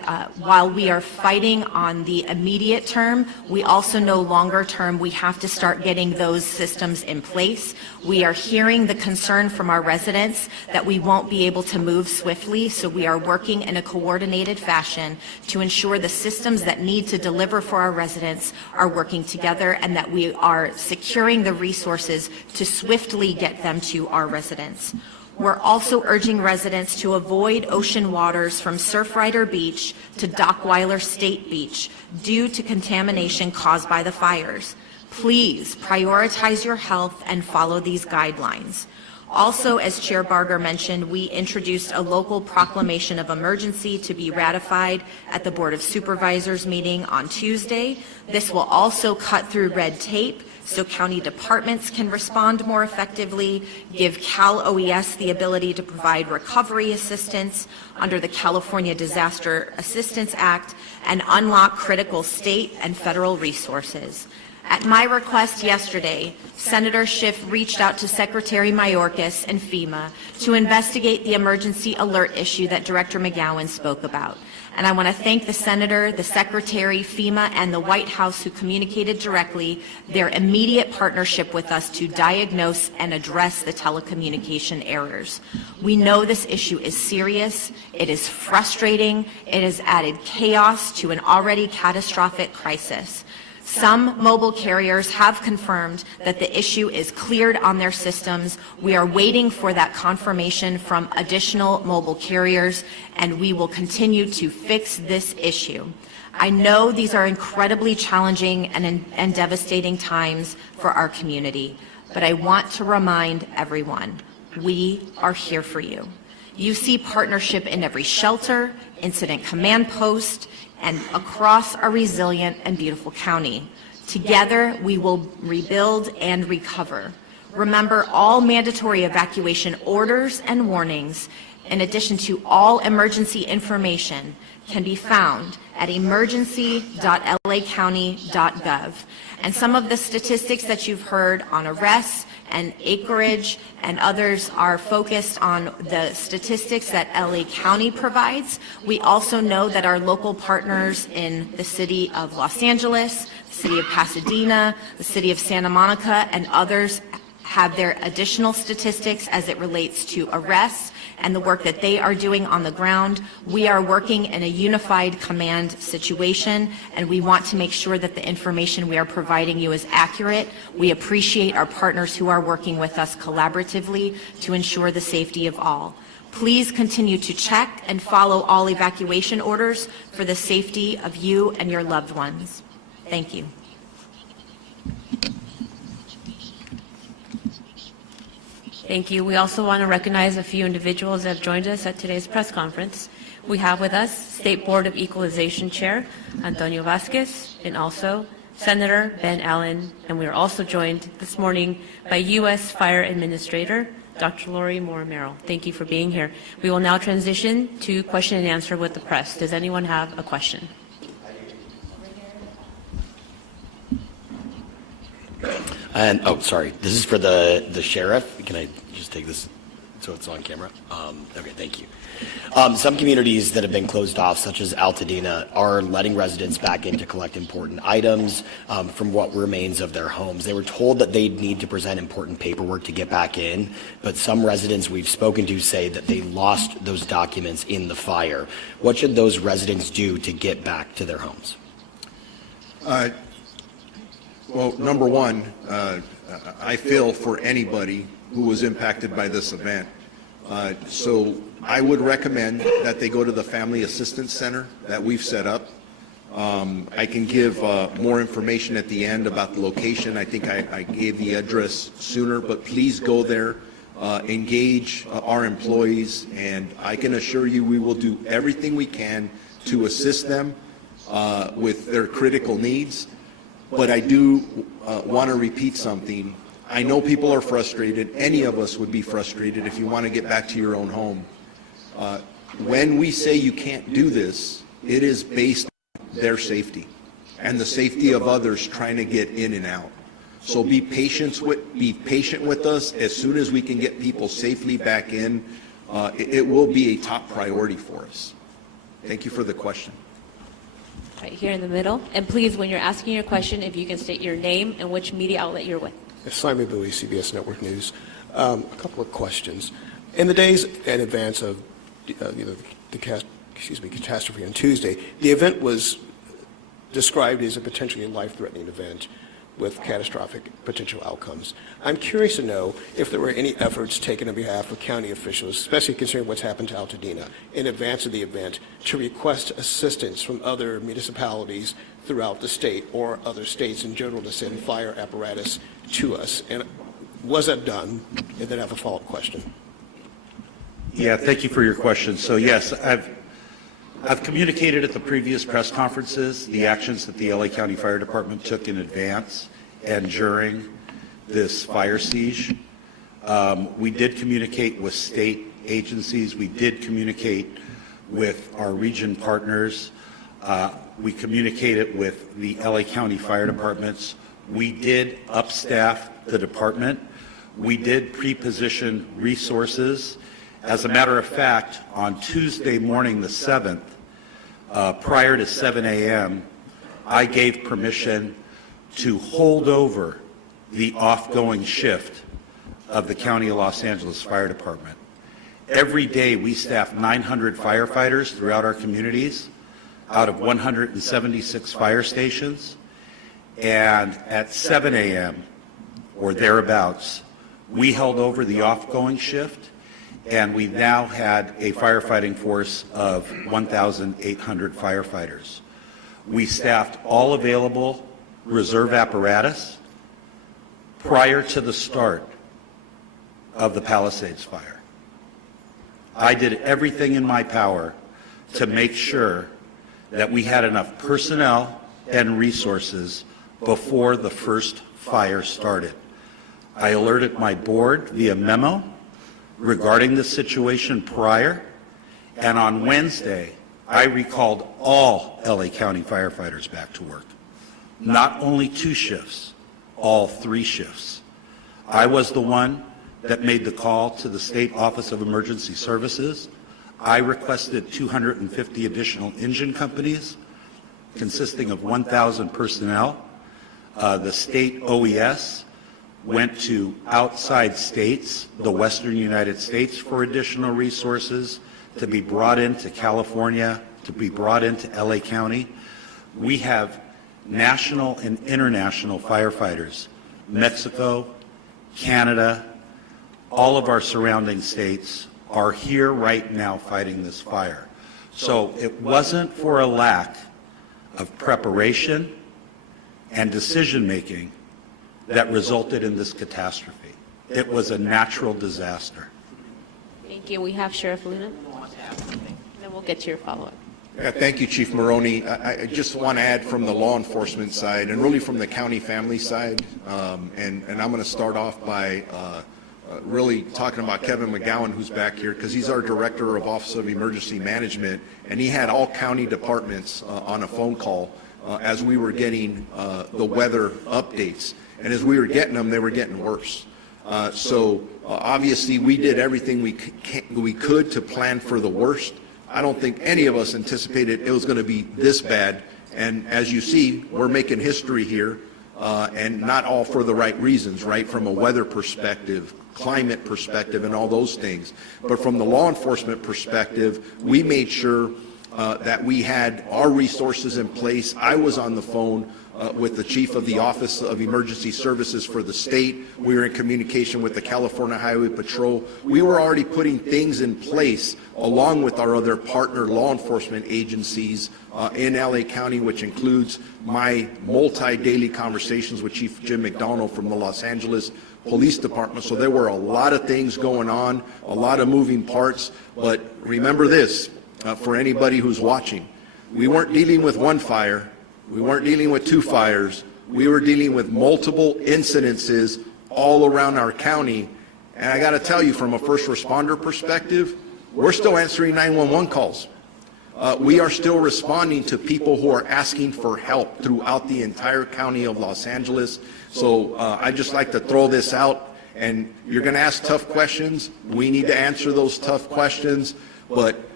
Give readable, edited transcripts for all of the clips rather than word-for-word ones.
that while we are fighting on the immediate term, we also know longer term we have to start getting those systems in place. We are hearing the concern from our residents that we won't be able to move swiftly, so we are working in a coordinated fashion to ensure the systems that need to deliver for our residents are working together and that we are securing the resources to swiftly get them to our residents. We're also urging residents to avoid ocean waters from Surfrider Beach to Dockweiler State Beach due to contamination caused by the fires. Please prioritize your health and follow these guidelines. Also, as Chair Barger mentioned, we introduced a local proclamation of emergency to be ratified at the Board of Supervisors meeting on Tuesday. This will also cut through red tape so county departments can respond more effectively, give Cal OES the ability to provide recovery assistance under the California Disaster Assistance Act, and unlock critical state and federal resources. At my request yesterday, Senator Schiff reached out to Secretary Mayorkas and FEMA to investigate the emergency alert issue that Director McGowan spoke about. And I want to thank the Senator, the Secretary, FEMA, and the White House who communicated directly their immediate partnership with us to diagnose and address the telecommunication errors. We know this issue is serious, it is frustrating, it has added chaos to an already catastrophic crisis. Some mobile carriers have confirmed that the issue is cleared on their systems. We are waiting for that confirmation from additional mobile carriers, and we will continue to fix this issue. I know these are incredibly challenging and devastating times for our community, but I want to remind everyone, we are here for you. You see partnership in every shelter, incident command post, and across our resilient and beautiful county. Together, we will rebuild and recover. Remember, all mandatory evacuation orders and warnings, in addition to all emergency information, can be found at emergency.lacounty.gov. And some of the statistics that you've heard on arrests and acreage and others are focused on the statistics that LA County provides. We also know that our local partners in the city of Los Angeles, the city of Pasadena, the city of Santa Monica, and others have their additional statistics as it relates to arrests and the work that they are doing on the ground. We are working in a unified command situation, and we want to make sure that the information we are providing you is accurate. We appreciate our partners who are working with us collaboratively to ensure the safety of all. Please continue to check and follow all evacuation orders for the safety of you and your loved ones. Thank you. Thank you. We also want to recognize a few individuals that have joined us at today's press conference. We have with us State Board of Equalization Chair Antonio Vasquez and also Senator Ben Allen, and we are also joined this morning by U.S. Fire Administrator Dr. Lori Moore-Merrill. Thank you for being here. We will now transition to question and answer with the press. Does anyone have a question? And sorry, this is for the sheriff. Can I just take this so it's on camera? Okay, thank you. Some communities that have been closed off, such as Altadena, are letting residents back in to collect important items from what remains of their homes. They were told that they'd need to present important paperwork to get back in, but some residents we've spoken to say that they lost those documents in the fire. What should those residents do to get back to their homes? Well, number one, I feel for anybody who was impacted by this event. So I would recommend that they go to the Family Assistance Center that we've set up. I can give more information at the end about the location. I think I gave the address sooner, but please go there, engage our employees, and I can assure you we will do everything we can to assist them with their critical needs. But I do want to repeat something. I know people are frustrated. Any of us would be frustrated if you want to get back to your own home. When we say you can't do this, it is based on their safety and the safety of others trying to get in and out. So be patient with us. As soon as we can get people safely back in, it will be a top priority for us. Thank you for the question. Right here in the middle. And please, when you're asking your question, if you can state your name and which media outlet you're with. Simon Bowie, CBS Network News. A couple of questions. In the days in advance of the catastrophe on Tuesday, the event was described as a potentially life-threatening event with catastrophic potential outcomes. I'm curious to know if there were any efforts taken on behalf of county officials, especially considering what's happened to Altadena, in advance of the event, to request assistance from other municipalities throughout the state or other states in general to send fire apparatus to us. And was that done? And then I have a follow-up question. Yeah, thank you for your question. So yes, I've communicated at the previous press conferences the actions that the LA County Fire Department took in advance and during this fire siege. We did communicate with state agencies. We did communicate with our region partners. We communicated with the LA County Fire Departments. We did upstaff the department. We did pre-position resources. As a matter of fact, on Tuesday morning, the 7th, prior to 7 a.m., I gave permission to hold over the off-going shift of the County of Los Angeles Fire Department. Every day we staff 900 firefighters throughout our communities out of 176 fire stations, and at 7 a.m. or thereabouts, we held over the off-going shift, and we now had a firefighting force of 1,800 firefighters. We staffed all available reserve apparatus prior to the start of the Palisades Fire. I did everything in my power to make sure that we had enough personnel and resources before the first fire started. I alerted my board via memo regarding the situation prior, and on Wednesday, I recalled all LA County firefighters back to work. Not only 2 shifts, all 3 shifts. I was the one that made the call to the State Office of Emergency Services. I requested 250 additional engine companies consisting of 1,000 personnel. The state OES went to outside states, the Western United States, for additional resources to be brought into California, to be brought into LA County. We have national and international firefighters, Mexico, Canada, all of our surrounding states are here right now fighting this fire. So it wasn't for a lack of preparation and decision-making that resulted in this catastrophe. It was a natural disaster. Thank you. We have Sheriff Luna. Then we'll get to your follow-up. Yeah, thank you, Chief Maroney. I just want to add from the law enforcement side and really from the county family side, and I'm going to start off by really talking about Kevin McGowan, who's back here, because he's our Director of Office of Emergency Management, and he had all county departments on a phone call as we were getting the weather updates. And as we were getting them, they were getting worse. So obviously we did everything we could to plan for the worst. I don't think any of us anticipated it was going to be this bad. And as you see, we're making history here, and not all for the right reasons, right? From a weather perspective, climate perspective, and all those things. But from the law enforcement perspective, we made sure that we had our resources in place. I was on the phone with the chief of the Office of Emergency Services for the state. We were in communication with the California Highway Patrol. We were already putting things in place along with our other partner law enforcement agencies in LA County, which includes my multi-daily conversations with Chief Jim McDonald from the Los Angeles Police Department. So there were a lot of things going on, a lot of moving parts. But remember this, for anybody who's watching, we weren't dealing with one fire. We weren't dealing with 2 fires. We were dealing with multiple incidences all around our county. And I got to tell you, from a first responder perspective, we're still answering 911 calls. We are still responding to people who are asking for help throughout the entire county of Los Angeles. So I'd just like to throw this out. And you're going to ask tough questions. We need to answer those tough questions. But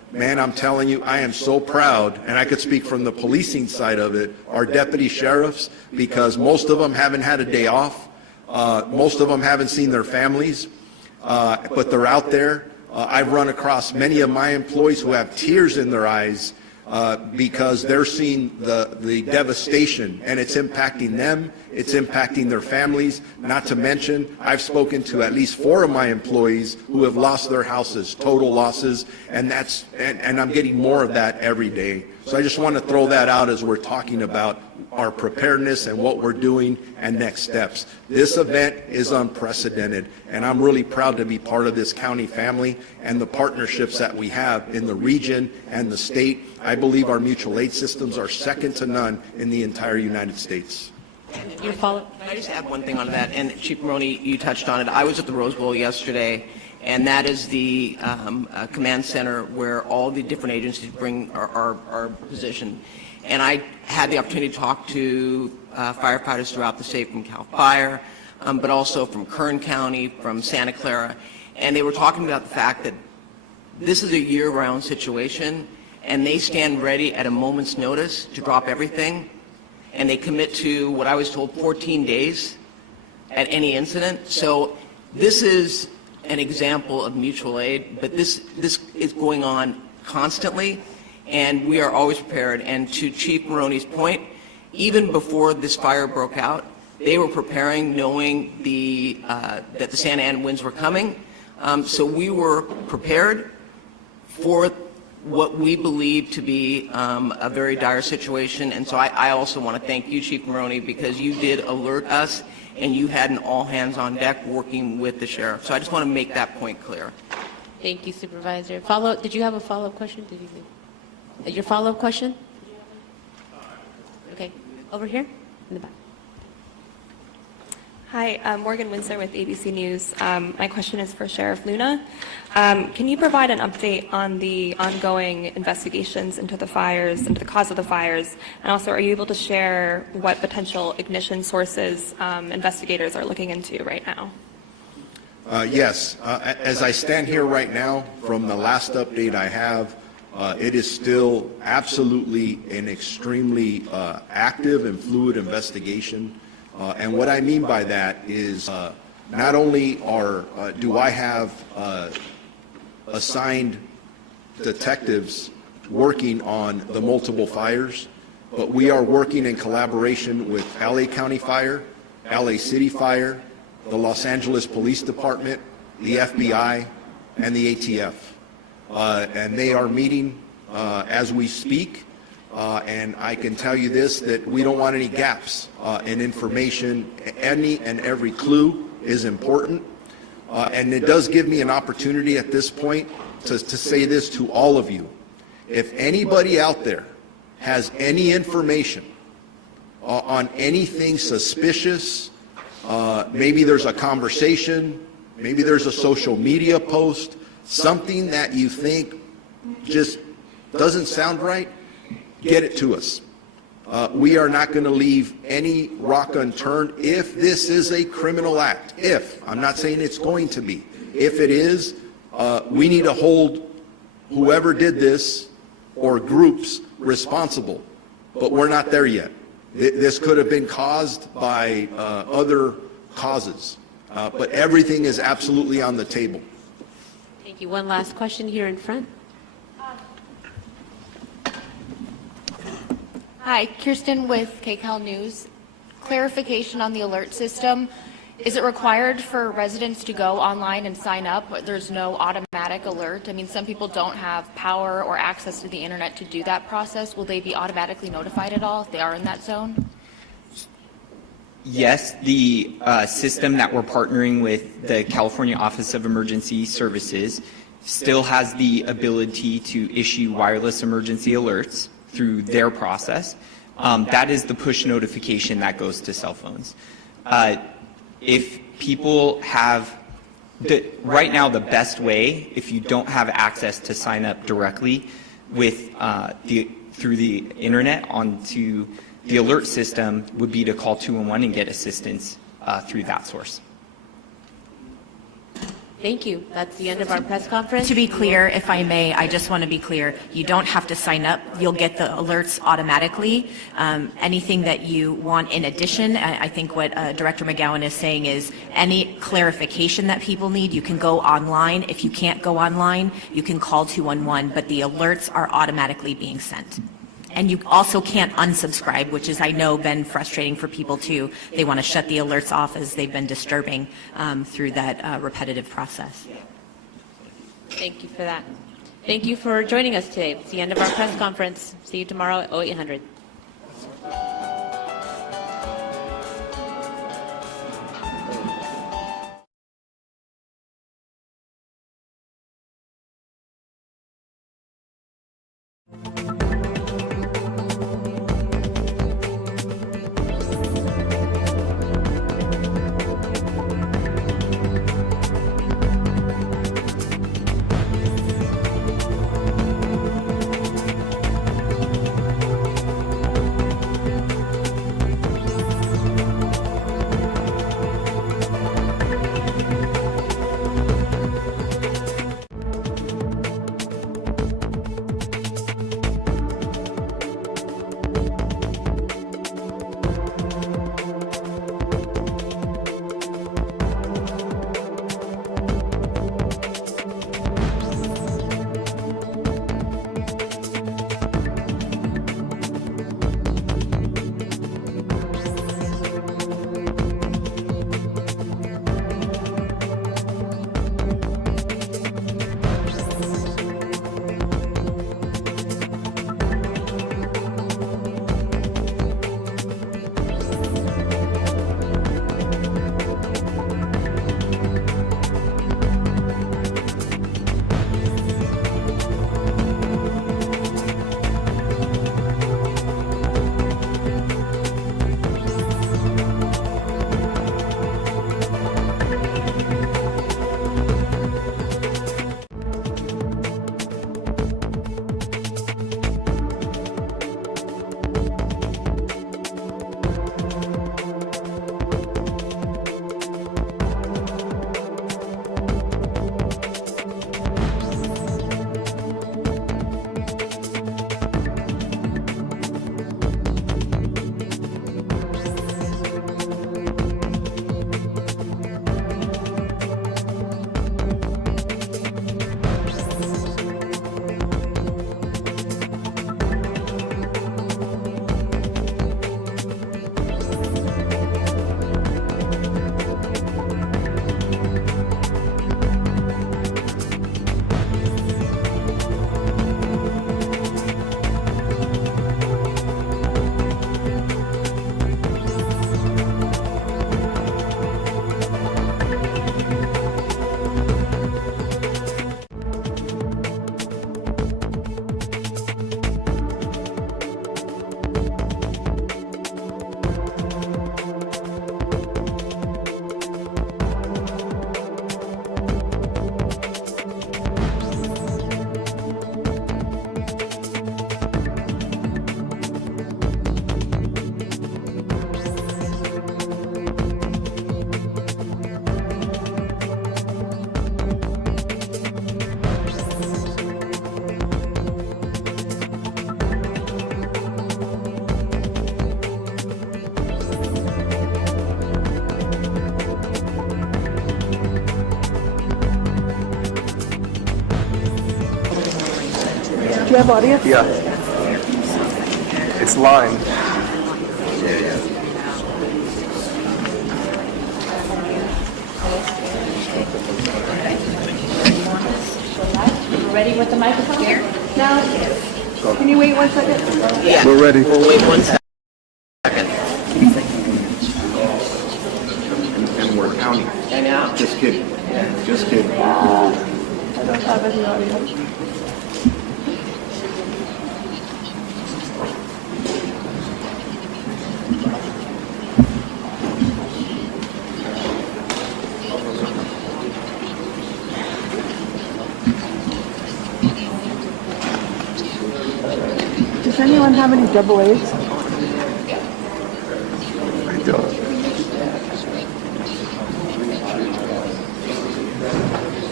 man, I'm telling you, I am so proud, and I could speak from the policing side of it, our deputy sheriffs, because most of them haven't had a day off. Most of them haven't seen their families, but they're out there. I've run across many of my employees who have tears in their eyes because they're seeing the devastation, and it's impacting them, it's impacting their families. Not to mention, I've spoken to at least 4 of my employees who have lost their houses, total losses, and I'm getting more of that every day. So I just want to throw that out as we're talking about our preparedness and what we're doing and next steps. This event is unprecedented, and I'm really proud to be part of this county family and the partnerships that we have in the region and the state. I believe our mutual aid systems are second to none in the entire United States. Your follow-up? Can I just add one thing on that? And Chief Maroney, you touched on it. I was at the Rose Bowl yesterday, and that is the command center where all the different agencies are positioned. And I had the opportunity to talk to firefighters throughout the state from CAL FIRE, but also from Kern County, from Santa Clara, and they were talking about the fact that this is a year-round situation, and they stand ready at a moment's notice to drop everything, and they commit to, what I was told, 14 days at any incident. So this is an example of mutual aid, but this is going on constantly, and we are always prepared. And to Chief Maroney's point, even before this fire broke out, they were preparing, knowing that the Santa Ana winds were coming. So we were prepared for what we believe to be a very dire situation. And so I also want to thank you, Chief Maroney, because you did alert us, and you had an all-hands-on-deck working with the sheriff. So I just want to make that point clear. Thank you, Supervisor. Follow-up? Did you have a follow-up question? Did you? Your follow-up question? Okay, over here in the back. Hi, Morgan Winsor with ABC News. My question is for Sheriff Luna. Can you provide an update on the ongoing investigations into the fires, into the cause of the fires, and also are you able to share what potential ignition sources investigators are looking into right now? Yes. As I stand here right now, from the last update I have, it is still absolutely an extremely active and fluid investigation. And what I mean by that is not only do I have assigned detectives working on the multiple fires, but we are working in collaboration with LA County Fire, LA City Fire, the Los Angeles Police Department, the FBI, and the ATF. And they are meeting as we speak. And I can tell you this, that we don't want any gaps in information. Any and every clue is important. And it does give me an opportunity at this point to say this to all of you. If anybody out there has any information on anything suspicious, maybe there's a conversation, maybe there's a social media post, something that you think just doesn't sound right, get it to us. We are not going to leave any rock unturned if this is a criminal act. If, I'm not saying it's going to be. If it is, we need to hold whoever did this or groups responsible. But we're not there yet. This could have been caused by other causes. But everything is absolutely on the table. Thank you. One last question here in front. Hi, Kirsten with KCAL News. Clarification on the alert system. Is it required for residents to go online and sign up? There's no automatic alert. I mean, some people don't have power or access to the internet to do that process. Will they be automatically notified at all if they are in that zone? Yes, the system that we're partnering with the California Office of Emergency Services still has the ability to issue wireless emergency alerts through their process. That is the push notification that goes to cell phones. If people have, right now the best way, if you don't have access to sign up directly with through the internet onto the alert system, would be to call 211 and get assistance through that source. Thank you. That's the end of our press conference. To be clear, if I may, I just want to be clear, you don't have to sign up. You'll get the alerts automatically. Anything that you want in addition, I think what Director McGowan is saying is any clarification that people need, you can go online. If you can't go online, you can call 211, but the alerts are automatically being sent. And you also can't unsubscribe, which is, I know, been frustrating for people too. They want to shut the alerts off as they've been disturbing through that repetitive process. Thank you for that. Thank you for joining us today. It's the end of our press conference. See you tomorrow at 0800. Do you have audio? Yeah. It's line. Ready with the microphone? Now, can you wait 1 second? Yeah. We're ready. We'll wait 1 second. And we're counting. And now. Just kidding. Just kidding. I don't have any audio. Does anyone have any double A's? I don't.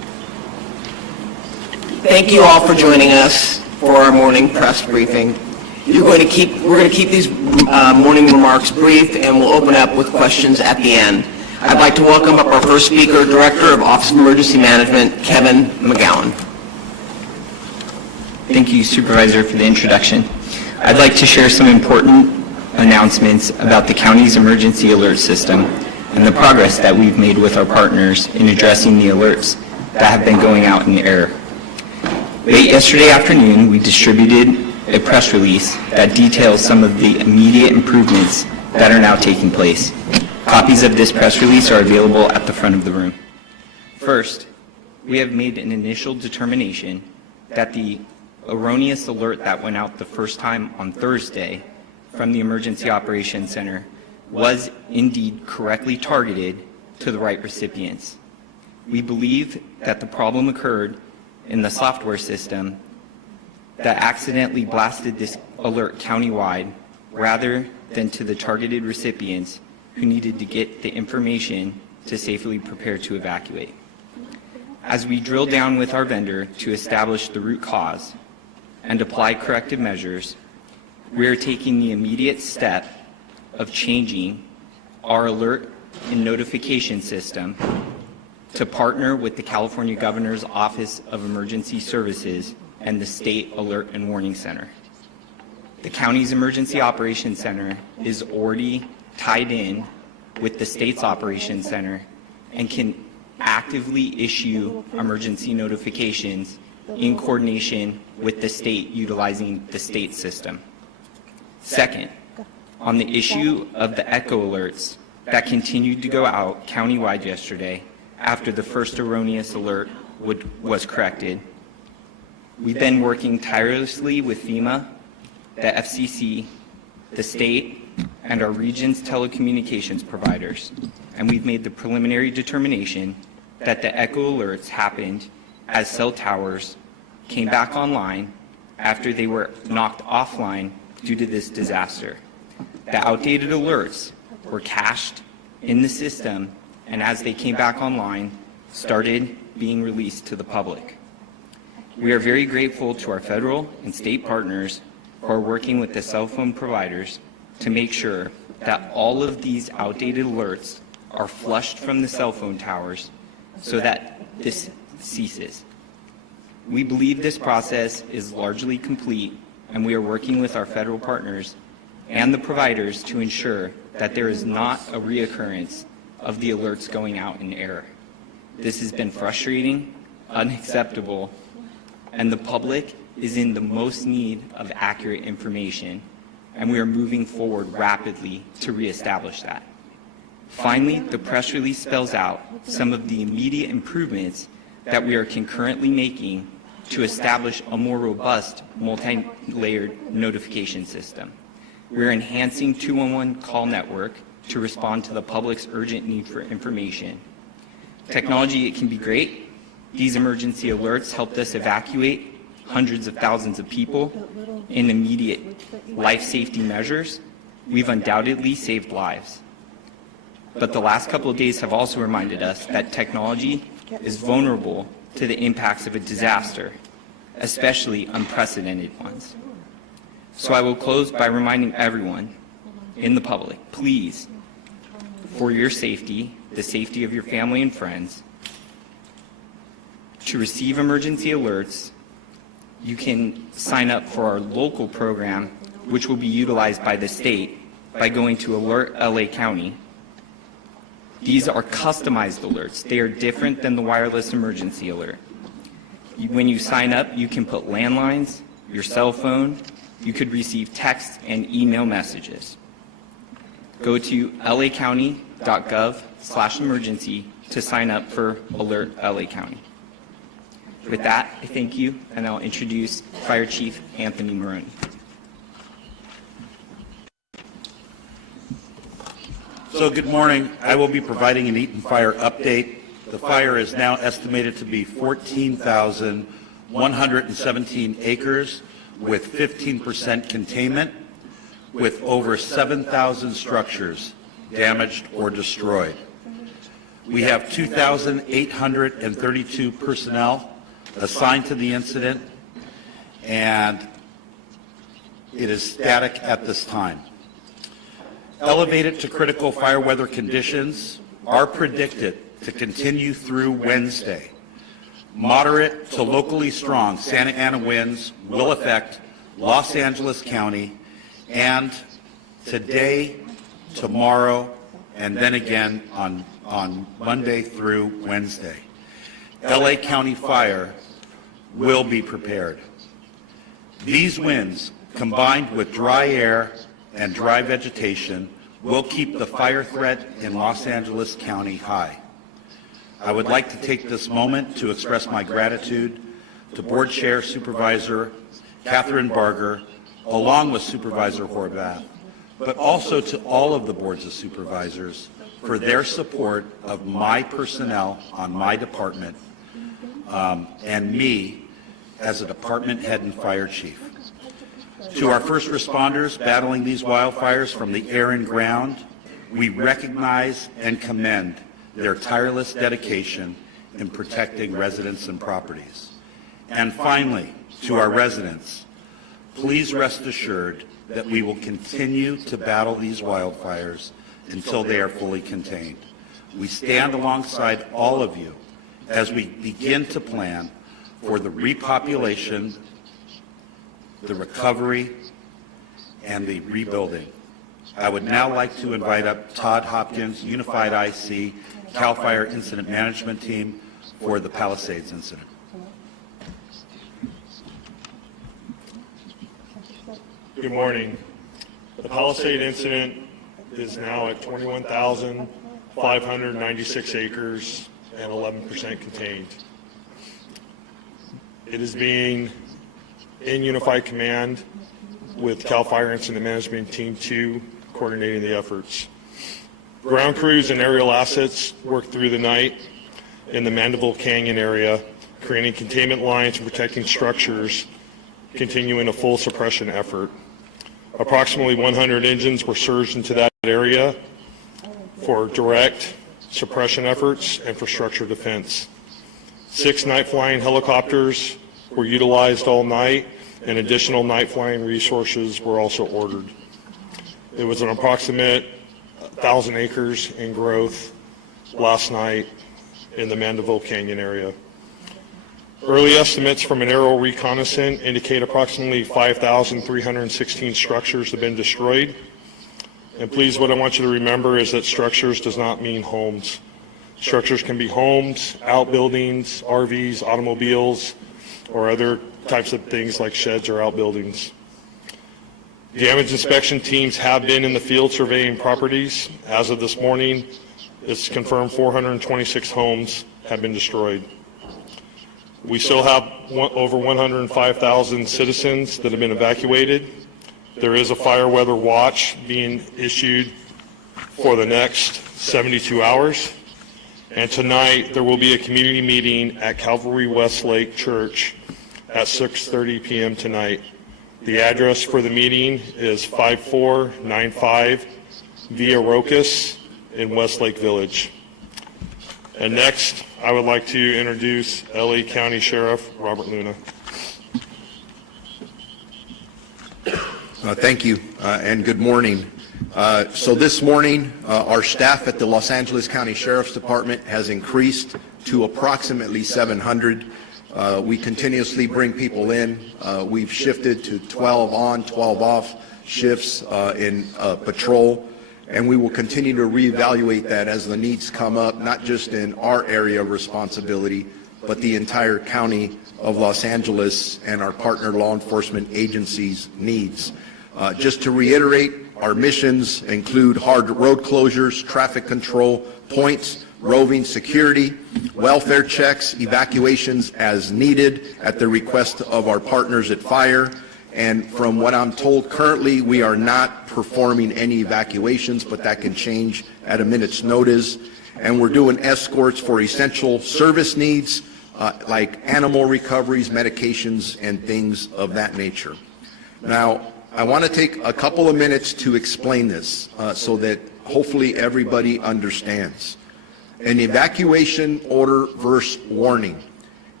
thank you all for joining us for our morning press briefing. We're going to keep these morning remarks brief, and we'll open up with questions at the end. I'd like to welcome up our first speaker, Director of Office of Emergency Management, Kevin McGowan. Thank you, Supervisor, for the introduction. I'd like to share some important announcements about the county's emergency alert system and the progress that we've made with our partners in addressing the alerts that have been going out in error. Late yesterday afternoon, we distributed a press release that details some of the immediate improvements that are now taking place. Copies of this press release are available at the front of the room. First, we have made an initial determination that the erroneous alert that went out the first time on Thursday from the Emergency Operations Center was indeed correctly targeted to the right recipients. We believe that the problem occurred in the software system that accidentally blasted this alert countywide rather than to the targeted recipients who needed to get the information to safely prepare to evacuate. As we drill down with our vendor to establish the root cause and apply corrective measures, we are taking the immediate step of changing our alert and notification system to partner with the California Governor's Office of Emergency Services and the State Alert and Warning Center. The county's Emergency Operations Center is already tied in with the state's Operations Center and can actively issue emergency notifications in coordination with the state utilizing the state system. Second, on the issue of the echo alerts that continued to go out countywide yesterday after the first erroneous alert was corrected, we've been working tirelessly with FEMA, the FCC, the state, and our region's telecommunications providers, and we've made the preliminary determination that the echo alerts happened as cell towers came back online after they were knocked offline due to this disaster. The outdated alerts were cached in the system, and as they came back online, started being released to the public. We are very grateful to our federal and state partners who are working with the cell phone providers to make sure that all of these outdated alerts are flushed from the cell phone towers so that this ceases. We believe this process is largely complete, and we are working with our federal partners and the providers to ensure that there is not a reoccurrence of the alerts going out in error. This has been frustrating, unacceptable, and the public is in the most need of accurate information, and we are moving forward rapidly to reestablish that. Finally, the press release spells out some of the immediate improvements that we are concurrently making to establish a more robust multi-layered notification system. We're enhancing 211 call network to respond to the public's urgent need for information. Technology, it can be great. These emergency alerts helped us evacuate hundreds of thousands of people in immediate life safety measures. We've undoubtedly saved lives. But the last couple of days have also reminded us that technology is vulnerable to the impacts of a disaster, especially unprecedented ones. So I will close by reminding everyone in the public, please, for your safety, the safety of your family and friends, to receive emergency alerts, you can sign up for our local program, which will be utilized by the state by going to Alert LA County. These are customized alerts. They are different than the wireless emergency alert. When you sign up, you can put landlines, your cell phone, you could receive text and email messages. Go to lacounty.gov/emergency to sign up for Alert LA County. With that, I thank you, and I'll introduce Fire Chief Anthony Maroney. So good morning. I will be providing an Eaton Fire update. The fire is now estimated to be 14,117 acres with 15% containment, with over 7,000 structures damaged or destroyed. We have 2,832 personnel assigned to the incident, and it is static at this time. Elevated to critical fire weather conditions are predicted to continue through Wednesday. Moderate to locally strong Santa Ana winds will affect Los Angeles County and today, tomorrow, and then again on Monday through Wednesday. LA County Fire will be prepared. These winds, combined with dry air and dry vegetation, will keep the fire threat in Los Angeles County high. I would like to take this moment to express my gratitude to Board Chair Supervisor Catherine Barger, along with Supervisor Horvath, but also to all of the boards of supervisors for their support of my personnel on my department and me as a department head and fire chief. To our first responders battling these wildfires from the air and ground, we recognize and commend their tireless dedication in protecting residents and properties. And finally, to our residents, please rest assured that we will continue to battle these wildfires until they are fully contained. We stand alongside all of you as we begin to plan for the repopulation, the recovery, and the rebuilding. I would now like to invite up Todd Hopkins, Unified IC, CAL FIRE Incident Management Team for the Palisades incident. Good morning. The Palisade incident is now at 21,596 acres and 11% contained. It is being in unified command with CAL FIRE Incident Management Team 2 coordinating the efforts. Ground crews and aerial assets worked through the night in the Mandeville Canyon area, creating containment lines and protecting structures, continuing a full suppression effort. Approximately 100 engines were surged into that area for direct suppression efforts and for structure defense. 6 night flying helicopters were utilized all night, and additional night flying resources were also ordered. It was an approximate 1,000 acres in growth last night in the Mandeville Canyon area. Early estimates from an aerial reconnaissance indicate approximately 5,316 structures have been destroyed. And please, what I want you to remember is that structures does not mean homes. Structures can be homes, outbuildings, RVs, automobiles, or other types of things like sheds or outbuildings. Damage inspection teams have been in the field surveying properties. As of this morning, it's confirmed 426 homes have been destroyed. We still have over 105,000 citizens that have been evacuated. There is a fire weather watch being issued for the next 72 hours. And tonight, there will be a community meeting at Calvary Westlake Church at 6:30 p.m. tonight. The address for the meeting is 5495 Via Rocas in Westlake Village. And next, I would like to introduce LA County Sheriff Robert Luna. Thank you, and good morning. So this morning, our staff at the Los Angeles County Sheriff's Department has increased to approximately 700. We continuously bring people in. We've shifted to 12 on, 12 off shifts in patrol, and we will continue to reevaluate that as the needs come up, not just in our area of responsibility, but the entire county of Los Angeles and our partner law enforcement agencies' needs. Just to reiterate, our missions include hard road closures, traffic control points, roving security, welfare checks, evacuations as needed at the request of our partners at Fire. And from what I'm told, currently we are not performing any evacuations, but that can change at a minute's notice. And we're doing escorts for essential service needs like animal recoveries, medications, and things of that nature. Now, I want to take a couple of minutes to explain this so that hopefully everybody understands. An evacuation order versus warning.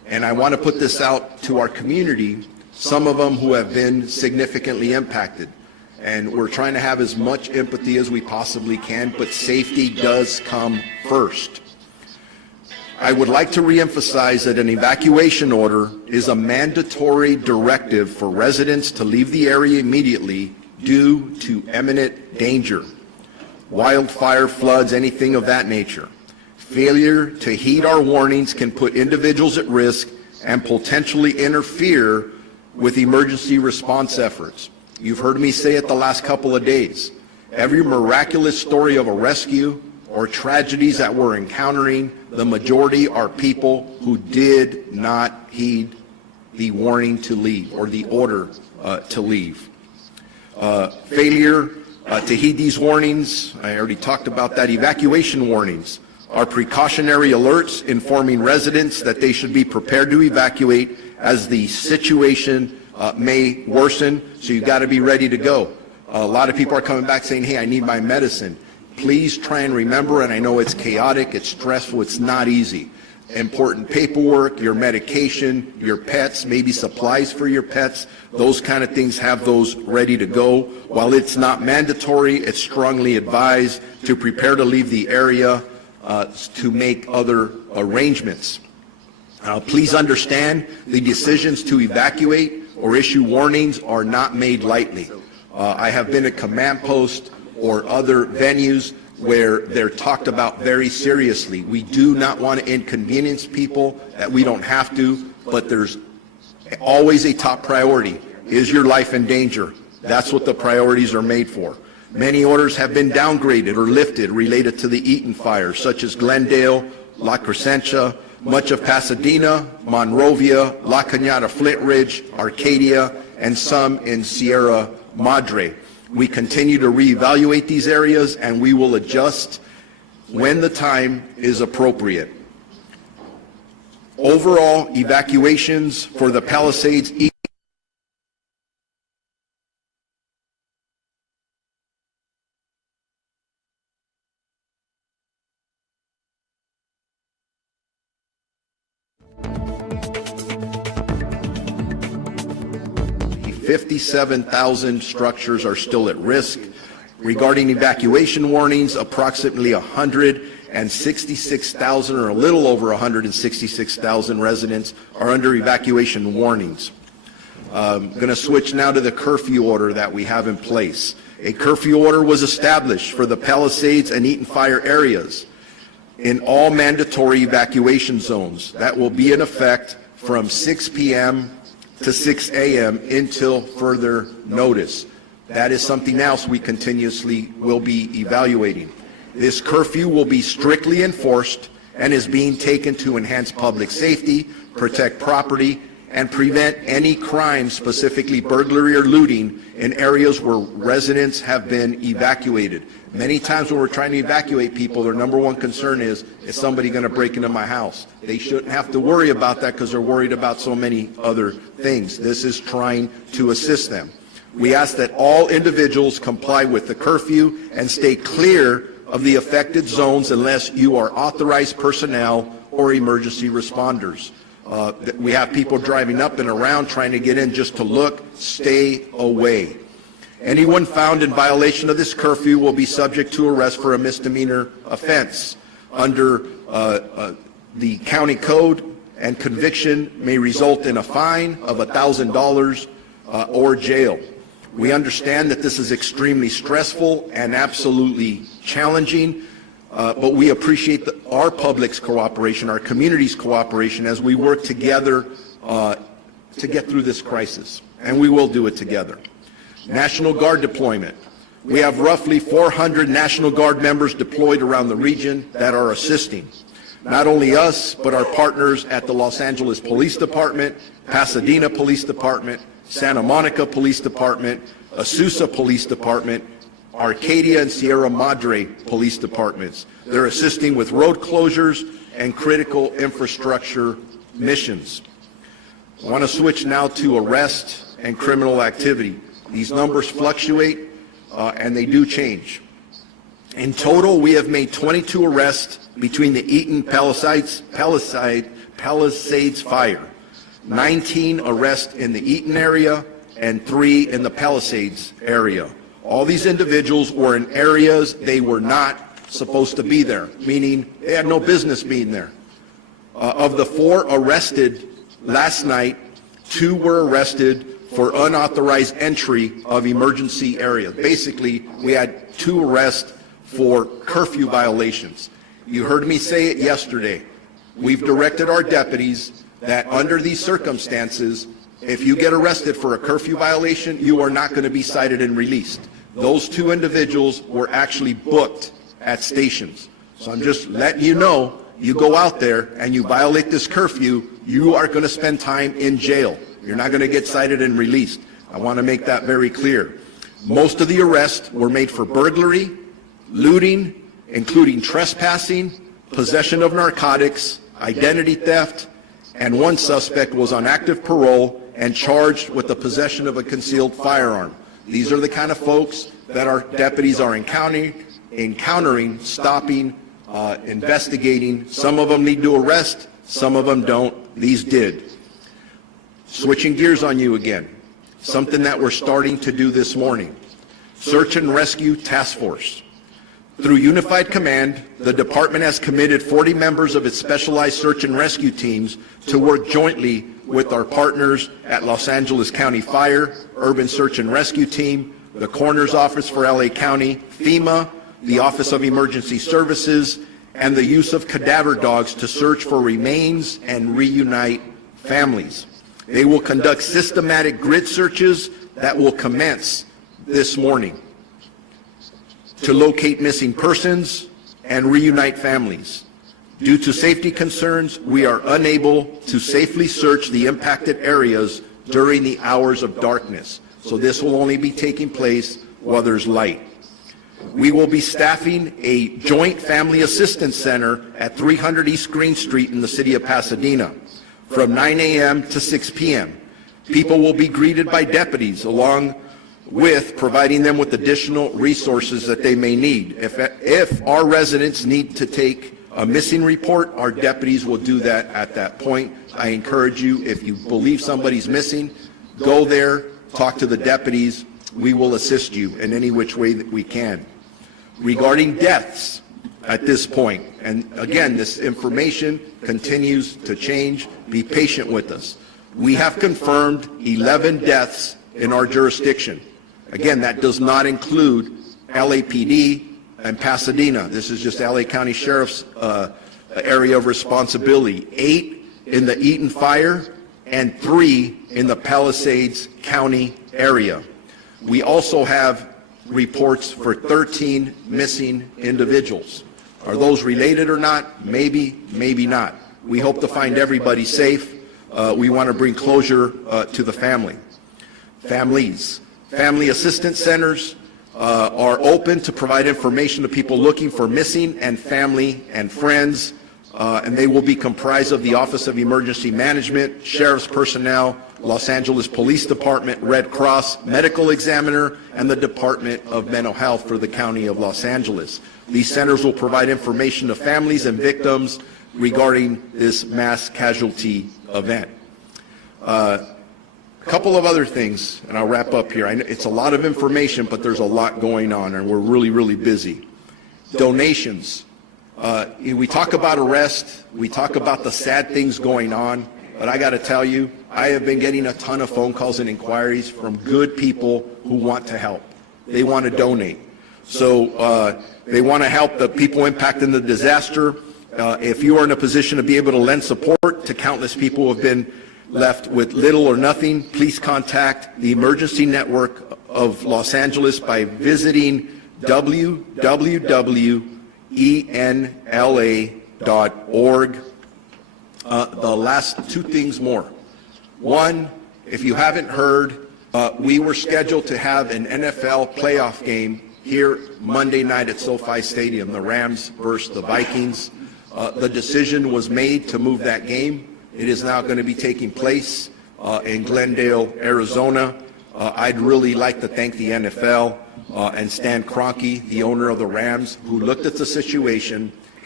And I want to put this out to our community, some of them who have been significantly impacted. And we're trying to have as much empathy as we possibly can, but safety does come first. I would like to reemphasize that an evacuation order is a mandatory directive for residents to leave the area immediately due to imminent danger. Wildfire, floods, anything of that nature. Failure to heed our warnings can put individuals at risk and potentially interfere with emergency response efforts. You've heard me say it the last couple of days. Every miraculous story of a rescue or tragedies that we're encountering, the majority are people who did not heed the warning to leave or the order to leave. Failure to heed these warnings, I already talked about that. Evacuation warnings are precautionary alerts informing residents that they should be prepared to evacuate as the situation may worsen, so you've got to be ready to go. A lot of people are coming back saying, hey, I need my medicine. Please try and remember, and I know it's chaotic, it's stressful, it's not easy. Important paperwork, your medication, your pets, maybe supplies for your pets, those kind of things, have those ready to go. While it's not mandatory, it's strongly advised to prepare to leave the area to make other arrangements. Please understand, the decisions to evacuate or issue warnings are not made lightly. I have been at command post or other venues where they're talked about very seriously. We do not want to inconvenience people that we don't have to, but there's always a top priority. Is your life in danger? That's what the priorities are made for. Many orders have been downgraded or lifted related to the Eaton fire, such as Glendale, La Crescentia, much of Pasadena, Monrovia, La Cañada, Flint Ridge, Arcadia, and some in Sierra Madre. We continue to reevaluate these areas, and we will adjust when the time is appropriate. Overall, evacuations for the Palisades $57,000 structures are still at risk. Regarding evacuation warnings, approximately 166,000 or a little over 166,000 residents are under evacuation warnings. I'm going to switch now to the curfew order that we have in place. A curfew order was established for the Palisades and Eaton fire areas in all mandatory evacuation zones. That will be in effect from 6 p.m. to 6 a.m. until further notice. That is something else we continuously will be evaluating. This curfew will be strictly enforced and is being taken to enhance public safety, protect property, and prevent any crime, specifically burglary or looting, in areas where residents have been evacuated. Many times when we're trying to evacuate people, their number one concern is somebody going to break into my house? They shouldn't have to worry about that because they're worried about so many other things. This is trying to assist them. We ask that all individuals comply with the curfew and stay clear of the affected zones unless you are authorized personnel or emergency responders. We have people driving up and around trying to get in just to look. Stay away. Anyone found in violation of this curfew will be subject to arrest for a misdemeanor offense under the county code, and conviction may result in a fine of $1,000 or jail. We understand that this is extremely stressful and absolutely challenging, but we appreciate our public's cooperation, our community's cooperation as we work together to get through this crisis, and we will do it together. National Guard deployment. We have roughly 400 National Guard members deployed around the region that are assisting. Not only us, but our partners at the Los Angeles Police Department, Pasadena Police Department, Santa Monica Police Department, Azusa Police Department, Arcadia and Sierra Madre Police Departments. They're assisting with road closures and critical infrastructure missions. I want to switch now to arrest and criminal activity. These numbers fluctuate and they do change. In total, we have made 22 arrests between the Eaton Palisades Palisades Fire, 19 arrests in the Eaton area, and 3 in the Palisades area. All these individuals were in areas they were not supposed to be there, meaning they had no business being there. Of the 4 arrested last night, 2 were arrested for unauthorized entry of emergency areas. Basically, we had 2 arrests for curfew violations. You heard me say it yesterday. We've directed our deputies that under these circumstances, if you get arrested for a curfew violation, you are not going to be cited and released. Those 2 individuals were actually booked at stations. So I'm just letting you know, you go out there and you violate this curfew, you are going to spend time in jail. You're not going to get cited and released. I want to make that very clear. Most of the arrests were made for burglary, looting, including trespassing, possession of narcotics, identity theft, and 1 suspect was on active parole and charged with the possession of a concealed firearm. These are the kind of folks that our deputies are encountering, stopping, investigating. Some of them need to arrest, some of them don't. These did. Switching gears on you again, something that we're starting to do this morning. Search and Rescue Task Force. Through Unified Command, the department has committed 40 members of its specialized search and rescue teams to work jointly with our partners at Los Angeles County Fire, Urban Search and Rescue Team, the Coroner's Office for LA County, FEMA, the Office of Emergency Services, and the use of cadaver dogs to search for remains and reunite families. They will conduct systematic grid searches that will commence this morning to locate missing persons and reunite families. Due to safety concerns, we are unable to safely search the impacted areas during the hours of darkness. So this will only be taking place while there's light. We will be staffing a joint family assistance center at 300 East Green Street in the city of Pasadena from 9 a.m. to 6 p.m. People will be greeted by deputies along with providing them with additional resources that they may need. If our residents need to take a missing report, our deputies will do that at that point. I encourage you, if you believe somebody's missing, go there, talk to the deputies. We will assist you in any which way that we can. Regarding deaths at this point, and again, this information continues to change. Be patient with us. We have confirmed 11 deaths in our jurisdiction. Again, that does not include LAPD and Pasadena. This is just LA County Sheriff's area of responsibility. 8 in the Eaton Fire and 3 in the Palisades County area. We also have reports for 13 missing individuals. Are those related or not? Maybe, maybe not. We hope to find everybody safe. We want to bring closure to the families. Family assistance centers are open to provide information to people looking for missing and family and friends, and they will be comprised of the Office of Emergency Management, Sheriff's personnel, Los Angeles Police Department, Red Cross, Medical Examiner, and the Department of Mental Health for the County of Los Angeles. These centers will provide information to families and victims regarding this mass casualty event. A couple of other things, and I'll wrap up here. It's a lot of information, but there's a lot going on, and we're really, really busy. Donations. We talk about arrest. We talk about the sad things going on, but I got to tell you, I have been getting a ton of phone calls and inquiries from good people who want to help. They want to donate. So they want to help the people impacted in the disaster. If you are in a position to be able to lend support to countless people who have been left with little or nothing, please contact the Emergency Network of Los Angeles by visiting www.enla.org. The last 2 things more. One, if you haven't heard, we were scheduled to have an NFL playoff game here Monday night at SoFi Stadium, the Rams versus the Vikings. The decision was made to move that game. It is now going to be taking place in Glendale, Arizona. I'd really like to thank the NFL and Stan Kroenke, the owner of the Rams, who looked at the situation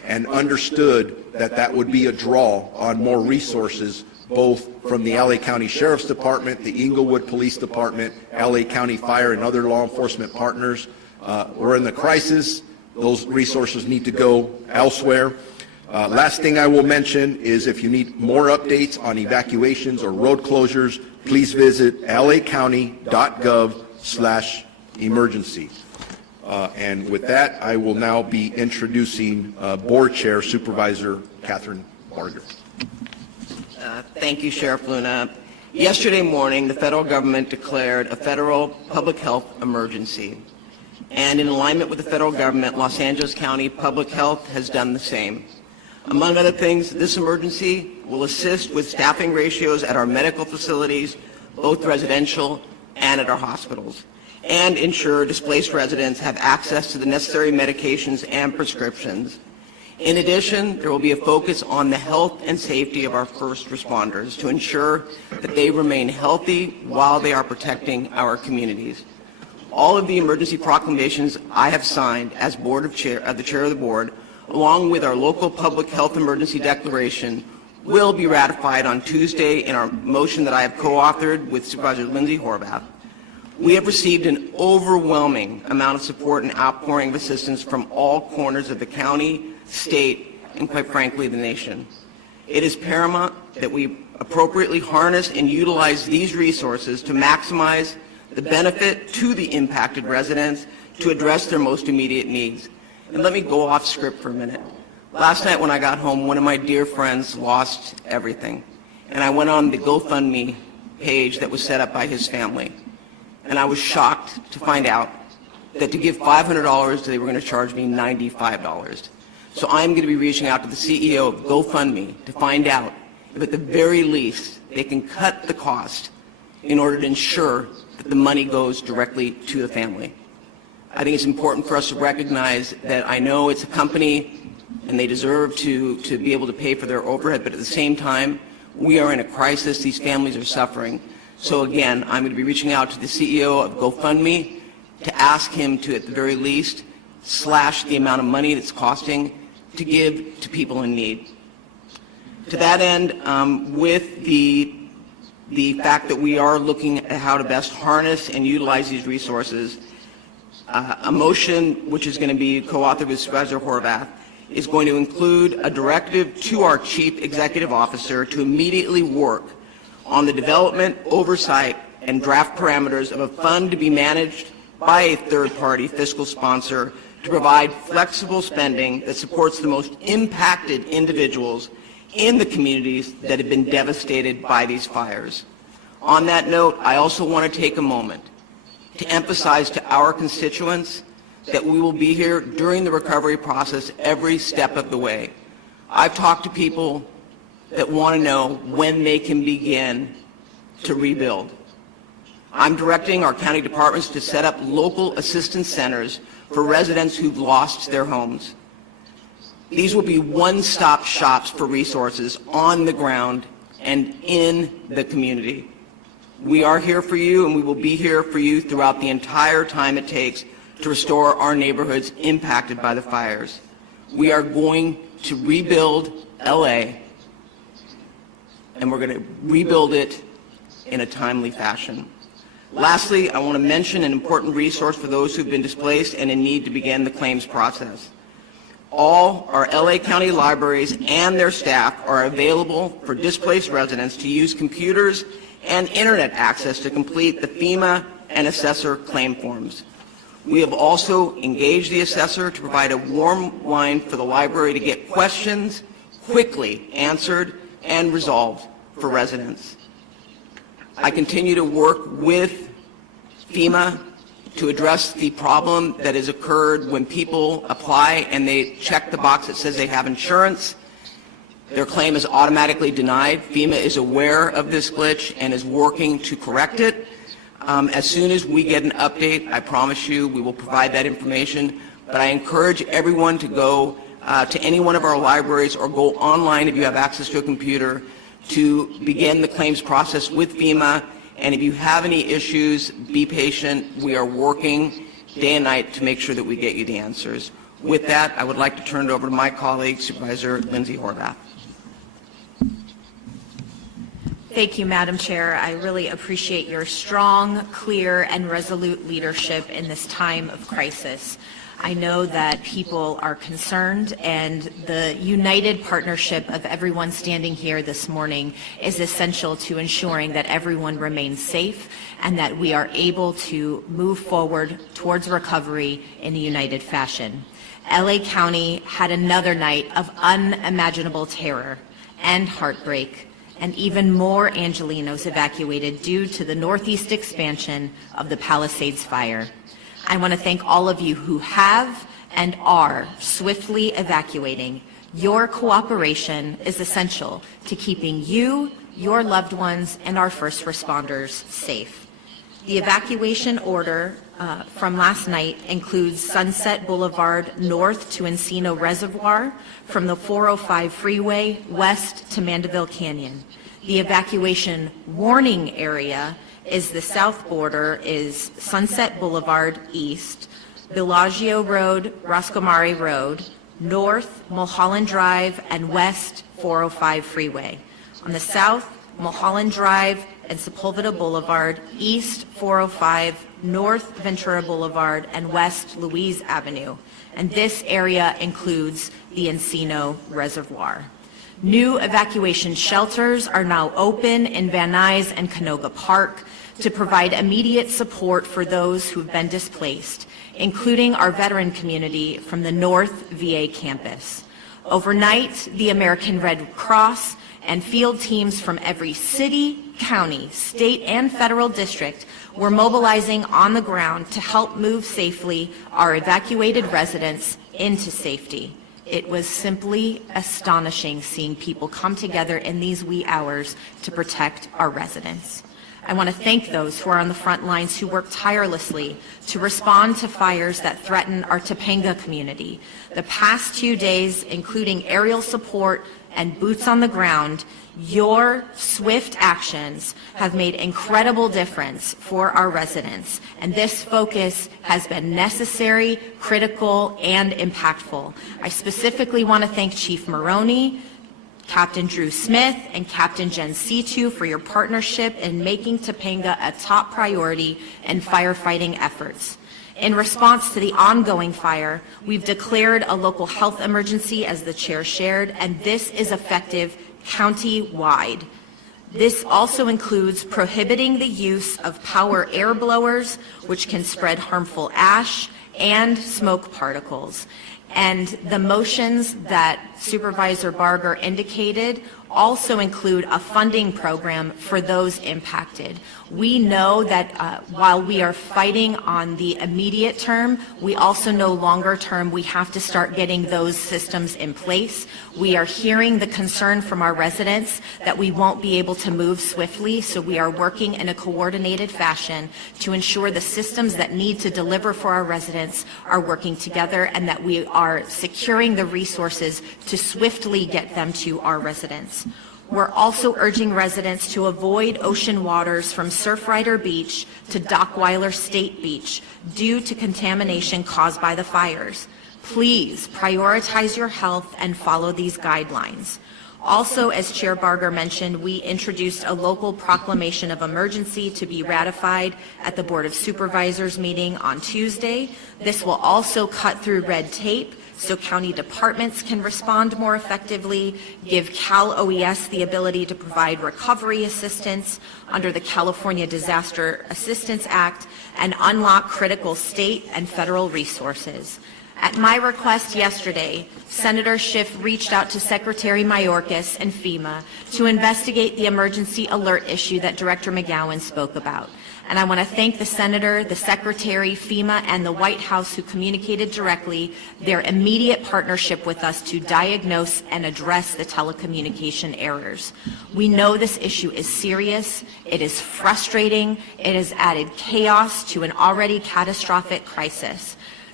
and understood that that would be a draw on more resources, both from the LA County Sheriff's Department, the Inglewood Police Department, LA County Fire, and other law enforcement partners. We're in the crisis. Those resources need to go elsewhere. Last thing I will mention is if you need more updates on evacuations or road closures, please visit lacounty.gov/emergency. And with that, I will now be introducing Board Chair Supervisor Catherine Barger. Thank you, Sheriff Luna. Yesterday morning, the federal government declared a federal public health emergency. And in alignment with the federal government, Los Angeles County Public Health has done the same. Among other things, this emergency will assist with staffing ratios at our medical facilities, both residential and at our hospitals, and ensure displaced residents have access to the necessary medications and prescriptions. In addition, there will be a focus on the health and safety of our first responders to ensure that they remain healthy while they are protecting our communities. All of the emergency proclamations I have signed as the chair of the board, along with our local public health emergency declaration, will be ratified on Tuesday in our motion that I have co-authored with Supervisor Lindsay Horvath. We have received an overwhelming amount of support and outpouring of assistance from all corners of the county, state, and quite frankly, the nation. It is paramount that we appropriately harness and utilize these resources to maximize the benefit to the impacted residents to address their most immediate needs. And let me go off script for a minute. Last night when I got home, one of my dear friends lost everything. And I went on the GoFundMe page that was set up by his family. And I was shocked to find out that to give $500, they were going to charge me $95. So I'm going to be reaching out to the CEO of GoFundMe to find out if at the very least they can cut the cost in order to ensure that the money goes directly to the family. I think it's important for us to recognize that I know it's a company and they deserve to be able to pay for their overhead, but at the same time, we are in a crisis. These families are suffering. So again, I'm going to be reaching out to the CEO of GoFundMe to ask him to, at the very least, slash the amount of money that's costing to give to people in need. To that end, with the fact that we are looking at how to best harness and utilize these resources, a motion which is going to be co-authored with Supervisor Horvath is going to include a directive to our Chief Executive Officer to immediately work on the development, oversight, and draft parameters of a fund to be managed by a third-party fiscal sponsor to provide flexible spending that supports the most impacted individuals in the communities that have been devastated by these fires. On that note, I also want to take a moment to emphasize to our constituents that we will be here during the recovery process every step of the way. I've talked to people that want to know when they can begin to rebuild. I'm directing our county departments to set up local assistance centers for residents who've lost their homes. These will be one-stop shops for resources on the ground and in the community. We are here for you, and we will be here for you throughout the entire time it takes to restore our neighborhoods impacted by the fires. We are going to rebuild LA, and we're going to rebuild it in a timely fashion. Lastly, I want to mention an important resource for those who've been displaced and in need to begin the claims process. All our LA County libraries and their staff are available for displaced residents to use computers and internet access to complete the FEMA and assessor claim forms. We have also engaged the assessor to provide a warm line for the library to get questions quickly answered and resolved for residents. I continue to work with FEMA to address the problem that has occurred when people apply and they check the box that says they have insurance. Their claim is automatically denied. FEMA is aware of this glitch and is working to correct it. As soon as we get an update, I promise you we will provide that information. But I encourage everyone to go to any one of our libraries or go online if you have access to a computer to begin the claims process with FEMA. And if you have any issues, be patient. We are working day and night to make sure that we get you the answers. With that, I would like to turn it over to my colleague, Supervisor Lindsay Horvath. Thank you, Madam Chair. I really appreciate your strong, clear, and resolute leadership in this time of crisis. I know that people are concerned, and the united partnership of everyone standing here this morning is essential to ensuring that everyone remains safe and that we are able to move forward towards recovery in a united fashion. LA County had another night of unimaginable terror and heartbreak, and even more Angelenos evacuated due to the northeast expansion of the Palisades Fire. I want to thank all of you who have and are swiftly evacuating. Your cooperation is essential to keeping you, your loved ones, and our first responders safe. The evacuation order from last night includes Sunset Boulevard north to Encino Reservoir, from the 405 freeway west to Mandeville Canyon. The evacuation warning area is the south border is Sunset Boulevard east, Bellagio Road, Roscomari Road, north Mulholland Drive, and west 405 freeway. On the south, Mulholland Drive and Sepulveda Boulevard, east 405, north Ventura Boulevard, and west Louise Avenue. And this area includes the Encino Reservoir. New evacuation shelters are now open in Van Nuys and Canoga Park to provide immediate support for those who have been displaced, including our veteran community from the North VA campus. Overnight, the American Red Cross and field teams from every city, county, state, and federal district were mobilizing on the ground to help move safely our evacuated residents into safety. It was simply astonishing seeing people come together in these wee hours to protect our residents. I want to thank those who are on the front lines who work tirelessly to respond to fires that threaten our Topanga community. The past 2 days, including aerial support and boots on the ground, your swift actions have made incredible difference for our residents, and this focus has been necessary, critical, and impactful. I specifically want to thank Chief Maroney, Captain Drew Smith, and Captain Jen Situ for your partnership in making Topanga a top priority in firefighting efforts. In response to the ongoing fire, we've declared a local health emergency, as the chair shared, and this is effective county-wide. This also includes prohibiting the use of power air blowers, which can spread harmful ash and smoke particles. And the motions that Supervisor Barger indicated also include a funding program for those impacted. We know that while we are fighting on the immediate term, we also know longer term we have to start getting those systems in place. We are hearing the concern from our residents that we won't be able to move swiftly, so we are working in a coordinated fashion to ensure the systems that need to deliver for our residents are working together, and that we are securing the resources to swiftly get them to our residents. We're also urging residents to avoid ocean waters from Surfrider Beach to Dockweiler State Beach due to contamination caused by the fires. Please prioritize your health and follow these guidelines. Also, as Chair Barger mentioned, we introduced a local proclamation of emergency to be ratified at the Board of Supervisors meeting on Tuesday. This will also cut through red tape so county departments can respond more effectively, give Cal OES the ability to provide recovery assistance under the California Disaster Assistance Act, and unlock critical state and federal resources. At my request yesterday, Senator Schiff reached out to Secretary Mayorkas and FEMA to investigate the emergency alert issue that Director McGowan spoke about. And I want to thank the Senator, the Secretary, FEMA, and the White House who communicated directly their immediate partnership with us to diagnose and address the telecommunication errors. We know this issue is serious, it is frustrating, it has added chaos to an already catastrophic crisis.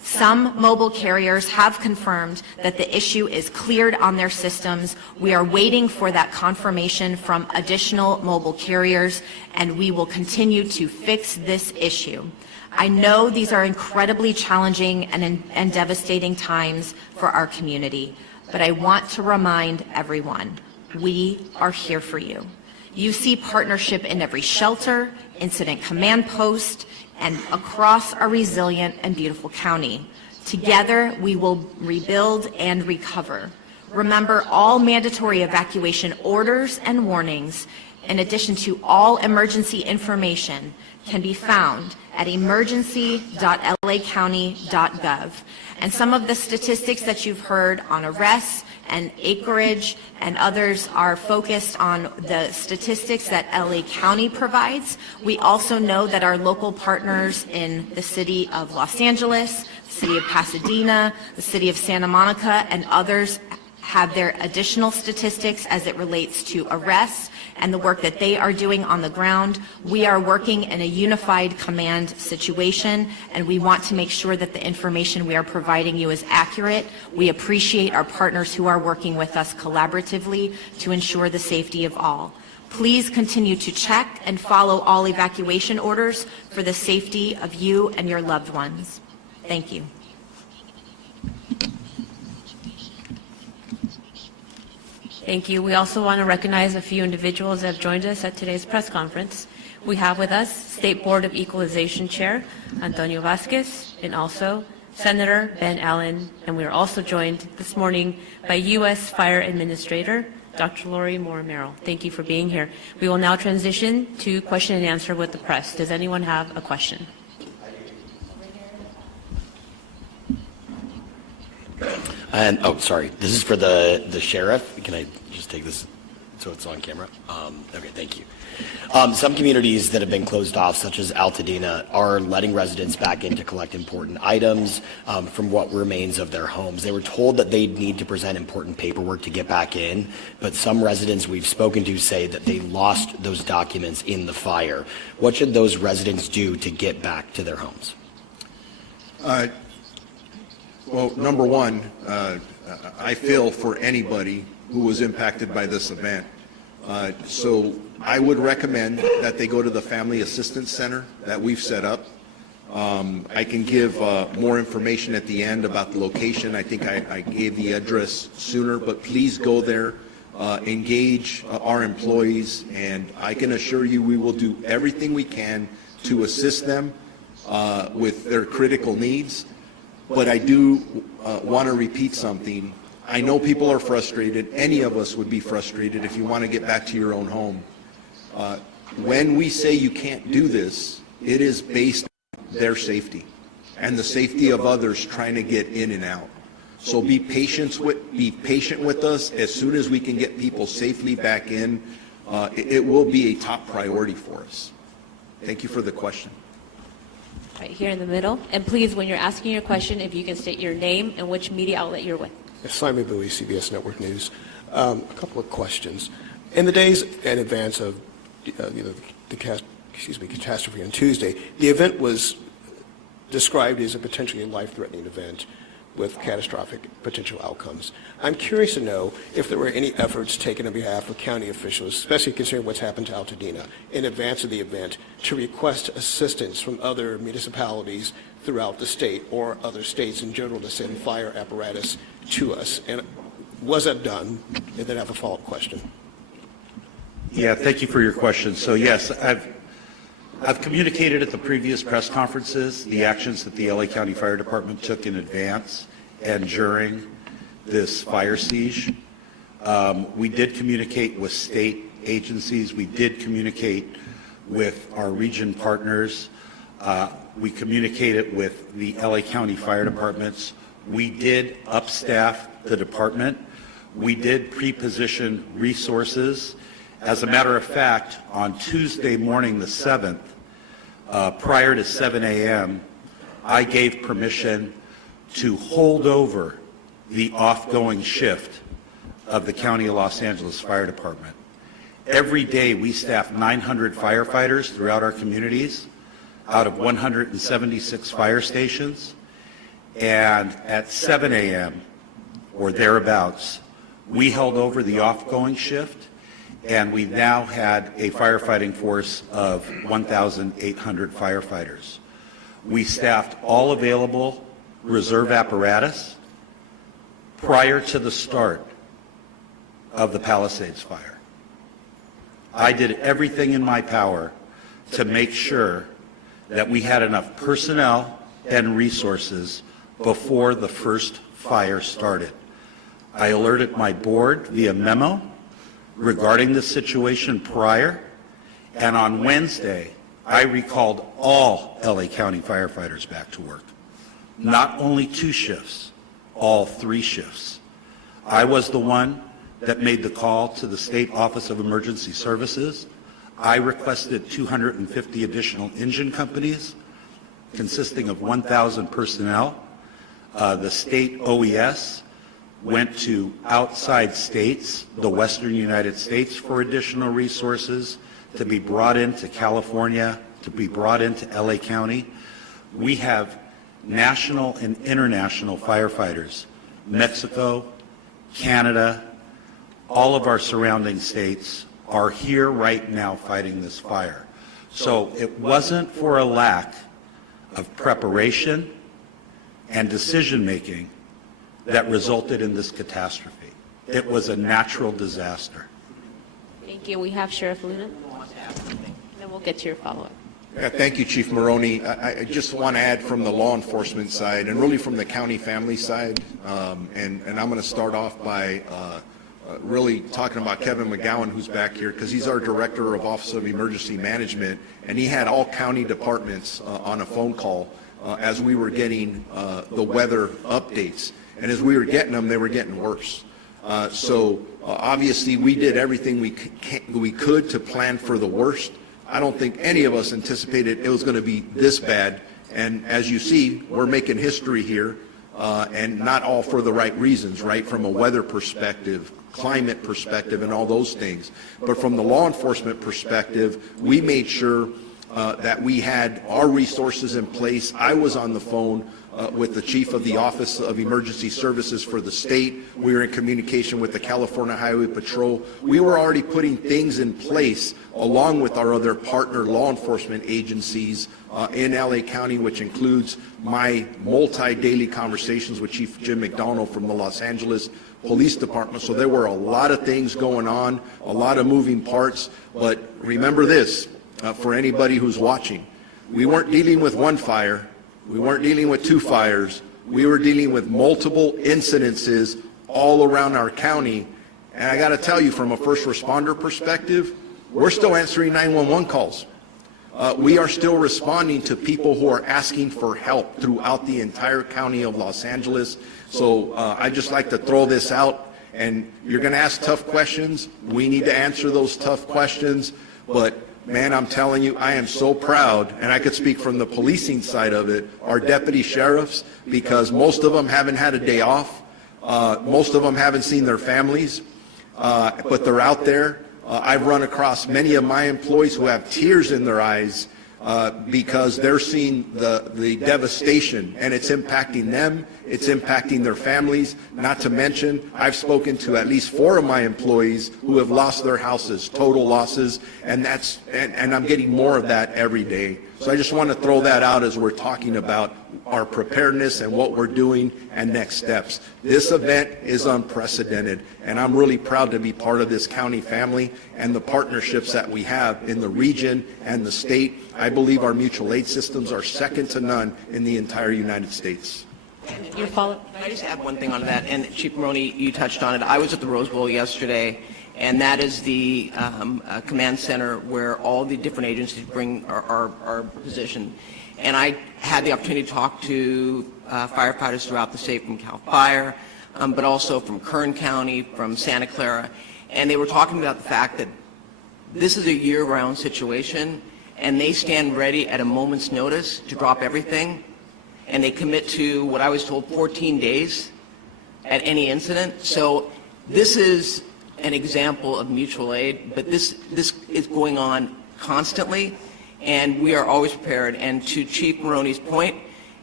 Some mobile carriers have confirmed that the issue is cleared on their systems. We are waiting for that confirmation from additional mobile carriers, and we will continue to fix this issue. I know these are incredibly challenging and devastating times for our community, but I want to remind everyone, we are here for you. You see partnership in every shelter, incident command post, and across our resilient and beautiful county. Together, we will rebuild and recover. Remember, all mandatory evacuation orders and warnings, in addition to all emergency information, can be found at emergency.lacounty.gov. And some of the statistics that you've heard on arrests and acreage and others are focused on the statistics that LA County provides. We also know that our local partners in the city of Los Angeles, the city of Pasadena, the city of Santa Monica, and others have their additional statistics as it relates to arrests and the work that they are doing on the ground. We are working in a unified command situation, and we want to make sure that the information we are providing you is accurate. We appreciate our partners who are working with us collaboratively to ensure the safety of all. Please continue to check and follow all evacuation orders for the safety of you and your loved ones. Thank you. Thank you. We also want to recognize a few individuals that have joined us at today's press conference. We have with us State Board of Equalization Chair Antonio Vasquez and also Senator Ben Allen, and we are also joined this morning by U.S. Fire Administrator Dr. Lori Moore-Merrill. Thank you for being here. We will now transition to question and answer with the press. Does anyone have a question? And, oh, sorry, this is for the sheriff. Can I just take this so it's on camera? Okay, thank you. Some communities that have been closed off, such as Altadena, are letting residents back in to collect important items from what remains of their homes. They were told that they'd need to present important paperwork to get back in, but some residents we've spoken to say that they lost those documents in the fire. What should those residents do to get back to their homes? Well, number one, I feel for anybody who was impacted by this event. So I would recommend that they go to the Family Assistance Center that we've set up. I can give more information at the end about the location. I think I gave the address sooner, but please go there, engage our employees, and I can assure you we will do everything we can to assist them with their critical needs. But I do want to repeat something. I know people are frustrated. Any of us would be frustrated if you want to get back to your own home. When we say you can't do this, it is based on their safety and the safety of others trying to get in and out. So be patient with us. As soon as we can get people safely back in, it will be a top priority for us. Thank you for the question. Right here in the middle. And please, when you're asking your question, if you can state your name and which media outlet you're with. Simon Bowie, CBS Network News. A couple of questions. In the days in advance of the catastrophe on Tuesday, the event was described as a potentially life-threatening event with catastrophic potential outcomes. I'm curious to know if there were any efforts taken on behalf of county officials, especially considering what's happened to Altadena, in advance of the event, to request assistance from other municipalities throughout the state or other states in general to send fire apparatus to us. And was that done? And then I have a follow-up question. Yeah, thank you for your question. So yes, I've communicated at the previous press conferences the actions that the LA County Fire Department took in advance and during this fire siege. We did communicate with state agencies. We did communicate with our region partners. We communicated with the LA County Fire Departments. We did upstaff the department. We did pre-position resources. As a matter of fact, on Tuesday morning, the 7th, prior to 7 a.m., I gave permission to hold over the off-going shift of the County of Los Angeles Fire Department. Every day we staff 900 firefighters throughout our communities out of 176 fire stations, And at 7 a.m. or thereabouts, we held over the off-going shift, and we now had a firefighting force of 1,800 firefighters. We staffed all available reserve apparatus prior to the start of the Palisades Fire. I did everything in my power to make sure that we had enough personnel and resources before the first fire started. I alerted my board via memo regarding the situation prior, and on Wednesday, I recalled all LA County firefighters back to work. Not only 2 shifts, all 3 shifts. I was the one that made the call to the State Office of Emergency Services. I requested 250 additional engine companies consisting of 1,000 personnel. The state OES went to outside states, the western United States, for additional resources to be brought into California, to be brought into LA County. We have national and international firefighters, Mexico, Canada, all of our surrounding states are here right now fighting this fire. So it wasn't for a lack of preparation and decision-making that resulted in this catastrophe. It was a natural disaster. Thank you. We have Sheriff Luna. Then we'll get to your follow-up. Yeah, thank you, Chief Maroney. I just want to add from the law enforcement side and really from the county family side, and I'm going to start off by really talking about Kevin McGowan, who's back here, because he's our Director of Office of Emergency Management, and he had all county departments on a phone call as we were getting the weather updates. And as we were getting them, they were getting worse. So obviously we did everything we could to plan for the worst. I don't think any of us anticipated it was going to be this bad. And as you see, we're making history here, and not all for the right reasons, right? From a weather perspective, climate perspective, and all those things. But from the law enforcement perspective, we made sure that we had our resources in place. I was on the phone with the chief of the Office of Emergency Services for the state. We were in communication with the California Highway Patrol. We were already putting things in place along with our other partner law enforcement agencies in LA County, which includes my multi-daily conversations with Chief Jim McDonald from the Los Angeles Police Department. So there were a lot of things going on, a lot of moving parts. But remember this, for anybody who's watching, we weren't dealing with one fire. We weren't dealing with 2 fires. We were dealing with multiple incidences all around our county. And I got to tell you, from a first responder perspective, we're still answering 911 calls. We are still responding to people who are asking for help throughout the entire county of Los Angeles. So I'd just like to throw this out. And you're going to ask tough questions. We need to answer those tough questions. But man, I'm telling you, I am so proud, and I could speak from the policing side of it, our deputy sheriffs, because most of them haven't had a day off. Most of them haven't seen their families, but they're out there. I've run across many of my employees who have tears in their eyes because they're seeing the devastation, and it's impacting them, it's impacting their families. Not to mention, I've spoken to at least 4 of my employees who have lost their houses, total losses, and I'm getting more of that every day. So I just want to throw that out as we're talking about our preparedness and what we're doing and next steps. This event is unprecedented, and I'm really proud to be part of this county family and the partnerships that we have in the region and the state. I believe our mutual aid systems are second to none in the entire United States. Your follow-up? Can I just add one thing onto that? And Chief Maroney, you touched on it. I was at the Rose Bowl yesterday, and that is the command center where all the different agencies are positioned. And I had the opportunity to talk to firefighters throughout the state from CAL FIRE, but also from Kern County, from Santa Clara, and they were talking about the fact that this is a year-round situation, and they stand ready at a moment's notice to drop everything, and they commit to what I was told 14 days at any incident. So this is an example of mutual aid, but this is going on constantly, and we are always prepared. And to Chief Maroney's point,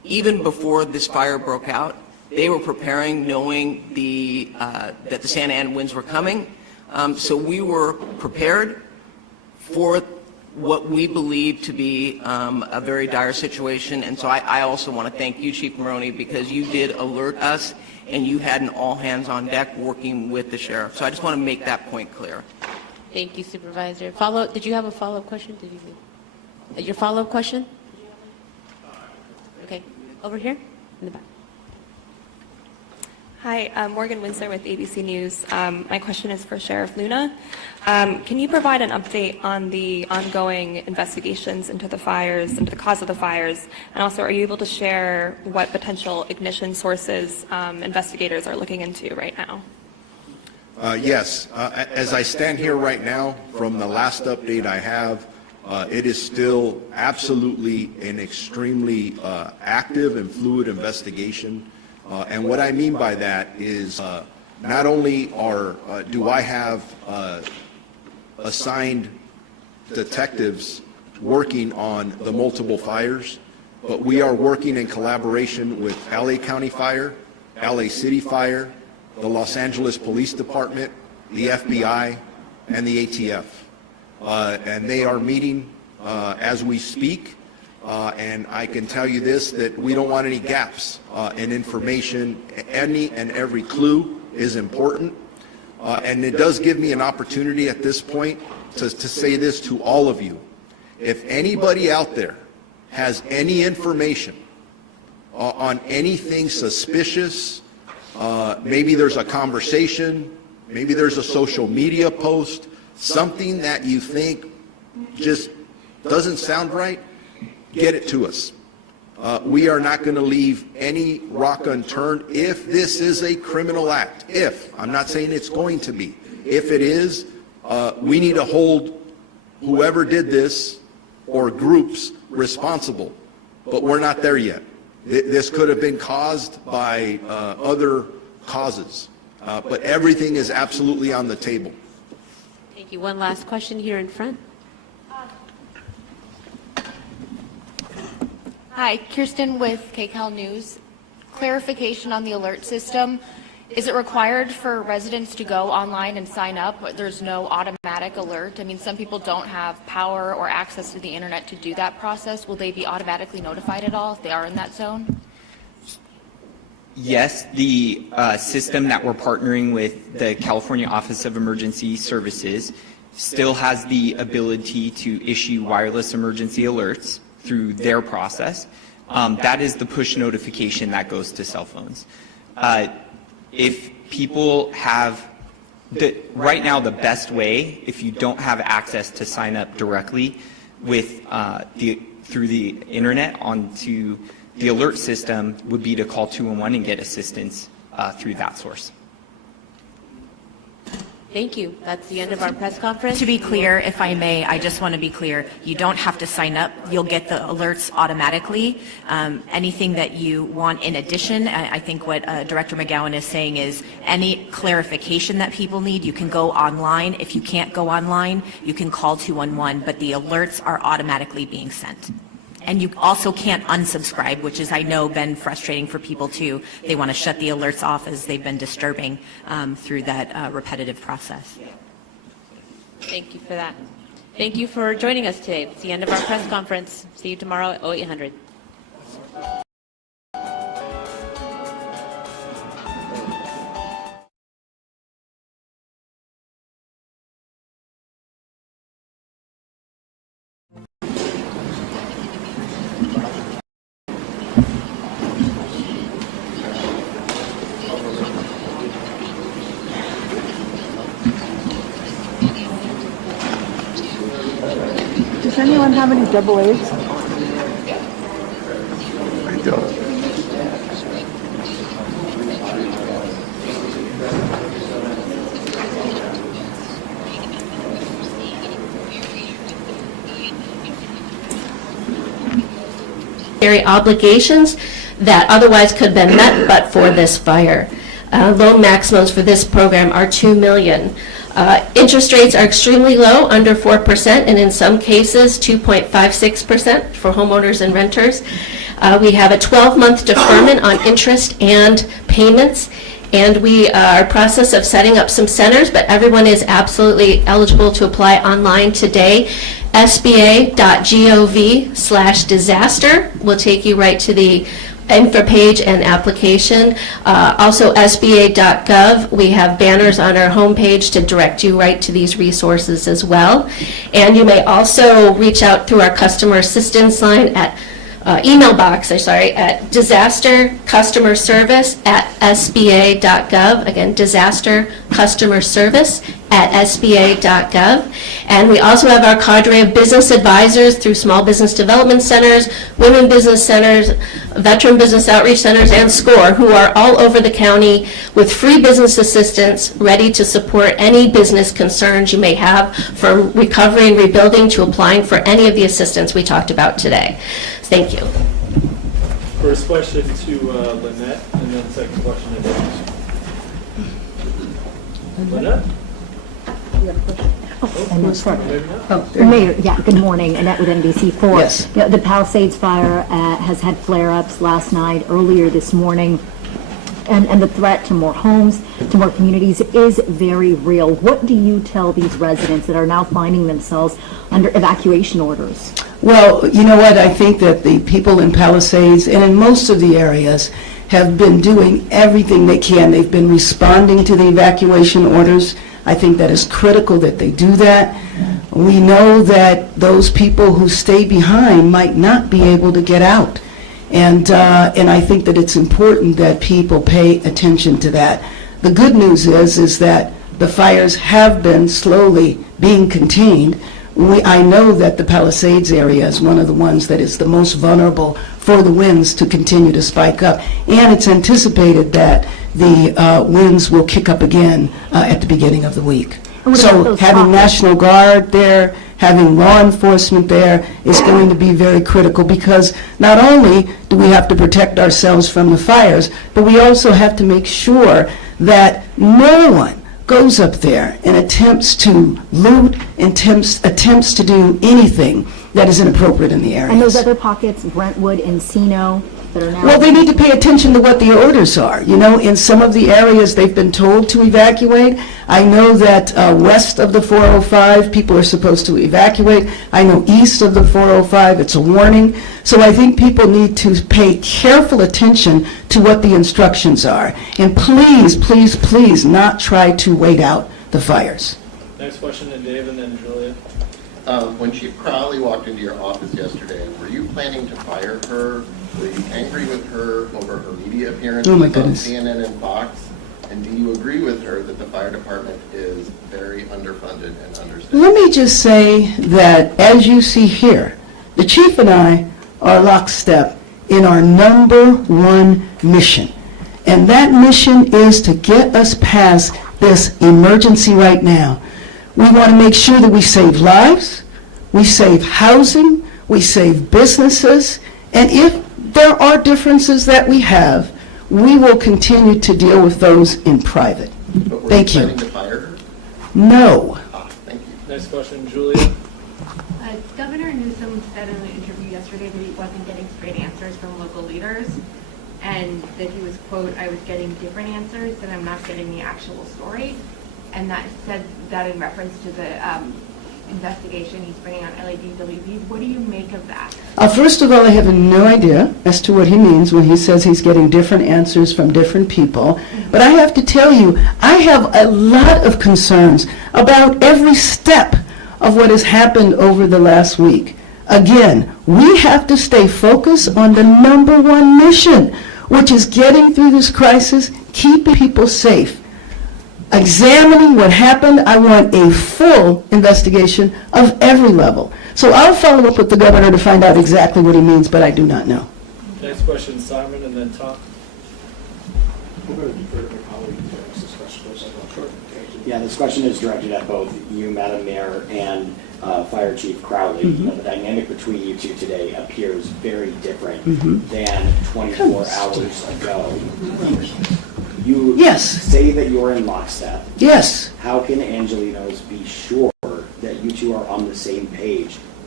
even before this fire broke out, they were preparing knowing that the Santa Ana winds were coming. So we were prepared for what we believe to be a very dire situation. And so I also want to thank you, Chief Maroney, because you did alert us and you had an all-hands-on deck working with the sheriff. So I just want to make that point clear. Thank you, Supervisor. Did you have a follow-up question? Your follow-up question? Okay, over here in the back. Hi, Morgan Winsler with ABC News. My question is for Sheriff Luna. Can you provide an update on the ongoing investigations into the fires, into the cause of the fires, and also are you able to share what potential ignition sources investigators are looking into right now? Yes. As I stand here right now, from the last update I have, it is still absolutely an extremely active and fluid investigation. And what I mean by that is not only do I have assigned detectives working on the multiple fires, but we are working in collaboration with LA County Fire, LA City Fire, the Los Angeles Police Department, the FBI, and the ATF. And they are meeting as we speak. And I can tell you this, that we don't want any gaps in information. Any and every clue is important. And it does give me an opportunity at this point to say this to all of you. If anybody out there has any information on anything suspicious, maybe there's a conversation, maybe there's a social media post, something that you think just doesn't sound right, get it to us. We are not going to leave any rock unturned if this is a criminal act. I'm not saying it's going to be. If it is, we need to hold whoever did this or groups responsible. But we're not there yet. This could have been caused by other causes. But everything is absolutely on the table. Thank you. One last question here in front. Hi, Kirsten with KCAL News. Clarification on the alert system. Is it required for residents to go online and sign up? There's no automatic alert. I mean, some people don't have power or access to the internet to do that process. Will they be automatically notified at all if they are in that zone? Yes, the system that we're partnering with the California Office of Emergency Services still has the ability to issue wireless emergency alerts through their process. That is the push notification that goes to cell phones. If people have, right now the best way, if you don't have access to sign up directly with through the internet onto the alert system, would be to call 211 and get assistance through that source. Thank you. That's the end of our press conference. To be clear, if I may, I just want to be clear, you don't have to sign up. You'll get the alerts automatically. Anything that you want in addition, I think what Director McGowan is saying is any clarification that people need, you can go online. If you can't go online, you can call 211, but the alerts are automatically being sent. And you also can't unsubscribe, which is, I know, been frustrating for people too. They want to shut the alerts off as they've been disturbing through that repetitive process. Thank you for that. Thank you for joining us today. It's the end of our press conference. See you tomorrow at 0800. Does anyone have any double A's? I don't. Obligations that otherwise could have been met but for this fire. Loan maximums for this program are $2 million. Interest rates are extremely low, under 4%, and in some cases 2.56% for homeowners and renters. We have a 12-month deferment on interest and payments, and we are in process of setting up some centers, but everyone is absolutely eligible to apply online today. sba.gov/disaster will take you right to the info page and application. Also, sba.gov, we have banners on our homepage to direct you right to these resources as well. And you may also reach out through our customer assistance line at email box, at disaster customer service at sba.gov. Again, disaster customer service at sba.gov. And we also have our cadre of business advisors through small business development centers, women business centers, veteran business outreach centers, and SCORE, who are all over the county with free business assistance ready to support any business concerns you may have, from recovery and rebuilding to applying for any of the assistance we talked about today. Thank you. First question to Lynette, and then second question to Dennis. Lynette? I'm sorry. Maybe not. Oh, Mayor, yeah, good morning, Annette with NBC4. Yes. Yeah, the Palisades Fire has had flare-ups last night, earlier this morning, and the threat to more homes, to more communities is very real. What do you tell these residents that are now finding themselves under evacuation orders? Well, you know what, I think that the people in Palisades and in most of the areas have been doing everything they can. They've been responding to the evacuation orders. I think that is critical that they do that. We know that those people who stay behind might not be able to get out. And I think that it's important that people pay attention to that. The good news is that the fires have been slowly being contained. I know that the Palisades area is one of the ones that is the most vulnerable for the winds to continue to spike up. And it's anticipated that the winds will kick up again at the beginning of the week. So having National Guard there, having law enforcement there is going to be very critical, because not only do we have to protect ourselves from the fires, but we also have to make sure that no one goes up there and attempts to loot, attempts to do anything that is inappropriate in the area. And those other pockets, Brentwood, Encino, that are now... Well, they need to pay attention to what the orders are. You know, in some of the areas they've been told to evacuate. I know that west of the 405, people are supposed to evacuate. I know east of the 405, it's a warning. So I think people need to pay careful attention to what the instructions are. And please, please, please not try to wait out the fires. Next question to Dave, and then Julia. When Chief Crowley walked into your office yesterday, were you planning to fire her? Were you angry with her over her media appearances Oh my on goodness. CNN and Fox? And do you agree with her that the fire department is very underfunded and understaffed? Let me just say that, as you see here, the chief and I are lockstep in our #1 mission. And that mission is to get us past this emergency right now. We want to make sure that we save lives, we save housing, we save businesses, and if there are differences that we have, we will continue to deal with those in private. Thank you. Planning to fire her? No. Thank you. Next question, Julia. Governor Newsom said in an interview yesterday that he wasn't getting straight answers from local leaders, and that he was, quote, "I was getting different answers, and I'm not getting the actual story." And that said that in reference to the investigation he's bringing on LADWP. What do you make of that? First of all, I have no idea as to what he means when he says he's getting different answers from different people. But I have to tell you, I have a lot of concerns about every step of what has happened over the last week. Again, we have to stay focused on the #1 mission, which is getting through this crisis, keeping people safe. Examining what happened, I want a full investigation of every level. So I'll follow up with the governor to find out exactly what he means, but I do not know. Next question, Simon, and then Tom. We're going to defer to my colleague to ask this question. Yeah, this question is directed at both you, Madam Mayor, and Fire Chief Crowley. You know, the dynamic between you two today appears very different than 24 hours ago. You say that you're in lockstep. Yes. How can Angelenos be sure that you two are on the same page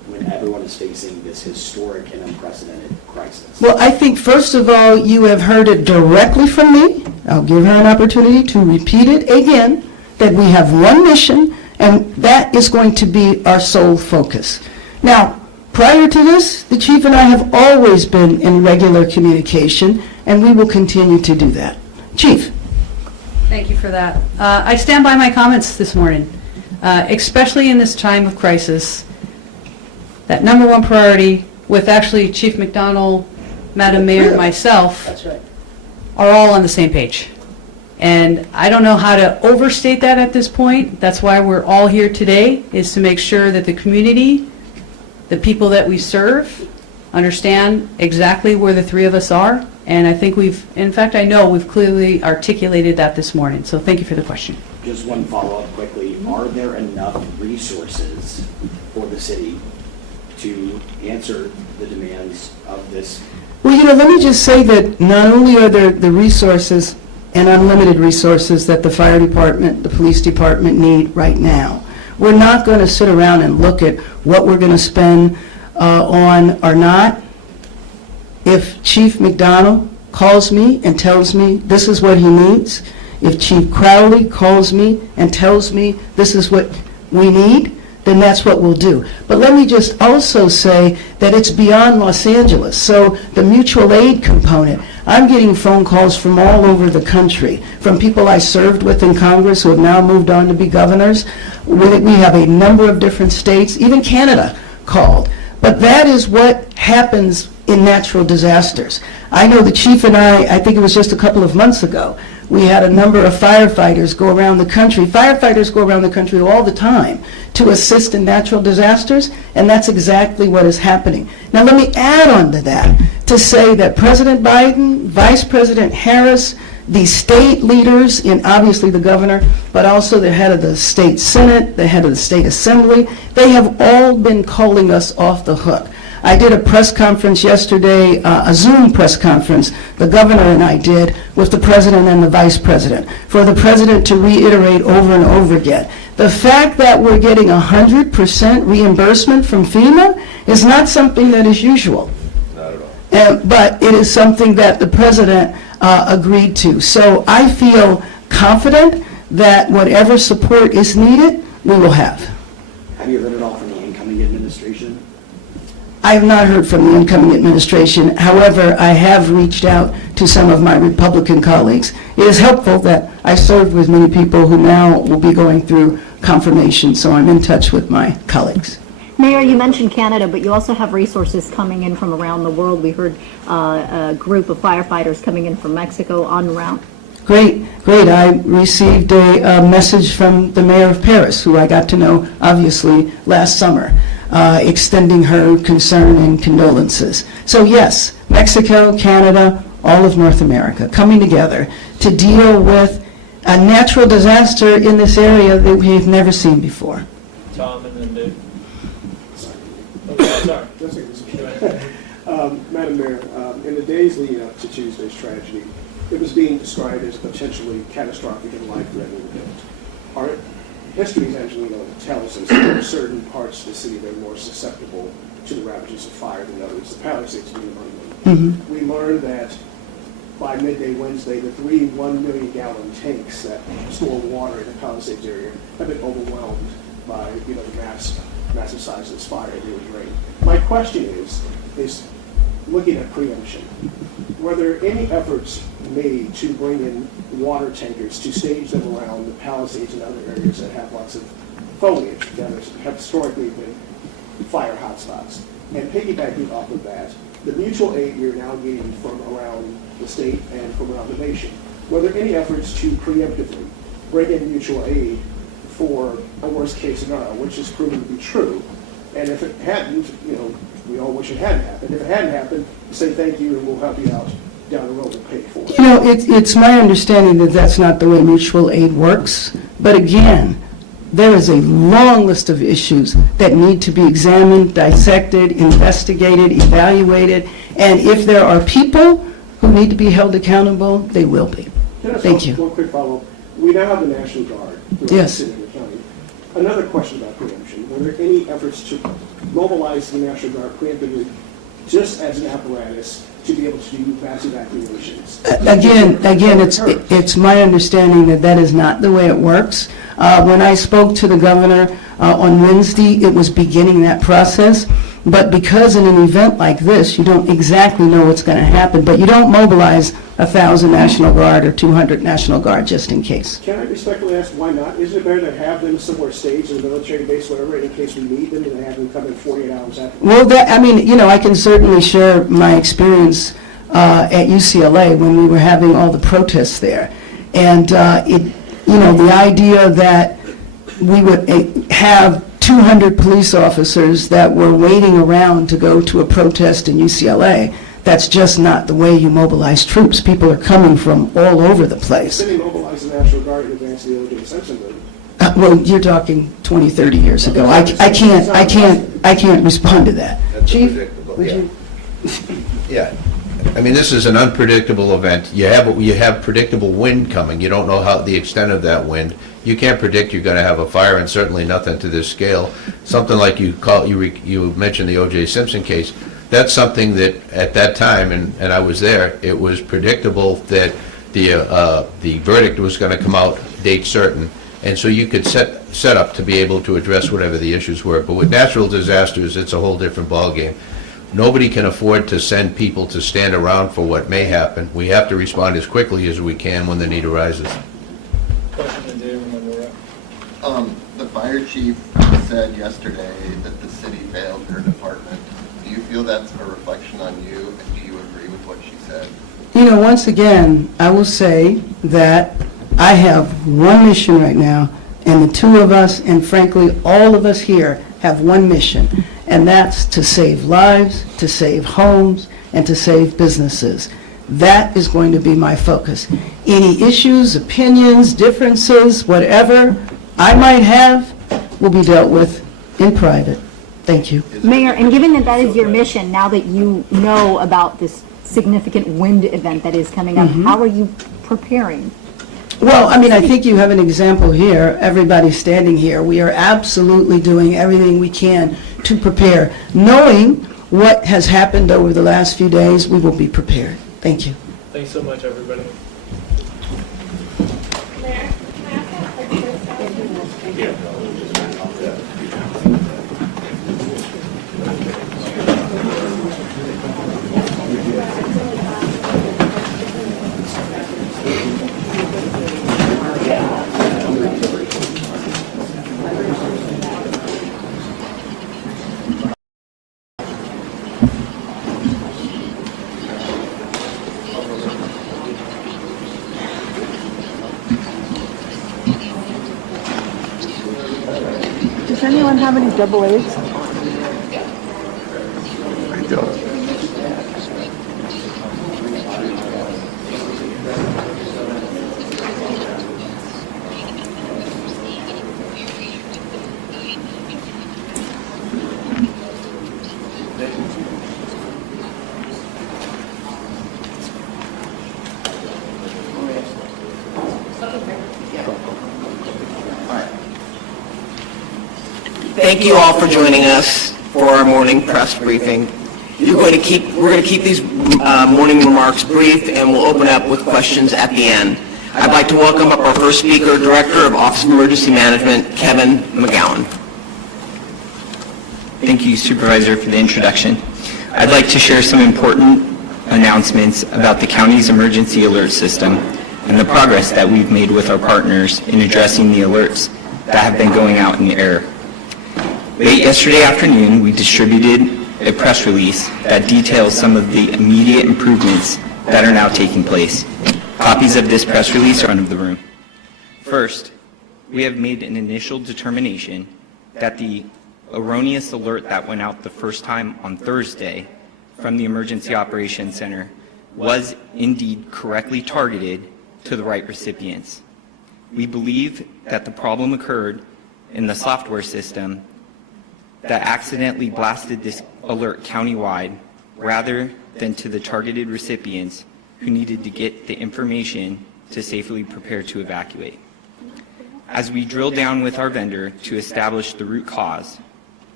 when everyone is facing this historic and unprecedented crisis? Well, I think, first of all, you have heard it directly from me. I'll give her an opportunity to repeat it again, that we have one mission, and that is going to be our sole focus. Now, prior to this, the chief and I have always been in regular communication, and we will continue to do that. Chief. Thank you for that. I stand by my comments this morning, especially in this time of crisis. That number one priority, with actually Chief McDonald, Madam Mayor, and myself, That's right. are all on the same page. And I don't know how to overstate that at this point. That's why we're all here today, is to make sure that the community, the people that we serve, understand exactly where the three of us are. And I think I know we've clearly articulated that this morning. So thank you for the question. Just one follow-up quickly. Are there enough resources for the city to answer the demands of this? Well, let me just say that not only are there the resources and unlimited resources that the fire department, the police department need right now. We're not going to sit around and look at what we're going to spend on or not. If Chief McDonald calls me and tells me this is what he needs, if Chief Crowley calls me and tells me this is what we need, then that's what we'll do. But let me just also say that it's beyond Los Angeles. So the mutual aid component, I'm getting phone calls from all over the country, from people I served with in Congress who have now moved on to be governors. We have a number of different states, even Canada called. But that is what happens in natural disasters. I know the chief and I think it was just a couple of months ago, we had a number of firefighters go around the country. Firefighters go around the country all the time to assist in natural disasters, and that's exactly what is happening. Now let me add on to that to say that President Biden, Vice President Harris, the state leaders, and obviously the governor, but also the head of the state senate, the head of the state assembly, they have all been calling us off the hook. I did a press conference yesterday, a Zoom press conference, the governor and I did, with the president and the vice president, for the president to reiterate over and over again. The fact that we're getting 100% reimbursement from FEMA is not something that is usual. Not at all. But it is something that the president agreed to. So I feel confident that whatever support is needed, we will have. Have you heard at all from the incoming administration? I have not heard from the incoming administration. However, I have reached out to some of my Republican colleagues. It is helpful that I served with many people who now will be going through confirmation, so I'm in touch with my colleagues. Mayor, you mentioned Canada, but you also have resources coming in from around the world. We heard a group of firefighters coming in from Mexico en route. Great. I received a message from the mayor of Paris, who I got to know, obviously, last summer, extending her concern and condolences. So yes, Mexico, Canada, all of North America coming together to deal with a natural disaster in this area that we've never seen before. Tom and then Dave. Madam Mayor, in the days leading up to Tuesday's tragedy, it was being described as potentially catastrophic and life-threatening event. Our history, as Angelino tells us, there are certain parts of the city that are more susceptible to the ravages of fire than others, the Palisades being among them. We learned that by midday Wednesday, the 3 1-million-gallon tanks that store water in the Palisades area have been overwhelmed by the massive size of this fire that was rained. My question is looking at preemption, were there any efforts made to bring in water tankers to stage them around the Palisades and other areas that have lots of foliage that have historically been fire hotspots? And piggybacking off of that, the mutual aid you're now getting from around the state and from around the nation, were there any efforts to preemptively bring in mutual aid for a worst-case scenario, which is proven to be true? And if it hadn't, we all wish it hadn't happened. If it hadn't happened, say thank you and we'll help you out down the road and pay for it. It's my understanding that that's not the way mutual aid works. But again, there is a long list of issues that need to be examined, dissected, investigated, evaluated. And if there are people who need to be held accountable, they will be. Thank you. One quick follow-up. We now have the National Guard throughout the city and the county. Another question about preemption. Were there any efforts to mobilize the National Guard preemptively just as an apparatus to be able to do mass evacuations? Again, it's my understanding that that is not the way it works. When I spoke to the governor on Wednesday, it was beginning that process. But because in an event like this, you don't exactly know what's going to happen, but you don't mobilize 1,000 National Guard or 200 National Guard just in case. Can I respectfully ask why not? Isn't it better to have them somewhere staged in a military base, whatever, in case we need them, than have them come in 48 hours after? Well, I can certainly share my experience at UCLA when we were having all the protests there. And, the idea that we would have 200 police officers that were waiting around to go to a protest in UCLA, that's just not the way you mobilize troops. People are coming from all over the place. Didn't mobilize the National Guard in advance of the O.J. Simpson movie. Well, you're talking 20, 30 years ago. I can't respond to that. Chief, would you? Yeah. I mean, this is an unpredictable event. You have predictable wind coming. You don't know how the extent of that wind. You can't predict you're going to have a fire, and certainly nothing to this scale. Something like you mentioned the O.J. Simpson case. That's something that at that time, and I was there, it was predictable that the verdict was going to come out date certain, and so you could set up to be able to address whatever the issues were. But with natural disasters, it's a whole different ballgame. Nobody can afford to send people to stand around for what may happen. We have to respond as quickly as we can when the need arises. The fire chief said yesterday that the city failed her department. Do you feel that's a reflection on you, and do you agree with what she said? Once again, I will say that I have one mission right now, and the two of us, and frankly, all of us here, have one mission, and that's to save lives, to save homes, and to save businesses. That is going to be my focus. Any issues, opinions, differences, whatever I might have, will be dealt with in private. Thank you. Mayor, and given that that is your mission, now that you know about this significant wind event that is coming up, how are you preparing? Well, I think you have an example here. Everybody standing here. We are absolutely doing everything we can to prepare. Knowing what has happened over the last few days, we will be prepared. Thank you. Thanks so much, everybody. Does anyone have any double A's? I don't. Thank you all for joining us for our morning press briefing. We're going to keep these morning remarks brief, and we'll open up with questions at the end. I'd like to welcome up our first speaker, Director of Office of Emergency Management, Kevin McGowan. Thank you, Supervisor, for the introduction. I'd like to share some important announcements about the county's emergency alert system and the progress that we've made with our partners in addressing the alerts that have been going out in the air. Late yesterday afternoon, we distributed a press release that details some of the immediate improvements that are now taking place. Copies of this press release are in front of the room. First, we have made an initial determination that the erroneous alert that went out the first time on Thursday from the Emergency Operations Center was indeed correctly targeted to the right recipients. We believe that the problem occurred in the software system that accidentally blasted this alert countywide rather than to the targeted recipients who needed to get the information to safely prepare to evacuate. As we drill down with our vendor to establish the root cause,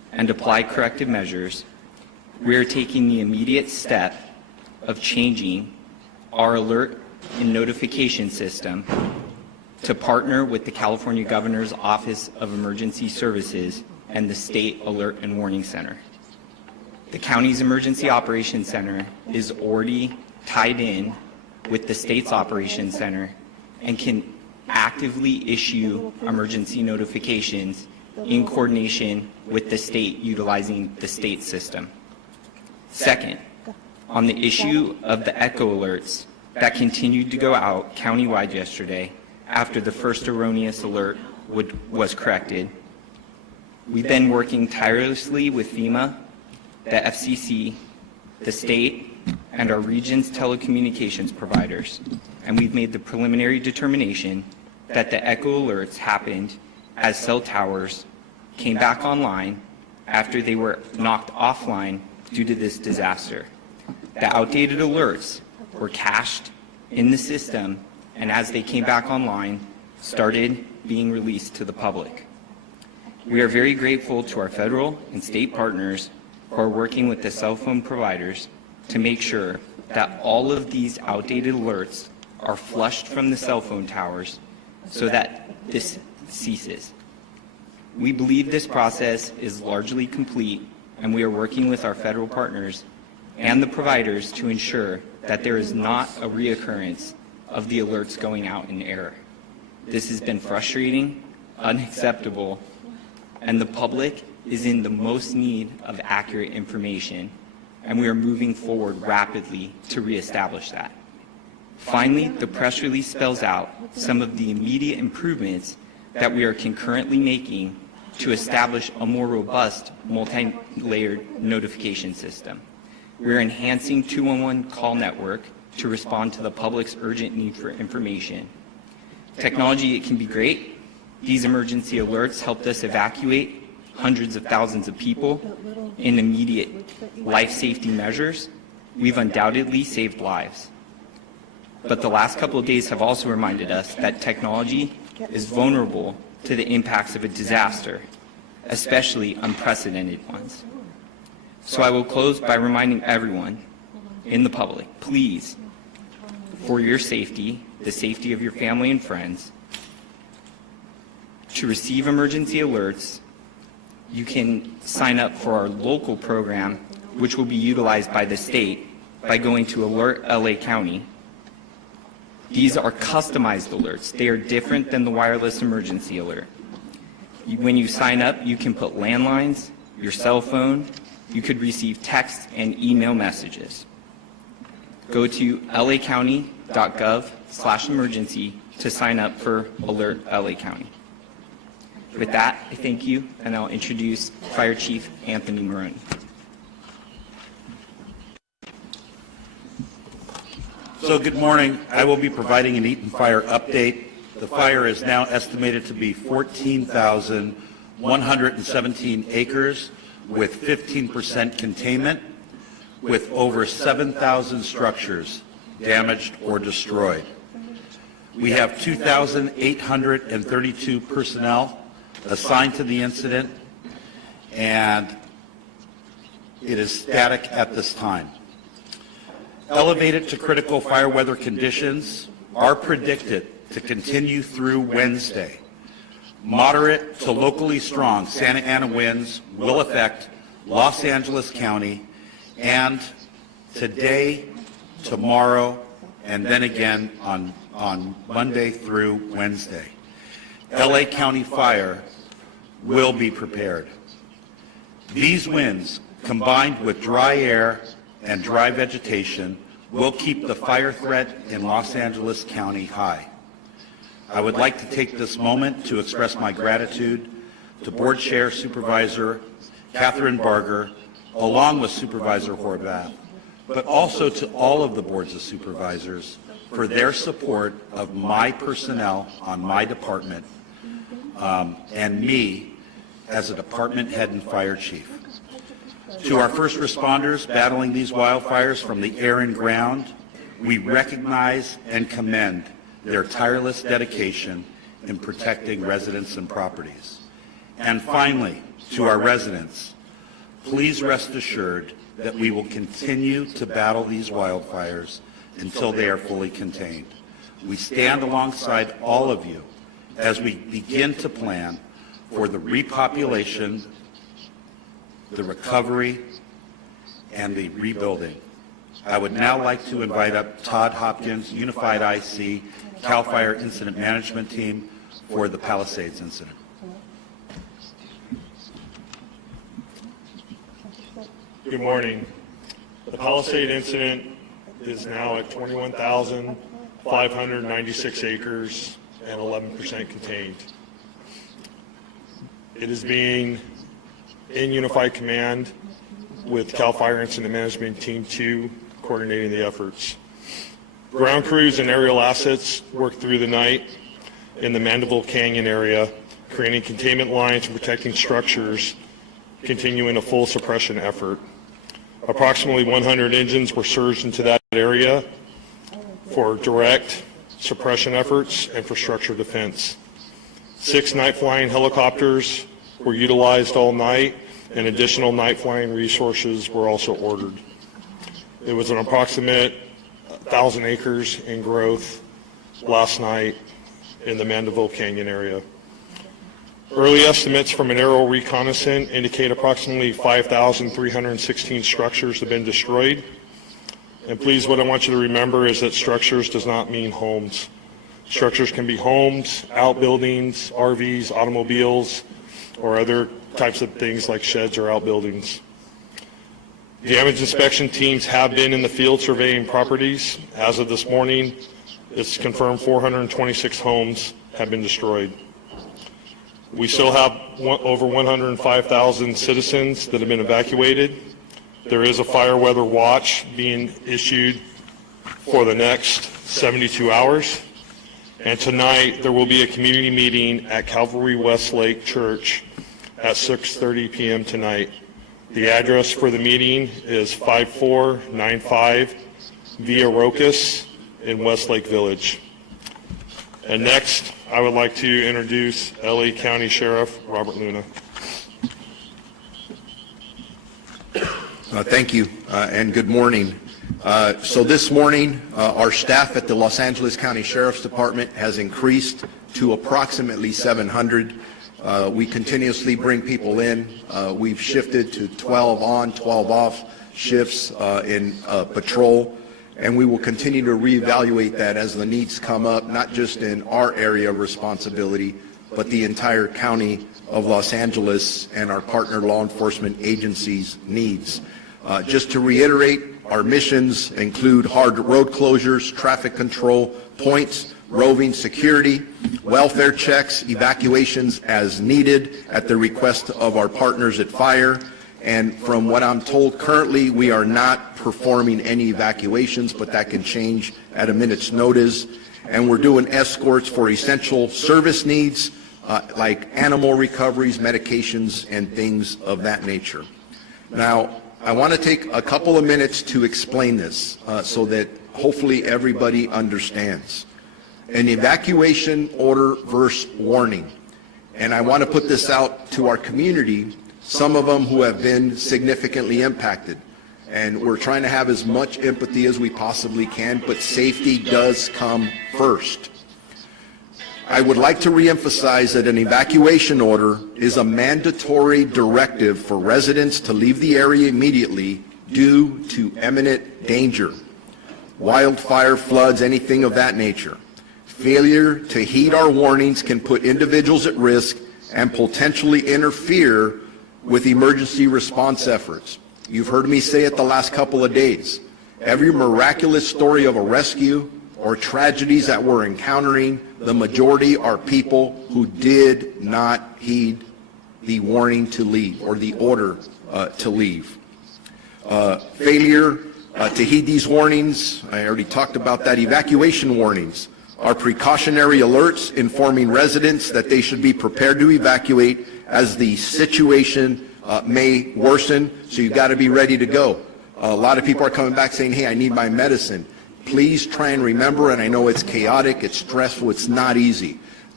and apply corrective measures, we are taking the immediate step of changing our alert and notification system to partner with the California Governor's Office of Emergency Services and the State Alert and Warning Center. The county's Emergency Operations Center is already tied in with the state's Operations Center and can actively issue emergency notifications in coordination with the state utilizing the state system. Second, on the issue of the echo alerts that continued to go out countywide yesterday after the first erroneous alert was corrected, we've been working tirelessly with FEMA, the FCC, the state, and our region's telecommunications providers, and we've made the preliminary determination that the echo alerts happened as cell towers came back online after they were knocked offline due to this disaster. The outdated alerts were cached in the system, and as they came back online, started being released to the public. We are very grateful to our federal and state partners who are working with the cell phone providers to make sure that all of these outdated alerts are flushed from the cell phone towers so that this ceases. We believe this process is largely complete, and we are working with our federal partners and the providers to ensure that there is not a reoccurrence of the alerts going out in error. This has been frustrating, unacceptable, and the public is in the most need of accurate information, and we are moving forward rapidly to reestablish that. Finally, the press release spells out some of the immediate improvements that we are concurrently making to establish a more robust multi-layered notification system. We are enhancing 211 call network to respond to the public's urgent need for information. Technology, it can be great. These emergency alerts helped us evacuate hundreds of thousands of people in immediate life safety measures. We've undoubtedly saved lives. But the last couple of days have also reminded us that technology is vulnerable to the impacts of a disaster, especially unprecedented ones. So I will close by reminding everyone in the public, please, for your safety, the safety of your family and friends, to receive emergency alerts, you can sign up for our local program, which will be utilized by the state by going to Alert LA County. These are customized alerts. They are different than the wireless emergency alert. When you sign up, you can put landlines, your cell phone, you could receive text and email messages. Go to lacounty.gov/emergency to sign up for Alert LA County. With that, I thank you, and I'll introduce Fire Chief Anthony Maroney. So good morning. I will be providing an Eaton Fire update. The fire is now estimated to be 14,117 acres with 15% containment, with over 7,000 structures damaged or destroyed. We have 2,832 personnel assigned to the incident, and it is static at this time. Elevated to critical fire weather conditions are predicted to continue through Wednesday. Moderate to locally strong Santa Ana winds will affect Los Angeles County, and today, tomorrow, and then again on Monday through Wednesday. LA County Fire will be prepared. These winds, combined with dry air and dry vegetation, will keep the fire threat in Los Angeles County high. I would like to take this moment to express my gratitude to Board Chair Supervisor Catherine Barger, along with Supervisor Horvath, but also to all of the boards of supervisors for their support of my personnel on my department and me as a department head and fire chief. To our first responders battling these wildfires from the air and ground, we recognize and commend their tireless dedication in protecting residents and properties. And finally, to our residents, Please rest assured that we will continue to battle these wildfires until they are fully contained. We stand alongside all of you as we begin to plan for the repopulation, the recovery, and the rebuilding. I would now like to invite up Todd Hopkins, Unified IC, CAL FIRE Incident Management Team for the Palisades incident. Good morning. The Palisade incident is now at 21,596 acres and 11% contained. It is being in unified command with CAL FIRE Incident Management Team 2 coordinating the efforts. Ground crews and aerial assets worked through the night in the Mandeville Canyon area, creating containment lines and protecting structures, continuing a full suppression effort. Approximately 100 engines were surged into that area for direct suppression efforts and for structure defense. 6 night flying helicopters were utilized all night, and additional night flying resources were also ordered. It was an approximate 1,000 acres in growth last night in the Mandeville Canyon area. Early estimates from an aerial reconnaissance indicate approximately 5,316 structures have been destroyed. And please, what I want you to remember is that structures does not mean homes. Structures can be homes, outbuildings, RVs, automobiles, or other types of things like sheds or outbuildings. Damage inspection teams have been in the field surveying properties. As of this morning, it's confirmed 426 homes have been destroyed. We still have over 105,000 citizens that have been evacuated. There is a fire weather watch being issued for the next 72 hours. And tonight, there will be a community meeting at Calvary Westlake Church at 6:30 p.m. tonight. The address for the meeting is 5495 Via Rocas in Westlake Village. And next, I would like to introduce LA County Sheriff Robert Luna. Thank you, and good morning. So this morning, our staff at the Los Angeles County Sheriff's Department has increased to approximately 700. We continuously bring people in. We've shifted to 12 on, 12 off shifts in patrol, and we will continue to reevaluate that as the needs come up, not just in our area of responsibility, but the entire county of Los Angeles and our partner law enforcement agencies' needs. Just to reiterate, our missions include hard road closures, traffic control points, roving security, welfare checks, evacuations as needed at the request of our partners at Fire. And from what I'm told currently, we are not performing any evacuations, but that can change at a minute's notice. And we're doing escorts for essential service needs like animal recoveries, medications, and things of that nature. Now, I want to take a couple of minutes to explain this so that hopefully everybody understands. An evacuation order versus warning. And I want to put this out to our community, some of them who have been significantly impacted. And we're trying to have as much empathy as we possibly can, but safety does come first. I would like to reemphasize that an evacuation order is a mandatory directive for residents to leave the area immediately due to imminent danger. Wildfire, floods, anything of that nature. Failure to heed our warnings can put individuals at risk and potentially interfere with emergency response efforts. You've heard me say it the last couple of days. Every miraculous story of a rescue or tragedies that we're encountering, the majority are people who did not heed the warning to leave or the order to leave. Failure to heed these warnings, I already talked about that. Evacuation warnings are precautionary alerts informing residents that they should be prepared to evacuate as the situation may worsen, so you've got to be ready to go. A lot of people are coming back saying, hey, I need my medicine. Please try and remember, and I know it's chaotic, it's stressful, it's not easy.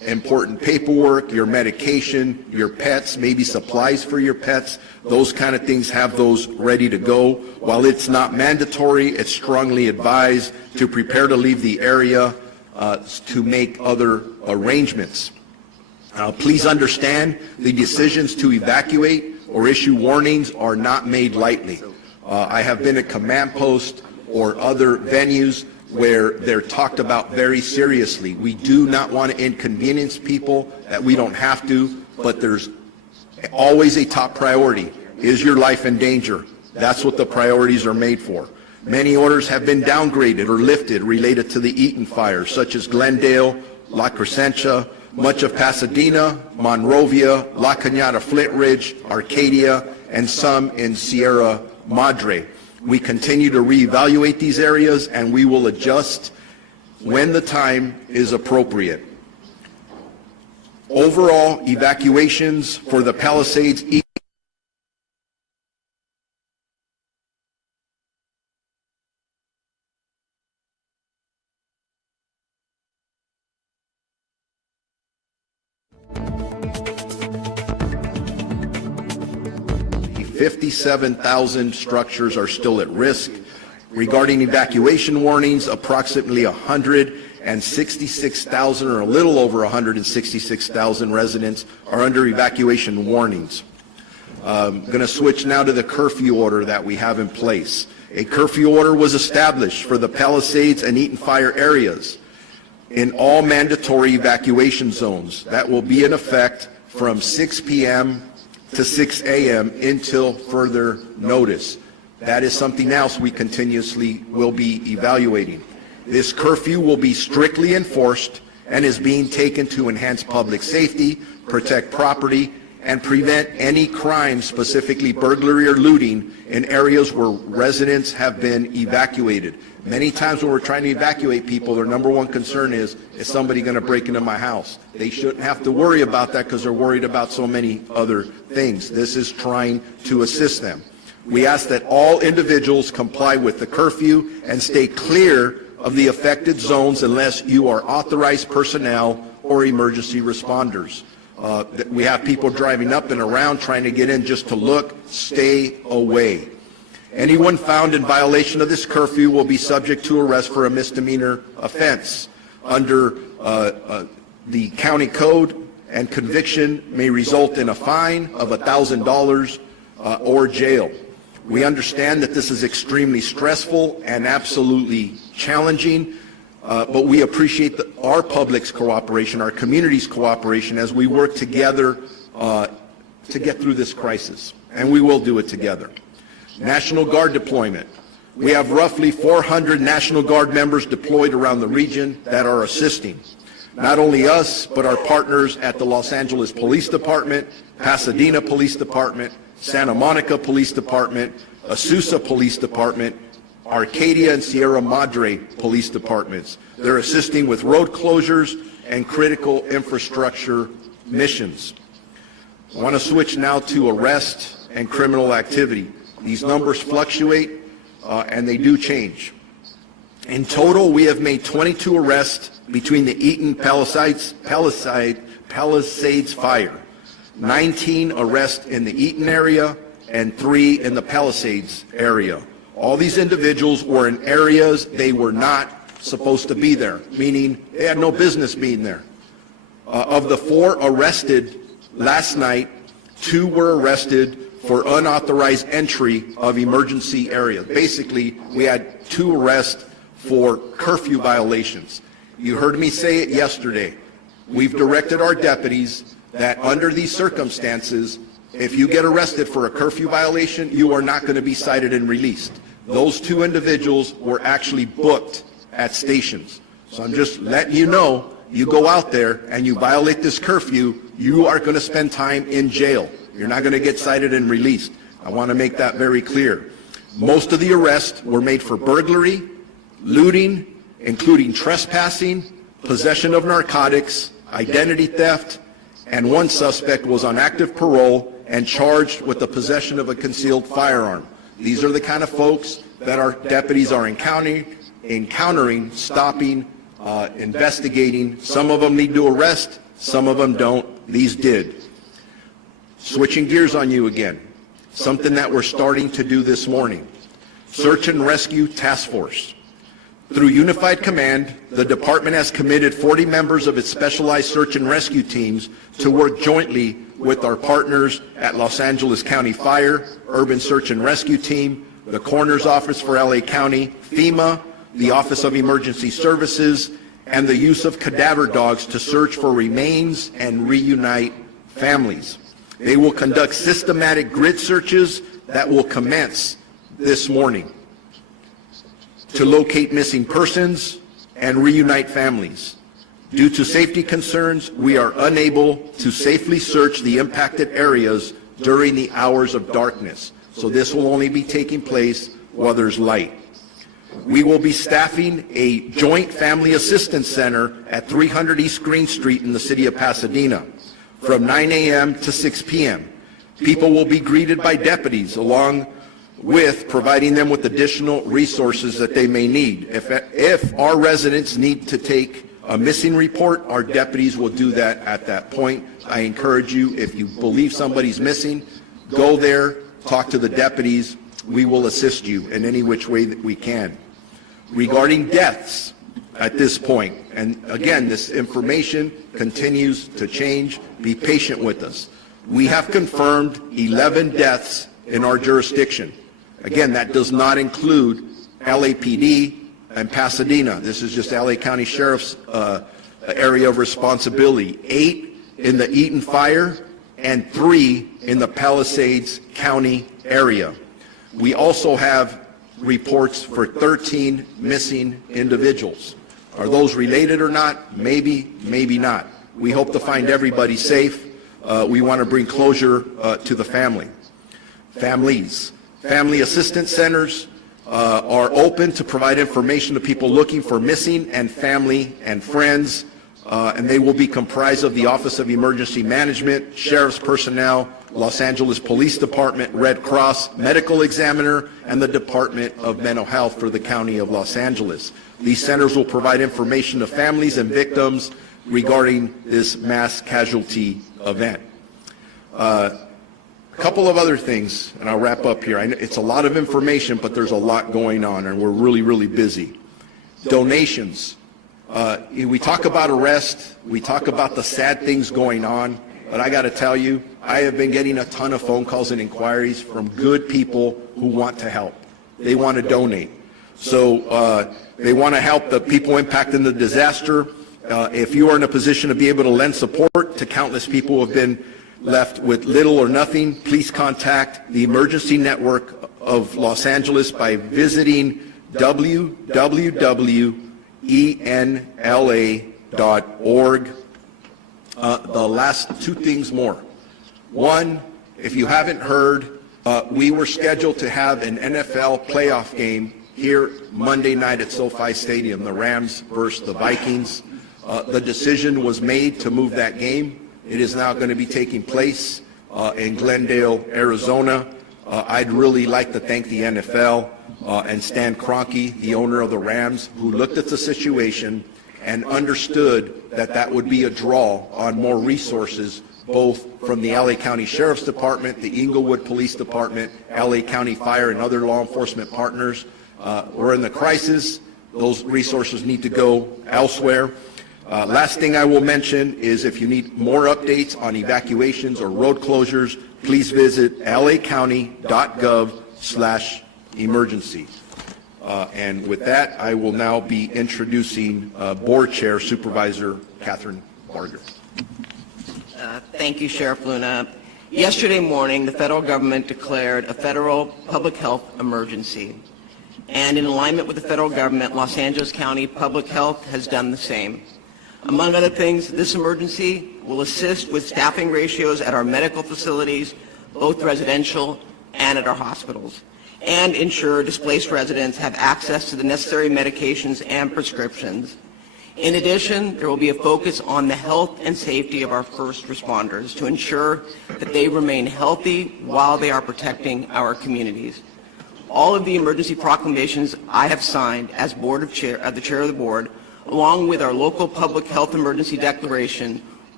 important paperwork, your medication, your pets, maybe supplies for your pets, those kind of things, have those ready to go. While it's not mandatory, it's strongly advised to prepare to leave the area to make other arrangements. Please understand, the decisions to evacuate or issue warnings are not made lightly. I have been at command posts or other venues where they're talked about very seriously. We do not want to inconvenience people that we don't have to, but there's always a top priority. Is your life in danger? That's what the priorities are made for. Many orders have been downgraded or lifted related to the Eaton fire, such as Glendale, La Crescentia, much of Pasadena, Monrovia, La Cañada, Flint Ridge, Arcadia, and some in Sierra Madre. We continue to reevaluate these areas, and we will adjust when the time is appropriate. Overall, evacuations for the Palisades $57,000 structures are still at risk. Regarding evacuation warnings, approximately 166,000 or a little over 166,000 residents are under evacuation warnings. I'm going to switch now to the curfew order that we have in place. A curfew order was established for the Palisades and Eaton fire areas in all mandatory evacuation zones. That will be in effect from 6 p.m. to 6 a.m. until further notice. That is something else we continuously will be evaluating. This curfew will be strictly enforced and is being taken to enhance public safety, protect property, and prevent any crime, specifically burglary or looting, in areas where residents have been evacuated. Many times when we're trying to evacuate people, their number one concern is somebody going to break into my house? They shouldn't have to worry about that because they're worried about so many other things. This is trying to assist them. We ask that all individuals comply with the curfew and stay clear of the affected zones unless you are authorized personnel or emergency responders. We have people driving up and around trying to get in just to look. Stay away. Anyone found in violation of this curfew will be subject to arrest for a misdemeanor offense under the county code, and conviction may result in a fine of $1,000 or jail. We understand that this is extremely stressful and absolutely challenging, but we appreciate our public's cooperation, our community's cooperation as we work together to get through this crisis, and we will do it together. National Guard deployment. We have roughly 400 National Guard members deployed around the region that are assisting. Not only us, but our partners at the Los Angeles Police Department, Pasadena Police Department, Santa Monica Police Department, Azusa Police Department, Arcadia and Sierra Madre Police Departments. They're assisting with road closures and critical infrastructure missions. I want to switch now to arrest and criminal activity. These numbers fluctuate and they do change. In total, we have made 22 arrests between the Eaton Palisades Fire, 19 arrests in the Eaton area, and 3 in the Palisades area. All these individuals were in areas they were not supposed to be there, meaning they had no business being there. Of the 4 arrested last night, 2 were arrested for unauthorized entry of emergency areas. Basically, we had 2 arrests for curfew violations. You heard me say it yesterday. We've directed our deputies that under these circumstances, if you get arrested for a curfew violation, you are not going to be cited and released. Those 2 individuals were actually booked at stations. So I'm just letting you know, you go out there and you violate this curfew, you are going to spend time in jail. You're not going to get cited and released. I want to make that very clear. Most of the arrests were made for burglary, looting, including trespassing, possession of narcotics, identity theft, and 1 suspect was on active parole and charged with the possession of a concealed firearm. These are the kind of folks that our deputies are encountering, stopping, investigating. Some of them need to arrest, Some of them don't. These did. Switching gears on you again, something that we're starting to do this morning. Search and Rescue Task Force. Through Unified Command, the department has committed 40 members of its specialized search and rescue teams to work jointly with our partners at Los Angeles County Fire, Urban Search and Rescue Team, the Coroner's Office for LA County, FEMA, the Office of Emergency Services, and the use of cadaver dogs to search for remains and reunite families. They will conduct systematic grid searches that will commence this morning to locate missing persons and reunite families. Due to safety concerns, we are unable to safely search the impacted areas during the hours of darkness. So this will only be taking place while there's light. We will be staffing a joint family assistance center at 300 East Green Street in the city of Pasadena from 9 a.m. to 6 p.m. People will be greeted by deputies along with providing them with additional resources that they may need. If our residents need to take a missing report, our deputies will do that at that point. I encourage you, if you believe somebody's missing, go there, talk to the deputies. We will assist you in any which way that we can. Regarding deaths at this point, and again, this information continues to change. Be patient with us. We have confirmed 11 deaths in our jurisdiction. Again, that does not include LAPD and Pasadena. This is just LA County Sheriff's area of responsibility. 8 in the Eaton Fire and 3 in the Palisades County area. We also have reports for 13 missing individuals. Are those related or not? Maybe, maybe not. We hope to find everybody safe. We want to bring closure to the families. Family assistance centers are open to provide information to people looking for missing and family and friends, and they will be comprised of the Office of Emergency Management, Sheriff's personnel, Los Angeles Police Department, Red Cross, Medical Examiner, and the Department of Mental Health for the County of Los Angeles. These centers will provide information to families and victims regarding this mass casualty event. A couple of other things, and I'll wrap up here. It's a lot of information, but there's a lot going on, and we're really, really busy. Donations. We talk about arrest. We talk about the sad things going on, but I got to tell you, I have been getting a ton of phone calls and inquiries from good people who want to help. They want to donate. So they want to help the people impacted in the disaster. If you are in a position to be able to lend support to countless people who have been left with little or nothing, please contact the Emergency Network of Los Angeles by visiting www.enla.org. The last 2 things more. One, if you haven't heard, we were scheduled to have an NFL playoff game here Monday night at SoFi Stadium, the Rams versus the Vikings. The decision was made to move that game. It is now going to be taking place in Glendale, Arizona. I'd really like to thank the NFL and Stan Kroenke, the owner of the Rams, who looked at the situation and understood that that would be a draw on more resources, both from the LA County Sheriff's Department, the Inglewood Police Department, LA County Fire, and other law enforcement partners. We're in the crisis. Those resources need to go elsewhere. Last thing I will mention is if you need more updates on evacuations or road closures, please visit lacounty.gov/emergency. And with that, I will now be introducing Board Chair Supervisor Catherine Barger. Thank you, Sheriff Luna. Yesterday morning, the federal government declared a federal public health emergency. And in alignment with the federal government, Los Angeles County Public Health has done the same. Among other things, this emergency will assist with staffing ratios at our medical facilities, both residential and at our hospitals, and ensure displaced residents have access to the necessary medications and prescriptions. In addition, there will be a focus on the health and safety of our first responders to ensure that they remain healthy while they are protecting our communities. All of the emergency proclamations I have signed as the chair of the board, along with our local public health emergency declaration,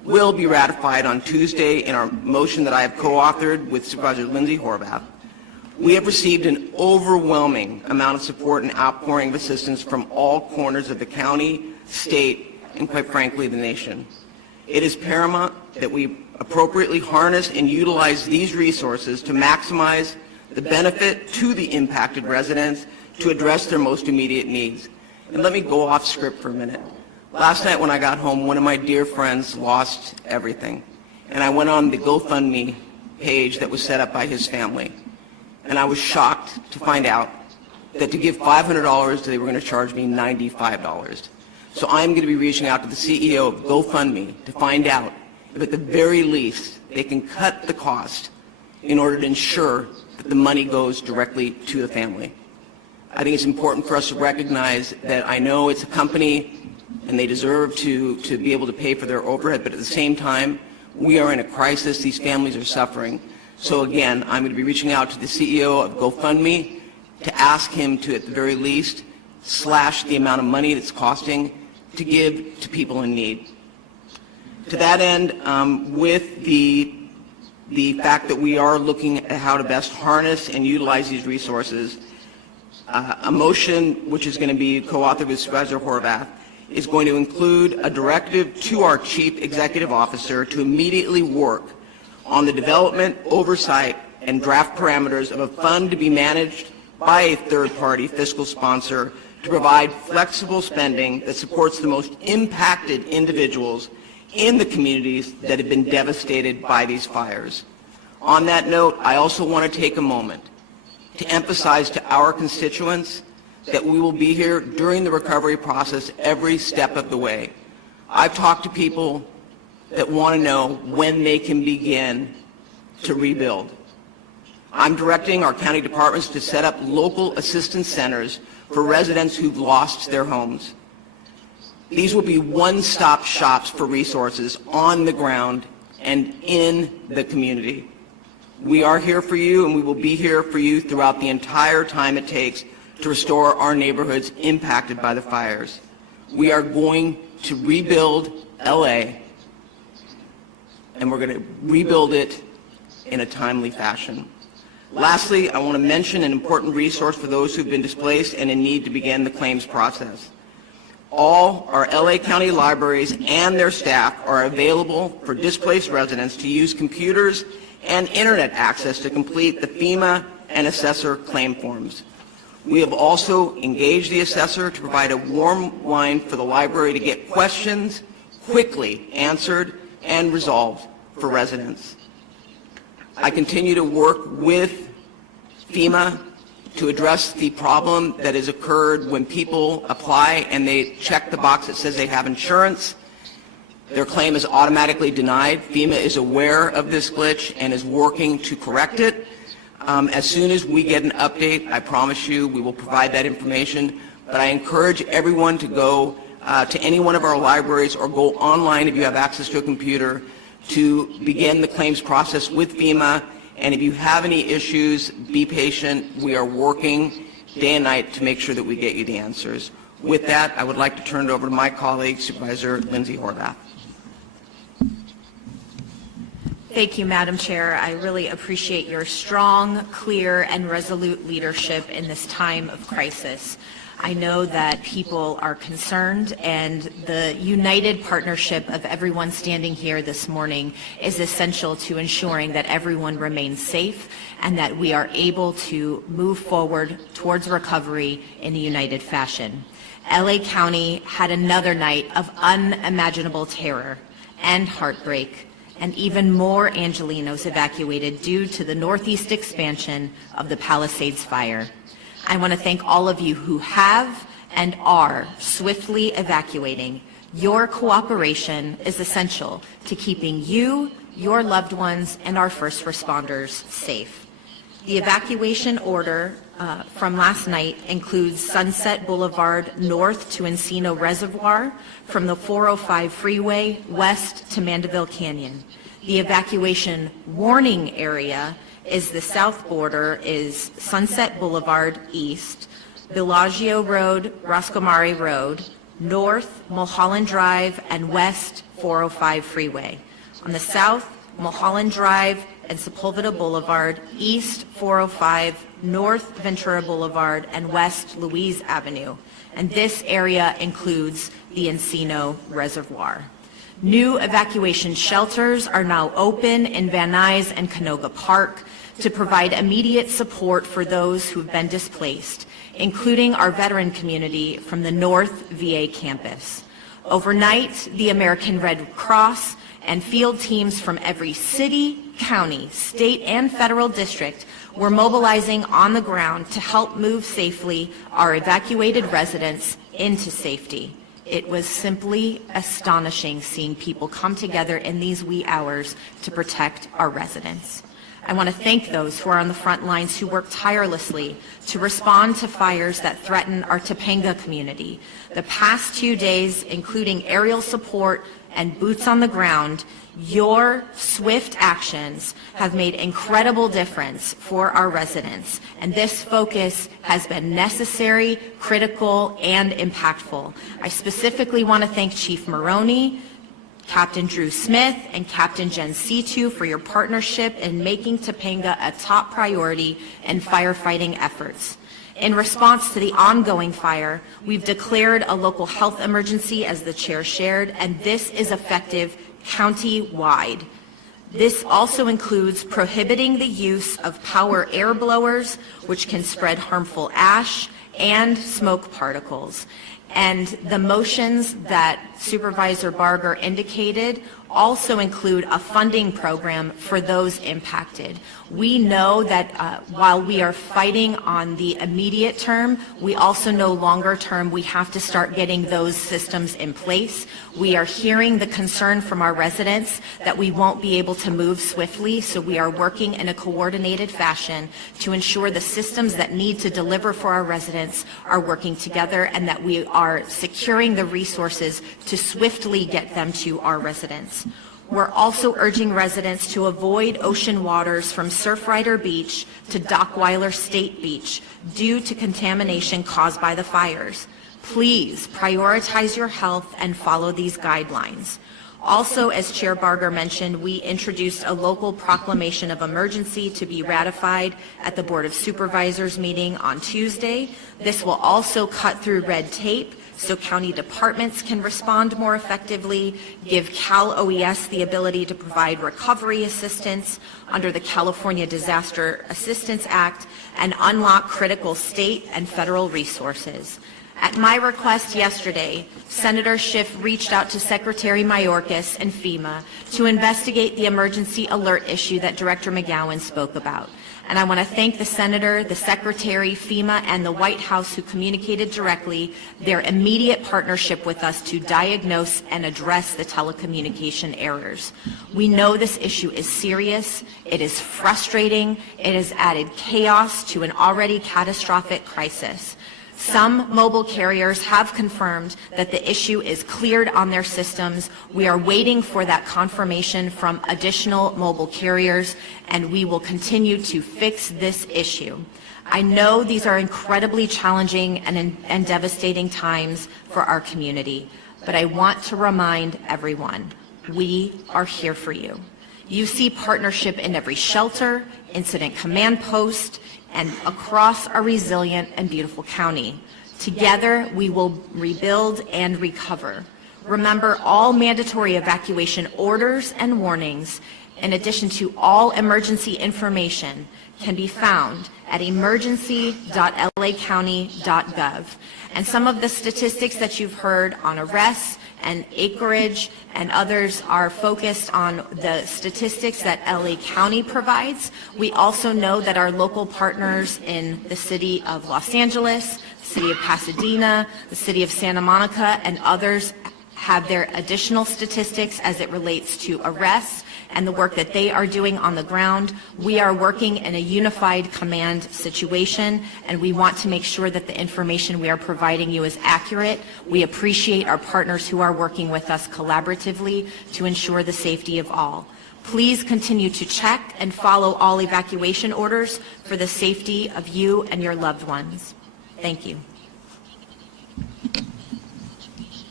will be ratified on Tuesday in our motion that I have co-authored with Supervisor Lindsay Horvath. We have received an overwhelming amount of support and outpouring of assistance from all corners of the county, state, and quite frankly, the nation. It is paramount that we appropriately harness and utilize these resources to maximize the benefit to the impacted residents to address their most immediate needs. And let me go off script for a minute. Last night when I got home, one of my dear friends lost everything. And I went on the GoFundMe page that was set up by his family. And I was shocked to find out that to give $500, they were going to charge me $95. So I'm going to be reaching out to the CEO of GoFundMe to find out if at the very least they can cut the cost in order to ensure that the money goes directly to the family. I think it's important for us to recognize that I know it's a company and they deserve to be able to pay for their overhead, but at the same time, we are in a crisis. These families are suffering. So again, I'm going to be reaching out to the CEO of GoFundMe to ask him to, at the very least, slash the amount of money that's costing to give to people in need. To that end, with the fact that we are looking at how to best harness and utilize these resources, a motion which is going to be co-authored with Supervisor Horvath is going to include a directive to our Chief Executive Officer to immediately work on the development, oversight, and draft parameters of a fund to be managed by a third-party fiscal sponsor to provide flexible spending that supports the most impacted individuals in the communities that have been devastated by these fires. On that note, I also want to take a moment to emphasize to our constituents that we will be here during the recovery process every step of the way. I've talked to people that want to know when they can begin to rebuild. I'm directing our county departments to set up local assistance centers for residents who've lost their homes. These will be one-stop shops for resources on the ground and in the community. We are here for you, and we will be here for you throughout the entire time it takes to restore our neighborhoods impacted by the fires. We are going to rebuild LA, and we're going to rebuild it in a timely fashion. Lastly, I want to mention an important resource for those who've been displaced and in need to begin the claims process. All our LA County libraries and their staff are available for displaced residents to use computers and internet access to complete the FEMA and assessor claim forms. We have also engaged the assessor to provide a warm line for the library to get questions quickly answered and resolved for residents. I continue to work with FEMA to address the problem that has occurred when people apply and they check the box that says they have insurance. Their claim is automatically denied. FEMA is aware of this glitch and is working to correct it. As soon as we get an update, I promise you we will provide that information. But I encourage everyone to go to any one of our libraries or go online if you have access to a computer to begin the claims process with FEMA. And if you have any issues, be patient. We are working day and night to make sure that we get you the answers. With that, I would like to turn it over to my colleague, Supervisor Lindsay Horvath. Thank you, Madam Chair. I really appreciate your strong, clear, and resolute leadership in this time of crisis. I know that people are concerned, and the united partnership of everyone standing here this morning is essential to ensuring that everyone remains safe and that we are able to move forward towards recovery in a united fashion. LA County had another night of unimaginable terror and heartbreak, and even more Angelenos evacuated due to the northeast expansion of the Palisades Fire. I want to thank all of you who have and are swiftly evacuating. Your cooperation is essential to keeping you, your loved ones, and our first responders safe. The evacuation order from last night includes Sunset Boulevard north to Encino Reservoir, from the 405 freeway west to Mandeville Canyon. The evacuation warning area is the south border is Sunset Boulevard east, Bellagio Road, Roscomari Road, north Mulholland Drive and west 405 Freeway. On the south, Mulholland Drive and Sepulveda Boulevard, east 405, north Ventura Boulevard, and west Louise Avenue. And this area includes the Encino Reservoir. New evacuation shelters are now open in Van Nuys and Canoga Park to provide immediate support for those who have been displaced, including our veteran community from the North VA campus. Overnight, the American Red Cross and field teams from every city, county, state, and federal district were mobilizing on the ground to help move safely our evacuated residents into safety. It was simply astonishing seeing people come together in these wee hours to protect our residents. I want to thank those who are on the front lines who work tirelessly to respond to fires that threaten our Topanga community. The past 2 days, including aerial support and boots on the ground, your swift actions have made incredible difference for our residents, and this focus has been necessary, critical, and impactful. I specifically want to thank Chief Maroney, Captain Drew Smith, and Captain Jen Situ for your partnership in making Topanga a top priority in firefighting efforts. In response to the ongoing fire, we've declared a local health emergency, as the chair shared, and this is effective county-wide. This also includes prohibiting the use of power air blowers, which can spread harmful ash and smoke particles. And the motions that Supervisor Barger indicated also include a funding program for those impacted. We know that while we are fighting on the immediate term, we also know longer term we have to start getting those systems in place. We are hearing the concern from our residents that we won't be able to move swiftly, so we are working in a coordinated fashion to ensure the systems that need to deliver for our residents are working together and that we are securing the resources to swiftly get them to our residents. We're also urging residents to avoid ocean waters from Surfrider Beach to Dockweiler State Beach due to contamination caused by the fires. Please prioritize your health and follow these guidelines. Also, as Chair Barger mentioned, we introduced a local proclamation of emergency to be ratified at the Board of Supervisors meeting on Tuesday. This will also cut through red tape so county departments can respond more effectively, give Cal OES the ability to provide recovery assistance under the California Disaster Assistance Act, and unlock critical state and federal resources. At my request yesterday, Senator Schiff reached out to Secretary Mayorkas and FEMA to investigate the emergency alert issue that Director McGowan spoke about. And I want to thank the Senator, the Secretary, FEMA, and the White House who communicated directly their immediate partnership with us to diagnose and address the telecommunication errors. We know this issue is serious, it is frustrating, it has added chaos to an already catastrophic crisis. Some mobile carriers have confirmed that the issue is cleared on their systems. We are waiting for that confirmation from additional mobile carriers, and we will continue to fix this issue. I know these are incredibly challenging and devastating times for our community, but I want to remind everyone, we are here for you. You see partnership in every shelter, incident command post, and across our resilient and beautiful county. Together, we will rebuild and recover. Remember, all mandatory evacuation orders and warnings, in addition to all emergency information, can be found at emergency.lacounty.gov. And some of the statistics that you've heard on arrests and acreage and others are focused on the statistics that LA County provides. We also know that our local partners in the city of Los Angeles, the city of Pasadena, the city of Santa Monica, and others have their additional statistics as it relates to arrests and the work that they are doing on the ground. We are working in a unified command situation, and we want to make sure that the information we are providing you is accurate. We appreciate our partners who are working with us collaboratively to ensure the safety of all. Please continue to check and follow all evacuation orders for the safety of you and your loved ones. Thank you.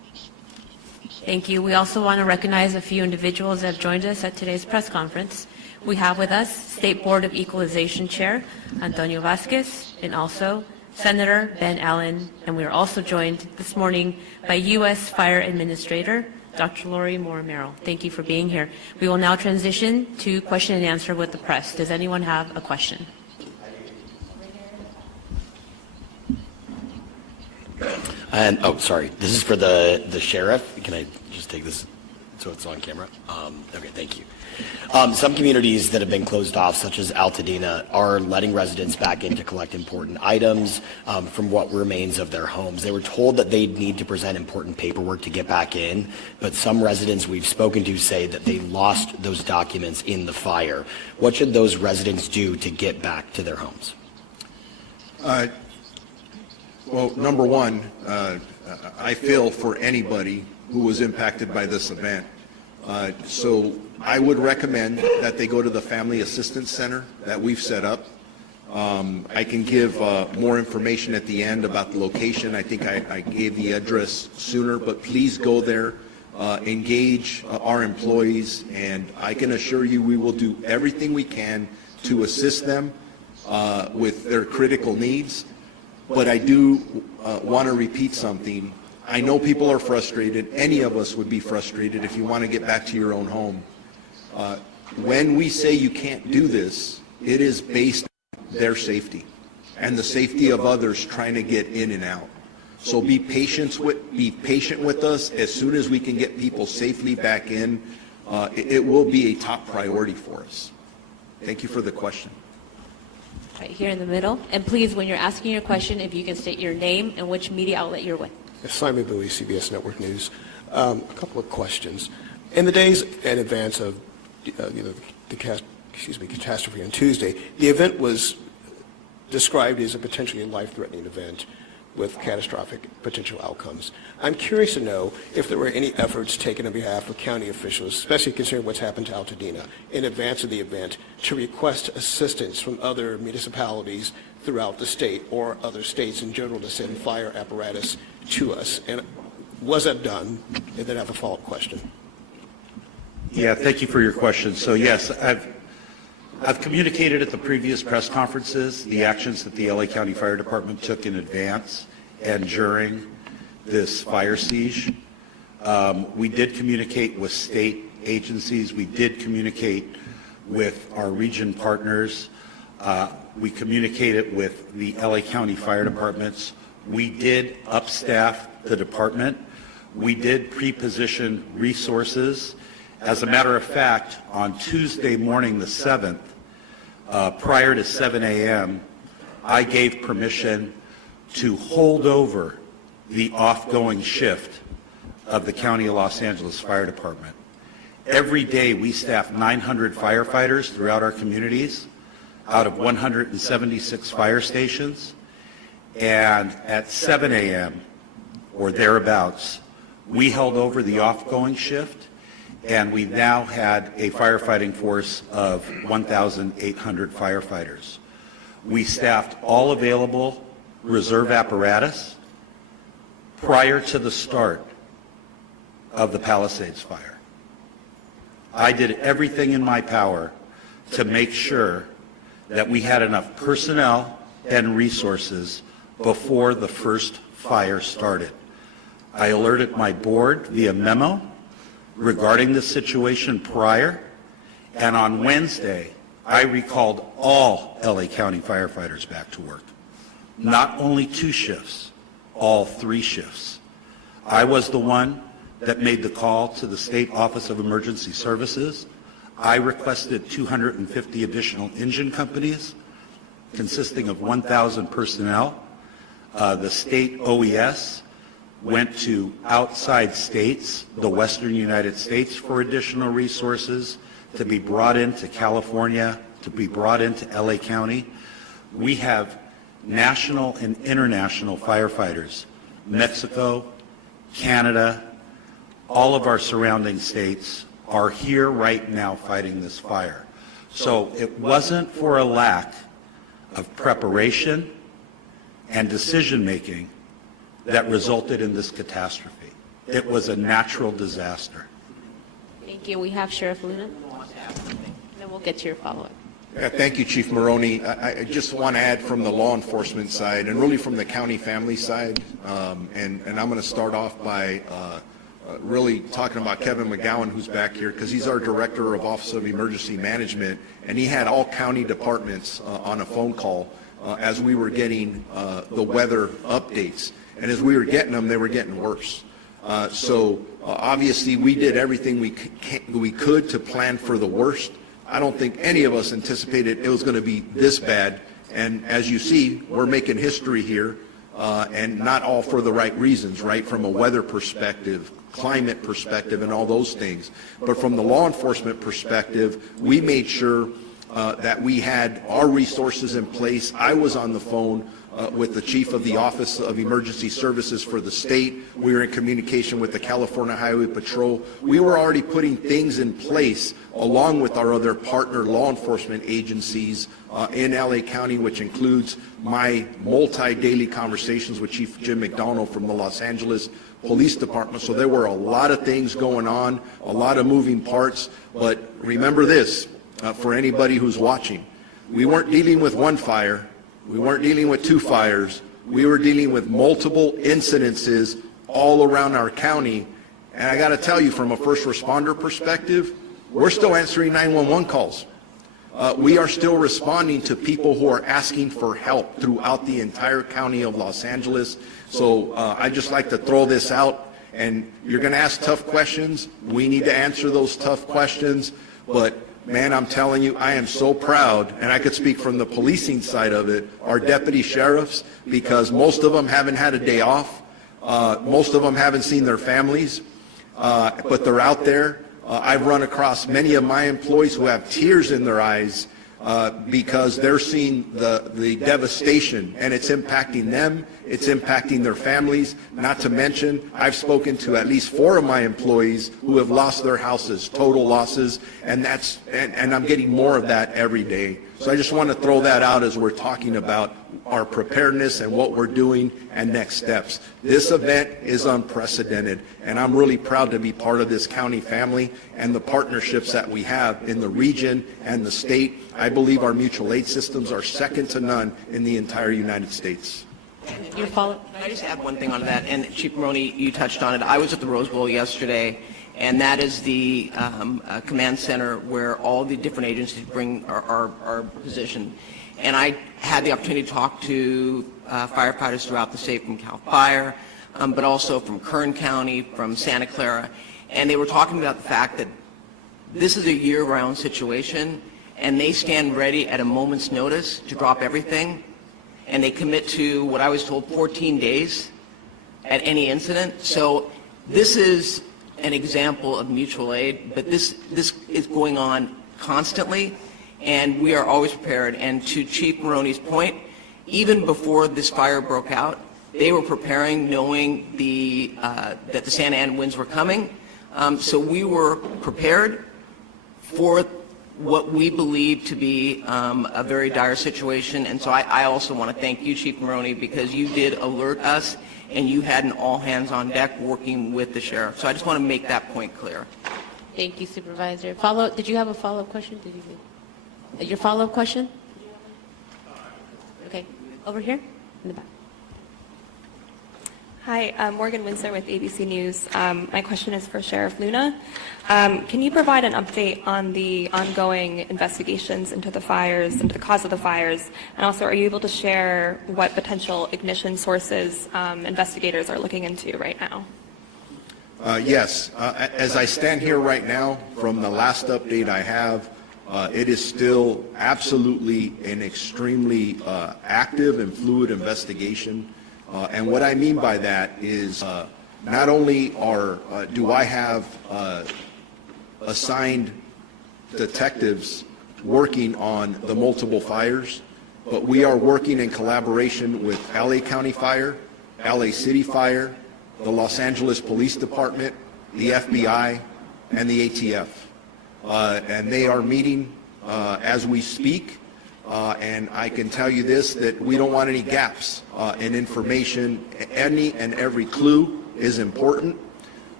Thank you. We also want to recognize a few individuals that have joined us at today's press conference. We have with us State Board of Equalization Chair Antonio Vasquez and also Senator Ben Allen, and we are also joined this morning by U.S. Fire Administrator Dr. Lori Moore-Merrill. Thank you for being here. We will now transition to question and answer with the press. Does anyone have a question? And, oh, sorry, this is for the sheriff. Can I just take this so it's on camera? Okay, thank you. Some communities that have been closed off, such as Altadena, are letting residents back in to collect important items from what remains of their homes. They were told that they'd need to present important paperwork to get back in, but some residents we've spoken to say that they lost those documents in the fire. What should those residents do to get back to their homes? Well, number one, I feel for anybody who was impacted by this event. So I would recommend that they go to the Family Assistance Center that we've set up. I can give more information at the end about the location. I think I gave the address sooner, but please go there, engage our employees, and I can assure you we will do everything we can to assist them with their critical needs. But I do want to repeat something. I know people are frustrated. Any of us would be frustrated if you want to get back to your own home. When we say you can't do this, it is based on their safety and the safety of others trying to get in and out. So be patient with us. As soon as we can get people safely back in, it will be a top priority for us. Thank you for the question. Right here in the middle. And please, when you're asking your question, if you can state your name and which media outlet you're with. Simon Bowie, CBS Network News. A couple of questions. In the days in advance of the catastrophe on Tuesday, the event was described as a potentially life-threatening event with catastrophic potential outcomes. I'm curious to know if there were any efforts taken on behalf of county officials, especially considering what's happened to Altadena, in advance of the event, to request assistance from other municipalities throughout the state or other states in general to send fire apparatus to us. And was that done? And then I have a follow-up question. Yeah, thank you for your question. So yes, I've communicated at the previous press conferences the actions that the LA County Fire Department took in advance and during this fire siege. We did communicate with state agencies. We did communicate with our region partners. We communicated with the LA County Fire Departments. We did upstaff the department. We did pre-position resources. As a matter of fact, on Tuesday morning, the 7th, prior to 7 a.m., I gave permission to hold over the off-going shift of the County of Los Angeles Fire Department. Every day we staff 900 firefighters throughout our communities out of 176 fire stations, and at 7 a.m. or thereabouts, we held over the off-going shift, and we now had a firefighting force of 1,800 firefighters. We staffed all available reserve apparatus prior to the start of the Palisades Fire. I did everything in my power to make sure that we had enough personnel and resources before the first fire started. I alerted my board via memo regarding the situation prior, and on Wednesday, I recalled all LA County firefighters back to work. Not only 2 shifts, all 3 shifts. I was the one that made the call to the State Office of Emergency Services. I requested 250 additional engine companies consisting of 1,000 personnel. The state OES went to outside states, the western United States, for additional resources to be brought into California, to be brought into LA County. We have national and international firefighters, Mexico, Canada, all of our surrounding states are here right now fighting this fire. So it wasn't for a lack of preparation and decision-making that resulted in this catastrophe. It was a natural disaster. Thank you. We have Sheriff Luna. Then we'll get to your follow-up. Yeah, thank you, Chief Maroney. I just want to add from the law enforcement side and really from the county family side, and I'm going to start off by really talking about Kevin McGowan, who's back here, because he's our Director of Office of Emergency Management, and he had all county departments on a phone call as we were getting the weather updates. And as we were getting them, they were getting worse. So obviously we did everything we could to plan for the worst. I don't think any of us anticipated it was going to be this bad. And as you see, we're making history here, and not all for the right reasons, right? From a weather perspective, climate perspective, and all those things. But from the law enforcement perspective, we made sure that we had our resources in place. I was on the phone with the Chief of the Office of Emergency Services for the state. We were in communication with the California Highway Patrol. We were already putting things in place along with our other partner law enforcement agencies in LA County, which includes my multi-daily conversations with Chief Jim McDonald from the Los Angeles Police Department. So there were a lot of things going on, a lot of moving parts. But remember this, for anybody who's watching, we weren't dealing with one fire. We weren't dealing with two fires. We were dealing with multiple incidences all around our county. And I got to tell you, from a first responder perspective, we're still answering 911 calls. We are still responding to people who are asking for help throughout the entire county of Los Angeles. So I'd just like to throw this out. And you're going to ask tough questions. We need to answer those tough questions. But man, I'm telling you, I am so proud, and I could speak from the policing side of it, our deputy sheriffs, because most of them haven't had a day off. Most of them haven't seen their families, but they're out there. I've run across many of my employees who have tears in their eyes because they're seeing the devastation, and it's impacting them, it's impacting their families. Not to mention, I've spoken to at least 4 of my employees who have lost their houses, total losses, and I'm getting more of that every day. So I just want to throw that out as we're talking about our preparedness and what we're doing and next steps. This event is unprecedented, and I'm really proud to be part of this county family and the partnerships that we have in the region and the state. I believe our mutual aid systems are second to none in the entire United States. Your follow-up? Can I just add one thing on that? And Chief Maroney, you touched on it. I was at the Rose Bowl yesterday, and that is the command center where all the different agencies are positioned. And I had the opportunity to talk to firefighters throughout the state from CAL FIRE, but also from Kern County, from Santa Clara, and they were talking about the fact that this is a year-round situation, and they stand ready at a moment's notice to drop everything, and they commit to what I was told 14 days at any incident. So this is an example of mutual aid, but this is going on constantly, and we are always prepared. And to Chief Maroney's point, even before this fire broke out, they were preparing, knowing that the Santa Ana winds were coming. So we were prepared for what we believe to be a very dire situation. And so I also want to thank you, Chief Maroney, because you did alert us, and you had an all-hands-on-deck working with the sheriff. So I just want to make that point clear. Thank you, Supervisor. Follow-up? Did you have a follow-up question? Your follow-up question? Okay, over here in the back. Hi, Morgan Winsler with ABC News. My question is for Sheriff Luna. Can you provide an update on the ongoing investigations into the fires, into the cause of the fires, and also are you able to share what potential ignition sources investigators are looking into right now? Yes. As I stand here right now, from the last update I have, it is still absolutely an extremely active and fluid investigation. And what I mean by that is not only do I have assigned detectives working on the multiple fires, but we are working in collaboration with LA County Fire, LA City Fire, the Los Angeles Police Department, the FBI, and the ATF. And they are meeting as we speak. And I can tell you this, that we don't want any gaps in information. Any and every clue is important.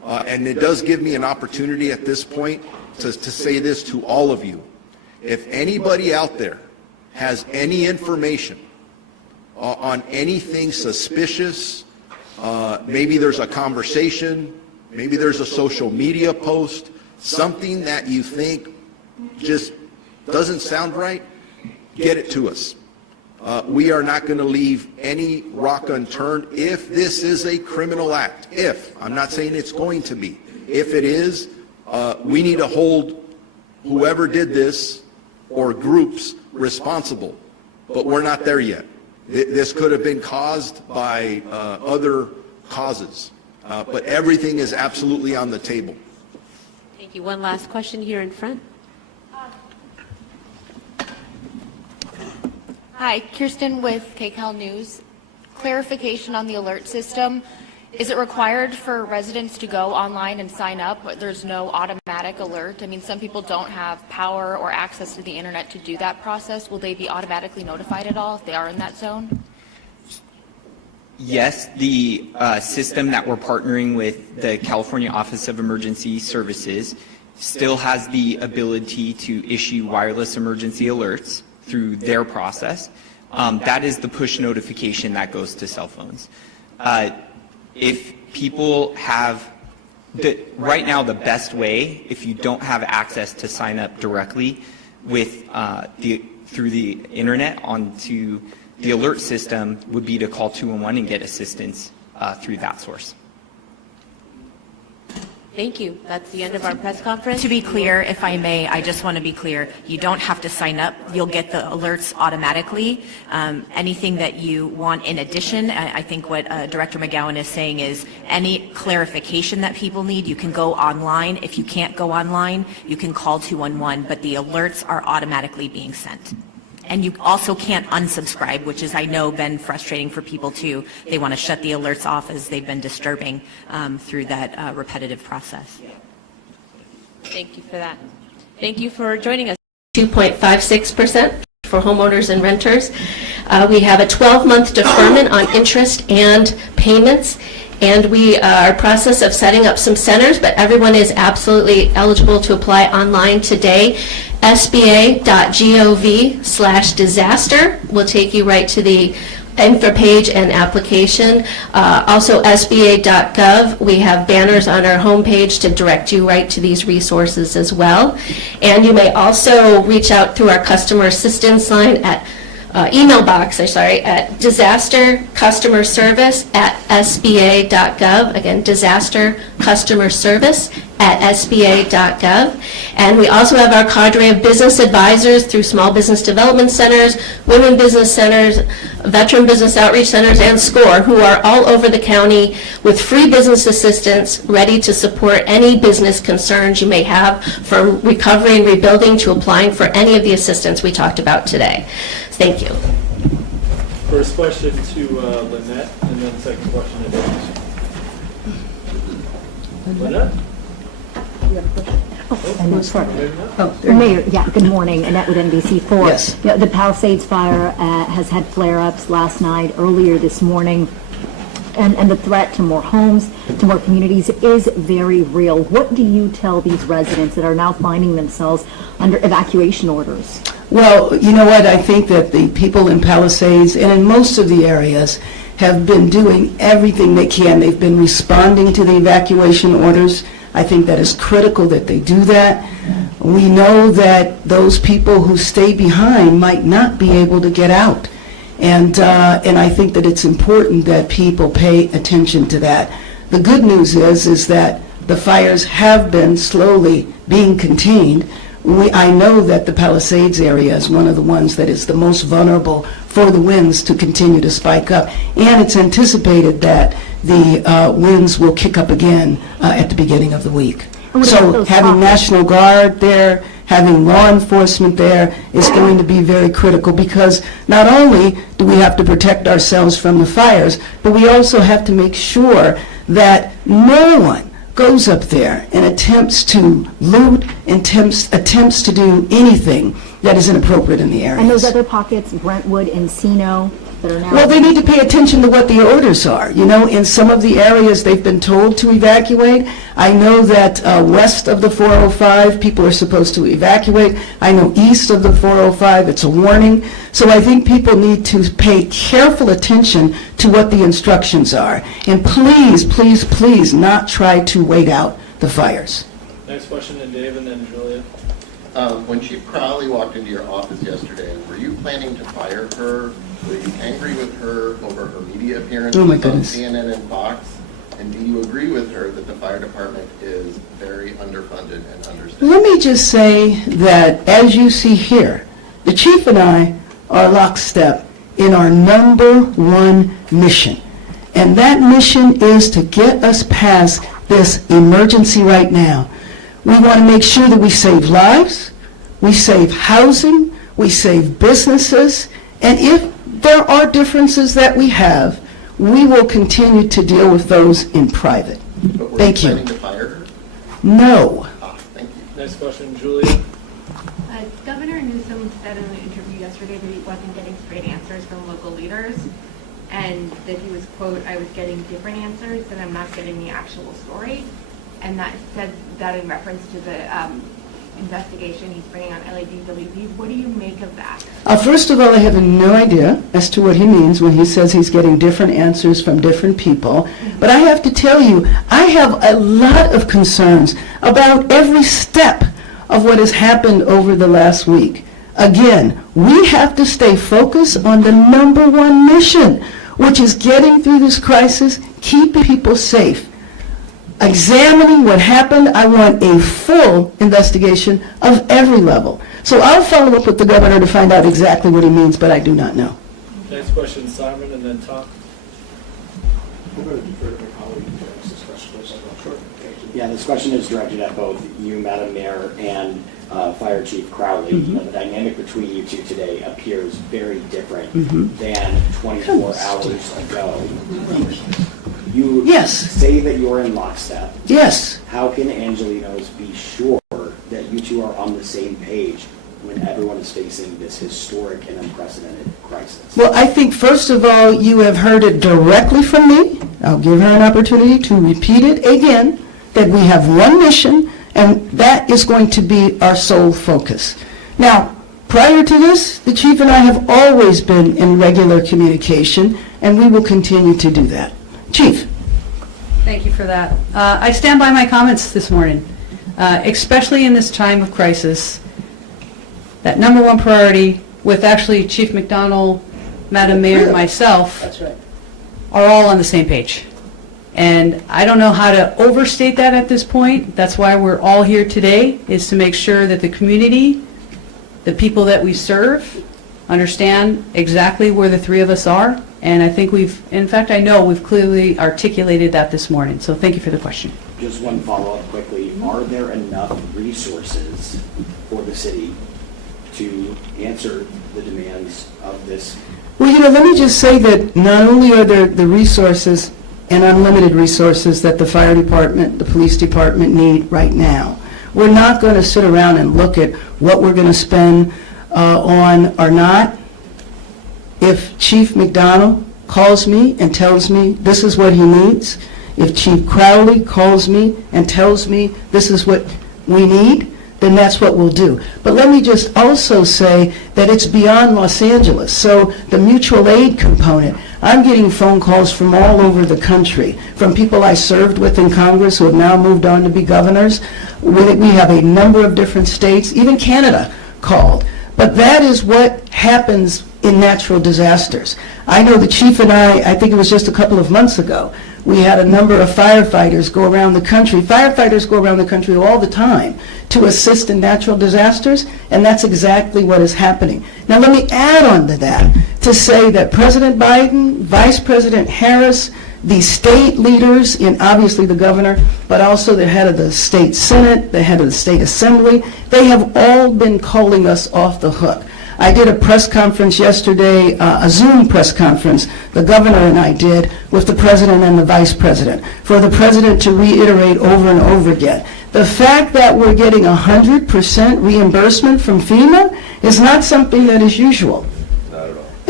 And it does give me an opportunity at this point to say this to all of you. If anybody out there has any information on anything suspicious, maybe there's a conversation, maybe there's a social media post, something that you think just doesn't sound right, get it to us. We are not going to leave any rock unturned if this is a criminal act. If, I'm not saying it's going to be. If it is, we need to hold whoever did this or groups responsible. But we're not there yet. This could have been caused by other causes. But everything is absolutely on the table. Thank you. One last question here in front. Hi, Kirsten with KCAL News. Clarification on the alert system. Is it required for residents to go online and sign up? There's no automatic alert. I mean, some people don't have power or access to the internet to do that process. Will they be automatically notified at all if they are in that zone? Yes, the system that we're partnering with the California Office of Emergency Services still has the ability to issue wireless emergency alerts through their process. That is the push notification that goes to cell phones. If people have, right now the best way, if you don't have access to sign up directly with through the internet onto the alert system, would be to call 211 and get assistance through that source. Thank you. That's the end of our press conference. To be clear, if I may, I just want to be clear. You don't have to sign up. You'll get the alerts automatically. Anything that you want in addition, I think what Director McGowan is saying is any clarification that people need, you can go online. If you can't go online, you can call 211, but the alerts are automatically being sent. And you also can't unsubscribe, which is, I know, been frustrating for people too. They want to shut the alerts off as they've been disturbing through that repetitive process. Thank you for that. Thank you for joining us. 2.56% for homeowners and renters. We have a 12-month deferment on interest and payments. And we are in process of setting up some centers, but everyone is absolutely eligible to apply online today. SBA.gov/disaster will take you right to the info page and application. Also, SBA.gov, we have banners on our homepage to direct you right to these resources as well. And you may also reach out through our customer assistance line at email box, at disaster customer service at SBA.gov. Again, disaster customer service at SBA.gov. And we also have our cadre of business advisors through small business development centers, women business centers, veteran business outreach centers, and SCORE, who are all over the county with free business assistance ready to support any business concerns you may have, from recovery and rebuilding to applying for any of the assistance we talked about today. Thank you. First question to Lynette, and then second question to Dennis. Lynette? Mayor, good morning. Annette with NBC4. Yes. The Palisades Fire has had flare-ups last night, earlier this morning, and the threat to more homes, to more communities is very real. What do you tell these residents that are now finding themselves under evacuation orders? Well, you know what? I think that the people in Palisades and in most of the areas have been doing everything they can. They've been responding to the evacuation orders. I think that is critical that they do that. We know that those people who stay behind might not be able to get out. And I think that it's important that people pay attention to that. The good news is that the fires have been slowly being contained. I know that the Palisades area is one of the ones that is the most vulnerable for the winds to continue to spike up. And it's anticipated that the winds will kick up again at the beginning of the week. So having National Guard there, having law enforcement there is going to be very critical, because not only do we have to protect ourselves from the fires, but we also have to make sure that no one goes up there and attempts to loot, attempts to do anything that is inappropriate in the area. And those other pockets, Brentwood, Encino, that are now? Well, they need to pay attention to what the orders are. You know, in some of the areas they've been told to evacuate. I know that west of the 405, people are supposed to evacuate. I know east of the 405, it's a warning. So I think people need to pay careful attention to what the instructions are. And please, please, please not try to wait out the fires. Next question to Dave and then Julia. When Chief Crowley walked into your office yesterday, were you planning to fire her? Were you angry with her over her media appearances Oh my on goodness. CNN and Fox? And do you agree with her that the fire department is very underfunded and understaffed? Let me just say that, as you see here, the chief and I are lockstep in our number one mission. And that mission is to get us past this emergency right now. We want to make sure that we save lives, we save housing, we save businesses, and if there are differences that we have, we will continue to deal with those in private. But were Thank you you. planning to fire her? No. Thank you. Next question, Julia. Governor Newsom said in an interview yesterday that he wasn't getting straight answers from local leaders, and that he was, quote, I was getting different answers, that I'm not getting the actual story. And that said that in reference to the investigation he's bringing on LADWP. What do you make of that? First of all, I have no idea as to what he means when he says he's getting different answers from different people. But I have to tell you, I have a lot of concerns about every step of what has happened over the last week. Again, we have to stay focused on the number one mission, which is getting through this crisis, keeping people safe. Examining what happened, I want a full investigation of every level. So I'll follow up with the governor to find out exactly what he means, but I do not know. Next question, Simon, and then Tom. I'm going to defer to my colleague to ask this question. Sure. Yeah, this question is directed at both you, Madam Mayor, and Fire Chief Crowley. Mm-hmm. The dynamic between you two today appears very different Mm-hmm. than 24 hours ago. You Yes. say that you're in lockstep. Yes. How can Angelenos be sure that you two are on the same page when everyone is facing this historic and unprecedented crisis? Well, I think, first of all, you have heard it directly from me. I'll give her an opportunity to repeat it again, that we have one mission, and that is going to be our sole focus. Now, prior to this, the chief and I have always been in regular communication, and we will continue to do that. Chief. Thank you for that. I stand by my comments this morning, especially in this time of crisis. That number one priority, with actually Chief McDonald, Madam Mayor, and myself, That's right. are all on the same page. And I don't know how to overstate that at this point. That's why we're all here today, is to make sure that the community, the people that we serve, understand exactly where the three of us are. And I think I know we've clearly articulated that this morning. So thank you for the question. Just one follow-up quickly. Are there enough resources for the city to answer the demands of this? Well, let me just say that not only are there the resources and unlimited resources that the fire department, the police department need right now. We're not going to sit around and look at what we're going to spend on or not. If Chief McDonald calls me and tells me this is what he needs, if Chief Crowley calls me and tells me this is what we need, then that's what we'll do. But let me just also say that it's beyond Los Angeles. So the mutual aid component, I'm getting phone calls from all over the country, from people I served with in Congress who have now moved on to be governors. We have a number of different states, even Canada called. But that is what happens in natural disasters. I know the chief and I think it was just a couple of months ago, we had a number of firefighters go around the country. Firefighters go around the country all the time to assist in natural disasters, and that's exactly what is happening. Now let me add on to that to say that President Biden, Vice President Harris, the state leaders, and obviously the governor, but also the head of the state senate, the head of the state assembly, they have all been calling us off the hook. I did a press conference yesterday, a Zoom press conference, the governor and I did, with the president and the vice president, for the president to reiterate over and over again. The fact that we're getting 100% reimbursement from FEMA is not something that is usual. Not at all.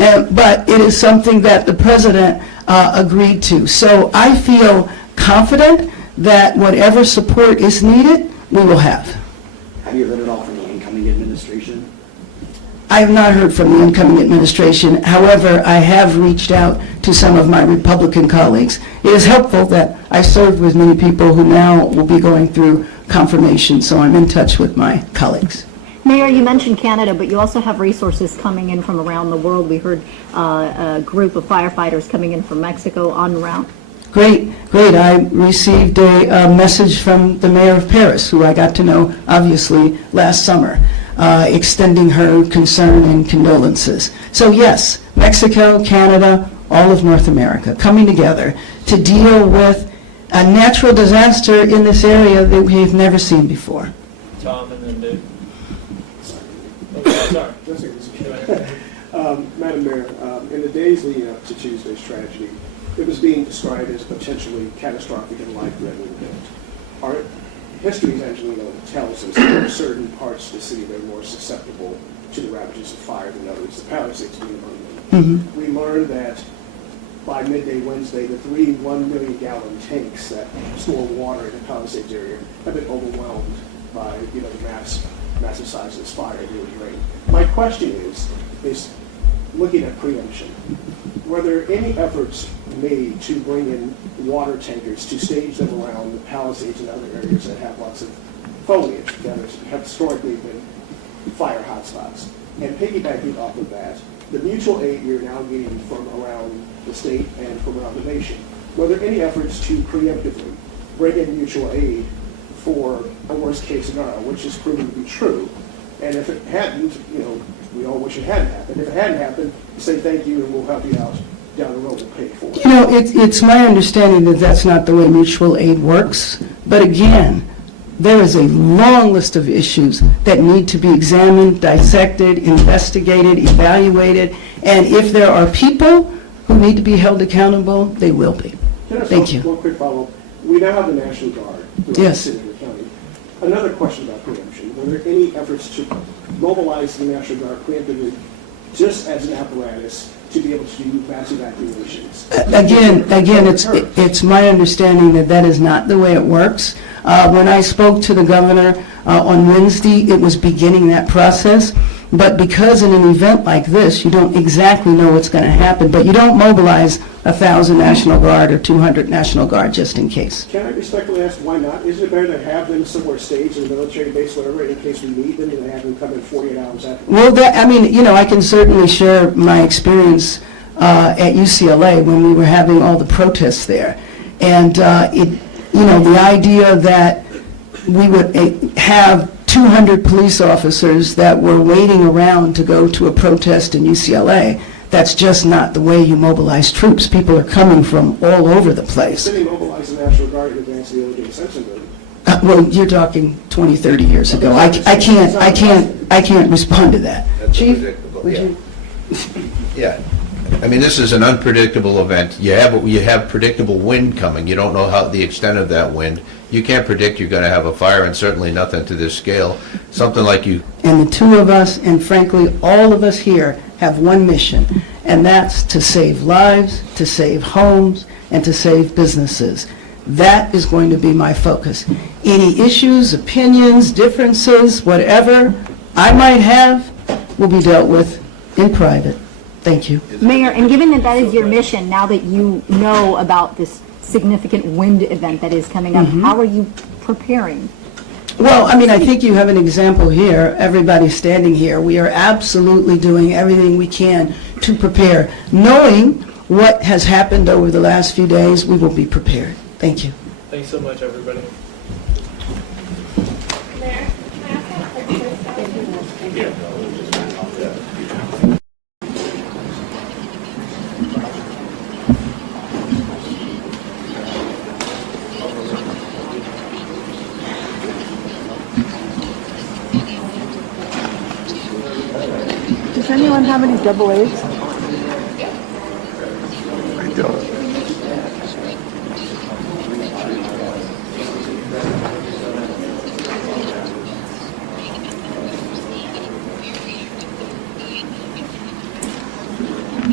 But it is something that the president agreed to. So I feel confident that whatever support is needed, we will have. Have you heard at all from the incoming administration? I have not heard from the incoming administration. However, I have reached out to some of my Republican colleagues. It is helpful that I served with many people who now will be going through confirmation, so I'm in touch with my colleagues. Mayor, you mentioned Canada, but you also have resources coming in from around the world. We heard a group of firefighters coming in from Mexico en route. Great. I received a message from the mayor of Paris, who I got to know, obviously, last summer, extending her concern and condolences. So yes, Mexico, Canada, all of North America coming together to deal with a natural disaster in this area that we have never seen before. Tom and then Dave. Sorry. Madam Mayor, in the days leading up to Tuesday's tragedy, it was being described as potentially catastrophic and life-threatening event. Our history, as Angelino tells us, there are certain parts of the city that are more susceptible to the ravages of fire than others, the Palisades being among them. We learned that by midday Wednesday, the 3 1-million-gallon tanks that store water in the Palisades area have been overwhelmed by the massive size of this fire that was drained. My question is looking at preemption, were there any efforts made to bring in water tankers to stage them around the Palisades and other areas that have lots of foliage that have historically been fire hotspots? And piggybacking off of that, the mutual aid you're now getting from around the state and from around the nation, were there any efforts to preemptively bring in mutual aid for a worst-case scenario, which is proven to be true? And if it hadn't, we all wish it hadn't happened. If it hadn't happened, say thank you and we'll help you out down the road and pay for it. It's my understanding that that's not the way mutual aid works. But again, there is a long list of issues that need to be examined, dissected, investigated, evaluated. And if there are people who need to be held accountable, they will be. Thank you. One quick follow-up. We now have the National Guard throughout the city and the county. Another question about preemption. Were there any efforts to mobilize the National Guard preemptively just as an apparatus to be able to do mass evacuations? Again, it's my understanding that that is not the way it works. When I spoke to the governor on Wednesday, it was beginning that process. But because in an event like this, you don't exactly know what's going to happen, but you don't mobilize 1,000 National Guard or 200 National Guard just in case. Can I respectfully ask why not? Isn't it better to have them somewhere staged in a military base, whatever, in case we need them, and have them come in 48 hours after? Well, I can certainly share my experience at UCLA when we were having all the protests there. And, the idea that we would have 200 police officers that were waiting around to go to a protest in UCLA, that's just not the way you mobilize troops. People are coming from all over the place. The city mobilized the National Guard in advance of the O.J. Simpson building. Well, you're talking 20, 30 years ago. I can't respond to that. Chief, would you? Yeah. I mean, this is an unpredictable event. You have predictable wind coming. You don't know how the extent of that wind. You can't predict you're going to have a fire, and certainly nothing to this scale. Something like you. And the two of us, and frankly, all of us here, have one mission, and that's to save lives, to save homes, and to save businesses. That is going to be my focus. Any issues, opinions, differences, whatever I might have, will be dealt with in private. Thank you. Mayor, and given that that is your mission, now that you know about this significant wind event that is coming up, how are you preparing? Well, I think you have an example here. Everybody standing here. We are absolutely doing everything we can to prepare. Knowing what has happened over the last few days, we will be prepared. Thank you. Thanks so much, everybody. Mayor, can I ask a quick question? Does anyone have any double A's? I don't.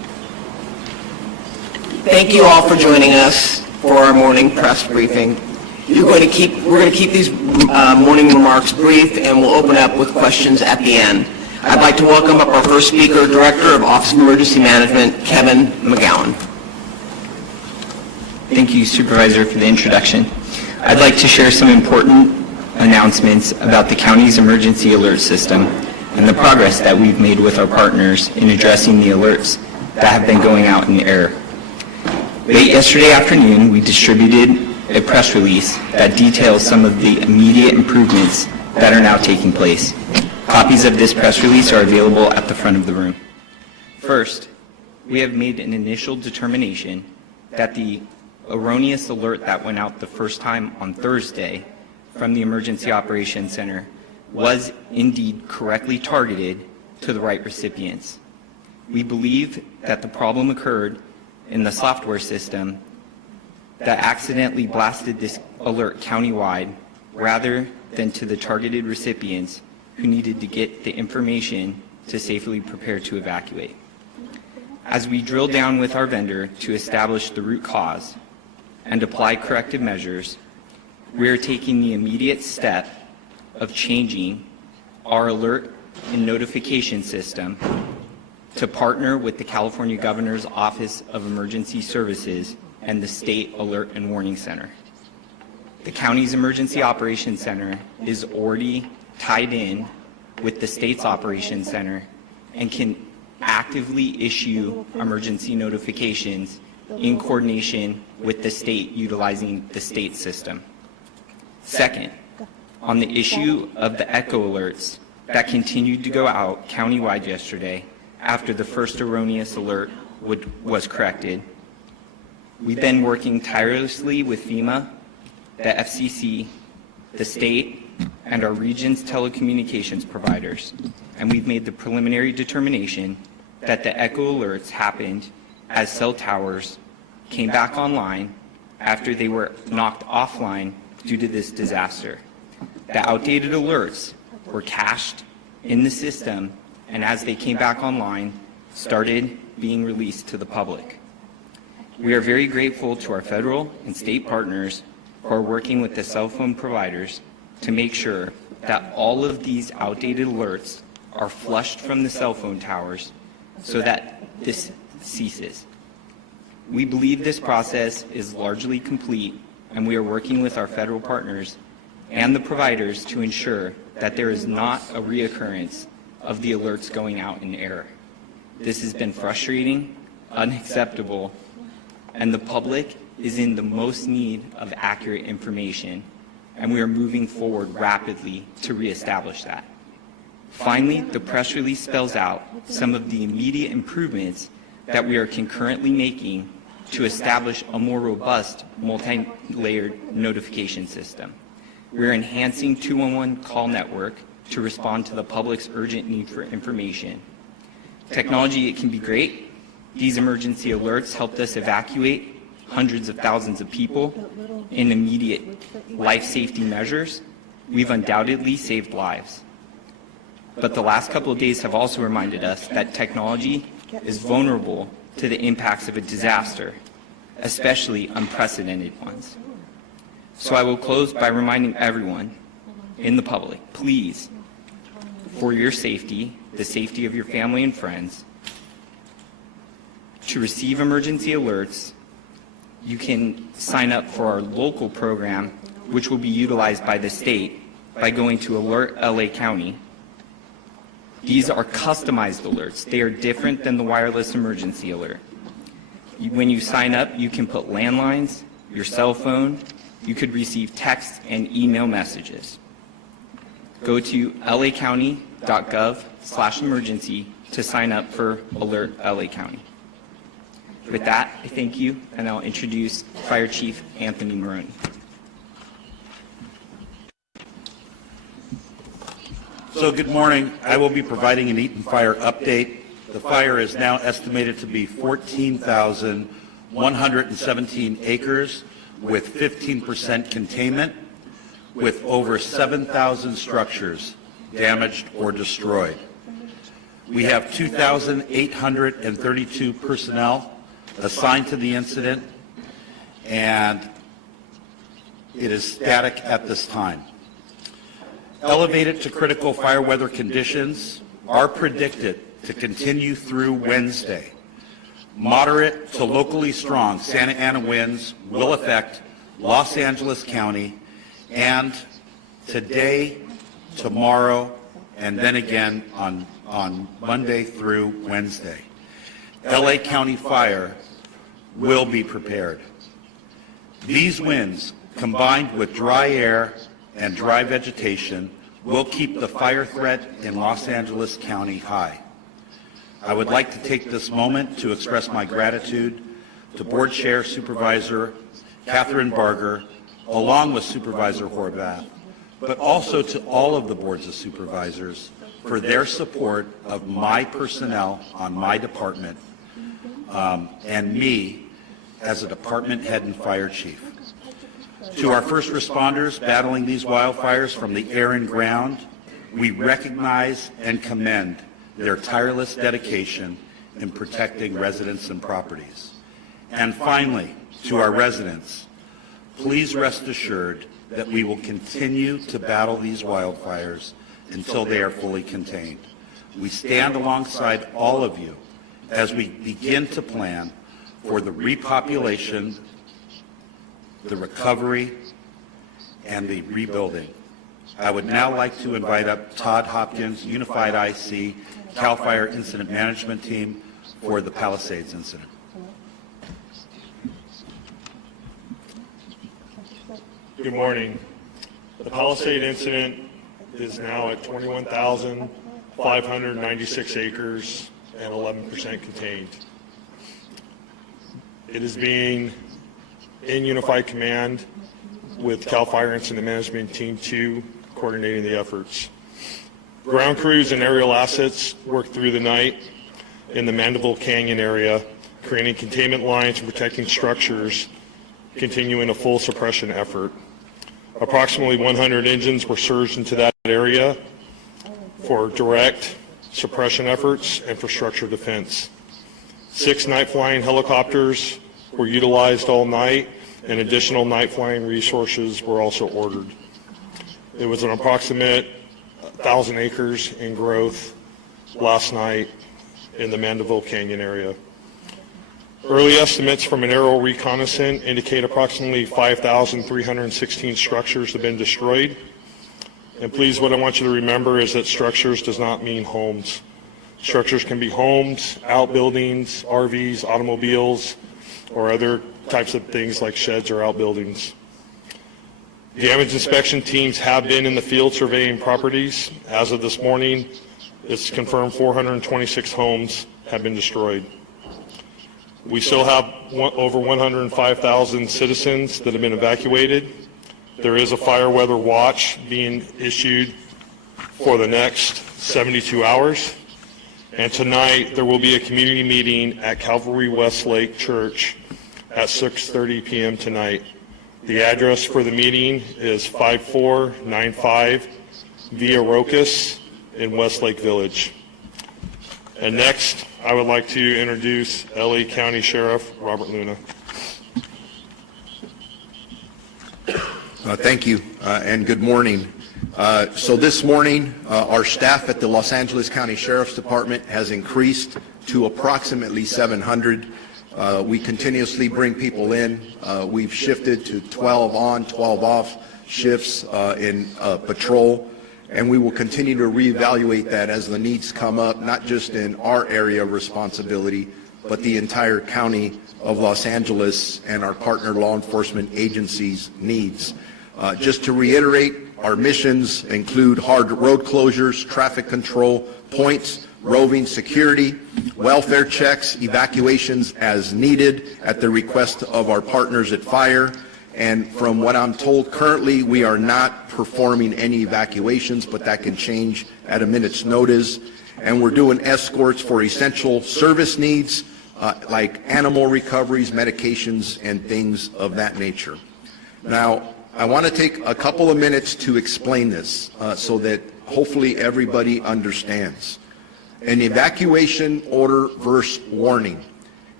thank you all for joining us for our morning press briefing. We're going to keep these morning remarks brief, and we'll open up with questions at the end. I'd like to welcome up our first speaker, Director of Office of Emergency Management, Kevin McGowan. Thank you, Supervisor, for the introduction. I'd like to share some important announcements about the county's emergency alert system and the progress that we've made with our partners in addressing the alerts that have been going out in error. Late yesterday afternoon, we distributed a press release that details some of the immediate improvements that are now taking place. Copies of this press release are available at the front of the room. First, we have made an initial determination that the erroneous alert that went out the first time on Thursday from the Emergency Operations Center was indeed correctly targeted to the right recipients. We believe that the problem occurred in the software system that accidentally blasted this alert countywide rather than to the targeted recipients who needed to get the information to safely prepare to evacuate. As we drill down with our vendor to establish the root cause and apply corrective measures, we are taking the immediate step of changing our alert and notification system to partner with the California Governor's Office of Emergency Services and the State Alert and Warning Center. The county's Emergency Operations Center is already tied in with the state's Operations Center and can actively issue emergency notifications in coordination with the state utilizing the state system. Second, on the issue of the echo alerts that continued to go out countywide yesterday after the first erroneous alert was corrected, we've been working tirelessly with FEMA, the FCC, the state, and our region's telecommunications providers, and we've made the preliminary determination that the echo alerts happened as cell towers came back online after they were knocked offline due to this disaster. The outdated alerts were cached in the system, and as they came back online, started being released to the public. We are very grateful to our federal and state partners who are working with the cell phone providers to make sure that all of these outdated alerts are flushed from the cell phone towers so that this ceases. We believe this process is largely complete, and we are working with our federal partners and the providers to ensure that there is not a reoccurrence of the alerts going out in error. This has been frustrating, unacceptable, and the public is in the most need of accurate information, and we are moving forward rapidly to reestablish that. Finally, the press release spells out some of the immediate improvements that we are concurrently making to establish a more robust multi-layered notification system. We are enhancing 211 call network to respond to the public's urgent need for information. Technology, it can be great. These emergency alerts helped us evacuate hundreds of thousands of people in immediate life safety measures. We've undoubtedly saved lives. But the last couple of days have also reminded us that technology is vulnerable to the impacts of a disaster, especially unprecedented ones. So I will close by reminding everyone in the public, please, for your safety, the safety of your family and friends, to receive emergency alerts, you can sign up for our local program, which will be utilized by the state by going to Alert LA County. These are customized alerts. They are different than the wireless emergency alert. When you sign up, you can put landlines, your cell phone, you could receive text and email messages. Go to lacounty.gov/emergency to sign up for Alert LA County. With that, I thank you, and I'll introduce Fire Chief Anthony Maroney. So good morning. I will be providing an Eaton Fire update. The fire is now estimated to be 14,117 acres with 15% containment, with over 7,000 structures damaged or destroyed. We have 2,832 personnel assigned to the incident, and it is static at this time. Elevated to critical fire weather conditions are predicted to continue through Wednesday. Moderate to locally strong Santa Ana winds will affect Los Angeles County, and today, tomorrow, and then again on Monday through Wednesday. LA County Fire will be prepared. These winds, combined with dry air and dry vegetation, will keep the fire threat in Los Angeles County high. I would like to take this moment to express my gratitude to Board Chair Supervisor Catherine Barger, along with Supervisor Horvath, but also to all of the boards of supervisors for their support of my personnel on my department and me as a department head and fire chief. To our first responders battling these wildfires from the air and ground, we recognize and commend their tireless dedication in protecting residents and properties. And finally, to our residents, please rest assured that we will continue to battle these wildfires until they are fully contained. We stand alongside all of you as we begin to plan for the repopulation, the recovery, and the rebuilding. I would now like to invite up Todd Hopkins, Unified IC, CAL FIRE Incident Management Team for the Palisades incident. Good morning. The Palisade incident is now at 21,596 acres and 11% contained. It is being in Unified Command with CAL FIRE Incident Management Team 2 coordinating the efforts. Ground crews and aerial assets worked through the night in the Mandeville Canyon area, creating containment lines and protecting structures, continuing a full suppression effort. Approximately 100 engines were surged into that area for direct suppression efforts and for structure defense. 6 night flying helicopters were utilized all night, and additional night flying resources were also ordered. It was an approximate 1,000 acres in growth last night in the Mandeville Canyon area. Early estimates from an aerial reconnaissance indicate approximately 5,316 structures have been destroyed. And please, what I want you to remember is that structures does not mean homes. Structures can be homes, outbuildings, RVs, automobiles, or other types of things like sheds or outbuildings. Damage inspection teams have been in the field surveying properties. As of this morning, it's confirmed 426 homes have been destroyed. We still have over 105,000 citizens that have been evacuated. There is a fire weather watch being issued for the next 72 hours. And tonight, there will be a community meeting at Calvary Westlake Church at 6:30 p.m. tonight. The address for the meeting is 5495 Via Rocas in Westlake Village. And next, I would like to introduce LA County Sheriff Robert Luna. Thank you, and good morning. So this morning, our staff at the Los Angeles County Sheriff's Department has increased to approximately 700. We continuously bring people in. We've shifted to 12 on, 12 off shifts in patrol, and we will continue to reevaluate that as the needs come up, not just in our area of responsibility, but the entire county of Los Angeles and our partner law enforcement agencies' needs. Just to reiterate, our missions include hard road closures, traffic control points, roving security, welfare checks, evacuations as needed at the request of our partners at Fire. And from what I'm told currently, we are not performing any evacuations, but that can change at a minute's notice. And we're doing escorts for essential service needs like animal recoveries, medications, and things of that nature. Now, I want to take a couple of minutes to explain this so that hopefully everybody understands. An evacuation order versus warning.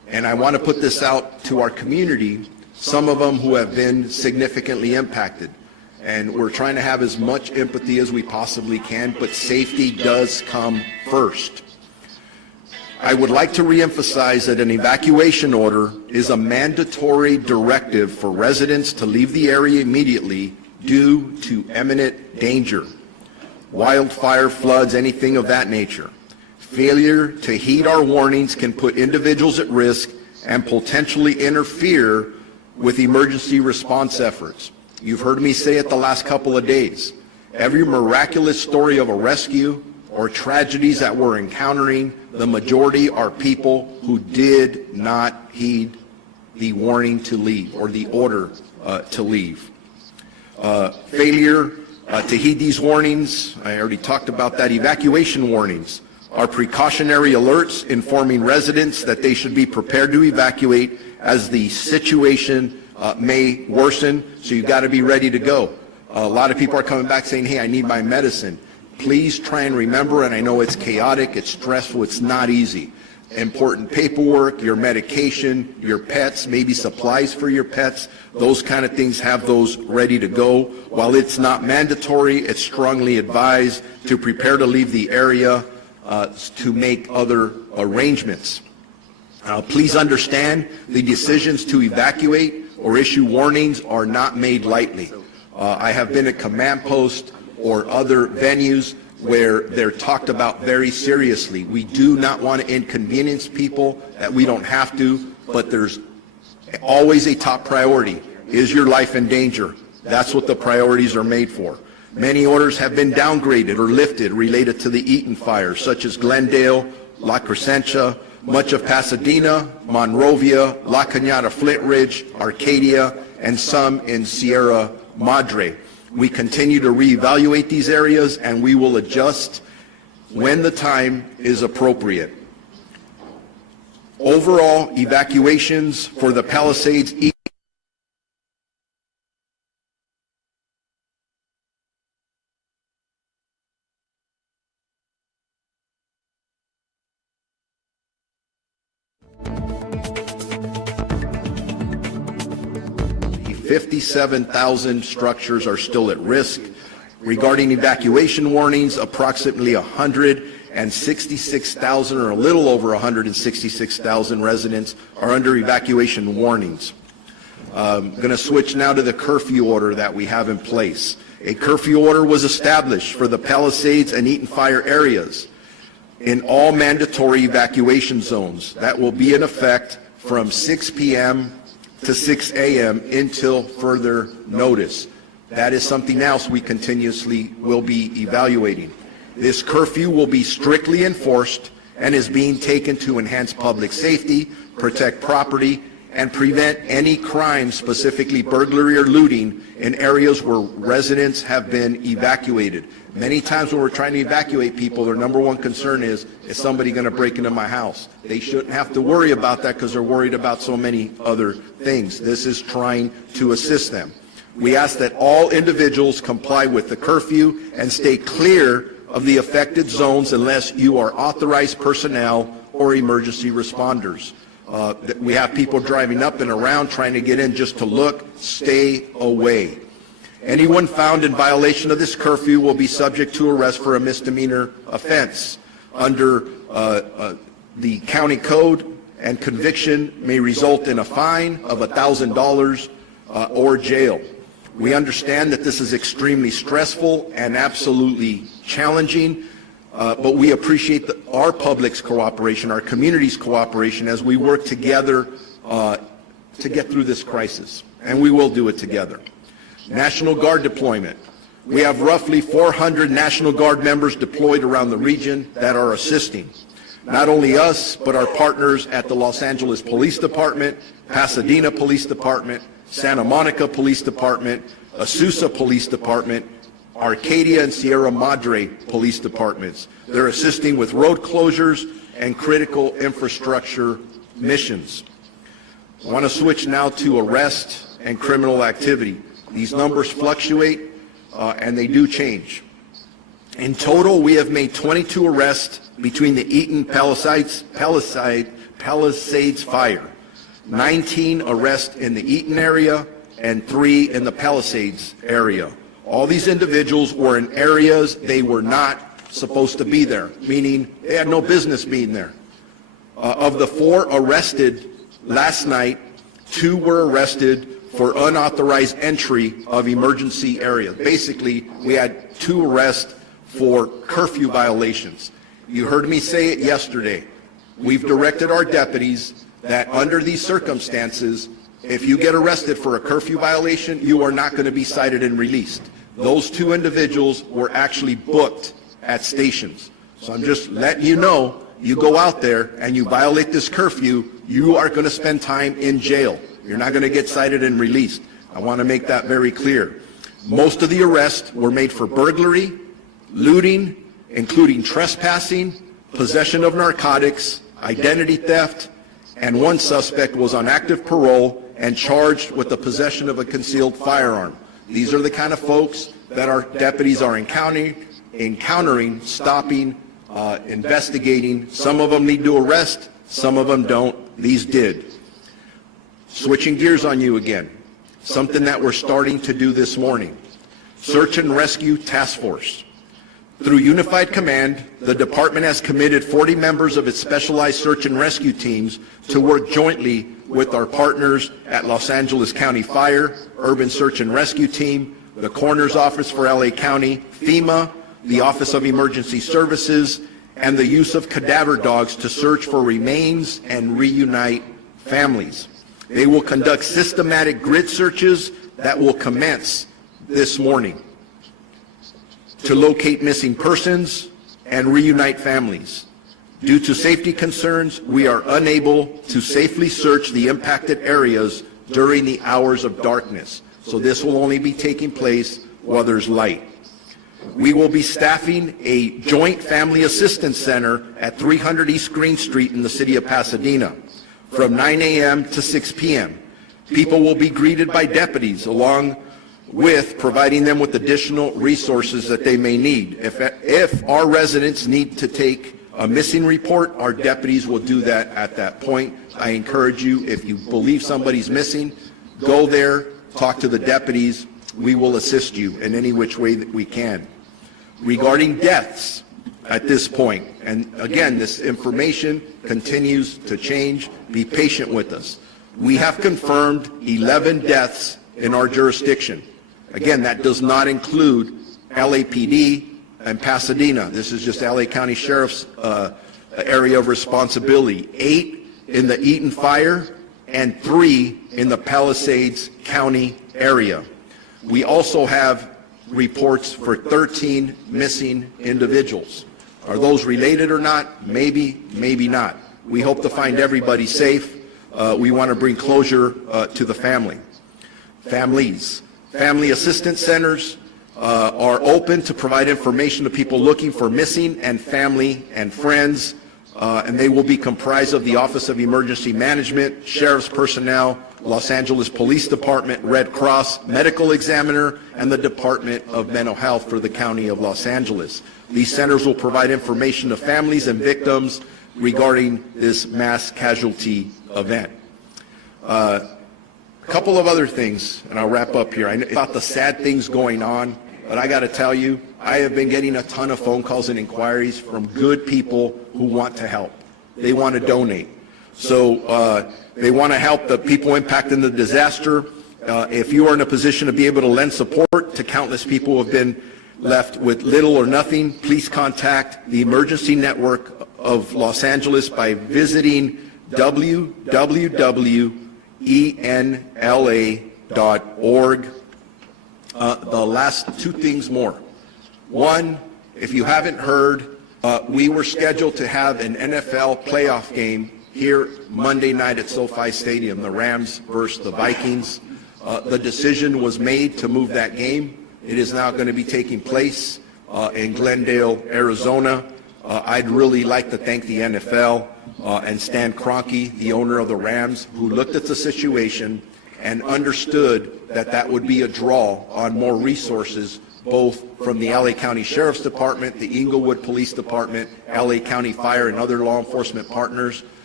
And I want to put this out to our community, some of them who have been significantly impacted. And we're trying to have as much empathy as we possibly can, but safety does come first. I would like to reemphasize that an evacuation order is a mandatory directive for residents to leave the area immediately due to imminent danger. Wildfire, floods, anything of that nature. Failure to heed our warnings can put individuals at risk and potentially interfere with emergency response efforts. You've heard me say it the last couple of days. Every miraculous story of a rescue or tragedies that we're encountering, the majority are people who did not heed the warning to leave or the order to leave. Failure to heed these warnings, I already talked about that. Evacuation warnings are precautionary alerts informing residents that they should be prepared to evacuate as the situation may worsen, so you've got to be ready to go. A lot of people are coming back saying, hey, I need my medicine. Please try and remember, and I know it's chaotic, it's stressful, it's not easy. Important paperwork, your medication, your pets, maybe supplies for your pets, those kind of things, have those ready to go. While it's not mandatory, it's strongly advised to prepare to leave the area to make other arrangements. Please understand, the decisions to evacuate or issue warnings are not made lightly. I have been at command posts or other venues where they're talked about very seriously. We do not want to inconvenience people that we don't have to, but there's always a top priority. Is your life in danger? That's what the priorities are made for. Many orders have been downgraded or lifted related to the Eaton fire, such as Glendale, La Crescencia, much of Pasadena, Monrovia, La Cañada, Flint Ridge, Arcadia, and some in Sierra Madre. We continue to reevaluate these areas, and we will adjust when the time is appropriate. Overall, evacuations for the Palisades $57,000 structures are still at risk. Regarding evacuation warnings, approximately 166,000 or a little over 166,000 residents are under evacuation warnings. I'm going to switch now to the curfew order that we have in place. A curfew order was established for the Palisades and Eaton fire areas in all mandatory evacuation zones. That will be in effect from 6 p.m. to 6 a.m. until further notice. That is something else we continuously will be evaluating. This curfew will be strictly enforced and is being taken to enhance public safety, protect property, and prevent any crime, specifically burglary or looting, in areas where residents have been evacuated. Many times when we're trying to evacuate people, their number one concern is somebody going to break into my house? They shouldn't have to worry about that because they're worried about so many other things. This is trying to assist them. We ask that all individuals comply with the curfew and stay clear of the affected zones unless you are authorized personnel or emergency responders. We have people driving up and around trying to get in just to look. Stay away. Anyone found in violation of this curfew will be subject to arrest for a misdemeanor offense. Under the county code, and conviction may result in a fine of $1,000 or jail. We understand that this is extremely stressful and absolutely challenging, but we appreciate our public's cooperation, our community's cooperation as we work together to get through this crisis, and we will do it together. National Guard deployment. We have roughly 400 National Guard members deployed around the region that are assisting. Not only us, but our partners at the Los Angeles Police Department, Pasadena Police Department, Santa Monica Police Department, Azusa Police Department, Arcadia and Sierra Madre Police Departments. They're assisting with road closures and critical infrastructure missions. I want to switch now to arrest and criminal activity. These numbers fluctuate and they do change. In total, we have made 22 arrests between the Eaton Palisades Palisades Fire, 19 arrests in the Eaton area, and 3 in the Palisades area. All these individuals were in areas they were not supposed to be there, meaning they had no business being there. Of the 4 arrested last night, 2 were arrested for unauthorized entry of emergency areas. Basically, we had 2 arrests for curfew violations. You heard me say it yesterday. We've directed our deputies that under these circumstances, if you get arrested for a curfew violation, you are not going to be cited and released. Those 2 individuals were actually booked at stations. So I'm just letting you know, you go out there and you violate this curfew, you are going to spend time in jail. You're not going to get cited and released. I want to make that very clear. Most of the arrests were made for burglary, looting, including trespassing, possession of narcotics, identity theft, and 1 suspect was on active parole and charged with the possession of a concealed firearm. These are the kind of folks that our deputies are encountering, stopping, investigating. Some of them need to arrest, some of them don't. These did. Switching gears on you again, something that we're starting to do this morning. Search and Rescue Task Force. Through Unified Command, the department has committed 40 members of its specialized search and rescue teams to work jointly with our partners at Los Angeles County Fire, Urban Search and Rescue Team, the Coroner's Office for LA County, FEMA, the Office of Emergency Services, and the use of cadaver dogs to search for remains and reunite families. They will conduct systematic grid searches that will commence this morning to locate missing persons and reunite families. Due to safety concerns, we are unable to safely search the impacted areas during the hours of darkness. So this will only be taking place while there's light. We will be staffing a joint family assistance center at 300 East Green Street in the city of Pasadena from 9 a.m. to 6 p.m. People will be greeted by deputies along with providing them with additional resources that they may need. If our residents need to take a missing report, our deputies will do that at that point. I encourage you, if you believe somebody's missing, go there, talk to the deputies. We will assist you in any which way that we can. Regarding deaths at this point, and again, this information continues to change. Be patient with us. We have confirmed 11 deaths in our jurisdiction. Again, that does not include LAPD and Pasadena. This is just LA County Sheriff's area of responsibility. 8 in the Eaton Fire and 3 in the Palisades County area. We also have reports for 13 missing individuals. Are those related or not? Maybe, maybe not. We hope to find everybody safe. We want to bring closure to the families. Family assistance centers are open to provide information to people looking for missing and family and friends, and they will be comprised of the Office of Emergency Management, Sheriff's personnel, Los Angeles Police Department, Red Cross, Medical Examiner, and the Department of Mental Health for the County of Los Angeles. These centers will provide information to families and victims regarding this mass casualty event. A couple of other things, and I'll wrap up here. I know about the sad things going on, but I got to tell you, I have been getting a ton of phone calls and inquiries from good people who want to help. They want to donate. So they want to help the people impacted in the disaster. If you are in a position to be able to lend support to countless people who have been left with little or nothing, please contact the Emergency Network of Los Angeles by visiting www.enla.org. The last 2 things more. One, if you haven't heard, we were scheduled to have an NFL playoff game here Monday night at SoFi Stadium, the Rams versus the Vikings. The decision was made to move that game. It is now going to be taking place in Glendale, Arizona. I'd really like to thank the NFL and Stan Kroenke, the owner of the Rams, who looked at the situation and understood that that would be a draw on more resources, both from the LA County Sheriff's Department, the Inglewood Police Department, LA County Fire, and other law enforcement partners.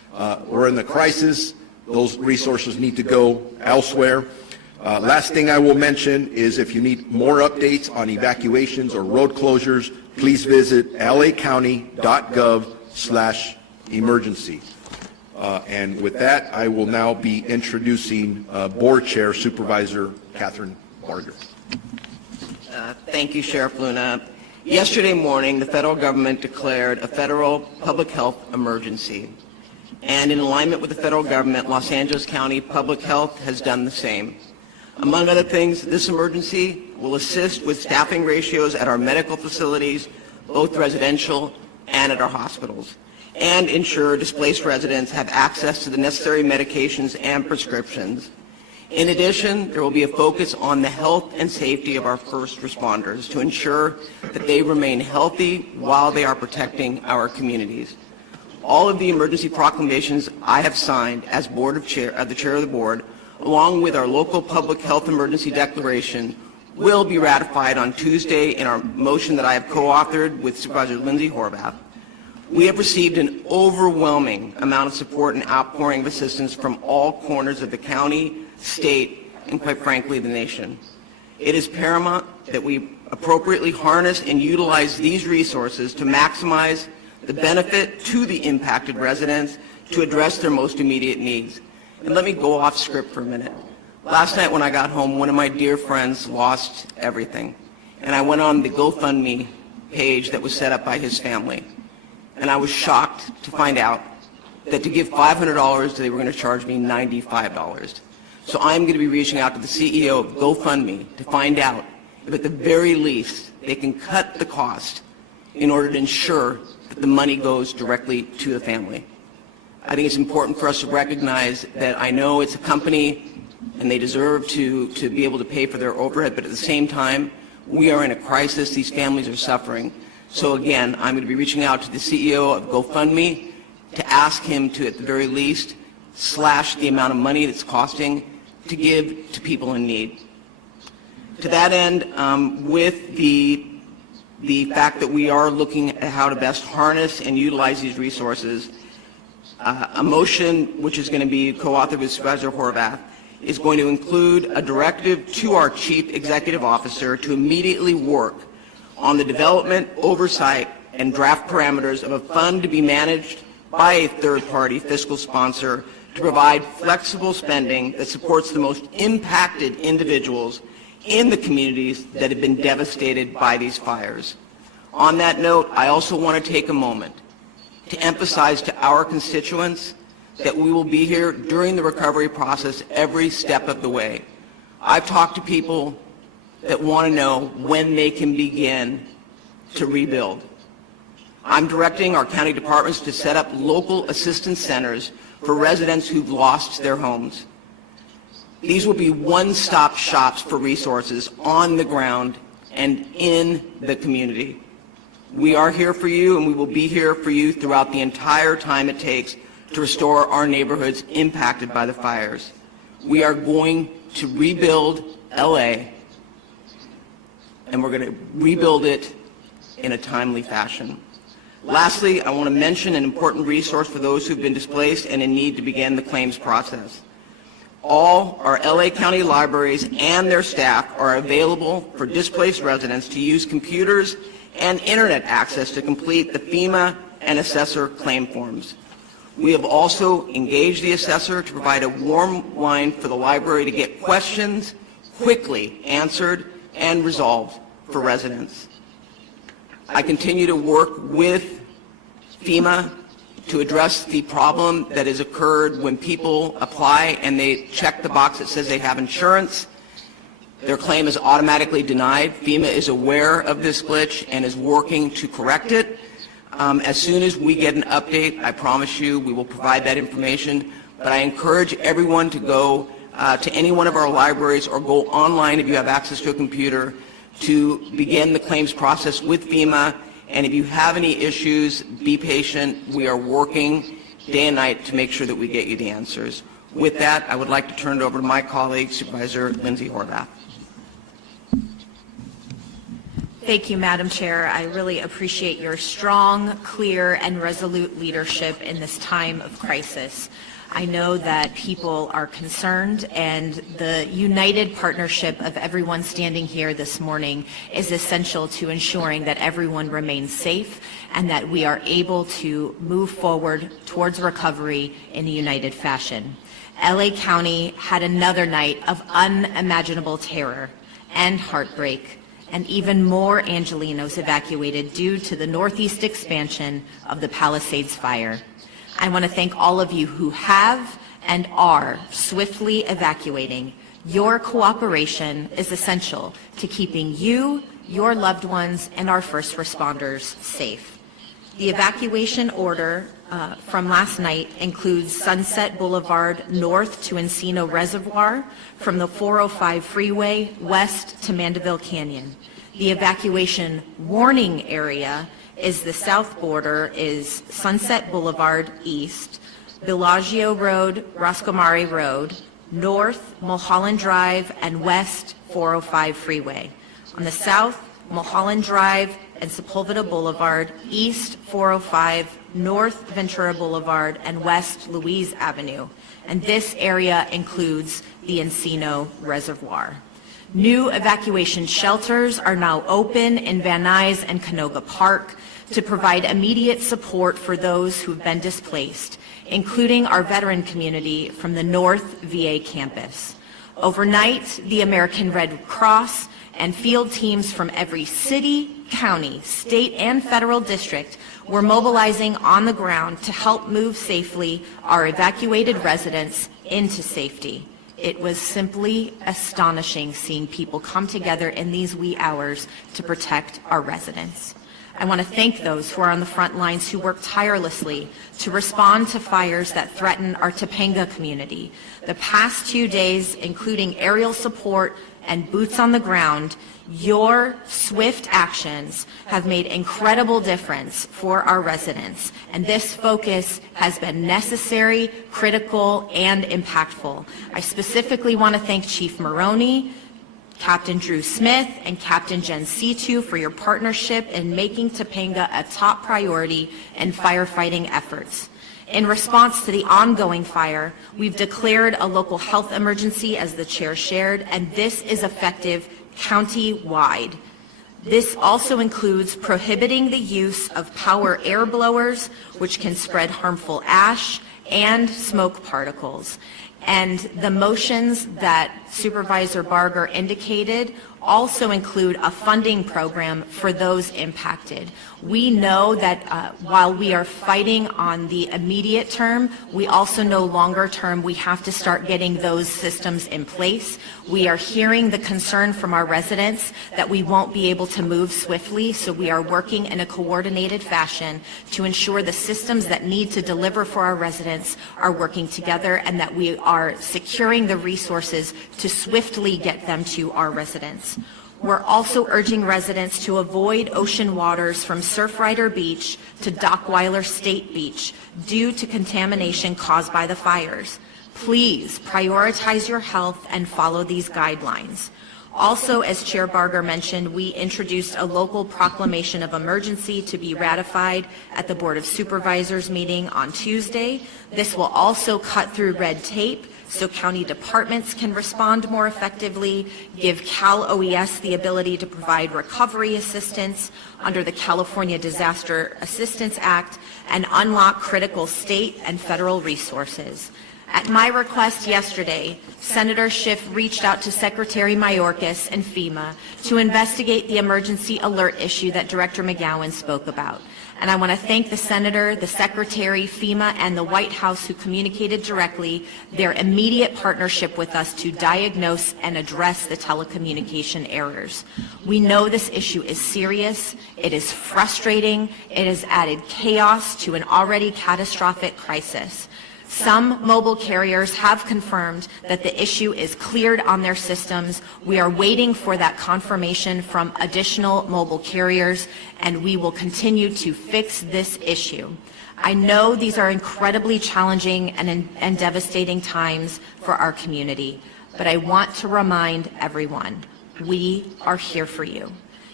We're in the crisis. Those resources need to go elsewhere. Last thing I will mention is if you need more updates on evacuations or road closures, please visit lacounty.gov/emergency. And with that, I will now be introducing Board Chair Supervisor Catherine Barger. Thank you, Sheriff Luna. Yesterday morning, the federal government declared a federal public health emergency. And in alignment with the federal government, Los Angeles County Public Health has done the same. Among other things, this emergency will assist with staffing ratios at our medical facilities, both residential and at our hospitals, and ensure displaced residents have access to the necessary medications and prescriptions. In addition, there will be a focus on the health and safety of our first responders to ensure that they remain healthy while they are protecting our communities. All of the emergency proclamations I have signed as the chair of the board, along with our local public health emergency declaration, will be ratified on Tuesday in our motion that I have co-authored with Supervisor Lindsay Horvath. We have received an overwhelming amount of support and outpouring of assistance from all corners of the county, state, and quite frankly, the nation. It is paramount that we appropriately harness and utilize these resources to maximize the benefit to the impacted residents to address their most immediate needs. And let me go off script for a minute. Last night when I got home, one of my dear friends lost everything. And I went on the GoFundMe page that was set up by his family. And I was shocked to find out that to give $500, they were going to charge me $95. So I'm going to be reaching out to the CEO of GoFundMe to find out if at the very least they can cut the cost in order to ensure that the money goes directly to the family. I think it's important for us to recognize that I know it's a company and they deserve to be able to pay for their overhead, but at the same time, we are in a crisis. These families are suffering. So again, I'm going to be reaching out to the CEO of GoFundMe to ask him to, at the very least, slash the amount of money that's costing to give to people in need. To that end, with the fact that we are looking at how to best harness and utilize these resources, a motion which is going to be co-authored with Supervisor Horvath is going to include a directive to our Chief Executive Officer to immediately work on the development, oversight, and draft parameters of a fund to be managed by a third-party fiscal sponsor to provide flexible spending that supports the most impacted individuals in the communities that have been devastated by these fires. On that note, I also want to take a moment to emphasize to our constituents that we will be here during the recovery process every step of the way. I've talked to people that want to know when they can begin to rebuild. I'm directing our county departments to set up local assistance centers for residents who've lost their homes. These will be one-stop shops for resources on the ground and in the community. We are here for you, and we will be here for you throughout the entire time it takes to restore our neighborhoods impacted by the fires. We are going to rebuild LA, and we're going to rebuild it in a timely fashion. Lastly, I want to mention an important resource for those who've been displaced and in need to begin the claims process. All our LA County libraries and their staff are available for displaced residents to use computers and internet access to complete the FEMA and assessor claim forms. We have also engaged the assessor to provide a warm line for the library to get questions quickly answered and resolved for residents. I continue to work with FEMA to address the problem that has occurred when people apply and they check the box that says they have insurance. Their claim is automatically denied. FEMA is aware of this glitch and is working to correct it. As soon as we get an update, I promise you we will provide that information. But I encourage everyone to go to any one of our libraries or go online if you have access to a computer to begin the claims process with FEMA. And if you have any issues, be patient. We are working day and night to make sure that we get you the answers. With that, I would like to turn it over to my colleague, Supervisor Lindsay Horvath. Thank you, Madam Chair. I really appreciate your strong, clear, and resolute leadership in this time of crisis. I know that people are concerned, and the united partnership of everyone standing here this morning is essential to ensuring that everyone remains safe and that we are able to move forward towards recovery in a united fashion. LA County had another night of unimaginable terror and heartbreak, and even more Angelenos evacuated due to the northeast expansion of the Palisades Fire. I want to thank all of you who have and are swiftly evacuating. Your cooperation is essential to keeping you, your loved ones, and our first responders safe. The evacuation order from last night includes Sunset Boulevard north to Encino Reservoir, from the 405 freeway west to Mandeville Canyon. The evacuation warning area is the south border is Sunset Boulevard east, Bellagio Road, Roscomare Road, north Mulholland Drive, and west 405 freeway. On the south, Mulholland Drive and Sepulveda Boulevard, east 405, north Ventura Boulevard, and west Louise Avenue. And this area includes the Encino Reservoir. New evacuation shelters are now open in Van Nuys and Canoga Park to provide immediate support for those who have been displaced, including our veteran community from the North VA campus. Overnight, the American Red Cross and field teams from every city, county, state, and federal district were mobilizing on the ground to help move safely our evacuated residents into safety. It was simply astonishing seeing people come together in these wee hours to protect our residents. I want to thank those who are on the front lines who work tirelessly to respond to fires that threaten our Topanga community. The past 2 days, including aerial support and boots on the ground, your swift actions have made incredible difference for our residents, and this focus has been necessary, critical, and impactful. I specifically want to thank Chief Maroney, Captain Drew Smith, and Captain Jen Situ for your partnership in making Topanga a top priority in firefighting efforts. In response to the ongoing fire, we've declared a local health emergency, as the chair shared, and this is effective county-wide. This also includes prohibiting the use of power air blowers, which can spread harmful ash and smoke particles. And the motions that Supervisor Barger indicated also include a funding program for those impacted. We know that while we are fighting on the immediate term, we also know longer term we have to start getting those systems in place. We are hearing the concern from our residents that we won't be able to move swiftly, so we are working in a coordinated fashion to ensure the systems that need to deliver for our residents are working together, and that we are securing the resources to swiftly get them to our residents. We're also urging residents to avoid ocean waters from Surfrider Beach to Dockweiler State Beach due to contamination caused by the fires. Please prioritize your health and follow these guidelines. Also, as Chair Barger mentioned, we introduced a local proclamation of emergency to be ratified at the Board of Supervisors meeting on Tuesday. This will also cut through red tape so county departments can respond more effectively, give Cal OES the ability to provide recovery assistance under the California Disaster Assistance Act, and unlock critical state and federal resources. At my request yesterday, Senator Schiff reached out to Secretary Mayorkas and FEMA to investigate the emergency alert issue that Director McGowan spoke about. And I want to thank the Senator, the Secretary, FEMA, and the White House who communicated directly their immediate partnership with us to diagnose and address the telecommunication errors. We know this issue is serious, it is frustrating, it has added chaos to an already catastrophic crisis. Some mobile carriers have confirmed that the issue is cleared on their systems. We are waiting for that confirmation from additional mobile carriers, and we will continue to fix this issue. I know these are incredibly challenging and devastating times for our community, but I want to remind everyone, we are here for you.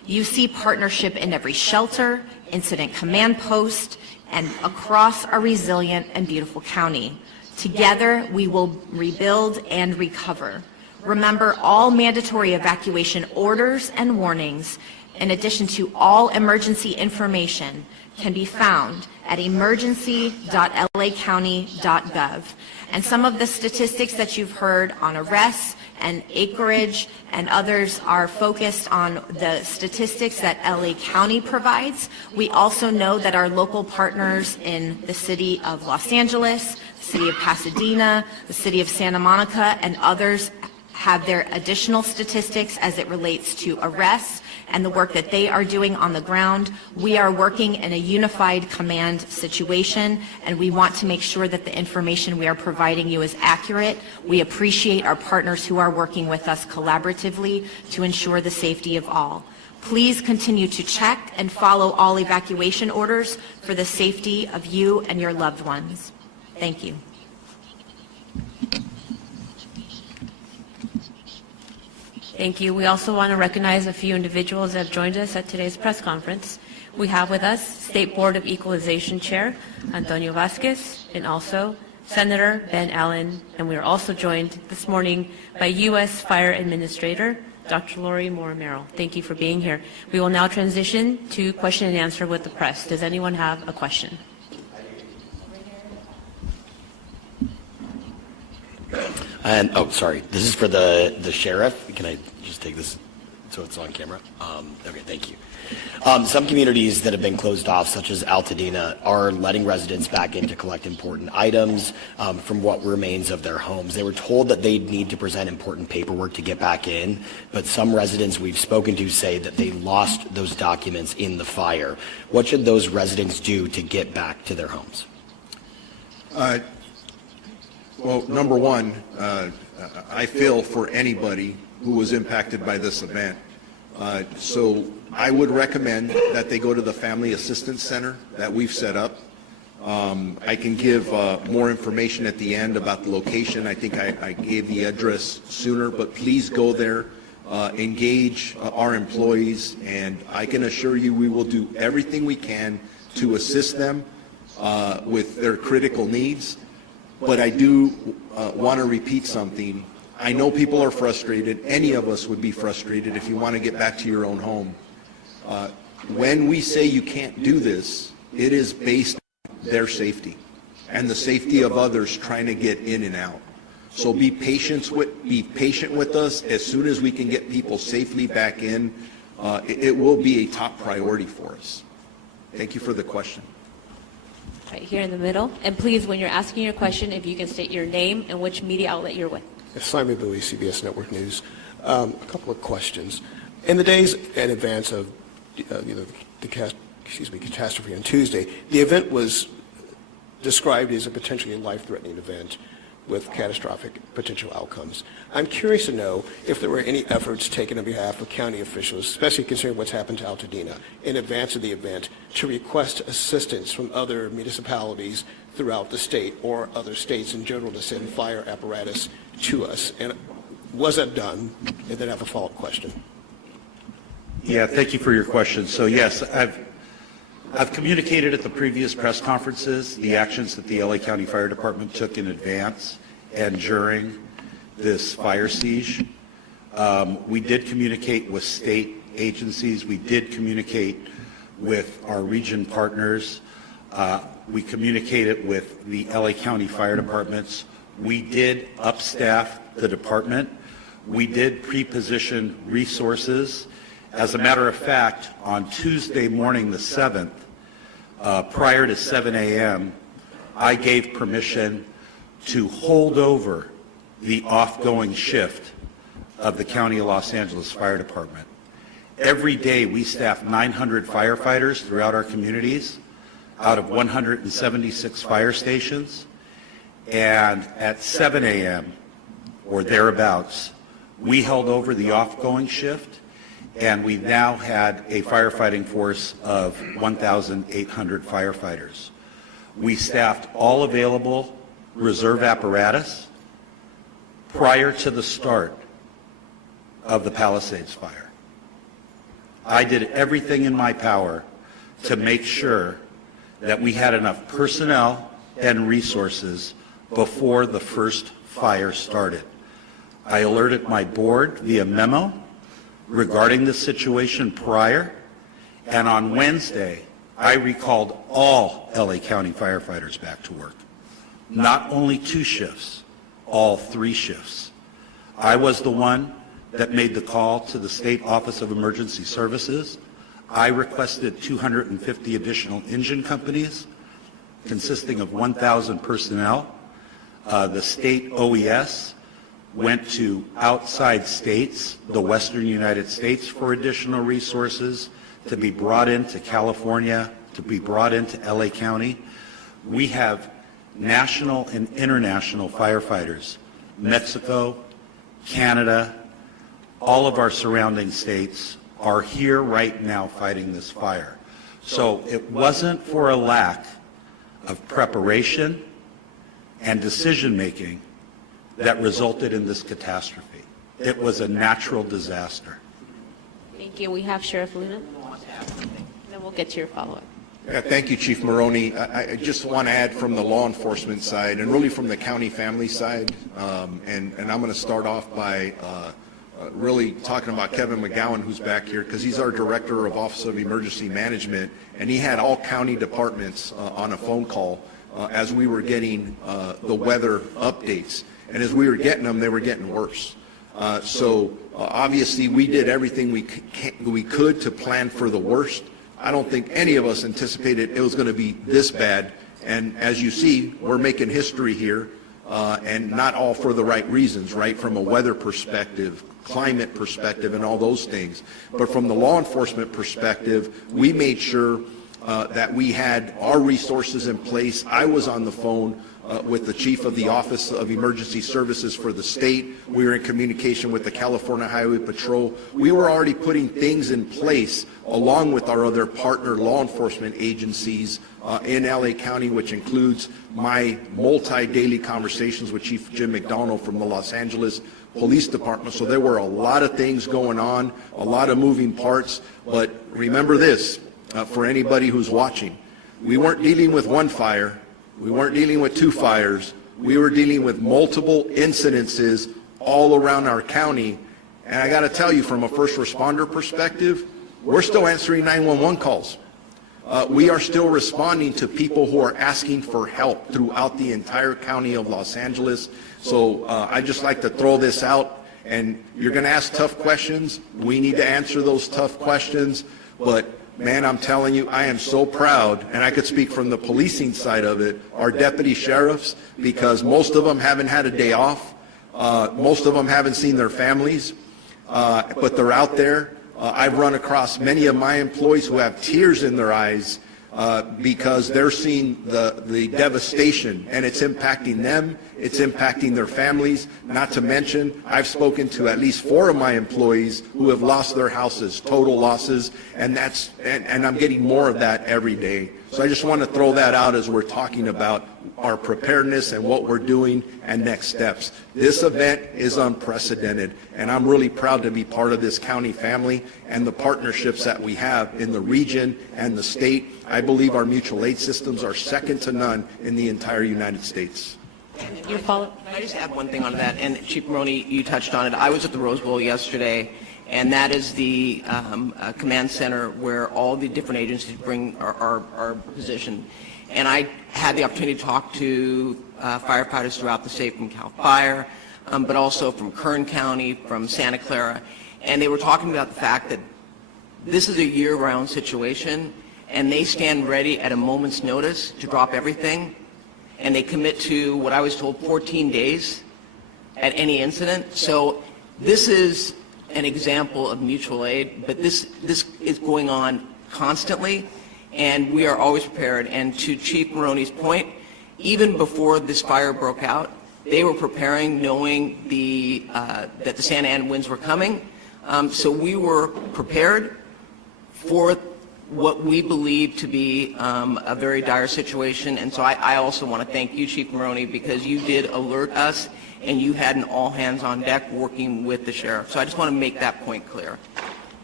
You see partnership in every shelter, incident command post, and across our resilient and beautiful county. Together, we will rebuild and recover. Remember, all mandatory evacuation orders and warnings, in addition to all emergency information, can be found at emergency.lacounty.gov. And some of the statistics that you've heard on arrests and acreage and others are focused on the statistics that LA County provides. We also know that our local partners in the city of Los Angeles, the city of Pasadena, the city of Santa Monica, and others have their additional statistics as it relates to arrests and the work that they are doing on the ground. We are working in a unified command situation, and we want to make sure that the information we are providing you is accurate. We appreciate our partners who are working with us collaboratively to ensure the safety of all. Please continue to check and follow all evacuation orders for the safety of you and your loved ones. Thank you. Thank you. We also want to recognize a few individuals that have joined us at today's press conference. We have with us State Board of Equalization Chair Antonio Vasquez and also Senator Ben Allen, and we are also joined this morning by U.S. Fire Administrator Dr. Lori Moore-Merrill. Thank you for being here. We will now transition to question and answer with the press. Does anyone have a question? And, oh, sorry, this is for the sheriff. Can I just take this so it's on camera? Okay, thank you. Some communities that have been closed off, such as Altadena, are letting residents back in to collect important items from what remains of their homes. They were told that they'd need to present important paperwork to get back in, but some residents we've spoken to say that they lost those documents in the fire. What should those residents do to get back to their homes? Well, number one, I feel for anybody who was impacted by this event. So I would recommend that they go to the Family Assistance Center that we've set up. I can give more information at the end about the location. I think I gave the address sooner, but please go there, engage our employees, and I can assure you we will do everything we can to assist them with their critical needs. But I do want to repeat something. I know people are frustrated. Any of us would be frustrated if you want to get back to your own home. When we say you can't do this, it is based on their safety and the safety of others trying to get in and out. So be patient with us. As soon as we can get people safely back in, it will be a top priority for us. Thank you for the question. Right here in the middle. And please, when you're asking your question, if you can state your name and which media outlet you're with. Simon Bowie, CBS Network News. A couple of questions. In the days in advance of the catastrophe on Tuesday, the event was described as a potentially life-threatening event with catastrophic potential outcomes. I'm curious to know if there were any efforts taken on behalf of county officials, especially considering what's happened to Altadena, in advance of the event, to request assistance from other municipalities throughout the state or other states in general to send fire apparatus to us. And was that done? And then I have a follow-up question. Yeah, thank you for your question. So yes, I've communicated at the previous press conferences the actions that the LA County Fire Department took in advance and during this fire siege. We did communicate with state agencies. We did communicate with our region partners. We communicated with the LA County Fire Departments. We did upstaff the department. We did pre-position resources. As a matter of fact, on Tuesday morning, the 7th, prior to 7 a.m., I gave permission to hold over the off-going shift of the County of Los Angeles Fire Department. Every day we staff 900 firefighters throughout our communities out of 176 fire stations, and at 7 a.m. or thereabouts, we held over the off-going shift, and we now had a firefighting force of 1,800 firefighters. We staffed all available reserve apparatus prior to the start of the Palisades Fire. I did everything in my power to make sure that we had enough personnel and resources before the first fire started. I alerted my board via memo regarding the situation prior, and on Wednesday, I recalled all LA County firefighters back to work. Not only 2 shifts, all 3 shifts. I was the one that made the call to the State Office of Emergency Services. I requested 250 additional engine companies consisting of 1,000 personnel. The state OES went to outside states, the western United States, for additional resources to be brought into California, to be brought into LA County. We have national and international firefighters, Mexico, Canada, all of our surrounding states are here right now fighting this fire. So it wasn't for a lack of preparation and decision-making that resulted in this catastrophe. It was a natural disaster. Thank you. We have Sheriff Luna. Then we'll get to your follow-up. Yeah, thank you, Chief Maroney. I just want to add from the law enforcement side and really from the county family side, and I'm going to start off by really talking about Kevin McGowan, who's back here, because he's our Director of Office of Emergency Management, and he had all county departments on a phone call as we were getting the weather updates. And as we were getting them, they were getting worse. So obviously we did everything we could to plan for the worst. I don't think any of us anticipated it was going to be this bad. And as you see, we're making history here, and not all for the right reasons, right? From a weather perspective, climate perspective, and all those things. But from the law enforcement perspective, we made sure that we had our resources in place. I was on the phone with the chief of the Office of Emergency Services for the state. We were in communication with the California Highway Patrol. We were already putting things in place along with our other partner law enforcement agencies in LA County, which includes my multi-daily conversations with Chief Jim McDonald from the Los Angeles Police Department. So there were a lot of things going on, a lot of moving parts. But remember this, for anybody who's watching, we weren't dealing with one fire. We weren't dealing with 2 fires. We were dealing with multiple incidences all around our county. And I got to tell you, from a first responder perspective, we're still answering 911 calls. We are still responding to people who are asking for help throughout the entire county of Los Angeles. So I just like to throw this out. And you're going to ask tough questions. We need to answer those tough questions. But man, I'm telling you, I am so proud, and I could speak from the policing side of it, our deputy sheriffs, because most of them haven't had a day off. Most of them haven't seen their families, but they're out there. I've run across many of my employees who have tears in their eyes because they're seeing the devastation, and it's impacting them, it's impacting their families. Not to mention, I've spoken to at least 4 of my employees who have lost their houses, total losses, and I'm getting more of that every day. So I just want to throw that out as we're talking about our preparedness and what we're doing and next steps. This event is unprecedented, and I'm really proud to be part of this county family and the partnerships that we have in the region and the state. I believe our mutual aid systems are second to none in the entire United States. Your follow-up? Can I just add one thing onto that? And Chief Maroney, you touched on it. I was at the Rose Bowl yesterday, and that is the command center where all the different agencies are positioned. And I had the opportunity to talk to firefighters throughout the state from CAL FIRE, but also from Kern County, from Santa Clara, and they were talking about the fact that this is a year-round situation, and they stand ready at a moment's notice to drop everything, and they commit to what I was told 14 days at any incident. So this is an example of mutual aid, but this is going on constantly, and we are always prepared. And to Chief Maroney's point, even before this fire broke out, they were preparing, knowing that the Santa Ana winds were coming. So we were prepared for what we believe to be a very dire situation. And so I also want to thank you, Chief Maroney, because you did alert us, and you had an all-hands-on-deck working with the sheriff. So I just want to make that point clear.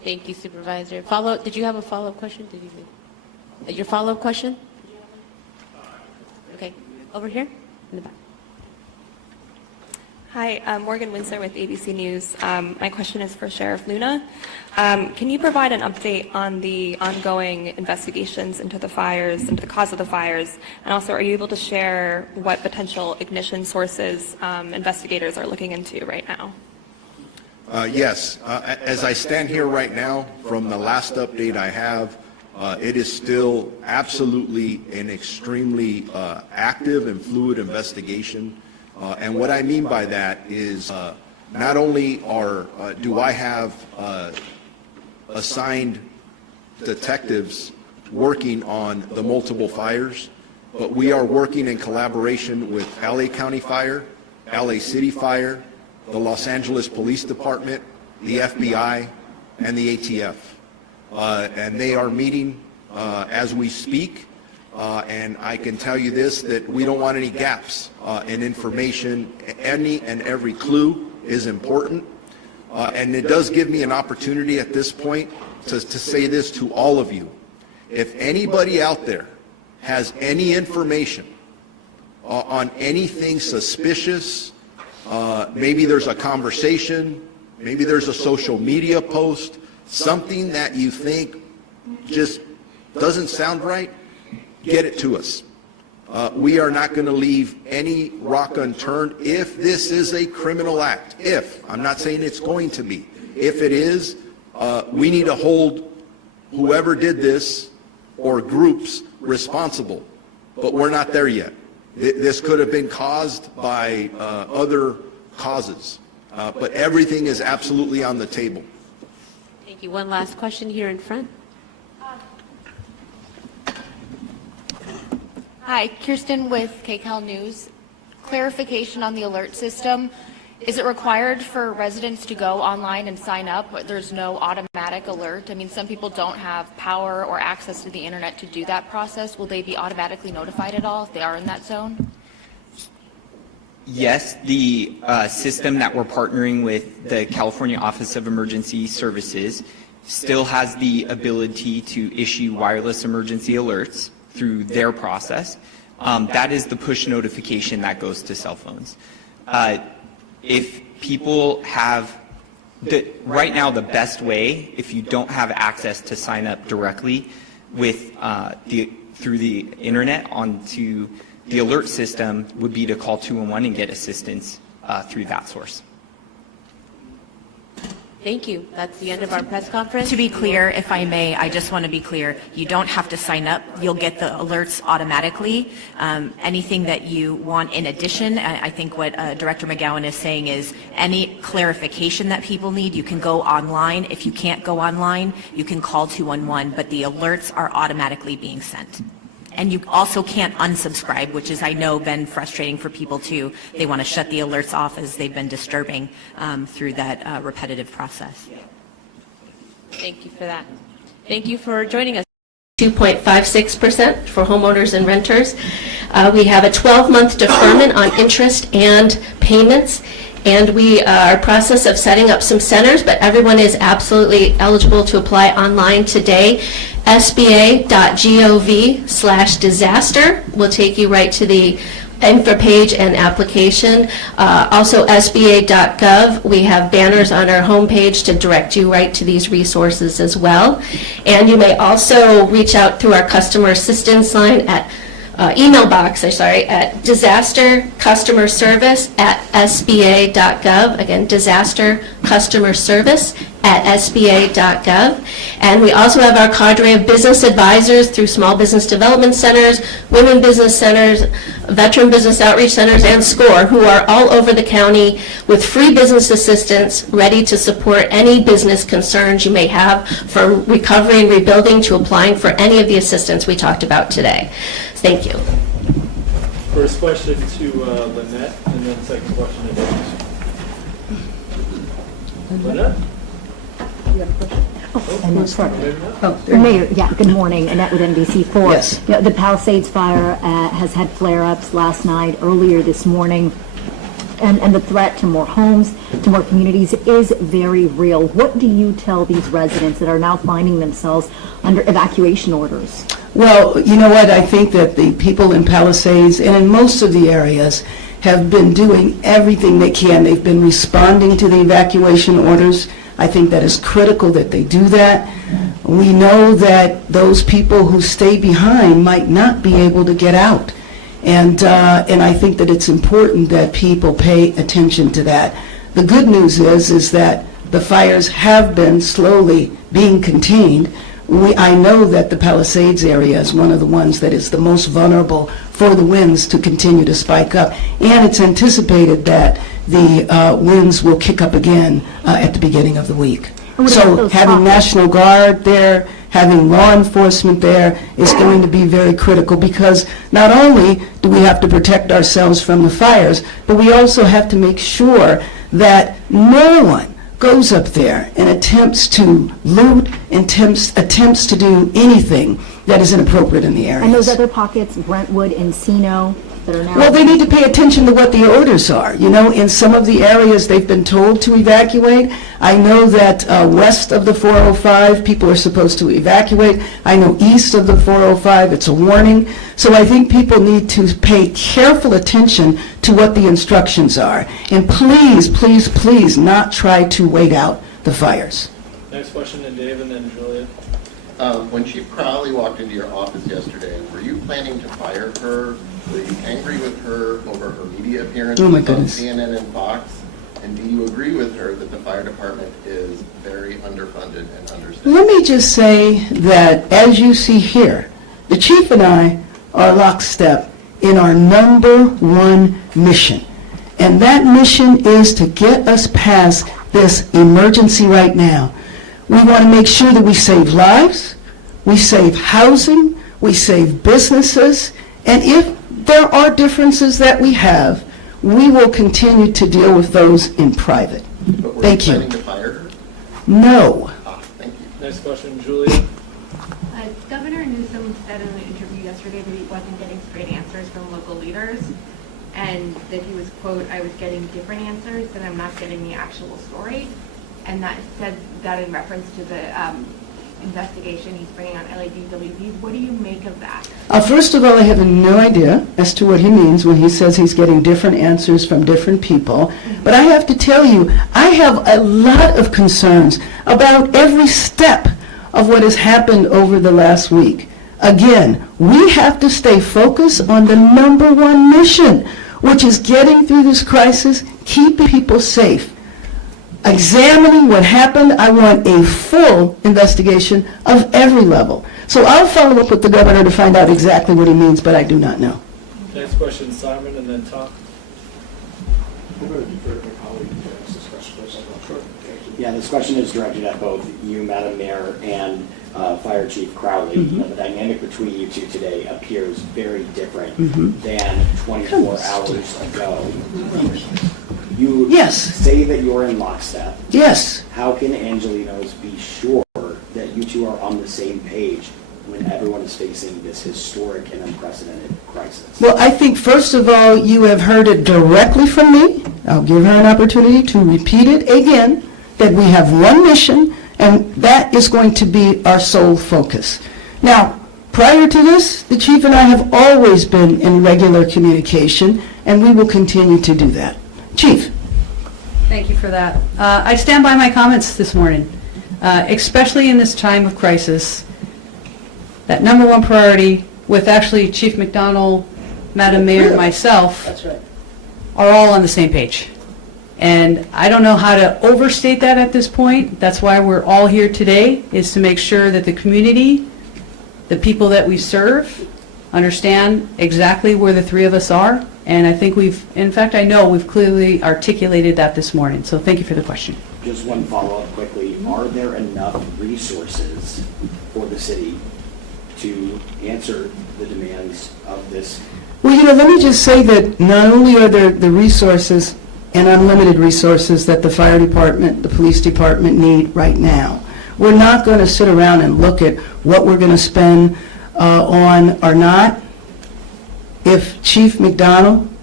Thank you, Supervisor. Did you have a follow-up question? Your follow-up question? Okay, over here in the back. Hi, Morgan Winsler with ABC News. My question is for Sheriff Luna. Can you provide an update on the ongoing investigations into the fires, into the cause of the fires? And also, are you able to share what potential ignition sources investigators are looking into right now? Yes. As I stand here right now, from the last update I have, it is still absolutely an extremely active and fluid investigation. And what I mean by that is not only do I have assigned detectives working on the multiple fires, but we are working in collaboration with LA County Fire, LA City Fire, the Los Angeles Police Department, the FBI, and the ATF. And they are meeting as we speak. And I can tell you this, that we don't want any gaps in information. Any and every clue is important. And it does give me an opportunity at this point to say this to all of you. If anybody out there has any information on anything suspicious, maybe there's a conversation, maybe there's a social media post, something that you think just doesn't sound right, get it to us. We are not going to leave any rock unturned if this is a criminal act. If, I'm not saying it's going to be. If it is, we need to hold whoever did this or groups responsible. But we're not there yet. This could have been caused by other causes. But everything is absolutely on the table. Thank you. One last question here in front. Hi, Kirsten with KCAL News. Clarification on the alert system. Is it required for residents to go online and sign up? There's no automatic alert. I mean, some people don't have power or access to the internet to do that process. Will they be automatically notified at all if they are in that zone? Yes, the system that we're partnering with the California Office of Emergency Services still has the ability to issue wireless emergency alerts through their process. That is the push notification that goes to cell phones. If people have, right now the best way, if you don't have access to sign up directly with through the internet onto the alert system, would be to call 211 and get assistance through that source. Thank you. That's the end of our press conference. To be clear, if I may, I just want to be clear, you don't have to sign up. You'll get the alerts automatically. Anything that you want in addition, I think what Director McGowan is saying is any clarification that people need, you can go online. If you can't go online, you can call 211, but the alerts are automatically being sent. And you also can't unsubscribe, which is, I know, been frustrating for people too. They want to shut the alerts off as they've been disturbing through that repetitive process. Thank you for that. Thank you for joining us. 2.56% for homeowners and renters. We have a 12-month deferment on interest and payments. And we are in the process of setting up some centers, but everyone is absolutely eligible to apply online today. SBA.gov/disaster will take you right to the info page and application. Also, SBA.gov, we have banners on our homepage to direct you right to these resources as well. And you may also reach out through our customer assistance line at email box, at disastercustomerservice@sba.gov. Again, disastercustomerservice@sba.gov. And we also have our cadre of business advisors through small business development centers, women business centers, veteran business outreach centers, and SCORE, who are all over the county with free business assistance ready to support any business concerns you may have, from recovery and rebuilding to applying for any of the assistance we talked about today. Thank you. First question to Lynette, and then second question to Dennis. Lynette? You have a question? Mayor, good morning. Annette with NBC4. Yes. The Palisades Fire has had flare-ups last night, earlier this morning. and the threat to more homes, to more communities is very real. What do you tell these residents that are now finding themselves under evacuation orders? Well, you know what, I think that the people in Palisades and in most of the areas have been doing everything they can. They've been responding to the evacuation orders. I think that is critical that they do that. We know that those people who stay behind might not be able to get out. And I think that it's important that people pay attention to that. The good news is that the fires have been slowly being contained. I know that the Palisades area is one of the ones that is the most vulnerable for the winds to continue to spike up. And it's anticipated that the winds will kick up again at the beginning of the week. So having National Guard there, having law enforcement there is going to be very critical, because not only do we have to protect ourselves from the fires, but we also have to make sure that no one goes up there and attempts to loot, attempts to do anything that is inappropriate in the area. And those other pockets, Brentwood, Encino, that are now... Well, they need to pay attention to what the orders are. You know, in some of the areas they've been told to evacuate. I know that west of the 405, people are supposed to evacuate. I know east of the 405, it's a warning. So I think people need to pay careful attention to what the instructions are. And please, please, please not try to wait out the fires. Next question, and Dave, and then Julia. When Chief Crowley walked into your office yesterday, were you planning to fire her? Were you angry with her over her media appearances on CNN and Fox? And do you agree with her that the fire department is very underfunded and understaffed? Let me just say that, as you see here, the chief and I are lockstep in our #1 mission. And that mission is to get us past this emergency right now. We want to make sure that we save lives, we save housing, we save businesses, and if there are differences that we have, we will continue to deal with those in private. Thank you. Planning to fire her? No. Thank you. Next question, Julia. Governor Newsom said in an interview yesterday that he wasn't getting straight answers from local leaders, and that he was, quote, "I was getting different answers, and I'm not getting the actual story." And that said that in reference to the investigation he's bringing on LADWPs. What do you make of that? First of all, I have no idea as to what he means when he says he's getting different answers from different people. But I have to tell you, I have a lot of concerns about every step of what has happened over the last week. Again, we have to stay focused on the #1 mission, which is getting through this crisis, keeping people safe. Examining what happened, I want a full investigation of every level. So I'll follow up with the governor to find out exactly what he means, but I do not know. Next question, Simon, and then Tom. I'm going to defer to my colleague to ask this question first. Sure. Yeah, this question is directed at both you, Madam Mayor, and Fire Chief Crowley. The dynamic between you two today appears very different than 24 hours ago. You say that you're in lockstep. Yes. How can Angelenos be sure that you two are on the same page when everyone is facing this historic and unprecedented crisis? Well, I think, first of all, you have heard it directly from me. I'll give her an opportunity to repeat it again, that we have one mission, and that is going to be our sole focus. Now, prior to this, the chief and I have always been in regular communication, and we will continue to do that. Chief. Thank you for that. I stand by my comments this morning, especially in this time of crisis. That #1 priority, with actually Chief McDonald, Madam Mayor, and myself, are all on the same page. And I don't know how to overstate that at this point. That's why we're all here today, is to make sure that the community, the people that we serve, understand exactly where the three of us are. And I think I know we've clearly articulated that this morning. So thank you for the question. Just one follow-up quickly. Are there enough resources for the city to answer the demands of this? Well, let me just say that not only are there the resources and unlimited resources that the fire department, the police department need right now. We're not going to sit around and look at what we're going to spend on or not. If Chief McDonald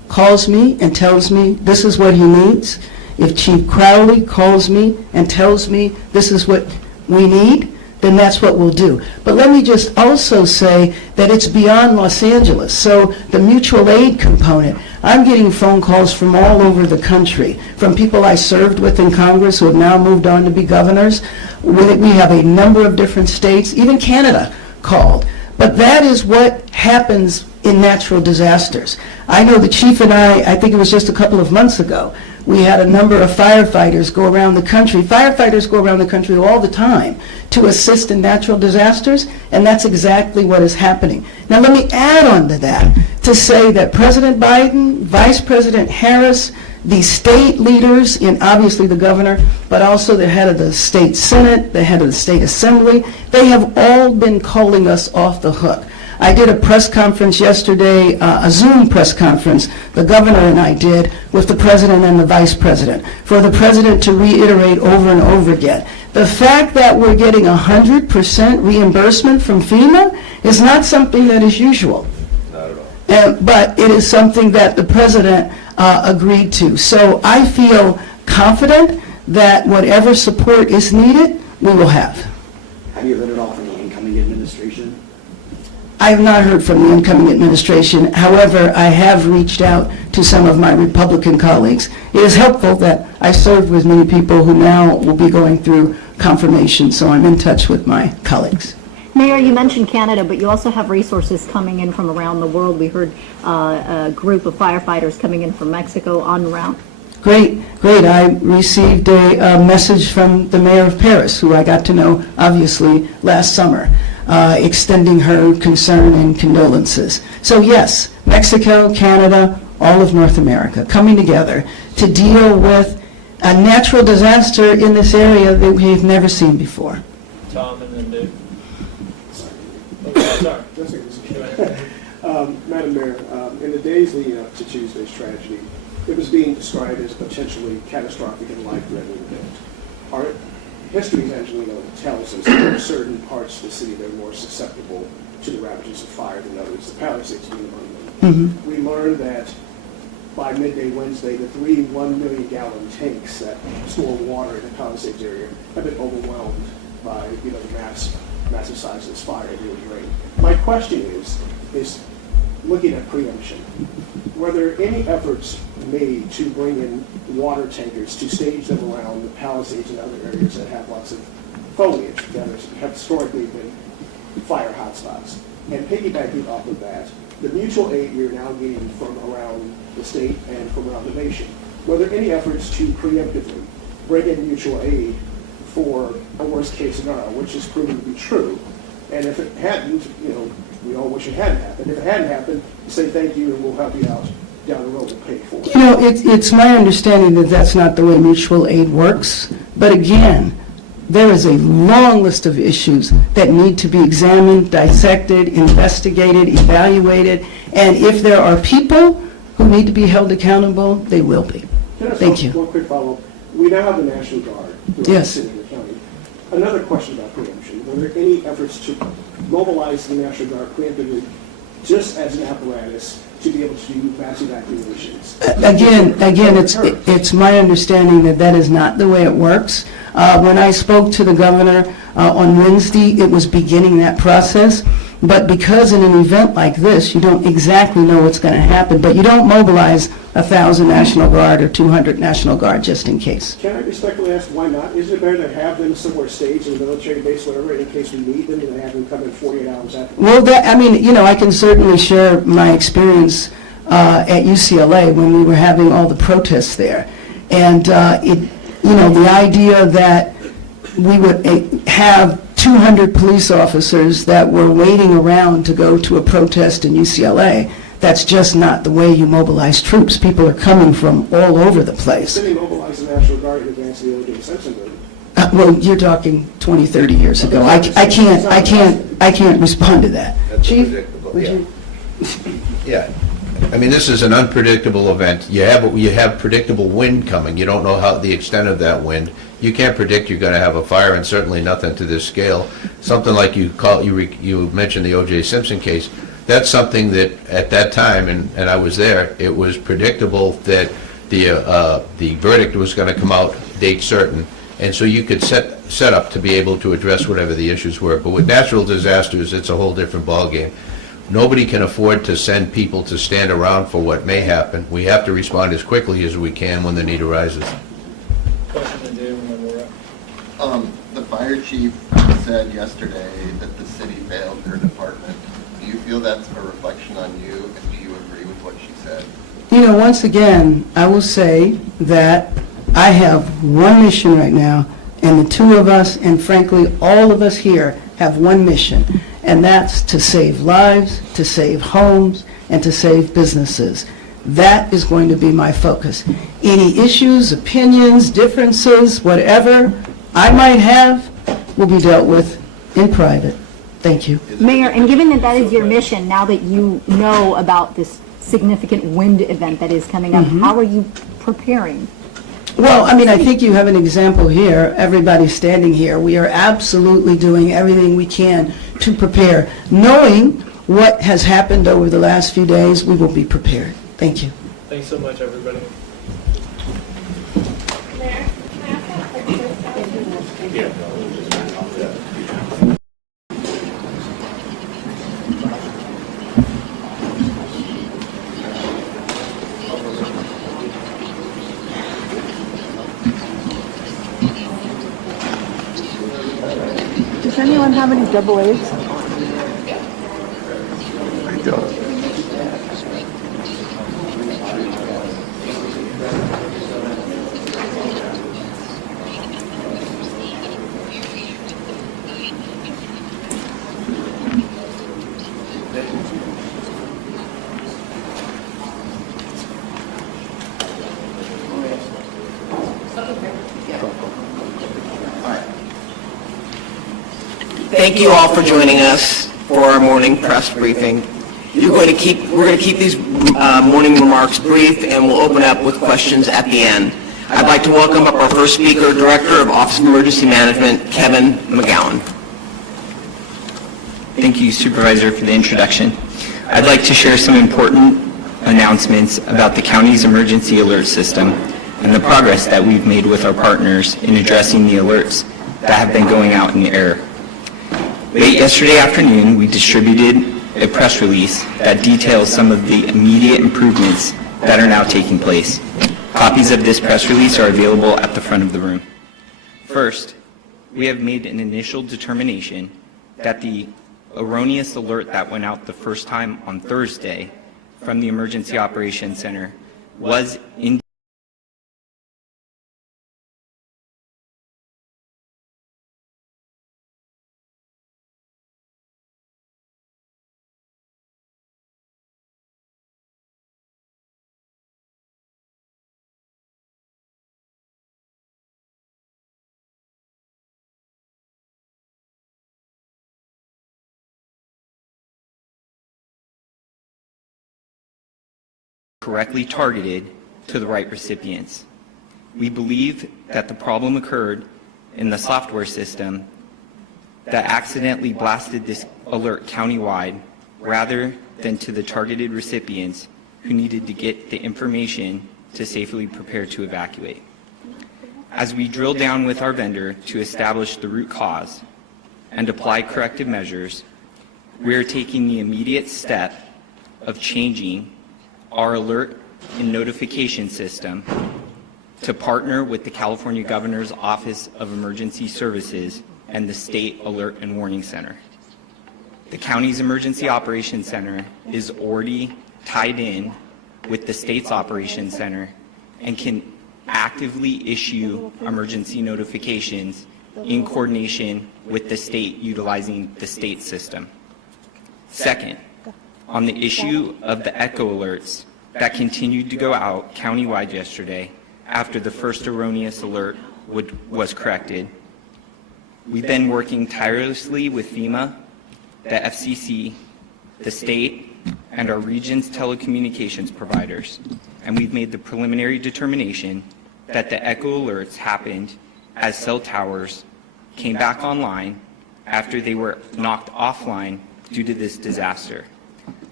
calls me and tells me this is what he needs, if Chief Crowley calls me and tells me this is what we need, then that's what we'll do. But let me just also say that it's beyond Los Angeles. So the mutual aid component, I'm getting phone calls from all over the country, from people I served with in Congress who have now moved on to be governors. We have a number of different states, even Canada called. But that is what happens in natural disasters. I know the chief and I think it was just a couple of months ago, we had a number of firefighters go around the country. Firefighters go around the country all the time to assist in natural disasters, and that's exactly what is happening. Now let me add on to that to say that President Biden, Vice President Harris, the state leaders, and obviously the governor, but also the head of the state senate, the head of the state assembly, they have all been calling us off the hook. I did a press conference yesterday, a Zoom press conference, the governor and I did, with the president and the vice president, for the president to reiterate over and over again. The fact that we're getting 100% reimbursement from FEMA is not something that is usual. Not at all. But it is something that the president agreed to. So I feel confident that whatever support is needed, we will have. Have you heard at all from the incoming administration? I have not heard from the incoming administration. However, I have reached out to some of my Republican colleagues. It is helpful that I served with many people who now will be going through confirmation, so I'm in touch with my colleagues. Mayor, you mentioned Canada, but you also have resources coming in from around the world. We heard a group of firefighters coming in from Mexico en route. Great. I received a message from the mayor of Paris, who I got to know, obviously, last summer, extending her concern and condolences. So yes, Mexico, Canada, all of North America coming together to deal with a natural disaster in this area that we've never seen before. Tom and then Dave. Sorry. Madam Mayor, in the days leading up to Tuesday's tragedy, it was being described as potentially catastrophic and life-threatening event. Our history, as Angelino tells us, there are certain parts of the city that are more susceptible to the ravages of fire than others, the Palisades being among them. We learned that by midday Wednesday, the 3 1-million-gallon tanks that store water in the Palisades area have been overwhelmed by the massive size of this fire and really drained. My question is looking at preemption, were there any efforts made to bring in water tankers to stage them around the Palisades and other areas that have lots of foliage that have historically been fire hotspots? And piggybacking off of that, the mutual aid you're now getting from around the state and from around the nation, were there any efforts to preemptively bring in mutual aid for a worst case scenario, which is proven to be true? And if it hadn't, we all wish it hadn't happened. If it hadn't happened, say thank you and we'll help you out down the road and pay for it. It's my understanding that that's not the way mutual aid works. But again, there is a long list of issues that need to be examined, dissected, investigated, evaluated. And if there are people who need to be held accountable, they will be. Thank you. One quick follow-up. We now have the National Guard throughout the city and the county. Another question about preemption. Were there any efforts to mobilize the National Guard preemptively just as an apparatus to be able to do mass evacuations? Again, it's my understanding that that is not the way it works. When I spoke to the governor on Wednesday, it was beginning that process. But because in an event like this, you don't exactly know what's going to happen, but you don't mobilize 1,000 National Guard or 200 National Guard just in case. Can I respectfully ask why not? Isn't it better to have them somewhere staged in a military base, whatever, in case we need them, and have them come in 48 hours after? Well, I can certainly share my experience at UCLA when we were having all the protests there. And, the idea that we would have 200 police officers that were waiting around to go to a protest in UCLA, that's just not the way you mobilize troops. People are coming from all over the place. Didn't they mobilize the National Guard in advance of the O.J. Simpson murder? Well, you're talking 20, 30 years ago. I can't respond to that. That's Chief, unpredictable. would you? Yeah. I mean, this is an unpredictable event. You have predictable wind coming. You don't know how the extent of that wind. You can't predict you're going to have a fire, and certainly nothing to this scale. Something like you mentioned the O.J. Simpson case. that's something that, at that time, and I was there, it was predictable that the verdict was going to come out date certain, and so you could set up to be able to address whatever the issues were. But with natural disasters, it's a whole different ballgame. Nobody can afford to send people to stand around for what may happen. We have to respond as quickly as we can when the need arises. Question to Dave, and then we're up. The fire chief said yesterday that the city failed her department. Do you feel that's a reflection on you, and do you agree with what she said? You know, once again, I will say that I have one mission right now, and the two of us, and frankly, all of us here, have one mission, and that's to save lives, to save homes, and to save businesses. That is going to be my focus. Any issues, opinions, differences, whatever I might have, will be dealt with in private. Thank you. Mayor, and given that that is your mission, now that you know about this significant wind event that is coming up, how are you preparing? Well, I mean, I think you have an example here. Everybody standing here. We are absolutely doing everything we can to prepare. Knowing what has happened over the last few days, we will be prepared. Thank you. Thanks so much, everybody. Does anyone have any double A's? I don't. Thank you all for joining us for our morning press briefing. We're going to keep these morning remarks brief, and we'll open up with questions at the end. I'd like to welcome up our first speaker, Director of Office of Emergency Management, Kevin McGowan. Thank you, Supervisor, for the introduction. I'd like to share some important announcements about the county's emergency alert system and the progress that we've made with our partners in addressing the alerts that have been going out in error. Late yesterday afternoon, we distributed a press release that details some of the immediate improvements that are now taking place. Copies of this press release are available at the front of the room. First, we have made an initial determination that the erroneous alert that went out the first time on Thursday from the Emergency Operations Center was indeed correctly targeted to the right recipients. We believe that the problem occurred in the software system that accidentally blasted this alert countywide rather than to the targeted recipients who needed to get the information to safely prepare to evacuate. As we drill down with our vendor to establish the root cause and apply corrective measures, we are taking the immediate step of changing our alert and notification system to partner with the California Governor's Office of Emergency Services and the State Alert and Warning Center. The county's Emergency Operations Center is already tied in with the state's Operations Center and can actively issue emergency notifications in coordination with the state utilizing the state system. Second, on the issue of the echo alerts that continued to go out countywide yesterday after the first erroneous alert was corrected, we've been working tirelessly with FEMA, the FCC, the state, and our region's telecommunications providers, and we've made the preliminary determination that the echo alerts happened as cell towers came back online after they were knocked offline due to this disaster.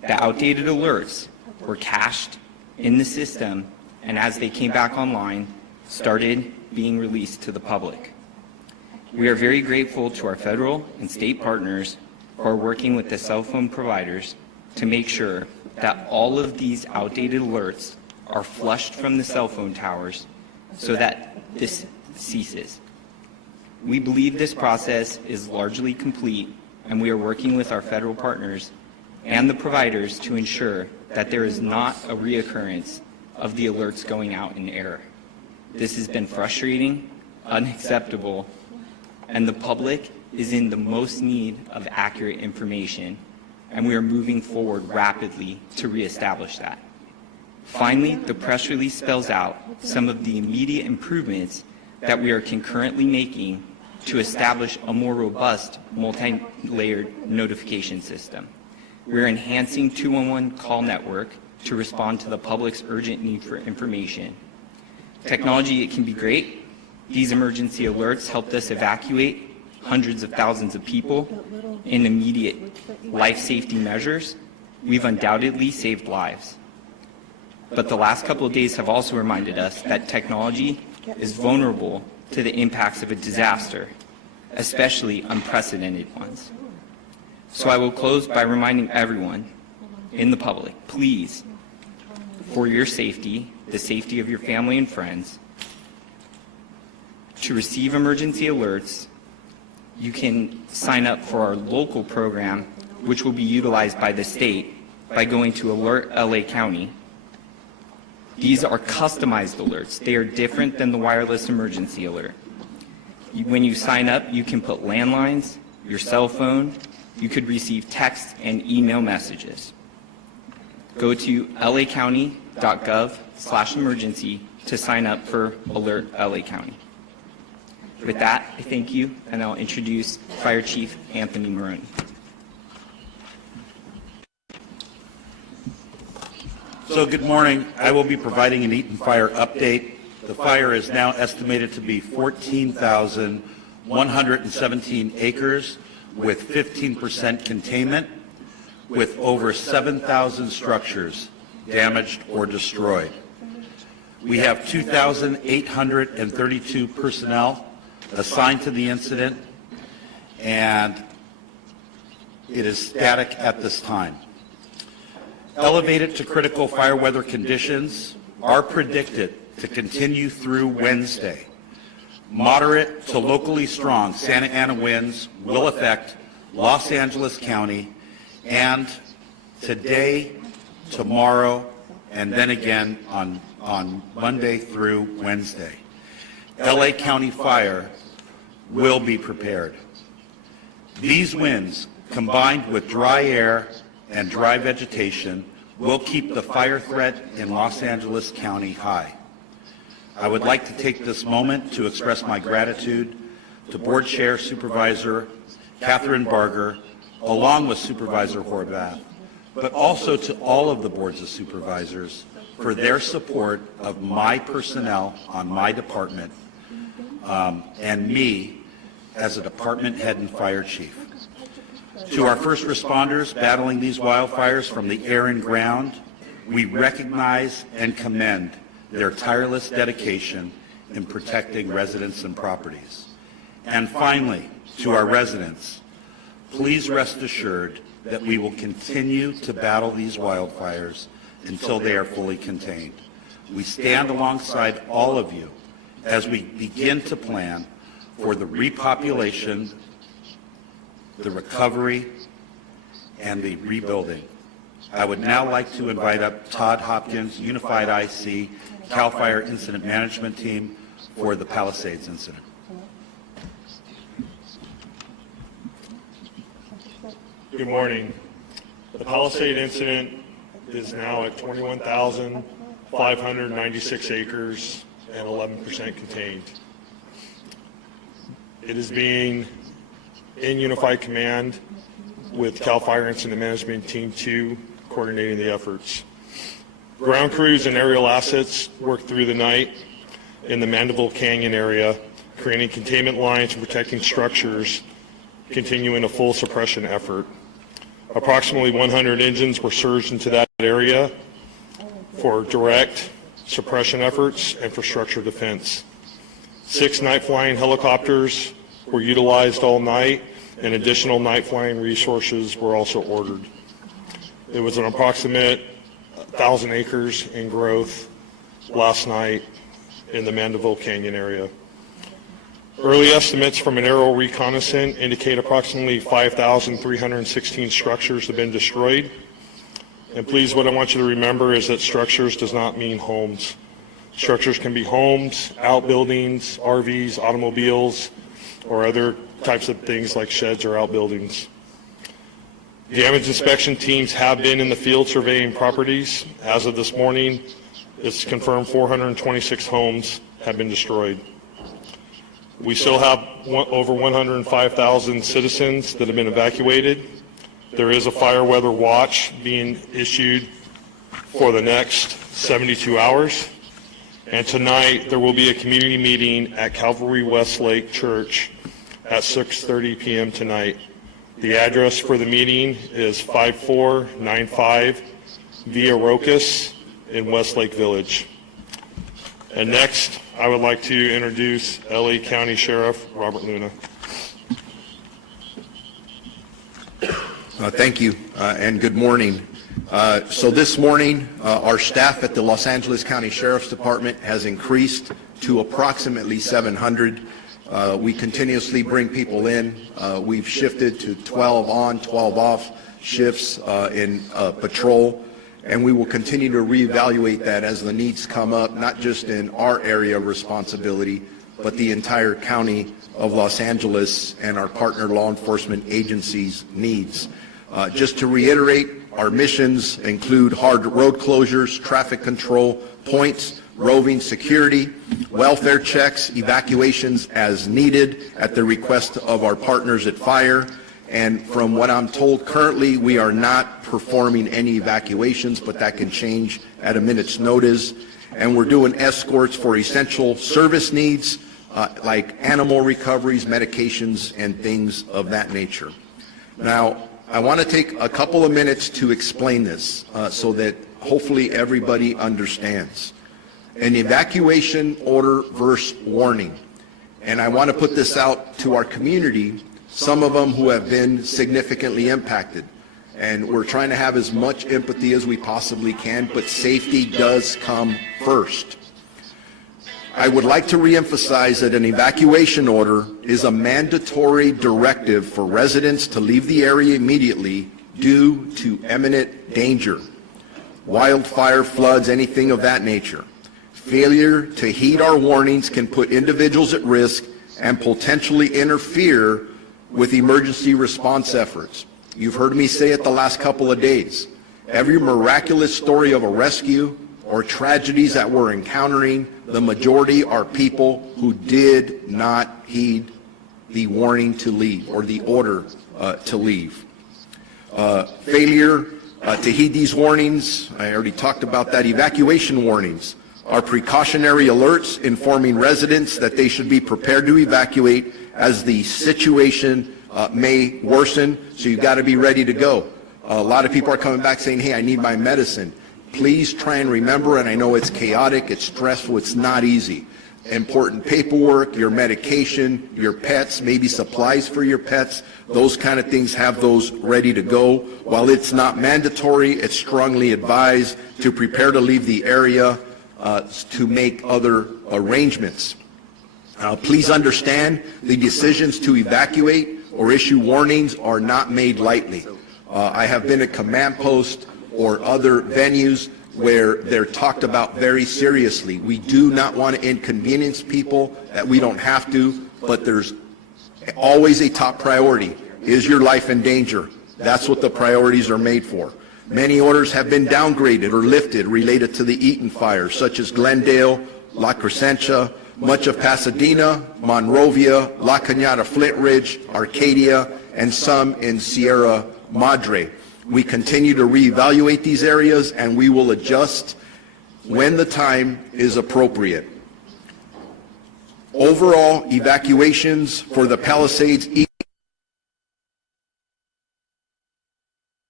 The outdated alerts were cached in the system, and as they came back online, started being released to the public. We are very grateful to our federal and state partners who are working with the cell phone providers to make sure that all of these outdated alerts are flushed from the cell phone towers so that this ceases. We believe this process is largely complete, and we are working with our federal partners and the providers to ensure that there is not a reoccurrence of the alerts going out in error. This has been frustrating, unacceptable, and the public is in the most need of accurate information, and we are moving forward rapidly to reestablish that. Finally, the press release spells out some of the immediate improvements that we are concurrently making to establish a more robust multi-layered notification system. We're enhancing 211 call network to respond to the public's urgent need for information. Technology, it can be great. These emergency alerts helped us evacuate hundreds of thousands of people in immediate life safety measures. We've undoubtedly saved lives. But the last couple of days have also reminded us that technology is vulnerable to the impacts of a disaster, especially unprecedented ones. So I will close by reminding everyone in the public, please, for your safety, the safety of your family and friends, to receive emergency alerts, you can sign up for our local program, which will be utilized by the state by going to Alert LA County. These are customized alerts. They are different than the wireless emergency alert. When you sign up, you can put landlines, your cell phone, you could receive text and email messages. Go to lacounty.gov/emergency to sign up for Alert LA County. With that, I thank you, and I'll introduce Fire Chief Anthony Maroney. So good morning. I will be providing an Eaton Fire update. The fire is now estimated to be 14,117 acres with 15% containment, with over 7,000 structures damaged or destroyed. We have 2,832 personnel assigned to the incident, and it is static at this time. Elevated to critical fire weather conditions are predicted to continue through Wednesday. Moderate to locally strong Santa Ana winds will affect Los Angeles County, and today, tomorrow, and then again on Monday through Wednesday. LA County Fire will be prepared. These winds, combined with dry air and dry vegetation, will keep the fire threat in Los Angeles County high. I would like to take this moment to express my gratitude to Board Chair Supervisor Catherine Barger, along with Supervisor Horvath, but also to all of the boards of supervisors for their support of my personnel on my department and me as a department head and fire chief. To our first responders battling these wildfires from the air and ground, we recognize and commend their tireless dedication in protecting residents and properties. And finally, to our residents, please rest assured that we will continue to battle these wildfires until they are fully contained. We stand alongside all of you as we begin to plan for the repopulation, the recovery, and the rebuilding. I would now like to invite up Todd Hopkins, Unified IC, CAL FIRE Incident Management Team for the Palisades incident. Good morning. The Palisade incident is now at 21,596 acres and 11% contained. It is being in unified command with CAL FIRE Incident Management Team 2 coordinating the efforts. Ground crews and aerial assets worked through the night in the Mandeville Canyon area, creating containment lines and protecting structures, continuing a full suppression effort. Approximately 100 engines were surged into that area for direct suppression efforts and for structure defense. 6 night flying helicopters were utilized all night, and additional night flying resources were also ordered. It was an approximate 1,000 acres in growth last night in the Mandeville Canyon area. Early estimates from an aerial reconnaissance indicate approximately 5,316 structures have been destroyed. And please, what I want you to remember is that structures does not mean homes. Structures can be homes, outbuildings, RVs, automobiles, or other types of things like sheds or outbuildings. Damage inspection teams have been in the field surveying properties. As of this morning, it's confirmed 426 homes have been destroyed. We still have over 105,000 citizens that have been evacuated. There is a fire weather watch being issued for the next 72 hours. And tonight, there will be a community meeting at Calvary Westlake Church at 6:30 p.m. tonight. The address for the meeting is 5495 Via Rocas in Westlake Village. And next, I would like to introduce LA County Sheriff Robert Luna. Thank you, and good morning. So this morning, our staff at the Los Angeles County Sheriff's Department has increased to approximately 700. We continuously bring people in. We've shifted to 12 on, 12 off shifts in patrol, and we will continue to reevaluate that as the needs come up, not just in our area of responsibility, but the entire county of Los Angeles and our partner law enforcement agencies' needs. Just to reiterate, our missions include hard road closures, traffic control points, roving security, welfare checks, evacuations as needed at the request of our partners at Fire. And from what I'm told currently, we are not performing any evacuations, but that can change at a minute's notice. And we're doing escorts for essential service needs like animal recoveries, medications, and things of that nature. Now, I want to take a couple of minutes to explain this so that hopefully everybody understands. An evacuation order versus warning. And I want to put this out to our community, some of them who have been significantly impacted. And we're trying to have as much empathy as we possibly can, but safety does come first. I would like to reemphasize that an evacuation order is a mandatory directive for residents to leave the area immediately due to imminent danger. Wildfire, floods, anything of that nature. Failure to heed our warnings can put individuals at risk and potentially interfere with emergency response efforts. You've heard me say it the last couple of days. Every miraculous story of a rescue or tragedies that we're encountering, the majority are people who did not heed the warning to leave or the order to leave. Failure to heed these warnings, I already talked about that. Evacuation warnings are precautionary alerts informing residents that they should be prepared to evacuate as the situation may worsen, so you've got to be ready to go. A lot of people are coming back saying, hey, I need my medicine. Please try and remember, and I know it's chaotic, it's stressful, it's not easy. Important paperwork, your medication, your pets, maybe supplies for your pets, those kind of things, have those ready to go. While it's not mandatory, it's strongly advised to prepare to leave the area to make other arrangements. Please understand, the decisions to evacuate or issue warnings are not made lightly. I have been at command posts or other venues where they're talked about very seriously. We do not want to inconvenience people that we don't have to, but there's always a top priority. Is your life in danger? That's what the priorities are made for. Many orders have been downgraded or lifted related to the Eaton fire, such as Glendale, La Crescentia, much of Pasadena, Monrovia, La Cañada, Flint Ridge, Arcadia, and some in Sierra Madre. We continue to reevaluate these areas, and we will adjust when the time is appropriate. Overall, evacuations for the Palisades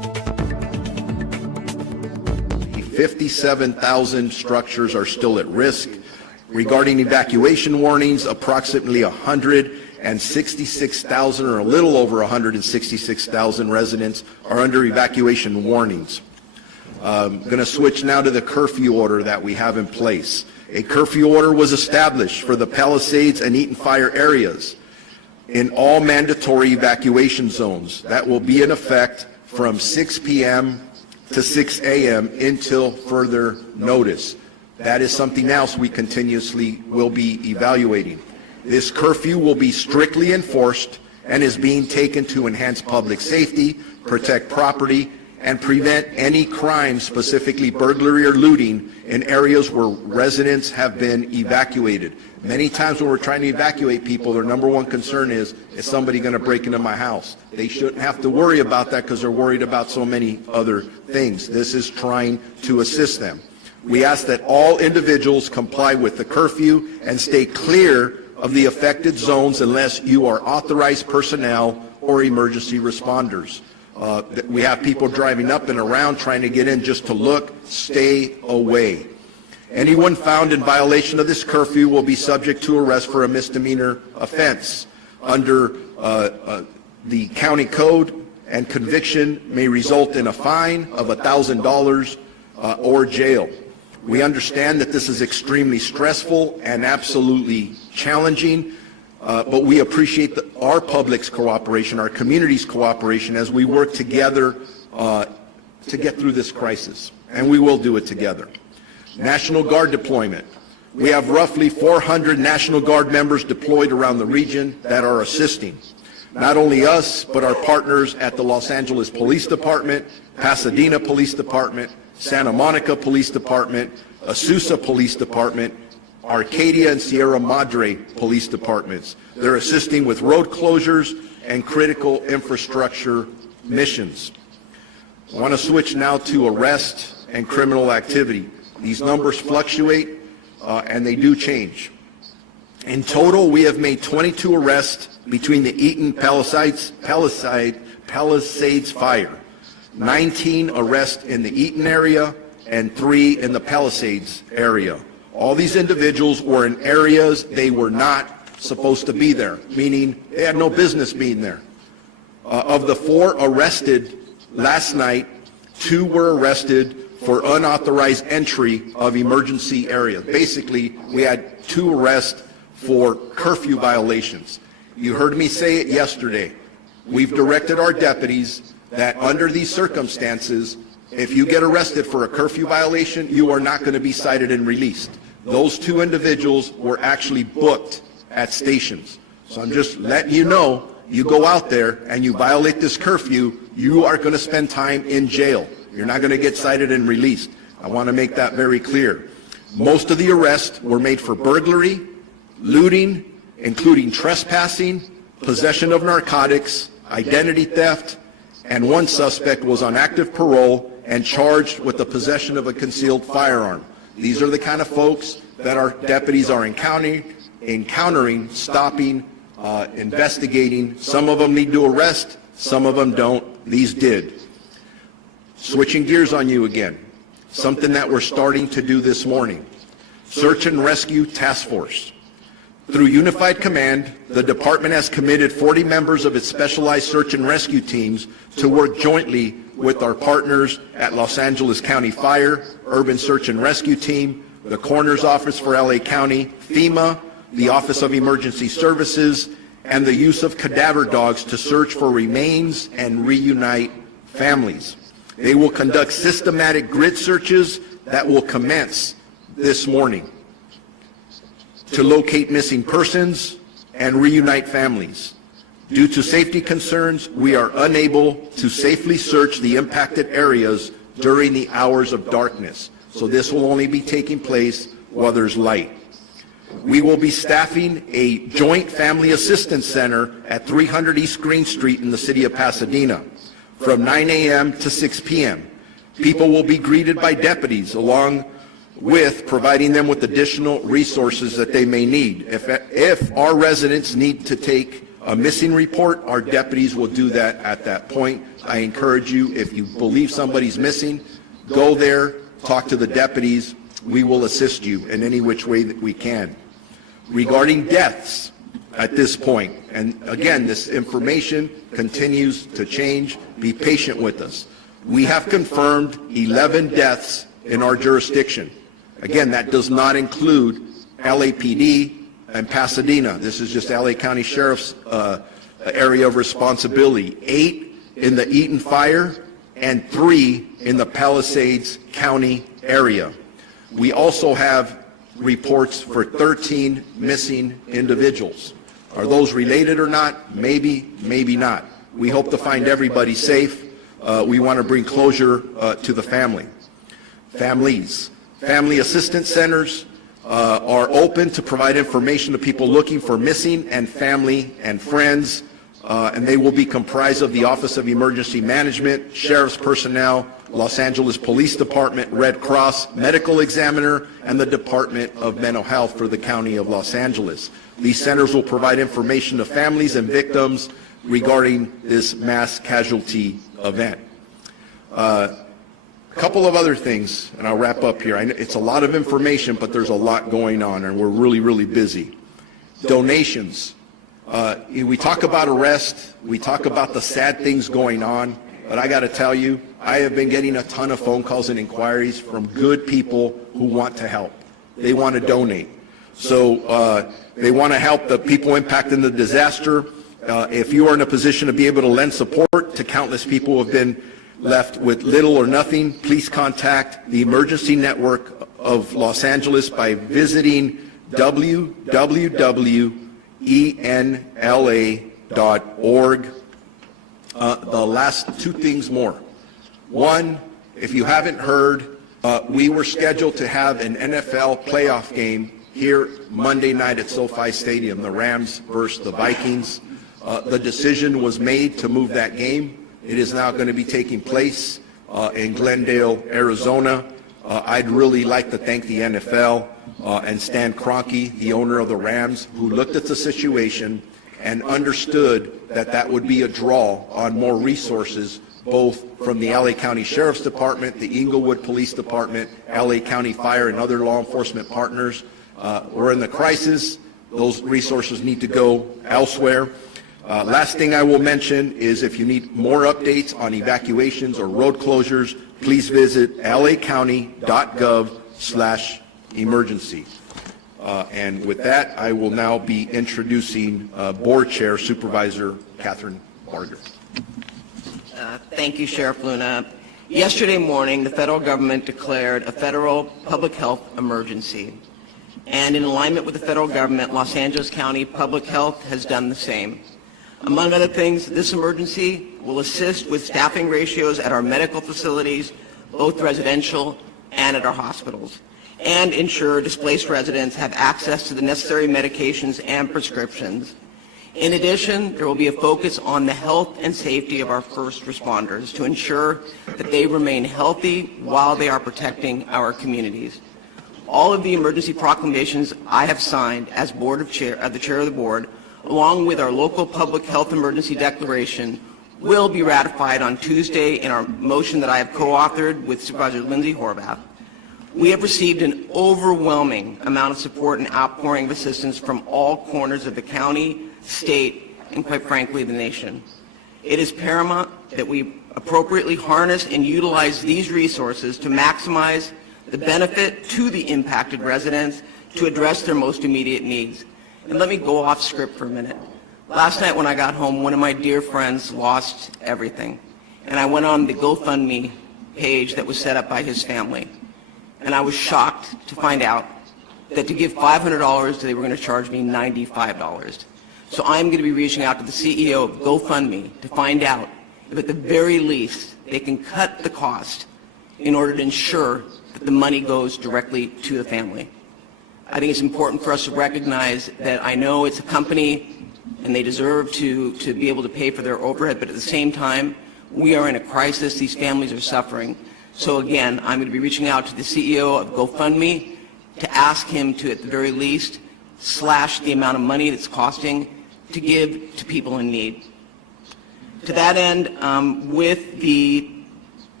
57,000 structures are still at risk. Regarding evacuation warnings, approximately 166,000 or a little over 166,000 residents are under evacuation warnings. I'm going to switch now to the curfew order that we have in place. A curfew order was established for the Palisades and Eaton fire areas in all mandatory evacuation zones. That will be in effect from 6 p.m. to 6 a.m. until further notice. That is something else we continuously will be evaluating. This curfew will be strictly enforced and is being taken to enhance public safety, protect property, and prevent any crime, specifically burglary or looting, in areas where residents have been evacuated. Many times when we're trying to evacuate people, their number one concern is somebody going to break into my house? They shouldn't have to worry about that because they're worried about so many other things. This is trying to assist them. We ask that all individuals comply with the curfew and stay clear of the affected zones unless you are authorized personnel or emergency responders. We have people driving up and around trying to get in just to look. Stay away. Anyone found in violation of this curfew will be subject to arrest for a misdemeanor offense. Under the county code, and conviction may result in a fine of $1,000 or jail. We understand that this is extremely stressful and absolutely challenging, but we appreciate our public's cooperation, our community's cooperation as we work together to get through this crisis, and we will do it together. National Guard deployment. We have roughly 400 National Guard members deployed around the region that are assisting. Not only us, but our partners at the Los Angeles Police Department, Pasadena Police Department, Santa Monica Police Department, Azusa Police Department, Arcadia and Sierra Madre Police Departments. They're assisting with road closures and critical infrastructure missions. I want to switch now to arrest and criminal activity. These numbers fluctuate and they do change. In total, we have made 22 arrests between the Eaton Palisades Fire, 19 arrests in the Eaton area, and 3 in the Palisades area. All these individuals were in areas they were not supposed to be there, meaning they had no business being there. Of the 4 arrested last night, 2 were arrested for unauthorized entry of emergency areas. Basically, we had 2 arrests for curfew violations. You heard me say it yesterday. We've directed our deputies that under these circumstances, if you get arrested for a curfew violation, you are not going to be cited and released. Those 2 individuals were actually booked at stations. So I'm just letting you know, you go out there and you violate this curfew, you are going to spend time in jail. You're not going to get cited and released. I want to make that very clear. Most of the arrests were made for burglary, looting, including trespassing, possession of narcotics, identity theft, and 1 suspect was on active parole and charged with the possession of a concealed firearm. These are the kind of folks that our deputies are encountering, stopping, investigating. Some of them need to arrest, some of them don't. These did. Switching gears on you again, something that we're starting to do this morning. Search and Rescue Task Force. Through Unified Command, the department has committed 40 members of its specialized search and rescue teams to work jointly with our partners at Los Angeles County Fire, Urban Search and Rescue Team, the Coroner's Office for LA County, FEMA, the Office of Emergency Services, and the use of cadaver dogs to search for remains and reunite families. They will conduct systematic grid searches that will commence this morning to locate missing persons and reunite families. Due to safety concerns, we are unable to safely search the impacted areas during the hours of darkness. So this will only be taking place while there's light. We will be staffing a joint family assistance center at 300 East Green Street in the city of Pasadena from 9 a.m. to 6 p.m. People will be greeted by deputies along with providing them with additional resources that they may need. If our residents need to take a missing report, our deputies will do that at that point. I encourage you, if you believe somebody's missing, go there, talk to the deputies. We will assist you in any which way that we can. Regarding deaths at this point, and again, this information continues to change. Be patient with us. We have confirmed 11 deaths in our jurisdiction. Again, that does not include LAPD and Pasadena. This is just LA County Sheriff's area of responsibility. 8 in the Eaton Fire and 3 in the Palisades County area. We also have reports for 13 missing individuals. Are those related or not? Maybe, maybe not. We hope to find everybody safe. We want to bring closure to the families. Family assistance centers are open to provide information to people looking for missing and family and friends, and they will be comprised of the Office of Emergency Management, Sheriff's personnel, Los Angeles Police Department, Red Cross, Medical Examiner, and the Department of Mental Health for the County of Los Angeles. These centers will provide information to families and victims regarding this mass casualty event. A couple of other things, and I'll wrap up here. It's a lot of information, but there's a lot going on, and we're really, really busy. Donations. We talk about arrest. We talk about the sad things going on, but I got to tell you, I have been getting a ton of phone calls and inquiries from good people who want to help. They want to donate. So they want to help the people impacted in the disaster. If you are in a position to be able to lend support to countless people who have been left with little or nothing, please contact the Emergency Network of Los Angeles by visiting www.enla.org. The last 2 things more. One, if you haven't heard, we were scheduled to have an NFL playoff game here Monday night at SoFi Stadium, the Rams versus the Vikings. The decision was made to move that game. It is now going to be taking place in Glendale, Arizona. I'd really like to thank the NFL and Stan Kroenke, the owner of the Rams, who looked at the situation and understood that that would be a draw on more resources, both from the LA County Sheriff's Department, the Inglewood Police Department, LA County Fire, and other law enforcement partners. We're in the crisis. Those resources need to go elsewhere. Last thing I will mention is if you need more updates on evacuations or road closures, please visit lacounty.gov/emergency. And with that, I will now be introducing Board Chair Supervisor Catherine Barger. Thank you, Sheriff Luna. Yesterday morning, the federal government declared a federal public health emergency. And in alignment with the federal government, Los Angeles County Public Health has done the same. Among other things, this emergency will assist with staffing ratios at our medical facilities, both residential and at our hospitals, and ensure displaced residents have access to the necessary medications and prescriptions. In addition, there will be a focus on the health and safety of our first responders to ensure that they remain healthy while they are protecting our communities. All of the emergency proclamations I have signed as the chair of the board, along with our local public health emergency declaration, will be ratified on Tuesday in our motion that I have co-authored with Supervisor Lindsay Horvath. We have received an overwhelming amount of support and outpouring of assistance from all corners of the county, state, and quite frankly, the nation. It is paramount that we appropriately harness and utilize these resources to maximize the benefit to the impacted residents to address their most immediate needs. And let me go off script for a minute. Last night when I got home, one of my dear friends lost everything. And I went on the GoFundMe page that was set up by his family. And I was shocked to find out that to give $500, they were going to charge me $95. So I'm going to be reaching out to the CEO of GoFundMe to find out if at the very least they can cut the cost in order to ensure that the money goes directly to the family. I think it's important for us to recognize that I know it's a company and they deserve to be able to pay for their overhead, but at the same time, we are in a crisis. These families are suffering. So again, I'm going to be reaching out to the CEO of GoFundMe to ask him to, at the very least, slash the amount of money that's costing to give to people in need. To that end, with the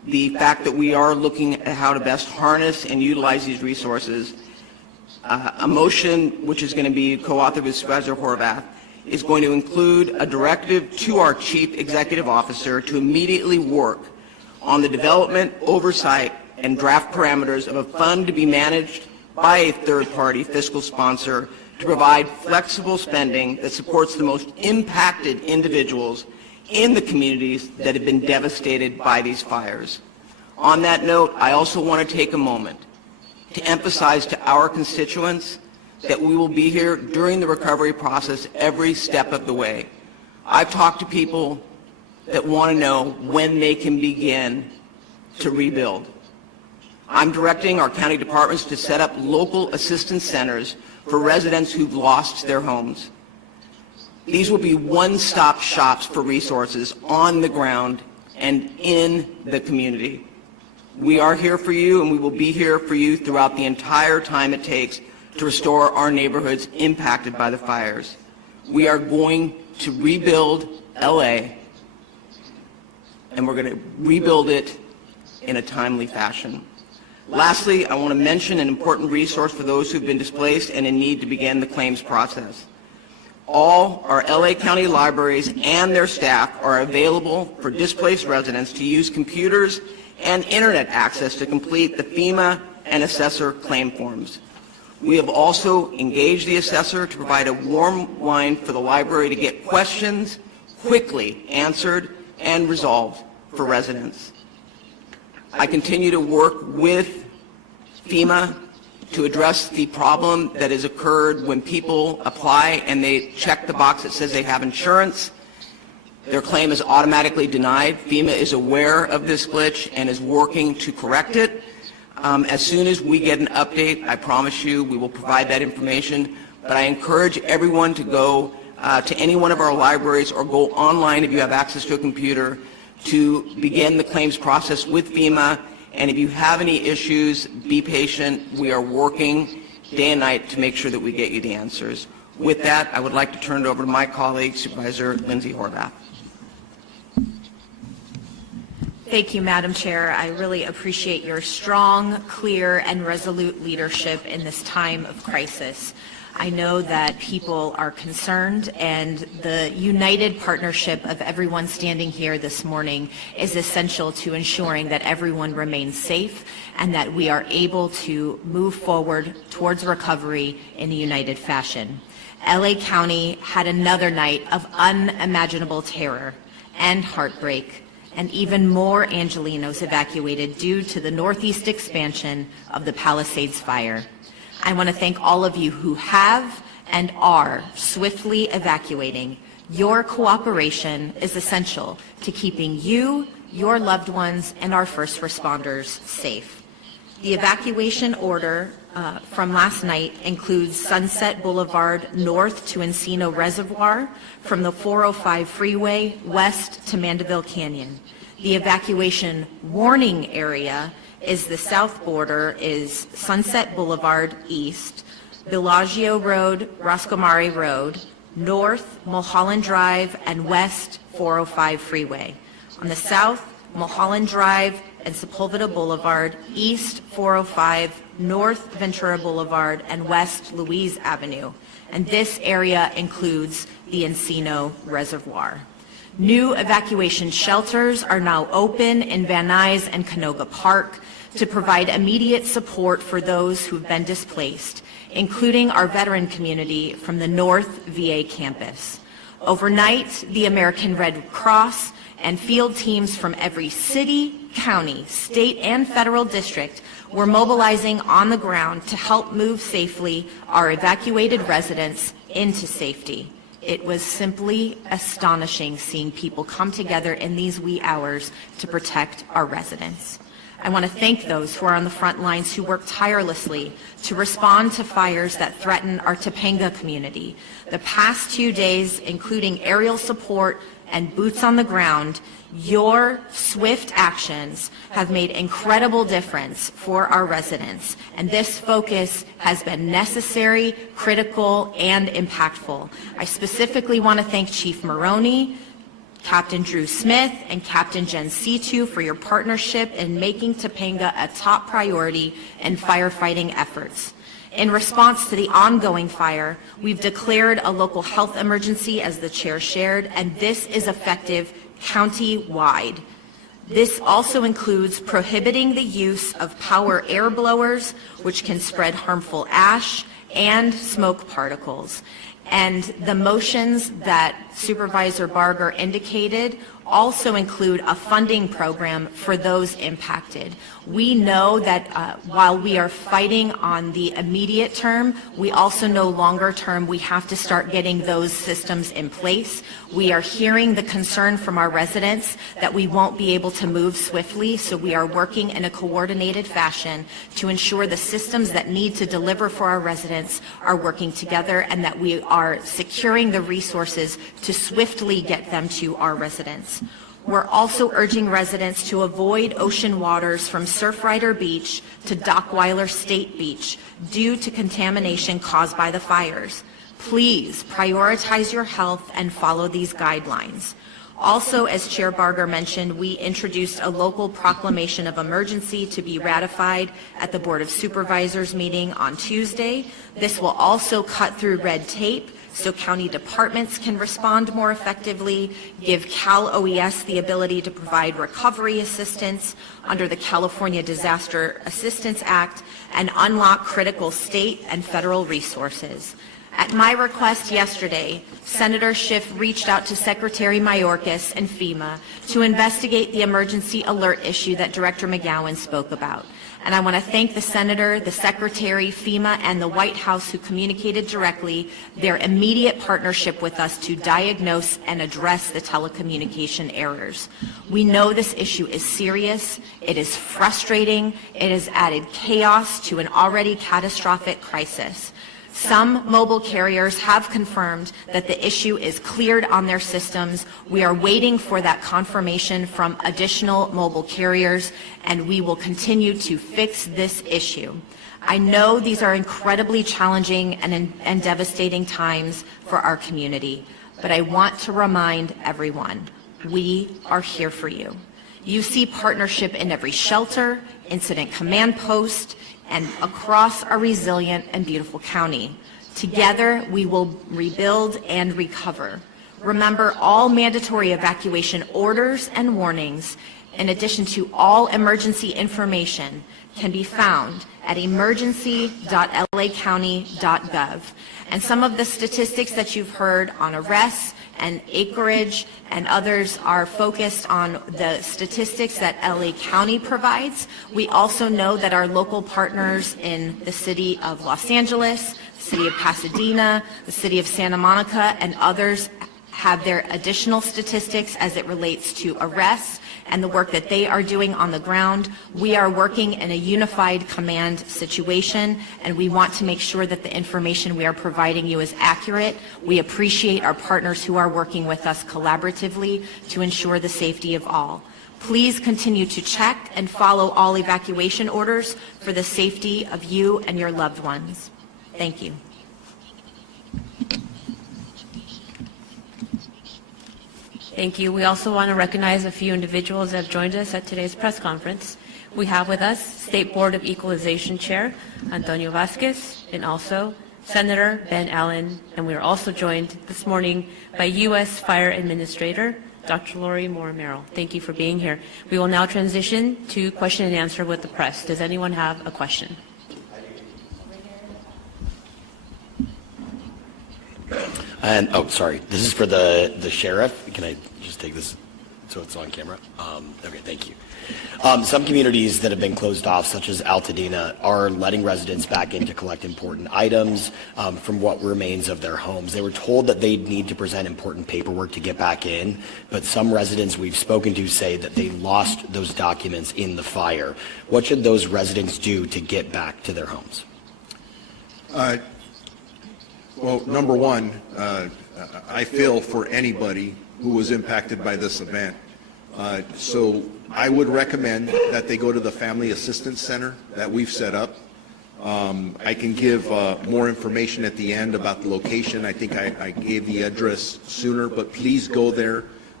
the fact that we are looking at how to best harness and utilize these resources. A motion, which is going to be co-authored with Supervisor Horvath, is going to include a directive to our Chief Executive Officer to immediately work on the development, oversight, and draft parameters of a fund to be managed by a third-party fiscal sponsor to provide flexible spending that supports the most impacted individuals in the communities that have been devastated by these fires. On that note, I also want to take a moment to emphasize to our constituents that we will be here during the recovery process every step of the way. I've talked to people that want to know when they can begin to rebuild. I'm directing our county departments to set up local assistance centers for residents who've lost their homes. These will be one-stop shops for resources on the ground and in the community. We are here for you, and we will be here for you throughout the entire time it takes to restore our neighborhoods impacted by the fires. We are going to rebuild LA, and we're going to rebuild it in a timely fashion. Lastly, I want to mention an important resource for those who've been displaced and in need to begin the claims process. All our LA County libraries and their staff are available for displaced residents to use computers and internet access to complete the FEMA and assessor claim forms. We have also engaged the assessor to provide a warm line for the library to get questions quickly answered and resolved for residents. I continue to work with FEMA to address the problem that has occurred when people apply and they check the box that says they have insurance. Their claim is automatically denied. FEMA is aware of this glitch and is working to correct it. As soon as we get an update, I promise you we will provide that information. But I encourage everyone to go to any one of our libraries or go online if you have access to a computer to begin the claims process with FEMA. And if you have any issues, be patient. We are working day and night to make sure that we get you the answers. With that, I would like to turn it over to my colleague, Supervisor Lindsay Horvath. Thank you, Madam Chair. I really appreciate your strong, clear, and resolute leadership in this time of crisis. I know that people are concerned, and the united partnership of everyone standing here this morning is essential to ensuring that everyone remains safe and that we are able to move forward towards recovery in a united fashion. LA County had another night of unimaginable terror and heartbreak, and even more Angelenos evacuated due to the northeast expansion of the Palisades Fire. I want to thank all of you who have and are swiftly evacuating. Your cooperation is essential to keeping you, your loved ones, and our first responders safe. The evacuation order from last night includes Sunset Boulevard north to Encino Reservoir, from the 405 freeway west to Mandeville Canyon. The evacuation warning area is the south border is Sunset Boulevard east, Bellagio Road, Roscomari Road, north Mulholland Drive, and west 405 freeway. On the south, Mulholland Drive and Sepulveda Boulevard, east 405, north Ventura Boulevard, and west Louise Avenue. And this area includes the Encino Reservoir. New evacuation shelters are now open in Van Nuys and Canoga Park to provide immediate support for those who have been displaced, including our veteran community from the North VA campus. Overnight, the American Red Cross and field teams from every city, county, state, and federal district were mobilizing on the ground to help move safely our evacuated residents into safety. It was simply astonishing seeing people come together in these wee hours to protect our residents. I want to thank those who are on the front lines who work tirelessly to respond to fires that threaten our Topanga community. The past 2 days, including aerial support and boots on the ground, your swift actions have made incredible difference for our residents, and this focus has been necessary, critical, and impactful. I specifically want to thank Chief Maroney, Captain Drew Smith and Captain Jen Situ for your partnership in making Topanga a top priority in firefighting efforts. In response to the ongoing fire, we've declared a local health emergency, as the chair shared, and this is effective county-wide. This also includes prohibiting the use of power air blowers, which can spread harmful ash and smoke particles. And the motions that Supervisor Barger indicated also include a funding program for those impacted. We know that while we are fighting on the immediate term, we also know longer term we have to start getting those systems in place. We are hearing the concern from our residents that we won't be able to move swiftly, so we are working in a coordinated fashion to ensure the systems that need to deliver for our residents are working together and that we are securing the resources to swiftly get them to our residents. We're also urging residents to avoid ocean waters from Surfrider Beach to Dockweiler State Beach due to contamination caused by the fires. Please prioritize your health and follow these guidelines. Also, as Chair Barger mentioned, we introduced a local proclamation of emergency to be ratified at the Board of Supervisors meeting on Tuesday. This will also cut through red tape so county departments can respond more effectively, give Cal OES the ability to provide recovery assistance under the California Disaster Assistance Act, and unlock critical state and federal resources. At my request yesterday, Senator Schiff reached out to Secretary Mayorkas and FEMA to investigate the emergency alert issue that Director McGowan spoke about. And I want to thank the Senator, the Secretary, FEMA, and the White House who communicated directly their immediate partnership with us to diagnose and address the telecommunication errors. We know this issue is serious, it is frustrating, it has added chaos to an already catastrophic crisis. Some mobile carriers have confirmed that the issue is cleared on their systems. We are waiting for that confirmation from additional mobile carriers, and we will continue to fix this issue. I know these are incredibly challenging and devastating times for our community, but I want to remind everyone, we are here for you. You see partnership in every shelter, incident command post, and across our resilient and beautiful county. Together, we will rebuild and recover. Remember, all mandatory evacuation orders and warnings, in addition to all emergency information, can be found at emergency.lacounty.gov. And some of the statistics that you've heard on arrests and acreage and others are focused on the statistics that LA County provides. We also know that our local partners in the city of Los Angeles, the city of Pasadena, the city of Santa Monica, and others have their additional statistics as it relates to arrests and the work that they are doing on the ground. We are working in a unified command situation, and we want to make sure that the information we are providing you is accurate. We appreciate our partners who are working with us collaboratively to ensure the safety of all. Please continue to check and follow all evacuation orders for the safety of you and your loved ones. Thank you. Thank you. We also want to recognize a few individuals that have joined us at today's press conference. We have with us State Board of Equalization Chair Antonio Vasquez and also Senator Ben Allen, and we are also joined this morning by U.S. Fire Administrator Dr. Lori Moore-Merrill. Thank you for being here. We will now transition to question and answer with the press. Does anyone have a question? And, oh, sorry, this is for the sheriff. Can I just take this so it's on camera? Okay, thank you. Some communities that have been closed off, such as Altadena, are letting residents back in to collect important items from what remains of their homes. They were told that they'd need to present important paperwork to get back in, but some residents we've spoken to say that they lost those documents in the fire. What should those residents do to get back to their homes? Well, number one, I feel for anybody who was impacted by this event. So I would recommend that they go to the Family Assistance Center that we've set up. I can give more information at the end about the location. I think I gave the address sooner, but please go there.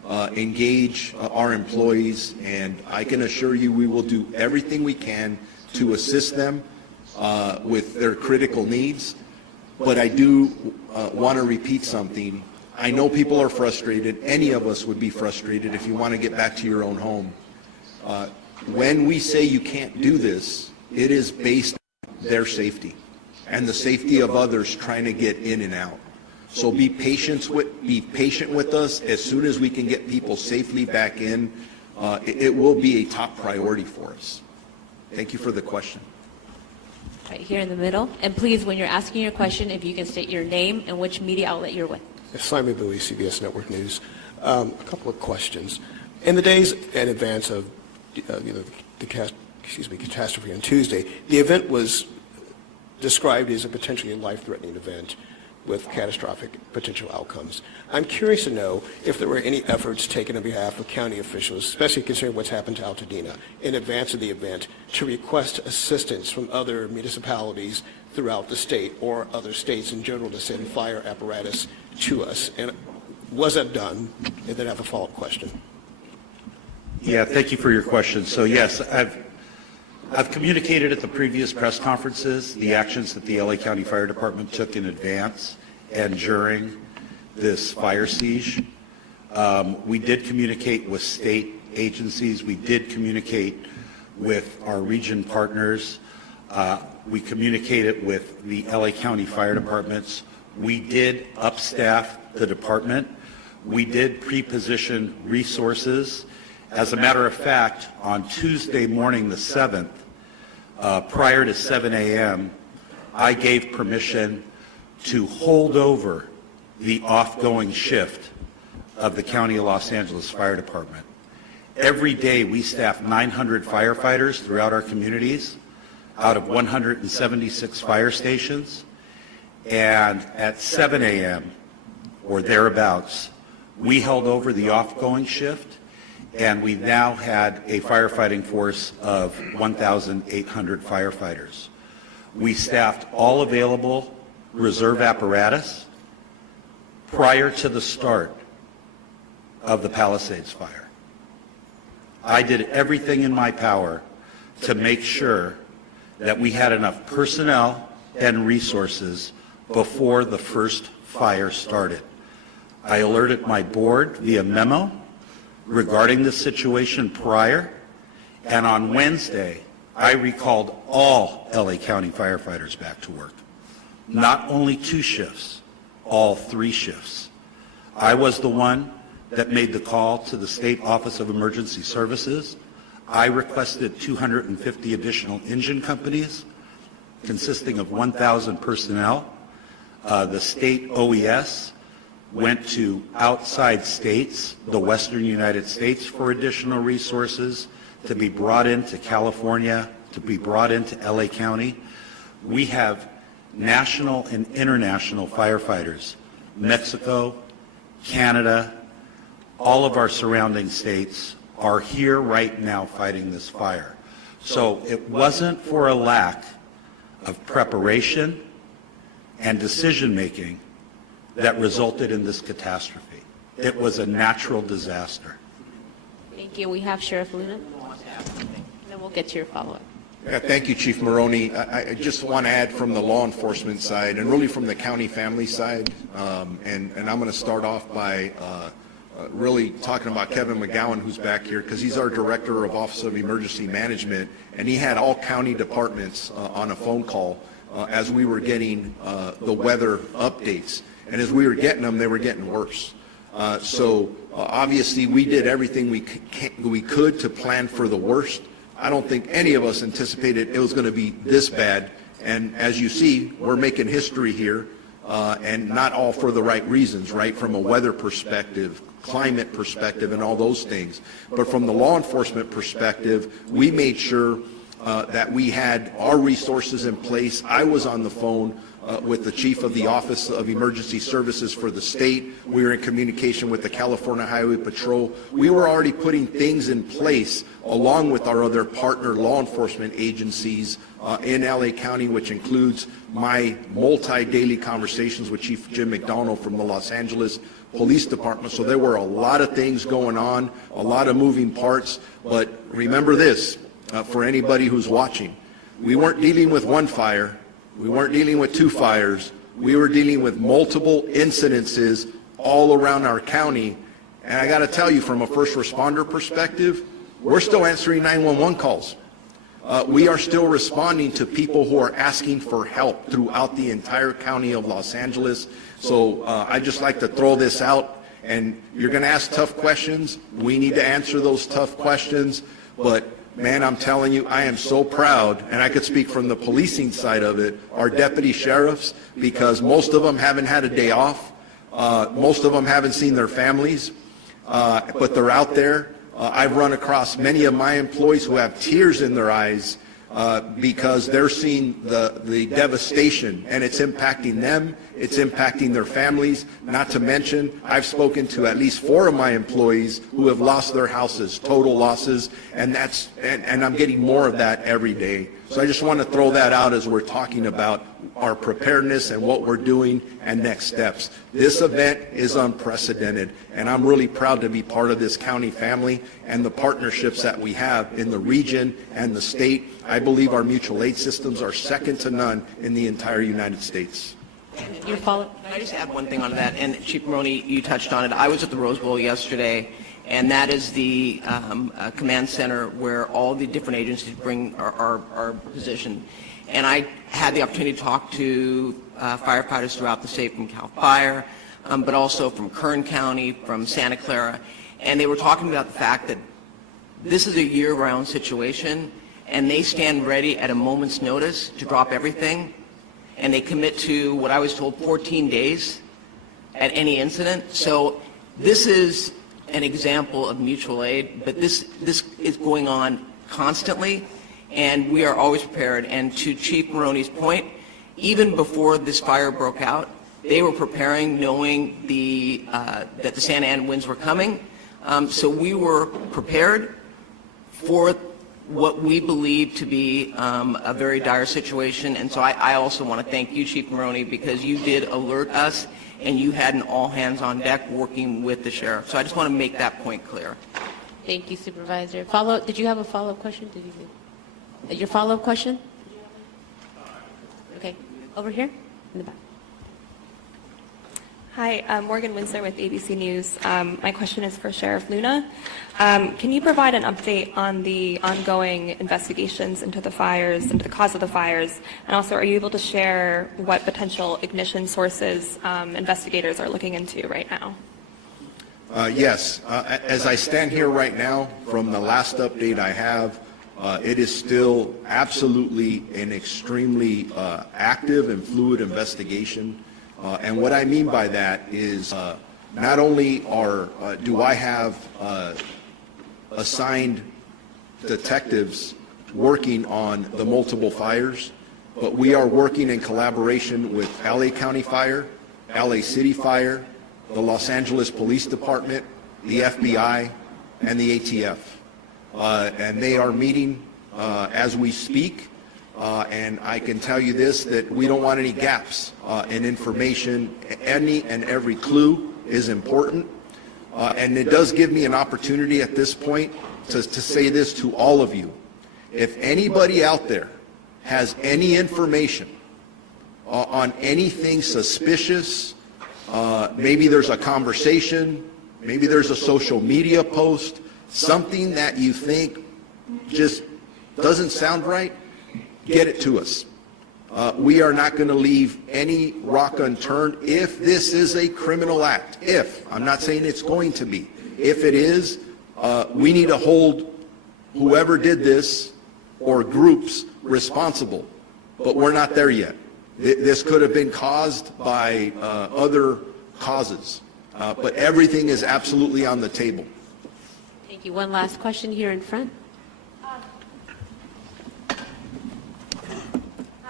engage our employees, and I can assure you we will do everything we can to assist them with their critical needs. But I do want to repeat something. I know people are frustrated. Any of us would be frustrated if you want to get back to your own home. When we say you can't do this, it is based on their safety and the safety of others trying to get in and out. So be patient with us. As soon as we can get people safely back in, it will be a top priority for us. Thank you for the question. Right here in the middle. And please, when you're asking your question, if you can state your name and which media outlet you're with. Simon Bowie, CBS Network News. A couple of questions. In the days in advance of the catastrophe on Tuesday, the event was described as a potentially life-threatening event with catastrophic potential outcomes. I'm curious to know if there were any efforts taken on behalf of county officials, especially considering what's happened to Altadena, in advance of the event, to request assistance from other municipalities throughout the state or other states in general to send fire apparatus to us. And was that done? And then I have a follow-up question. Yeah, thank you for your question. So yes, I've communicated at the previous press conferences the actions that the LA County Fire Department took in advance and during this fire siege. We did communicate with state agencies. We did communicate with our region partners. We communicated with the LA County Fire Departments. We did upstaff the department. We did pre-position resources. As a matter of fact, on Tuesday morning, the 7th, prior to 7 a.m., I gave permission to hold over the off-going shift of the County of Los Angeles Fire Department. Every day we staff 900 firefighters throughout our communities out of 176 fire stations, and at 7 a.m. or thereabouts, we held over the off-going shift, and we now had a firefighting force of 1,800 firefighters. We staffed all available reserve apparatus prior to the start of the Palisades Fire. I did everything in my power to make sure that we had enough personnel and resources before the first fire started. I alerted my board via memo regarding the situation prior, and on Wednesday, I recalled all LA County firefighters back to work. Not only 2 shifts, all 3 shifts. I was the one that made the call to the State Office of Emergency Services. I requested 250 additional engine companies consisting of 1,000 personnel. The state OES went to outside states, the western United States, for additional resources to be brought into California, to be brought into LA County. We have national and international firefighters, Mexico, Canada, all of our surrounding states are here right now fighting this fire. So it wasn't for a lack of preparation and decision-making that resulted in this catastrophe. It was a natural disaster. Thank you. We have Sheriff Luna. And then we'll get to your follow-up. Yeah, thank you, Chief Maroney. I just want to add from the law enforcement side and really from the county family side, and I'm going to start off by really talking about Kevin McGowan, who's back here, because he's our Director of Office of Emergency Management, and he had all county departments on a phone call as we were getting the weather updates. And as we were getting them, they were getting worse. So obviously we did everything we could to plan for the worst. I don't think any of us anticipated it was going to be this bad. And as you see, we're making history here, and not all for the right reasons, right? From a weather perspective, climate perspective, and all those things. But from the law enforcement perspective, we made sure that we had our resources in place. I was on the phone with the chief of the Office of Emergency Services for the state. We were in communication with the California Highway Patrol. We were already putting things in place along with our other partner law enforcement agencies in LA County, which includes my multi-daily conversations with Chief Jim McDonald from the Los Angeles Police Department. So there were a lot of things going on, a lot of moving parts. But remember this, for anybody who's watching, we weren't dealing with one fire. We weren't dealing with two fires. We were dealing with multiple incidences all around our county. And I got to tell you, from a first responder perspective, we're still answering 911 calls. We are still responding to people who are asking for help throughout the entire county of Los Angeles. So I'd just like to throw this out. And you're going to ask tough questions. We need to answer those tough questions. But man, I'm telling you, I am so proud, and I could speak from the policing side of it, our deputy sheriffs, because most of them haven't had a day off. Most of them haven't seen their families, but they're out there. I've run across many of my employees who have tears in their eyes because they're seeing the devastation, and it's impacting them, it's impacting their families. Not to mention, I've spoken to at least 4 of my employees who have lost their houses, total losses, and I'm getting more of that every day. So I just want to throw that out as we're talking about our preparedness and what we're doing and next steps. This event is unprecedented, and I'm really proud to be part of this county family and the partnerships that we have in the region and the state. I believe our mutual aid systems are second to none in the entire United States. Your follow-up? Can I just add one thing on that? And Chief Maroney, you touched on it. I was at the Rose Bowl yesterday, and that is the command center where all the different agencies are positioned. And I had the opportunity to talk to firefighters throughout the state from CAL FIRE, but also from Kern County, from Santa Clara, and they were talking about the fact that this is a year-round situation, and they stand ready at a moment's notice to drop everything, and they commit to, what I was told, 14 days at any incident. So this is an example of mutual aid, but this is going on constantly, and we are always prepared. And to Chief Maroney's point, even before this fire broke out, they were preparing, knowing that the Santa Ana winds were coming. So we were prepared for what we believe to be a very dire situation. And so I also want to thank you, Chief Maroney, because you did alert us, and you had an all-hands-on-deck working with the sheriff. So I just want to make that point clear. Thank you, Supervisor. Follow-up? Did you have a follow-up question? Did you? Your follow-up question? Okay. Over here in the back. Hi, Morgan Winsler with ABC News. My question is for Sheriff Luna. Can you provide an update on the ongoing investigations into the fires, into the cause of the fires, and also are you able to share what potential ignition sources investigators are looking into right now? Yes. As I stand here right now, from the last update I have, it is still absolutely an extremely active and fluid investigation. And what I mean by that is not only do I have assigned detectives working on the multiple fires, but we are working in collaboration with LA County Fire, LA City Fire, the Los Angeles Police Department, the FBI, and the ATF. And they are meeting as we speak. And I can tell you this, that we don't want any gaps in information. Any and every clue is important. And it does give me an opportunity at this point to say this to all of you. If anybody out there has any information on anything suspicious, maybe there's a conversation, maybe there's a social media post, something that you think just doesn't sound right, get it to us. We are not going to leave any rock unturned. If this is a criminal act, I'm not saying it's going to be, if it is, we need to hold whoever did this or groups responsible. But we're not there yet. This could have been caused by other causes. But everything is absolutely on the table. Thank you. One last question here in front.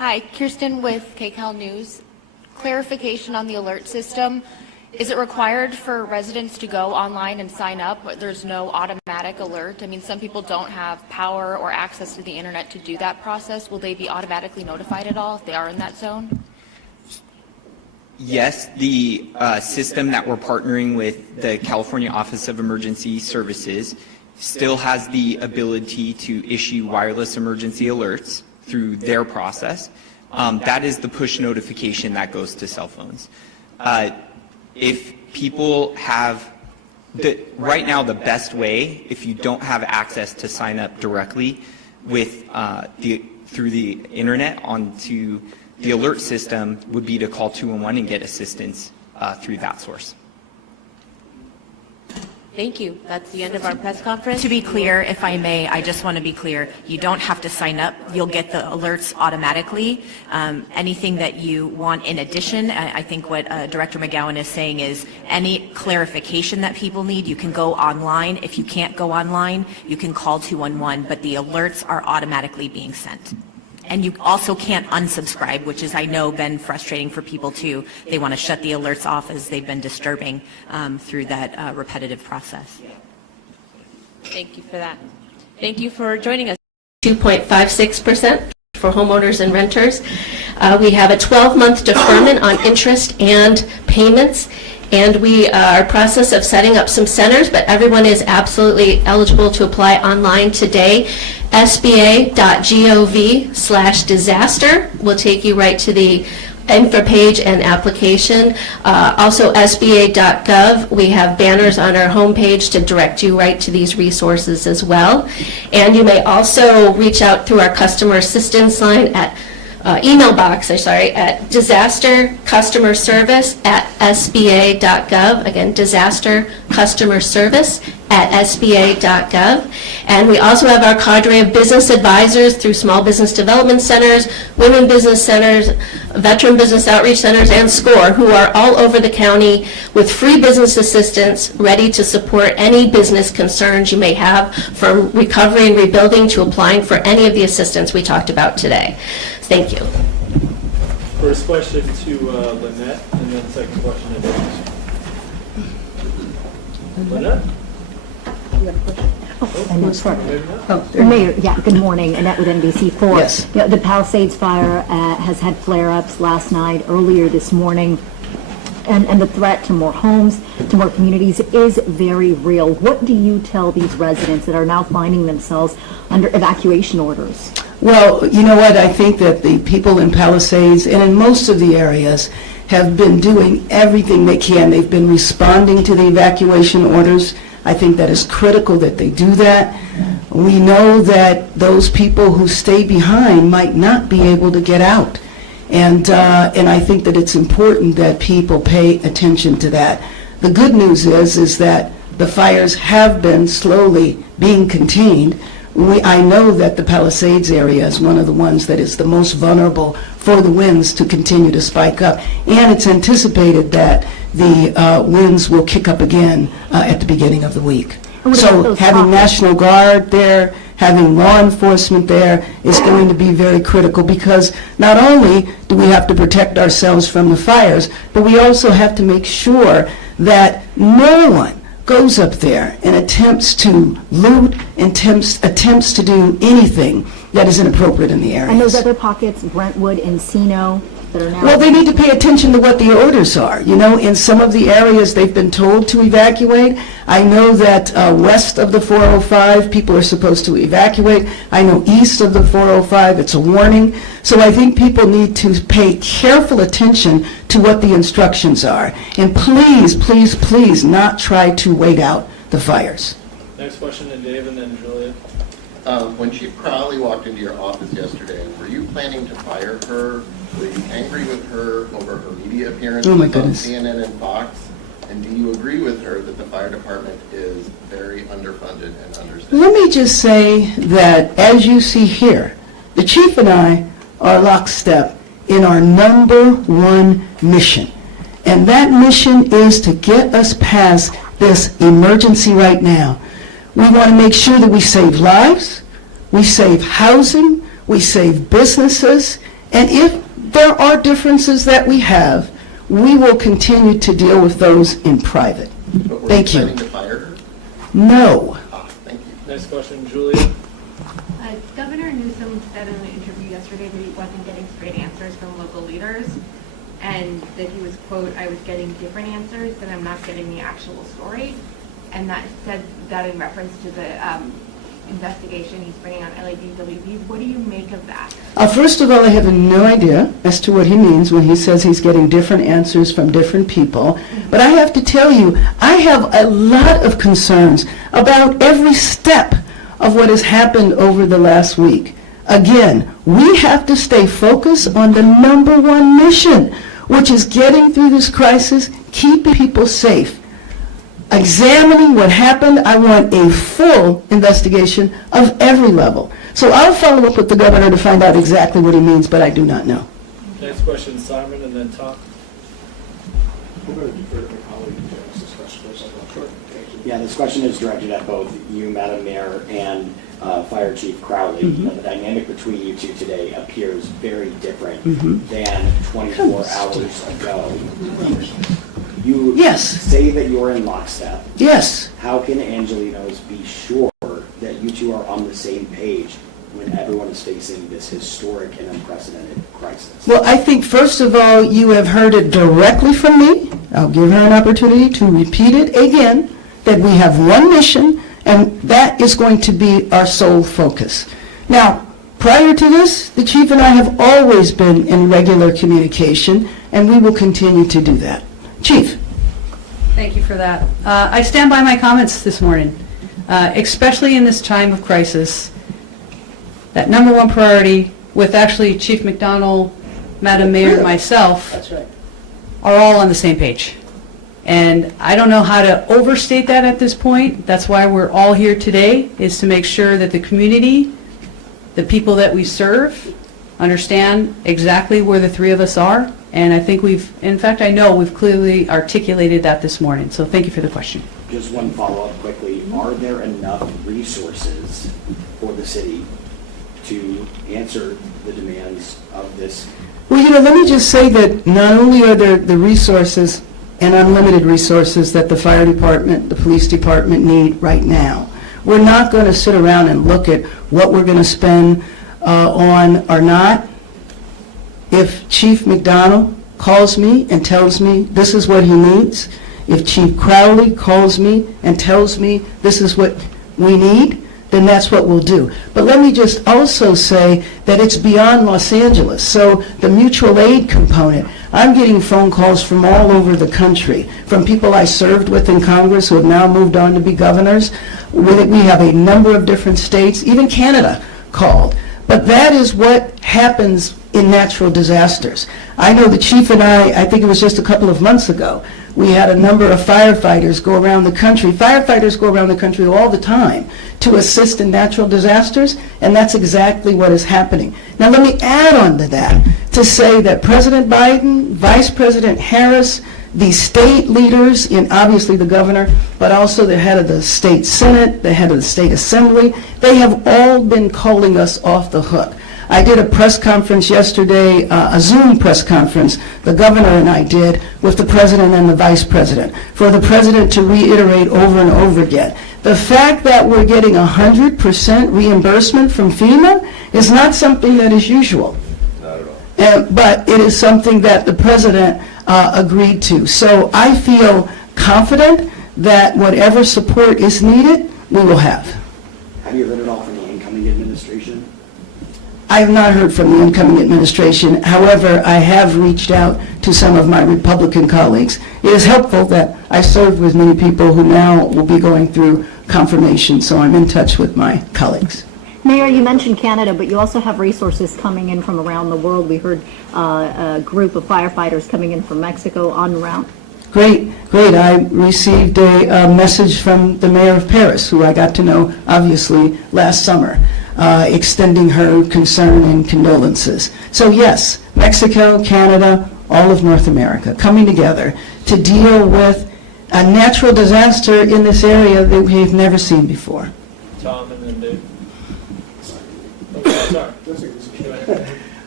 Hi, Kirsten with KCAL News. Clarification on the alert system. Is it required for residents to go online and sign up? There's no automatic alert. I mean, some people don't have power or access to the internet to do that process. Will they be automatically notified at all if they are in that zone? Yes, the system that we're partnering with the California Office of Emergency Services still has the ability to issue wireless emergency alerts through their process. That is the push notification that goes to cell phones. If people have, right now the best way, if you don't have access to sign up directly with through the internet onto the alert system, would be to call 211 and get assistance through that source. Thank you. That's the end of our press conference. To be clear, if I may, I just want to be clear, you don't have to sign up. You'll get the alerts automatically. Anything that you want in addition, I think what Director McGowan is saying is any clarification that people need, you can go online. If you can't go online, you can call 211, but the alerts are automatically being sent. And you also can't unsubscribe, which is, I know, been frustrating for people too. They want to shut the alerts off as they've been disturbing through that repetitive process. Thank you for that. Thank you for joining us. 2.56% for homeowners and renters. We have a 12-month deferment on interest and payments. And we are in process of setting up some centers, but everyone is absolutely eligible to apply online today. SBA.gov/disaster will take you right to the info page and application. Also, SBA.gov, we have banners on our homepage to direct you right to these resources as well. And you may also reach out through our customer assistance line at email box, at disaster customer service at SBA.gov. Again, disaster customer service at SBA.gov. And we also have our cadre of business advisors through small business development centers, women business centers, veteran business outreach centers, and SCORE, who are all over the county with free business assistance ready to support any business concerns you may have, from recovery and rebuilding to applying for any of the assistance we talked about today. Thank you. First question to Lynette, and then second question to Dennis. Lynette? Mayor, good morning. Annette with NBC4. Yes. The Palisades Fire has had flare-ups last night, earlier this morning, and the threat to more homes, to more communities is very real. What do you tell these residents that are now finding themselves under evacuation orders? Well, you know what? I think that the people in Palisades and in most of the areas have been doing everything they can. They've been responding to the evacuation orders. I think that is critical that they do that. We know that those people who stay behind might not be able to get out. And I think that it's important that people pay attention to that. The good news is that the fires have been slowly being contained. I know that the Palisades area is one of the ones that is the most vulnerable for the winds to continue to spike up. And it's anticipated that the winds will kick up again at the beginning of the week. So having National Guard there, having law enforcement there is going to be very critical, because not only do we have to protect ourselves from the fires, but we also have to make sure that no one goes up there and attempts to loot, attempts to do anything that is inappropriate in the area. And those other pockets, Brentwood, Encino, that are now... Well, they need to pay attention to what the orders are. You know, in some of the areas they've been told to evacuate. I know that west of the 405, people are supposed to evacuate. I know east of the 405, it's a warning. So I think people need to pay careful attention to what the instructions are. And please, please, please not try to wait out the fires. Next question to Dave and then Julia. When Chief Crowley walked into your office yesterday, were you planning to fire her? Were you angry with her over her media appearances on CNN and Fox? And do you agree with her that the fire department is very underfunded and understaffed? Let me just say that, as you see here, the chief and I are lockstep in our #1 mission. And that mission is to get us past this emergency right now. We want to make sure that we save lives, we save housing, we save businesses, And if there are differences that we have, we will continue to deal with those in private. But were Thank you. planning to fire her? No. Thank you. Next question, Julia. Governor Newsom said in an interview yesterday that he wasn't getting straight answers from local leaders, and that he was, quote, I was getting different answers, that I'm not getting the actual story, and that said that in reference to the investigation he's bringing on LAPDs. What do you make of that? First of all, I have no idea as to what he means when he says he's getting different answers from different people. But I have to tell you, I have a lot of concerns about every step of what has happened over the last week. Again, we have to stay focused on the number one mission, which is getting through this crisis, keeping people safe. Examining what happened, I want a full investigation of every level. So I'll follow up with the governor to find out exactly what he means, but I do not know. Next question, Simon, and then Tom. I'm going to defer to my colleague to ask this question first. Sure. Yeah, this question is directed at both you, Madam Mayor, and Fire Chief Crowley. Mm-hmm. The dynamic between you two today appears very different Mm-hmm. than 24 hours ago. You Yes. say that you're in lockstep. Yes. How can Angelenos be sure that you two are on the same page when everyone is facing this historic and unprecedented crisis? Well, I think, first of all, you have heard it directly from me. I'll give her an opportunity to repeat it again, that we have one mission, and that is going to be our sole focus. Now, prior to this, the chief and I have always been in regular communication, and we will continue to do that. Chief. Thank you for that. I stand by my comments this morning, especially in this time of crisis. That number one priority, with actually Chief McDonald, Madam Mayor, and myself, That's right. are all on the same page. And I don't know how to overstate that at this point. That's why we're all here today, is to make sure that the community, the people that we serve, understand exactly where the three of us are. And I think I know we've clearly articulated that this morning. So thank you for the question. Just one follow-up quickly. Are there enough resources for the city to answer the demands of this? Well, let me just say that not only are there the resources and unlimited resources that the fire department, the police department need right now. We're not going to sit around and look at what we're going to spend on or not. If Chief McDonald calls me and tells me this is what he needs, if Chief Crowley calls me and tells me this is what we need, then that's what we'll do. But let me just also say that it's beyond Los Angeles. So the mutual aid component, I'm getting phone calls from all over the country, from people I served with in Congress who have now moved on to be governors. We have a number of different states, even Canada called. But that is what happens in natural disasters. I know the chief and I think it was just a couple of months ago, we had a number of firefighters go around the country. Firefighters go around the country all the time to assist in natural disasters, and that's exactly what is happening. Now let me add on to that to say that President Biden, Vice President Harris, the state leaders, and obviously the governor, but also the head of the state senate, the head of the state assembly, they have all been calling us off the hook. I did a press conference yesterday, a Zoom press conference, the governor and I did, with the president and the vice president, for the president to reiterate over and over again. The fact that we're getting 100% reimbursement from FEMA is not something that is usual. Not at all. But it is something that the president agreed to. So I feel confident that whatever support is needed, we will have. Have you heard at all from the incoming administration? I have not heard from the incoming administration. However, I have reached out to some of my Republican colleagues. It is helpful that I served with many people who now will be going through confirmation, so I'm in touch with my colleagues. Mayor, you mentioned Canada, but you also have resources coming in from around the world. We heard a group of firefighters coming in from Mexico en route. Great. I received a message from the mayor of Paris, who I got to know, obviously, last summer, extending her concern and condolences. So yes, Mexico, Canada, all of North America coming together to deal with a natural disaster in this area that we've never seen before. Tom and then Dave. Okay, sorry.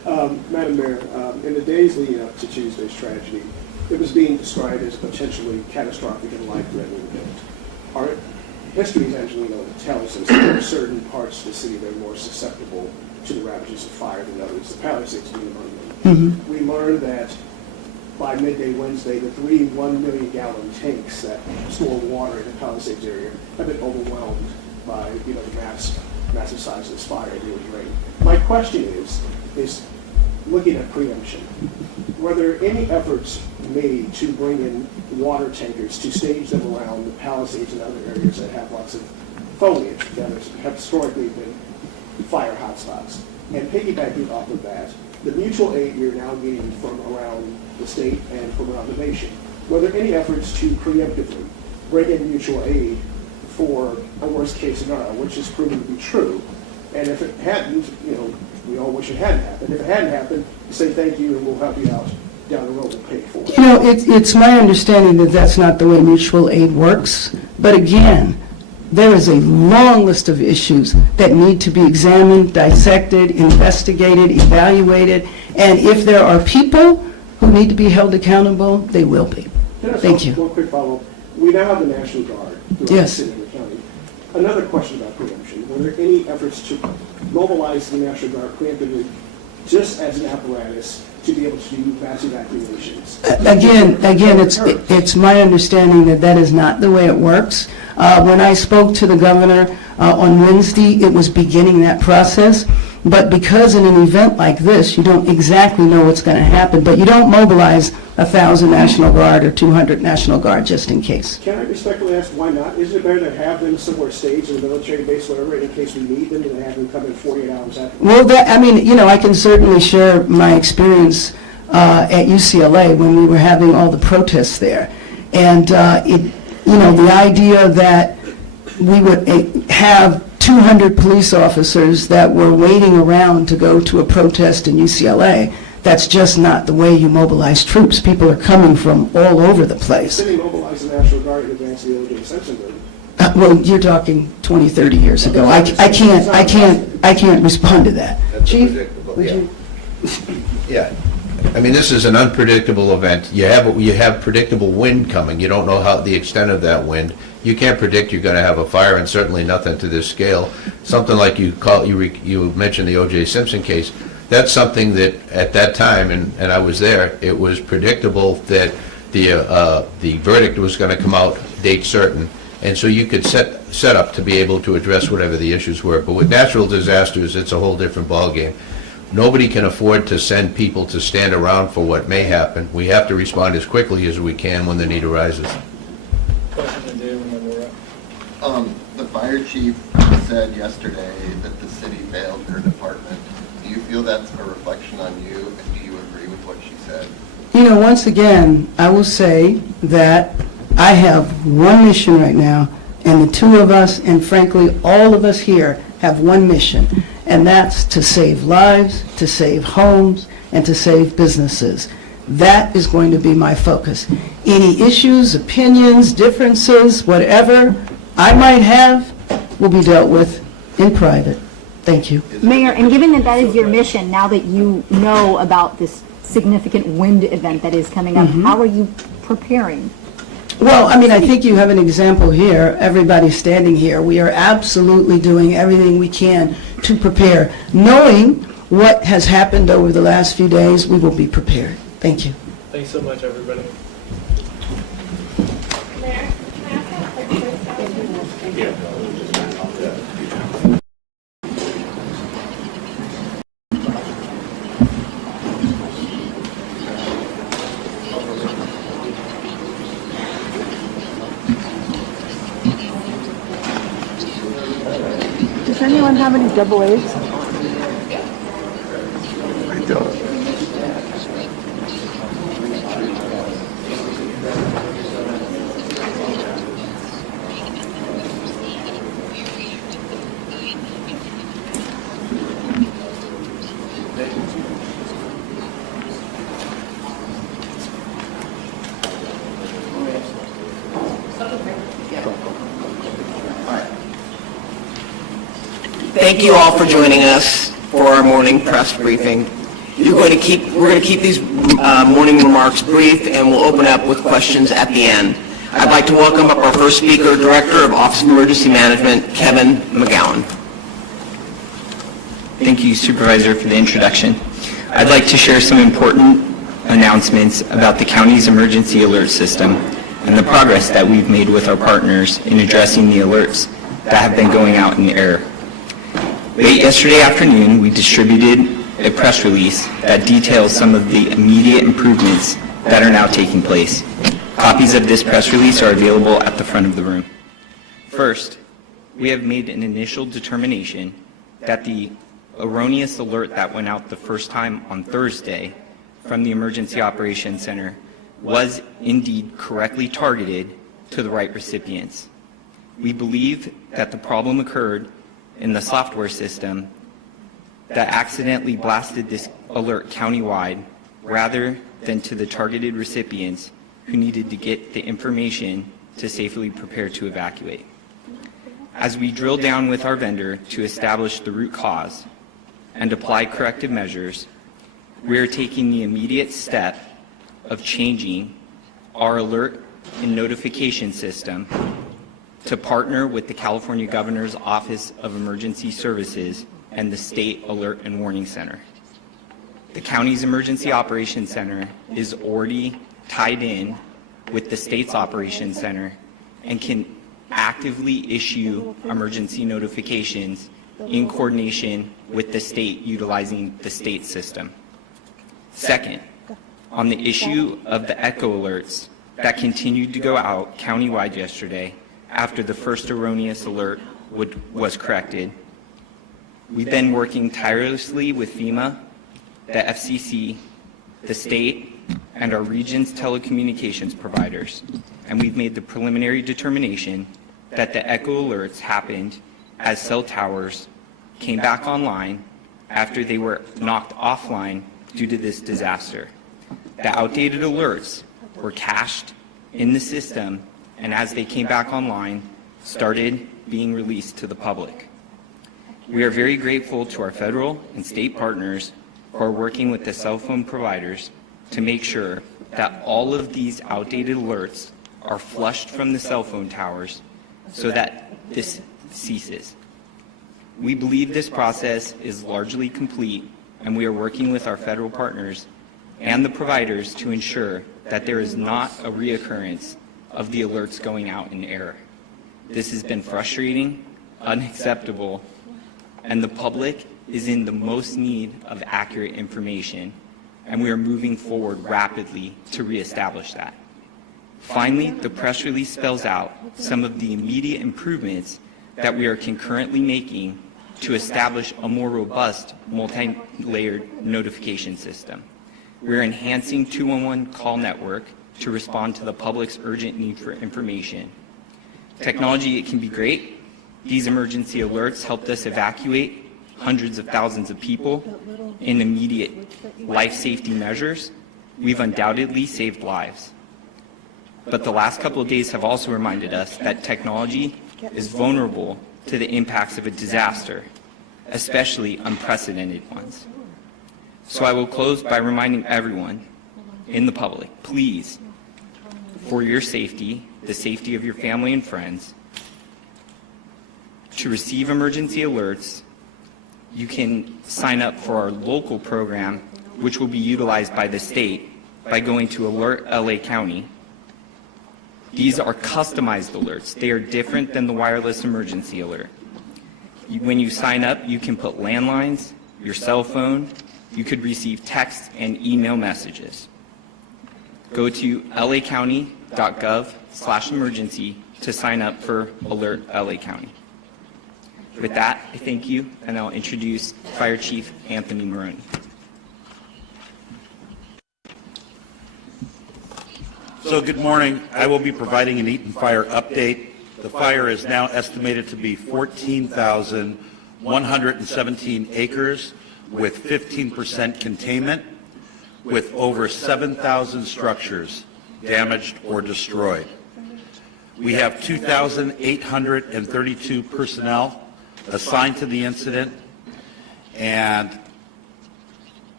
Madam Mayor, in the days leading up to Tuesday's tragedy, it was being described as a potentially catastrophic and life-threatening event. Our history, as Angelino tells us, there are certain parts of the city that are more susceptible to the ravages of fire than others, the Palisades being among them. We learned that by midday Wednesday, the 3 1-million-gallon tanks that store water in the Palisades area have been overwhelmed by the massive size of this fire and the rain. My question is looking at preemption. Were there any efforts made to bring in water tankers to stage them around the Palisades and other areas that have lots of foliage that have historically been fire hotspots? And piggybacking off of that, the mutual aid you're now getting from around the state and from around the nation, were there any efforts to preemptively bring in mutual aid for a worst case scenario, which is proven to be true? And if it hadn't, we all wish it hadn't happened. If it hadn't happened, say thank you and we'll help you out down the road and pay for it. It's my understanding that that's not the way mutual aid works. But again, there is a long list of issues that need to be examined, dissected, investigated, evaluated. And if there are people who need to be held accountable, they will be. Thank you. One quick follow-up. We now have the National Guard throughout the city and the county. Another question about preemption. Were there any efforts to mobilize the National Guard preemptively just as an apparatus to be able to do mass evacuations? Again, it's my understanding that that is not the way it works. When I spoke to the governor on Wednesday, it was beginning that process. But because in an event like this, you don't exactly know what's going to happen, but you don't mobilize 1,000 National Guard or 200 National Guard just in case. Can I respectfully ask why not? Isn't it better to have them somewhere staged in a military base, whatever, in case we need them, than have them come in 48 hours after? Well, I can certainly share my experience at UCLA when we were having all the protests there. And, the idea that we would have 200 police officers that were waiting around to go to a protest in UCLA, that's just not the way you mobilize troops. People are coming from all over the place. Did they mobilize the National Guard in advance of the O.J. Simpson murder? Well, you're talking 20, 30 years ago. I can't respond to that. Chief, would you? Yeah. I mean, this is an unpredictable event. You have predictable wind coming. You don't know how the extent of that wind. You can't predict you're going to have a fire, and certainly nothing to this scale. Something like you mentioned the O.J. Simpson case. That's something that at that time, and I was there, it was predictable that the verdict was going to come out date certain, and so you could set up to be able to address whatever the issues were. But with natural disasters, it's a whole different ballgame. Nobody can afford to send people to stand around for what may happen. We have to respond as quickly as we can when the need arises. The fire chief said yesterday that the city failed her department. Do you feel that's a reflection on you, and do you agree with what she said? Once again, I will say that I have one mission right now, and the two of us, and frankly, all of us here, have one mission, and that's to save lives, to save homes, and to save businesses. That is going to be my focus. Any issues, opinions, differences, whatever I might have, will be dealt with in private. Thank you. Mayor, and given that that is your mission, now that you know about this significant wind event that is coming up, how are you preparing? Well, I think you have an example here. Everybody standing here. We are absolutely doing everything we can to prepare. Knowing what has happened over the last few days, we will be prepared. Thank you. Thanks so much, everybody. Mayor, can I ask a quick question? Does anyone have any double A's? I don't. Thank you all for joining us for our morning press briefing. We're going to keep these morning remarks brief, and we'll open up with questions at the end. I'd like to welcome up our first speaker, Director of Office of Emergency Management, Kevin McGowan. Thank you, Supervisor, for the introduction. I'd like to share some important announcements about the county's emergency alert system and the progress that we've made with our partners in addressing the alerts that have been going out in error. Late yesterday afternoon, we distributed a press release that details some of the immediate improvements that are now taking place. Copies of this press release are available at the front of the room. First, we have made an initial determination that the erroneous alert that went out the first time on Thursday from the Emergency Operations Center was indeed correctly targeted to the right recipients. We believe that the problem occurred in the software system that accidentally blasted this alert countywide rather than to the targeted recipients who needed to get the information to safely prepare to evacuate. As we drill down with our vendor to establish the root cause and apply corrective measures, we are taking the immediate step of changing our alert and notification system to partner with the California Governor's Office of Emergency Services and the State Alert and Warning Center. The county's Emergency Operations Center is already tied in with the state's Operations Center and can actively issue emergency notifications in coordination with the state utilizing the state system. Second, on the issue of the echo alerts that continued to go out countywide yesterday after the first erroneous alert was corrected, we've been working tirelessly with FEMA, the FCC, the state, and our region's telecommunications providers, and we've made the preliminary determination that the echo alerts happened as cell towers came back online after they were knocked offline due to this disaster. The outdated alerts were cached in the system, and as they came back online, started being released to the public. We are very grateful to our federal and state partners who are working with the cell phone providers to make sure that all of these outdated alerts are flushed from the cell phone towers so that this ceases. We believe this process is largely complete, and we are working with our federal partners and the providers to ensure that there is not a reoccurrence of the alerts going out in error. This has been frustrating, unacceptable, and the public is in the most need of accurate information, and we are moving forward rapidly to reestablish that. Finally, the press release spells out some of the immediate improvements that we are concurrently making to establish a more robust, multi-layered notification system. We're enhancing 211 call network to respond to the public's urgent need for information. Technology, it can be great. These emergency alerts helped us evacuate hundreds of thousands of people in immediate life safety measures. We've undoubtedly saved lives. But the last couple of days have also reminded us that technology is vulnerable to the impacts of a disaster, especially unprecedented ones. So I will close by reminding everyone in the public, please, for your safety, the safety of your family and friends, to receive emergency alerts, you can sign up for our local program, which will be utilized by the state by going to Alert LA County. These are customized alerts. They are different than the wireless emergency alert. When you sign up, you can put landlines, your cell phone, you could receive text and email messages. Go to lacounty.gov/emergency to sign up for Alert LA County. With that, I thank you, and I'll introduce Fire Chief Anthony Maroney. So good morning. I will be providing an Eaton Fire update. The fire is now estimated to be 14,117 acres with 15% containment, with over 7,000 structures damaged or destroyed. We have 2,832 personnel assigned to the incident, and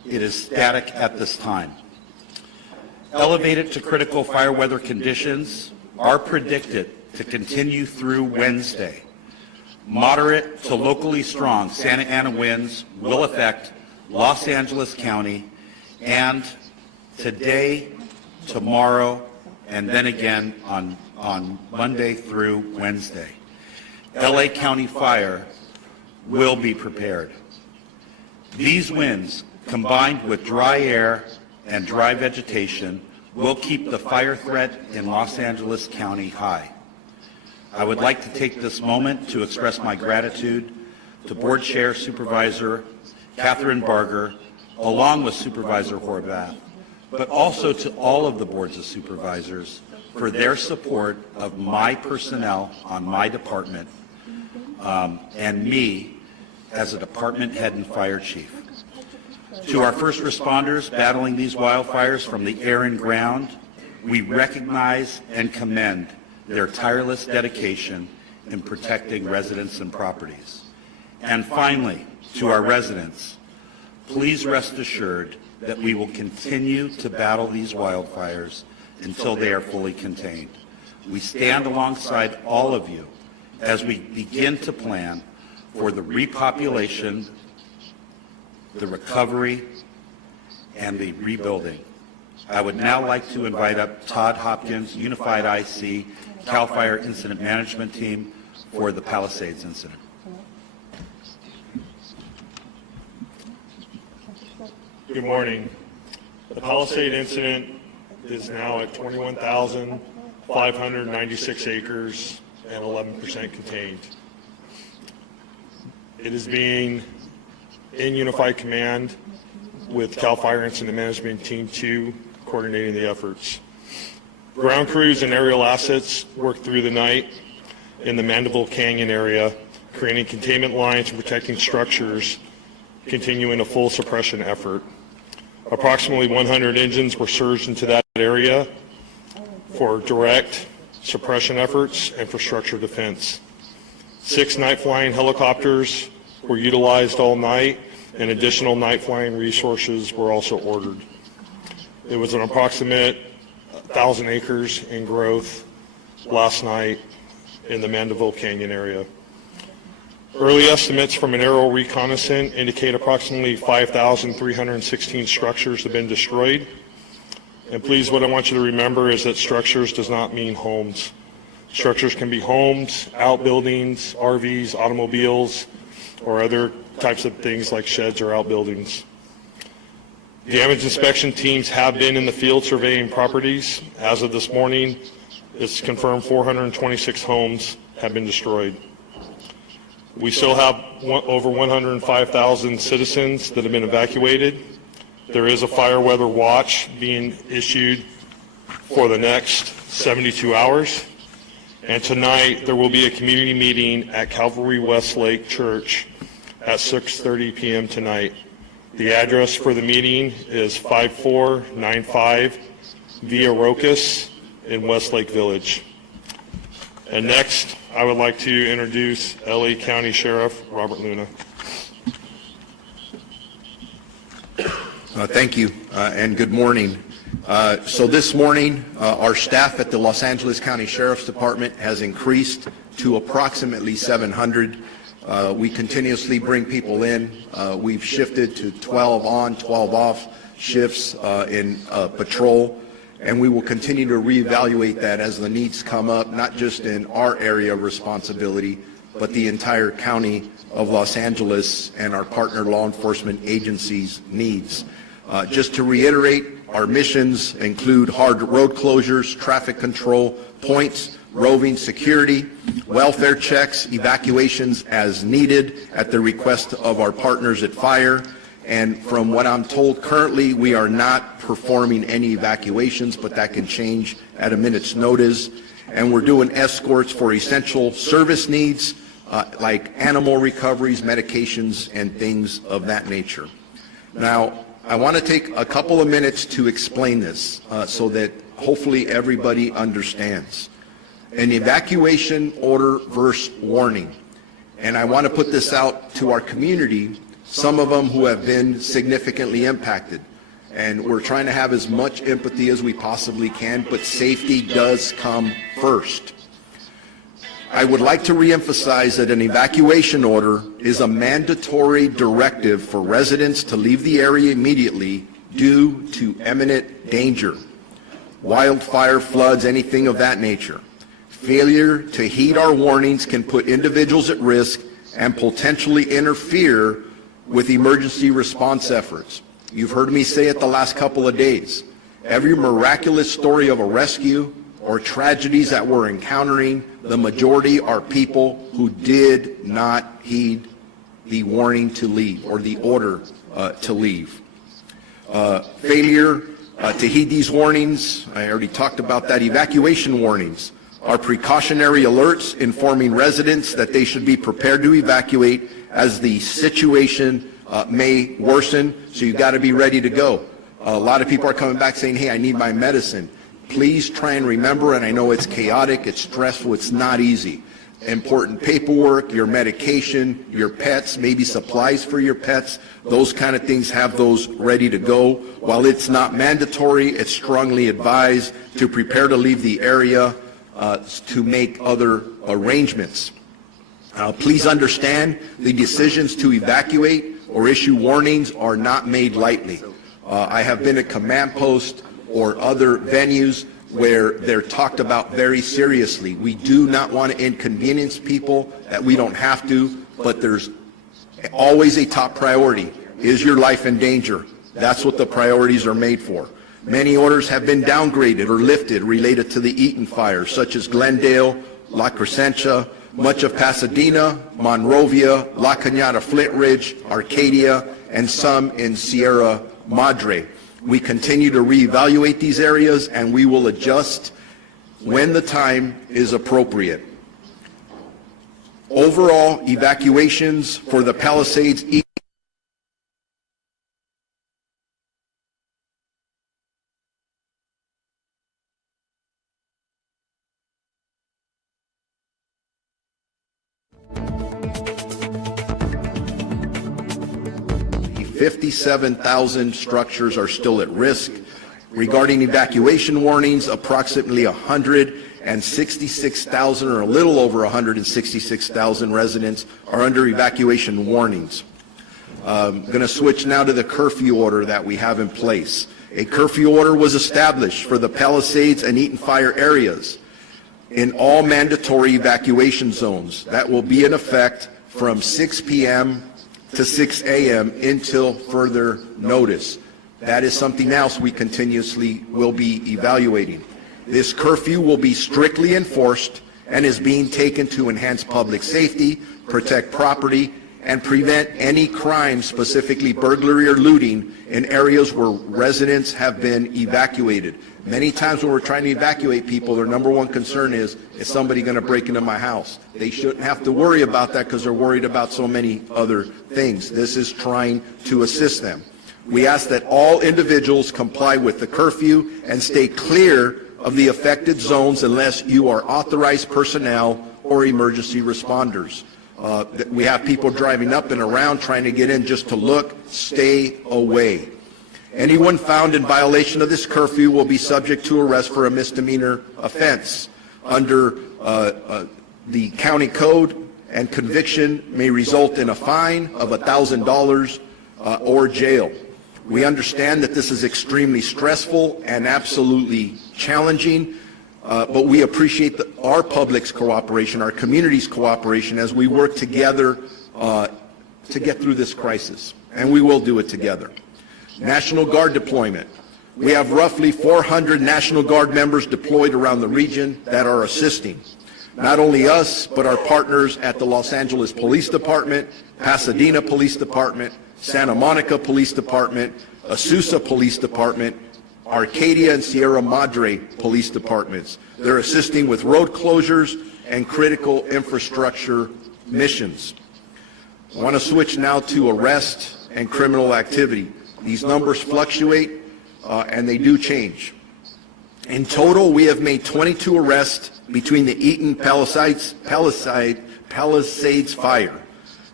it is static at this time. Elevated to critical fire weather conditions are predicted to continue through Wednesday. Moderate to locally strong Santa Ana winds will affect Los Angeles County and today, tomorrow, and then again on Monday through Wednesday. LA County Fire will be prepared. These winds, combined with dry air and dry vegetation, will keep the fire threat in Los Angeles County high. I would like to take this moment to express my gratitude to Board Chair Supervisor Catherine Barger, along with Supervisor Horvath, but also to all of the boards of supervisors for their support of my personnel on my department and me as a department head and fire chief. To our first responders battling these wildfires from the air and ground, we recognize and commend their tireless dedication in protecting residents and properties. And finally, to our residents, please rest assured that we will continue to battle these wildfires until they are fully contained. We stand alongside all of you as we begin to plan for the repopulation, the recovery, and the rebuilding. I would now like to invite up Todd Hopkins, Unified IC, CAL FIRE Incident Management Team for the Palisades incident. Good morning. The Palisade incident is now at 21,596 acres and 11% contained. It is being in unified command with CAL FIRE Incident Management Team 2 coordinating the efforts. Ground crews and aerial assets worked through the night in the Mandeville Canyon area, creating containment lines and protecting structures, continuing a full suppression effort. Approximately 100 engines were surged into that area for direct suppression efforts and for structure defense. 6 night flying helicopters were utilized all night, and additional night flying resources were also ordered. It was an approximate 1,000 acres in growth last night in the Mandeville Canyon area. Early estimates from an aerial reconnaissance indicate approximately 5,316 structures have been destroyed. And please, what I want you to remember is that structures does not mean homes. Structures can be homes, outbuildings, RVs, automobiles, or other types of things like sheds or outbuildings. Damage inspection teams have been in the field surveying properties. As of this morning, it's confirmed 426 homes have been destroyed. We still have over 105,000 citizens that have been evacuated. There is a fire weather watch being issued for the next 72 hours. And tonight, there will be a community meeting at Calvary Westlake Church at 6:30 p.m. tonight. The address for the meeting is 5495 Via Rocas in Westlake Village. And next, I would like to introduce LA County Sheriff Robert Luna. Thank you, and good morning. So this morning, our staff at the Los Angeles County Sheriff's Department has increased to approximately 700. We continuously bring people in. We've shifted to 12 on, 12 off shifts in patrol, and we will continue to reevaluate that as the needs come up, not just in our area of responsibility, but the entire county of Los Angeles and our partner law enforcement agencies' needs. Just to reiterate, our missions include hard road closures, traffic control points, roving security, welfare checks, evacuations as needed at the request of our partners at Fire. And from what I'm told currently, we are not performing any evacuations, but that can change at a minute's notice. And we're doing escorts for essential service needs like animal recoveries, medications, and things of that nature. Now, I want to take a couple of minutes to explain this so that hopefully everybody understands. An evacuation order versus warning. And I want to put this out to our community some of them who have been significantly impacted. And we're trying to have as much empathy as we possibly can, but safety does come first. I would like to reemphasize that an evacuation order is a mandatory directive for residents to leave the area immediately due to imminent danger. Wildfire, floods, anything of that nature. Failure to heed our warnings can put individuals at risk and potentially interfere with emergency response efforts. You've heard me say it the last couple of days. Every miraculous story of a rescue or tragedies that we're encountering, the majority are people who did not heed the warning to leave or the order to leave. Failure to heed these warnings, I already talked about that. Evacuation warnings are precautionary alerts informing residents that they should be prepared to evacuate as the situation may worsen, so you've got to be ready to go. A lot of people are coming back saying, hey, I need my medicine. Please try and remember, and I know it's chaotic, it's stressful, it's not easy. Important paperwork, your medication, your pets, maybe supplies for your pets, those kind of things, have those ready to go. While it's not mandatory, it's strongly advised to prepare to leave the area to make other arrangements. Please understand, the decisions to evacuate or issue warnings are not made lightly. I have been at command posts or other venues where they're talked about very seriously. We do not want to inconvenience people that we don't have to, but there's always a top priority. Is your life in danger? That's what the priorities are made for. Many orders have been downgraded or lifted related to the Eaton fire, such as Glendale, La Crescentia, much of Pasadena, Monrovia, La Cañada, Flint Ridge, Arcadia, and some in Sierra Madre. We continue to reevaluate these areas, and we will adjust when the time is appropriate. Overall, evacuations for the Palisades $57,000 structures are still at risk. Regarding evacuation warnings, approximately 166,000 or a little over 166,000 residents are under evacuation warnings. I'm going to switch now to the curfew order that we have in place. A curfew order was established for the Palisades and Eaton fire areas in all mandatory evacuation zones. That will be in effect from 6 p.m. to 6 a.m. until further notice. That is something else we continuously will be evaluating. This curfew will be strictly enforced and is being taken to enhance public safety, protect property, and prevent any crime, specifically burglary or looting, in areas where residents have been evacuated. Many times when we're trying to evacuate people, their number one concern is somebody going to break into my house? They shouldn't have to worry about that because they're worried about so many other things. This is trying to assist them. We ask that all individuals comply with the curfew and stay clear of the affected zones unless you are authorized personnel or emergency responders. We have people driving up and around trying to get in just to look. Stay away. Anyone found in violation of this curfew will be subject to arrest for a misdemeanor offense. Under the county code, and conviction may result in a fine of $1,000 or jail. We understand that this is extremely stressful and absolutely challenging, but we appreciate our public's cooperation, our community's cooperation as we work together to get through this crisis, and we will do it together. National Guard deployment. We have roughly 400 National Guard members deployed around the region that are assisting. Not only us, but our partners at the Los Angeles Police Department, Pasadena Police Department, Santa Monica Police Department, Azusa Police Department, Arcadia and Sierra Madre Police Departments. They're assisting with road closures and critical infrastructure missions. I want to switch now to arrest and criminal activity. These numbers fluctuate and they do change. In total, we have made 22 arrests between the Eaton Palisades Fire.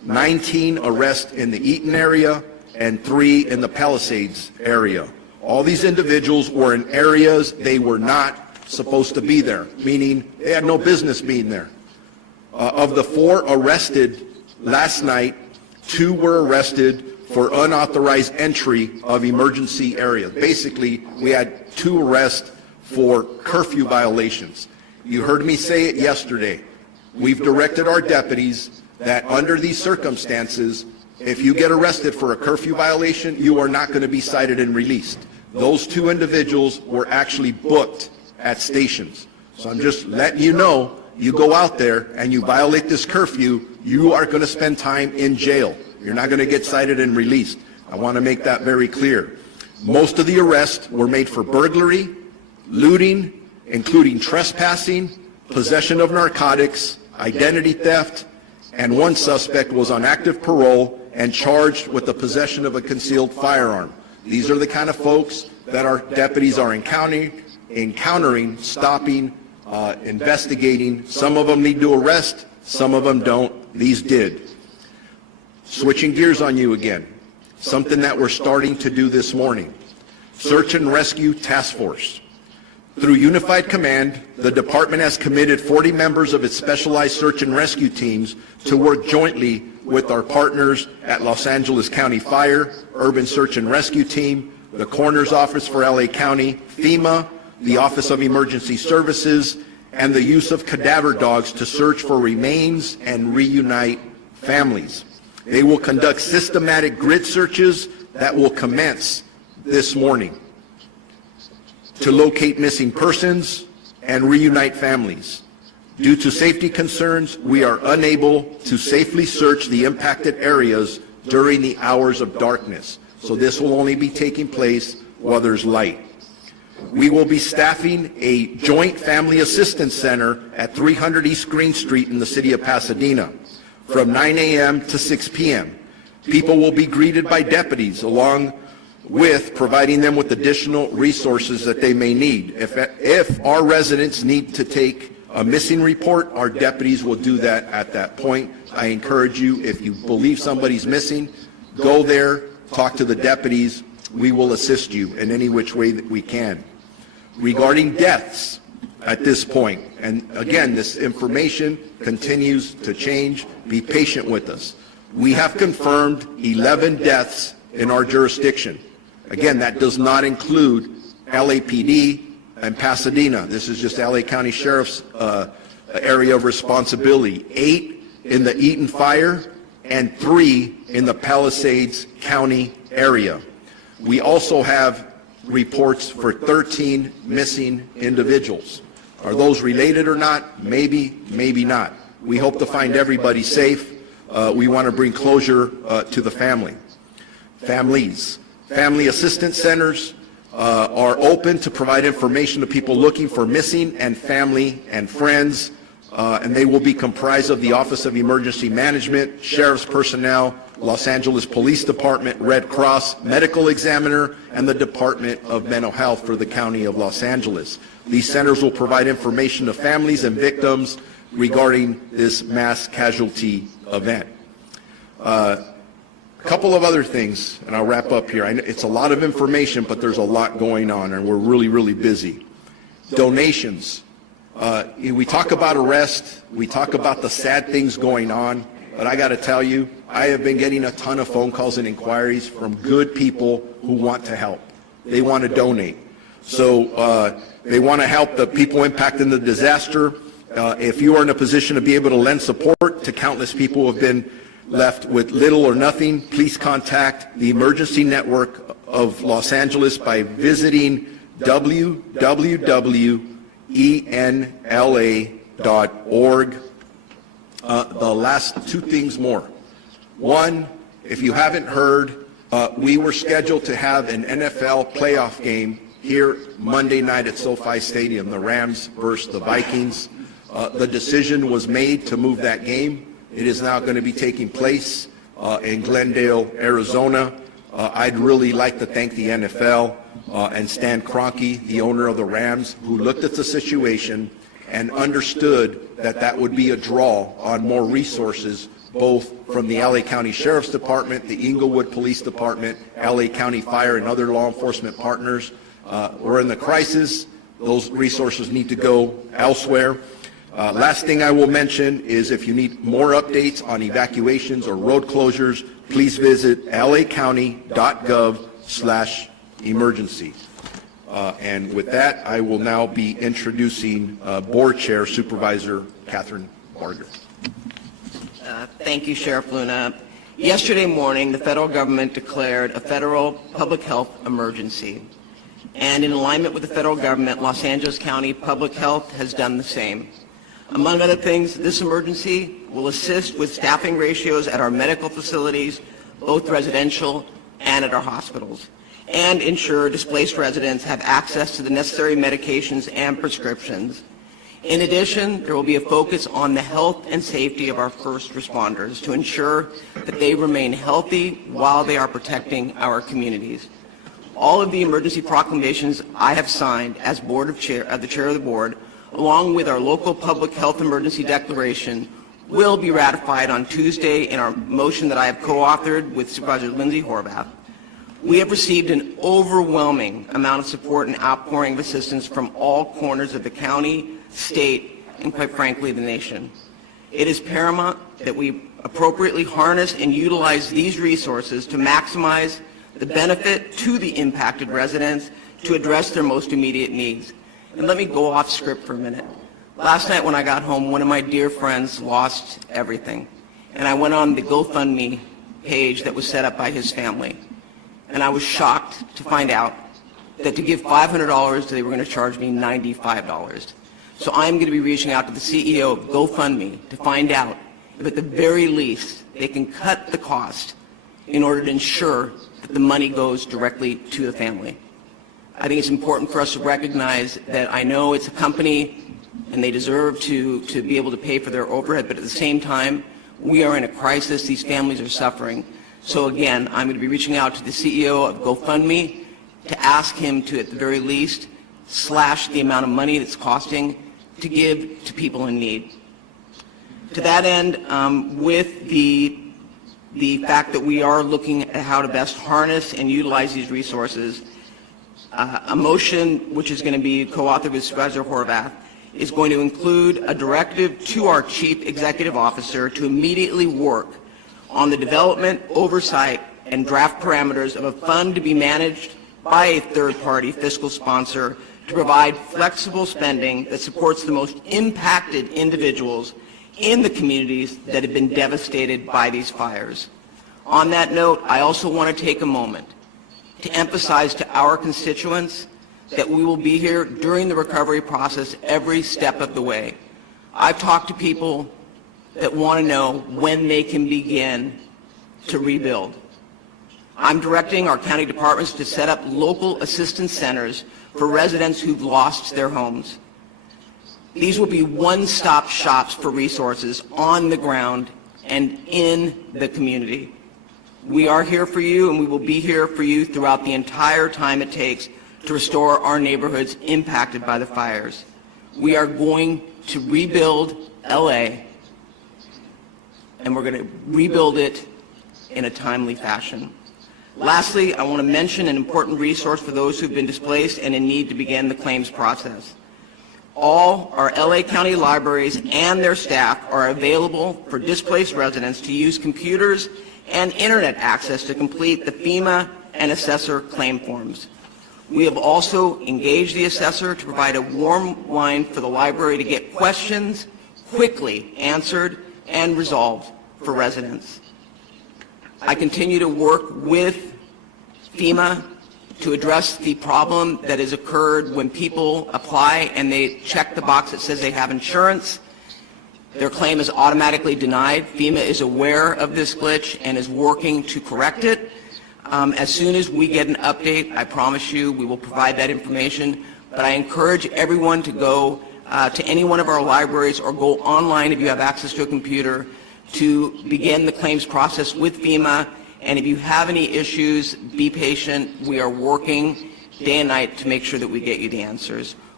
19 arrests in the Eaton area, and 3 in the Palisades area. All these individuals were in areas they were not supposed to be there, meaning they had no business being there. Of the 4 arrested last night, 2 were arrested for unauthorized entry of emergency areas. Basically, we had 2 arrests for curfew violations. You heard me say it yesterday. We've directed our deputies that under these circumstances, if you get arrested for a curfew violation, you are not going to be cited and released. Those 2 individuals were actually booked at stations. So I'm just letting you know, you go out there and you violate this curfew, you are going to spend time in jail. You're not going to get cited and released. I want to make that very clear. Most of the arrests were made for burglary, looting, including trespassing, possession of narcotics, identity theft, and 1 suspect was on active parole and charged with the possession of a concealed firearm. These are the kind of folks that our deputies are encountering, stopping, investigating. Some of them need to arrest, some of them don't. These did. Switching gears on you again, something that we're starting to do this morning. Search and Rescue Task Force. Through Unified Command, the department has committed 40 members of its specialized search and rescue teams to work jointly with our partners at Los Angeles County Fire, Urban Search and Rescue Team, the Coroner's Office for LA County, FEMA, the Office of Emergency Services, and the use of cadaver dogs to search for remains and reunite families. They will conduct systematic grid searches that will commence this morning to locate missing persons and reunite families. Due to safety concerns, we are unable to safely search the impacted areas during the hours of darkness. So this will only be taking place while there's light. We will be staffing a joint family assistance center at 300 East Green Street in the city of Pasadena from 9 a.m. to 6 p.m. People will be greeted by deputies along with providing them with additional resources that they may need. If our residents need to take a missing report, our deputies will do that at that point. I encourage you, if you believe somebody's missing, go there, talk to the deputies. We will assist you in any which way that we can. Regarding deaths at this point, and again, this information continues to change. Be patient with us. We have confirmed 11 deaths in our jurisdiction. Again, that does not include LAPD and Pasadena. This is just LA County Sheriff's area of responsibility. 8 in the Eaton Fire and 3 in the Palisades County area. We also have reports for 13 missing individuals. Are those related or not? Maybe, maybe not. We hope to find everybody safe. We want to bring closure to the families. Family assistance centers are open to provide information to people looking for missing and family and friends, and they will be comprised of the Office of Emergency Management, Sheriff's personnel, Los Angeles Police Department, Red Cross, Medical Examiner, and the Department of Mental Health for the County of Los Angeles. These centers will provide information to families and victims regarding this mass casualty event. A couple of other things, and I'll wrap up here. It's a lot of information, but there's a lot going on, and we're really, really busy. Donations. We talk about arrest. We talk about the sad things going on, but I got to tell you, I have been getting a ton of phone calls and inquiries from good people who want to help. They want to donate. So they want to help the people impacted in the disaster. If you are in a position to be able to lend support to countless people who have been left with little or nothing, please contact the Emergency Network of Los Angeles by visiting www.enla.org. The last 2 things more. One, if you haven't heard, we were scheduled to have an NFL playoff game here Monday night at SoFi Stadium, the Rams versus the Vikings. The decision was made to move that game. It is now going to be taking place in Glendale, Arizona. I'd really like to thank the NFL and Stan Kroenke, the owner of the Rams, who looked at the situation and understood that that would be a draw on more resources, both from the LA County Sheriff's Department, the Inglewood Police Department, LA County Fire, and other law enforcement partners. We're in the crisis. Those resources need to go elsewhere. Last thing I will mention is if you need more updates on evacuations or road closures, please visit lacounty.gov/emergency. And with that, I will now be introducing Board Chair Supervisor Catherine Barger. Thank you, Sheriff Luna. Yesterday morning, the federal government declared a federal public health emergency. And in alignment with the federal government, Los Angeles County Public Health has done the same. Among other things, this emergency will assist with staffing ratios at our medical facilities, both residential and at our hospitals, and ensure displaced residents have access to the necessary medications and prescriptions. In addition, there will be a focus on the health and safety of our first responders to ensure that they remain healthy while they are protecting our communities. All of the emergency proclamations I have signed as the chair of the board, along with our local public health emergency declaration, will be ratified on Tuesday in our motion that I have co-authored with Supervisor Lindsay Horvath. We have received an overwhelming amount of support and outpouring of assistance from all corners of the county, state, and quite frankly, the nation. It is paramount that we appropriately harness and utilize these resources to maximize the benefit to the impacted residents to address their most immediate needs. And let me go off script for a minute. Last night when I got home, one of my dear friends lost everything. And I went on the GoFundMe page that was set up by his family. And I was shocked to find out that to give $500, they were going to charge me $95. So I'm going to be reaching out to the CEO of GoFundMe to find out if at the very least they can cut the cost in order to ensure that the money goes directly to the family. I think it's important for us to recognize that I know it's a company and they deserve to be able to pay for their overhead, but at the same time, we are in a crisis. These families are suffering. So again, I'm going to be reaching out to the CEO of GoFundMe to ask him to, at the very least, slash the amount of money that's costing to give to people in need. To that end, with the fact that we are looking at how to best harness and utilize these resources, a motion which is going to be co-authored with Supervisor Horvath is going to include a directive to our Chief Executive Officer to immediately work on the development, oversight, and draft parameters of a fund to be managed by a third-party fiscal sponsor to provide flexible spending that supports the most impacted individuals in the communities that have been devastated by these fires. On that note, I also want to take a moment to emphasize to our constituents that we will be here during the recovery process every step of the way. I've talked to people that want to know when they can begin to rebuild. I'm directing our county departments to set up local assistance centers for residents who've lost their homes. These will be one-stop shops for resources on the ground and in the community. We are here for you, and we will be here for you throughout the entire time it takes to restore our neighborhoods impacted by the fires. We are going to rebuild LA, and we're going to rebuild it in a timely fashion. Lastly, I want to mention an important resource for those who've been displaced and in need to begin the claims process. All our LA County libraries and their staff are available for displaced residents to use computers and internet access to complete the FEMA and assessor claim forms. We have also engaged the assessor to provide a warm line for the library to get questions quickly answered and resolved for residents. I continue to work with FEMA to address the problem that has occurred when people apply and they check the box that says they have insurance. Their claim is automatically denied. FEMA is aware of this glitch and is working to correct it. As soon as we get an update, I promise you we will provide that information. But I encourage everyone to go to any one of our libraries or go online if you have access to a computer to begin the claims process with FEMA. And if you have any issues, be patient. We are working day and night to make sure that we get you the answers.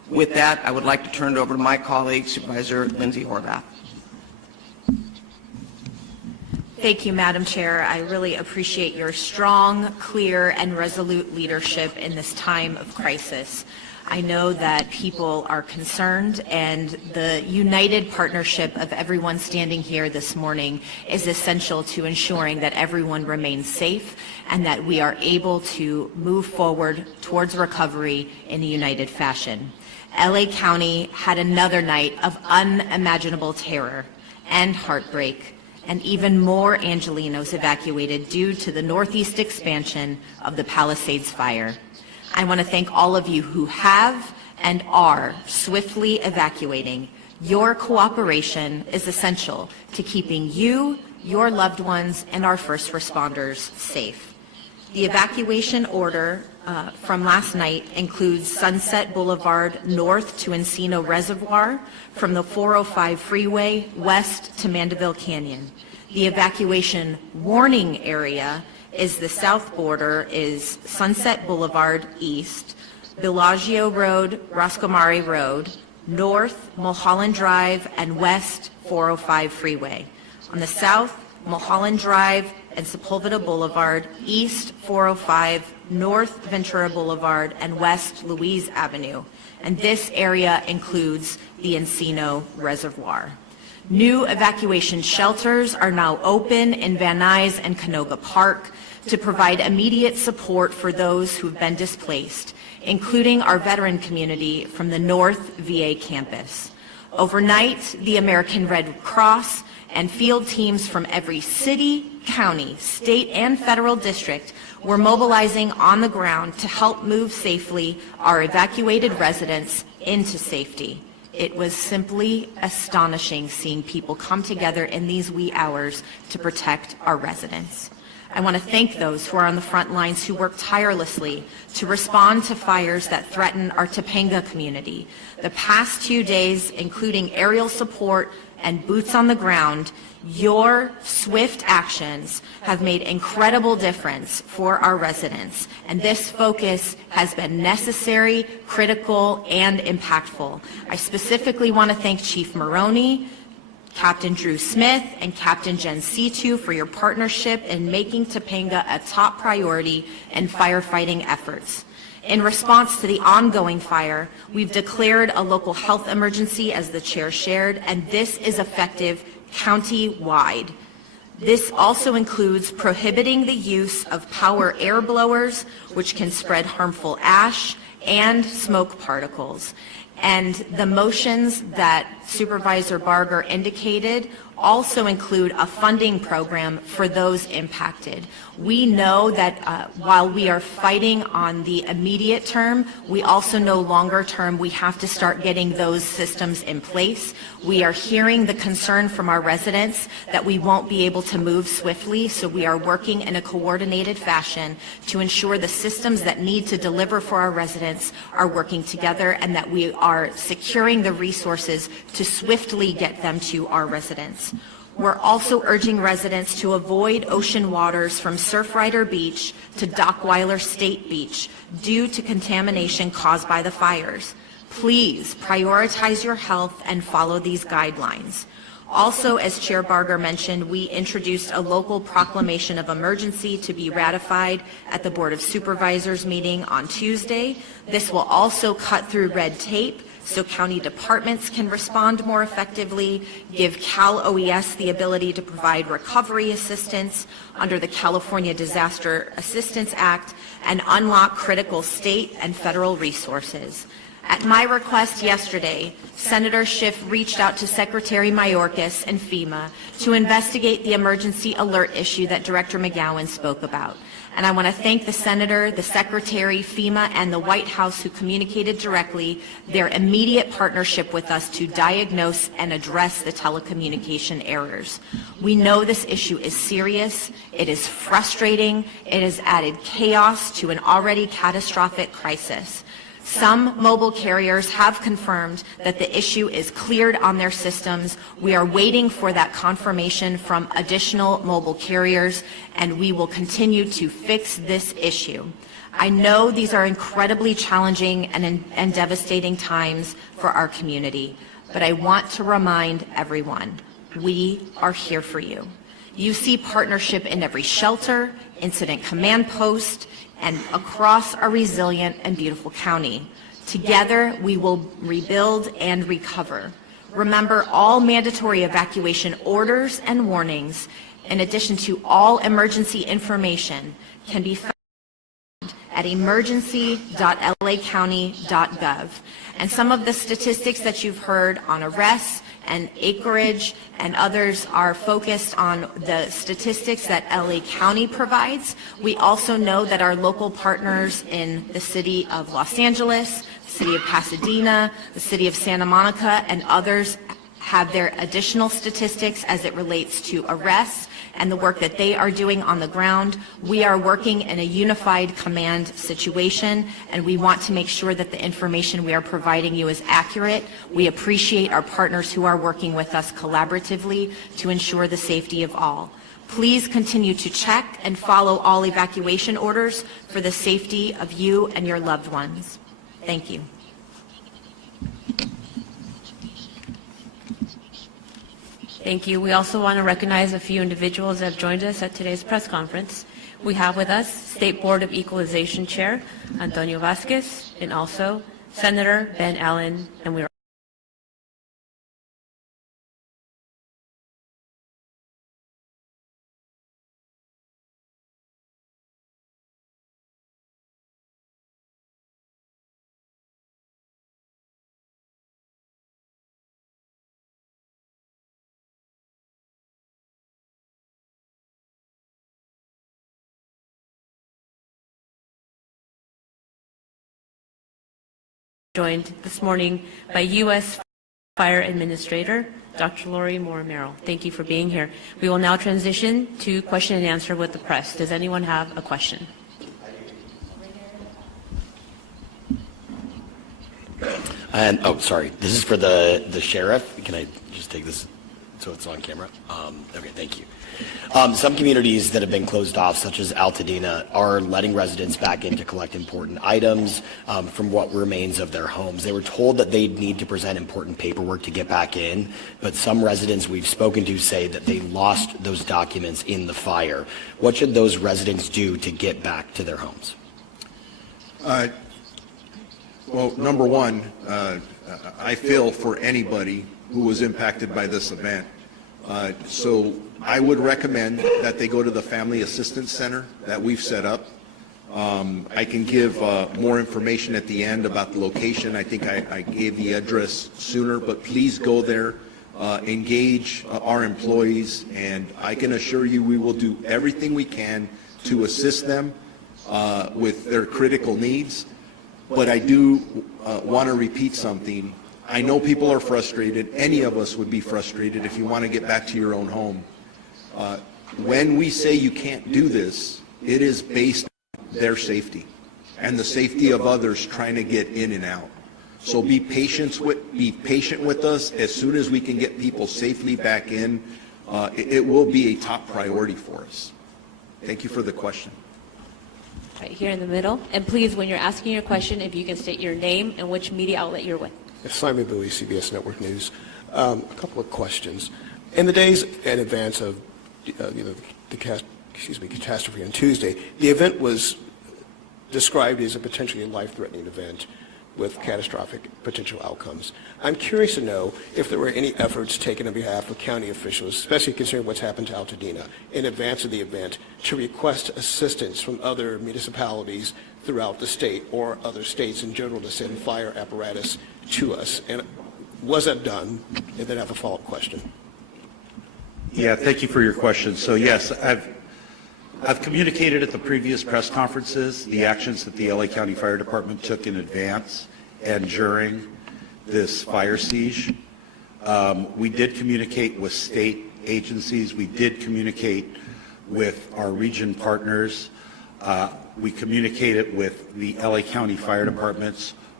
With that, I would like to turn it over to my colleague, Supervisor Lindsay Horvath. Thank you, Madam Chair. I really appreciate your strong, clear, and resolute leadership in this time of crisis. I know that people are concerned, and the united partnership of everyone standing here this morning is essential to ensuring that everyone remains safe and that we are able to move forward towards recovery in a united fashion. LA County had another night of unimaginable terror and heartbreak, and even more Angelenos evacuated due to the northeast expansion of the Palisades Fire. I want to thank all of you who have and are swiftly evacuating. Your cooperation is essential to keeping you, your loved ones, and our first responders safe. The evacuation order from last night includes Sunset Boulevard north to Encino Reservoir, from the 405 freeway west to Mandeville Canyon. The evacuation warning area is the south border is Sunset Boulevard east, Bellagio Road, Roscomare Road, north Mulholland Drive, and west 405 freeway. On the south, Mulholland Drive and Sepulveda Boulevard, east 405, north Ventura Boulevard, and west Louise Avenue. And this area includes the Encino Reservoir. New evacuation shelters are now open in Van Nuys and Canoga Park to provide immediate support for those who have been displaced, including our veteran community from the North VA campus. Overnight, the American Red Cross and field teams from every city, county, state, and federal district were mobilizing on the ground to help move safely our evacuated residents into safety. It was simply astonishing seeing people come together in these wee hours to protect our residents. I want to thank those who are on the front lines who work tirelessly to respond to fires that threaten our Topanga community. The past 2 days, including aerial support and boots on the ground, your swift actions have made incredible difference for our residents, and this focus has been necessary, critical, and impactful. I specifically want to thank Chief Maroney, Captain Drew Smith, and Captain Jen Situ for your partnership in making Topanga a top priority in firefighting efforts. In response to the ongoing fire, we've declared a local health emergency, as the chair shared, and this is effective county-wide. This also includes prohibiting the use of power air blowers, which can spread harmful ash and smoke particles. And the motions that Supervisor Barger indicated also include a funding program for those impacted. We know that while we are fighting on the immediate term, we also know longer term we have to start getting those systems in place. We are hearing the concern from our residents that we won't be able to move swiftly, so we are working in a coordinated fashion to ensure the systems that need to deliver for our residents are working together, and that we are securing the resources to swiftly get them to our residents. We're also urging residents to avoid ocean waters from Surfrider Beach to Dockweiler State Beach due to contamination caused by the fires. Please prioritize your health and follow these guidelines. Also, as Chair Barger mentioned, we introduced a local proclamation of emergency to be ratified at the Board of Supervisors meeting on Tuesday. This will also cut through red tape so county departments can respond more effectively, give Cal OES the ability to provide recovery assistance under the California Disaster Assistance Act, and unlock critical state and federal resources. At my request yesterday, Senator Schiff reached out to Secretary Mayorkas and FEMA to investigate the emergency alert issue that Director McGowan spoke about. And I want to thank the Senator, the Secretary, FEMA, and the White House who communicated directly their immediate partnership with us to diagnose and address the telecommunication errors. We know this issue is serious, it is frustrating, it has added chaos to an already catastrophic crisis. Some mobile carriers have confirmed that the issue is cleared on their systems. We are waiting for that confirmation from additional mobile carriers, and we will continue to fix this issue. I know these are incredibly challenging and devastating times for our community, but I want to remind everyone, we are here for you. You see partnership in every shelter, incident command post, and across our resilient and beautiful county. Together, we will rebuild and recover. Remember, all mandatory evacuation orders and warnings, in addition to all emergency information, can be found at emergency.lacounty.gov. And some of the statistics that you've heard on arrests and acreage and others are focused on the statistics that LA County provides. We also know that our local partners in the city of Los Angeles, the city of Pasadena, the city of Santa Monica, and others have their additional statistics as it relates to arrests and the work that they are doing on the ground. We are working in a unified command situation, and we want to make sure that the information we are providing you is accurate. We appreciate our partners who are working with us collaboratively to ensure the safety of all. Please continue to check and follow all evacuation orders for the safety of you and your loved ones. Thank you. Thank you. We also want to recognize a few individuals that have joined us at today's press conference. We have with us State Board of Equalization Chair Antonio Vasquez and also Senator Ben Allen, and we are joined this morning by U.S. Fire Administrator Dr. Lori Moore-Merrill. Thank you for being here. We will now transition to question and answer with the press. Does anyone have a question? And sorry, this is for the sheriff. Can I just take this so it's on camera? Okay, thank you. Some communities that have been closed off, such as Altadena, are letting residents back in to collect important items from what remains of their homes. They were told that they'd need to present important paperwork to get back in, but some residents we've spoken to say that they lost those documents in the fire. What should those residents do to get back to their homes? Well, number one, I feel for anybody who was impacted by this event. So I would recommend that they go to the Family Assistance Center that we've set up. I can give more information at the end about the location. I think I gave the address sooner, but please go there, engage our employees, and I can assure you we will do everything we can to assist them with their critical needs. But I do want to repeat something. I know people are frustrated. Any of us would be frustrated if you want to get back to your own home. When we say you can't do this, it is based on their safety and the safety of others trying to get in and out. So be patient with us. As soon as we can get people safely back in, it will be a top priority for us. Thank you for the question. Right here in the middle. And please, when you're asking your question, if you can state your name and which media outlet you're with. Simon Bowie, CBS Network News. A couple of questions. In the days in advance of the catastrophe on Tuesday, the event was described as a potentially life-threatening event with catastrophic potential outcomes. I'm curious to know if there were any efforts taken on behalf of county officials, especially considering what's happened to Altadena, in advance of the event, to request assistance from other municipalities throughout the state or other states in general to send fire apparatus to us. And was that done? And then I have a follow-up question. Yeah, thank you for your question. So yes, I've communicated at the previous press conferences the actions that the LA County Fire Department took in advance and during this fire siege. We did communicate with state agencies. We did communicate with our region partners. We communicated with the LA County Fire Department's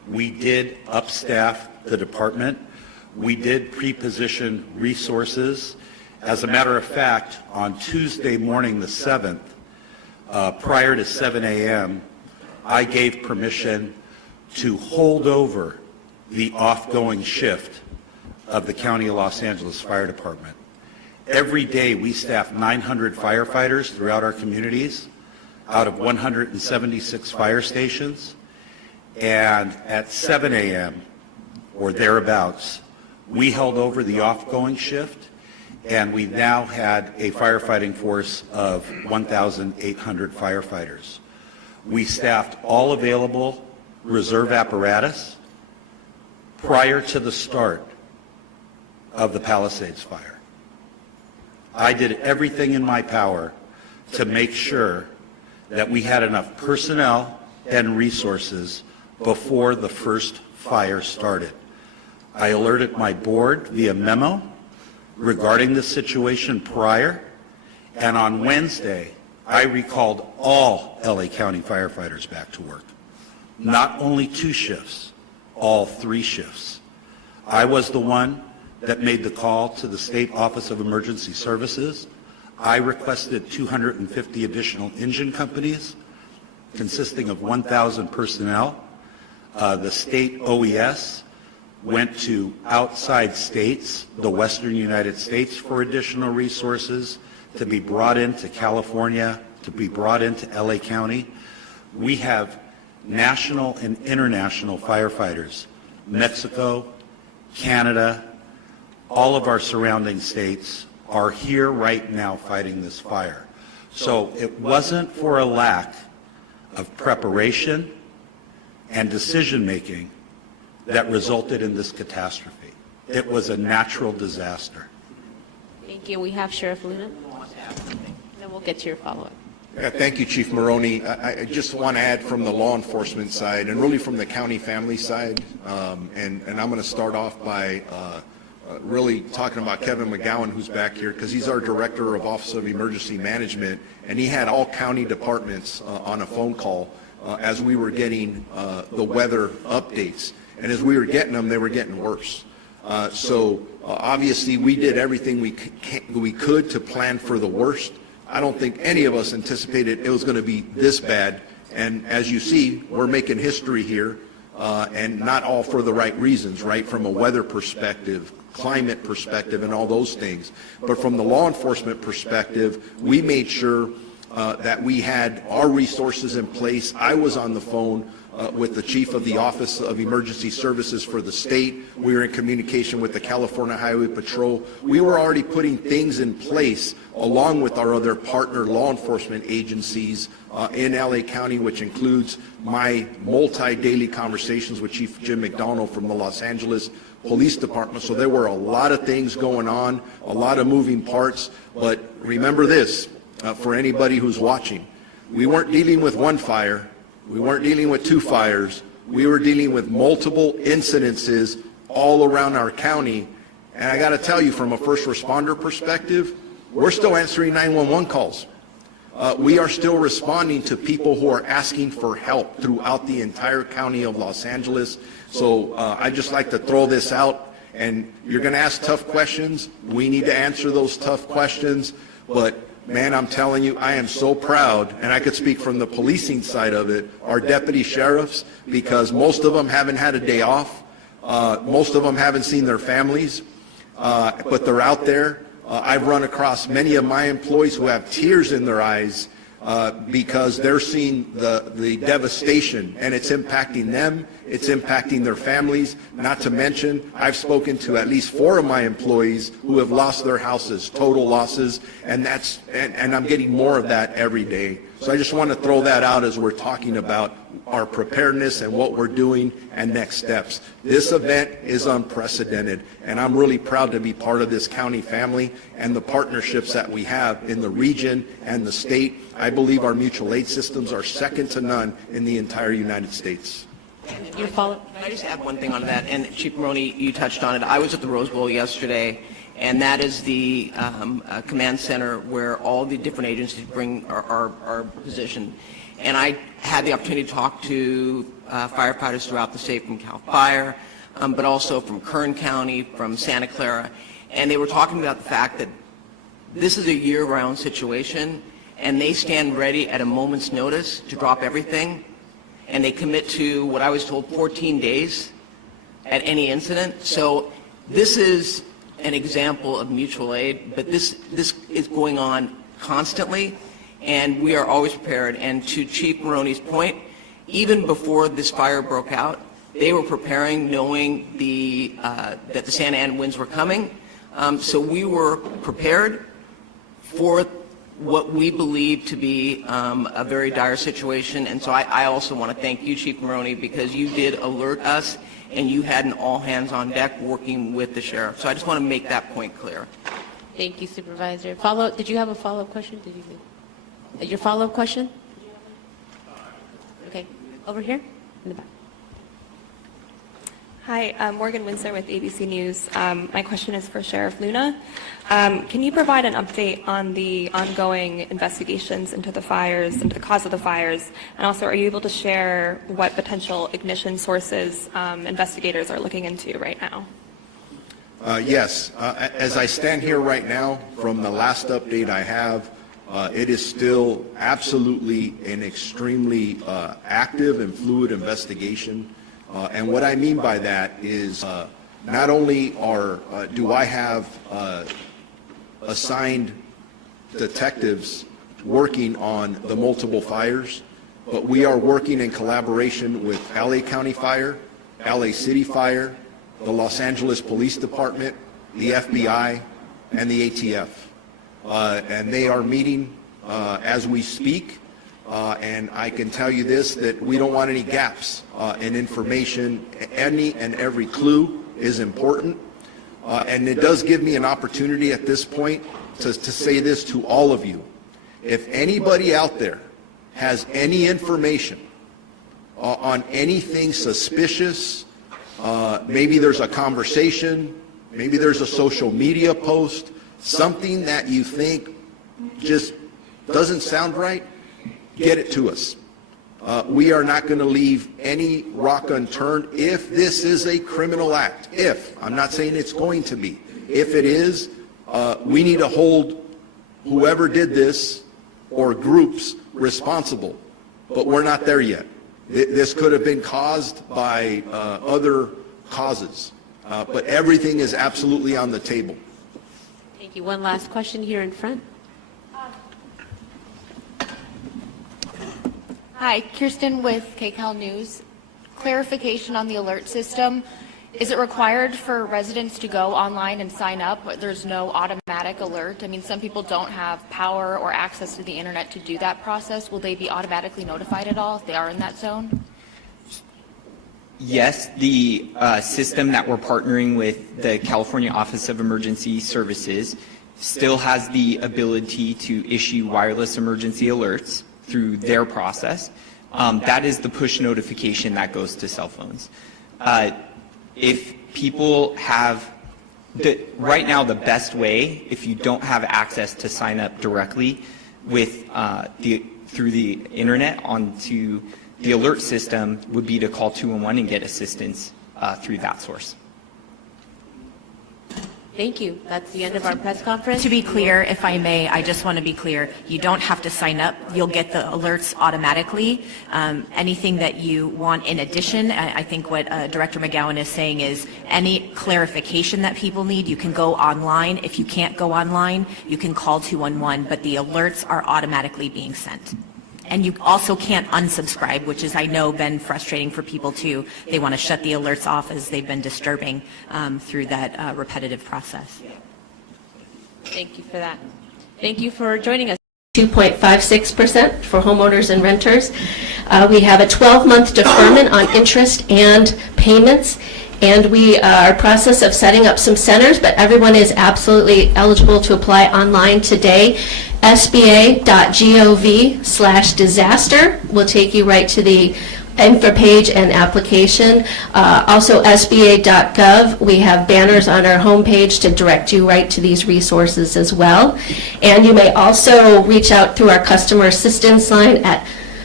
We did upstaff the department. We did pre-position resources. As a matter of fact, on Tuesday morning, the 7th, prior to 7 a.m., I gave permission to hold over the off-going shift of the County of Los Angeles Fire Department. Every day we staff 900 firefighters throughout our communities out of 176 fire stations, and at 7 a.m. or thereabouts, we held over the off-going shift, and we now had a firefighting force of 1,800 firefighters. We staffed all available reserve apparatus prior to the start of the Palisades Fire. I did everything in my power to make sure that we had enough personnel and resources before the first fire started. I alerted my board via memo regarding the situation prior, and on Wednesday, I recalled all LA County firefighters back to work. Not only 2 shifts, all 3 shifts. I was the one that made the call to the State Office of Emergency Services. I requested 250 additional engine companies consisting of 1,000 personnel. The state OES went to outside states, the western United States, for additional resources to be brought into California, to be brought into LA County. We have national and international firefighters, Mexico, Canada, all of our surrounding states are here right now fighting this fire. So it wasn't for a lack of preparation and decision-making that resulted in this catastrophe. It was a natural disaster. Thank you. We have Sheriff Luna. Then we'll get to your follow-up. Yeah, thank you, Chief Maroney. I just want to add from the law enforcement side and really from the county family side, and I'm going to start off by really talking about Kevin McGowan, who's back here, because he's our Director of Office of Emergency Management, and he had all county departments on a phone call as we were getting the weather updates. And as we were getting them, they were getting worse. So obviously we did everything we could to plan for the worst. I don't think any of us anticipated it was going to be this bad. And as you see, we're making history here, and not all for the right reasons, right? From a weather perspective, climate perspective, and all those things. But from the law enforcement perspective, we made sure that we had our resources in place. I was on the phone with the chief of the Office of Emergency Services for the state. We were in communication with the California Highway Patrol. We were already putting things in place along with our other partner law enforcement agencies in LA County, which includes my multi-daily conversations with Chief Jim McDonald from the Los Angeles Police Department. So there were a lot of things going on, a lot of moving parts. But remember this, for anybody who's watching, we weren't dealing with one fire. We weren't dealing with 2 fires. We were dealing with multiple incidences all around our county. And I got to tell you, from a first responder perspective, we're still answering 911 calls. We are still responding to people who are asking for help throughout the entire county of Los Angeles. So I'd just like to throw this out. And you're going to ask tough questions. We need to answer those tough questions. But man, I'm telling you, I am so proud, and I could speak from the policing side of it, our deputy sheriffs, because most of them haven't had a day off. Most of them haven't seen their families, but they're out there. I've run across many of my employees who have tears in their eyes because they're seeing the devastation, and it's impacting them, it's impacting their families. Not to mention, I've spoken to at least 4 of my employees who have lost their houses, total losses, and I'm getting more of that every day. So I just want to throw that out as we're talking about our preparedness and what we're doing and next steps. This event is unprecedented, and I'm really proud to be part of this county family and the partnerships that we have in the region and the state. I believe our mutual aid systems are second to none in the entire United States. Your follow-up? Can I just add one thing on that? And Chief Maroney, you touched on it. I was at the Rose Bowl yesterday, and that is the command center where all the different agencies are positioned. And I had the opportunity to talk to firefighters throughout the state from CAL FIRE, but also from Kern County, from Santa Clara, and they were talking about the fact that this is a year-round situation, and they stand ready at a moment's notice to drop everything, and they commit to, what I was told, 14 days at any incident. So this is an example of mutual aid, but this is going on constantly, and we are always prepared. And to Chief Maroney's point, even before this fire broke out, they were preparing, knowing that the Santa Ana winds were coming. So we were prepared for what we believe to be a very dire situation. And so I also want to thank you, Chief Maroney, because you did alert us, and you had an all-hands-on-deck working with the sheriff. So I just want to make that point clear. Thank you, Supervisor. Did you have a follow-up question? Your follow-up question? Okay, over here in the back. Hi, Morgan Windsor with ABC News. My question is for Sheriff Luna. Can you provide an update on the ongoing investigations into the fires, into the cause of the fires, and also are you able to share what potential ignition sources investigators are looking into right now? Yes. As I stand here right now, from the last update I have, it is still absolutely an extremely active and fluid investigation. And what I mean by that is not only do I have assigned detectives working on the multiple fires, but we are working in collaboration with LA County Fire, LA City Fire, the Los Angeles Police Department, the FBI, and the ATF. And they are meeting as we speak. And I can tell you this, that we don't want any gaps in information. Any and every clue is important. And it does give me an opportunity at this point to say this to all of you. If anybody out there has any information on anything suspicious, maybe there's a conversation, maybe there's a social media post, something that you think just doesn't sound right, get it to us. We are not going to leave any rock unturned if this is a criminal act. If, I'm not saying it's going to be. If it is, we need to hold whoever did this or groups responsible. But we're not there yet. This could have been caused by other causes. But everything is absolutely on the table. Thank you. One last question here in front. Hi, Kirsten with KCAL News. Clarification on the alert system. Is it required for residents to go online and sign up? There's no automatic alert. I mean, some people don't have power or access to the internet to do that process. Will they be automatically notified at all if they are in that zone? Yes, the system that we're partnering with the California Office of Emergency Services still has the ability to issue wireless emergency alerts through their process. That is the push notification that goes to cell phones. If people have, right now the best way, if you don't have access to sign up directly with through the internet onto the alert system, would be to call 211 and get assistance through that source. Thank you. That's the end of our press conference. To be clear, if I may, I just want to be clear. You don't have to sign up. You'll get the alerts automatically. Anything that you want in addition, I think what Director McGowan is saying is any clarification that people need, you can go online. If you can't go online, you can call 211, but the alerts are automatically being sent. And you also can't unsubscribe, which is, I know, been frustrating for people too. They want to shut the alerts off as they've been disturbing through that repetitive process. Thank you for that. Thank you for joining us. 2.56% for homeowners and renters. We have a 12-month deferment on interest and payments, and we are in process of setting up some centers, but everyone is absolutely eligible to apply online today. SBA.gov/disaster will take you right to the info page and application. Also SBA.gov, we have banners on our homepage to direct you right to these resources as well. And you may also reach out through our customer assistance line at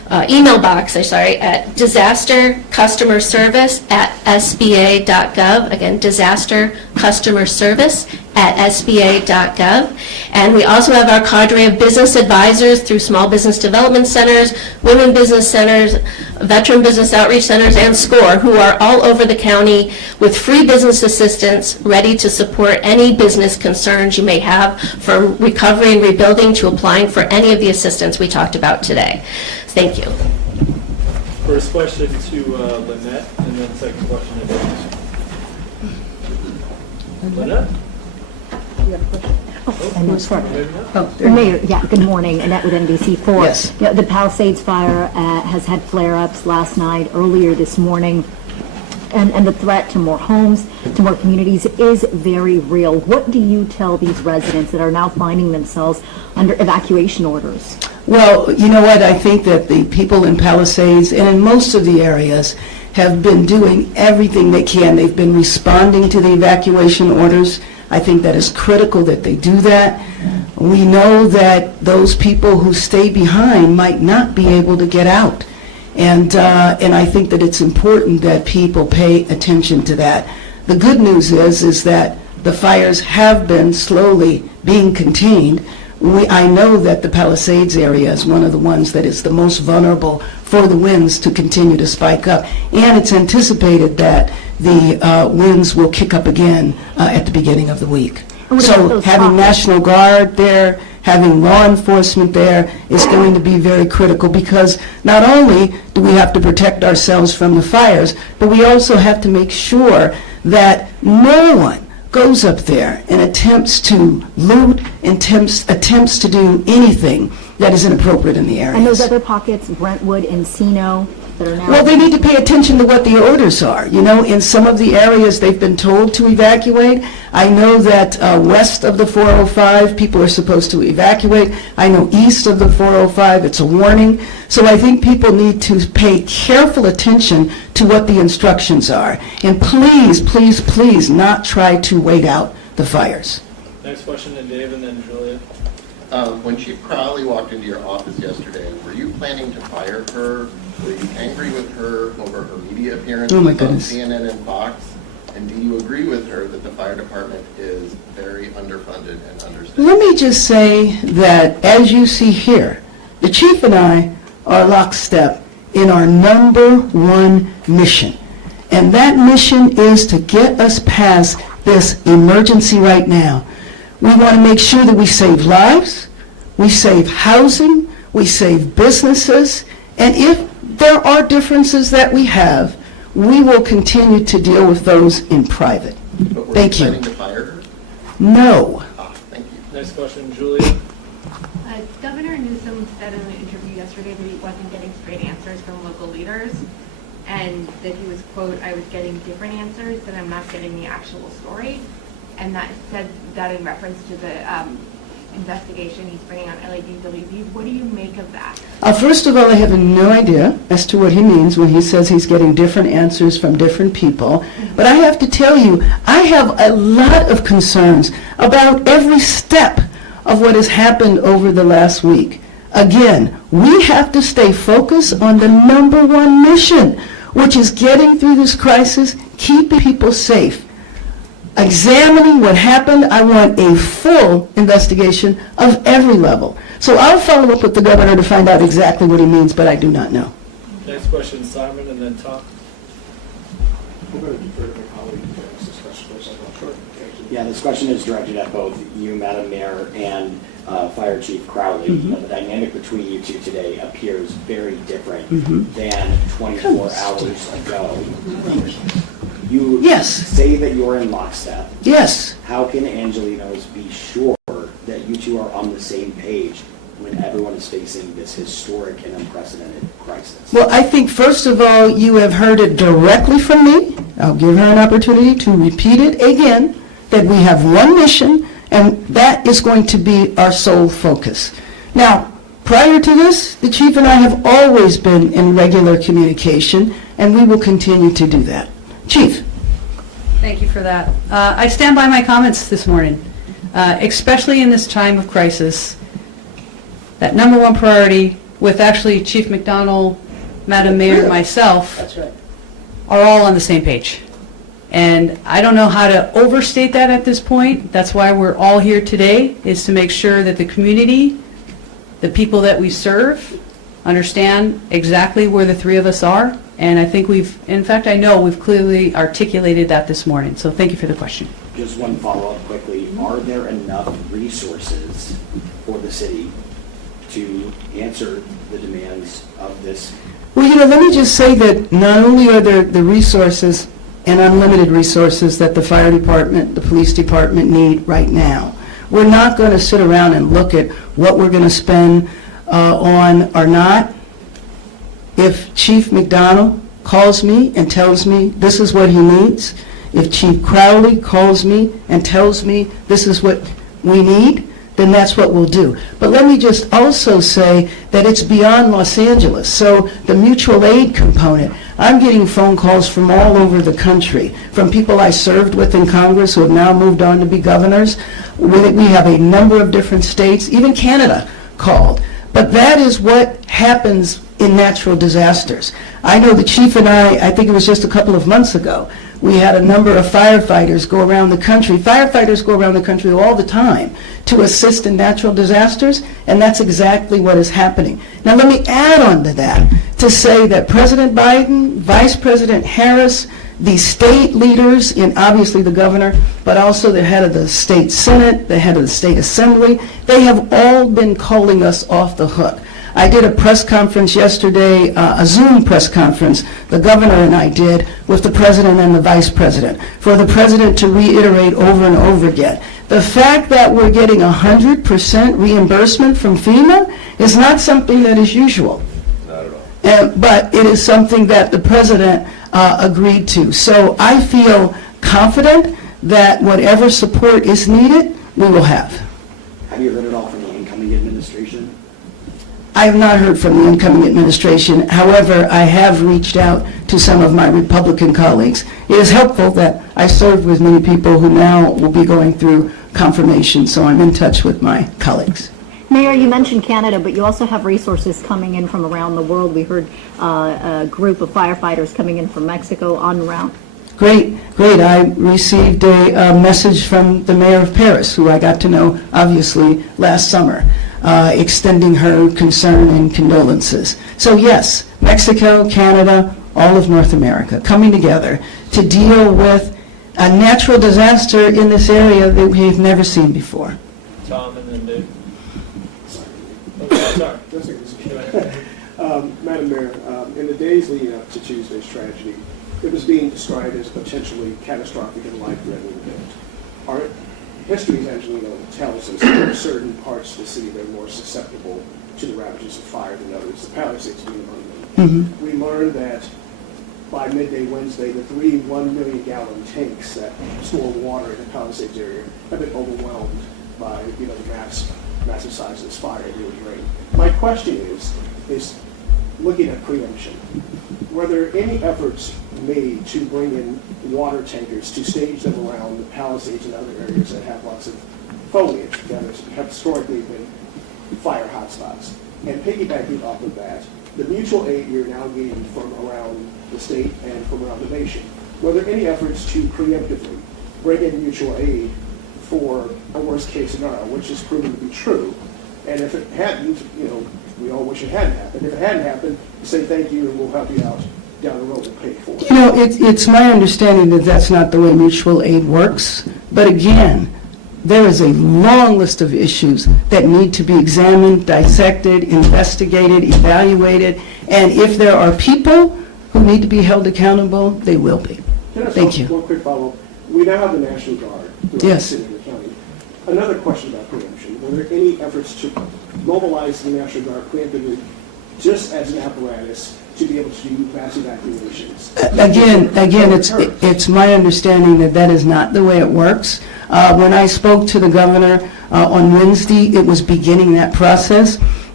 email box, at disastercustomerservice@sba.gov. Again, disastercustomerservice@sba.gov. And we also have our cadre of business advisors through small business development centers, women business centers, veteran business outreach centers, and SCORE, who are all over the county with free business assistance ready to support any business concerns you may have, from recovery and rebuilding to applying for any of the assistance we talked about today. Thank you. First question to Lynette, and then second question to Dennis. Lynette? Mayor, good morning. Annette with NBC4. Yes. The Palisades Fire has had flare-ups last night, earlier this morning, and the threat to more homes, to more communities is very real. What do you tell these residents that are now finding themselves under evacuation orders? Well, you know what? I think that the people in Palisades and in most of the areas have been doing everything they can. They've been responding to the evacuation orders. I think that is critical that they do that. We know that those people who stay behind might not be able to get out. And I think that it's important that people pay attention to that. The good news is that the fires have been slowly being contained. I know that the Palisades area is one of the ones that is the most vulnerable for the winds to continue to spike up. And it's anticipated that the winds will kick up again at the beginning of the week. So having National Guard there, having law enforcement there is going to be very critical, because not only do we have to protect ourselves from the fires, but we also have to make sure that no one goes up there and attempts to loot, attempts to do anything that is inappropriate in the area. And those other pockets, Brentwood, Encino, that are now... Well, they need to pay attention to what the orders are. You know, in some of the areas they've been told to evacuate. I know that west of the 405, people are supposed to evacuate. I know east of the 405, it's a warning. So I think people need to pay careful attention to what the instructions are. And please, please, please not try to wait out the fires. Next question to Dave, and then Julia. When Chief Crowley walked into your office yesterday, were you planning to fire her? Were you angry with her over her media appearances on CNN and Fox? And do you agree with her that the fire department is very underfunded and understaffed? Let me just say that, as you see here, the chief and I are lockstep in our #1 mission. And that mission is to get us past this emergency right now. We want to make sure that we save lives, we save housing, we save businesses, and if there are differences that we have, we will continue to deal with those in private. Thank you. Planning to fire her? No. Thank you. Next question, Julia. Governor Newsom said in an interview yesterday that he wasn't getting straight answers from local leaders, and that he was, quote, "I was getting different answers, that I'm not getting the actual story," and that said that in reference to the investigation he's bringing on LADWPs. What do you make of that? First of all, I have no idea as to what he means when he says he's getting different answers from different people. But I have to tell you, I have a lot of concerns about every step of what has happened over the last week. Again, we have to stay focused on the #1 mission, which is getting through this crisis, keeping people safe. Examining what happened, I want a full investigation of every level. So I'll follow up with the governor to find out exactly what he means, but I do not know. Next question, Simon, and then Tom. I'm going to defer to my colleague to ask this question first. Sure. Yeah, this question is directed at both you, Madam Mayor, and Fire Chief Crowley. The dynamic between you two today appears very different than 24 hours ago. You say that you're in lockstep. Yes. How can Angelenos be sure that you two are on the same page when everyone is facing this historic and unprecedented crisis? Well, I think, first of all, you have heard it directly from me. I'll give her an opportunity to repeat it again, that we have one mission, and that is going to be our sole focus. Now, prior to this, the chief and I have always been in regular communication, and we will continue to do that. Chief. Thank you for that. I stand by my comments this morning, especially in this time of crisis. That #1 priority with actually Chief McDonald, Madam Mayor, and myself, That's right. are all on the same page. And I don't know how to overstate that at this point. That's why we're all here today, is to make sure that the community, the people that we serve, understand exactly where the three of us are. And I think I know we've clearly articulated that this morning. So thank you for the question. Just one follow-up quickly. Are there enough resources for the city to answer the demands of this? Well, let me just say that not only are there the resources and unlimited resources that the fire department, the police department need right now. We're not going to sit around and look at what we're going to spend on or not. If Chief McDonald calls me and tells me this is what he needs, if Chief Crowley calls me and tells me this is what we need, then that's what we'll do. But let me just also say that it's beyond Los Angeles. So the mutual aid component, I'm getting phone calls from all over the country, from people I served with in Congress who have now moved on to be governors. We have a number of different states, even Canada called. But that is what happens in natural disasters. I know the chief and I think it was just a couple of months ago, we had a number of firefighters go around the country. Firefighters go around the country all the time to assist in natural disasters, and that's exactly what is happening. Now let me add on to that to say that President Biden, Vice President Harris, the state leaders, and obviously the governor, but also the head of the state senate, the head of the state assembly, they have all been calling us off the hook. I did a press conference yesterday, a Zoom press conference, the governor and I did, with the president and the vice president, for the president to reiterate over and over again. The fact that we're getting 100% reimbursement from FEMA is not something that is usual. Not at all. But it is something that the president agreed to. So I feel confident that whatever support is needed, we will have. Have you heard at all from the incoming administration? I have not heard from the incoming administration. However, I have reached out to some of my Republican colleagues. It is helpful that I serve with many people who now will be going through confirmation, so I'm in touch with my colleagues. Mayor, you mentioned Canada, but you also have resources coming in from around the world. We heard a group of firefighters coming in from Mexico en route. Great. I received a message from the mayor of Paris, who I got to know, obviously, last summer, extending her concern and condolences. So yes, Mexico, Canada, all of North America coming together to deal with a natural disaster in this area that we've never seen before. Tom and then Dave. Madam Mayor, in the days leading up to Tuesday's tragedy, it was being described as potentially catastrophic and life-threatening event. History, as Angelino tells us, there are certain parts of the city that are more susceptible to the ravages of fire than others, the Palisades being among them. We learned that by midday Wednesday, the 3 1-million-gallon tanks that store water in the Palisades area have been overwhelmed by the massive size of this fire and really rain. My question is looking at preemption. Were there any efforts made to bring in water tankers to stage them around the Palisades and other areas that have lots of foliage that have historically been fire hotspots? And piggybacking off of that, the mutual aid you're now getting from around the state and from around the nation, were there any efforts to preemptively bring in mutual aid for a worst-case scenario, which is proven to be true? And if it hadn't, we all wish it hadn't happened. If it hadn't happened, say thank you and we'll help you out down the road and pay for it. It's my understanding that that's not the way mutual aid works. But again, there is a long list of issues that need to be examined, dissected, investigated, evaluated. And if there are people who need to be held accountable, they will be. Thank you. One quick follow-up. We now have the National Guard throughout the city and the county. Another question about preemption. Were there any efforts to mobilize the National Guard preemptively just as an apparatus to be able to do mass evacuations? Again, it's my understanding that that is not the way it works. When I spoke to the governor on Wednesday, it was beginning that process.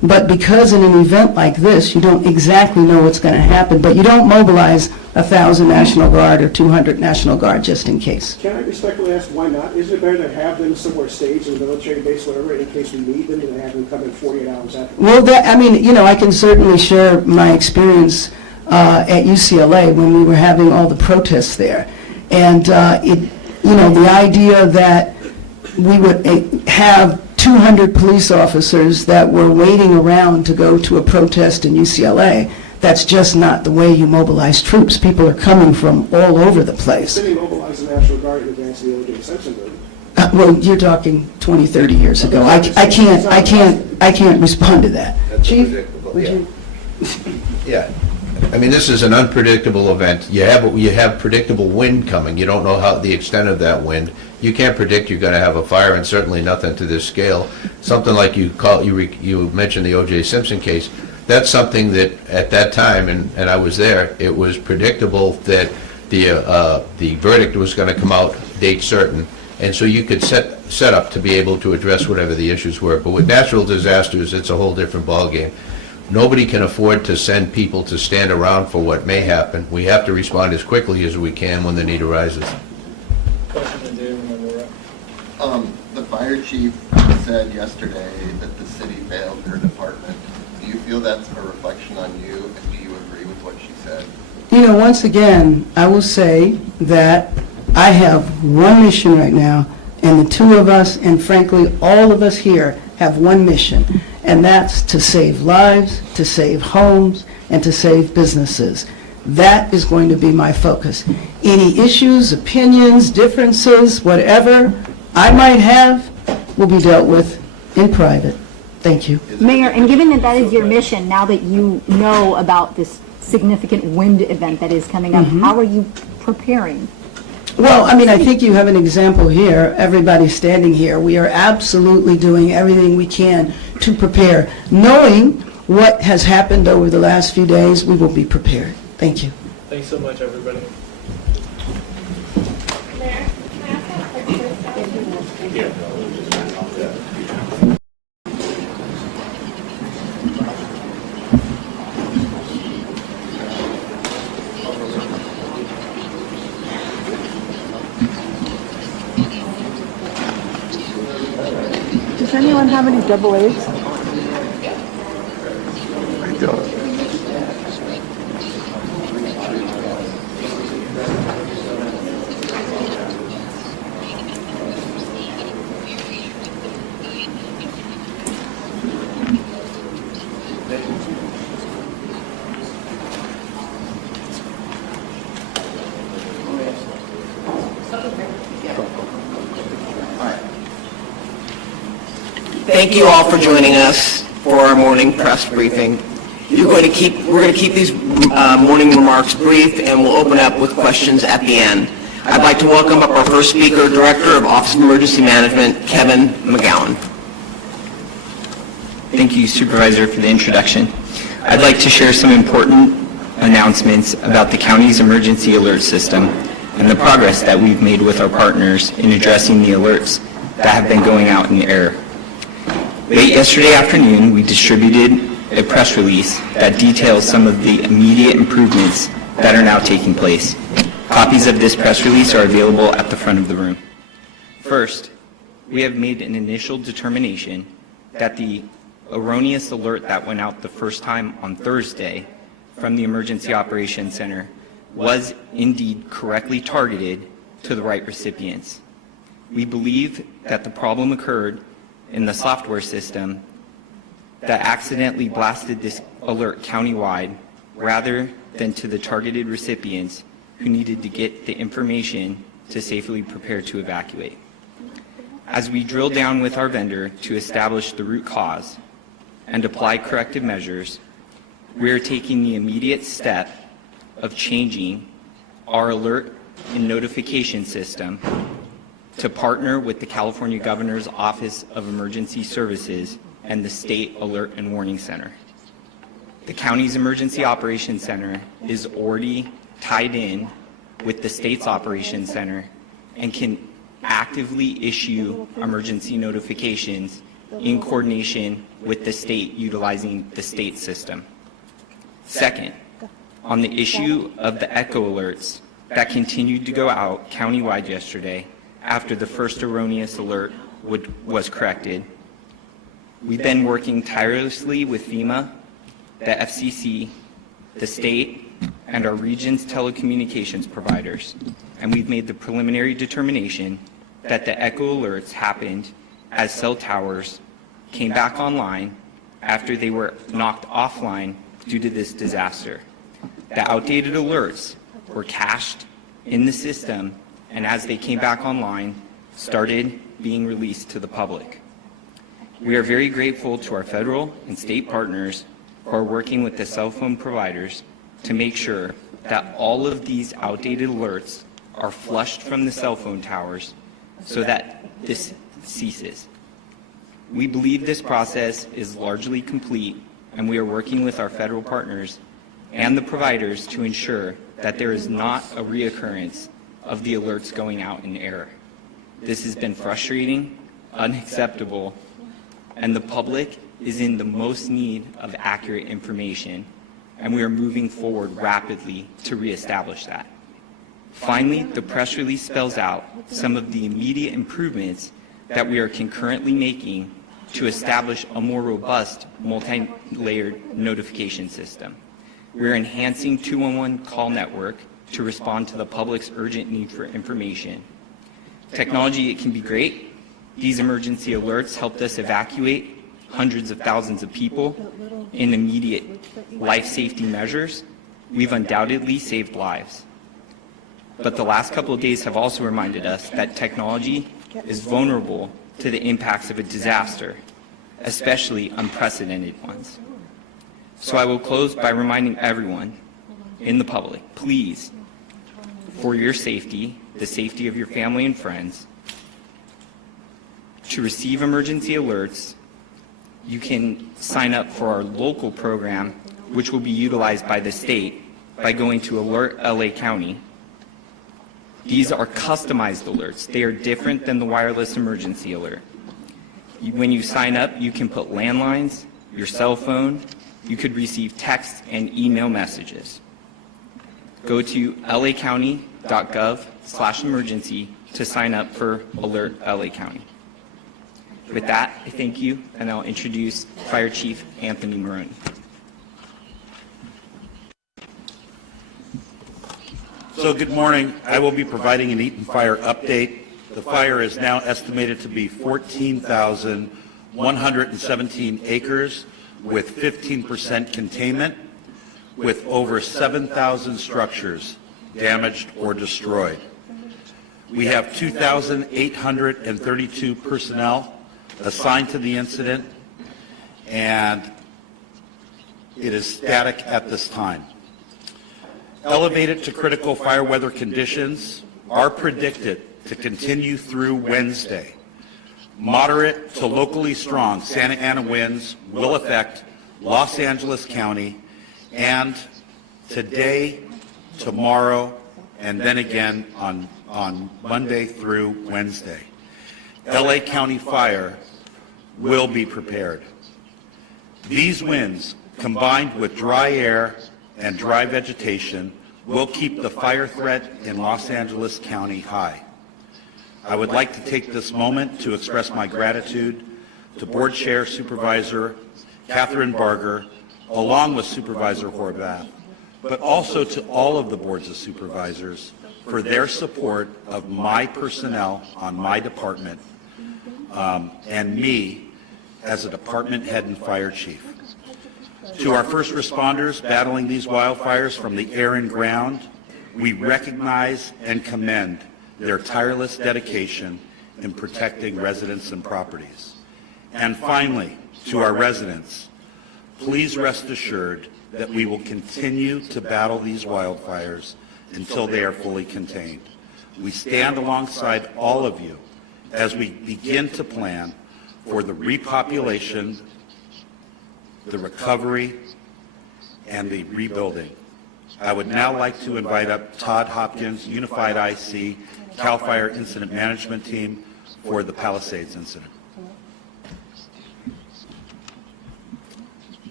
But because in an event like this, you don't exactly know what's going to happen, but you don't mobilize 1,000 National Guard or 200 National Guard just in case. Can I respectfully ask why not? Isn't it better to have them somewhere staged in a military base, whatever, in case we need them, than have them come in 48 hours after? Well, I can certainly share my experience at UCLA when we were having all the protests there. And, the idea that we would have 200 police officers that were waiting around to go to a protest in UCLA, that's just not the way you mobilize troops. People are coming from all over the place. City mobilized the National Guard in advance of the O.J. Simpson murder. Well, you're talking 20, 30 years ago. I can't respond to that. Chief, would you? Yeah. I mean, this is an unpredictable event. You have predictable wind coming. You don't know how the extent of that wind. You can't predict you're going to have a fire, and certainly nothing to this scale. Something like you mentioned the O.J. Simpson case. That's something that at that time, and I was there, it was predictable that the verdict was going to come out date certain, and so you could set up to be able to address whatever the issues were. But with natural disasters, it's a whole different ballgame. Nobody can afford to send people to stand around for what may happen. We have to respond as quickly as we can when the need arises. The fire chief said yesterday that the city failed her department. Do you feel that's a reflection on you, and do you agree with what she said? Once again, I will say that I have one mission right now, and the two of us, and frankly, all of us here, have one mission, and that's to save lives, to save homes, and to save businesses. That is going to be my focus. Any issues, opinions, differences, whatever I might have, will be dealt with in private. Thank you. Mayor, and given that that is your mission, now that you know about this significant wind event that is coming up, how are you preparing? Well, I think you have an example here. Everybody standing here. We are absolutely doing everything we can to prepare. Knowing what has happened over the last few days, we will be prepared. Thank you. Thanks so much, everybody. Mayor, can I ask a quick question? Does anyone have any double A's? I don't. Thank you all for joining us for our morning press briefing. We're going to keep these morning remarks brief, and we'll open up with questions at the end. I'd like to welcome up our first speaker, Director of Office of Emergency Management, Kevin McGowan. Thank you, Supervisor, for the introduction. I'd like to share some important announcements about the county's emergency alert system and the progress that we've made with our partners in addressing the alerts that have been going out in error. Late yesterday afternoon, we distributed a press release that details some of the immediate improvements that are now taking place. Copies of this press release are available at the front of the room. First, we have made an initial determination that the erroneous alert that went out the first time on Thursday from the Emergency Operations Center was indeed correctly targeted to the right recipients. We believe that the problem occurred in the software system that accidentally blasted this alert countywide rather than to the targeted recipients who needed to get the information to safely prepare to evacuate. As we drill down with our vendor to establish the root cause and apply corrective measures, we are taking the immediate step of changing our alert and notification system to partner with the California Governor's Office of Emergency Services and the State Alert and Warning Center. The county's Emergency Operations Center is already tied in with the state's Operations Center and can actively issue emergency notifications in coordination with the state utilizing the state system. Second, on the issue of the echo alerts that continued to go out countywide yesterday after the first erroneous alert was corrected, we've been working tirelessly with FEMA, the FCC, the state, and our region's telecommunications providers, and we've made the preliminary determination that the echo alerts happened as cell towers came back online after they were knocked offline due to this disaster. The outdated alerts were cached in the system, and as they came back online, started being released to the public. We are very grateful to our federal and state partners who are working with the cell phone providers to make sure that all of these outdated alerts are flushed from the cell phone towers so that this ceases. We believe this process is largely complete, and we are working with our federal partners and the providers to ensure that there is not a reoccurrence of the alerts going out in error. This has been frustrating, unacceptable, and the public is in the most need of accurate information, and we are moving forward rapidly to reestablish that. Finally, the press release spells out some of the immediate improvements that we are concurrently making to establish a more robust multi-layered notification system. We are enhancing 211 call network to respond to the public's urgent need for information. Technology, it can be great. These emergency alerts helped us evacuate hundreds of thousands of people in immediate life safety measures. We've undoubtedly saved lives. But the last couple of days have also reminded us that technology is vulnerable to the impacts of a disaster, especially unprecedented ones. So I will close by reminding everyone in the public, please, for your safety, the safety of your family and friends, to receive emergency alerts, you can sign up for our local program, which will be utilized by the state by going to Alert LA County. These are customized alerts. They are different than the wireless emergency alert. When you sign up, you can put landlines, your cell phone, you could receive text and email messages. Go to lacounty.gov/emergency to sign up for Alert LA County. With that, I thank you, and I'll introduce Fire Chief Anthony Maroney. So good morning. I will be providing an Eaton Fire update. The fire is now estimated to be 14,117 acres with 15% containment, with over 7,000 structures damaged or destroyed. We have 2,832 personnel assigned to the incident, and it is static at this time. Elevated to critical fire weather conditions are predicted to continue through Wednesday. Moderate to locally strong Santa Ana winds will affect Los Angeles County, and today, tomorrow, and then again on Monday through Wednesday. LA County Fire will be prepared. These winds, combined with dry air and dry vegetation, will keep the fire threat in Los Angeles County high. I would like to take this moment to express my gratitude to Board Chair Supervisor Catherine Barger, along with Supervisor Horvath, but also to all of the boards of supervisors for their support of my personnel on my department and me as a department head and fire chief. To our first responders battling these wildfires from the air and ground, we recognize and commend their tireless dedication in protecting residents and properties. And finally, to our residents, please rest assured that we will continue to battle these wildfires until they are fully contained. We stand alongside all of you as we begin to plan for the repopulation, the recovery, and the rebuilding. I would now like to invite up Todd Hopkins, Unified IC, CAL FIRE Incident Management Team, for the Palisades incident.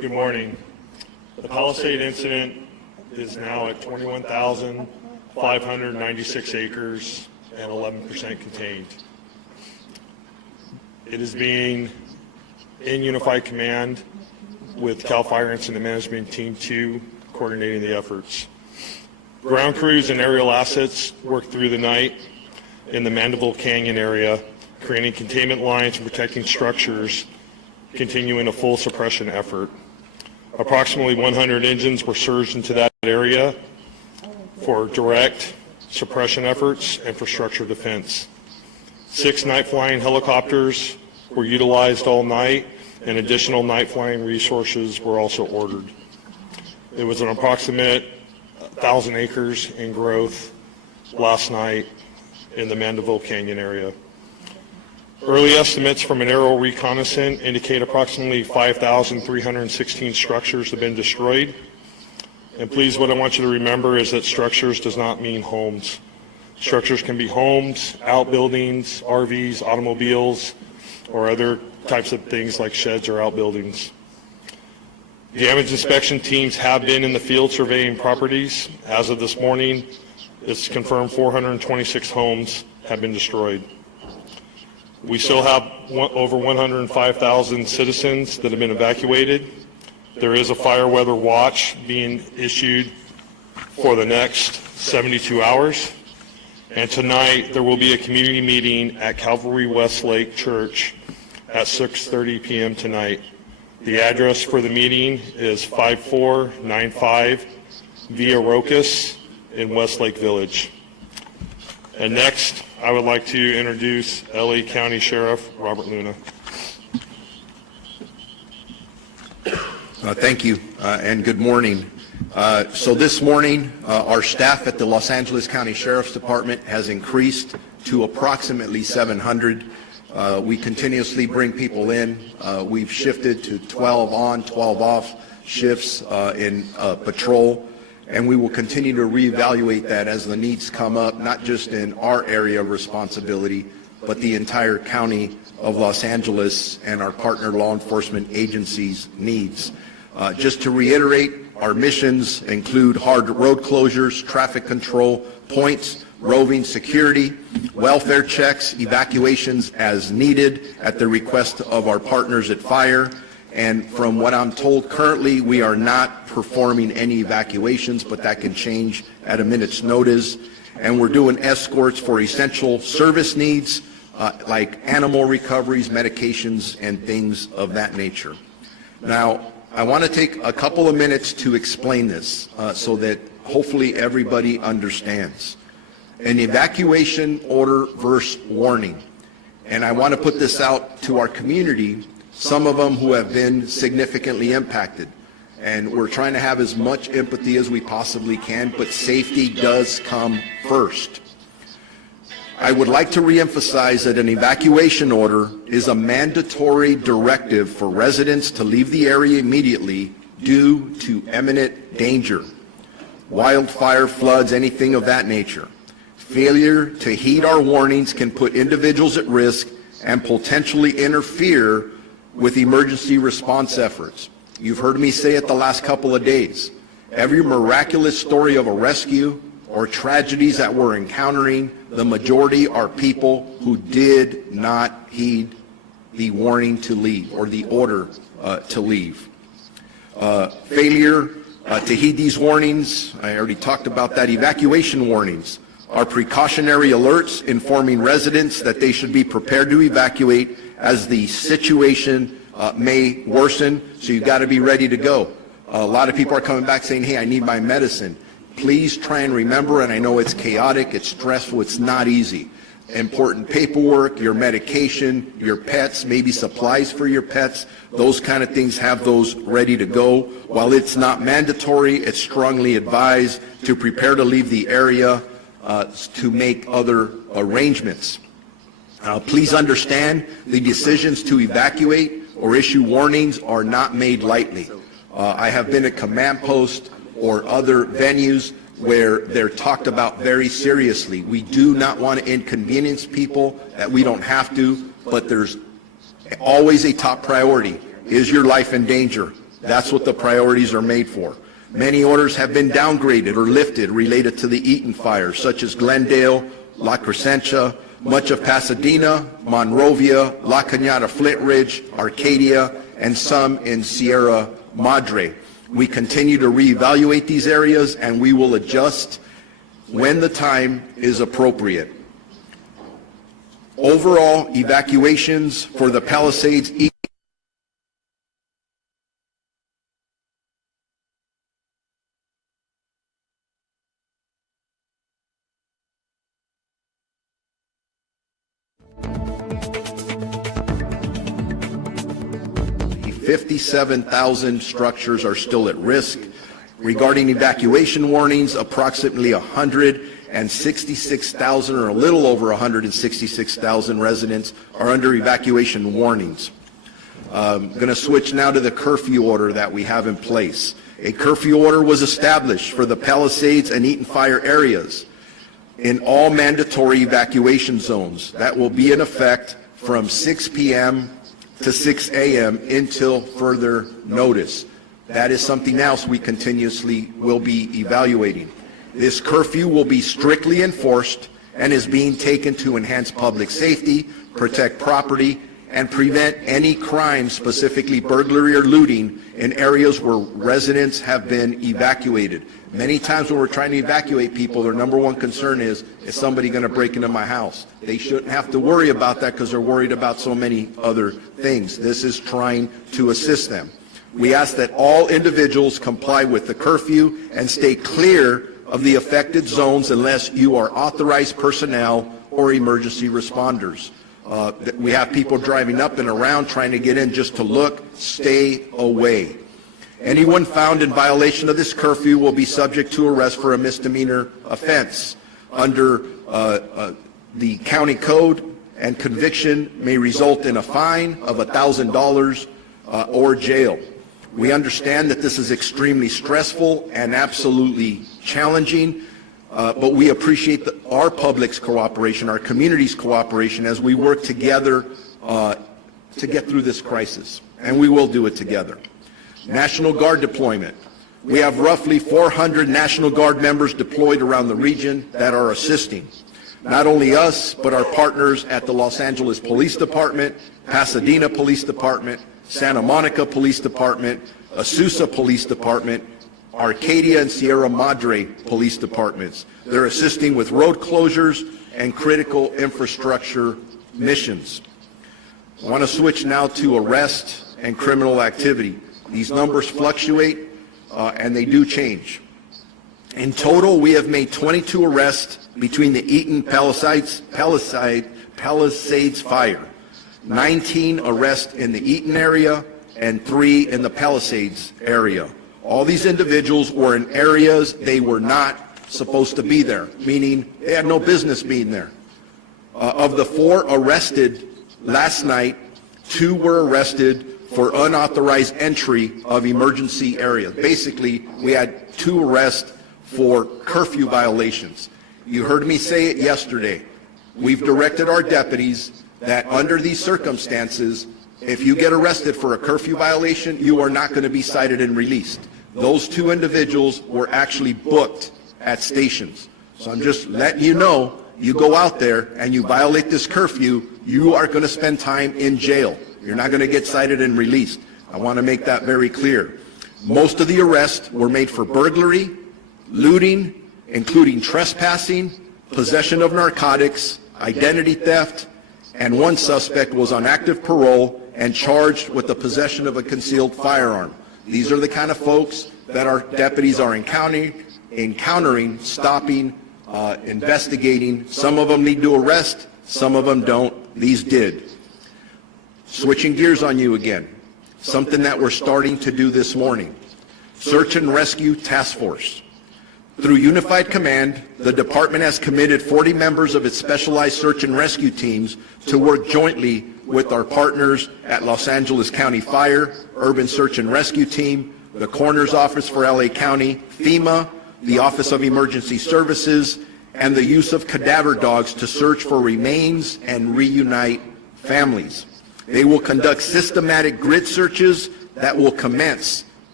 Good morning. The Palisades incident is now at 21,596 acres and 11% contained. It is being in unified command with CAL FIRE Incident Management Team 2 coordinating the efforts. Ground crews and aerial assets worked through the night in the Mandeville Canyon area, creating containment lines and protecting structures, continuing a full suppression effort. Approximately 100 engines were surged into that area for direct suppression efforts and for structure defense. 6 night flying helicopters were utilized all night, and additional night flying resources were also ordered. It was an approximate 1,000 acres in growth last night in the Mandeville Canyon area. Early estimates from an aerial reconnaissance indicate approximately 5,316 structures have been destroyed. And please, what I want you to remember is that structures does not mean homes. Structures can be homes, outbuildings, RVs, automobiles, or other types of things like sheds or outbuildings. Damage inspection teams have been in the field surveying properties. As of this morning, it's confirmed 426 homes have been destroyed. We still have over 105,000 citizens that have been evacuated. There is a fire weather watch being issued for the next 72 hours. And tonight there will be a community meeting at Calvary Westlake Church at 6:30 p.m. tonight. The address for the meeting is 5495 Via Rocas in Westlake Village. And next, I would like to introduce LA County Sheriff Robert Luna. Thank you, and good morning. So this morning, our staff at the Los Angeles County Sheriff's Department has increased to approximately 700. We continuously bring people in. We've shifted to 12 on, 12 off shifts in patrol, and we will continue to reevaluate that as the needs come up, not just in our area of responsibility, but the entire county of Los Angeles and our partner law enforcement agencies' needs. Just to reiterate, our missions include hard road closures, traffic control points, roving security, welfare checks, evacuations as needed at the request of our partners at Fire. And from what I'm told currently, we are not performing any evacuations, but that can change at a minute's notice. And we're doing escorts for essential service needs like animal recoveries, medications, and things of that nature. Now, I want to take a couple of minutes to explain this so that hopefully everybody understands. An evacuation order versus warning. And I want to put this out to our community, some of them who have been significantly impacted. And we're trying to have as much empathy as we possibly can, but safety does come first. I would like to reemphasize that an evacuation order is a mandatory directive for residents to leave the area immediately due to imminent danger. Wildfire, floods, anything of that nature. Failure to heed our warnings can put individuals at risk and potentially interfere with emergency response efforts. You've heard me say it the last couple of days. Every miraculous story of a rescue or tragedies that we're encountering, the majority are people who did not heed the warning to leave or the order to leave. Failure to heed these warnings, I already talked about that. Evacuation warnings are precautionary alerts informing residents that they should be prepared to evacuate as the situation may worsen, so you've got to be ready to go. A lot of people are coming back saying, hey, I need my medicine. Please try and remember, and I know it's chaotic, it's stressful, it's not easy. Important paperwork, your medication, your pets, maybe supplies for your pets, those kind of things, have those ready to go. While it's not mandatory, it's strongly advised to prepare to leave the area to make other arrangements. Please understand, the decisions to evacuate or issue warnings are not made lightly. I have been at command posts or other venues where they're talked about very seriously. We do not want to inconvenience people that we don't have to, but there's always a top priority. Is your life in danger? That's what the priorities are made for. Many orders have been downgraded or lifted related to the Eaton fire, such as Glendale, La Crescencia, much of Pasadena, Monrovia, La Cañada, Flint Ridge, Arcadia, and some in Sierra Madre. We continue to reevaluate these areas, and we will adjust when the time is appropriate. Overall, evacuations for the Palisades East 57,000 structures are still at risk. Regarding evacuation warnings, approximately 166,000 or a little over 166,000 residents are under evacuation warnings. I'm going to switch now to the curfew order that we have in place. A curfew order was established for the Palisades and Eaton fire areas in all mandatory evacuation zones. That will be in effect from 6 p.m. to 6 a.m. until further notice. That is something else we continuously will be evaluating. This curfew will be strictly enforced and is being taken to enhance public safety, protect property, and prevent any crime, specifically burglary or looting, in areas where residents have been evacuated. Many times when we're trying to evacuate people, their number one concern is somebody going to break into my house? They shouldn't have to worry about that because they're worried about so many other things. This is trying to assist them. We ask that all individuals comply with the curfew and stay clear of the affected zones unless you are authorized personnel or emergency responders. We have people driving up and around trying to get in just to look. Stay away. Anyone found in violation of this curfew will be subject to arrest for a misdemeanor offense under the county code, and conviction may result in a fine of $1,000 or jail. We understand that this is extremely stressful and absolutely challenging, but we appreciate our public's cooperation, our community's cooperation as we work together to get through this crisis, and we will do it together. National Guard deployment. We have roughly 400 National Guard members deployed around the region that are assisting. Not only us, but our partners at the Los Angeles Police Department, Pasadena Police Department, Santa Monica Police Department, Azusa Police Department, Arcadia and Sierra Madre Police Departments. They're assisting with road closures and critical infrastructure missions. I want to switch now to arrest and criminal activity. These numbers fluctuate and they do change. In total, we have made 22 arrests between the Eaton Palisades Fire, 19 arrests in the Eaton area, and 3 in the Palisades area. All these individuals were in areas they were not supposed to be there, meaning they had no business being there. Of the 4 arrested last night, 2 were arrested for unauthorized entry of emergency areas. Basically, we had 2 arrests for curfew violations. You heard me say it yesterday. We've directed our deputies that under these circumstances, if you get arrested for a curfew violation, you are not going to be cited and released. Those 2 individuals were actually booked at stations. So I'm just letting you know, you go out there and you violate this curfew, you are going to spend time in jail. You're not going to get cited and released. I want to make that very clear. Most of the arrests were made for burglary, looting, including trespassing, possession of narcotics, identity theft, and 1 suspect was on active parole and charged with the possession of a concealed firearm. These are the kind of folks that our deputies are encountering, stopping, investigating. Some of them need to arrest, some of them don't. These did. Switching gears on you again, something that we're starting to do this morning. Search and Rescue Task Force. Through Unified Command, the department has committed 40 members of its specialized search and rescue teams to work jointly with our partners at Los Angeles County Fire, Urban Search and Rescue Team, the Coroner's Office for LA County, FEMA, the Office of Emergency Services, and the use of cadaver dogs to search for remains and reunite families. They will conduct systematic grid searches that will commence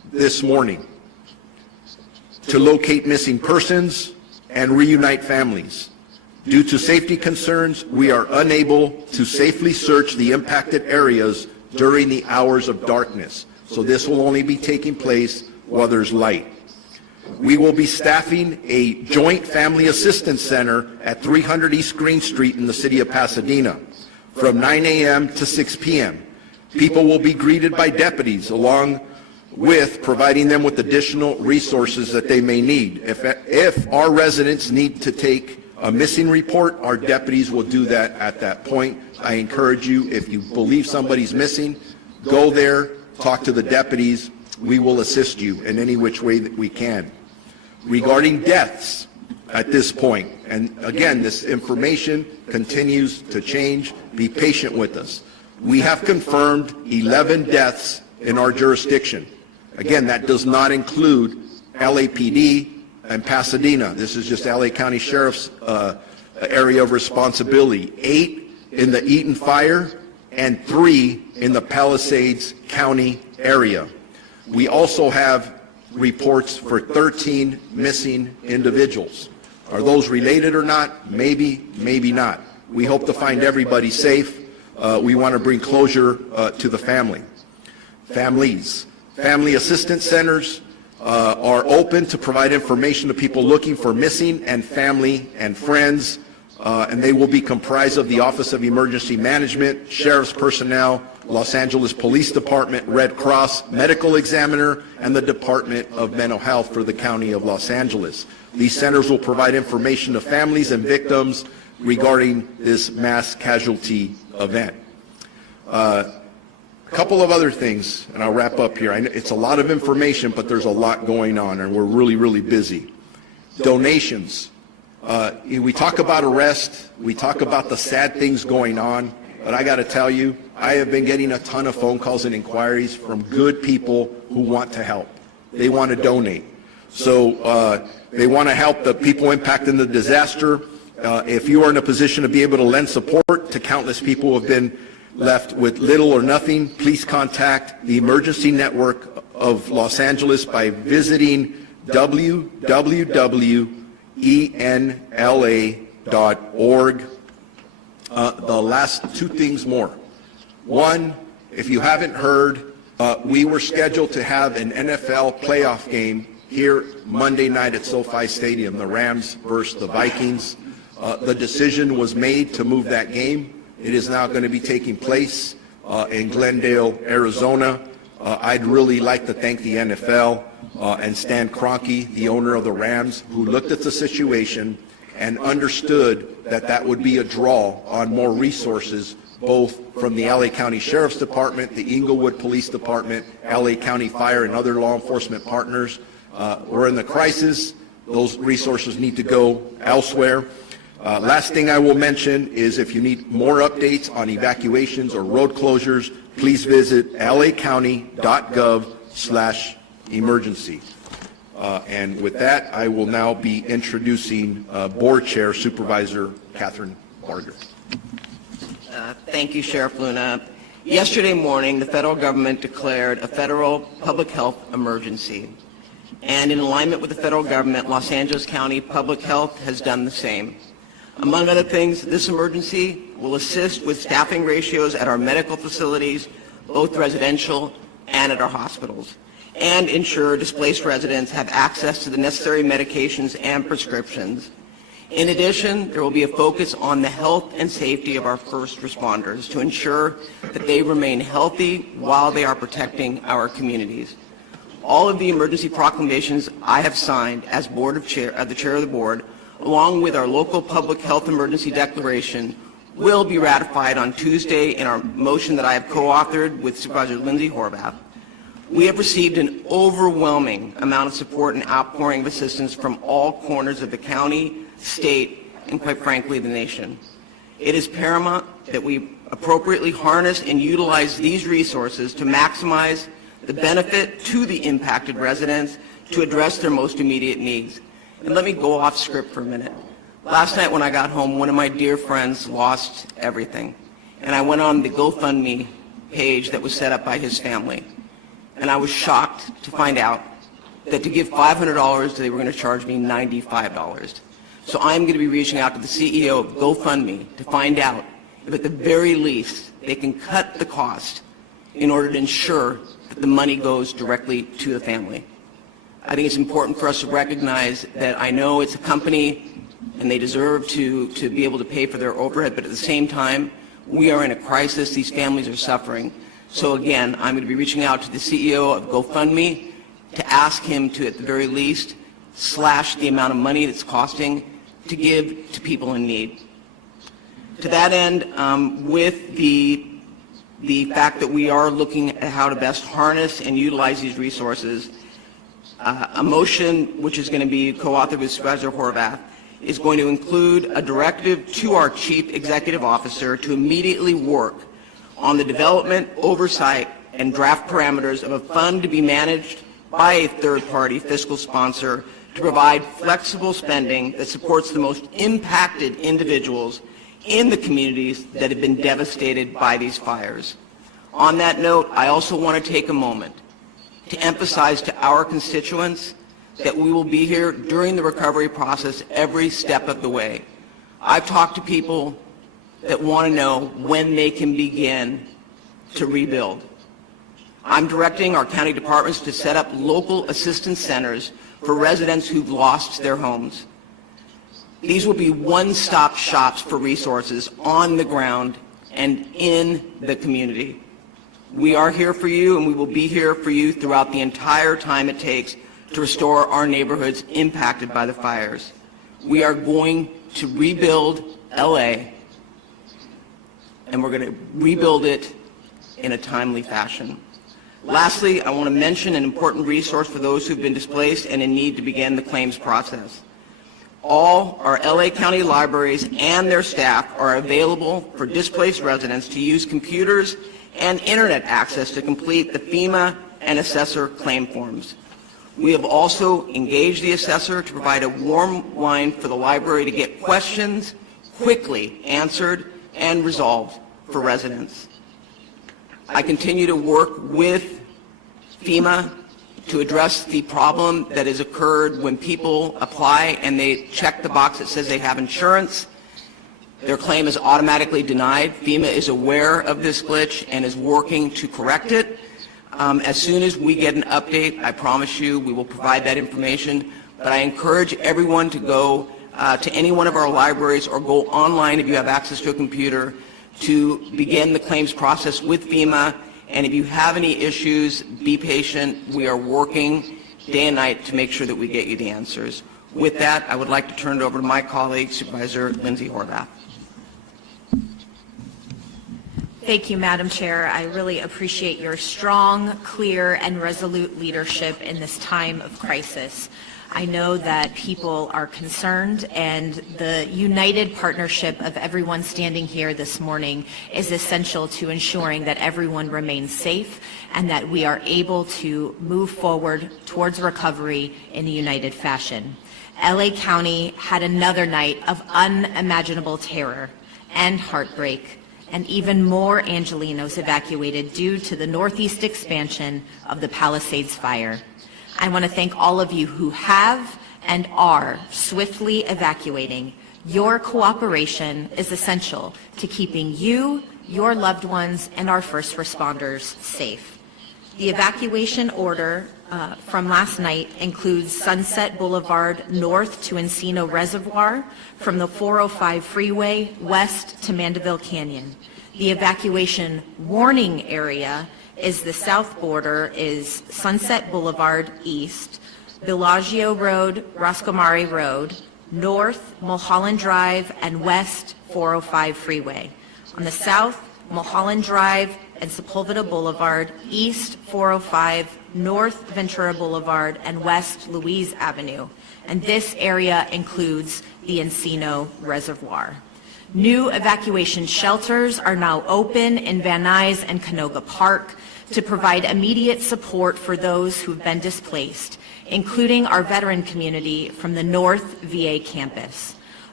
this morning to locate missing persons and reunite families. Due to safety concerns, we are unable to safely search the impacted areas during the hours of darkness. So this will only be taking place while there's light. We will be staffing a joint family assistance center at 300 East Green Street in the city of Pasadena from 9 a.m. to 6 p.m. People will be greeted by deputies along with providing them with additional resources that they may need. If our residents need to take a missing report, our deputies will do that at that point. I encourage you, if you believe somebody's missing, go there, talk to the deputies. We will assist you in any which way that we can. Regarding deaths at this point, and again, this information continues to change. Be patient with us. We have confirmed 11 deaths in our jurisdiction. Again, that does not include LAPD and Pasadena. This is just LA County Sheriff's area of responsibility. 8 in the Eaton Fire and 3 in the Palisades County area. We also have reports for 13 missing individuals. Are those related or not? Maybe, maybe not. We hope to find everybody safe. We want to bring closure to the families. Family assistance centers are open to provide information to people looking for missing and family and friends, and they will be comprised of the Office of Emergency Management, Sheriff's personnel, Los Angeles Police Department, Red Cross, Medical Examiner, and the Department of Mental Health for the County of Los Angeles. These centers will provide information to families and victims regarding this mass casualty event. A couple of other things, and I'll wrap up here. It's a lot of information, but there's a lot going on, and we're really, really busy. Donations. We talk about arrest. We talk about the sad things going on, but I got to tell you, I have been getting a ton of phone calls and inquiries from good people who want to help. They want to donate. So they want to help the people impacted in the disaster. If you are in a position to be able to lend support to countless people who have been left with little or nothing, please contact the Emergency Network of Los Angeles by visiting www.enla.org. The last 2 things more. One, if you haven't heard, we were scheduled to have an NFL playoff game here Monday night at SoFi Stadium, the Rams versus the Vikings. The decision was made to move that game. It is now going to be taking place in Glendale, Arizona. I'd really like to thank the NFL and Stan Kroenke, the owner of the Rams, who looked at the situation and understood that that would be a draw on more resources, both from the LA County Sheriff's Department, the Inglewood Police Department, LA County Fire, and other law enforcement partners. We're in the crisis. Those resources need to go elsewhere. Last thing I will mention is if you need more updates on evacuations or road closures, please visit lacounty.gov/emergency. And with that, I will now be introducing Board Chair Supervisor Catherine Barger. Thank you, Sheriff Luna. Yesterday morning, the federal government declared a federal public health emergency. And in alignment with the federal government, Los Angeles County Public Health has done the same. Among other things, this emergency will assist with staffing ratios at our medical facilities, both residential and at our hospitals, and ensure displaced residents have access to the necessary medications and prescriptions. In addition, there will be a focus on the health and safety of our first responders to ensure that they remain healthy while they are protecting our communities. All of the emergency proclamations I have signed as the chair of the board, along with our local public health emergency declaration, will be ratified on Tuesday in our motion that I have co-authored with Supervisor Lindsay Horvath. We have received an overwhelming amount of support and outpouring of assistance from all corners of the county, state, and quite frankly, the nation. It is paramount that we appropriately harness and utilize these resources to maximize the benefit to the impacted residents to address their most immediate needs. And let me go off script for a minute. Last night when I got home, one of my dear friends lost everything. And I went on the GoFundMe page that was set up by his family. and I was shocked to find out that to give $500, they were going to charge me $95. So I'm going to be reaching out to the CEO of GoFundMe to find out if at the very least they can cut the cost in order to ensure that the money goes directly to the family. I think it's important for us to recognize that I know it's a company and they deserve to be able to pay for their overhead, but at the same time, we are in a crisis. These families are suffering. So again, I'm going to be reaching out to the CEO of GoFundMe to ask him to, at the very least, slash the amount of money that's costing to give to people in need. To that end, with the fact that we are looking at how to best harness and utilize these resources, a motion which is going to be co-authored with Supervisor Horvath is going to include a directive to our Chief Executive Officer to immediately work on the development, oversight, and draft parameters of a fund to be managed by a third-party fiscal sponsor to provide flexible spending that supports the most impacted individuals in the communities that have been devastated by these fires. On that note, I also want to take a moment to emphasize to our constituents that we will be here during the recovery process every step of the way. I've talked to people that want to know when they can begin to rebuild. I'm directing our county departments to set up local assistance centers for residents who've lost their homes. These will be one-stop shops for resources on the ground and in the community. We are here for you, and we will be here for you throughout the entire time it takes to restore our neighborhoods impacted by the fires. We are going to rebuild LA, and we're going to rebuild it in a timely fashion. Lastly, I want to mention an important resource for those who've been displaced and in need to begin the claims process. All our LA County libraries and their staff are available for displaced residents to use computers and internet access to complete the FEMA and assessor claim forms. We have also engaged the assessor to provide a warm line for the library to get questions quickly answered and resolved for residents. I continue to work with FEMA to address the problem that has occurred when people apply and they check the box that says they have insurance. Their claim is automatically denied. FEMA is aware of this glitch and is working to correct it. As soon as we get an update, I promise you we will provide that information. But I encourage everyone to go to any one of our libraries or go online if you have access to a computer to begin the claims process with FEMA. And if you have any issues, be patient. We are working day and night to make sure that we get you the answers. With that, I would like to turn it over to my colleague, Supervisor Lindsay Horvath. Thank you, Madam Chair. I really appreciate your strong, clear, and resolute leadership in this time of crisis. I know that people are concerned, and the united partnership of everyone standing here this morning is essential to ensuring that everyone remains safe and that we are able to move forward towards recovery in a united fashion. LA County had another night of unimaginable terror and heartbreak, and even more Angelenos evacuated due to the northeast expansion of the Palisades Fire. I want to thank all of you who have and are swiftly evacuating. Your cooperation is essential to keeping you, your loved ones, and our first responders safe. The evacuation order from last night includes Sunset Boulevard north to Encino Reservoir, from the 405 freeway west to Mandeville Canyon. The evacuation warning area is the south border is Sunset Boulevard east, Bellagio Road, Roscomari Road, north Mulholland Drive, and west 405 freeway. On the south, Mulholland Drive and Sepulveda Boulevard, east 405, north Ventura Boulevard, and west Louise Avenue. And this area includes the Encino Reservoir. New evacuation shelters are now open in Van Nuys and Canoga Park to provide immediate support for those who have been displaced, including our veteran community from the North VA campus.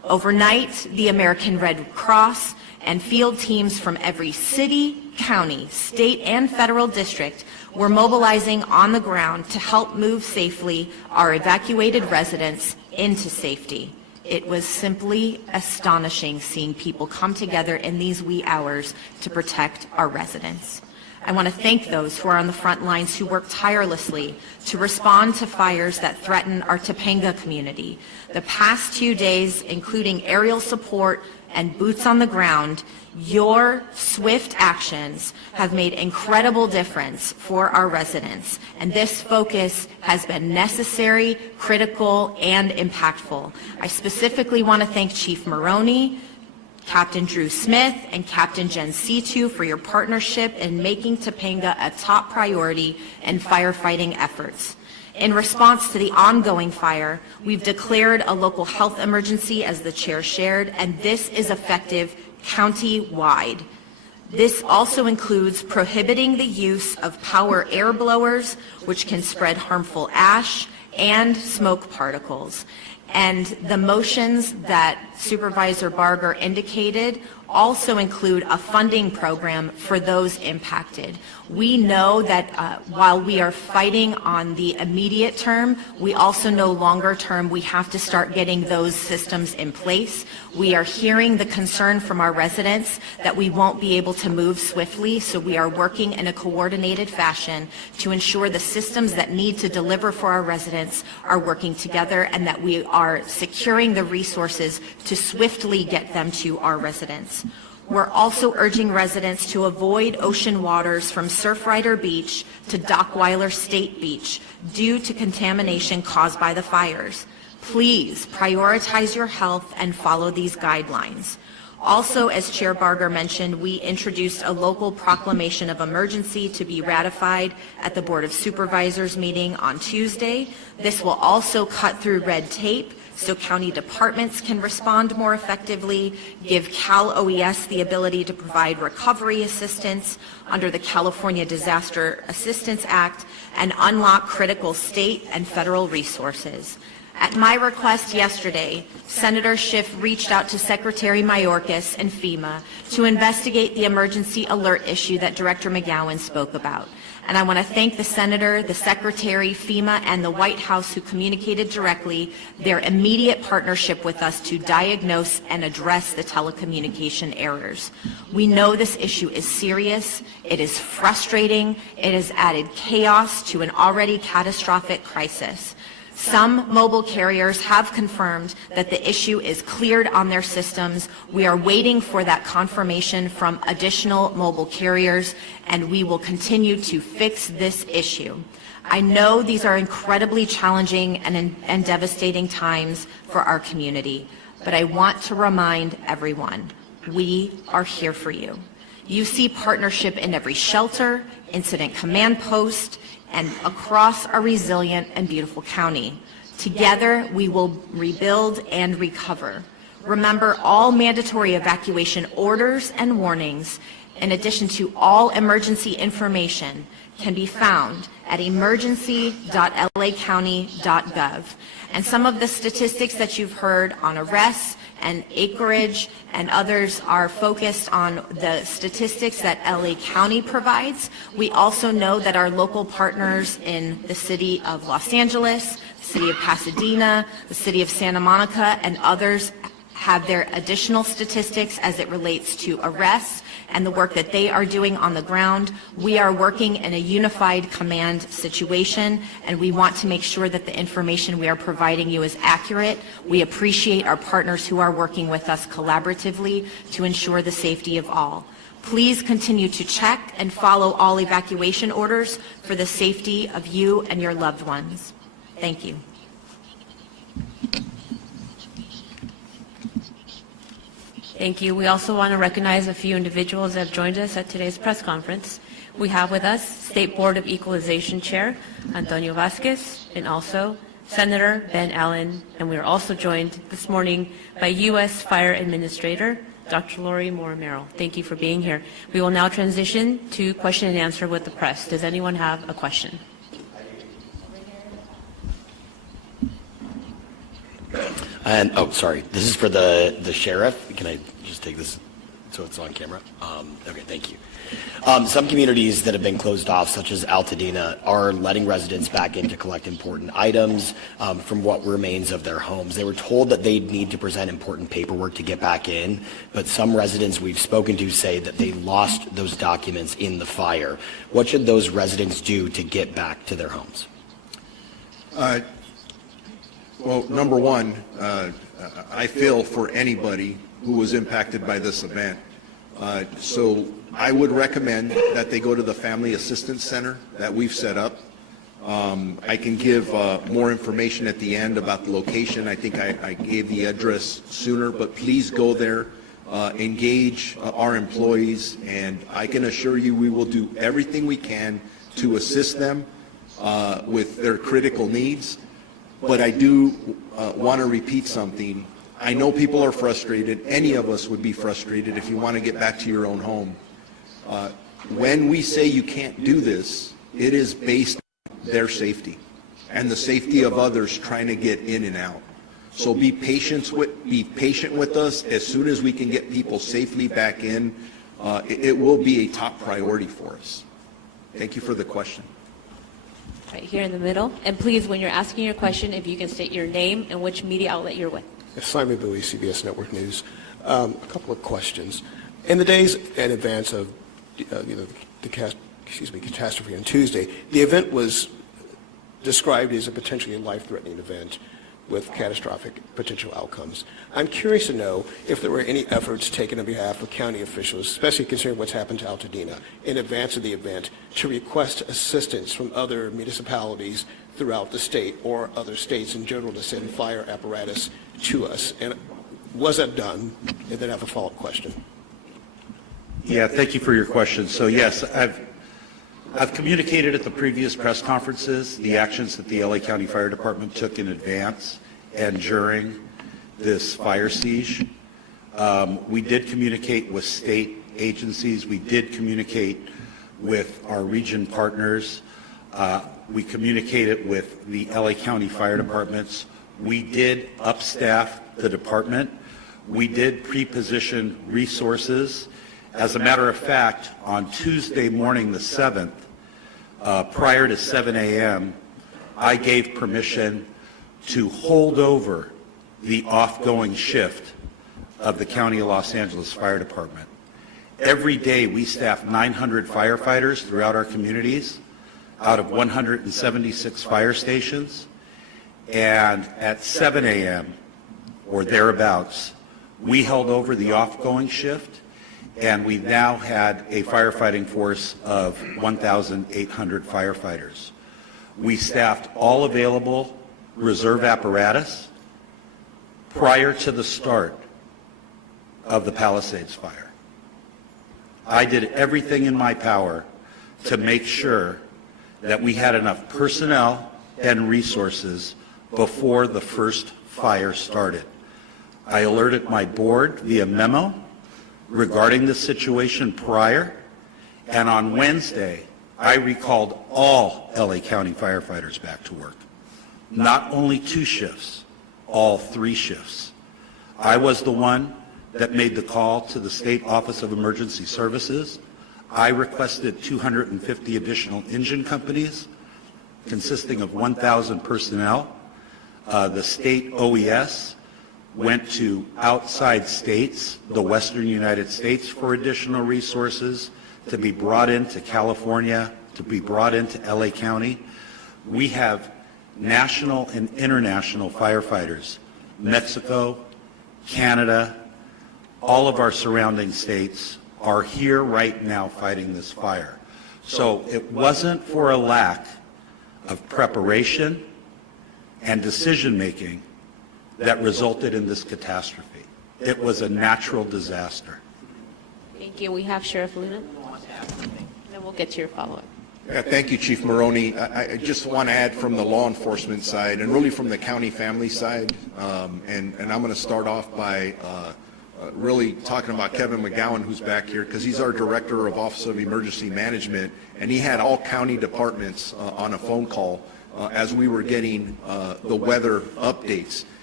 Overnight, the American Red Cross and field teams from every city, county, state, and federal district were mobilizing on the ground to help move safely our evacuated residents into safety. It was simply astonishing seeing people come together in these wee hours to protect our residents. I want to thank those who are on the front lines who work tirelessly to respond to fires that threaten our Topanga community. The past 2 days, including aerial support and boots on the ground, your swift actions have made incredible difference for our residents, and this focus has been necessary, critical, and impactful. I specifically want to thank Chief Maroney, Captain Drew Smith, and Captain Jen C2 for your partnership in making Topanga a top priority in firefighting efforts. In response to the ongoing fire, we've declared a local health emergency, as the chair shared, and this is effective county-wide. This also includes prohibiting the use of power air blowers, which can spread harmful ash and smoke particles. And the motions that Supervisor Barger indicated also include a funding program for those impacted. We know that while we are fighting on the immediate term, we also know longer term we have to start getting those systems in place. We are hearing the concern from our residents that we won't be able to move swiftly, so we are working in a coordinated fashion to ensure the systems that need to deliver for our residents are working together, and that we are securing the resources to swiftly get them to our residents. We're also urging residents to avoid ocean waters from Surfrider Beach to Dockweiler State Beach due to contamination caused by the fires. Please prioritize your health and follow these guidelines. Also, as Chair Barger mentioned, we introduced a local proclamation of emergency to be ratified at the Board of Supervisors meeting on Tuesday. This will also cut through red tape so county departments can respond more effectively, give Cal OES the ability to provide recovery assistance under the California Disaster Assistance Act, and unlock critical state and federal resources. At my request yesterday, Senator Schiff reached out to Secretary Mayorkas and FEMA to investigate the emergency alert issue that Director McGowan spoke about. And I want to thank the Senator, the Secretary, FEMA, and the White House who communicated directly their immediate partnership with us to diagnose and address the telecommunication errors. We know this issue is serious, it is frustrating, it has added chaos to an already catastrophic crisis. Some mobile carriers have confirmed that the issue is cleared on their systems. We are waiting for that confirmation from additional mobile carriers, and we will continue to fix this issue. I know these are incredibly challenging and devastating times for our community, but I want to remind everyone, we are here for you. You see partnership in every shelter, incident command post, and across our resilient and beautiful county. Together, we will rebuild and recover. Remember, all mandatory evacuation orders and warnings, in addition to all emergency information, can be found at emergency.lacounty.gov. And some of the statistics that you've heard on arrests and acreage and others are focused on the statistics that LA County provides. We also know that our local partners in the city of Los Angeles, the city of Pasadena, the city of Santa Monica, and others have their additional statistics as it relates to arrests and the work that they are doing on the ground. We are working in a unified command situation, and we want to make sure that the information we are providing you is accurate. We appreciate our partners who are working with us collaboratively to ensure the safety of all. Please continue to check and follow all evacuation orders for the safety of you and your loved ones. Thank you. Thank you. We also want to recognize a few individuals that have joined us at today's press conference. We have with us State Board of Equalization Chair Antonio Vasquez, and also Senator Ben Allen, and we are also joined this morning by U.S. Fire Administrator Dr. Lori Moore-Merrill. Thank you for being here. We will now transition to question and answer with the press. Does anyone have a question? And, oh, sorry, this is for the sheriff. Can I just take this so it's on camera? Okay, thank you. Some communities that have been closed off, such as Altadena, are letting residents back in to collect important items from what remains of their homes. They were told that they'd need to present important paperwork to get back in, but some residents we've spoken to say that they lost those documents in the fire. What should those residents do to get back to their homes? Well, number one, I feel for anybody who was impacted by this event. So I would recommend that they go to the Family Assistance Center that we've set up. I can give more information at the end about the location. I think I gave the address sooner, but please go there, engage our employees, and I can assure you we will do everything we can to assist them with their critical needs. But I do want to repeat something. I know people are frustrated. Any of us would be frustrated if you want to get back to your own home. When we say you can't do this, it is based on their safety and the safety of others trying to get in and out. So be patient with us. As soon as we can get people safely back in, it will be a top priority for us. Thank you for the question. Right here in the middle. And please, when you're asking your question, if you can state your name and which media outlet you're with. Simon Bowie, CBS Network News. A couple of questions. In the days in advance of the catastrophe on Tuesday, the event was described as a potentially life-threatening event with catastrophic potential outcomes. I'm curious to know if there were any efforts taken on behalf of county officials, especially considering what's happened to Altadena, in advance of the event, to request assistance from other municipalities throughout the state or other states in general to send fire apparatus to us. And was that done? And then I have a follow-up question. Yeah, thank you for your question. So yes, I've communicated at the previous press conferences the actions that the LA County Fire Department took in advance and during this fire siege. We did communicate with state agencies. We did communicate with our region partners. We communicated with the LA County Fire Departments. We did upstaff the department. We did pre-position resources. As a matter of fact, on Tuesday morning, the 7th, prior to 7 a.m., I gave permission to hold over the off-going shift of the County of Los Angeles Fire Department. Every day we staff 900 firefighters throughout our communities out of 176 fire stations, and at 7 a.m. or thereabouts, we held over the off-going shift, and we now had a firefighting force of 1,800 firefighters. We staffed all available reserve apparatus prior to the start of the Palisades Fire. I did everything in my power to make sure that we had enough personnel and resources before the first fire started. I alerted my board via memo regarding the situation prior, and on Wednesday, I recalled all LA County firefighters back to work. Not only 2 shifts, all 3 shifts. I was the one that made the call to the State Office of Emergency Services. I requested 250 additional engine companies consisting of 1,000 personnel. The state OES went to outside states, the western United States, for additional resources to be brought into California, to be brought into LA County. We have national and international firefighters, Mexico, Canada, all of our surrounding states are here right now fighting this fire. So it wasn't for a lack of preparation and decision-making that resulted in this catastrophe. It was a natural disaster. Thank you. We have Sheriff Luna. Then we'll get to your follow-up. Yeah, thank you, Chief Maroney. I just want to add from the law enforcement side and really from the county family side, and I'm going to start off by really talking about Kevin McGowan, who's back here, because he's our Director of Office of Emergency Management, and he had all county departments on a phone call as we were getting the weather updates.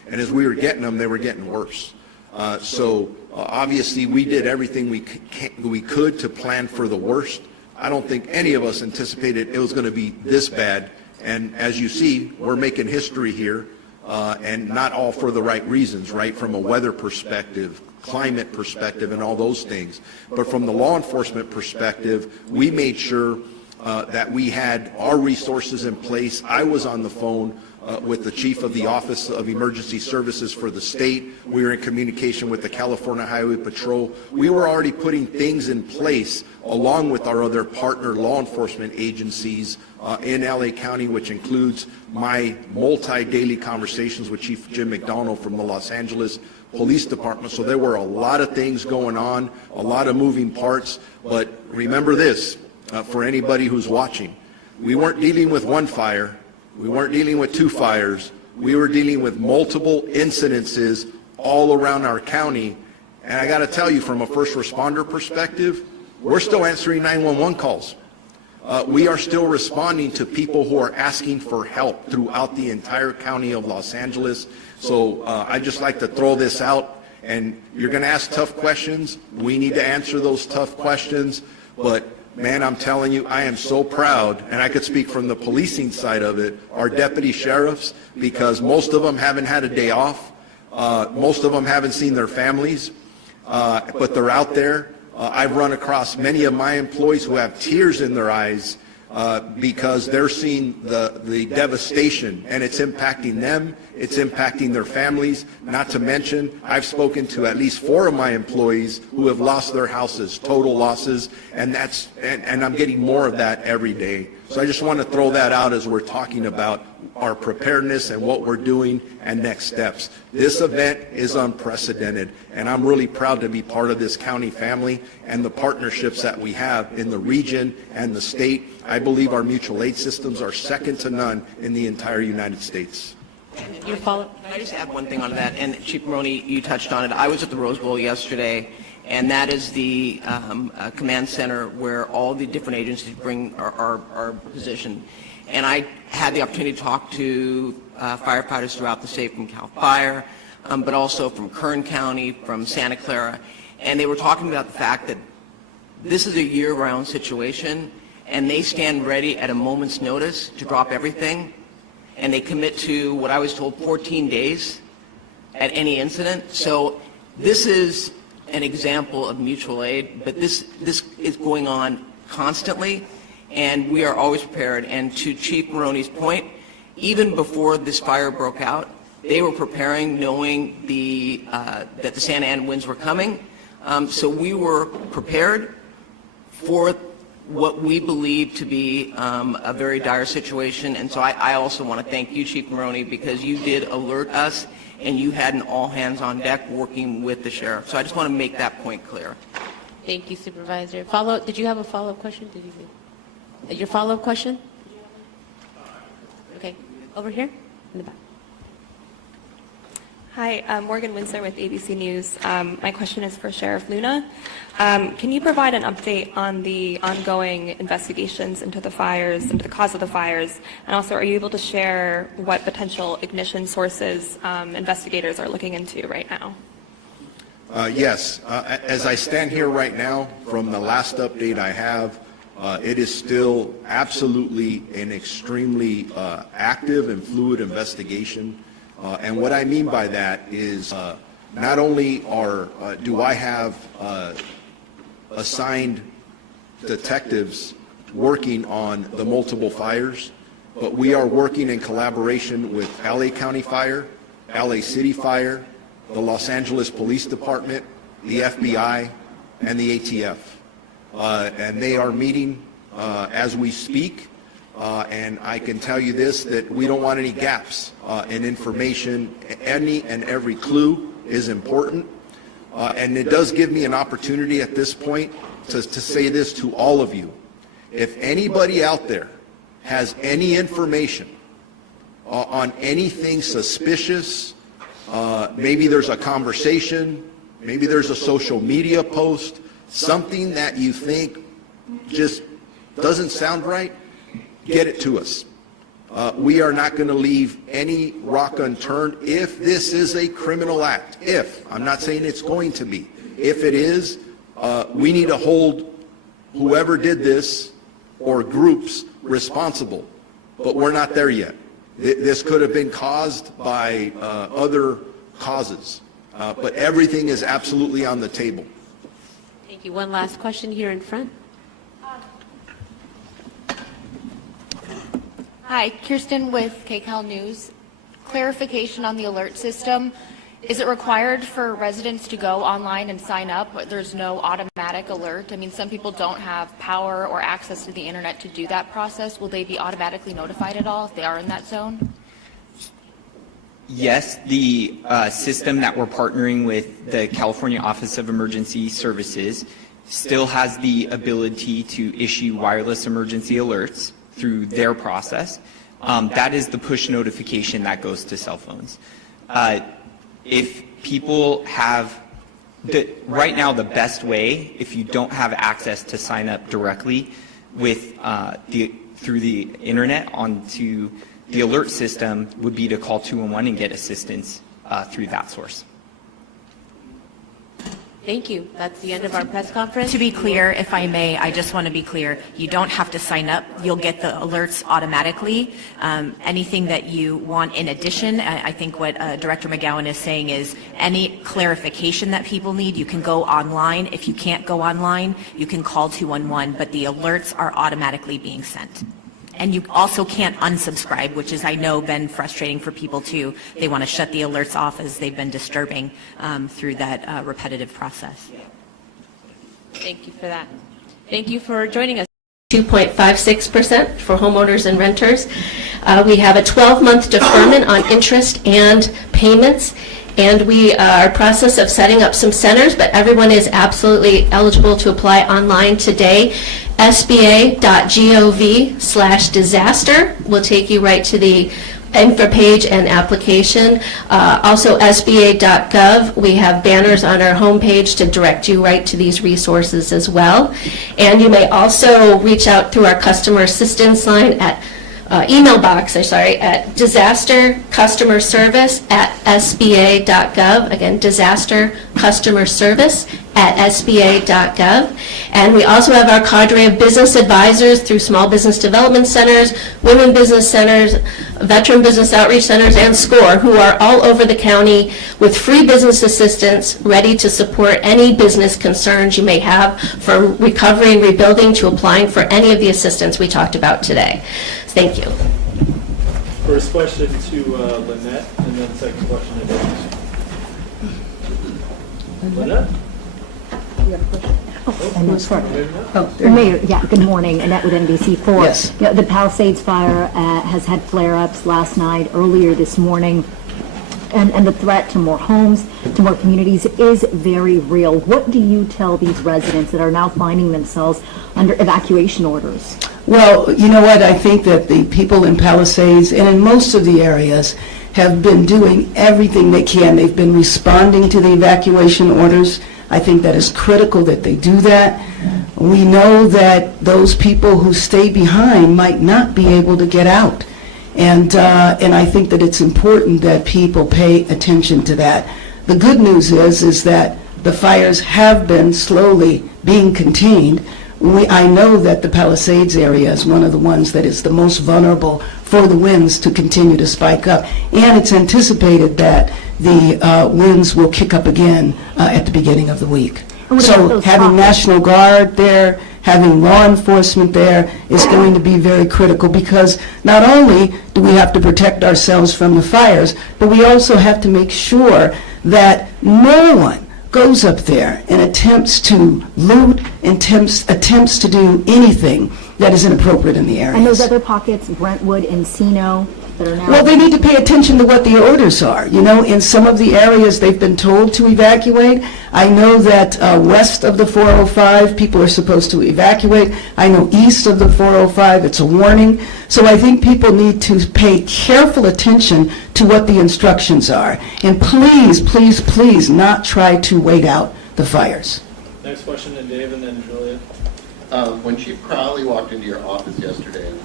And as we were getting them, they were getting worse. Obviously, we did everything we could to plan for the worst. I don't think any of us anticipated it was going to be this bad. And as you see, we're making history here, and not all for the right reasons, right? From a weather perspective, climate perspective, and all those things. But from the law enforcement perspective, we made sure that we had our resources in place. I was on the phone with the chief of the Office of Emergency Services for the state. We were in communication with the California Highway Patrol. We were already putting things in place along with our other partner law enforcement agencies in LA County, which includes my multi-daily conversations with Chief Jim McDonald from the Los Angeles Police Department. So there were a lot of things going on, a lot of moving parts. But remember this, for anybody who's watching, we weren't dealing with one fire. We weren't dealing with two fires. We were dealing with multiple incidences all around our county. And I got to tell you, from a first responder perspective, we're still answering 911 calls. We are still responding to people who are asking for help throughout the entire county of Los Angeles. So I'd just like to throw this out. And you're going to ask tough questions. We need to answer those tough questions. But man, I'm telling you, I am so proud, and I could speak from the policing side of it, our deputy sheriffs, because most of them haven't had a day off. Most of them haven't seen their families, but they're out there. I've run across many of my employees who have tears in their eyes because they're seeing the devastation, and it's impacting them, it's impacting their families. Not to mention, I've spoken to at least 4 of my employees who have lost their houses, total losses, and I'm getting more of that every day. So I just want to throw that out as we're talking about our preparedness and what we're doing and next steps. This event is unprecedented, and I'm really proud to be part of this county family and the partnerships that we have in the region and the state. I believe our mutual aid systems are second to none in the entire United States. Can I just add one thing on that? And Chief Maroney, you touched on it. I was at the Rose Bowl yesterday, and that is the command center where all the different agencies are positioned. And I had the opportunity to talk to firefighters throughout the state from CAL FIRE, but also from Kern County, from Santa Clara, and they were talking about the fact that this is a year-round situation, and they stand ready at a moment's notice to drop everything, and they commit to what I was told 14 days at any incident. So this is an example of mutual aid, but this is going on constantly, and we are always prepared. And to Chief Maroney's point, even before this fire broke out, they were preparing, knowing that the Santa Ana winds were coming. So we were prepared for what we believe to be a very dire situation. And so I also want to thank you, Chief Maroney, because you did alert us, and you had an all-hands-on-deck working with the sheriff. So I just want to make that point clear. Thank you, Supervisor. Did you have a follow-up question? Your follow-up question? Okay, over here in the back. Hi, I'm Morgan Winsler with ABC News. My question is for Sheriff Luna. Can you provide an update on the ongoing investigations into the fires, into the cause of the fires, and also are you able to share what potential ignition sources investigators are looking into right now? Yes. As I stand here right now, from the last update I have, it is still absolutely an extremely active and fluid investigation. And what I mean by that is not only do I have assigned detectives working on the multiple fires, but we are working in collaboration with LA County Fire, LA City Fire, the Los Angeles Police Department, the FBI, and the ATF. And they are meeting as we speak. And I can tell you this, that we don't want any gaps in information. Any and every clue is important. And it does give me an opportunity at this point to say this to all of you. If anybody out there has any information on anything suspicious, maybe there's a conversation, maybe there's a social media post, something that you think just doesn't sound right, get it to us. We are not going to leave any rock unturned if this is a criminal act. If, I'm not saying it's going to be. If it is, we need to hold whoever did this or groups responsible. But we're not there yet. This could have been caused by other causes. But everything is absolutely on the table. Thank you. One last question here in front. Hi, Kirsten with KCAL News. Clarification on the alert system. Is it required for residents to go online and sign up, but there's no automatic alert? I mean, some people don't have power or access to the internet to do that process. Will they be automatically notified at all if they are in that zone? Yes, the system that we're partnering with the California Office of Emergency Services still has the ability to issue wireless emergency alerts through their process. That is the push notification that goes to cell phones. If people have, right now the best way, if you don't have access to sign up directly with through the internet onto the alert system, would be to call 211 and get assistance through that source. Thank you. That's the end of our press conference. To be clear, if I may, I just want to be clear. You don't have to sign up. You'll get the alerts automatically. Anything that you want in addition, I think what Director McGowan is saying is any clarification that people need, you can go online. If you can't go online, you can call 211, but the alerts are automatically being sent. And you also can't unsubscribe, which is, I know, been frustrating for people too. They want to shut the alerts off as they've been disturbing through that repetitive process. Thank you for that. Thank you for joining us. 2.56% for homeowners and renters. We have a 12-month deferment on interest and payments. And we are in process of setting up some centers, but everyone is absolutely eligible to apply online today. SBA.gov/disaster will take you right to the info page and application. Also SBA.gov, we have banners on our homepage to direct you right to these resources as well. And you may also reach out through our customer assistance line at email box, at disastercustomerservice@sba.gov. Again, disastercustomerservice@sba.gov. And we also have our cadre of business advisors through small business development centers, women business centers, veteran business outreach centers, and SCORE, who are all over the county with free business assistance ready to support any business concerns you may have, from recovery and rebuilding to applying for any of the assistance we talked about today. Thank you. First question to Lynette, and then second question to David. Lynette? Mayor, good morning. Annette with NBC4. Yes. The Palisades Fire has had flare-ups last night, earlier this morning, and the threat to more homes, to more communities is very real. What do you tell these residents that are now finding themselves under evacuation orders? Well, you know what? I think that the people in Palisades and in most of the areas have been doing everything they can. They've been responding to the evacuation orders. I think that is critical that they do that. We know that those people who stay behind might not be able to get out. And I think that it's important that people pay attention to that. The good news is that the fires have been slowly being contained. I know that the Palisades area is one of the ones that is the most vulnerable for the winds to continue to spike up. And it's anticipated that the winds will kick up again at the beginning of the week. So having National Guard there, having law enforcement there is going to be very critical, because not only do we have to protect ourselves from the fires, but we also have to make sure that no one goes up there and attempts to loot, attempts to do anything that is inappropriate in the area. And those other pockets, Brentwood, Encino, that are now... Well, they need to pay attention to what the orders are. You know, in some of the areas they've been told to evacuate. I know that west of the 405, people are supposed to evacuate. I know east of the 405, it's a warning. So I think people need to pay careful attention to what the instructions are. And please, please, please not try to wait out the fires. Next question to Dave, and then Julia. When Chief Crowley walked into your office yesterday, were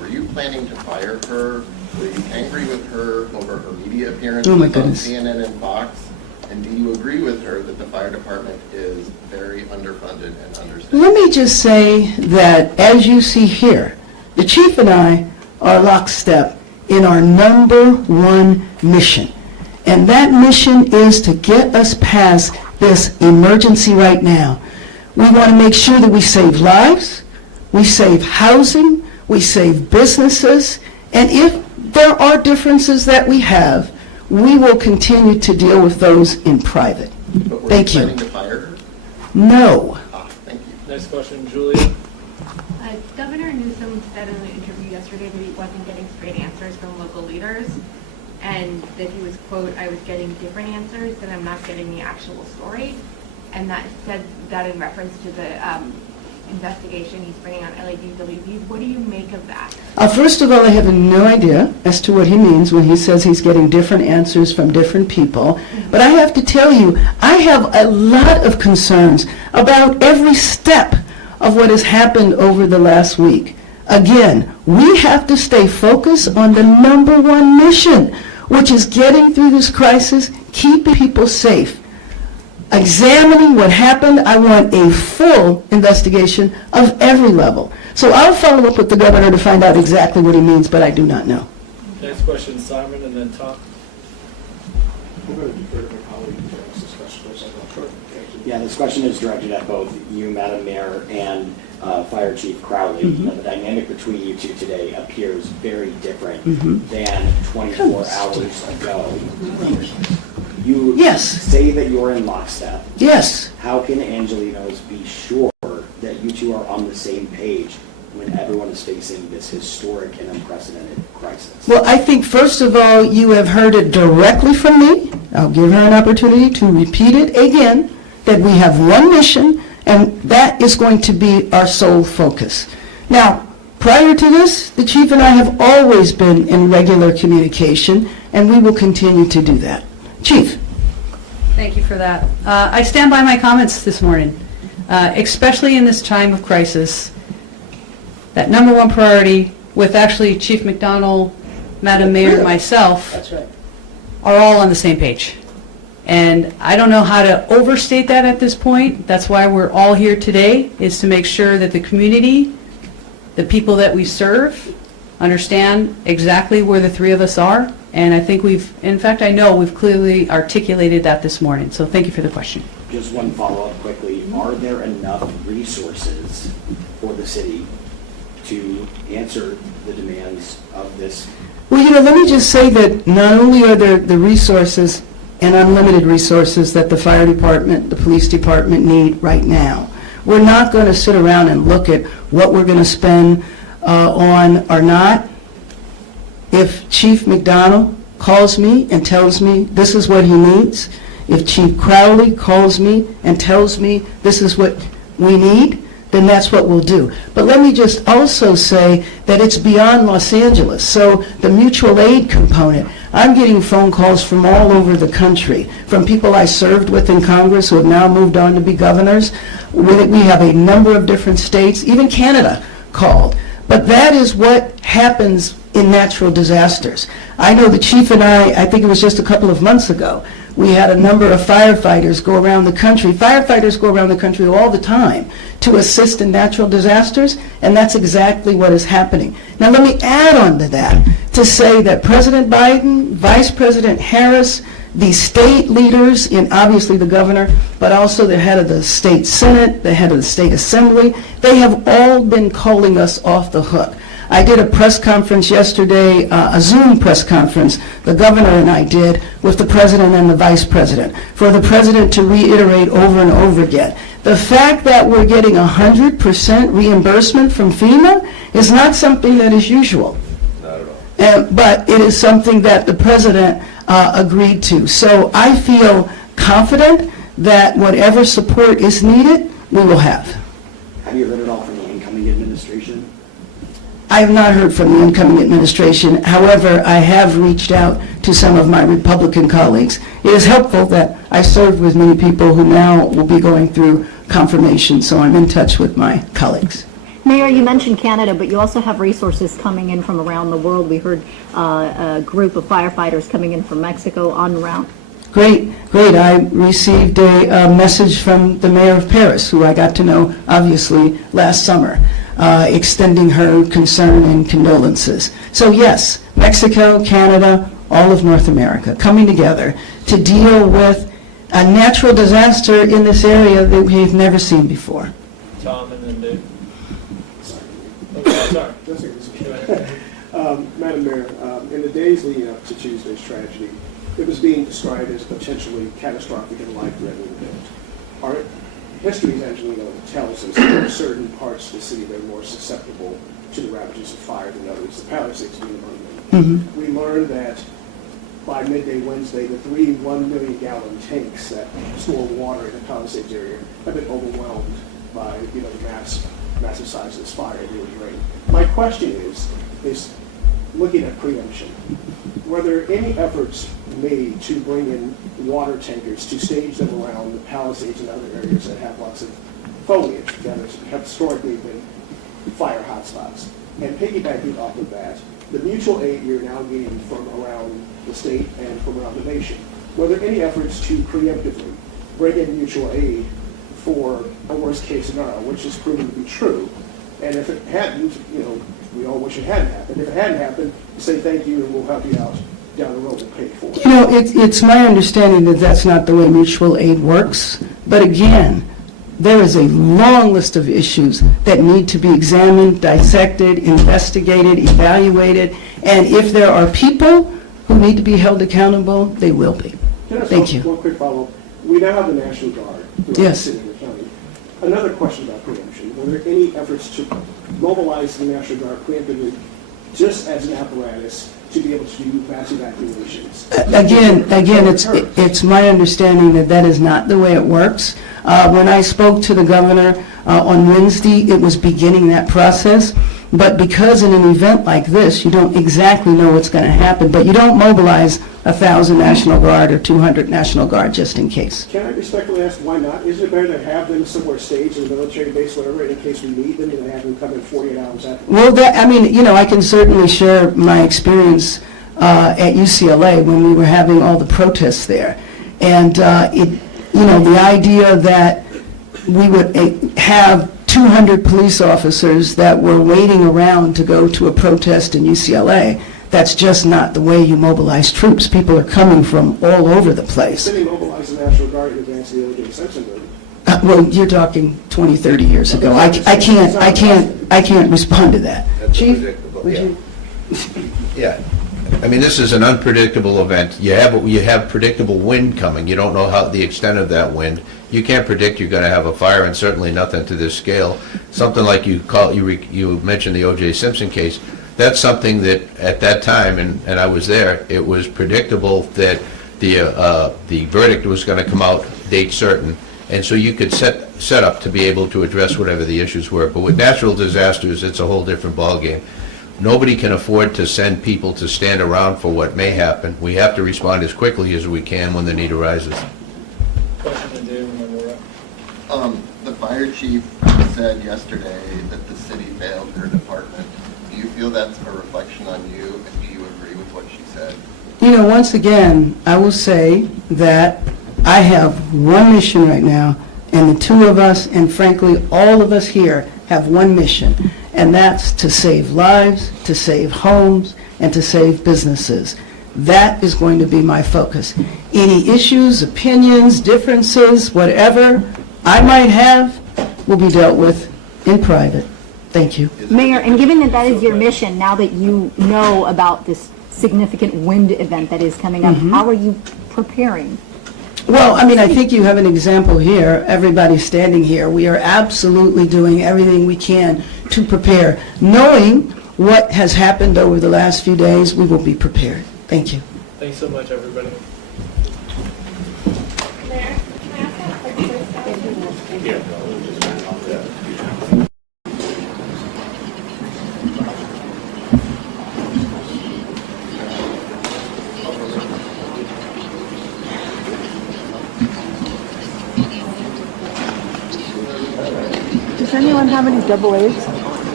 were you planning to fire her? Were you angry with her over her media appearances Oh my on goodness. CNN and Fox? And do you agree with her that the fire department is very underfunded and understaffed? Let me just say that, as you see here, the chief and I are lockstep in our number one mission. And that mission is to get us past this emergency right now. We want to make sure that we save lives, we save housing, we save businesses, and if there are differences that we have, we will continue to deal with those in private. But were Thank you you. planning to fire her? No. Thank you. Next question, Julia. Governor Newsom said in an interview yesterday that he wasn't getting straight answers from local leaders, and that he was, quote, I was getting different answers, that I'm not getting the actual story, and that said that in reference to the investigation he's bringing on LADWPs. What do you make of that? First of all, I have no idea as to what he means when he says he's getting different answers from different people. But I have to tell you, I have a lot of concerns about every step of what has happened over the last week. Again, we have to stay focused on the number one mission, which is getting through this crisis, keeping people safe. Examining what happened, I want a full investigation of every level. So I'll follow up with the governor to find out exactly what he means, but I do not know. Next question, Simon, and then Tom. I'm going to defer to my colleague to ask this question first. Sure. Yeah, this question is directed at both you, Madam Mayor, and Fire Chief Crowley. You know, the dynamic between you two today appears very different than 24 hours ago. You say that you're in lockstep. Yes. How can Angelenos be sure that you two are on the same page when everyone is facing this historic and unprecedented crisis? Well, I think, first of all, you have heard it directly from me. I'll give her an opportunity to repeat it again, that we have one mission, and that is going to be our sole focus. Now, prior to this, the chief and I have always been in regular communication, and we will continue to do that. Chief. Thank you for that. I stand by my comments this morning, especially in this time of crisis. That number one priority, with actually Chief McDonald, Madam Mayor, and myself, are all on the same page. And I don't know how to overstate that at this point. That's why we're all here today, is to make sure that the community, the people that we serve, understand exactly where the three of us are. And I think I know we've clearly articulated that this morning. So thank you for the question. Just one follow-up quickly. Are there enough resources for the city to answer the demands of this? Well, let me just say that not only are there the resources and unlimited resources that the fire department, the police department need right now. We're not going to sit around and look at what we're going to spend on or not. If Chief McDonald calls me and tells me this is what he needs, if Chief Crowley calls me and tells me this is what we need, then that's what we'll do. But let me just also say that it's beyond Los Angeles. So the mutual aid component, I'm getting phone calls from all over the country, from people I served with in Congress who have now moved on to be governors. We have a number of different states, even Canada called. But that is what happens in natural disasters. I know the chief and I think it was just a couple of months ago, we had a number of firefighters go around the country. Firefighters go around the country all the time to assist in natural disasters, and that's exactly what is happening. Now let me add on to that to say that President Biden, Vice President Harris, the state leaders, and obviously the governor, but also the head of the state senate, the head of the state assembly, they have all been calling us off the hook. I did a press conference yesterday, a Zoom press conference, the governor and I did, with the president and the vice president, for the president to reiterate over and over again. The fact that we're getting 100% reimbursement from FEMA is not something that is usual. Not at all. But it is something that the president agreed to. So I feel confident that whatever support is needed, we will have. Have you heard at all from the incoming administration? I have not heard from the incoming administration. However, I have reached out to some of my Republican colleagues. It is helpful that I served with many people who now will be going through confirmation, so I'm in touch with my colleagues. Mayor, you mentioned Canada, but you also have resources coming in from around the world. We heard a group of firefighters coming in from Mexico en route. Great. I received a message from the mayor of Paris, who I got to know, obviously, last summer, extending her concern and condolences. So yes, Mexico, Canada, all of North America coming together to deal with a natural disaster in this area that we've never seen before. Tom and then Dave. Sorry. Madam Mayor, in the days leading up to Tuesday's tragedy, it was being described as potentially catastrophic and life-threatening event. Our history, as Angelino tells us, there are certain parts of the city that are more susceptible to the ravages of fire than others, the Palisades being among them. We learned that by midday Wednesday, the 3 1-million-gallon tanks that store water in the Palisades area have been overwhelmed by the massive size of this fire and really drained. My question is looking at preemption, were there any efforts made to bring in water tankers to stage them around the Palisades and other areas that have lots of foliage that have historically been fire hotspots? And piggybacking off of that, the mutual aid you're now getting from around the state and from around the nation, were there any efforts to preemptively bring in mutual aid for a worst-case scenario, which is proven to be true? And if it hadn't, we all wish it hadn't happened. If it hadn't happened, say thank you and we'll help you out down the road and pay for it. It's my understanding that that's not the way mutual aid works. But again, there is a long list of issues that need to be examined, dissected, investigated, evaluated, and if there are people who need to be held accountable, they will be. Thank you. One quick follow-up. We now have the National Guard throughout the city and the county. Another question about preemption. Were there any efforts to mobilize the National Guard preemptively just as an apparatus to be able to do mass evacuations? Again, it's my understanding that that is not the way it works. When I spoke to the governor on Wednesday, it was beginning that process. But because in an event like this, you don't exactly know what's going to happen, but you don't mobilize 1,000 National Guard or 200 National Guard just in case. Can I respectfully ask why not? Isn't it better to have them somewhere staged in a military base, whatever, in case we need them, and have them come in 48 hours after? Well, I can certainly share my experience at UCLA when we were having all the protests there. And, the idea that we would have 200 police officers that were waiting around to go to a protest in UCLA, that's just not the way you mobilize troops. People are coming from all over the place. Did they mobilize the National Guard in advance of the O.J. Simpson murder? Well, you're talking 20, 30 years ago. I can't respond to that. Chief, would you? Yeah. I mean, this is an unpredictable event. You have predictable wind coming. You don't know how the extent of that wind. You can't predict you're going to have a fire, and certainly nothing to this scale. Something like you mentioned the O.J. Simpson case. That's something that at that time, and I was there, it was predictable that the verdict was going to come out date certain, and so you could set up to be able to address whatever the issues were. But with natural disasters, it's a whole different ballgame. Nobody can afford to send people to stand around for what may happen. We have to respond as quickly as we can when the need arises. Question to Dave, and then we're up. The fire chief said yesterday that the city failed her department. Do you feel that's a reflection on you, and do you agree with what she said? Once again, I will say that I have one mission right now, and the two of us, and frankly, all of us here, have one mission, and that's to save lives, to save homes, and to save businesses. That is going to be my focus. Any issues, opinions, differences, whatever I might have, will be dealt with in private. Thank you. Mayor, and given that that is your mission, now that you know about this significant wind event that is coming up, how are you preparing? Well, I think you have an example here. Everybody standing here. We are absolutely doing everything we can to prepare. Knowing what has happened over the last few days, we will be prepared. Thank you. Thanks so much, everybody. Mayor, can I ask a quick question? Does anyone have any double A's?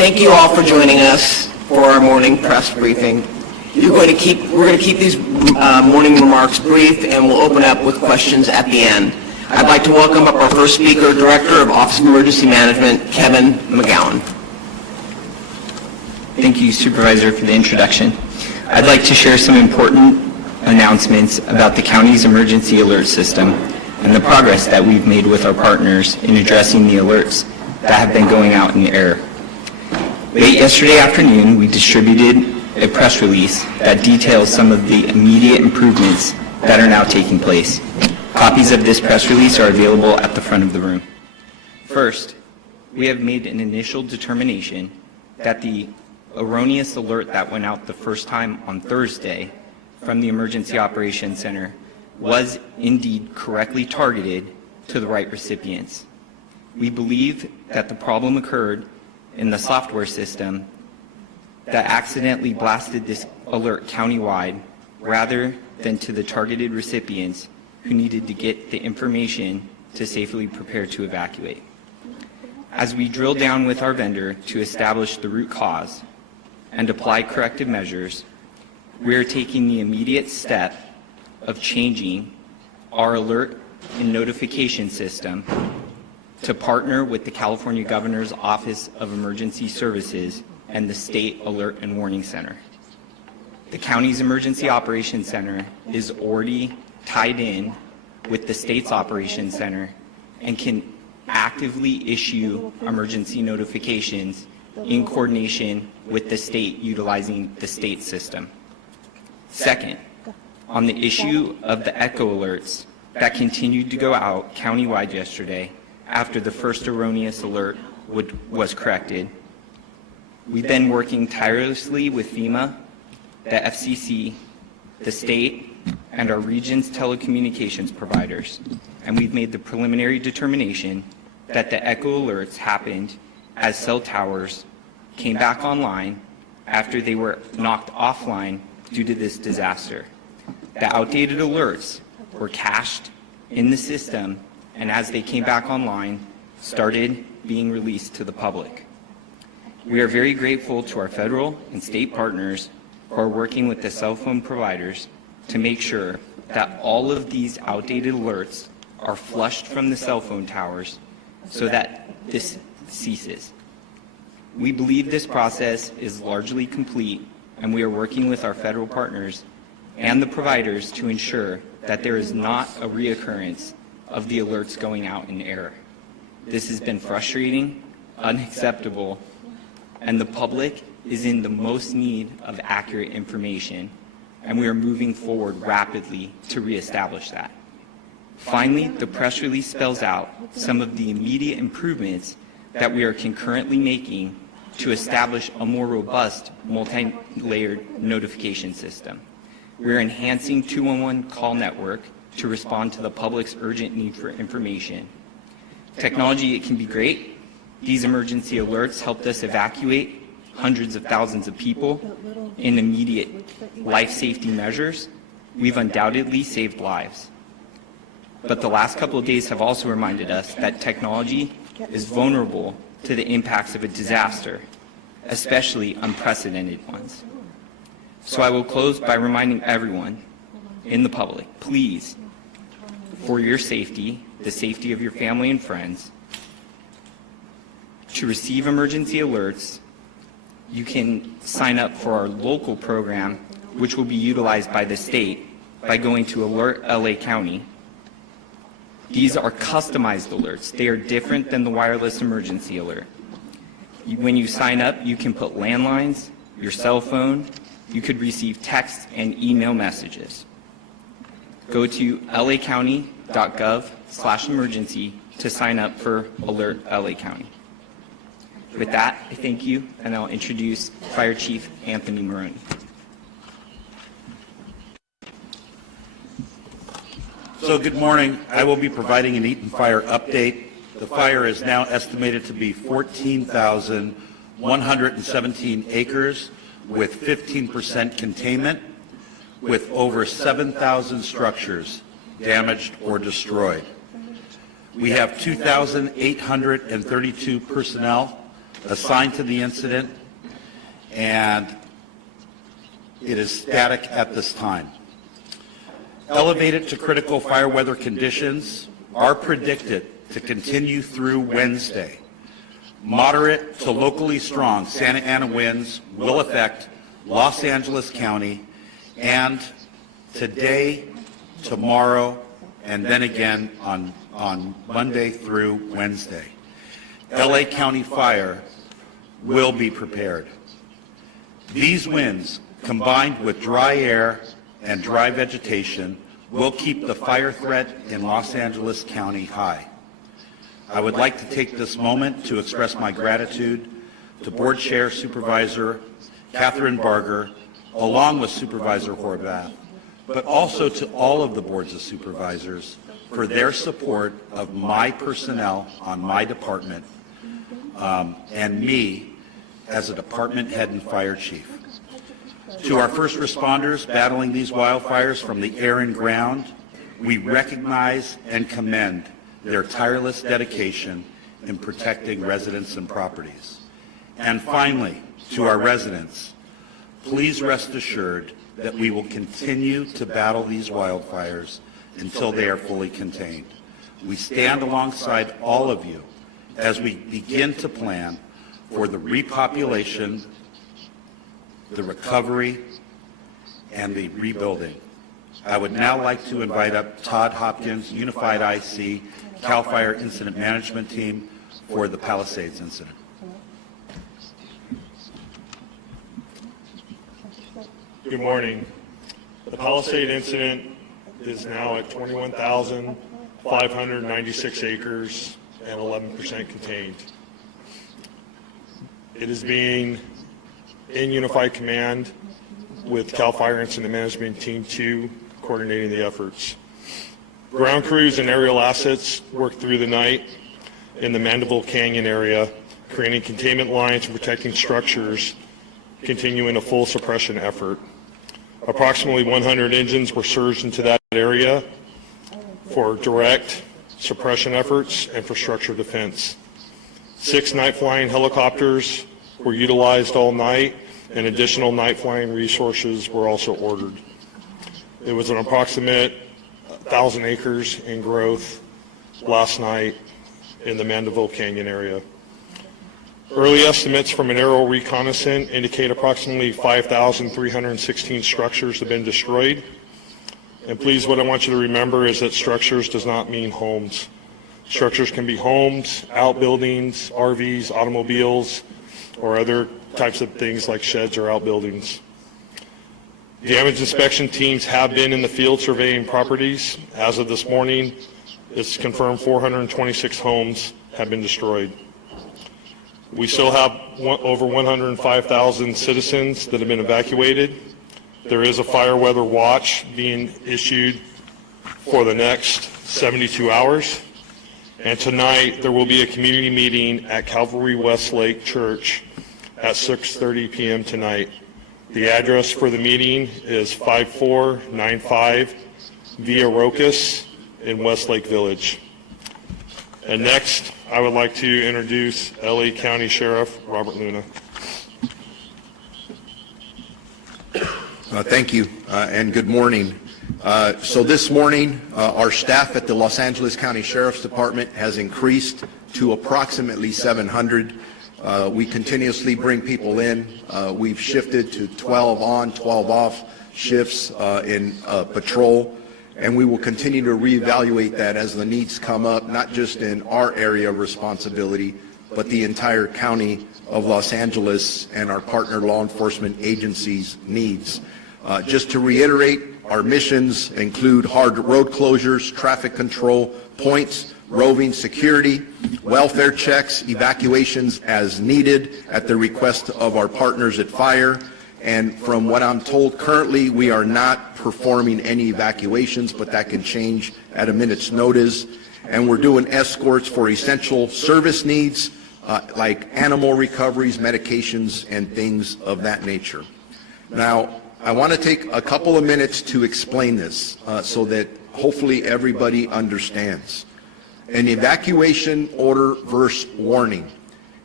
Thank you all for joining us for our morning press briefing. We're going to keep these morning remarks brief, and we'll open up with questions at the end. I'd like to welcome up our first speaker, Director of Office of Emergency Management, Kevin McGowan. Thank you, Supervisor, for the introduction. I'd like to share some important announcements about the county's emergency alert system and the progress that we've made with our partners in addressing the alerts that have been going out in error. Late yesterday afternoon, we distributed a press release that details some of the immediate improvements that are now taking place. Copies of this press release are available at the front of the room. First, we have made an initial determination that the erroneous alert that went out the first time on Thursday from the Emergency Operations Center was indeed correctly targeted to the right recipients. We believe that the problem occurred in the software system that accidentally blasted this alert countywide rather than to the targeted recipients who needed to get the information to safely prepare to evacuate. As we drill down with our vendor to establish the root cause and apply corrective measures, we are taking the immediate step of changing our alert and notification system to partner with the California Governor's Office of Emergency Services and the State Alert and Warning Center. The county's Emergency Operations Center is already tied in with the state's Operations Center and can actively issue emergency notifications in coordination with the state utilizing the state system. Second, on the issue of the echo alerts that continued to go out countywide yesterday after the first erroneous alert was corrected, we've been working tirelessly with FEMA, the FCC, the state, and our region's telecommunications providers, and we've made the preliminary determination that the echo alerts happened as cell towers came back online after they were knocked offline due to this disaster. The outdated alerts were cached in the system, and as they came back online, started being released to the public. We are very grateful to our federal and state partners who are working with the cell phone providers to make sure that all of these outdated alerts are flushed from the cell phone towers so that this ceases. We believe this process is largely complete, and we are working with our federal partners and the providers to ensure that there is not a reoccurrence of the alerts going out in error. This has been frustrating, unacceptable, and the public is in the most need of accurate information, and we are moving forward rapidly to reestablish that. Finally, the press release spells out some of the immediate improvements that we are concurrently making to establish a more robust, multi-layered notification system. We are enhancing 211 call network to respond to the public's urgent need for information. Technology, it can be great. These emergency alerts helped us evacuate hundreds of thousands of people in immediate life safety measures. We've undoubtedly saved lives. But the last couple of days have also reminded us that technology is vulnerable to the impacts of a disaster, especially unprecedented ones. So I will close by reminding everyone in the public, please, for your safety, the safety of your family and friends, to receive emergency alerts, you can sign up for our local program, which will be utilized by the state by going to Alert LA County. These are customized alerts. They are different than the wireless emergency alert. When you sign up, you can put landlines, your cell phone, you could receive text and email messages. Go to lacounty.gov/emergency to sign up for Alert LA County. With that, I thank you, and I'll introduce Fire Chief Anthony Maroney. So good morning. I will be providing an Eaton Fire update. The fire is now estimated to be 14,117 acres with 15% containment, with over 7,000 structures damaged or destroyed. We have 2,832 personnel assigned to the incident, and it is static at this time. Elevated to critical fire weather conditions are predicted to continue through Wednesday. Moderate to locally strong Santa Ana winds will affect Los Angeles County, and today, tomorrow, and then again on Monday through Wednesday. LA County Fire will be prepared. These winds, combined with dry air and dry vegetation, will keep the fire threat in Los Angeles County high. I would like to take this moment to express my gratitude to Board Chair Supervisor Catherine Barger, along with Supervisor Horvath, but also to all of the boards of supervisors for their support of my personnel on my department and me as a department head and fire chief. To our first responders battling these wildfires from the air and ground, we recognize and commend their tireless dedication in protecting residents and properties. And finally, to our residents, please rest assured that we will continue to battle these wildfires until they are fully contained. We stand alongside all of you as we begin to plan for the repopulation, the recovery, and the rebuilding. I would now like to invite up Todd Hopkins, Unified IC, CAL FIRE Incident Management Team for the Palisades incident. Good morning. The Palisade incident is now at 21,596 acres and 11% contained. It is being in unified command with CAL FIRE Incident Management Team 2 coordinating the efforts. Ground crews and aerial assets worked through the night in the Mandeville Canyon area, creating containment lines and protecting structures, continuing a full suppression effort. Approximately 100 engines were surged into that area for direct suppression efforts and for structure defense. 6 night flying helicopters were utilized all night, and additional night flying resources were also ordered. It was an approximate 1,000 acres in growth last night in the Mandeville Canyon area. Early estimates from an aerial reconnaissance indicate approximately 5,316 structures have been destroyed. And please, what I want you to remember is that structures does not mean homes. Structures can be homes, outbuildings, RVs, automobiles, or other types of things like sheds or outbuildings. Damage inspection teams have been in the field surveying properties. As of this morning, it's confirmed 426 homes have been destroyed. We still have over 105,000 citizens that have been evacuated. There is a fire weather watch being issued for the next 72 hours. And tonight, there will be a community meeting at Calvary Westlake Church at 6:30 p.m. tonight. The address for the meeting is 5495 Via Rocas in Westlake Village. And next, I would like to introduce LA County Sheriff Robert Luna. Thank you, and good morning. So this morning, our staff at the Los Angeles County Sheriff's Department has increased to approximately 700. We continuously bring people in. We've shifted to 12 on, 12 off shifts in patrol, and we will continue to reevaluate that as the needs come up, not just in our area of responsibility, but the entire county of Los Angeles and our partner law enforcement agencies' needs. Just to reiterate, our missions include hard road closures, traffic control points, roving security, welfare checks, evacuations as needed at the request of our partners at Fire. And from what I'm told currently, we are not performing any evacuations, but that can change at a minute's notice. And we're doing escorts for essential service needs like animal recoveries, medications, and things of that nature. Now, I want to take a couple of minutes to explain this so that hopefully everybody understands. An evacuation order versus warning.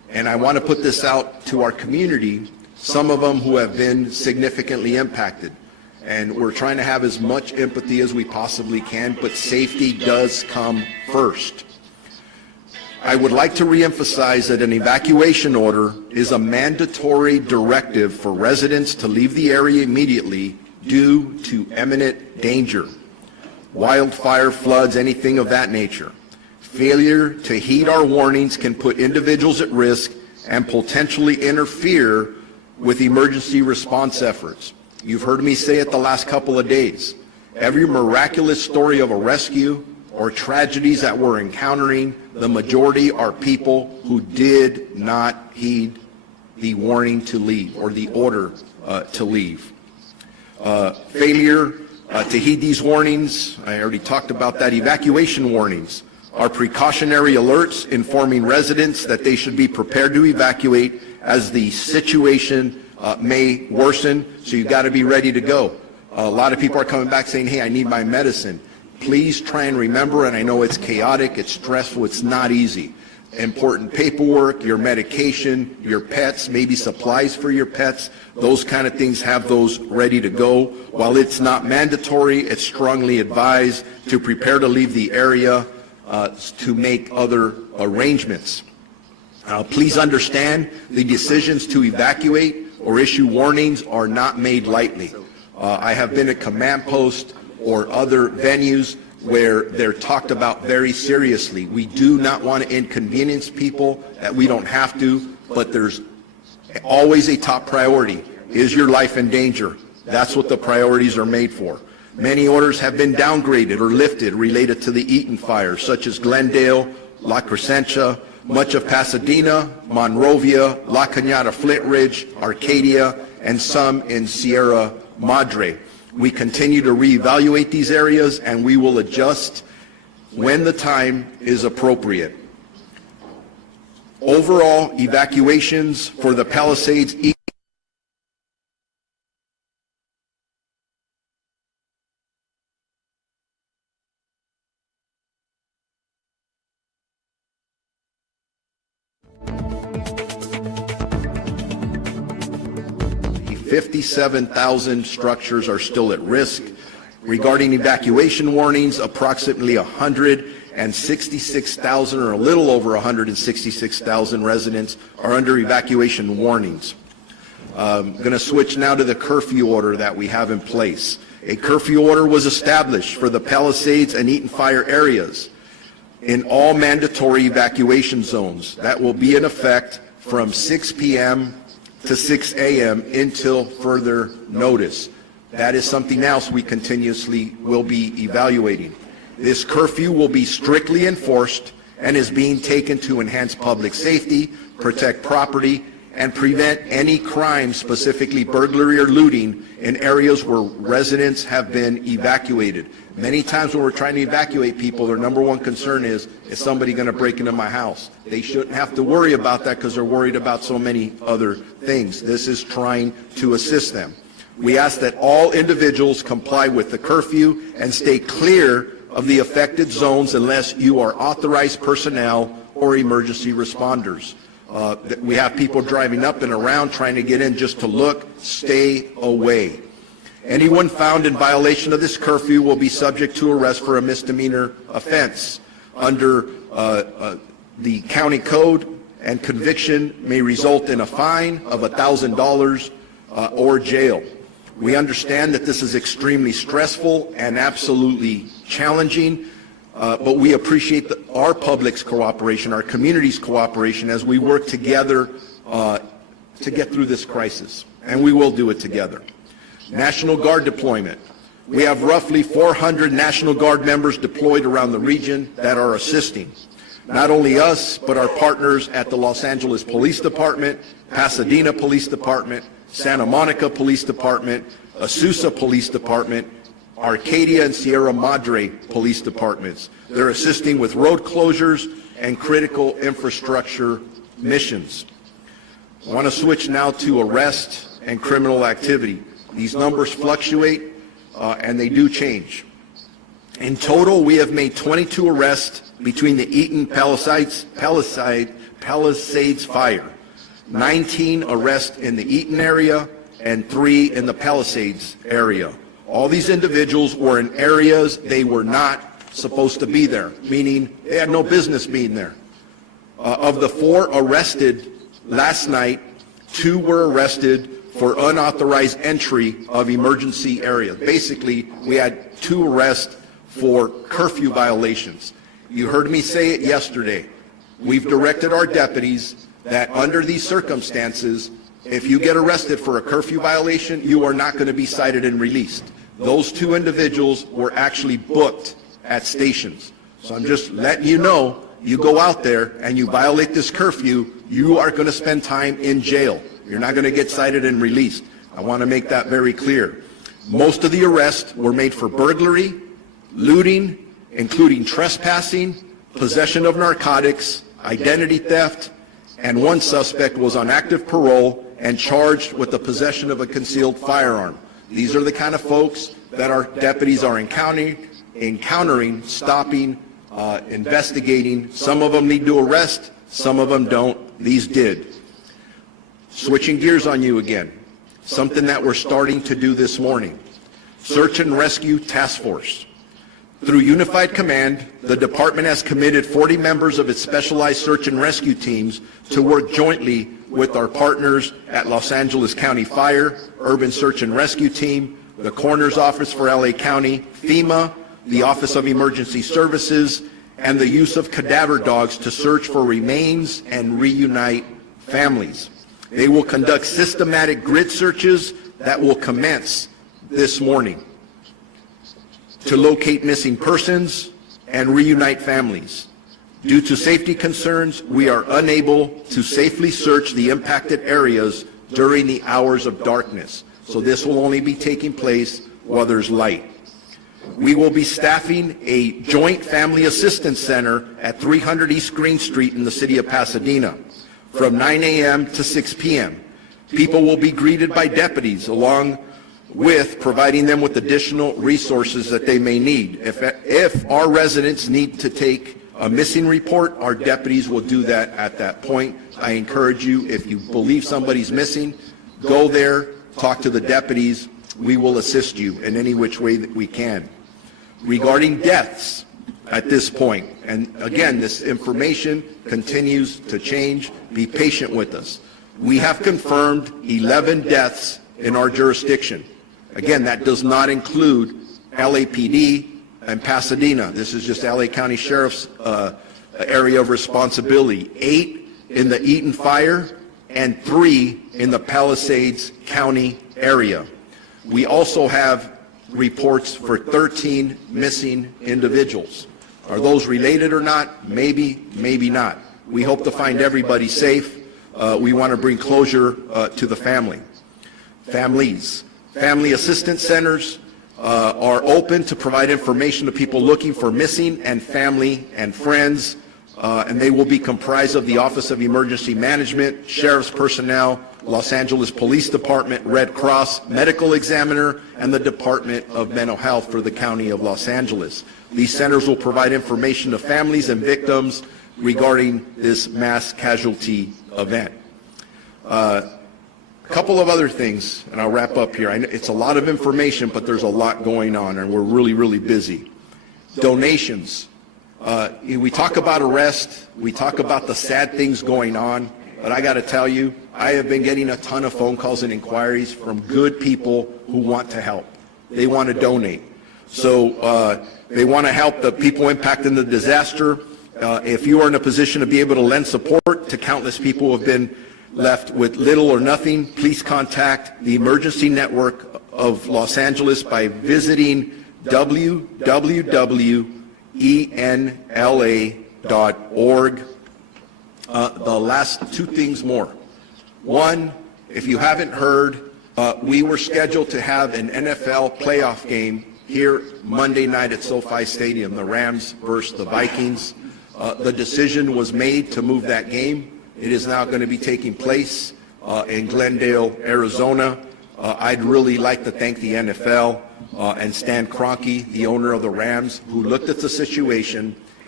And I want to put this out to our community, some of them who have been significantly impacted. And we're trying to have as much empathy as we possibly can, but safety does come first. I would like to reemphasize that an evacuation order is a mandatory directive for residents to leave the area immediately due to imminent danger. Wildfire, floods, anything of that nature. Failure to heed our warnings can put individuals at risk and potentially interfere with emergency response efforts. You've heard me say it the last couple of days. Every miraculous story of a rescue or tragedies that we're encountering, the majority are people who did not heed the warning to leave or the order to leave. Failure to heed these warnings, I already talked about that. Evacuation warnings are precautionary alerts informing residents that they should be prepared to evacuate as the situation may worsen, so you've got to be ready to go. A lot of people are coming back saying, hey, I need my medicine. Please try and remember, and I know it's chaotic, it's stressful, it's not easy. Important paperwork, your medication, your pets, maybe supplies for your pets, those kind of things, have those ready to go. While it's not mandatory, it's strongly advised to prepare to leave the area to make other arrangements. Please understand, the decisions to evacuate or issue warnings are not made lightly. I have been at command posts or other venues where they're talked about very seriously. We do not want to inconvenience people that we don't have to, but there's always a top priority. Is your life in danger? That's what the priorities are made for. Many orders have been downgraded or lifted related to the Eaton fire, such as Glendale, La Crescentia, much of Pasadena, Monrovia, La Cañada, Flint Ridge, Arcadia, and some in Sierra Madre. We continue to reevaluate these areas, and we will adjust when the time is appropriate. Overall, evacuations for the Palisades $57,000 structures are still at risk. Regarding evacuation warnings, approximately 166,000 or a little over 166,000 residents are under evacuation warnings. I'm going to switch now to the curfew order that we have in place. A curfew order was established for the Palisades and Eaton fire areas in all mandatory evacuation zones. That will be in effect from 6 p.m. to 6 a.m. until further notice. That is something else we continuously will be evaluating. This curfew will be strictly enforced and is being taken to enhance public safety, protect property, and prevent any crime, specifically burglary or looting, in areas where residents have been evacuated. Many times when we're trying to evacuate people, their number one concern is somebody going to break into my house? They shouldn't have to worry about that because they're worried about so many other things. This is trying to assist them. We ask that all individuals comply with the curfew and stay clear of the affected zones unless you are authorized personnel or emergency responders. We have people driving up and around trying to get in just to look. Stay away. Anyone found in violation of this curfew will be subject to arrest for a misdemeanor offense. Under the county code, and conviction may result in a fine of $1,000 or jail. We understand that this is extremely stressful and absolutely challenging, but we appreciate our public's cooperation, our community's cooperation as we work together to get through this crisis, and we will do it together. National Guard deployment. We have roughly 400 National Guard members deployed around the region that are assisting. Not only us, but our partners at the Los Angeles Police Department, Pasadena Police Department, Santa Monica Police Department, Azusa Police Department, Arcadia and Sierra Madre Police Departments. They're assisting with road closures and critical infrastructure missions. I want to switch now to arrest and criminal activity. These numbers fluctuate and they do change. In total, we have made 22 arrests between the Eaton Palisades Palisades Fire. 19 arrests in the Eaton area and 3 in the Palisades area. All these individuals were in areas they were not supposed to be there, meaning they had no business being there. Of the 4 arrested last night, 2 were arrested for unauthorized entry of emergency areas. Basically, we had 2 arrests for curfew violations. You heard me say it yesterday. We've directed our deputies that under these circumstances, if you get arrested for a curfew violation, you are not going to be cited and released. Those 2 individuals were actually booked at stations. So I'm just letting you know, you go out there and you violate this curfew, you are going to spend time in jail. You're not going to get cited and released. I want to make that very clear. Most of the arrests were made for burglary, looting, including trespassing, possession of narcotics, identity theft, and 1 suspect was on active parole and charged with the possession of a concealed firearm. These are the kind of folks that our deputies are encountering, stopping, investigating. Some of them need to arrest, some of them don't. These did. Switching gears on you again, something that we're starting to do this morning. Search and Rescue Task Force. Through Unified Command, the department has committed 40 members of its specialized search and rescue teams to work jointly with our partners at Los Angeles County Fire, Urban Search and Rescue Team, the Coroner's Office for LA County, FEMA, the Office of Emergency Services, and the use of cadaver dogs to search for remains and reunite families. They will conduct systematic grid searches that will commence this morning to locate missing persons and reunite families. Due to safety concerns, we are unable to safely search the impacted areas during the hours of darkness. So this will only be taking place while there's light. We will be staffing a joint family assistance center at 300 East Green Street in the city of Pasadena from 9 a.m. to 6 p.m. People will be greeted by deputies along with providing them with additional resources that they may need. If our residents need to take a missing report, our deputies will do that at that point. I encourage you, if you believe somebody's missing, go there, talk to the deputies. We will assist you in any which way that we can. Regarding deaths at this point, and again, this information continues to change. Be patient with us. We have confirmed 11 deaths in our jurisdiction. Again, that does not include LAPD and Pasadena. This is just LA County Sheriff's area of responsibility. 8 in the Eaton Fire and 3 in the Palisades County area. We also have reports for 13 missing individuals. Are those related or not? Maybe, maybe not. We hope to find everybody safe. We want to bring closure to the families. Family assistance centers are open to provide information to people looking for missing and family and friends, and they will be comprised of the Office of Emergency Management, Sheriff's personnel, Los Angeles Police Department, Red Cross, Medical Examiner, and the Department of Mental Health for the County of Los Angeles. These centers will provide information to families and victims regarding this mass casualty event. A couple of other things, and I'll wrap up here. It's a lot of information, but there's a lot going on, and we're really, really busy. Donations. We talk about arrest. We talk about the sad things going on, but I got to tell you, I have been getting a ton of phone calls and inquiries from good people who want to help. They want to donate. So they want to help the people impacted in the disaster. If you are in a position to be able to lend support to countless people who have been left with little or nothing, please contact the Emergency Network of Los Angeles by visiting www.enla.org. The last 2 things more. One, if you haven't heard, we were scheduled to have an NFL playoff game here Monday night at SoFi Stadium, the Rams versus the Vikings. The decision was made to move that game. It is now going to be taking place in Glendale, Arizona. I'd really like to thank the NFL and Stan Kroenke, the owner of the Rams, who looked at the situation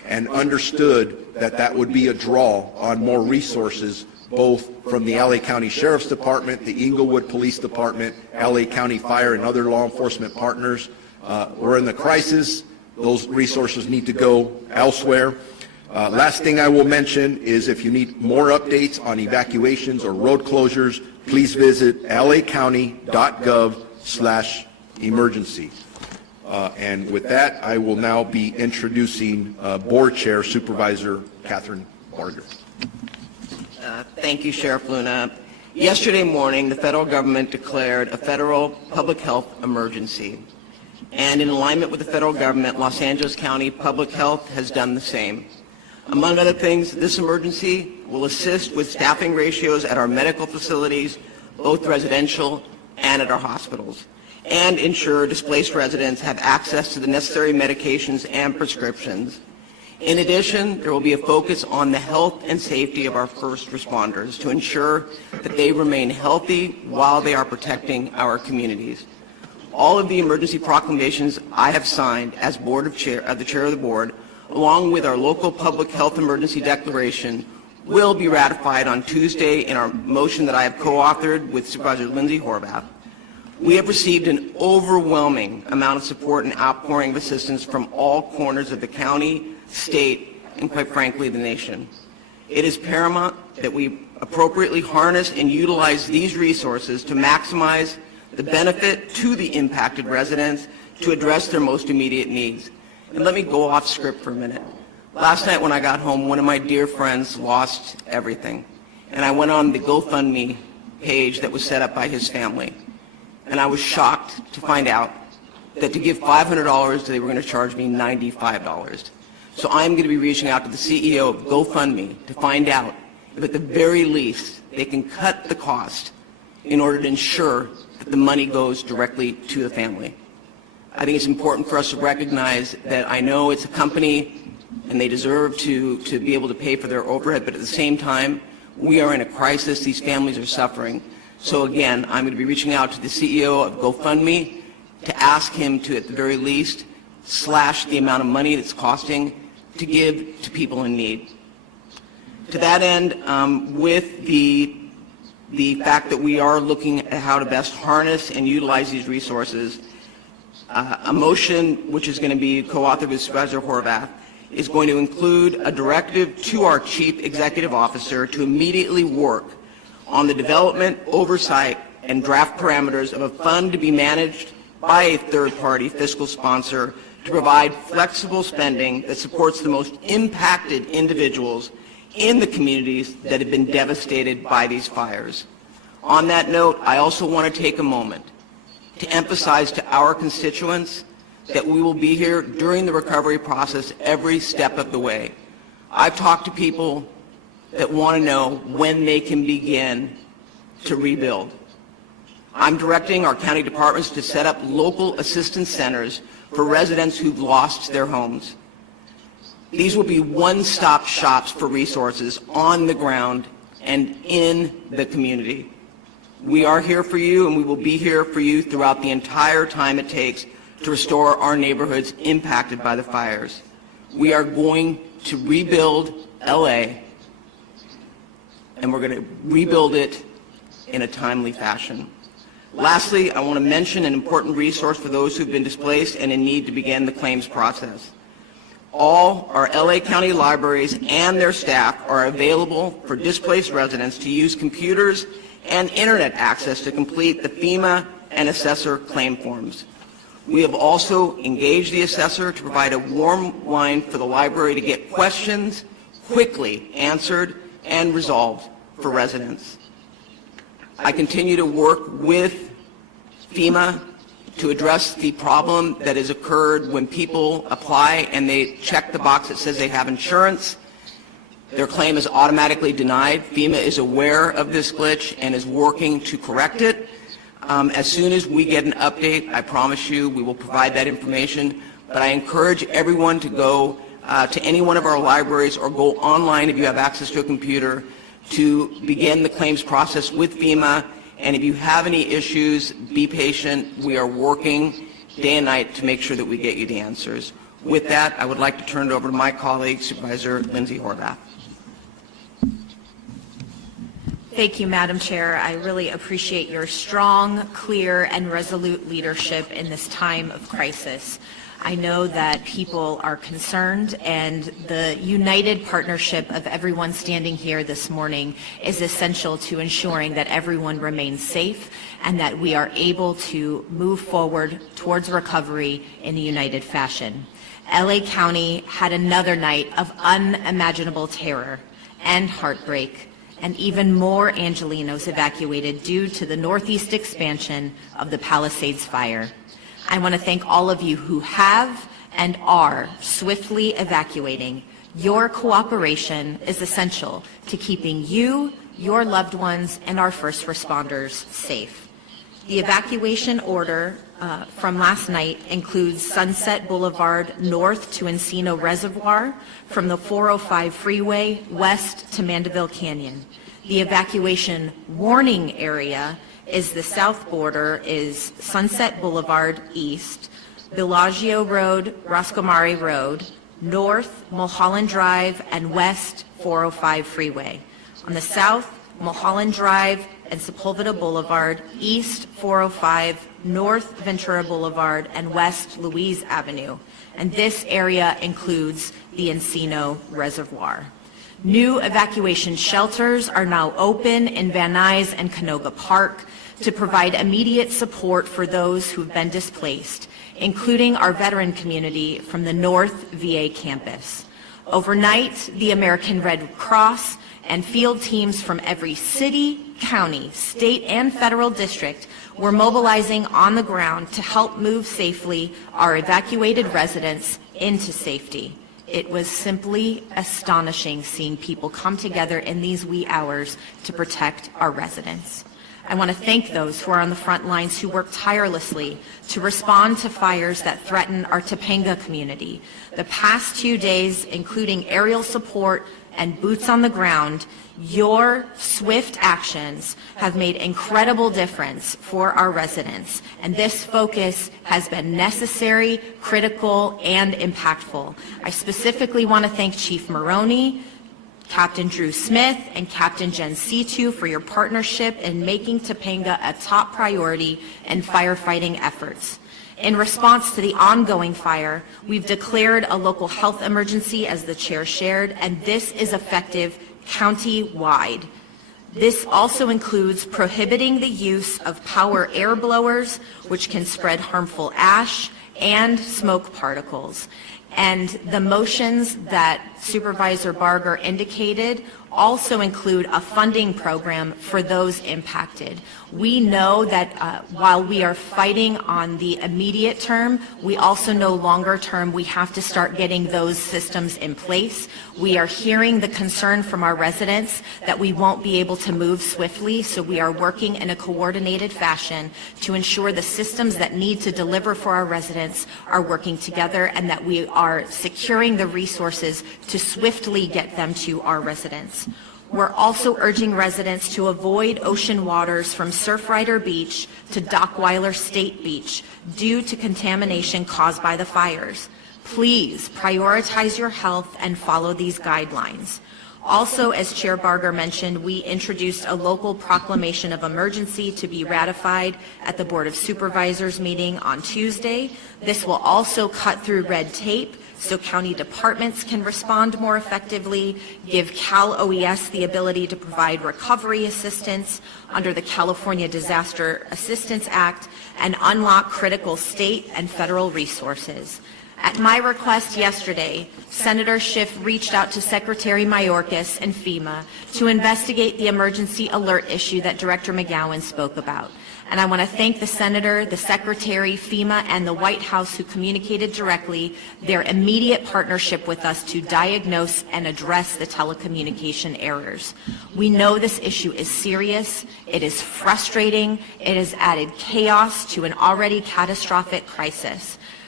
and understood that that would be a draw on more resources, both from the LA County Sheriff's Department, the Inglewood Police Department, LA County Fire, and other law enforcement partners. We're in the crisis. Those resources need to go elsewhere. Last thing I will mention is if you need more updates on evacuations or road closures, please visit lacounty.gov/emergency. And with that, I will now be introducing Board Chair Supervisor Catherine Barger. Thank you, Sheriff Luna. Yesterday morning, the federal government declared a federal public health emergency. And in alignment with the federal government, Los Angeles County Public Health has done the same. Among other things, this emergency will assist with staffing ratios at our medical facilities, both residential and at our hospitals, and ensure displaced residents have access to the necessary medications and prescriptions. In addition, there will be a focus on the health and safety of our first responders to ensure that they remain healthy while they are protecting our communities. All of the emergency proclamations I have signed as the chair of the board, along with our local public health emergency declaration, will be ratified on Tuesday in our motion that I have co-authored with Supervisor Lindsay Horvath. We have received an overwhelming amount of support and outpouring of assistance from all corners of the county, state, and quite frankly, the nation. It is paramount that we appropriately harness and utilize these resources to maximize the benefit to the impacted residents to address their most immediate needs. And let me go off script for a minute. Last night when I got home, one of my dear friends lost everything. And I went on the GoFundMe page that was set up by his family. And I was shocked to find out that to give $500, they were going to charge me $95. So I'm going to be reaching out to the CEO of GoFundMe to find out if at the very least they can cut the cost in order to ensure that the money goes directly to the family. I think it's important for us to recognize that I know it's a company and they deserve to be able to pay for their overhead, but at the same time, we are in a crisis. These families are suffering. So again, I'm going to be reaching out to the CEO of GoFundMe to ask him to, at the very least, slash the amount of money that's costing to give to people in need. To that end, with the fact that we are looking at how to best harness and utilize these resources, a motion which is going to be co-authored with Supervisor Horvath is going to include a directive to our Chief Executive Officer to immediately work on the development, oversight, and draft parameters of a fund to be managed by a third-party fiscal sponsor to provide flexible spending that supports the most impacted individuals in the communities that have been devastated by these fires. On that note, I also want to take a moment to emphasize to our constituents that we will be here during the recovery process every step of the way. I've talked to people that want to know when they can begin to rebuild. I'm directing our county departments to set up local assistance centers for residents who've lost their homes. These will be one-stop shops for resources on the ground and in the community. We are here for you, and we will be here for you throughout the entire time it takes to restore our neighborhoods impacted by the fires. We are going to rebuild LA, and we're going to rebuild it in a timely fashion. Lastly, I want to mention an important resource for those who've been displaced and in need to begin the claims process. All our LA County libraries and their staff are available for displaced residents to use computers and internet access to complete the FEMA and assessor claim forms. We have also engaged the assessor to provide a warm line for the library to get questions quickly answered and resolved for residents. I continue to work with FEMA to address the problem that has occurred when people apply and they check the box that says they have insurance. Their claim is automatically denied. FEMA is aware of this glitch and is working to correct it. As soon as we get an update, I promise you we will provide that information. But I encourage everyone to go to any one of our libraries or go online if you have access to a computer to begin the claims process with FEMA. And if you have any issues, be patient. We are working day and night to make sure that we get you the answers. With that, I would like to turn it over to my colleague, Supervisor Lindsay Horvath. Thank you, Madam Chair. I really appreciate your strong, clear, and resolute leadership in this time of crisis. I know that people are concerned, and the united partnership of everyone standing here this morning is essential to ensuring that everyone remains safe and that we are able to move forward towards recovery in a united fashion. LA County had another night of unimaginable terror and heartbreak, and even more Angelenos evacuated due to the northeast expansion of the Palisades Fire. I want to thank all of you who have and are swiftly evacuating. Your cooperation is essential to keeping you, your loved ones, and our first responders safe. The evacuation order from last night includes Sunset Boulevard north to Encino Reservoir, from the 405 freeway west to Mandeville Canyon. The evacuation warning area is the south border is Sunset Boulevard east, Bellagio Road, Roscomari Road, north Mulholland Drive, and west 405 freeway. On the south, Mulholland Drive and Sepulveda Boulevard, east 405, north Ventura Boulevard, and west Louise Avenue. And this area includes the Encino Reservoir. New evacuation shelters are now open in Van Nuys and Canoga Park to provide immediate support for those who have been displaced, including our veteran community from the North VA campus. Overnight, the American Red Cross and field teams from every city, county, state, and federal district were mobilizing on the ground to help move safely our evacuated residents into safety. It was simply astonishing seeing people come together in these wee hours to protect our residents. I want to thank those who are on the front lines who work tirelessly to respond to fires that threaten our Topanga community. The past 2 days, including aerial support and boots on the ground, your swift actions have made incredible difference for our residents, and this focus has been necessary, critical, and impactful. I specifically want to thank Chief Maroney, Captain Drew Smith, and Captain Jen Situ for your partnership in making Topanga a top priority in firefighting efforts. In response to the ongoing fire, we've declared a local health emergency, as the chair shared, and this is effective county-wide. This also includes prohibiting the use of power air blowers, which can spread harmful ash and smoke particles. And the motions that Supervisor Barger indicated also include a funding program for those impacted. We know that while we are fighting on the immediate term, we also know longer term we have to start getting those systems in place. We are hearing the concern from our residents that we won't be able to move swiftly, so we are working in a coordinated fashion to ensure the systems that need to deliver for our residents are working together, and that we are securing the resources to swiftly get them to our residents. We're also urging residents to avoid ocean waters from Surfrider Beach to Dockweiler State Beach due to contamination caused by the fires. Please prioritize your health and follow these guidelines. Also, as Chair Barger mentioned, we introduced a local proclamation of emergency to be ratified at the Board of Supervisors meeting on Tuesday. This will also cut through red tape so county departments can respond more effectively, give Cal OES the ability to provide recovery assistance under the California Disaster Assistance Act, and unlock critical state and federal resources. At my request yesterday, Senator Schiff reached out to Secretary Mayorkas and FEMA to investigate the emergency alert issue that Director McGowan spoke about. And I want to thank the Senator, the Secretary, FEMA, and the White House who communicated directly their immediate partnership with us to diagnose and address the telecommunication errors. We know this issue is serious, it is frustrating, it has added chaos to an already catastrophic crisis.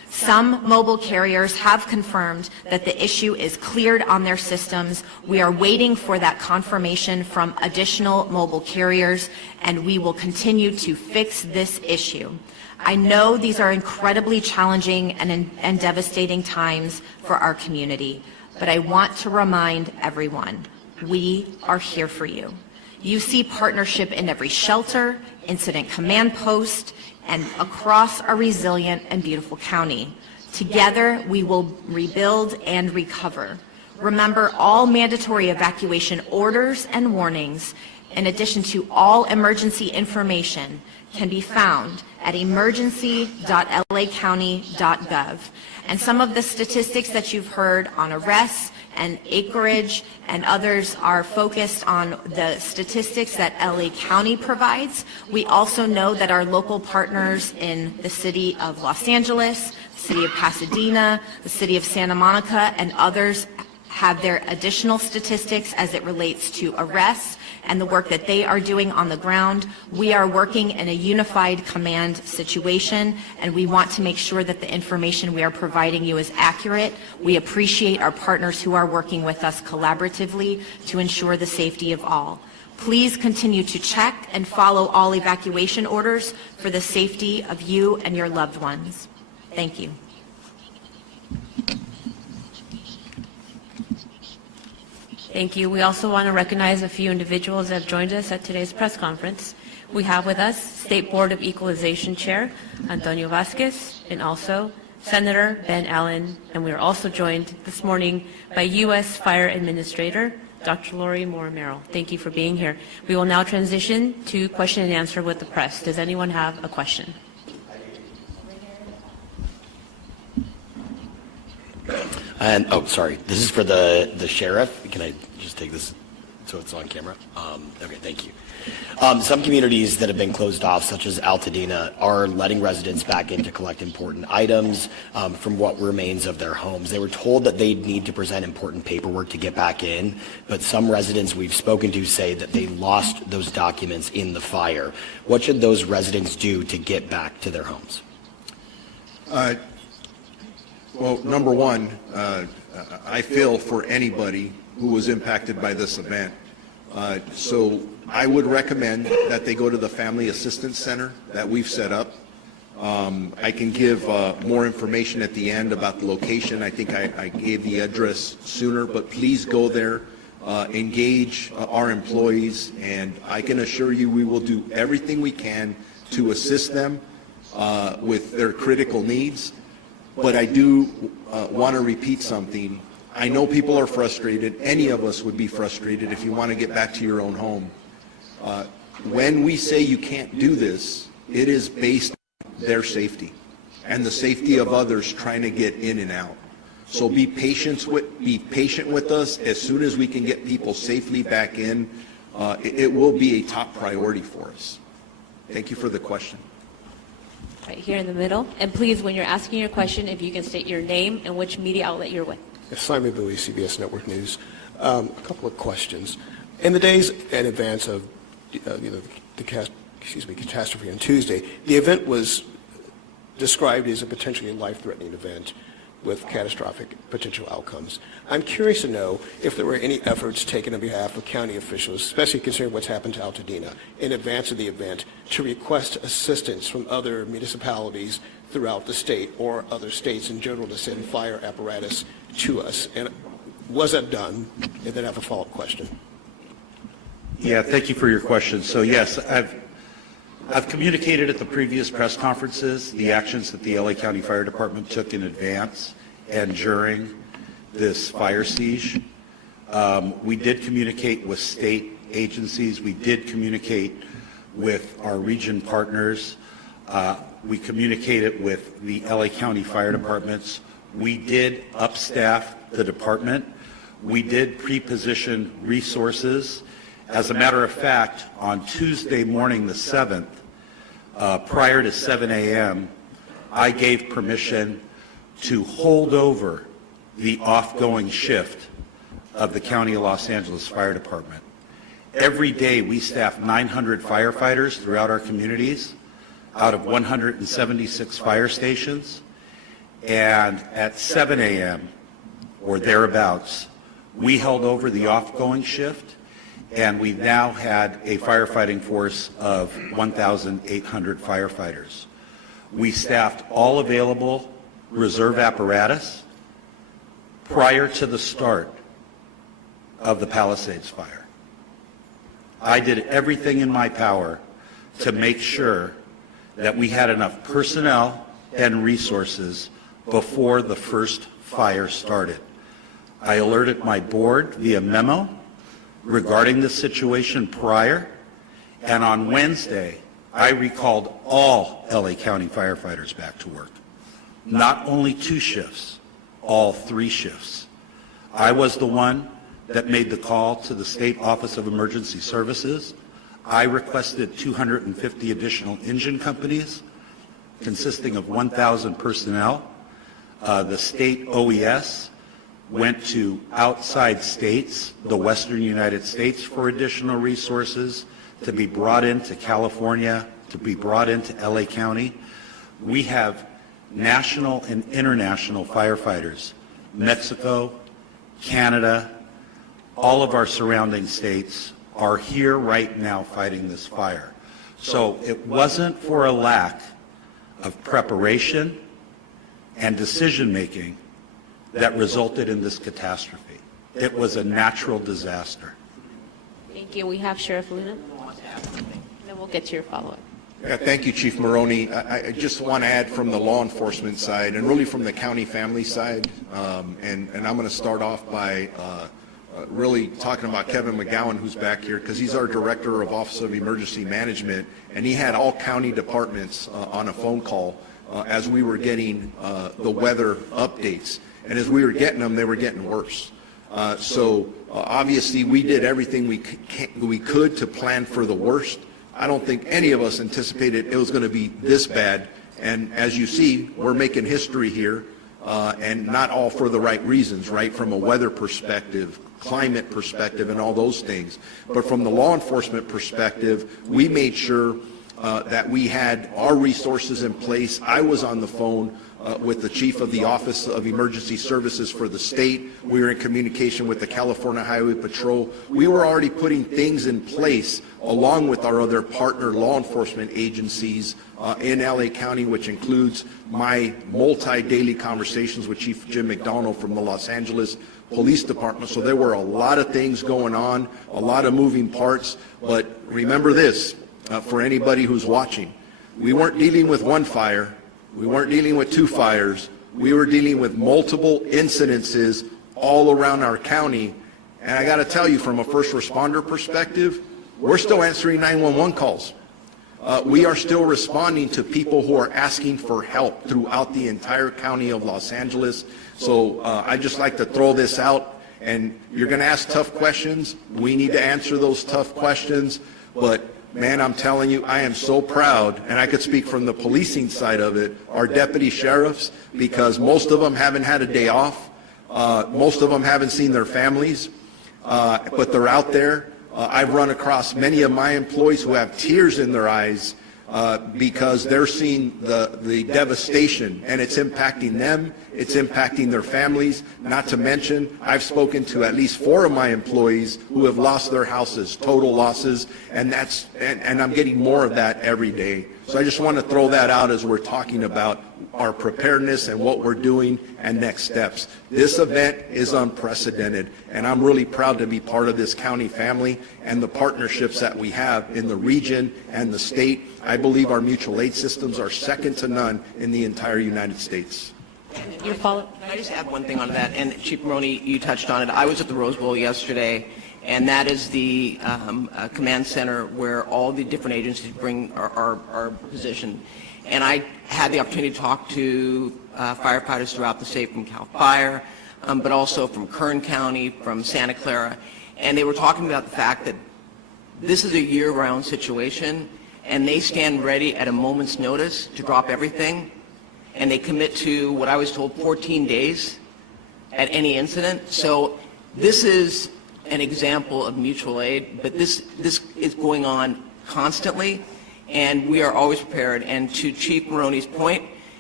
Some mobile carriers have confirmed that the issue is cleared on their systems. We are waiting for that confirmation from additional mobile carriers, and we will continue to fix this issue. I know these are incredibly challenging and devastating times for our community, but I want to remind everyone, we are here for you. You see partnership in every shelter, incident command post, and across our resilient and beautiful county. Together, we will rebuild and recover. Remember, all mandatory evacuation orders and warnings, in addition to all emergency information, can be found at emergency.lacounty.gov. And some of the statistics that you've heard on arrests and acreage and others are focused on the statistics that LA County provides. We also know that our local partners in the city of Los Angeles, the city of Pasadena, the city of Santa Monica, and others have their additional statistics as it relates to arrests and the work that they are doing on the ground. We are working in a unified command situation, and we want to make sure that the information we are providing you is accurate. We appreciate our partners who are working with us collaboratively to ensure the safety of all. Please continue to check and follow all evacuation orders for the safety of you and your loved ones. Thank you. Thank you. We also want to recognize a few individuals that have joined us at today's press conference. We have with us State Board of Equalization Chair Antonio Vasquez and also Senator Ben Allen, and we are also joined this morning by U.S. Fire Administrator Dr. Lori Moore-Merrill. Thank you for being here. We will now transition to question and answer with the press. Does anyone have a question? And, oh, sorry, this is for the sheriff. Can I just take this so it's on camera? Okay, thank you. Some communities that have been closed off, such as Altadena, are letting residents back in to collect important items from what remains of their homes. They were told that they'd need to present important paperwork to get back in, but some residents we've spoken to say that they lost those documents in the fire. What should those residents do to get back to their homes? Well, number one, I feel for anybody who was impacted by this event. So I would recommend that they go to the Family Assistance Center that we've set up. I can give more information at the end about the location. I think I gave the address sooner, but please go there, engage our employees, and I can assure you we will do everything we can to assist them with their critical needs. But I do want to repeat something. I know people are frustrated. Any of us would be frustrated if you want to get back to your own home. When we say you can't do this, it is based on their safety and the safety of others trying to get in and out. So be patient with us. As soon as we can get people safely back in, it will be a top priority for us. Thank you for the question. Right here in the middle. And please, when you're asking your question, if you can state your name and which media outlet you're with. Simon Bowie, CBS Network News. A couple of questions. In the days in advance of the catastrophe on Tuesday, the event was described as a potentially life-threatening event with catastrophic potential outcomes. I'm curious to know if there were any efforts taken on behalf of county officials, especially considering what's happened to Altadena, in advance of the event, to request assistance from other municipalities throughout the state or other states in general to send fire apparatus to us. And was that done? And then I have a follow-up question. Yeah, thank you for your question. So yes, I've communicated at the previous press conferences the actions that the LA County Fire Department took in advance and during this fire siege. We did communicate with state agencies. We did communicate with our region partners. We communicated with the LA County Fire Departments. We did upstaff the department. We did pre-position resources. As a matter of fact, on Tuesday morning the 7th, prior to 7 a.m., I gave permission to hold over the off-going shift of the County of Los Angeles Fire Department. Every day we staff 900 firefighters throughout our communities out of 176 fire stations, And at 7 a.m. or thereabouts, we held over the off-going shift, and we've now had a firefighting force of 1,800 firefighters. We staffed all available reserve apparatus prior to the start of the Palisades Fire. I did everything in my power to make sure that we had enough personnel and resources before the first fire started. I alerted my board via memo regarding the situation prior, and on Wednesday, I recalled all LA County firefighters back to work. Not only 2 shifts, all 3 shifts. I was the one that made the call to the State Office of Emergency Services. I requested 250 additional engine companies consisting of 1,000 personnel. The state OES went to outside states, the western United States, for additional resources to be brought into California, to be brought into LA County. We have national and international firefighters, Mexico, Canada, all of our surrounding states are here right now fighting this fire. So it wasn't for a lack of preparation and decision-making that resulted in this catastrophe. It was a natural disaster. Thank you. We have Sheriff Luna. Then we'll get to your follow-up. Yeah, thank you, Chief Maroney. I just want to add from the law enforcement side and really from the county family side, and I'm going to start off by really talking about Kevin McGowan, who's back here, because he's our Director of Office of Emergency Management, and he had all county departments on a phone call as we were getting the weather updates. And as we were getting them, they were getting worse. So obviously we did everything we could to plan for the worst. I don't think any of us anticipated it was going to be this bad. And as you see, we're making history here, and not all for the right reasons, right? From a weather perspective, climate perspective, and all those things. But from the law enforcement perspective, we made sure that we had our resources in place. I was on the phone with the chief of the Office of Emergency Services for the state. We were in communication with the California Highway Patrol. We were already putting things in place along with our other partner law enforcement agencies in LA County, which includes my multi-daily conversations with Chief Jim McDonald from the Los Angeles Police Department. So there were a lot of things going on, a lot of moving parts. But remember this, for anybody who's watching, we weren't dealing with one fire. We weren't dealing with 2 fires. We were dealing with multiple incidences all around our county. And I got to tell you, from a first responder perspective, we're still answering 911 calls. We are still responding to people who are asking for help throughout the entire county of Los Angeles. So I'd just like to throw this out. And you're going to ask tough questions. We need to answer those tough questions. But man, I'm telling you, I am so proud, and I could speak from the policing side of it, our deputy sheriffs, because most of them haven't had a day off. Most of them haven't seen their families, but they're out there. I've run across many of my employees who have tears in their eyes because they're seeing the devastation, and it's impacting them, it's impacting their families. Not to mention, I've spoken to at least 4 of my employees who have lost their houses, total losses, and I'm getting more of that every day. So I just want to throw that out as we're talking about our preparedness and what we're doing and next steps. This event is unprecedented, and I'm really proud to be part of this county family and the partnerships that we have in the region and the state. I believe our mutual aid systems are second to none in the entire United States. Your follow-up? Can I just add one thing on that? And Chief Maroney, you touched on it. I was at the Rose Bowl yesterday, and that is the command center where all the different agencies are positioned. And I had the opportunity to talk to firefighters throughout the state from CAL FIRE, but also from Kern County, from Santa Clara, and they were talking about the fact that this is a year-round situation, and they stand ready at a moment's notice to drop everything, and they commit to what I was told 14 days at any incident. So this is an example of mutual aid, but this is going on constantly, and we are always prepared. And to Chief Maroney's point,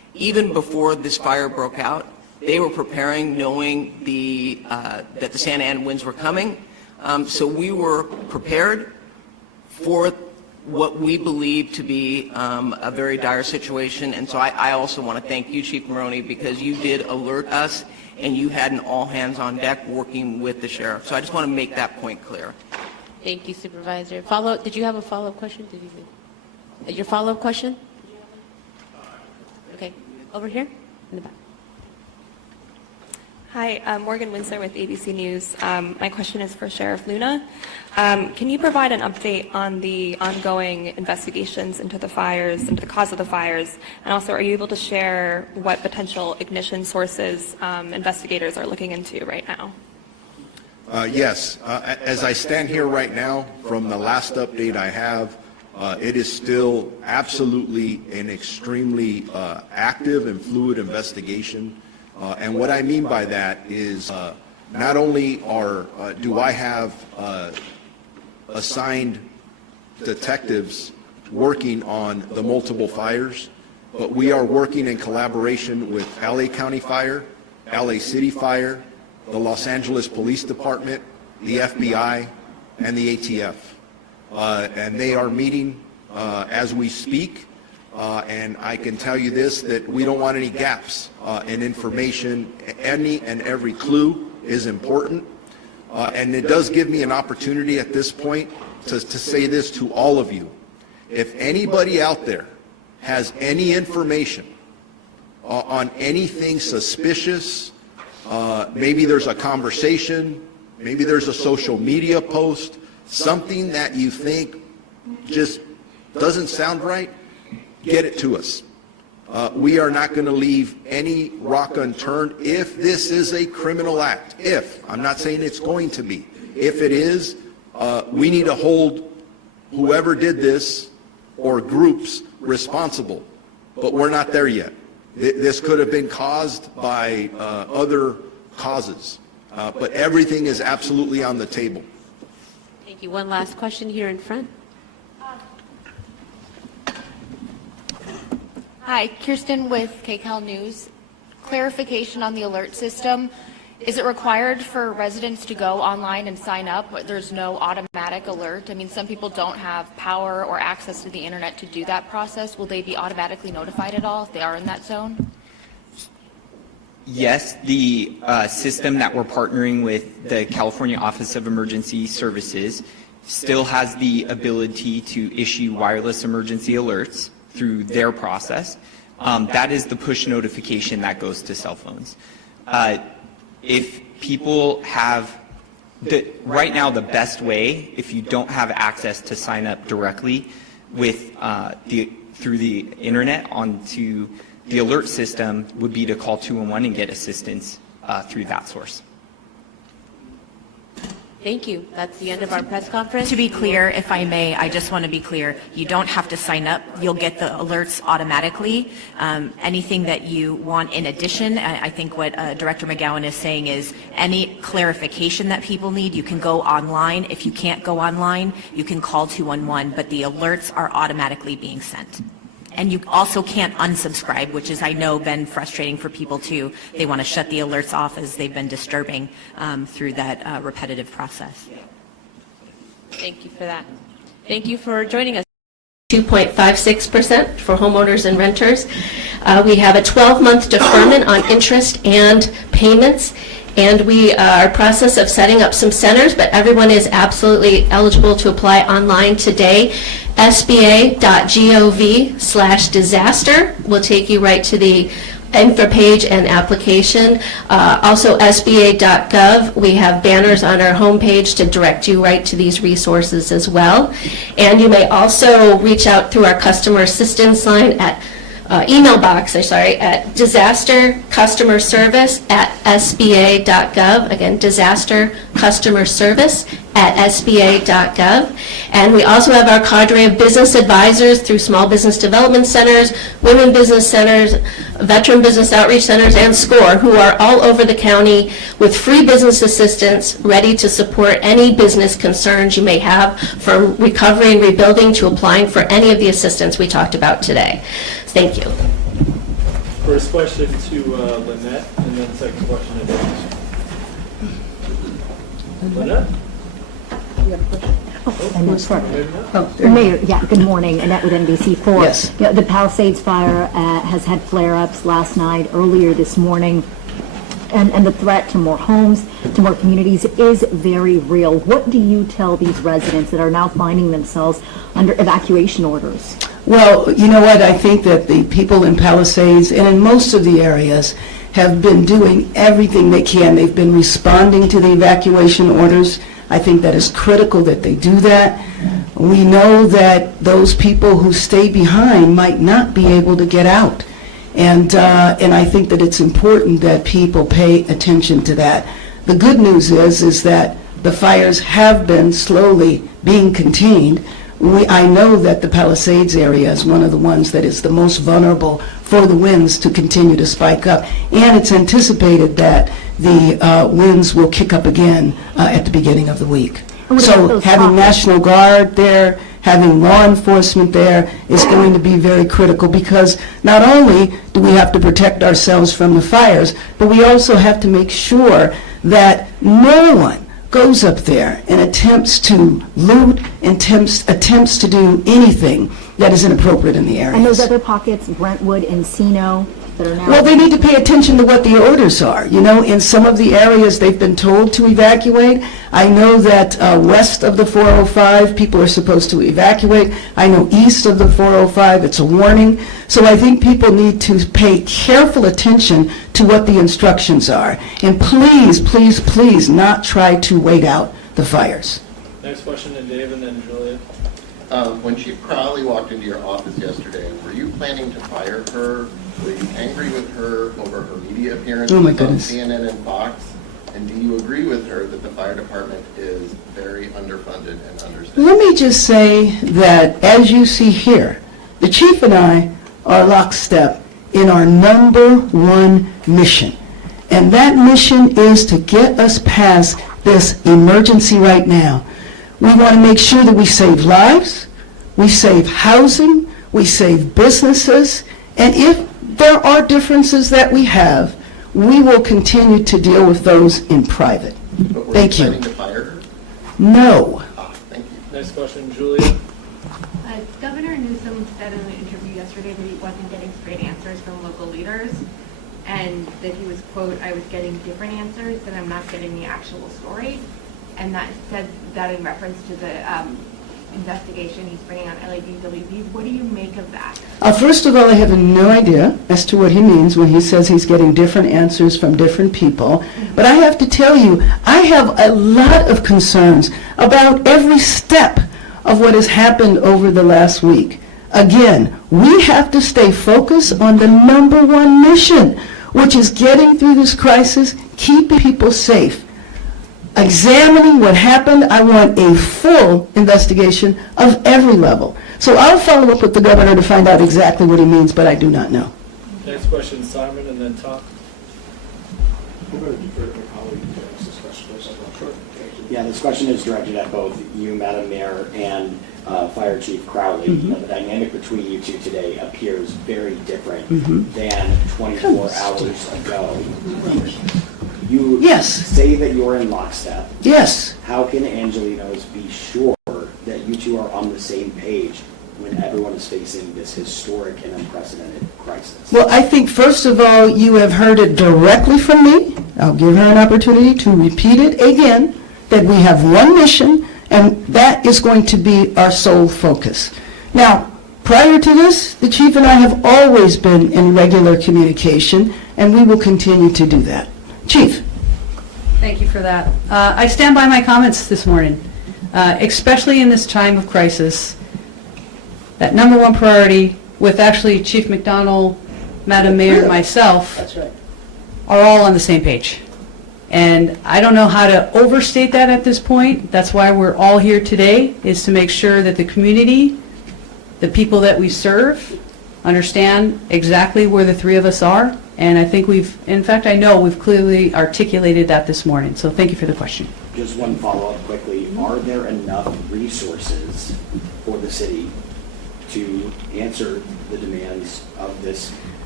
even before this fire broke out, they were preparing knowing that the Santa Ana winds were coming. So we were prepared for what we believe to be a very dire situation. And so I also want to thank you, Chief Maroney, because you did alert us and you had an all hands on deck working with the sheriff. So I just want to make that point clear. Thank you, Supervisor. Did you have a follow-up question? Your follow-up question? Okay, over here in the back. Hi, Morgan Winsler with ABC News. My question is for Sheriff Luna. Can you provide an update on the ongoing investigations into the fires, into the cause of the fires? And also, are you able to share what potential ignition sources investigators are looking into right now? Yes. As I stand here right now, from the last update I have, it is still absolutely an extremely active and fluid investigation. And what I mean by that is not only do I have assigned detectives working on the multiple fires, but we are working in collaboration with LA County Fire, LA City Fire, the Los Angeles Police Department, the FBI, and the ATF. And they are meeting as we speak. And I can tell you this, that we don't want any gaps in information. Any and every clue is important. And it does give me an opportunity at this point to say this to all of you. If anybody out there has any information on anything suspicious, maybe there's a conversation, maybe there's a social media post, something that you think just doesn't sound right, get it to us. We are not going to leave any rock unturned if this is a criminal act. If, I'm not saying it's going to be. If it is, we need to hold whoever did this or groups responsible. But we're not there yet. This could have been caused by other causes. But everything is absolutely on the table. Thank you. One last question here in front. Hi, Kirsten with KCAL News. Clarification on the alert system. Is it required for residents to go online and sign up? There's no automatic alert. I mean, some people don't have power or access to the internet to do that process. Will they be automatically notified at all if they are in that zone? Yes, the system that we're partnering with the California Office of Emergency Services still has the ability to issue wireless emergency alerts through their process. That is the push notification that goes to cell phones. If people have, right now the best way, if you don't have access to sign up directly with through the internet onto the alert system, would be to call 211 and get assistance through that source. Thank you. That's the end of our press conference. To be clear, if I may, I just want to be clear. You don't have to sign up. You'll get the alerts automatically. Anything that you want in addition, I think what Director McGowan is saying is any clarification that people need, you can go online. If you can't go online, you can call 211, but the alerts are automatically being sent. And you also can't unsubscribe, which is, I know, been frustrating for people too. They want to shut the alerts off as they've been disturbing through that repetitive process. Thank you for that. Thank you for joining us. 2.56% for homeowners and renters. We have a 12-month deferment on interest and payments. And we are in process of setting up some centers, but everyone is absolutely eligible to apply online today. SBA.gov/disaster will take you right to the info page and application. Also SBA.gov, we have banners on our homepage to direct you right to these resources as well. And you may also reach out through our customer assistance line at email box, at disastercustomerservice@sba.gov. Again, disastercustomerservice@sba.gov. And we also have our cadre of business advisors through small business development centers, women business centers, veteran business outreach centers, and SCORE, who are all over the county with free business assistance ready to support any business concerns you may have, from recovery and rebuilding to applying for any of the assistance we talked about today. Thank you. First question to Lynette, and then second question to Dave. Lynette? Mayor, yeah, good morning. Annette with NBC4. Yes. Yeah, the Palisades Fire has had flare-ups last night, earlier this morning, and the threat to more homes, to more communities is very real. What do you tell these residents that are now finding themselves under evacuation orders? Well, you know what? I think that the people in Palisades and in most of the areas have been doing everything they can. They've been responding to the evacuation orders. I think that is critical that they do that. We know that those people who stay behind might not be able to get out. And I think that it's important that people pay attention to that. The good news is that the fires have been slowly being contained. I know that the Palisades area is one of the ones that is the most vulnerable for the winds to continue to spike up. And it's anticipated that the winds will kick up again at the beginning of the week. So having National Guard there, having law enforcement there is going to be very critical, because not only do we have to protect ourselves from the fires, but we also have to make sure that no one goes up there and attempts to loot, attempts to do anything that is inappropriate in the area. And those other pockets, Brentwood, Encino, that are now... Well, they need to pay attention to what the orders are. You know, in some of the areas they've been told to evacuate. I know that west of the 405, people are supposed to evacuate. I know east of the 405, it's a warning. So I think people need to pay careful attention to what the instructions are. And please, please, please not try to wait out the fires. Next question to Dave, and then Julia. When Chief Crowley walked into your office yesterday, were you planning to fire her? Were you angry with her over her media appearances on CNN and Fox? And do you agree with her that the fire department is very underfunded and understaffed? Let me just say that, as you see here, the chief and I are lockstep in our #1 mission. And that mission is to get us past this emergency right now. We want to make sure that we save lives, we save housing, we save businesses, and if there are differences that we have, we will continue to deal with those in private. Thank you. Planning to fire her? No. Thank you. Next question, Julia. Governor Newsom said in an interview yesterday that he wasn't getting straight answers from local leaders, and that he was, quote, I was getting different answers, and I'm not getting the actual story. And that said that in reference to the investigation he's bringing on LEDs. What do you make of that? First of all, I have no idea as to what he means when he says he's getting different answers from different people. But I have to tell you, I have a lot of concerns about every step of what has happened over the last week. Again, we have to stay focused on the #1 mission, which is getting through this crisis, keeping people safe. Examining what happened, I want a full investigation of every level. So I'll follow up with the governor to find out exactly what he means, but I do not know. Next question, Simon, and then Tom. I'm going to defer to my colleague to ask this question first. I'm not sure. Yeah, this question is directed at both you, Madam Mayor, and Fire Chief Crowley. You know, the dynamic between you two today appears very different than 24 hours ago. You say that you're in lockstep. Yes. How can Angelenos be sure that you two are on the same page when everyone is facing this historic and unprecedented crisis? Well, I think, first of all, you have heard it directly from me. I'll give her an opportunity to repeat it again, that we have one mission, and that is going to be our sole focus. Now, prior to this, the chief and I have always been in regular communication, and we will continue to do that. Chief. Thank you for that. I stand by my comments this morning, especially in this time of crisis. That #1 priority, with actually Chief McDonnell, Madam Mayor, and myself, are all on the same page. And I don't know how to overstate that at this point. That's why we're all here today, is to make sure that the community, the people that we serve, understand exactly where the three of us are. And I think I know we've clearly articulated that this morning. So thank you for the question. Just one follow-up quickly. Are there enough resources for the city to answer the demands of this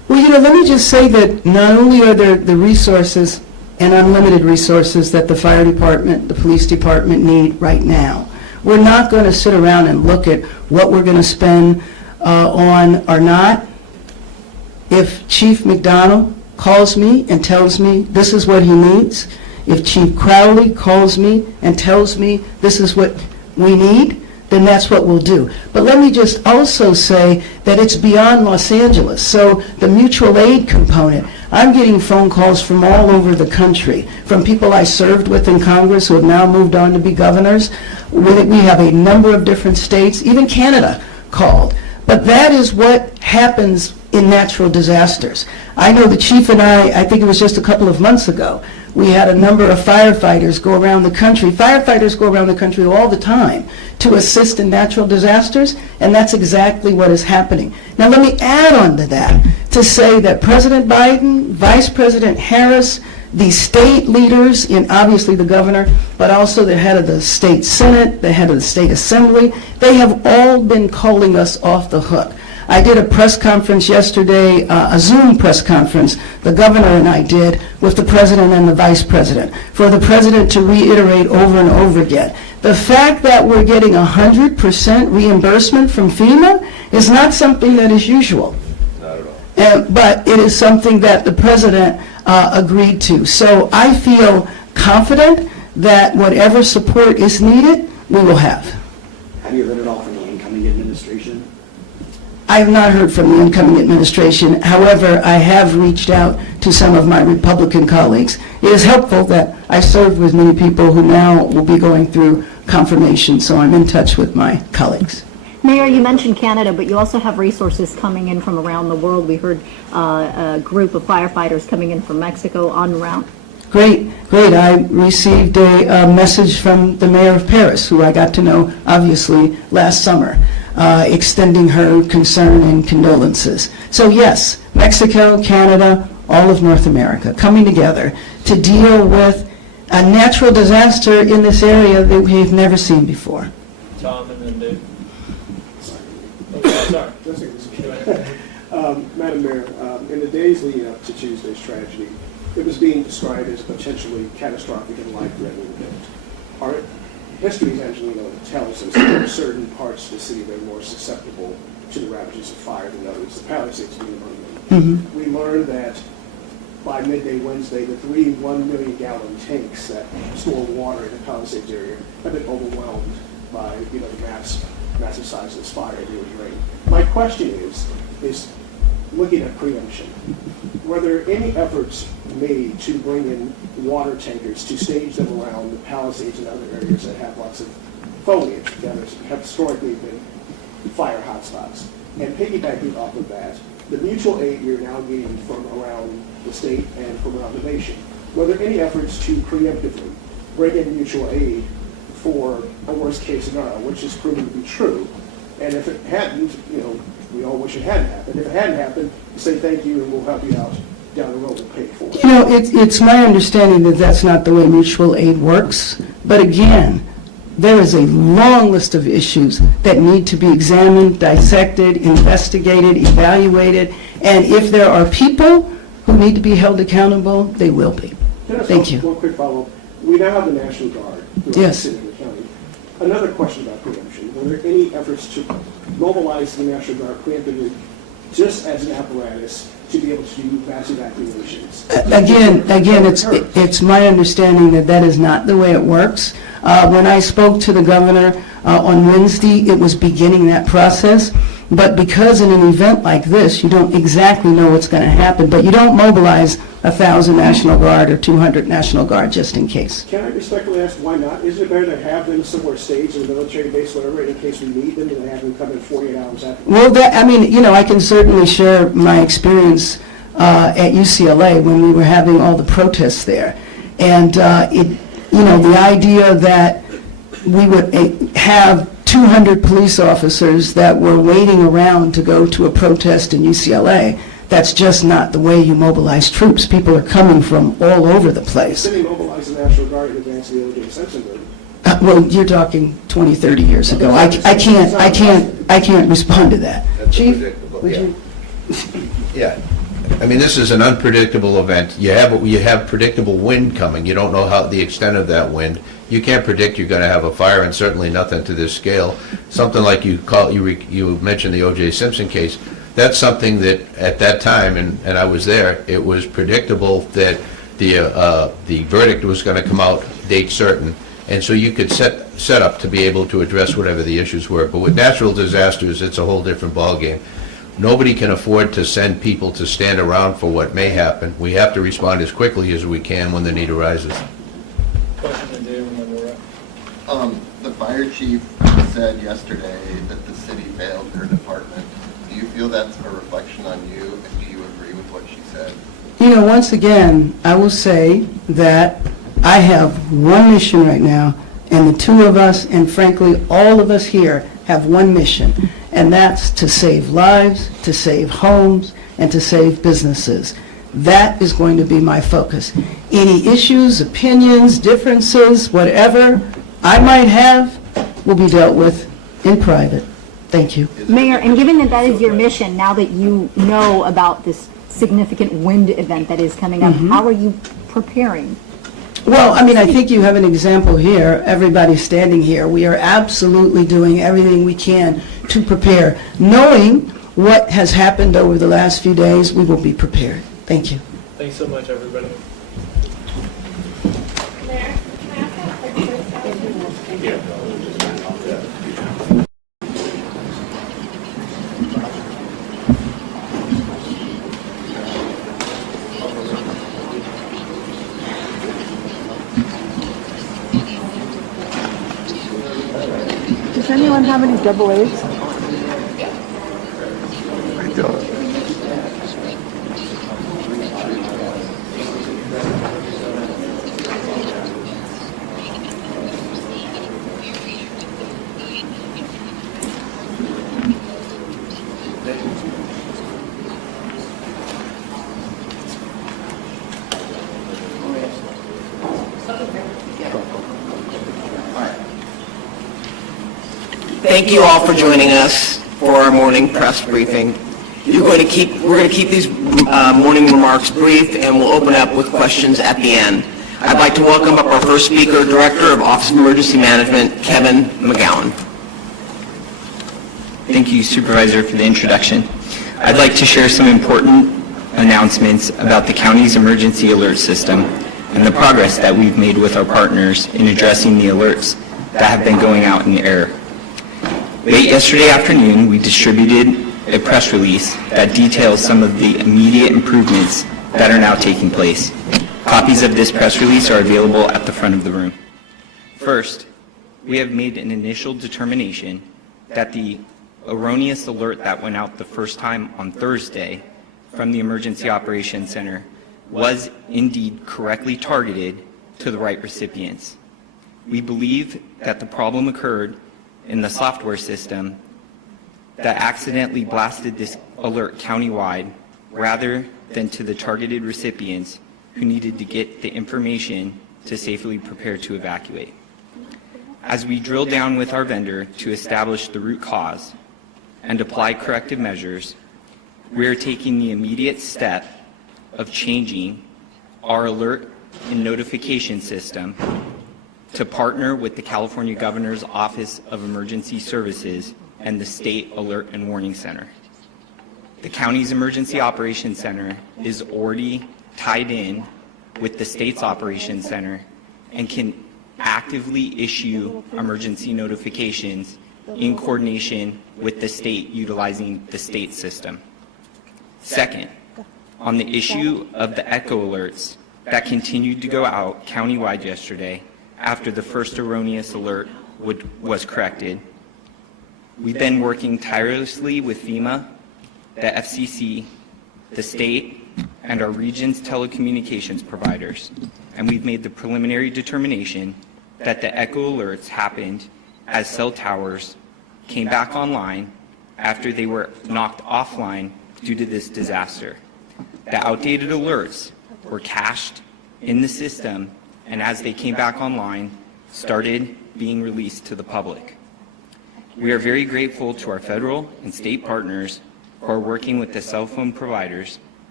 Well, let me just say that not only are there the resources and unlimited resources that the fire department, the police department need right now. We're not going to sit around and look at what we're going to spend on or not. If Chief McDonald calls me and tells me this is what he needs, if Chief Crowley calls me and tells me this is what we need, then that's what we'll do. But let me just also say that it's beyond Los Angeles. So the mutual aid component, I'm getting phone calls from all over the country, from people I served with in Congress who have now moved on to be governors. We have a number of different states, even Canada called. But that is what happens in natural disasters. I know the chief and I think it was just a couple of months ago, we had a number of firefighters go around the country. Firefighters go around the country all the time to assist in natural disasters, and that's exactly what is happening. Now let me add on to that to say that President Biden, Vice President Harris, the state leaders, and obviously the governor, but also the head of the state senate, the head of the state assembly, they have all been calling us off the hook. I did a press conference yesterday, a Zoom press conference, the governor and I did, with the president and the vice president, for the president to reiterate over and over again. The fact that we're getting 100% reimbursement from FEMA is not something that is usual. Not at all. But it is something that the president agreed to. So I feel confident that whatever support is needed, we will have. Have you heard at all from the incoming administration? I have not heard from the incoming administration. However, I have reached out to some of my Republican colleagues. It is helpful that I served with many people who now will be going through confirmation, so I'm in touch with my colleagues. Mayor, you mentioned Canada, but you also have resources coming in from around the world. We heard a group of firefighters coming in from Mexico en route. Great. I received a message from the mayor of Paris, who I got to know, obviously, last summer, extending her concern and condolences. So yes, Mexico, Canada, all of North America coming together to deal with a natural disaster in this area that we've never seen before. Tom and then Dave. Sorry. Madam Mayor, in the days leading up to Tuesday's tragedy, it was being described as a potentially catastrophic and life-threatening event. Our history, as Angelino tells us, there are certain parts of the city that are more susceptible to the ravages of fire than others, the Palisades being among them. We learned that by midday Wednesday, the 3 1-million-gallon tanks that store water in the Palisades area have been overwhelmed by the massive size of this fire and it rain. My question is looking at preemption, were there any efforts made to bring in water tankers to stage them around the Palisades and other areas that have lots of foliage that have historically been fire hotspots? And piggybacking off of that, the mutual aid you're now getting from around the state and from around the nation, were there any efforts to preemptively bring in mutual aid for a worst-case scenario, which is proven to be true? And if it hadn't, we all wish it hadn't happened. If it hadn't happened, say thank you and we'll help you out down the road and pay for it. It's my understanding that that's not the way mutual aid works. But again, there is a long list of issues that need to be examined, dissected, investigated, evaluated, and if there are people who need to be held accountable, they will be. Thank you. One quick follow-up. We now have the National Guard throughout the city and the county. Another question about preemption. Were there any efforts to mobilize the National Guard preemptively just as an apparatus to be able to do mass evacuations? Again, it's my understanding that that is not the way it works. When I spoke to the governor on Wednesday, it was beginning that process. But because in an event like this, you don't exactly know what's going to happen, but you don't mobilize 1,000 National Guard or 200 National Guard just in case. Can I respectfully ask why not? Isn't it better to have them somewhere staged in a military base, whatever, in case we need them, than have them come in 48 hours after? Well, I can certainly share my experience at UCLA when we were having all the protests there. And, the idea that we would have 200 police officers that were waiting around to go to a protest in UCLA, that's just not the way you mobilize troops. People are coming from all over the place. Did they mobilize the National Guard in advance of the O.J. Simpson murder? Well, you're talking 20, 30 years ago. I can't respond to that. That's Chief, predictable. would you? Yeah. I mean, this is an unpredictable event. You have predictable wind coming. You don't know how the extent of that wind. You can't predict you're going to have a fire, and certainly nothing to this scale. Something like you mentioned the O.J. Simpson case. That's something that at that time, and I was there, it was predictable that the verdict was going to come out date certain, and so you could set up to be able to address whatever the issues were. But with natural disasters, it's a whole different ballgame. Nobody can afford to send people to stand around for what may happen. We have to respond as quickly as we can when the need arises. Question to Dave, and then we're up. The fire chief said yesterday that the city failed her department. Do you feel that's a reflection on you, and do you agree with what she said? You know, once again, I will say that I have one mission right now, and the two of us, and frankly, all of us here, have one mission, and that's to save lives, to save homes, and to save businesses. That is going to be my focus. Any issues, opinions, differences, whatever I might have, will be dealt with in private. Thank you. Mayor, and given that that is your mission, now that you know about this significant wind event that is coming up, how are you preparing? Well, I mean, I think you have an example here. Everybody standing here, we are absolutely doing everything we can to prepare. Knowing what has happened over the last few days, we will be prepared. Thank you. Thanks so much, everybody. Does anyone have any double A's? I don't. Thank you all for joining us for our morning press briefing. We're going to keep these morning remarks brief, and we'll open up with questions at the end. I'd like to welcome up our first speaker, Director of Office of Emergency Management, Kevin McGowan. Thank you, Supervisor, for the introduction. I'd like to share some important announcements about the county's emergency alert system and the progress that we've made with our partners in addressing the alerts that have been going out in error. Late yesterday afternoon, we distributed a press release that details some of the immediate improvements that are now taking place. Copies of this press release are available at the front of the room. First, we have made an initial determination that the erroneous alert that went out the first time on Thursday from the Emergency Operations Center was indeed correctly targeted to the right recipients. We believe that the problem occurred in the software system that accidentally blasted this alert countywide rather than to the targeted recipients who needed to get the information to safely prepare to evacuate. As we drill down with our vendor to establish the root cause and apply corrective measures, we are taking the immediate step of changing our alert and notification system to partner with the California Governor's Office of Emergency Services and the State Alert and Warning Center. The county's Emergency Operations Center is already tied in with the state's Operations Center and can actively issue emergency notifications in coordination with the state utilizing the state system. Second, on the issue of the echo alerts that continued to go out countywide yesterday after the first erroneous alert was corrected, we've been working tirelessly with FEMA, the FCC, the state, and our region's telecommunications providers, and we've made the preliminary determination that the echo alerts happened as cell towers came back online after they were knocked offline due to this disaster. The outdated alerts were cached in the system, and as they came back online, started being released to the public. We are very grateful to our federal and state partners who are working with the cell phone providers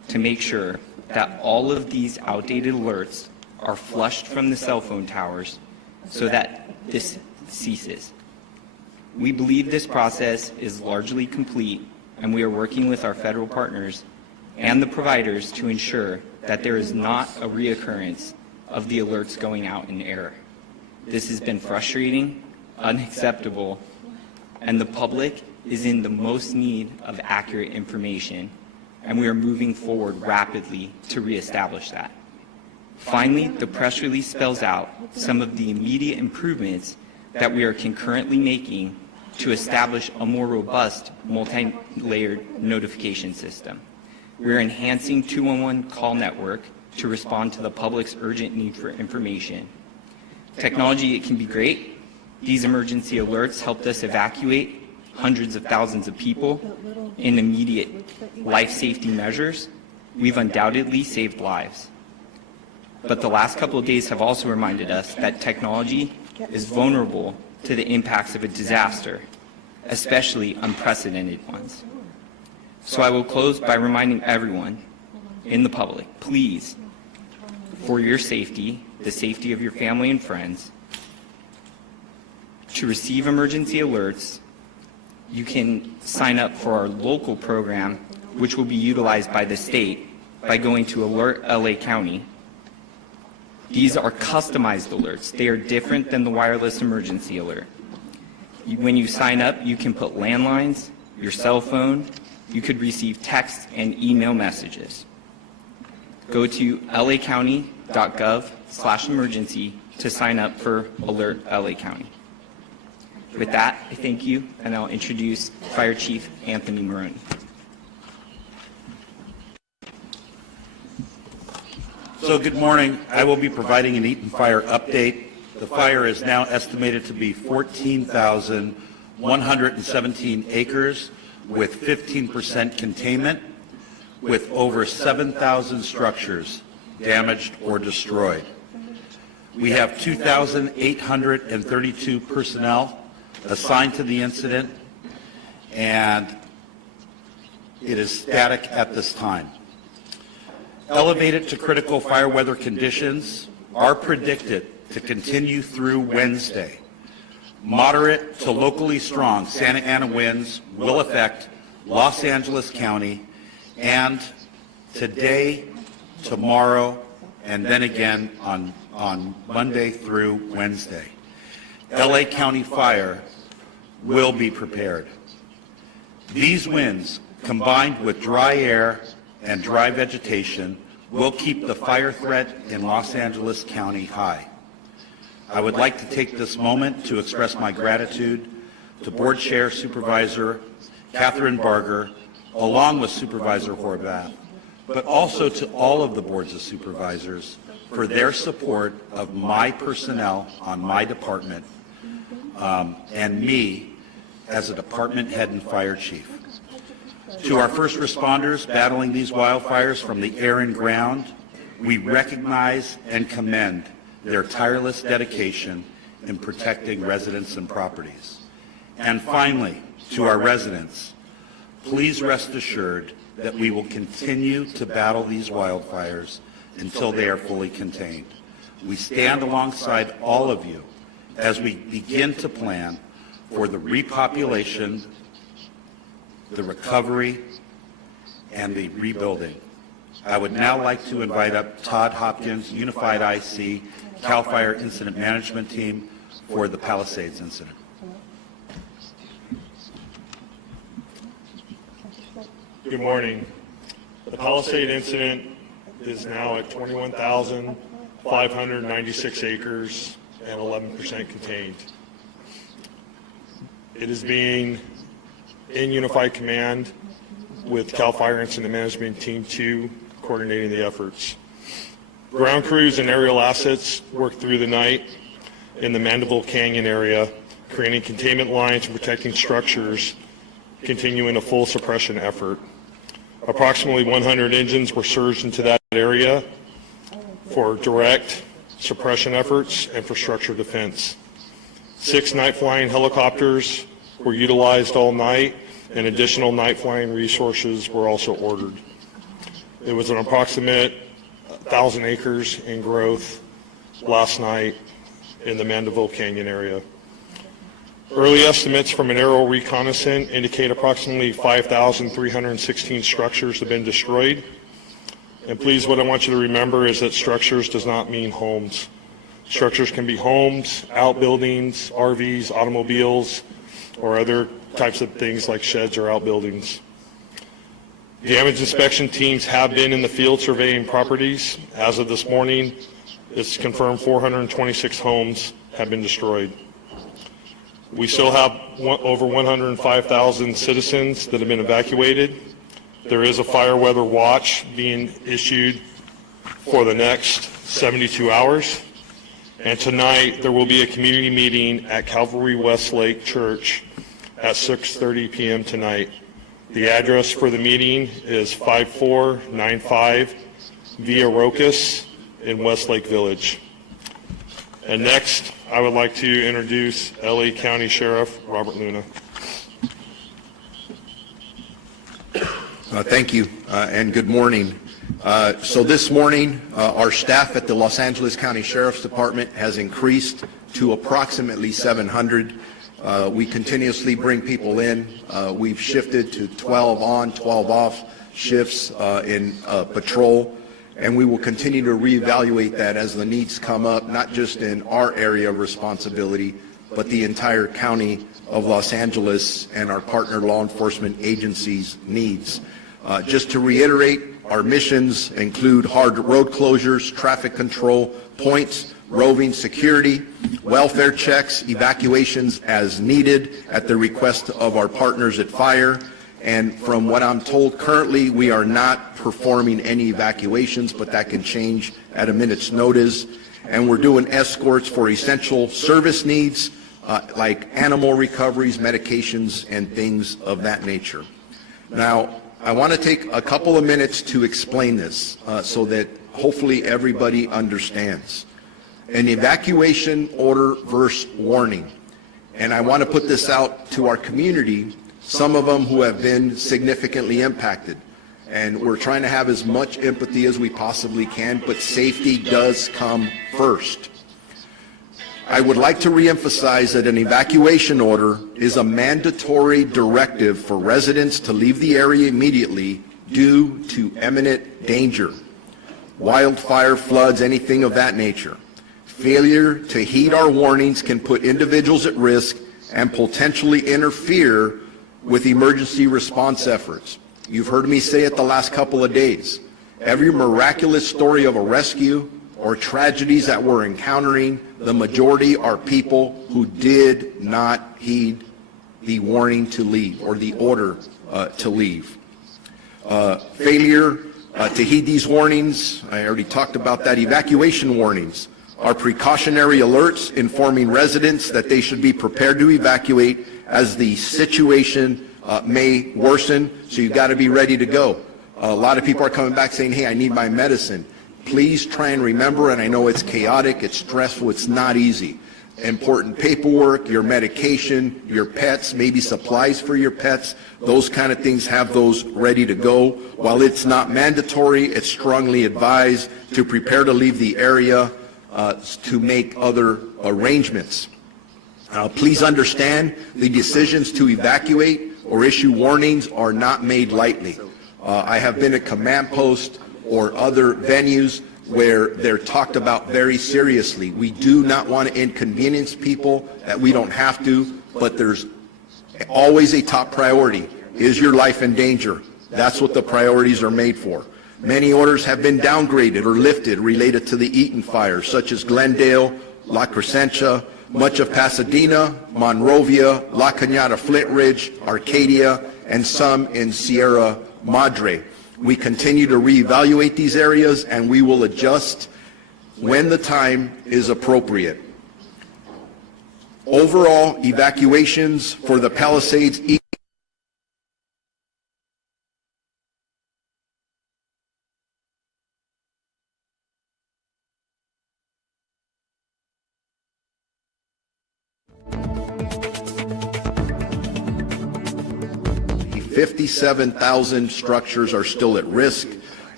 to make sure that all of these outdated alerts are flushed from the cell phone towers so that this ceases. We believe this process is largely complete, and we are working with our federal partners and the providers to ensure that there is not a reoccurrence of the alerts going out in error. This has been frustrating, unacceptable, and the public is in the most need of accurate information, and we are moving forward rapidly to reestablish that. Finally, the press release spells out some of the immediate improvements that we are concurrently making to establish a more robust multi-layered notification system. We are enhancing 211 call network to respond to the public's urgent need for information. Technology, it can be great. These emergency alerts helped us evacuate hundreds of thousands of people in immediate life safety measures. We've undoubtedly saved lives. But the last couple of days have also reminded us that technology is vulnerable to the impacts of a disaster, especially unprecedented ones. So I will close by reminding everyone in the public, please, for your safety, the safety of your family and friends, to receive emergency alerts, you can sign up for our local program, which will be utilized by the state by going to Alert LA County. These are customized alerts. They are different than the wireless emergency alert. When you sign up, you can put landlines, your cell phone, you could receive text and email messages. Go to lacounty.gov/emergency to sign up for Alert LA County. With that, I thank you, and I'll introduce Fire Chief Anthony Maroney. So good morning. I will be providing an Eaton Fire update. The fire is now estimated to be 14,117 acres with 15% containment, with over 7,000 structures damaged or destroyed. We have 2,832 personnel assigned to the incident, and it is static at this time. Elevated to critical fire weather conditions are predicted to continue through Wednesday. Moderate to locally strong Santa Ana winds will affect Los Angeles County, and today, tomorrow, and then again on Monday through Wednesday. LA County Fire will be prepared. These winds, combined with dry air and dry vegetation, will keep the fire threat in Los Angeles County high. I would like to take this moment to express my gratitude to Board Chair Supervisor Catherine Barger, along with Supervisor Horvath, but also to all of the boards of supervisors for their support of my personnel on my department and me as a department head and fire chief. To our first responders battling these wildfires from the air and ground, we recognize and commend their tireless dedication in protecting residents and properties. And finally, to our residents, please rest assured that we will continue to battle these wildfires until they are fully contained. We stand alongside all of you as we begin to plan for the repopulation, the recovery, and the rebuilding. I would now like to invite up Todd Hopkins, Unified IC, CAL FIRE Incident Management Team for the Palisades incident. Good morning. The Palisade incident is now at 21,596 acres and 11% contained. It is being in Unified Command with CAL FIRE Incident Management Team 2 coordinating the efforts. Ground crews and aerial assets worked through the night in the Mandeville Canyon area, creating containment lines and protecting structures, continuing a full suppression effort. Approximately 100 engines were surged into that area for direct suppression efforts and for structure defense. 6 night flying helicopters were utilized all night, and additional night flying resources were also ordered. It was an approximate 1,000 acres in growth last night in the Mandeville Canyon area. Early estimates from an aerial reconnaissance indicate approximately 5,316 structures have been destroyed. And please, what I want you to remember is that structures does not mean homes. Structures can be homes, outbuildings, RVs, automobiles, or other types of things like sheds or outbuildings. Damage inspection teams have been in the field surveying properties. As of this morning, it's confirmed 426 homes have been destroyed. We still have over 105,000 citizens that have been evacuated. There is a fire weather watch being issued for the next 72 hours. And tonight, there will be a community meeting at Calvary Westlake Church at 6:30 p.m. tonight. The address for the meeting is 5495 Via Rocas in Westlake Village. And next, I would like to introduce LA County Sheriff Robert Luna. Thank you, and good morning. So this morning, our staff at the Los Angeles County Sheriff's Department has increased to approximately 700. We continuously bring people in. We've shifted to 12 on, 12 off shifts in patrol, and we will continue to reevaluate that as the needs come up, not just in our area of responsibility, but the entire county of Los Angeles and our partner law enforcement agencies' needs. Just to reiterate, our missions include hard road closures, traffic control points, roving security, welfare checks, evacuations as needed at the request of our partners at Fire. And from what I'm told currently, we are not performing any evacuations, but that can change at a minute's notice. And we're doing escorts for essential service needs like animal recoveries, medications, and things of that nature. Now, I want to take a couple of minutes to explain this so that hopefully everybody understands. An evacuation order versus warning. And I want to put this out to our community, some of them who have been significantly impacted. And we're trying to have as much empathy as we possibly can, but safety does come first. I would like to reemphasize that an evacuation order is a mandatory directive for residents to leave the area immediately due to imminent danger. Wildfire, floods, anything of that nature. Failure to heed our warnings can put individuals at risk and potentially interfere with emergency response efforts. You've heard me say it the last couple of days. Every miraculous story of a rescue or tragedies that we're encountering, the majority are people who did not heed the warning to leave or the order to leave. Failure to heed these warnings, I already talked about that. Evacuation warnings are precautionary alerts informing residents that they should be prepared to evacuate as the situation may worsen, so you've got to be ready to go. A lot of people are coming back saying, hey, I need my medicine. Please try and remember, and I know it's chaotic, it's stressful, it's not easy. Important paperwork, your medication, your pets, maybe supplies for your pets, those kind of things, have those ready to go. While it's not mandatory, it's strongly advised to prepare to leave the area to make other arrangements. Please understand, the decisions to evacuate or issue warnings are not made lightly. I have been at command posts or other venues where they're talked about very seriously. We do not want to inconvenience people that we don't have to, but there's always a top priority. Is your life in danger? That's what the priorities are made for. Many orders have been downgraded or lifted related to the Eaton fire, such as Glendale, La Crescentia, much of Pasadena, Monrovia, La Cañada, Flint Ridge, Arcadia, and some in Sierra Madre. We continue to reevaluate these areas, and we will adjust when the time is appropriate. Overall, evacuations for the Palisades $57,000 structures are still at risk.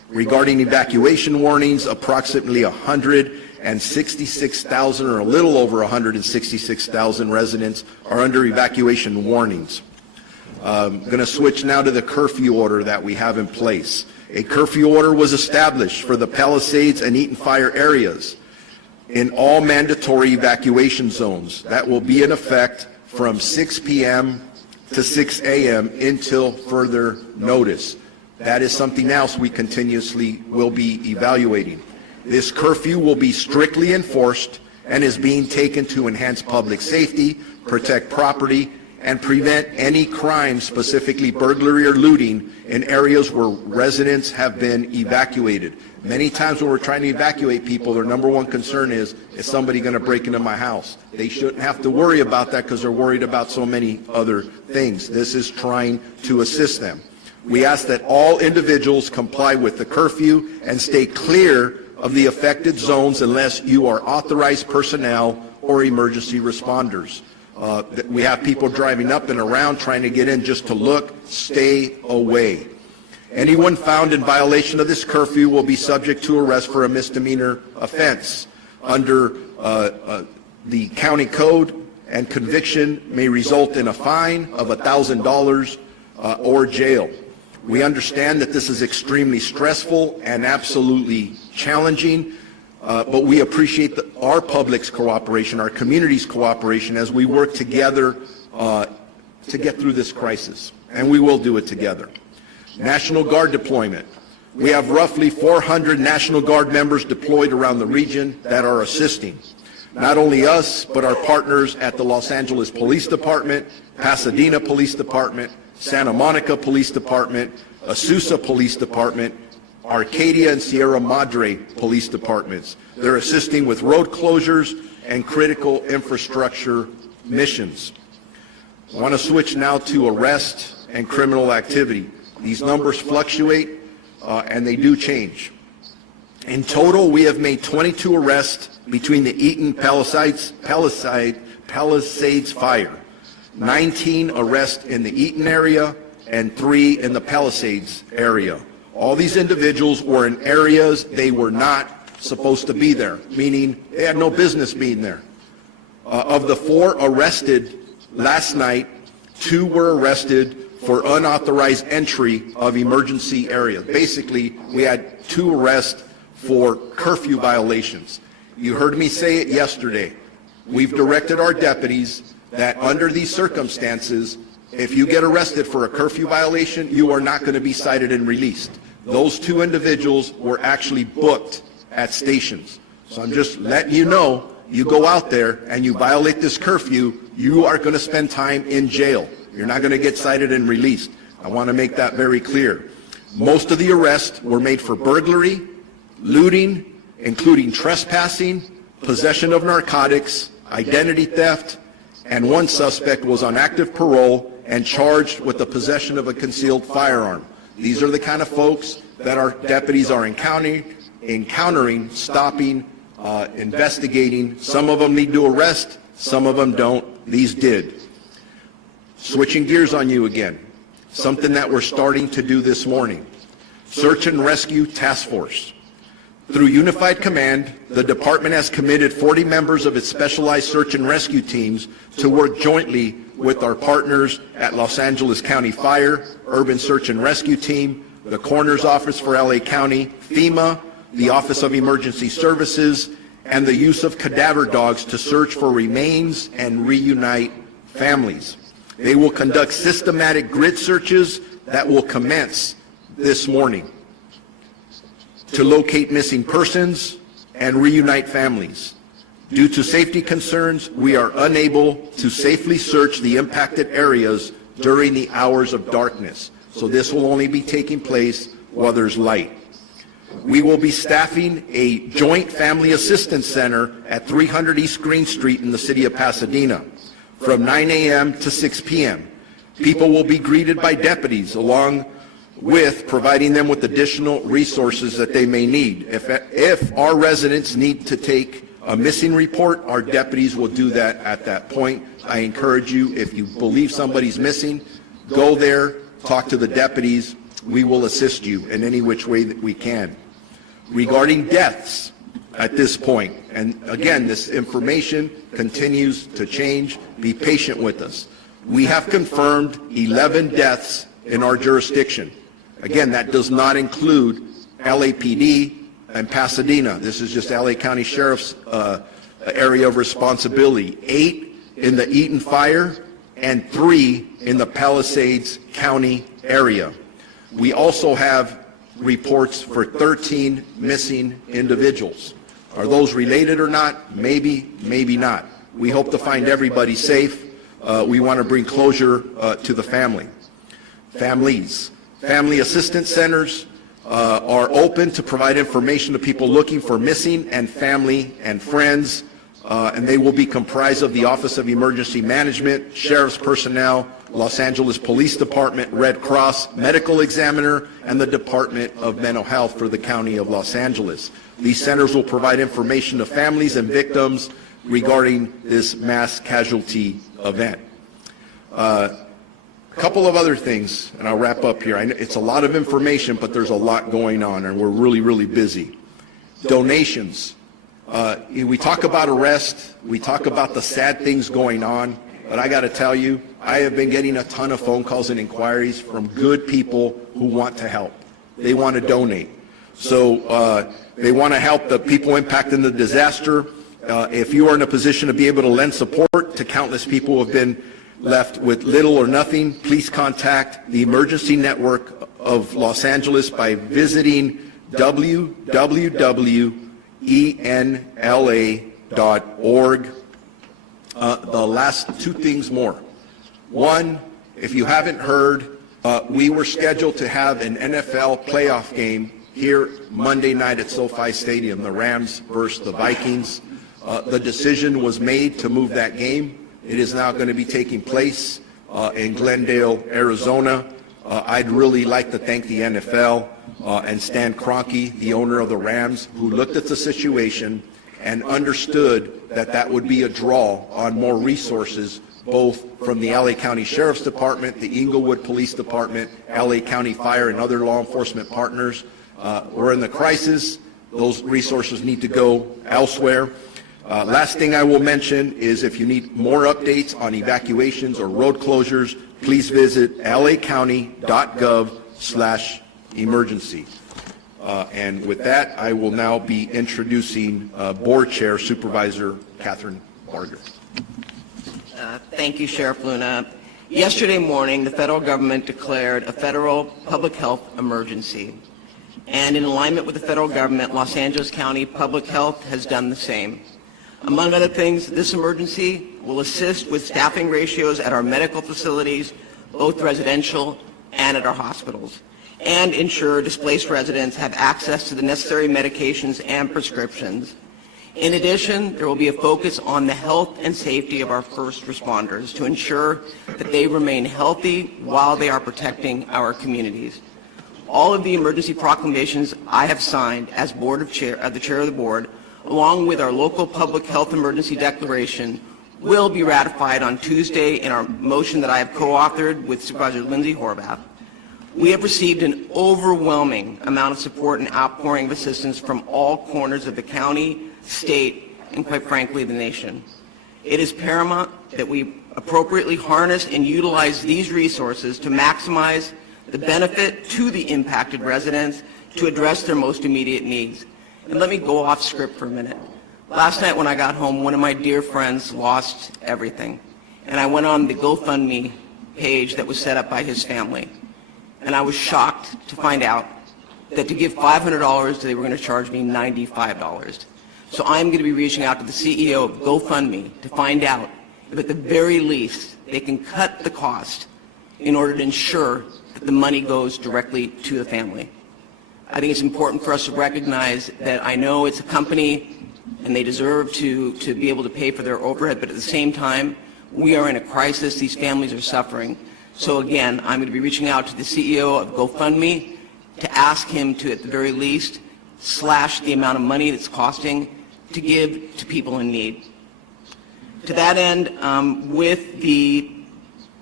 Regarding evacuation warnings, approximately 166,000 or a little over 166,000 residents are under evacuation warnings. I'm going to switch now to the curfew order that we have in place. A curfew order was established for the Palisades and Eaton fire areas in all mandatory evacuation zones. That will be in effect from 6 p.m. to 6 a.m. until further notice. That is something else we continuously will be evaluating. This curfew will be strictly enforced and is being taken to enhance public safety, protect property, and prevent any crime, specifically burglary or looting, in areas where residents have been evacuated. Many times when we're trying to evacuate people, their number one concern is somebody going to break into my house? They shouldn't have to worry about that because they're worried about so many other things. This is trying to assist them. We ask that all individuals comply with the curfew and stay clear of the affected zones unless you are authorized personnel or emergency responders. We have people driving up and around trying to get in just to look. Stay away. Anyone found in violation of this curfew will be subject to arrest for a misdemeanor offense under the county code, and conviction may result in a fine of $1,000 or jail. We understand that this is extremely stressful and absolutely challenging, but we appreciate our public's cooperation, our community's cooperation as we work together to get through this crisis, and we will do it together. National Guard deployment. We have roughly 400 National Guard members deployed around the region that are assisting. Not only us, but our partners at the Los Angeles Police Department, Pasadena Police Department, Santa Monica Police Department, Azusa Police Department, Arcadia and Sierra Madre Police Departments. They're assisting with road closures and critical infrastructure missions. I want to switch now to arrest and criminal activity. These numbers fluctuate and they do change. In total, we have made 22 arrests between the Eaton Palisades Fire, 19 arrests in the Eaton area, and 3 in the Palisades area. All these individuals were in areas they were not supposed to be there, meaning they had no business being there. Of the 4 arrested last night, 2 were arrested for unauthorized entry of emergency areas. Basically, we had 2 arrests for curfew violations. You heard me say it yesterday. We've directed our deputies that under these circumstances, if you get arrested for a curfew violation, you are not going to be cited and released. Those 2 individuals were actually booked at stations. So I'm just letting you know, you go out there and you violate this curfew, you are going to spend time in jail. You're not going to get cited and released. I want to make that very clear. Most of the arrests were made for burglary, looting, including trespassing, possession of narcotics, identity theft, and 1 suspect was on active parole and charged with the possession of a concealed firearm. These are the kind of folks that our deputies are encountering, stopping, investigating. Some of them need to arrest, some of them don't. These did. Switching gears on you again, something that we're starting to do this morning. Search and Rescue Task Force. Through Unified Command, the department has committed 40 members of its specialized search and rescue teams to work jointly with our partners at Los Angeles County Fire, Urban Search and Rescue Team, the Coroner's Office for LA County, FEMA, the Office of Emergency Services, and the use of cadaver dogs to search for remains and reunite families. They will conduct systematic grid searches that will commence this morning to locate missing persons and reunite families. Due to safety concerns, we are unable to safely search the impacted areas during the hours of darkness. So this will only be taking place while there's light. We will be staffing a joint family assistance center at 300 East Green Street in the city of Pasadena from 9 a.m. to 6 p.m. People will be greeted by deputies along with providing them with additional resources that they may need. If our residents need to take a missing report, our deputies will do that at that point. I encourage you, if you believe somebody's missing, go there, talk to the deputies. we will assist you in any which way that we can. Regarding deaths at this point, and again, this information continues to change, be patient with us. We have confirmed 11 deaths in our jurisdiction. Again, that does not include LAPD and Pasadena. This is just LA County Sheriff's area of responsibility. 8 in the Eaton Fire and 3 in the Palisades County area. We also have reports for 13 missing individuals. Are those related or not? Maybe, maybe not. We hope to find everybody safe. We want to bring closure to the families. Family assistance centers are open to provide information to people looking for missing and family and friends, and they will be comprised of the Office of Emergency Management, Sheriff's personnel, Los Angeles Police Department, Red Cross, Medical Examiner, and the Department of Mental Health for the County of Los Angeles. These centers will provide information to families and victims regarding this mass casualty event. A couple of other things, and I'll wrap up here. It's a lot of information, but there's a lot going on, and we're really, really busy. Donations. We talk about arrest. We talk about the sad things going on, but I got to tell you, I have been getting a ton of phone calls and inquiries from good people who want to help. They want to donate. So they want to help the people impacted in the disaster. If you are in a position to be able to lend support to countless people who have been left with little or nothing, please contact the Emergency Network of Los Angeles by visiting www.enla.org. The last 2 things more. One, if you haven't heard, we were scheduled to have an NFL playoff game here Monday night at SoFi Stadium, the Rams versus the Vikings. The decision was made to move that game. It is now going to be taking place in Glendale, Arizona. I'd really like to thank the NFL and Stan Kroenke, the owner of the Rams, who looked at the situation and understood that that would be a draw on more resources, both from the LA County Sheriff's Department, the Inglewood Police Department, LA County Fire, and other law enforcement partners. We're in the crisis. Those resources need to go elsewhere. Last thing I will mention is if you need more updates on evacuations or road closures, please visit lacounty.gov/emergency. And with that, I will now be introducing Board Chair Supervisor Catherine Barger. Thank you, Sheriff Luna. Yesterday morning, the federal government declared a federal public health emergency. And in alignment with the federal government, Los Angeles County Public Health has done the same. Among other things, this emergency will assist with staffing ratios at our medical facilities, both residential and at our hospitals, and ensure displaced residents have access to the necessary medications and prescriptions. In addition, there will be a focus on the health and safety of our first responders to ensure that they remain healthy while they are protecting our communities. All of the emergency proclamations I have signed as the chair of the board, along with our local public health emergency declaration, will be ratified on Tuesday in our motion that I have co-authored with Supervisor Lindsay Horvath. We have received an overwhelming amount of support and outpouring of assistance from all corners of the county, state, and quite frankly, the nation. It is paramount that we appropriately harness and utilize these resources to maximize the benefit to the impacted residents to address their most immediate needs. And let me go off script for a minute. Last night when I got home, one of my dear friends lost everything. And I went on the GoFundMe page that was set up by his family. And I was shocked to find out that to give $500, they were going to charge me $95. So I'm going to be reaching out to the CEO of GoFundMe to find out if at the very least they can cut the cost in order to ensure that the money goes directly to the family. I think it's important for us to recognize that I know it's a company and they deserve to be able to pay for their overhead, but at the same time, we are in a crisis. These families are suffering. So again, I'm going to be reaching out to the CEO of GoFundMe to ask him to, at the very least, slash the amount of money that's costing to give to people in need. To that end, with the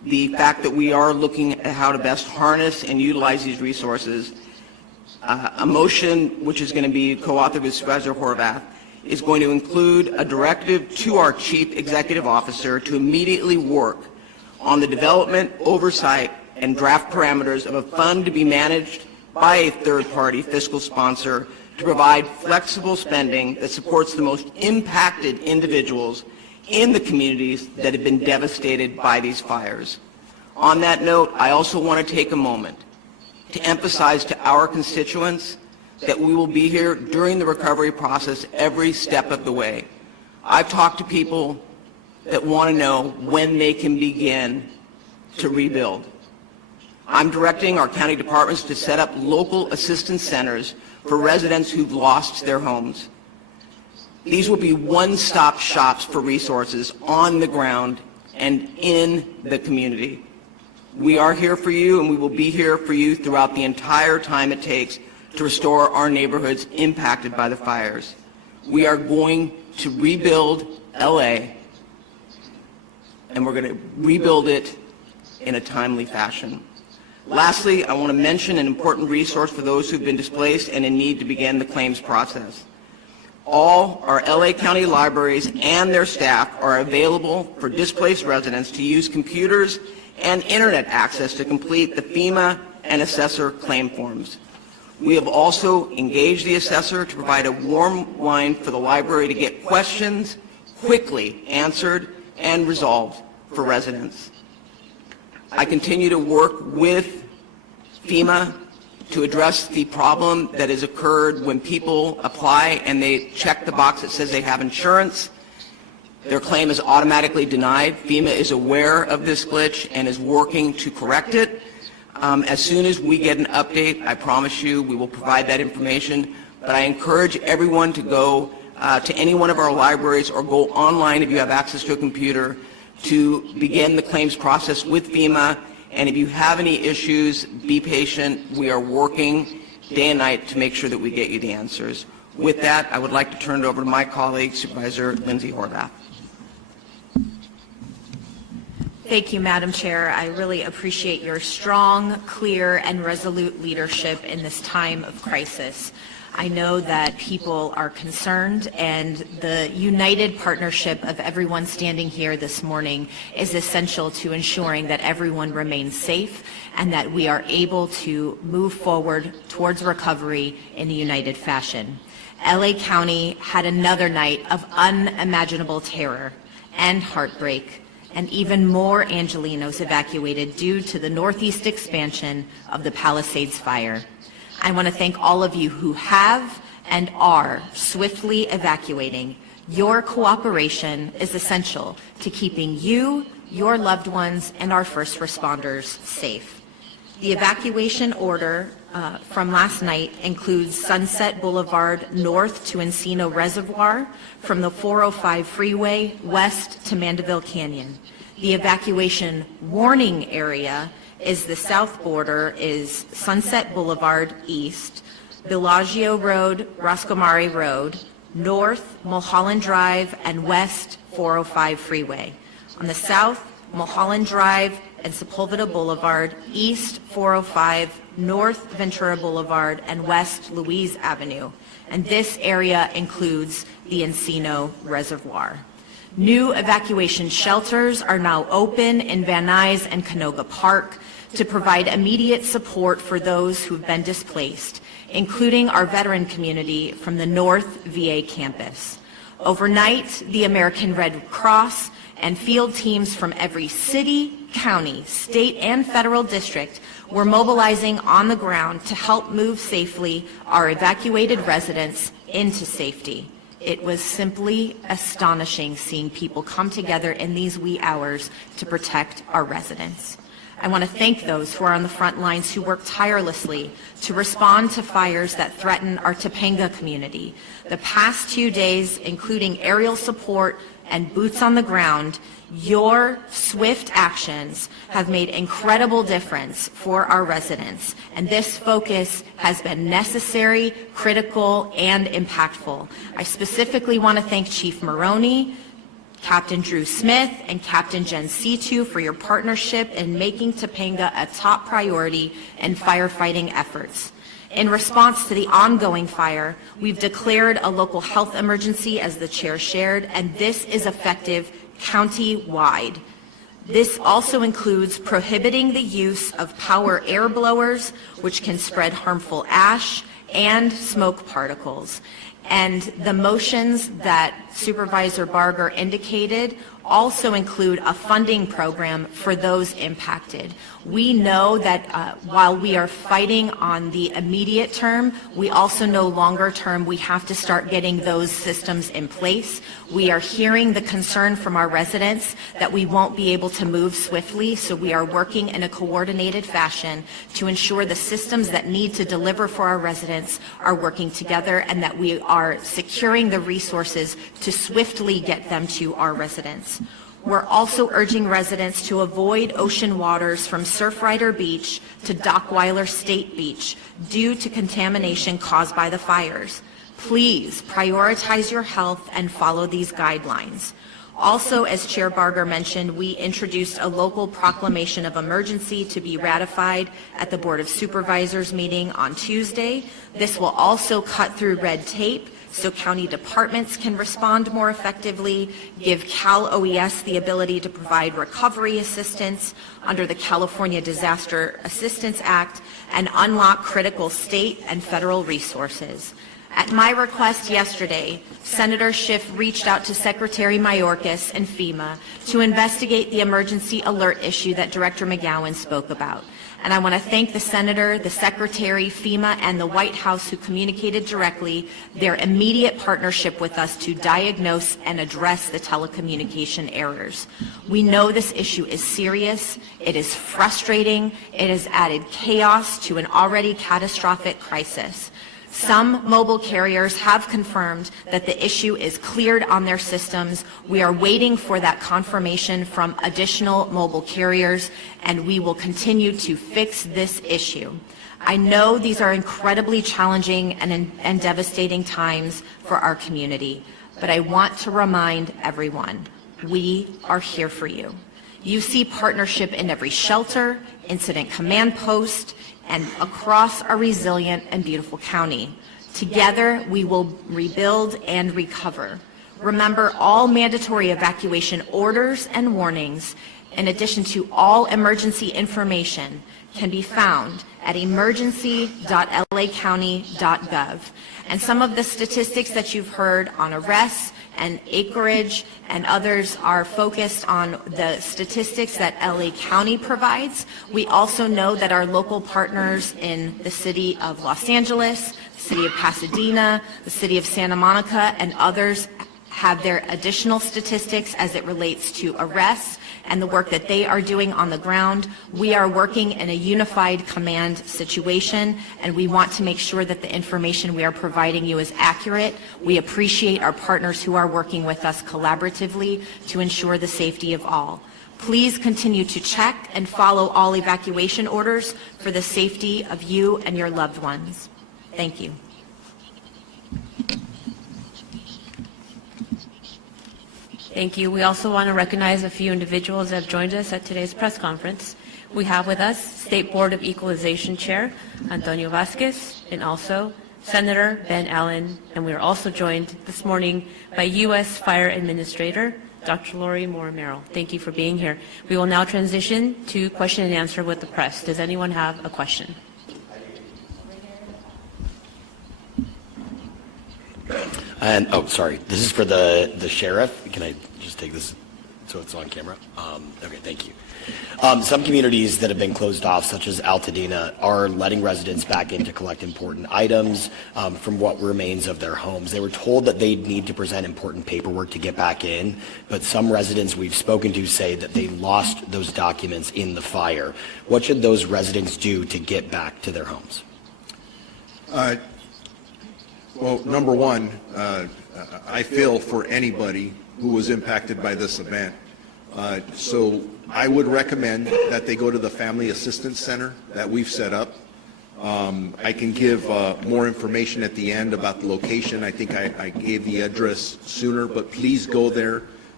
the fact that we are looking at how to best harness and utilize these resources. A motion which is going to be co-authored with Supervisor Horvath is going to include a directive to our Chief Executive Officer to immediately work on the development, oversight, and draft parameters of a fund to be managed by a third-party fiscal sponsor to provide flexible spending that supports the most impacted individuals in the communities that have been devastated by these fires. On that note, I also want to take a moment to emphasize to our constituents that we will be here during the recovery process every step of the way. I've talked to people that want to know when they can begin to rebuild. I'm directing our county departments to set up local assistance centers for residents who've lost their homes. These will be one-stop shops for resources on the ground and in the community. We are here for you, and we will be here for you throughout the entire time it takes to restore our neighborhoods impacted by the fires. We are going to rebuild LA, and we're going to rebuild it in a timely fashion. Lastly, I want to mention an important resource for those who've been displaced and in need to begin the claims process. All our LA County libraries and their staff are available for displaced residents to use computers and internet access to complete the FEMA and assessor claim forms. We have also engaged the assessor to provide a warm line for the library to get questions quickly answered and resolved for residents. I continue to work with FEMA to address the problem that has occurred when people apply and they check the box that says they have insurance. Their claim is automatically denied. FEMA is aware of this glitch and is working to correct it. As soon as we get an update, I promise you we will provide that information. But I encourage everyone to go to any one of our libraries or go online if you have access to a computer to begin the claims process with FEMA. And if you have any issues, be patient. We are working day and night to make sure that we get you the answers. With that, I would like to turn it over to my colleague, Supervisor Lindsay Horvath. Thank you, Madam Chair. I really appreciate your strong, clear, and resolute leadership in this time of crisis. I know that people are concerned, and the united partnership of everyone standing here this morning is essential to ensuring that everyone remains safe and that we are able to move forward towards recovery in a united fashion. LA County had another night of unimaginable terror and heartbreak, and even more Angelenos evacuated due to the northeast expansion of the Palisades Fire. I want to thank all of you who have and are swiftly evacuating. Your cooperation is essential to keeping you, your loved ones, and our first responders safe. The evacuation order from last night includes Sunset Boulevard north to Encino Reservoir, from the 405 freeway west to Mandeville Canyon. The evacuation warning area is the south border is Sunset Boulevard east, Bellagio Road, Roscomari Road, north Mulholland Drive, and west 405 freeway. On the south, Mulholland Drive and Sepulveda Boulevard, east 405, north Ventura Boulevard, and west Louise Avenue. And this area includes the Encino Reservoir. New evacuation shelters are now open in Van Nuys and Canoga Park to provide immediate support for those who've been displaced, including our veteran community from the North VA campus. Overnight, the American Red Cross and field teams from every city, county, state, and federal district were mobilizing on the ground to help move safely our evacuated residents into safety. It was simply astonishing seeing people come together in these wee hours to protect our residents. I want to thank those who are on the front lines who work tirelessly to respond to fires that threaten our Topanga community. The past 2 days, including aerial support and boots on the ground, your swift actions have made incredible difference for our residents, and this focus has been necessary, critical, and impactful. I specifically want to thank Chief Maroney, Captain Drew Smith and Captain Jen Situ for your partnership in making Topanga a top priority in firefighting efforts. In response to the ongoing fire, we've declared a local health emergency, as the chair shared, and this is effective county-wide. This also includes prohibiting the use of power air blowers, which can spread harmful ash and smoke particles. And the motions that Supervisor Barger indicated also include a funding program for those impacted. We know that while we are fighting on the immediate term, we also know longer term we have to start getting those systems in place. We are hearing the concern from our residents that we won't be able to move swiftly, so we are working in a coordinated fashion to ensure the systems that need to deliver for our residents are working together and that we are securing the resources to swiftly get them to our residents. We're also urging residents to avoid ocean waters from Surfrider Beach to Dockweiler State Beach due to contamination caused by the fires. Please prioritize your health and follow these guidelines. Also, as Chair Barger mentioned, we introduced a local proclamation of emergency to be ratified at the Board of Supervisors meeting on Tuesday. This will also cut through red tape so county departments can respond more effectively, give Cal OES the ability to provide recovery assistance under the California Disaster Assistance Act, and unlock critical state and federal resources. At my request yesterday, Senator Schiff reached out to Secretary Mayorkas and FEMA to investigate the emergency alert issue that Director McGowan spoke about. And I want to thank the Senator, the Secretary, FEMA, and the White House who communicated directly their immediate partnership with us to diagnose and address the telecommunication errors. We know this issue is serious, it is frustrating, it has added chaos to an already catastrophic crisis. Some mobile carriers have confirmed that the issue is cleared on their systems. We are waiting for that confirmation from additional mobile carriers, and we will continue to fix this issue. I know these are incredibly challenging and devastating times for our community, but I want to remind everyone, we are here for you. You see partnership in every shelter, incident command post, and across our resilient and beautiful county. Together, we will rebuild and recover. Remember, all mandatory evacuation orders and warnings, in addition to all emergency information, can be found at emergency.lacounty.gov. And some of the statistics that you've heard on arrests and acreage and others are focused on the statistics that LA County provides. We also know that our local partners in the city of Los Angeles, the city of Pasadena, the city of Santa Monica, and others have their additional statistics as it relates to arrests and the work that they are doing on the ground. We are working in a unified command situation, and we want to make sure that the information we are providing you is accurate. We appreciate our partners who are working with us collaboratively to ensure the safety of all. Please continue to check and follow all evacuation orders for the safety of you and your loved ones. Thank you. Thank you. We also want to recognize a few individuals that have joined us at today's press conference. We have with us State Board of Equalization Chair Antonio Vasquez and also Senator Ben Allen, and we are also joined this morning by U.S. Fire Administrator Dr. Lori Moore-Merrill. Thank you for being here. We will now transition to question and answer with the press. Does anyone have a question? And, oh, sorry, this is for the sheriff. Can I just take this so it's on camera? Okay, thank you. Some communities that have been closed off, such as Altadena, are letting residents back in to collect important items from what remains of their homes. They were told that they'd need to present important paperwork to get back in, but some residents we've spoken to say that they lost those documents in the fire. What should those residents do to get back to their homes? Well, number one, I feel for anybody who was impacted by this event. So I would recommend that they go to the Family Assistance Center that we've set up. I can give more information at the end about the location. I think I gave the address sooner, but please go there.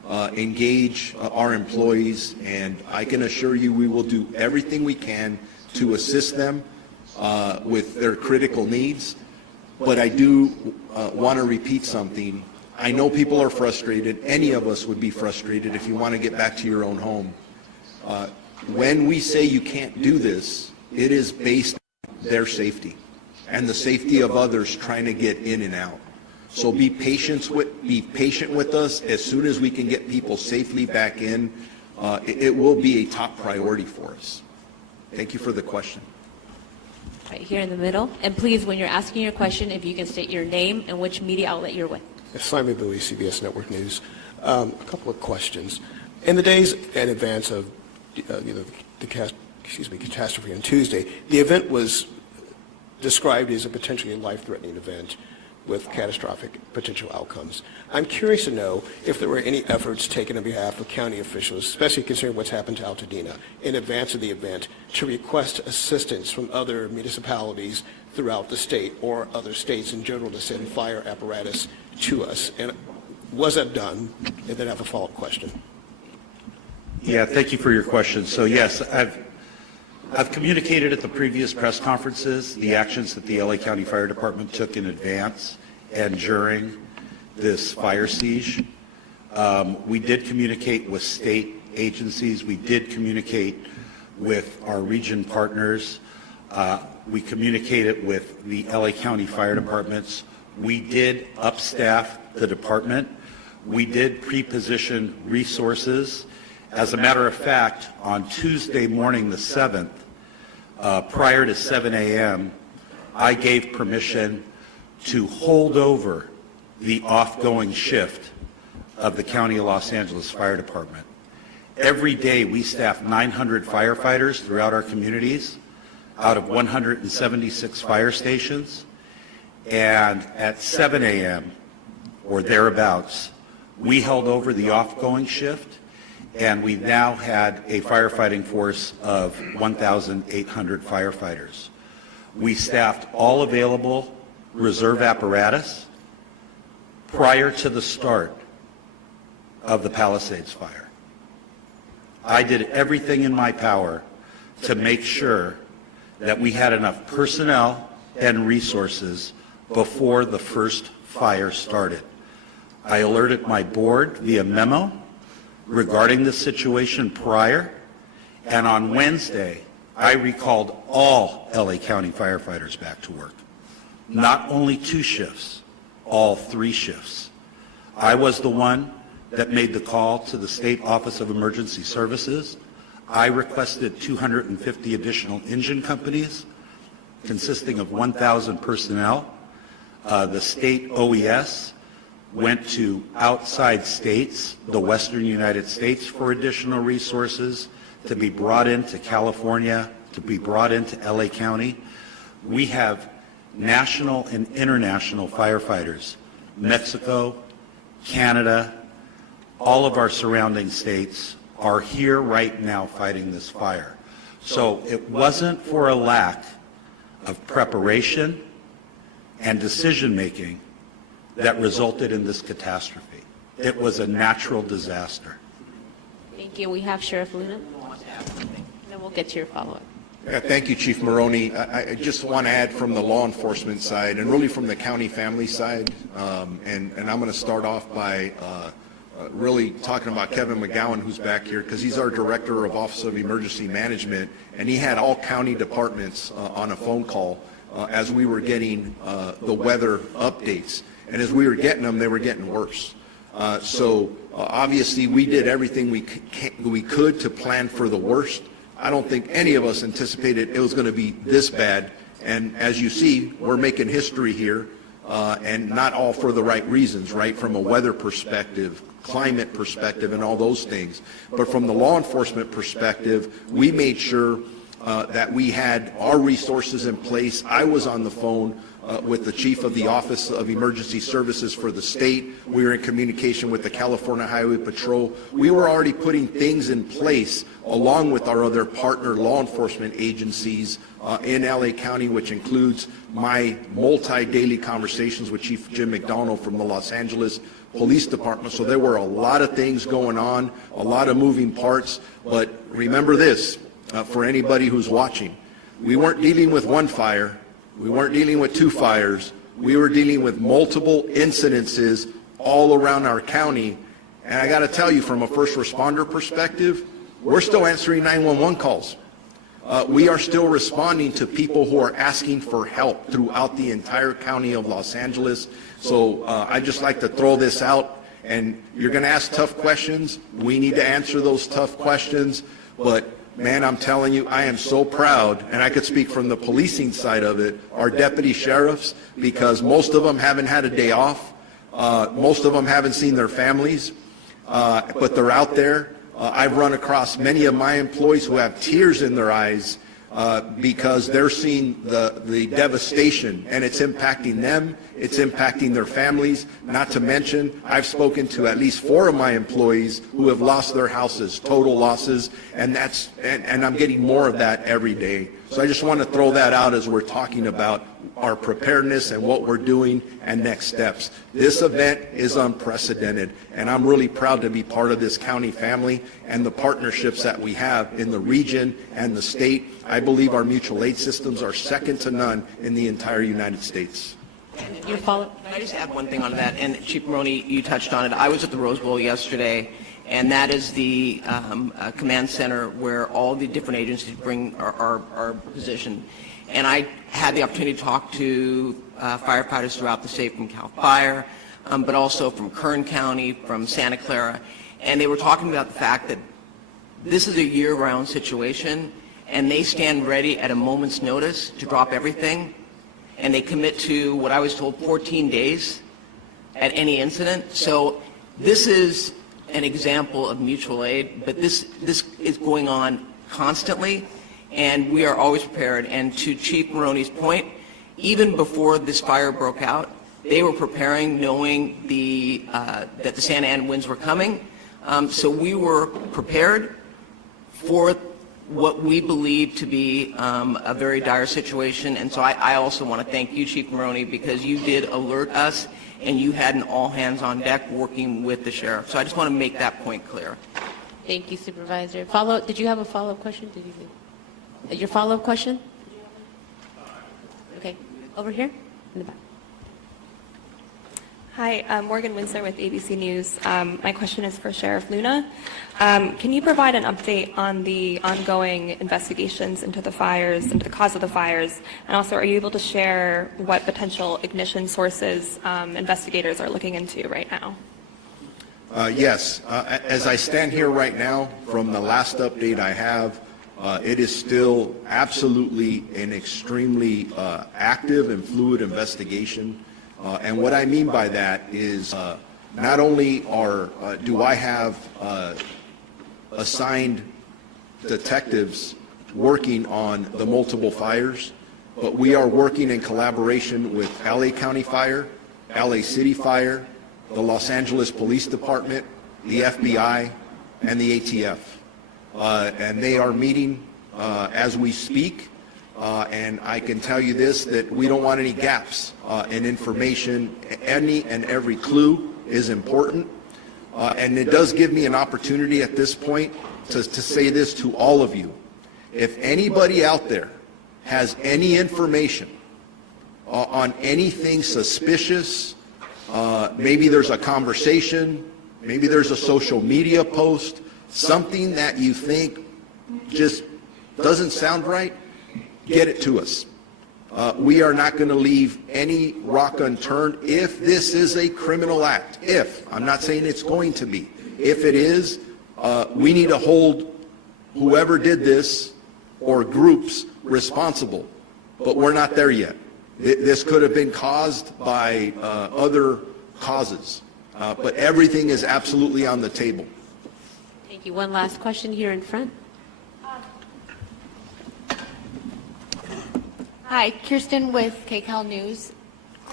engage our employees, and I can assure you we will do everything we can to assist them with their critical needs. But I do want to repeat something. I know people are frustrated. Any of us would be frustrated if you want to get back to your own home. When we say you can't do this, it is based on their safety and the safety of others trying to get in and out. So be patient with us. As soon as we can get people safely back in, it will be a top priority for us. Thank you for the question. Right here in the middle. And please, when you're asking your question, if you can state your name and which media outlet you're with. Simon Bowie, CBS Network News. A couple of questions. In the days in advance of the catastrophe on Tuesday, the event was described as a potentially life-threatening event with catastrophic potential outcomes. I'm curious to know if there were any efforts taken on behalf of county officials, especially considering what's happened to Altadena, in advance of the event, to request assistance from other municipalities throughout the state or other states in general to send fire apparatus to us. And was that done? And then I have a follow-up question. Yeah, thank you for your question. So yes, I've communicated at the previous press conferences the actions that the LA County Fire Department took in advance and during this fire siege. We did communicate with state agencies. We did communicate with our region partners. We communicated with the LA County Fire Departments. We did upstaff the department. We did pre-position resources. As a matter of fact, on Tuesday morning, the 7th, prior to 7 a.m., I gave permission to hold over the off-going shift of the County of Los Angeles Fire Department. Every day we staff 900 firefighters throughout our communities out of 176 fire stations, and at 7 a.m. or thereabouts, we held over the off-going shift, and we now had a firefighting force of 1,800 firefighters. We staffed all available reserve apparatus prior to the start of the Palisades Fire. I did everything in my power to make sure that we had enough personnel and resources before the first fire started. I alerted my board via memo regarding the situation prior, and on Wednesday, I recalled all LA County firefighters back to work. Not only 2 shifts, all 3 shifts. I was the one that made the call to the State Office of Emergency Services. I requested 250 additional engine companies consisting of 1,000 personnel. The state OES went to outside states, the western United States, for additional resources to be brought into California, to be brought into LA County. We have national and international firefighters, Mexico, Canada, all of our surrounding states are here right now fighting this fire. So it wasn't for a lack of preparation and decision-making that resulted in this catastrophe. It was a natural disaster. Thank you. We have Sheriff Luna. Then we'll get to your follow-up. Yeah, thank you, Chief Maroney. I just want to add from the law enforcement side and really from the county family side, and I'm going to start off by really talking about Kevin McGowan, who's back here, because he's our Director of Office of Emergency Management, and he had all county departments on a phone call as we were getting the weather updates. And as we were getting them, they were getting worse. So obviously we did everything we could to plan for the worst. I don't think any of us anticipated it was going to be this bad. And as you see, we're making history here, and not all for the right reasons, right? From a weather perspective, climate perspective, and all those things. But from the law enforcement perspective, we made sure that we had our resources in place. I was on the phone with the chief of the Office of Emergency Services for the state. We were in communication with the California Highway Patrol. We were already putting things in place along with our other partner law enforcement agencies in LA County, which includes my multi-daily conversations with Chief Jim McDonald from the Los Angeles Police Department. So there were a lot of things going on, a lot of moving parts. But remember this, for anybody who's watching, we weren't dealing with one fire. We weren't dealing with two fires. We were dealing with multiple incidences all around our county. And I got to tell you, from a first responder perspective, we're still answering 911 calls. We are still responding to people who are asking for help throughout the entire county of Los Angeles. So I'd just like to throw this out. And you're going to ask tough questions. We need to answer those tough questions. But man, I'm telling you, I am so proud, and I could speak from the policing side of it, our deputy sheriffs, because most of them haven't had a day off. Most of them haven't seen their families, but they're out there. I've run across many of my employees who have tears in their eyes because they're seeing the devastation, and it's impacting them, it's impacting their families. Not to mention, I've spoken to at least 4 of my employees who have lost their houses, total losses, and I'm getting more of that every day. So I just want to throw that out as we're talking about our preparedness and what we're doing and next steps. This event is unprecedented, and I'm really proud to be part of this county family and the partnerships that we have in the region and the state. I believe our mutual aid systems are second to none in the entire United States. Your follow-up? Can I just add one thing onto that? And Chief Maroney, you touched on it. I was at the Rose Bowl yesterday, and that is the command center where all the different agencies are positioned. And I had the opportunity to talk to firefighters throughout the state from CAL FIRE, but also from Kern County, from Santa Clara, and they were talking about the fact that this is a year-round situation, and they stand ready at a moment's notice to drop everything, and they commit to what I was told 14 days at any incident. So this is an example of mutual aid, but this is going on constantly, and we are always prepared. And to Chief Maroney's point, even before this fire broke out, they were preparing, knowing that the Santa Ana winds were coming. So we were prepared for what we believe to be a very dire situation. And so I also want to thank you, Chief Maroney, because you did alert us, and you had an all-hands-on deck working with the sheriff. So I just want to make that point clear. Thank you, Supervisor. Did you have a follow-up question? Your follow-up question? Okay, over here in the back. Hi, I'm Morgan Winsler with ABC News. My question is for Sheriff Luna. Can you provide an update on the ongoing investigations into the fires, into the cause of the fires, and also are you able to share what potential ignition sources investigators are looking into right now? Yes. As I stand here right now, from the last update I have, it is still absolutely an extremely active and fluid investigation. And what I mean by that is not only do I have assigned detectives working on the multiple fires, but we are working in collaboration with LA County Fire, LA City Fire, the Los Angeles Police Department, the FBI, and the ATF. And they are meeting as we speak. And I can tell you this, that we don't want any gaps in information. Any and every clue is important. And it does give me an opportunity at this point to say this to all of you. If anybody out there has any information on anything suspicious, maybe there's a conversation, maybe there's a social media post, something that you think just doesn't sound right, get it to us. We are not going to leave any rock unturned if this is a criminal act. If, I'm not saying it's going to be. If it is, we need to hold whoever did this or groups responsible. But we're not there yet. This could have been caused by other causes. But everything is absolutely on the table. Thank you. One last question here in front. Hi, Kirsten with KCAL News.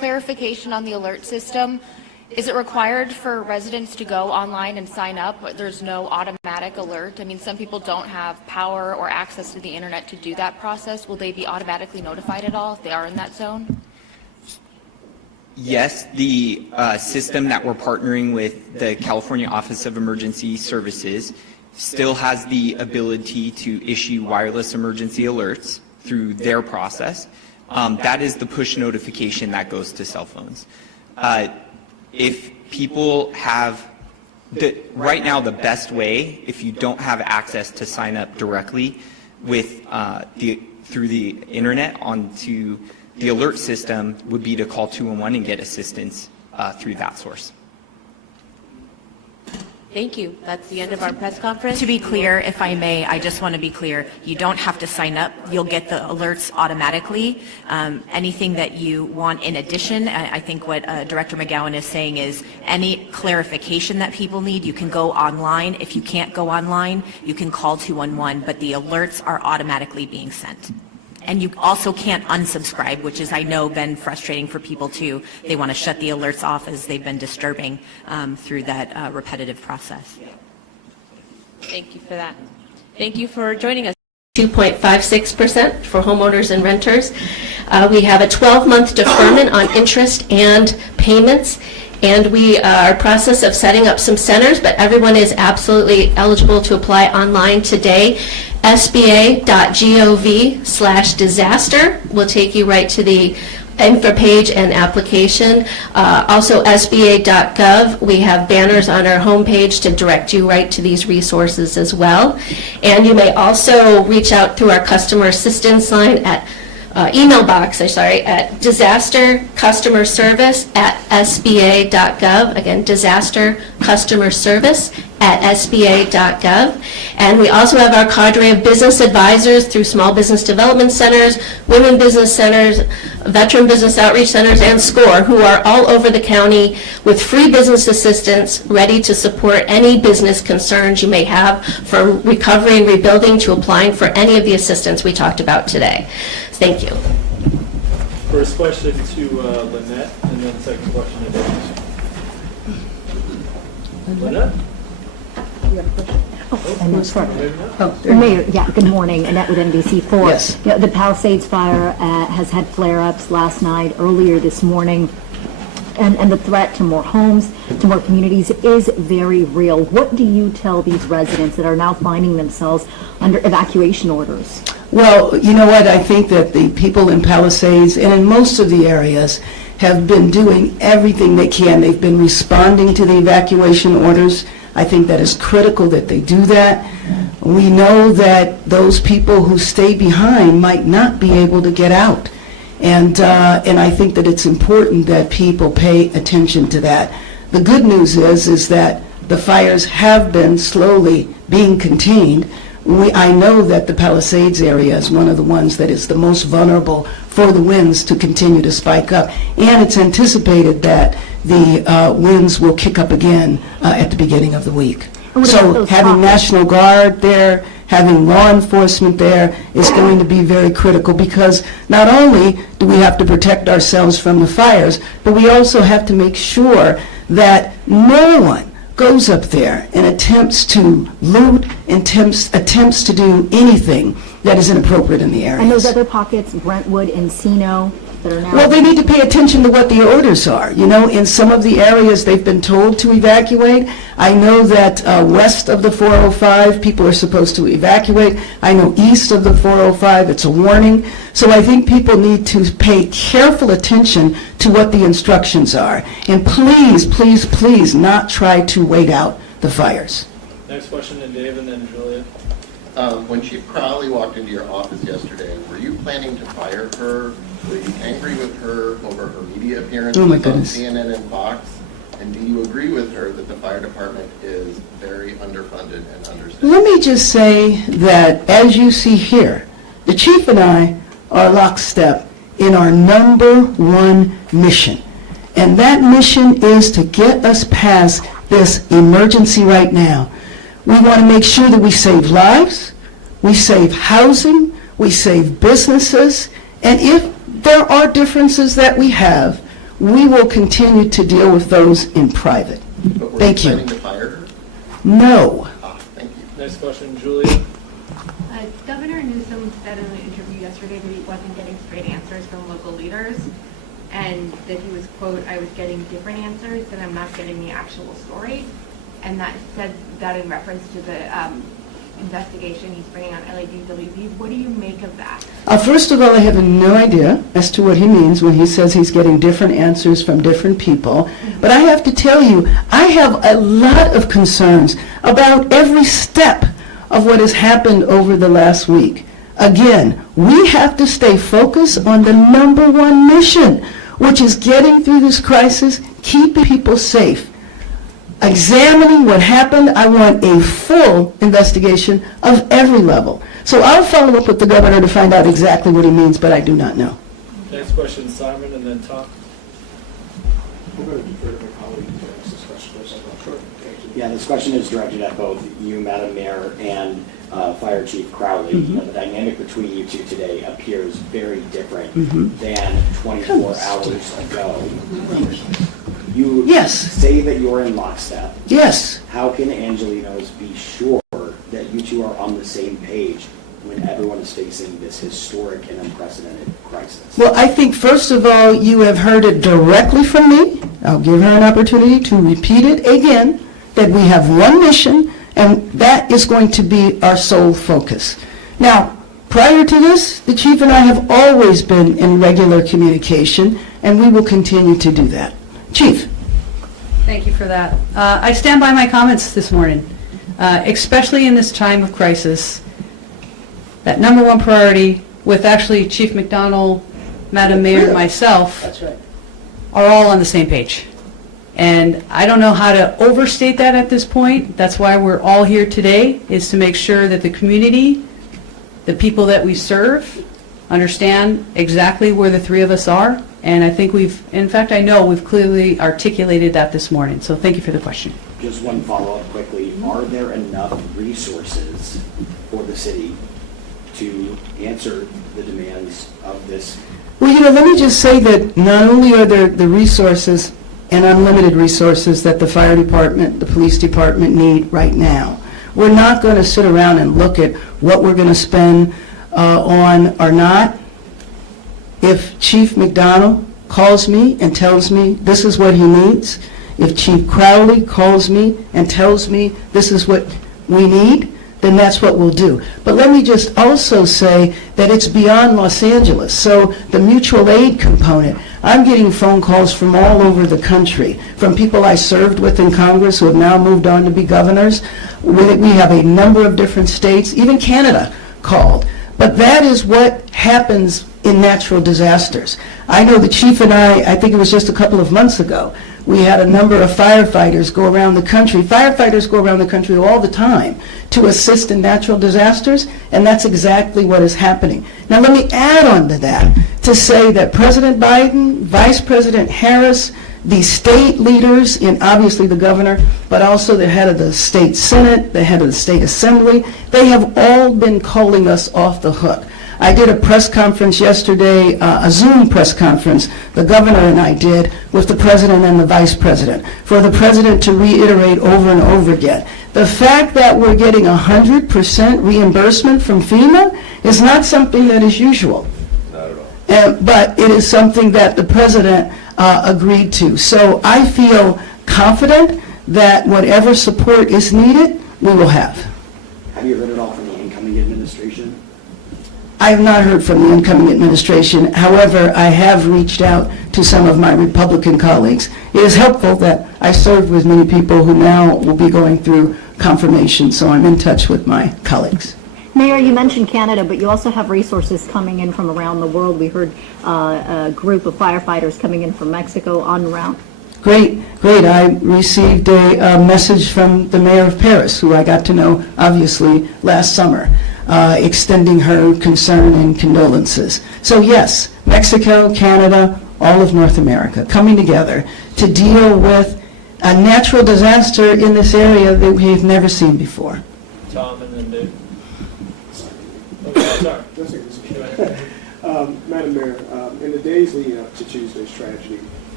clarification on the alert system. Is it required for residents to go online and sign up? There's no automatic alert. I mean, some people don't have power or access to the internet to do that process. Will they be automatically notified at all if they are in that zone? Yes, the system that we're partnering with the California Office of Emergency Services still has the ability to issue wireless emergency alerts through their process. That is the push notification that goes to cell phones. If people have, right now the best way, if you don't have access to sign up directly with through the internet onto the alert system, would be to call 211 and get assistance through that source. Thank you. That's the end of our press conference. To be clear, if I may, I just want to be clear, you don't have to sign up. You'll get the alerts automatically. Anything that you want in addition, I think what Director McGowan is saying is any clarification that people need, you can go online. If you can't go online, you can call 211, but the alerts are automatically being sent. And you also can't unsubscribe, which is, I know, been frustrating for people too. They want to shut the alerts off as they've been disturbing through that repetitive process. Thank you for that. Thank you for joining us. 2.56% for homeowners and renters. We have a 12-month deferment on interest and payments, and we are in process of setting up some centers, but everyone is absolutely eligible to apply online today. SBA.gov/disaster will take you right to the info page and application. Also SBA.gov, we have banners on our homepage to direct you right to these resources as well. And you may also reach out through our customer assistance line at email box, at disaster customer service at SBA.gov. Again, disaster customer service at SBA.gov. And we also have our cadre of business advisors through small business development centers, women business centers, veteran business outreach centers, and SCORE, who are all over the county with free business assistance ready to support any business concerns you may have, from recovery and rebuilding to applying for any of the assistance we talked about today. Thank you. First question to Lynette, and then second question to Dennis. Lynette? Mayor, good morning. Annette with NBC4. Yes. The Palisades Fire has had flare-ups last night, earlier this morning, and the threat to more homes, to more communities is very real. What do you tell these residents that are now finding themselves under evacuation orders? Well, you know what? I think that the people in Palisades and in most of the areas have been doing everything they can. They've been responding to the evacuation orders. I think that is critical that they do that. We know that those people who stay behind might not be able to get out. And I think that it's important that people pay attention to that. The good news is that the fires have been slowly being contained. I know that the Palisades area is one of the ones that is the most vulnerable for the winds to continue to spike up. And it's anticipated that the winds will kick up again at the beginning of the week. So having National Guard there, having law enforcement there is going to be very critical, because not only do we have to protect ourselves from the fires, but we also have to make sure that no one goes up there and attempts to loot, attempts to do anything that is inappropriate in the area. And those other pockets, Brentwood, Encino, that are now... Well, they need to pay attention to what the orders are. You know, in some of the areas they've been told to evacuate. I know that west of the 405, people are supposed to evacuate. I know east of the 405, it's a warning. So I think people need to pay careful attention to what the instructions are. And please, please, please not try to wait out the fires. Next question to Dave, and then Julia. When Chief Crowley walked into your office yesterday, were you planning to fire her? Were you angry with her over her media appearances on CNN and Fox? And do you agree with her that the fire department is very underfunded and understaffed? Let me just say that, as you see here, the chief and I are lockstep in our #1 mission. And that mission is to get us past this emergency right now. We want to make sure that we save lives, we save housing, we save businesses, and if there are differences that we have, we will continue to deal with those in private. But were Thank you you. planning to fire her? No. Thank you. Next question, Julia. Governor Newsom said in an interview yesterday that he wasn't getting straight answers from local leaders, and that he was, quote, "I was getting different answers, and I'm not getting the actual story." And that said that in reference to the investigation he's bringing on LADWP. What do you make of that? First of all, I have no idea as to what he means when he says he's getting different answers from different people. But I have to tell you, I have a lot of concerns about every step of what has happened over the last week. Again, we have to stay focused on the number one mission, which is getting through this crisis, keeping people safe. Examining what happened, I want a full investigation of every level. So I'll follow up with the governor to find out exactly what he means, but I do not know. Next question, Simon, and then Tom. I'm going to defer to my colleague to ask this question first. I'm not sure. Yeah, this question is directed at both you, Madam Mayor, and Fire Chief Crowley. Mm-hmm. You know, the dynamic between you two today appears very different Mm-hmm. than 24 hours ago. You Yes. say that you're in lockstep. Yes. How can Angelenos be sure that you two are on the same page when everyone is facing this historic and unprecedented crisis? Well, I think, first of all, you have heard it directly from me. I'll give her an opportunity to repeat it again, that we have one mission, and that is going to be our sole focus. Now, prior to this, the chief and I have always been in regular communication, and we will continue to do that. Chief. Thank you for that. I stand by my comments this morning, especially in this time of crisis. That number one priority, with actually Chief McDonald, Madam Mayor, and myself, That's right. are all on the same page. And I don't know how to overstate that at this point. That's why we're all here today, is to make sure that the community, the people that we serve, understand exactly where the three of us are. And I think I know we've clearly articulated that this morning. So thank you for the question. Just one follow-up quickly. Are there enough resources for the city to answer the demands of this? Well, let me just say that not only are there the resources and unlimited resources that the fire department, the police department need right now. We're not going to sit around and look at what we're going to spend on or not. If Chief McDonald calls me and tells me this is what he needs, if Chief Crowley calls me and tells me this is what we need, then that's what we'll do. But let me just also say that it's beyond Los Angeles. So the mutual aid component, I'm getting phone calls from all over the country, from people I served with in Congress who have now moved on to be governors. We have a number of different states, even Canada called. But that is what happens in natural disasters. I know the chief and I think it was just a couple of months ago, we had a number of firefighters go around the country. Firefighters go around the country all the time to assist in natural disasters, and that's exactly what is happening. Now let me add on to that to say that President Biden, Vice President Harris, the state leaders, and obviously the governor, but also the head of the state senate, the head of the state assembly, they have all been calling us off the hook. I did a press conference yesterday, a Zoom press conference, the governor and I did, with the president and the vice president, for the president to reiterate over and over again. The fact that we're getting 100% reimbursement from FEMA is not something that is usual. Not at all. But it is something that the president agreed to. So I feel confident that whatever support is needed, we will have. Have you heard it all from the incoming administration? I have not heard from the incoming administration. However, I have reached out to some of my Republican colleagues. It is helpful that I served with many people who now will be going through confirmation, so I'm in touch with my colleagues. Mayor, you mentioned Canada, but you also have resources coming in from around the world. We heard a group of firefighters coming in from Mexico en route. Great. I received a message from the mayor of Paris, who I got to know, obviously, last summer, extending her concern and condolences. So yes, Mexico, Canada, all of North America coming together to deal with a natural disaster in this area that we have never seen before. Tom and then Dave. Okay, sorry. Madam Mayor, in the days leading up to Tuesday's tragedy,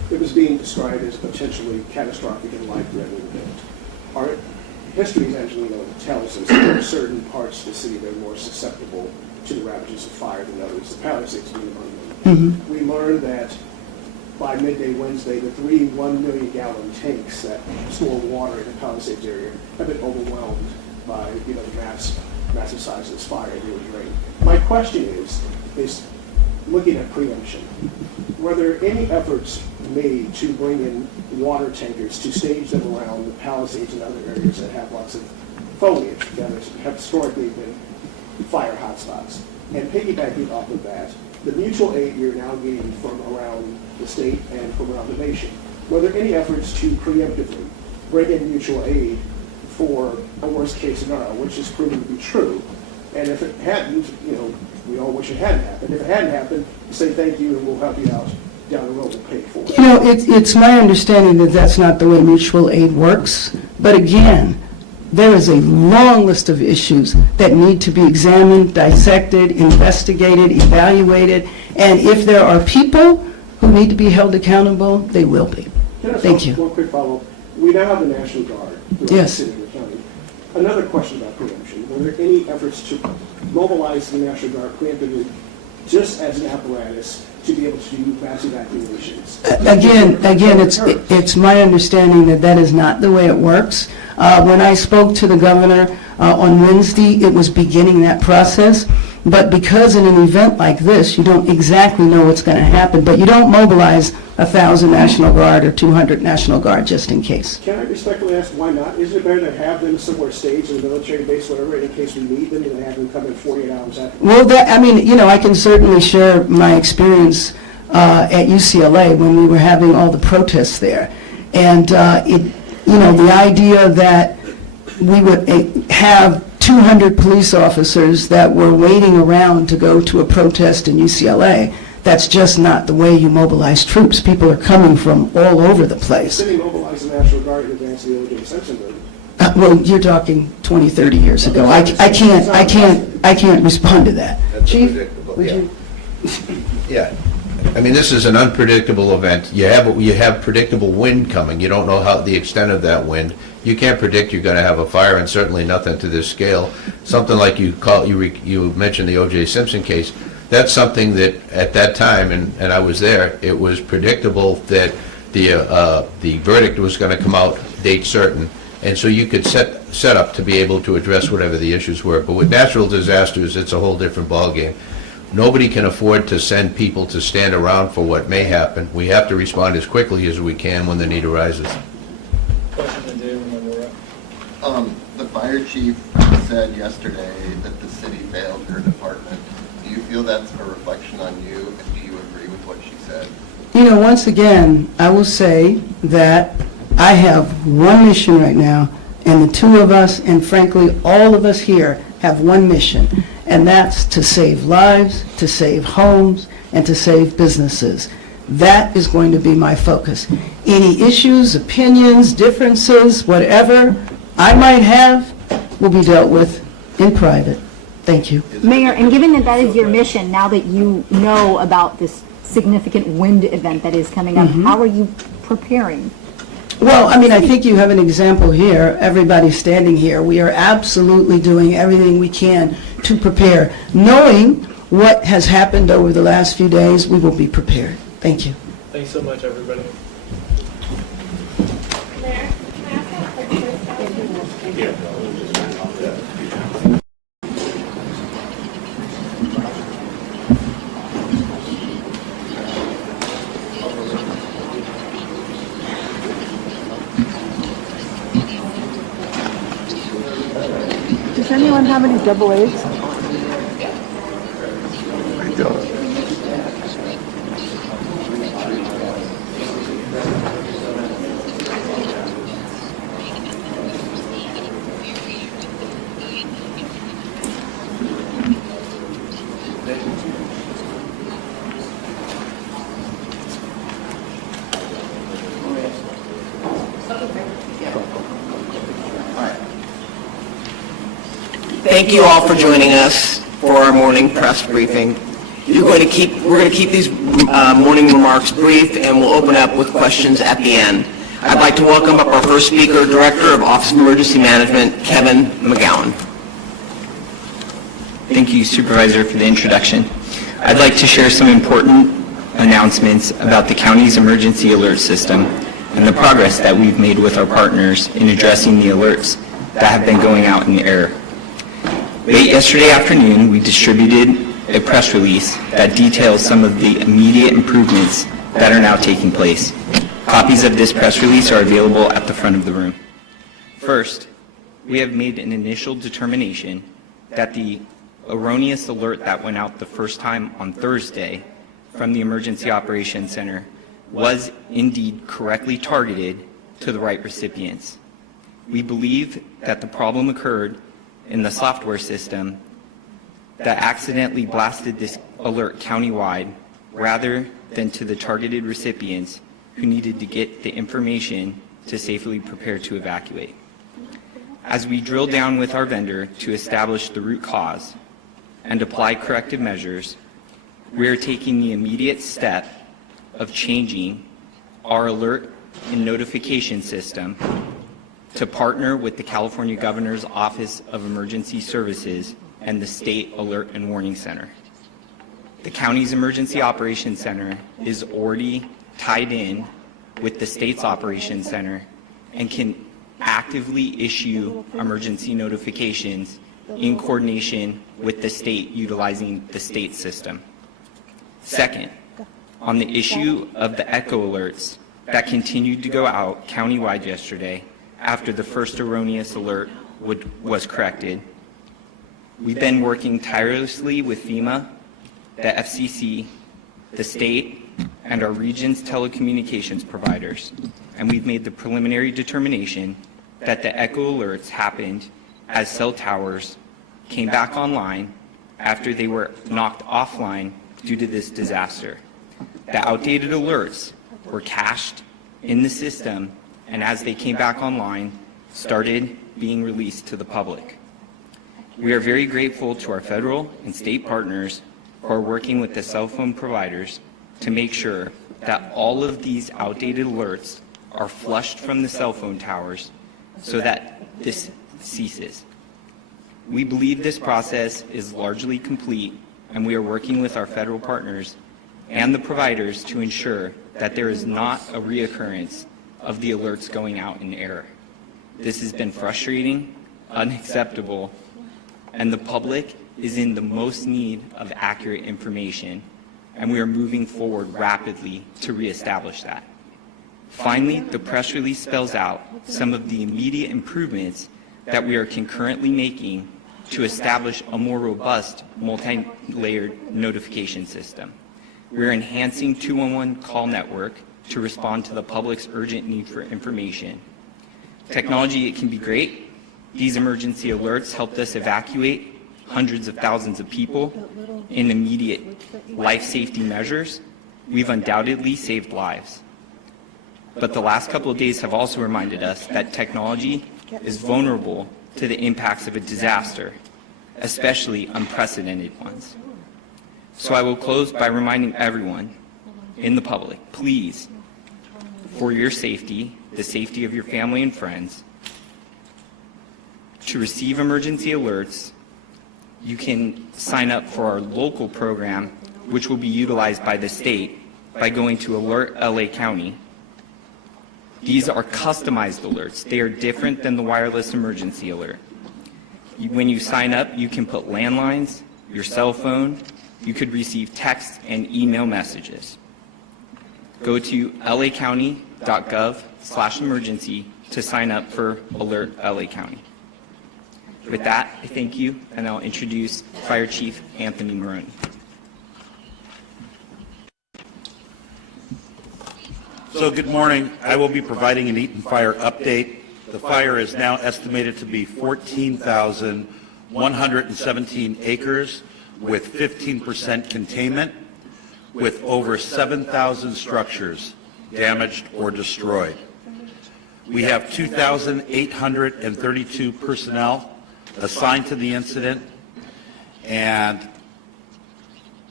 It was being described as potentially catastrophic and life-threatening event. Our history, as Angelino tells us, there are certain parts of the city that are more susceptible to the ravages of fire than others, the Palisades being among them. We learned that by midday Wednesday, the 3 1-million-gallon tanks that store water in the Palisades area have been overwhelmed by the massive size of this fire they were drained. My question is looking at preemption, were there any efforts made to bring in water tankers to stage them around the Palisades and other areas that have lots of foliage that have historically been fire hotspots? And piggybacking off of that, the mutual aid you're now getting from around the state and from around the nation, were there any efforts to preemptively bring in mutual aid for a worst case scenario, which is proven to be true? And if it hadn't, we all wish it hadn't happened. If it hadn't happened, say thank you and we'll help you out down the road and pay for it. It's my understanding that that's not the way mutual aid works. But again, there is a long list of issues that need to be examined, dissected, investigated, evaluated. And if there are people who need to be held accountable, they will be. Thank you. One quick follow-up. We now have the National Guard throughout the city and the county. Another question about preemption. Were there any efforts to mobilize the National Guard preemptively just as an apparatus to be able to do mass evacuations? Again, it's my understanding that that is not the way it works. When I spoke to the governor on Wednesday, it was beginning that process. But because in an event like this, you don't exactly know what's going to happen, but you don't mobilize 1,000 National Guard or 200 National Guard just in case. Can I respectfully ask why not? Isn't it better to have them somewhere staged in a military base, whatever, in case we need them, and have them come in 48 hours after? Well, I can certainly share my experience at UCLA when we were having all the protests there. And, the idea that we would have 200 police officers that were waiting around to go to a protest in UCLA, that's just not the way you mobilize troops. People are coming from all over the place. The city mobilized the National Guard in advance of the O.J. Simpson murder. Well, you're talking 20, 30 years ago. I can't respond to that. Chief, would you? Yeah. I mean, this is an unpredictable event. You have predictable wind coming. You don't know how the extent of that wind. You can't predict you're going to have a fire, and certainly nothing to this scale. Something like you mentioned the O.J. Simpson case. That's something that at that time, and I was there, it was predictable that the verdict was going to come out date certain, and so you could set up to be able to address whatever the issues were. But with natural disasters, it's a whole different ballgame. Nobody can afford to send people to stand around for what may happen. We have to respond as quickly as we can when the need arises. The fire chief said yesterday that the city failed her department. Do you feel that's a reflection on you, and do you agree with what she said? Once again, I will say that I have one mission right now, and the two of us, and frankly, all of us here, have one mission, and that's to save lives, to save homes, and to save businesses. That is going to be my focus. Any issues, opinions, differences, whatever I might have, will be dealt with in private. Thank you. Mayor, and given that that is your mission, now that you know about this significant wind event that is coming up, how are you preparing? Well, I think you have an example here. Everybody standing here. We are absolutely doing everything we can to prepare. Knowing what has happened over the last few days, we will be prepared. Thank you. Thanks so much, everybody. Does anyone have any double A's? I don't. Thank you all for joining us for our morning press briefing. we're going to keep these morning remarks brief, and we'll open up with questions at the end. I'd like to welcome up our first speaker, Director of Office of Emergency Management, Kevin McGowan. Thank you, Supervisor, for the introduction. I'd like to share some important announcements about the county's emergency alert system and the progress that we've made with our partners in addressing the alerts that have been going out in error. Late yesterday afternoon, we distributed a press release that details some of the immediate improvements that are now taking place. Copies of this press release are available at the front of the room. First, we have made an initial determination that the erroneous alert that went out the first time on Thursday from the Emergency Operations Center was indeed correctly targeted to the right recipients. We believe that the problem occurred in the software system that accidentally blasted this alert countywide rather than to the targeted recipients who needed to get the information to safely prepare to evacuate. As we drill down with our vendor to establish the root cause and apply corrective measures, we are taking the immediate step of changing our alert and notification system to partner with the California Governor's Office of Emergency Services and the State Alert and Warning Center. The county's Emergency Operations Center is already tied in with the state's Operations Center and can actively issue emergency notifications in coordination with the state utilizing the state system. Second, on the issue of the echo alerts that continued to go out countywide yesterday after the first erroneous alert was corrected, we've been working tirelessly with FEMA, the FCC, the state, and our region's telecommunications providers, and we've made the preliminary determination that the echo alerts happened as cell towers came back online after they were knocked offline due to this disaster. The outdated alerts were cached in the system, and as they came back online, started being released to the public. We are very grateful to our federal and state partners who are working with the cell phone providers to make sure that all of these outdated alerts are flushed from the cell phone towers so that this ceases. We believe this process is largely complete, and we are working with our federal partners and the providers to ensure that there is not a reoccurrence of the alerts going out in error. This has been frustrating, unacceptable, and the public is in the most need of accurate information, and we are moving forward rapidly to reestablish that. Finally, the press release spells out some of the immediate improvements that we are concurrently making to establish a more robust multi-layered notification system. We're enhancing 211 call network to respond to the public's urgent need for information. Technology, it can be great. These emergency alerts helped us evacuate hundreds of thousands of people in immediate life safety measures. We've undoubtedly saved lives. But the last couple of days have also reminded us that technology is vulnerable to the impacts of a disaster, especially unprecedented ones. So I will close by reminding everyone in the public, please, for your safety, the safety of your family and friends, to receive emergency alerts, you can sign up for our local program, which will be utilized by the state by going to Alert LA County. These are customized alerts. They are different than the wireless emergency alert. When you sign up, you can put landlines, your cell phone, you could receive text and email messages. Go to lacounty.gov/emergency to sign up for Alert LA County. With that, I thank you, and I'll introduce Fire Chief Anthony Maroney. So good morning. I will be providing an Eaton Fire update. The fire is now estimated to be 14,117 acres with 15% containment, with over 7,000 structures damaged or destroyed. We have 2,832 personnel assigned to the incident, and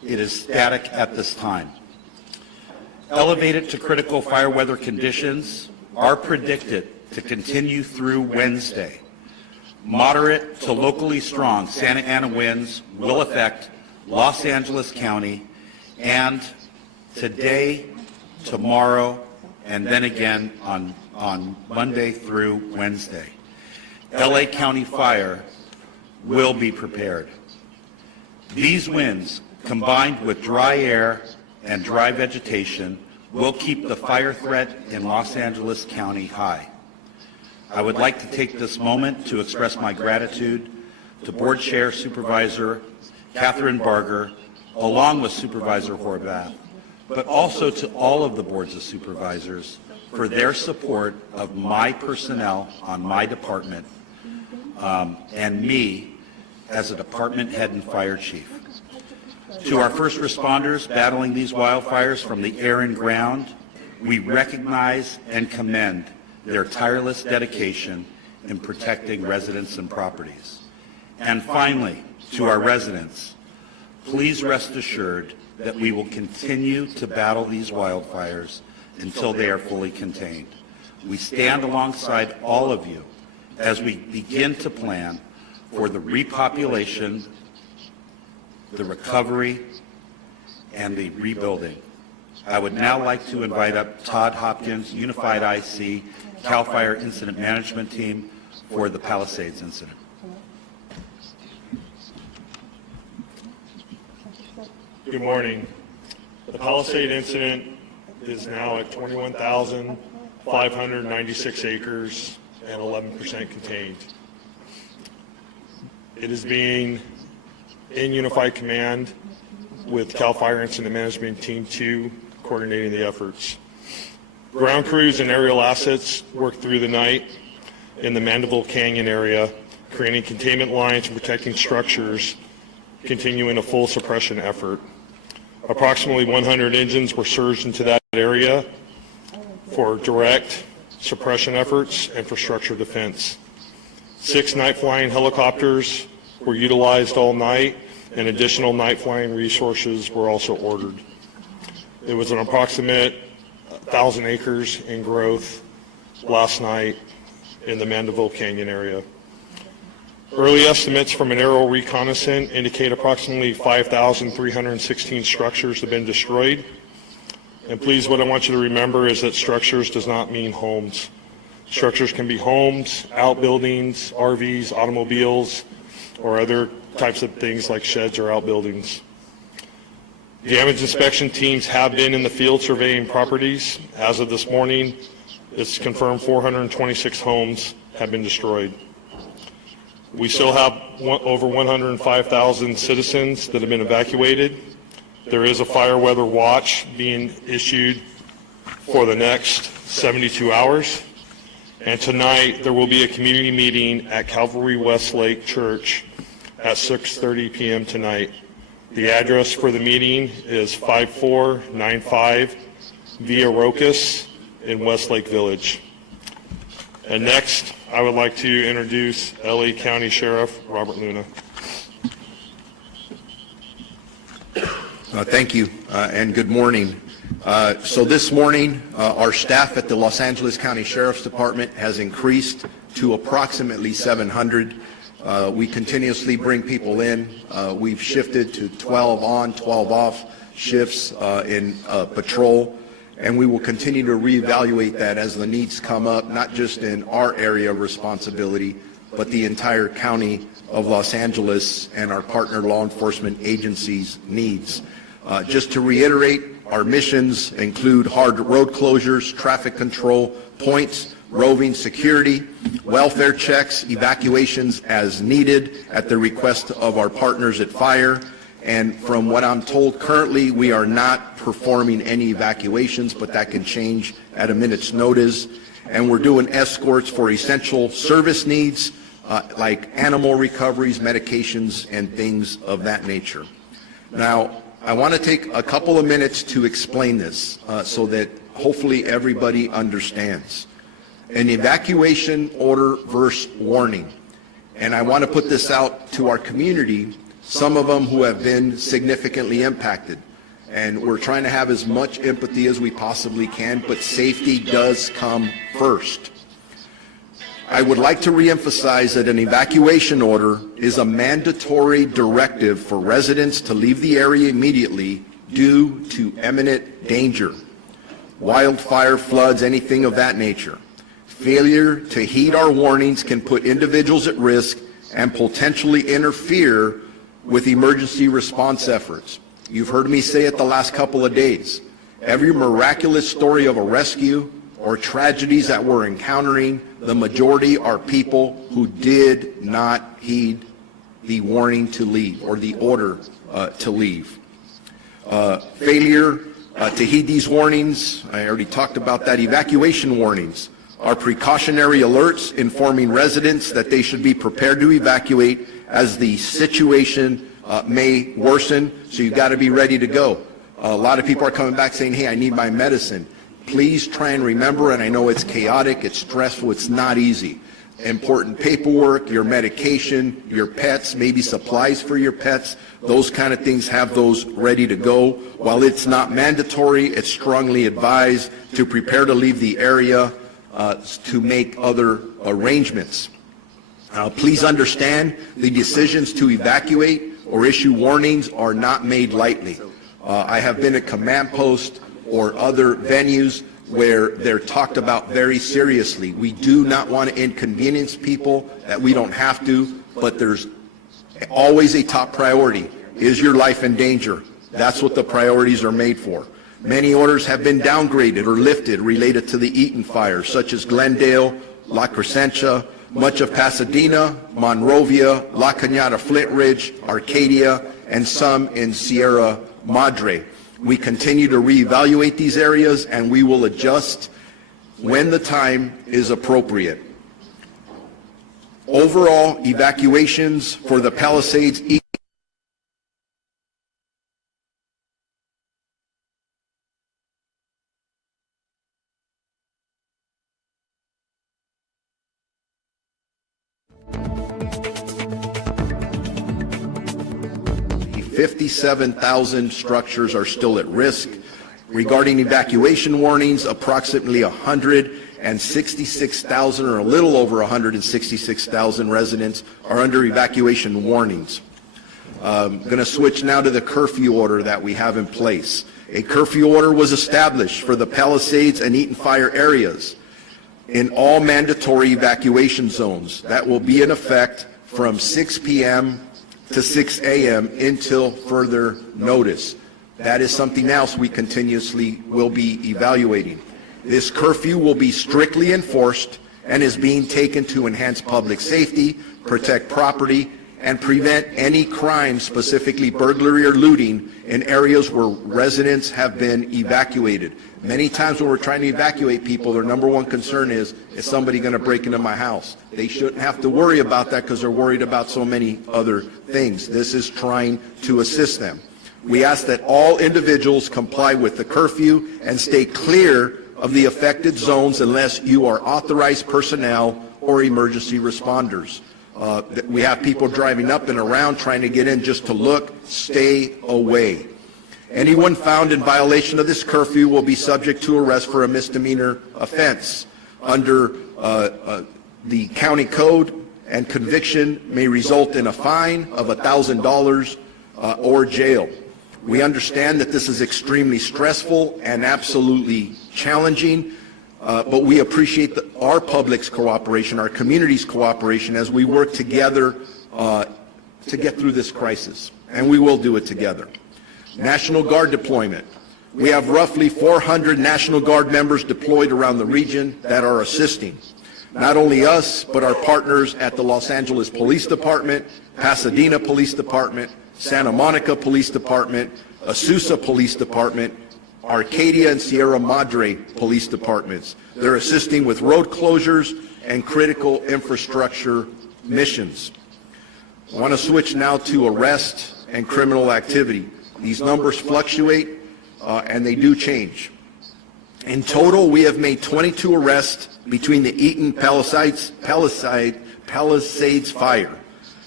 it is static at this time. Elevated to critical fire weather conditions are predicted to continue through Wednesday. Moderate to locally strong Santa Ana winds will affect Los Angeles County and today, tomorrow, and then again on Monday through Wednesday. LA County Fire will be prepared. These winds, combined with dry air and dry vegetation, will keep the fire threat in Los Angeles County high. I would like to take this moment to express my gratitude to Board Chair Supervisor Catherine Barger, along with Supervisor Horvath, but also to all of the boards of supervisors for their support of my personnel on my department and me as a department head and fire chief. To our first responders battling these wildfires from the air and ground, we recognize and commend their tireless dedication in protecting residents and properties. And finally, to our residents, please rest assured that we will continue to battle these wildfires until they are fully contained. We stand alongside all of you as we begin to plan for the repopulation, the recovery, and the rebuilding. I would now like to invite up Todd Hopkins, Unified IC, CAL FIRE Incident Management Team for the Palisades incident. Good morning. The Palisade incident is now at 21,596 acres and 11% contained. It is being in Unified Command with CAL FIRE Incident Management Team 2 coordinating the efforts. Ground crews and aerial assets worked through the night in the Mandeville Canyon area, creating containment lines and protecting structures, continuing a full suppression effort. Approximately 100 engines were surged into that area for direct suppression efforts and for structure defense. 6 night flying helicopters were utilized all night, and additional night flying resources were also ordered. It was an approximate 1,000 acres in growth last night in the Mandeville Canyon area. Early estimates from an aerial reconnaissance indicate approximately 5,316 structures have been destroyed. And please, what I want you to remember is that structures does not mean homes. Structures can be homes, outbuildings, RVs, automobiles, or other types of things like sheds or outbuildings. Damage inspection teams have been in the field surveying properties. As of this morning, it's confirmed 426 homes have been destroyed. We still have over 105,000 citizens that have been evacuated. There is a fire weather watch being issued for the next 72 hours. And tonight, there will be a community meeting at Calvary Westlake Church at 6:30 p.m. tonight. The address for the meeting is 5495 Via Rocas in Westlake Village. And next, I would like to introduce LA County Sheriff Robert Luna. Thank you, and good morning. So this morning, our staff at the Los Angeles County Sheriff's Department has increased to approximately 700. We continuously bring people in. We've shifted to 12 on, 12 off shifts in patrol, and we will continue to reevaluate that as the needs come up, not just in our area of responsibility, but the entire county of Los Angeles and our partner law enforcement agencies' needs. Just to reiterate, our missions include hard road closures, traffic control points, roving security, welfare checks, evacuations as needed at the request of our partners at Fire. And from what I'm told currently, we are not performing any evacuations, but that can change at a minute's notice. And we're doing escorts for essential service needs like animal recoveries, medications, and things of that nature. Now, I want to take a couple of minutes to explain this so that hopefully everybody understands. An evacuation order versus warning. And I want to put this out to our community some of them who have been significantly impacted. And we're trying to have as much empathy as we possibly can, but safety does come first. I would like to reemphasize that an evacuation order is a mandatory directive for residents to leave the area immediately due to imminent danger. Wildfire, floods, anything of that nature. Failure to heed our warnings can put individuals at risk and potentially interfere with emergency response efforts. You've heard me say it the last couple of days. Every miraculous story of a rescue or tragedies that we're encountering, the majority are people who did not heed the warning to leave or the order to leave. Failure to heed these warnings, I already talked about that. Evacuation warnings are precautionary alerts informing residents that they should be prepared to evacuate as the situation may worsen, so you've got to be ready to go. A lot of people are coming back saying, hey, I need my medicine. Please try and remember, and I know it's chaotic, it's stressful, it's not easy. Important paperwork, your medication, your pets, maybe supplies for your pets, those kind of things, have those ready to go. While it's not mandatory, it's strongly advised to prepare to leave the area to make other arrangements. Please understand, the decisions to evacuate or issue warnings are not made lightly. I have been at command posts or other venues where they're talked about very seriously. We do not want to inconvenience people that we don't have to, but there's always a top priority. Is your life in danger? That's what the priorities are made for. Many orders have been downgraded or lifted related to the Eaton fire, such as Glendale, La Crescentia, much of Pasadena, Monrovia, La Cañada, Flint Ridge, Arcadia, and some in Sierra Madre. We continue to reevaluate these areas, and we will adjust when the time is appropriate. Overall, evacuations for the Palisades $57,000 structures are still at risk. Regarding evacuation warnings, approximately 166,000 or a little over 166,000 residents are under evacuation warnings. I'm going to switch now to the curfew order that we have in place. A curfew order was established for the Palisades and Eaton fire areas in all mandatory evacuation zones. That will be in effect from 6 p.m. to 6 a.m. until further notice. That is something else we continuously will be evaluating. This curfew will be strictly enforced and is being taken to enhance public safety, protect property, and prevent any crime, specifically burglary or looting, in areas where residents have been evacuated. Many times when we're trying to evacuate people, their number one concern is somebody going to break into my house? They shouldn't have to worry about that because they're worried about so many other things. This is trying to assist them. We ask that all individuals comply with the curfew and stay clear of the affected zones unless you are authorized personnel or emergency responders. We have people driving up and around trying to get in just to look. Stay away. Anyone found in violation of this curfew will be subject to arrest for a misdemeanor offense. Under the county code, and conviction may result in a fine of $1,000 or jail. We understand that this is extremely stressful and absolutely challenging, but we appreciate our public's cooperation, our community's cooperation as we work together to get through this crisis, and we will do it together. National Guard deployment. We have roughly 400 National Guard members deployed around the region that are assisting. Not only us, but our partners at the Los Angeles Police Department, Pasadena Police Department, Santa Monica Police Department, Azusa Police Department, Arcadia and Sierra Madre Police Departments. They're assisting with road closures and critical infrastructure missions. I want to switch now to arrest and criminal activity. These numbers fluctuate and they do change. In total, we have made 22 arrests between the Eaton Palisades Fire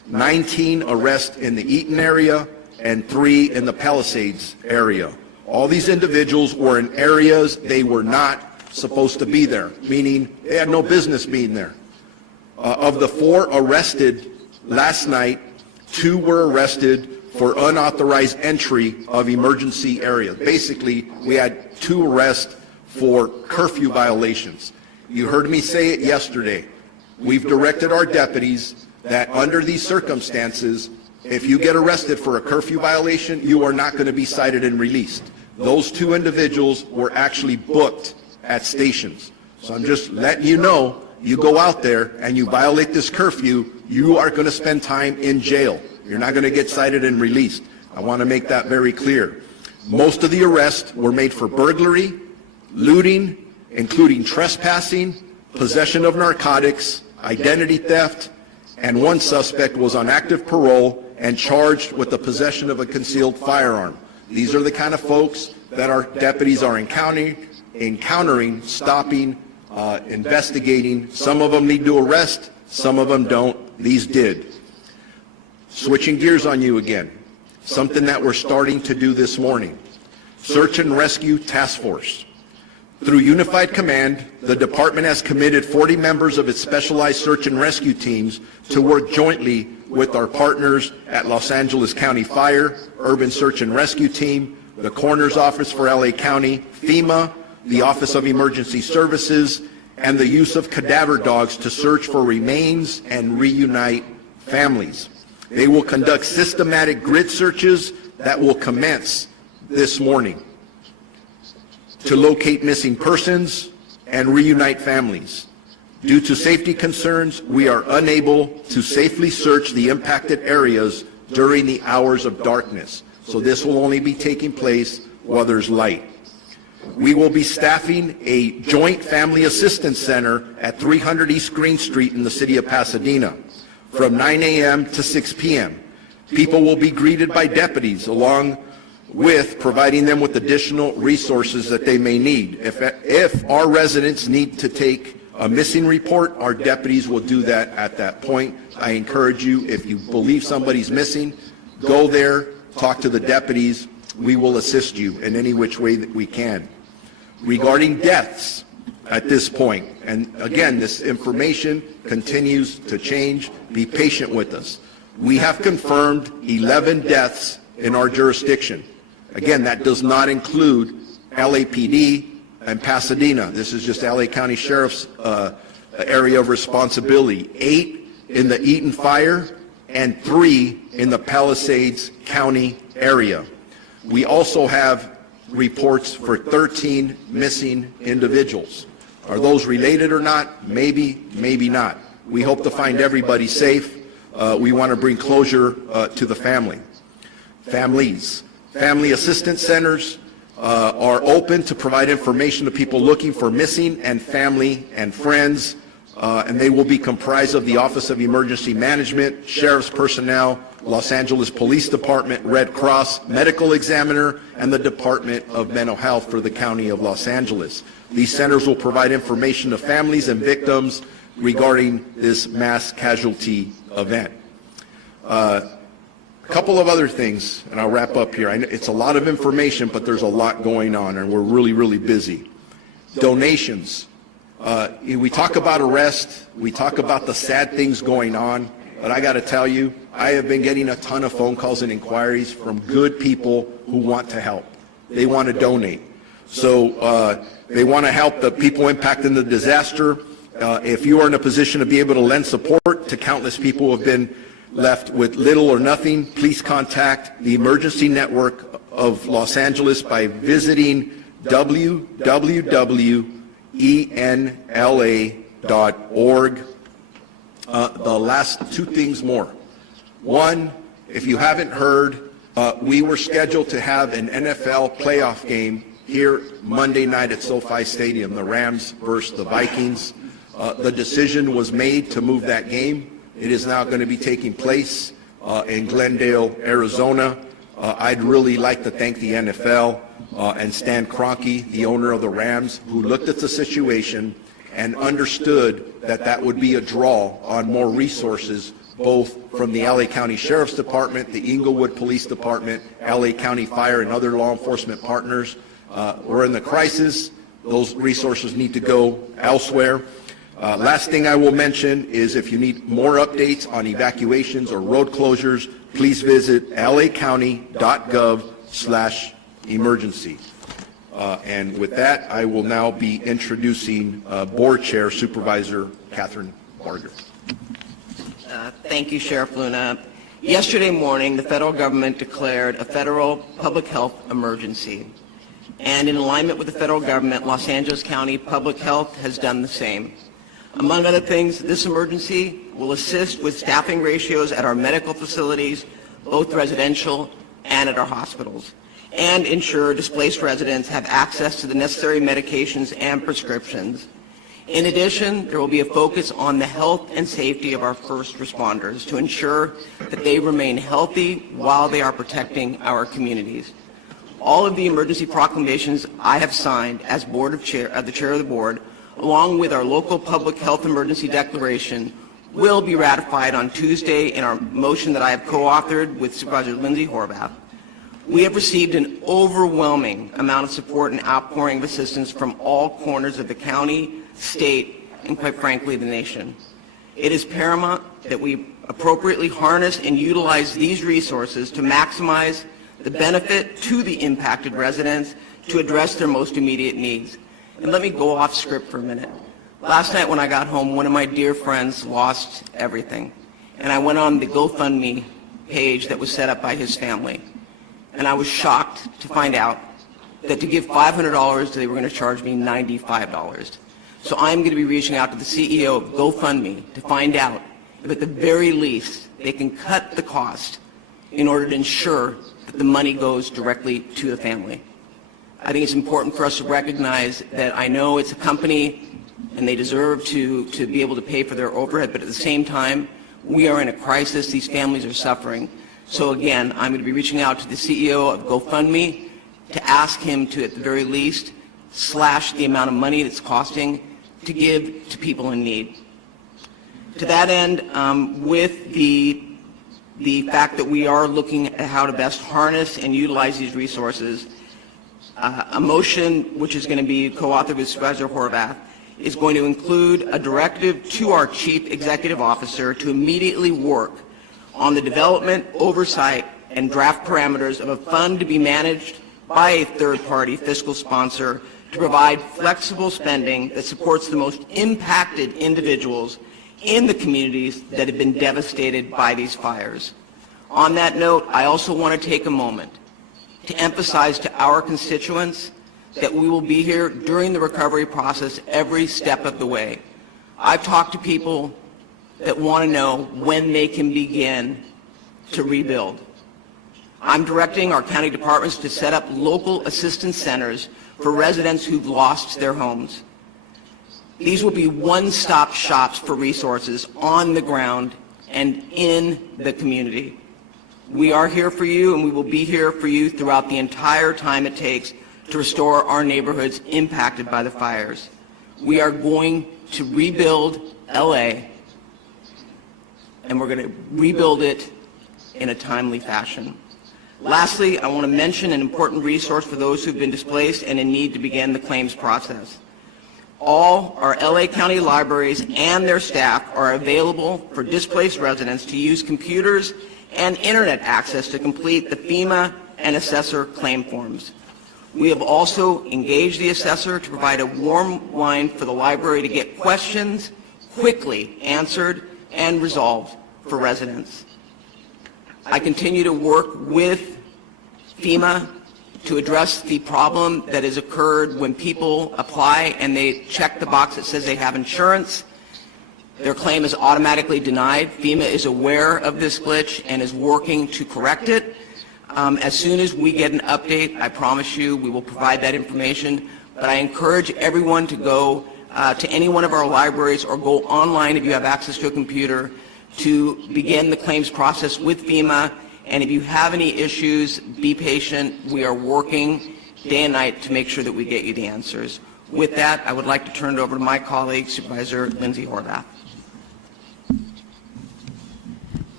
19 arrests in the Eaton area, and 3 in the Palisades area. All these individuals were in areas they were not supposed to be there, meaning they had no business being there. Of the 4 arrested last night, 2 were arrested for unauthorized entry of emergency areas. Basically, we had 2 arrests for curfew violations. You heard me say it yesterday. We've directed our deputies that under these circumstances, if you get arrested for a curfew violation, you are not going to be cited and released. Those 2 individuals were actually booked at stations. So I'm just letting you know, you go out there and you violate this curfew, you are going to spend time in jail. You're not going to get cited and released. I want to make that very clear. Most of the arrests were made for burglary, looting, including trespassing, possession of narcotics, identity theft, and 1 suspect was on active parole and charged with the possession of a concealed firearm. These are the kind of folks that our deputies are encountering, stopping, investigating. Some of them need to arrest, some of them don't. These did. Switching gears on you again, something that we're starting to do this morning. Search and Rescue Task Force. Through Unified Command, the department has committed 40 members of its specialized search and rescue teams to work jointly with our partners at Los Angeles County Fire, Urban Search and Rescue Team, the Coroner's Office for LA County, FEMA, the Office of Emergency Services, and the use of cadaver dogs to search for remains and reunite families. They will conduct systematic grid searches that will commence this morning to locate missing persons and reunite families. Due to safety concerns, we are unable to safely search the impacted areas during the hours of darkness. So this will only be taking place while there's light. We will be staffing a joint family assistance center at 300 East Green Street in the city of Pasadena from 9 a.m. to 6 p.m. People will be greeted by deputies along with providing them with additional resources that they may need. If our residents need to take a missing report, our deputies will do that at that point. I encourage you, if you believe somebody's missing, go there, talk to the deputies. We will assist you in any which way that we can. Regarding deaths at this point, and again, this information continues to change. Be patient with us. We have confirmed 11 deaths in our jurisdiction. Again, that does not include LAPD and Pasadena. This is just LA County Sheriff's area of responsibility. 8 in the Eaton Fire and 3 in the Palisades County area. We also have reports for 13 missing individuals. Are those related or not? Maybe, maybe not. We hope to find everybody safe. We want to bring closure to the families. Family assistance centers are open to provide information to people looking for missing and family and friends, and they will be comprised of the Office of Emergency Management, Sheriff's personnel, Los Angeles Police Department, Red Cross, Medical Examiner, and the Department of Mental Health for the County of Los Angeles. These centers will provide information to families and victims regarding this mass casualty event. A couple of other things, and I'll wrap up here. It's a lot of information, but there's a lot going on, and we're really, really busy. Donations. We talk about arrest. We talk about the sad things going on, but I got to tell you, I have been getting a ton of phone calls and inquiries from good people who want to help. They want to donate. So they want to help the people impacted in the disaster. If you are in a position to be able to lend support to countless people who have been left with little or nothing, please contact the Emergency Network of Los Angeles by visiting www.enla.org. The last 2 things more. One, if you haven't heard, we were scheduled to have an NFL playoff game here Monday night at SoFi Stadium, the Rams versus the Vikings. The decision was made to move that game. It is now going to be taking place in Glendale, Arizona. I'd really like to thank the NFL and Stan Kroenke, the owner of the Rams, who looked at the situation and understood that that would be a draw on more resources both from the LA County Sheriff's Department, the Inglewood Police Department, LA County Fire, and other law enforcement partners. We're in the crisis. Those resources need to go elsewhere. Last thing I will mention is if you need more updates on evacuations or road closures, please visit lacounty.gov/emergency. And with that, I will now be introducing Board Chair Supervisor Catherine Barger. Thank you, Sheriff Luna. Yesterday morning, the federal government declared a federal public health emergency. And in alignment with the federal government, Los Angeles County Public Health has done the same. Among other things, this emergency will assist with staffing ratios at our medical facilities, both residential and at our hospitals, and ensure displaced residents have access to the necessary medications and prescriptions. In addition, there will be a focus on the health and safety of our first responders to ensure that they remain healthy while they are protecting our communities. All of the emergency proclamations I have signed as the chair of the board, along with our local public health emergency declaration, will be ratified on Tuesday in our motion that I have co-authored with Supervisor Lindsay Horvath. We have received an overwhelming amount of support and outpouring of assistance from all corners of the county, state, and quite frankly, the nation. It is paramount that we appropriately harness and utilize these resources to maximize the benefit to the impacted residents to address their most immediate needs. And let me go off script for a minute. Last night when I got home, one of my dear friends lost everything. And I went on the GoFundMe page that was set up by his family. And I was shocked to find out that to give $500, they were going to charge me $95. So I'm going to be reaching out to the CEO of GoFundMe to find out if at the very least they can cut the cost in order to ensure that the money goes directly to the family. I think it's important for us to recognize that I know it's a company and they deserve to be able to pay for their overhead, but at the same time, we are in a crisis. These families are suffering. So again, I'm going to be reaching out to the CEO of GoFundMe to ask him to, at the very least, slash the amount of money that's costing to give to people in need. To that end, with the fact that we are looking at how to best harness and utilize these resources, a motion which is going to be co-authored with Supervisor Horvath is going to include a directive to our Chief Executive Officer to immediately work on the development, oversight, and draft parameters of a fund to be managed by a third-party fiscal sponsor to provide flexible spending that supports the most impacted individuals in the communities that have been devastated by these fires. On that note, I also want to take a moment to emphasize to our constituents that we will be here during the recovery process every step of the way. I've talked to people that want to know when they can begin to rebuild. I'm directing our county departments to set up local assistance centers for residents who've lost their homes. These will be one-stop shops for resources on the ground and in the community. We are here for you, and we will be here for you throughout the entire time it takes to restore our neighborhoods impacted by the fires. We are going to rebuild LA, and we're going to rebuild it in a timely fashion. Lastly, I want to mention an important resource for those who've been displaced and in need to begin the claims process. All our LA County libraries and their staff are available for displaced residents to use computers and internet access to complete the FEMA and assessor claim forms. We have also engaged the assessor to provide a warm line for the library to get questions quickly answered and resolved for residents. I continue to work with FEMA to address the problem that has occurred when people apply and they check the box that says they have insurance. Their claim is automatically denied. FEMA is aware of this glitch and is working to correct it. As soon as we get an update, I promise you we will provide that information. But I encourage everyone to go to any one of our libraries or go online if you have access to a computer to begin the claims process with FEMA. And if you have any issues, be patient. We are working day and night to make sure that we get you the answers. With that, I would like to turn it over to my colleague, Supervisor Lindsay Horvath.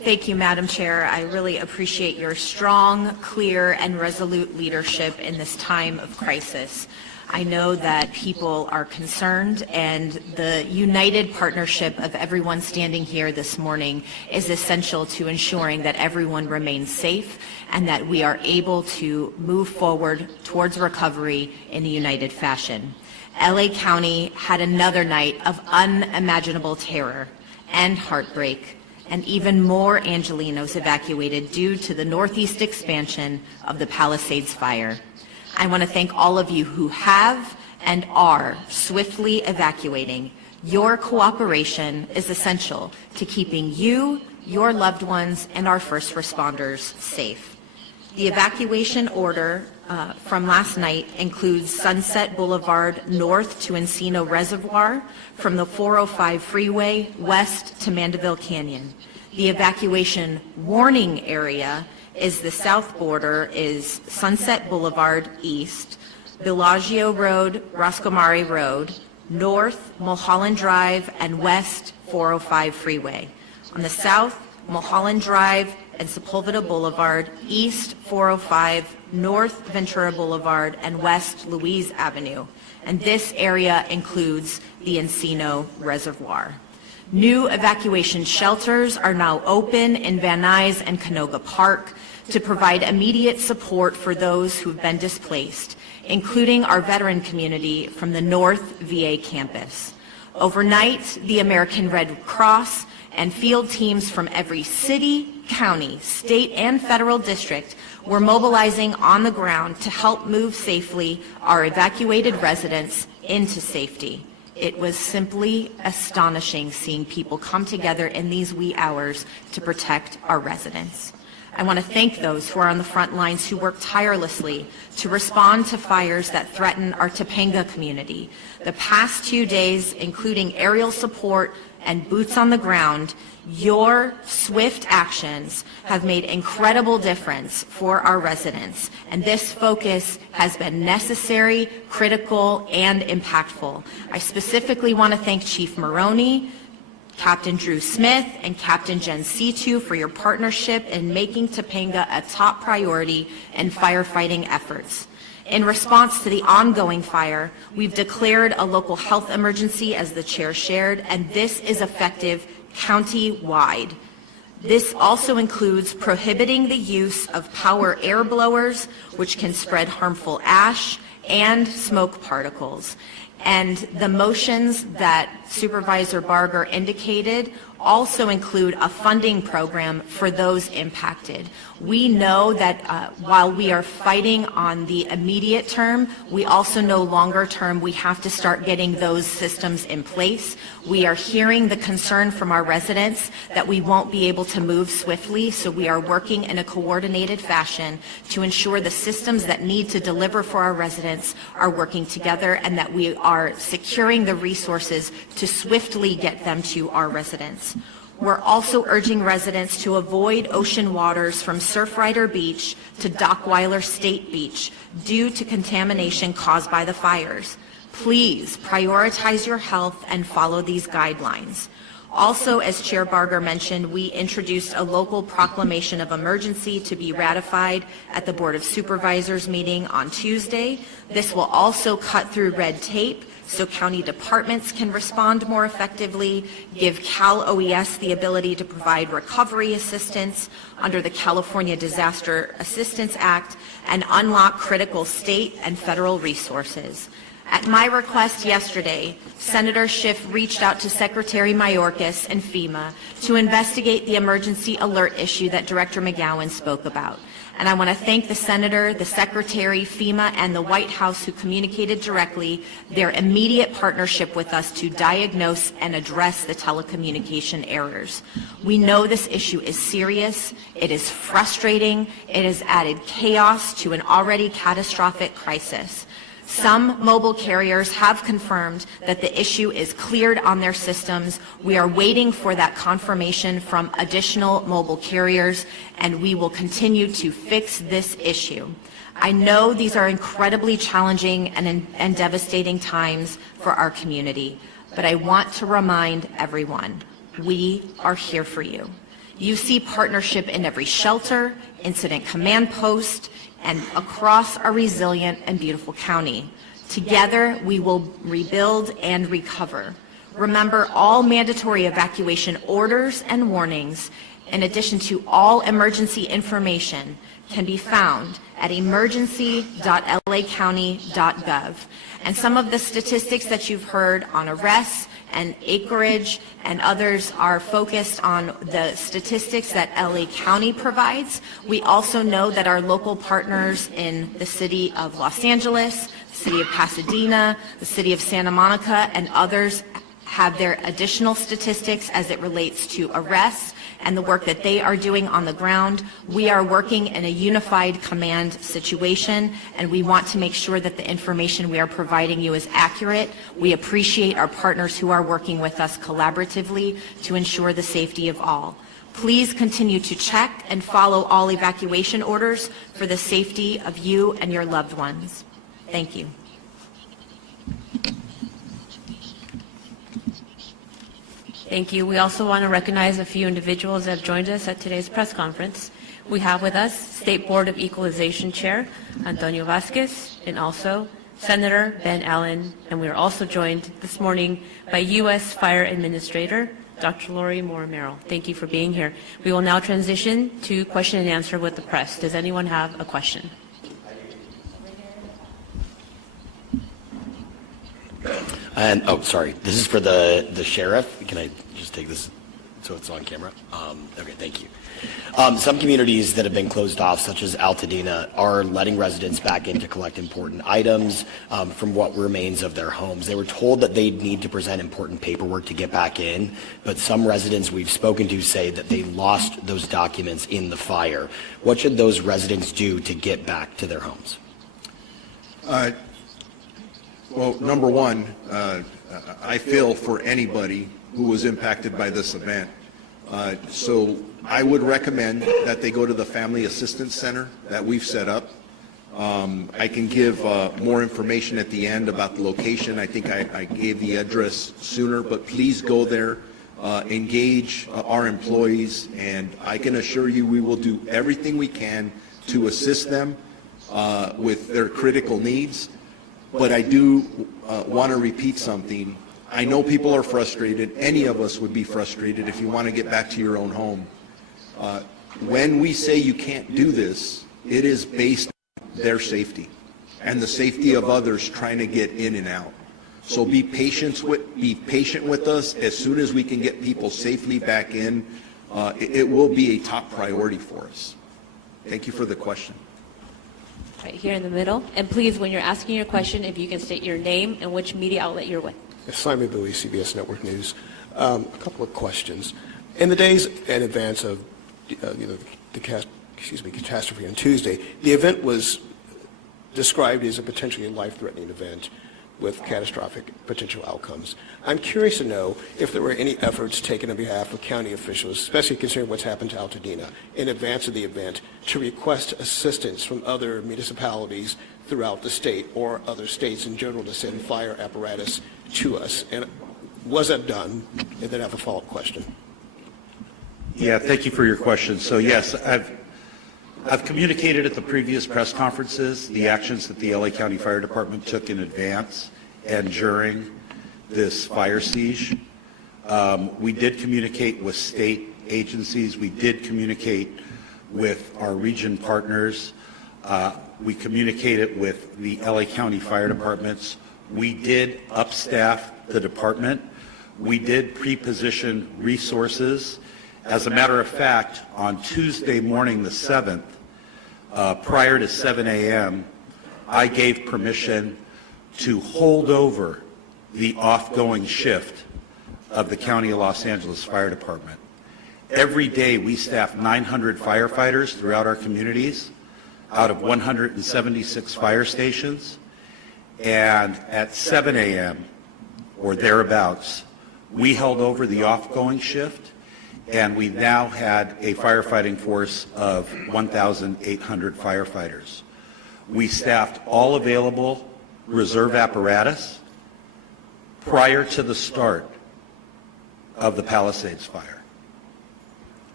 Thank you, Madam Chair. I really appreciate your strong, clear, and resolute leadership in this time of crisis. I know that people are concerned, and the united partnership of everyone standing here this morning is essential to ensuring that everyone remains safe and that we are able to move forward towards recovery in a united fashion. LA County had another night of unimaginable terror and heartbreak, and even more Angelenos evacuated due to the northeast expansion of the Palisades Fire. I want to thank all of you who have and are swiftly evacuating. Your cooperation is essential to keeping you, your loved ones, and our first responders safe. The evacuation order from last night includes Sunset Boulevard north to Encino Reservoir, from the 405 freeway west to Mandeville Canyon. The evacuation warning area is the south border is Sunset Boulevard east, Bellagio Road, Roscomari Road, north Mulholland Drive, and west 405 freeway. On the south, Mulholland Drive and Sepulveda Boulevard, east 405, north Ventura Boulevard, and west Louise Avenue. And this area includes the Encino Reservoir. New evacuation shelters are now open in Van Nuys and Canoga Park to provide immediate support for those who have been displaced, including our veteran community from the North VA campus. Overnight, the American Red Cross and field teams from every city, county, state, and federal district were mobilizing on the ground to help move safely our evacuated residents into safety. It was simply astonishing seeing people come together in these wee hours to protect our residents. I want to thank those who are on the front lines who work tirelessly to respond to fires that threaten our Topanga community. The past 2 days, including aerial support and boots on the ground, your swift actions have made incredible difference for our residents, and this focus has been necessary, critical, and impactful. I specifically want to thank Chief Maroney, Captain Drew Smith, and Captain Jen Situ for your partnership in making Topanga a top priority in firefighting efforts. In response to the ongoing fire, we've declared a local health emergency, as the chair shared, and this is effective county-wide. This also includes prohibiting the use of power air blowers, which can spread harmful ash and smoke particles. And the motions that Supervisor Barger indicated also include a funding program for those impacted. We know that while we are fighting on the immediate term, we also know longer term we have to start getting those systems in place. We are hearing the concern from our residents that we won't be able to move swiftly, so we are working in a coordinated fashion to ensure the systems that need to deliver for our residents are working together, and that we are securing the resources to swiftly get them to our residents. We're also urging residents to avoid ocean waters from Surfrider Beach to Dockweiler State Beach due to contamination caused by the fires. Please prioritize your health and follow these guidelines. Also, as Chair Barger mentioned, we introduced a local proclamation of emergency to be ratified at the Board of Supervisors meeting on Tuesday. This will also cut through red tape so county departments can respond more effectively, give Cal OES the ability to provide recovery assistance under the California Disaster Assistance Act, and unlock critical state and federal resources. At my request yesterday, Senator Schiff reached out to Secretary Mayorkas and FEMA to investigate the emergency alert issue that Director McGowan spoke about. And I want to thank the Senator, the Secretary, FEMA, and the White House who communicated directly their immediate partnership with us to diagnose and address the telecommunication errors. We know this issue is serious, it is frustrating, it has added chaos to an already catastrophic crisis. Some mobile carriers have confirmed that the issue is cleared on their systems. We are waiting for that confirmation from additional mobile carriers, and we will continue to fix this issue. I know these are incredibly challenging and devastating times for our community, but I want to remind everyone, we are here for you. You see partnership in every shelter, incident command post, and across our resilient and beautiful county. Together, we will rebuild and recover. Remember, all mandatory evacuation orders and warnings, in addition to all emergency information, can be found at emergency.lacounty.gov. And some of the statistics that you've heard on arrests and acreage and others are focused on the statistics that LA County provides. We also know that our local partners in the city of Los Angeles, the city of Pasadena, the city of Santa Monica, and others have their additional statistics as it relates to arrests and the work that they are doing on the ground. We are working in a unified command situation, and we want to make sure that the information we are providing you is accurate. We appreciate our partners who are working with us collaboratively to ensure the safety of all. Please continue to check and follow all evacuation orders for the safety of you and your loved ones. Thank you. Thank you. We also want to recognize a few individuals that have joined us at today's press conference. We have with us State Board of Equalization Chair Antonio Vasquez and also Senator Ben Allen, and we are also joined this morning by U.S. Fire Administrator Dr. Lori Moore-Merrill. Thank you for being here. We will now transition to question and answer with the press. Does anyone have a question? And, oh, sorry, this is for the sheriff. Can I just take this so it's on camera? Okay, thank you. Some communities that have been closed off, such as Altadena, are letting residents back in to collect important items from what remains of their homes. They were told that they'd need to present important paperwork to get back in, but some residents we've spoken to say that they lost those documents in the fire. What should those residents do to get back to their homes? Well, number one, I feel for anybody who was impacted by this event. So I would recommend that they go to the Family Assistance Center that we've set up. I can give more information at the end about the location. I think I gave the address sooner, but please go there, engage our employees, and I can assure you we will do everything we can to assist them with their critical needs. But I do want to repeat something. I know people are frustrated. Any of us would be frustrated if you want to get back to your own home. When we say you can't do this, it is based on their safety and the safety of others trying to get in and out. So be patient with us. As soon as we can get people safely back in, it will be a top priority for us. Thank you for the question. Right here in the middle. And please, when you're asking your question, if you can state your name and which media outlet you're with. Simon Bowie, CBS Network News. A couple of questions. In the days in advance of the catastrophe on Tuesday, the event was described as a potentially life-threatening event with catastrophic potential outcomes. I'm curious to know if there were any efforts taken on behalf of county officials, especially considering what's happened to Altadena, in advance of the event, to request assistance from other municipalities throughout the state or other states in general to send fire apparatus to us. And was that done? And then I have a follow-up question. Yeah, thank you for your question. So yes, I've communicated at the previous press conferences the actions that the LA County Fire Department took in advance and during this fire siege. We did communicate with state agencies. We did communicate with our region partners. We communicated with the LA County Fire Departments. We did upstaff the department. We did pre-position resources. As a matter of fact, on Tuesday morning, the 7th, prior to 7 a.m., I gave permission to hold over the off-going shift of the County of Los Angeles Fire Department. Every day we staff 900 firefighters throughout our communities out of 176 fire stations. And at 7 a.m. or thereabouts, we held over the off-going shift, and we now had a firefighting force of 1,800 firefighters. We staffed all available reserve apparatus prior to the start of the Palisades Fire.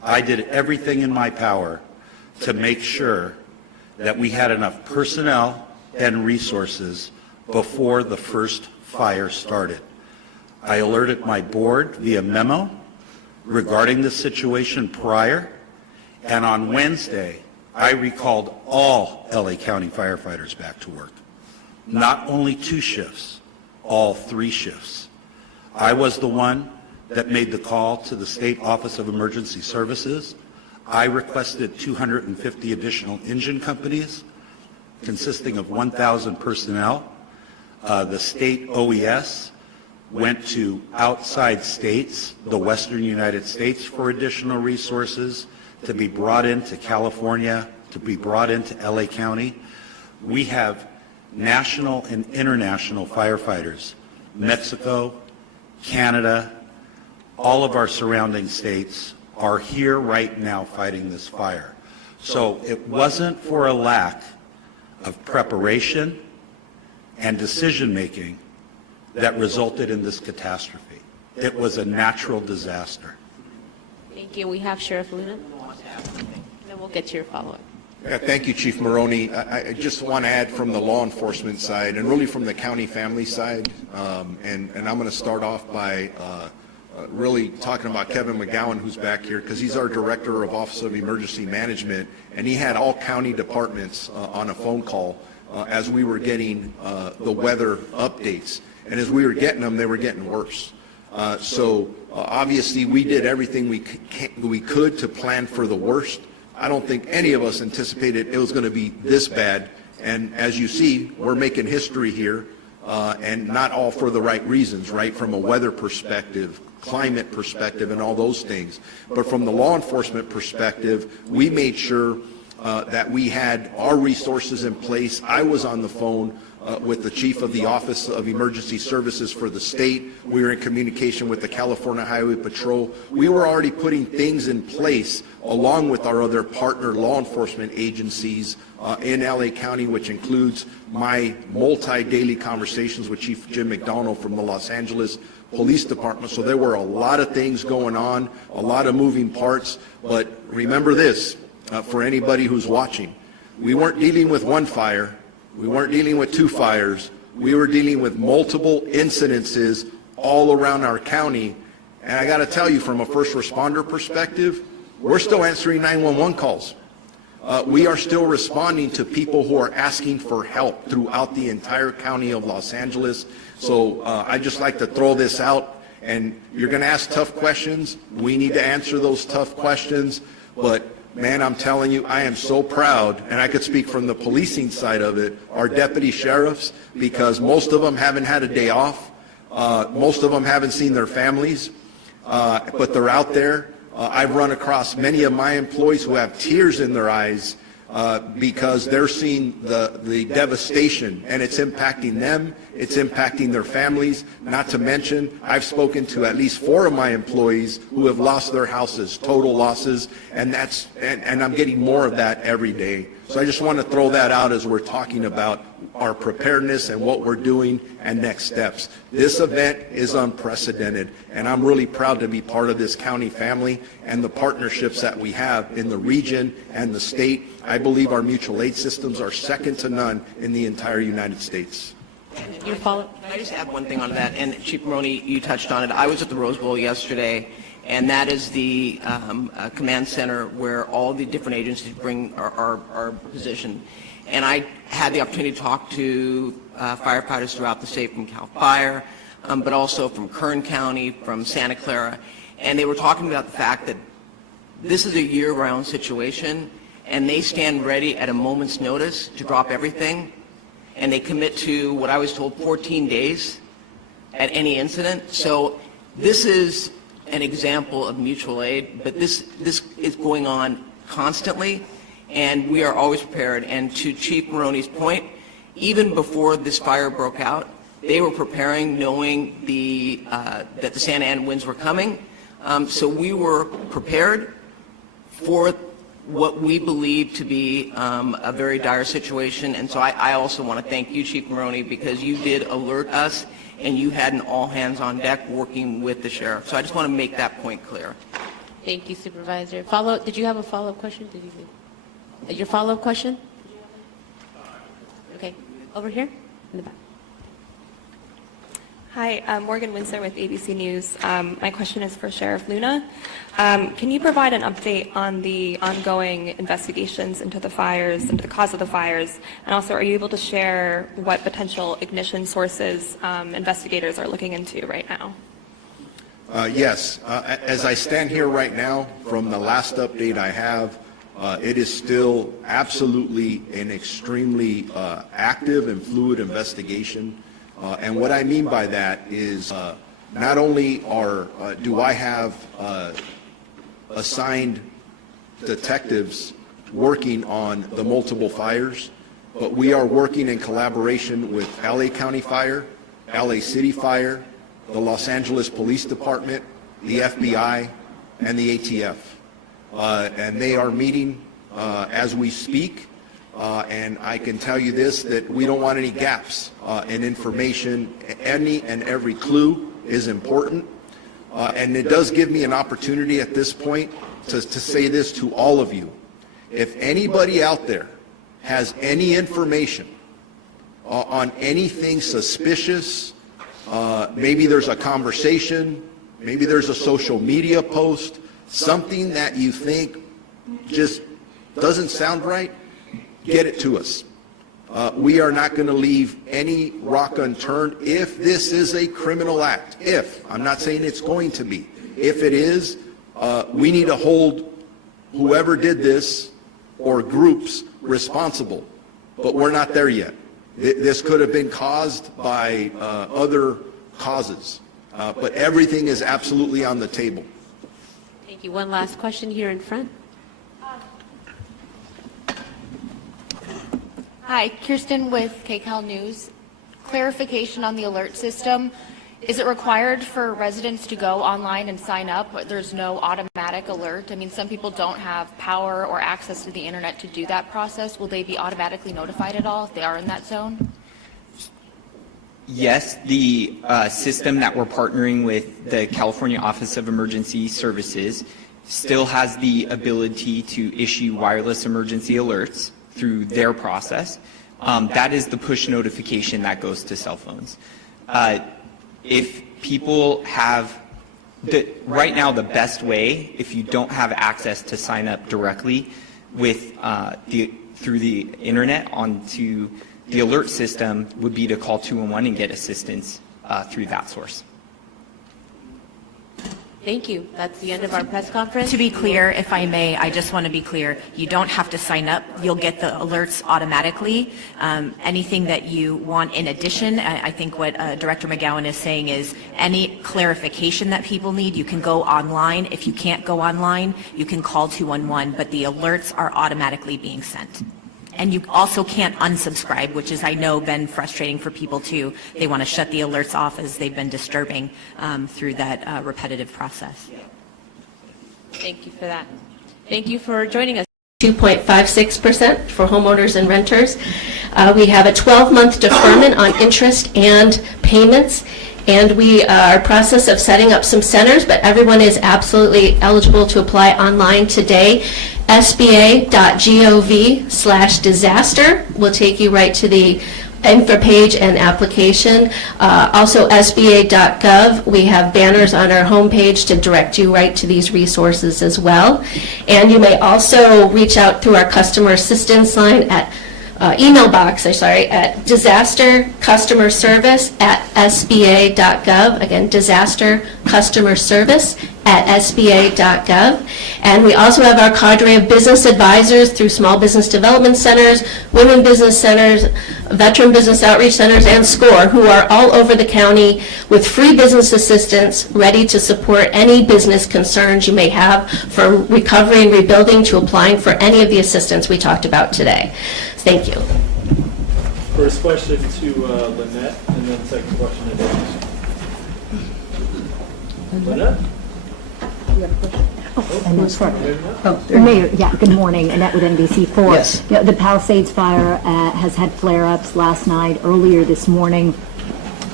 I did everything in my power to make sure that we had enough personnel and resources before the first fire started. I alerted my board via memo regarding the situation prior, and on Wednesday, I recalled all LA County firefighters back to work. Not only 2 shifts, all 3 shifts. I was the one that made the call to the State Office of Emergency Services. I requested 250 additional engine companies consisting of 1,000 personnel. The state OES went to outside states, the western United States, for additional resources to be brought into California, to be brought into LA County. We have national and international firefighters, Mexico, Canada, all of our surrounding states are here right now fighting this fire. So it wasn't for a lack of preparation and decision-making that resulted in this catastrophe. It was a natural disaster. Thank you. We have Sheriff Luna. Then we'll get to your follow-up. Yeah, thank you, Chief Maroney. I just want to add from the law enforcement side and really from the county family side, and I'm going to start off by really talking about Kevin McGowan, who's back here, because he's our Director of Office of Emergency Management, and he had all county departments on a phone call as we were getting the weather updates. And as we were getting them, they were getting worse. So obviously we did everything we could to plan for the worst. I don't think any of us anticipated it was going to be this bad. And as you see, we're making history here, and not all for the right reasons, right? From a weather perspective, climate perspective, and all those things. But from the law enforcement perspective, we made sure that we had our resources in place. I was on the phone with the chief of the Office of Emergency Services for the state. We were in communication with the California Highway Patrol. We were already putting things in place along with our other partner law enforcement agencies in LA County, which includes my multi-daily conversations with Chief Jim McDonald from the Los Angeles Police Department. So there were a lot of things going on, a lot of moving parts. But remember this, for anybody who's watching, we weren't dealing with one fire. We weren't dealing with 2 fires. We were dealing with multiple incidences all around our county. And I got to tell you, from a first responder perspective, we're still answering 911 calls. We are still responding to people who are asking for help throughout the entire county of Los Angeles. So I just like to throw this out. And you're going to ask tough questions. We need to answer those tough questions. But man, I'm telling you, I am so proud, and I could speak from the policing side of it, our deputy sheriffs, because most of them haven't had a day off. Most of them haven't seen their families, but they're out there. I've run across many of my employees who have tears in their eyes because they're seeing the devastation, and it's impacting them, it's impacting their families. Not to mention, I've spoken to at least 4 of my employees who have lost their houses, total losses, and I'm getting more of that every day. So I just want to throw that out as we're talking about our preparedness and what we're doing and next steps. This event is unprecedented, and I'm really proud to be part of this county family and the partnerships that we have in the region and the state. I believe our mutual aid systems are second to none in the entire United States. Your follow-up? Can I just add one thing onto that? And Chief Maroney, you touched on it. I was at the Rose Bowl yesterday, and that is the command center where all the different agencies are positioned. And I had the opportunity to talk to firefighters throughout the state from CAL FIRE, but also from Kern County, from Santa Clara, and they were talking about the fact that this is a year-round situation, and they stand ready at a moment's notice to drop everything, and they commit to, what I was told, 14 days at any incident. So this is an example of mutual aid, but this is going on constantly, and we are always prepared. And to Chief Maroney's point, even before this fire broke out, they were preparing, knowing that the Santa Ana winds were coming. So we were prepared for what we believe to be a very dire situation. And so I also want to thank you, Chief Maroney, because you did alert us, and you had an all-hands-on-deck working with the sheriff. So I just want to make that point clear. Thank you, Supervisor. Did you have a follow-up question? Did you? Your follow-up question? Okay, over here in the back. Hi, I'm Morgan Winsler with ABC News. My question is for Sheriff Luna. Can you provide an update on the ongoing investigations into the fires, into the cause of the fires? And also, are you able to share what potential ignition sources investigators are looking into right now? Yes. As I stand here right now, from the last update I have, it is still absolutely an extremely active and fluid investigation. And what I mean by that is not only do I have assigned detectives working on the multiple fires, but we are working in collaboration with LA County Fire, LA City Fire, the Los Angeles Police Department, the FBI, and the ATF. And they are meeting as we speak. And I can tell you this, that we don't want any gaps in information. Any and every clue is important. And it does give me an opportunity at this point to say this to all of you. If anybody out there has any information on anything suspicious, maybe there's a conversation, maybe there's a social media post, something that you think just doesn't sound right, get it to us. We are not going to leave any rock unturned if this is a criminal act. If, I'm not saying it's going to be. If it is, we need to hold whoever did this or groups responsible. But we're not there yet. This could have been caused by other causes. But everything is absolutely on the table. Thank you. One last question here in front. Hi, Kirsten with KCAL News. Clarification on the alert system. Is it required for residents to go online and sign up? There's no automatic alert. I mean, some people don't have power or access to the internet to do that process. Will they be automatically notified at all if they are in that zone? Yes, the system that we're partnering with the California Office of Emergency Services still has the ability to issue wireless emergency alerts through their process. That is the push notification that goes to cell phones. If people have, right now the best way, if you don't have access to sign up directly with through the internet onto the alert system, would be to call 211 and get assistance through that source. Thank you. That's the end of our press conference. To be clear, if I may, I just want to be clear, you don't have to sign up. You'll get the alerts automatically. Anything that you want in addition, I think what Director McGowan is saying is any clarification that people need, you can go online. If you can't go online, you can call 211, but the alerts are automatically being sent. And you also can't unsubscribe, which is, I know, been frustrating for people too. They want to shut the alerts off as they've been disturbing through that repetitive process. Thank you for that. Thank you for joining us. 2.56% for homeowners and renters. We have a 12-month deferment on interest and payments. And we are in the process of setting up some centers, but everyone is absolutely eligible to apply online today. SBA.gov/disaster will take you right to the info page and application. Also, SBA.gov, we have banners on our homepage to direct you right to these resources as well. And you may also reach out through our customer assistance line at email box, at disastercustomerservice@sba.gov. Again, disastercustomerservice@sba.gov. And we also have our cadre of business advisors through small business development centers, women business centers, veteran business outreach centers, and SCORE, who are all over the county with free business assistance ready to support any business concerns you may have, from recovery and rebuilding to applying for any of the assistance we talked about today. Thank you. First question to Lynette, and then second question to Dennis. Lynette? You have a question? Mayor, good morning. Annette with NBC4. Yes. The Palisades Fire has had flare-ups last night, earlier this morning.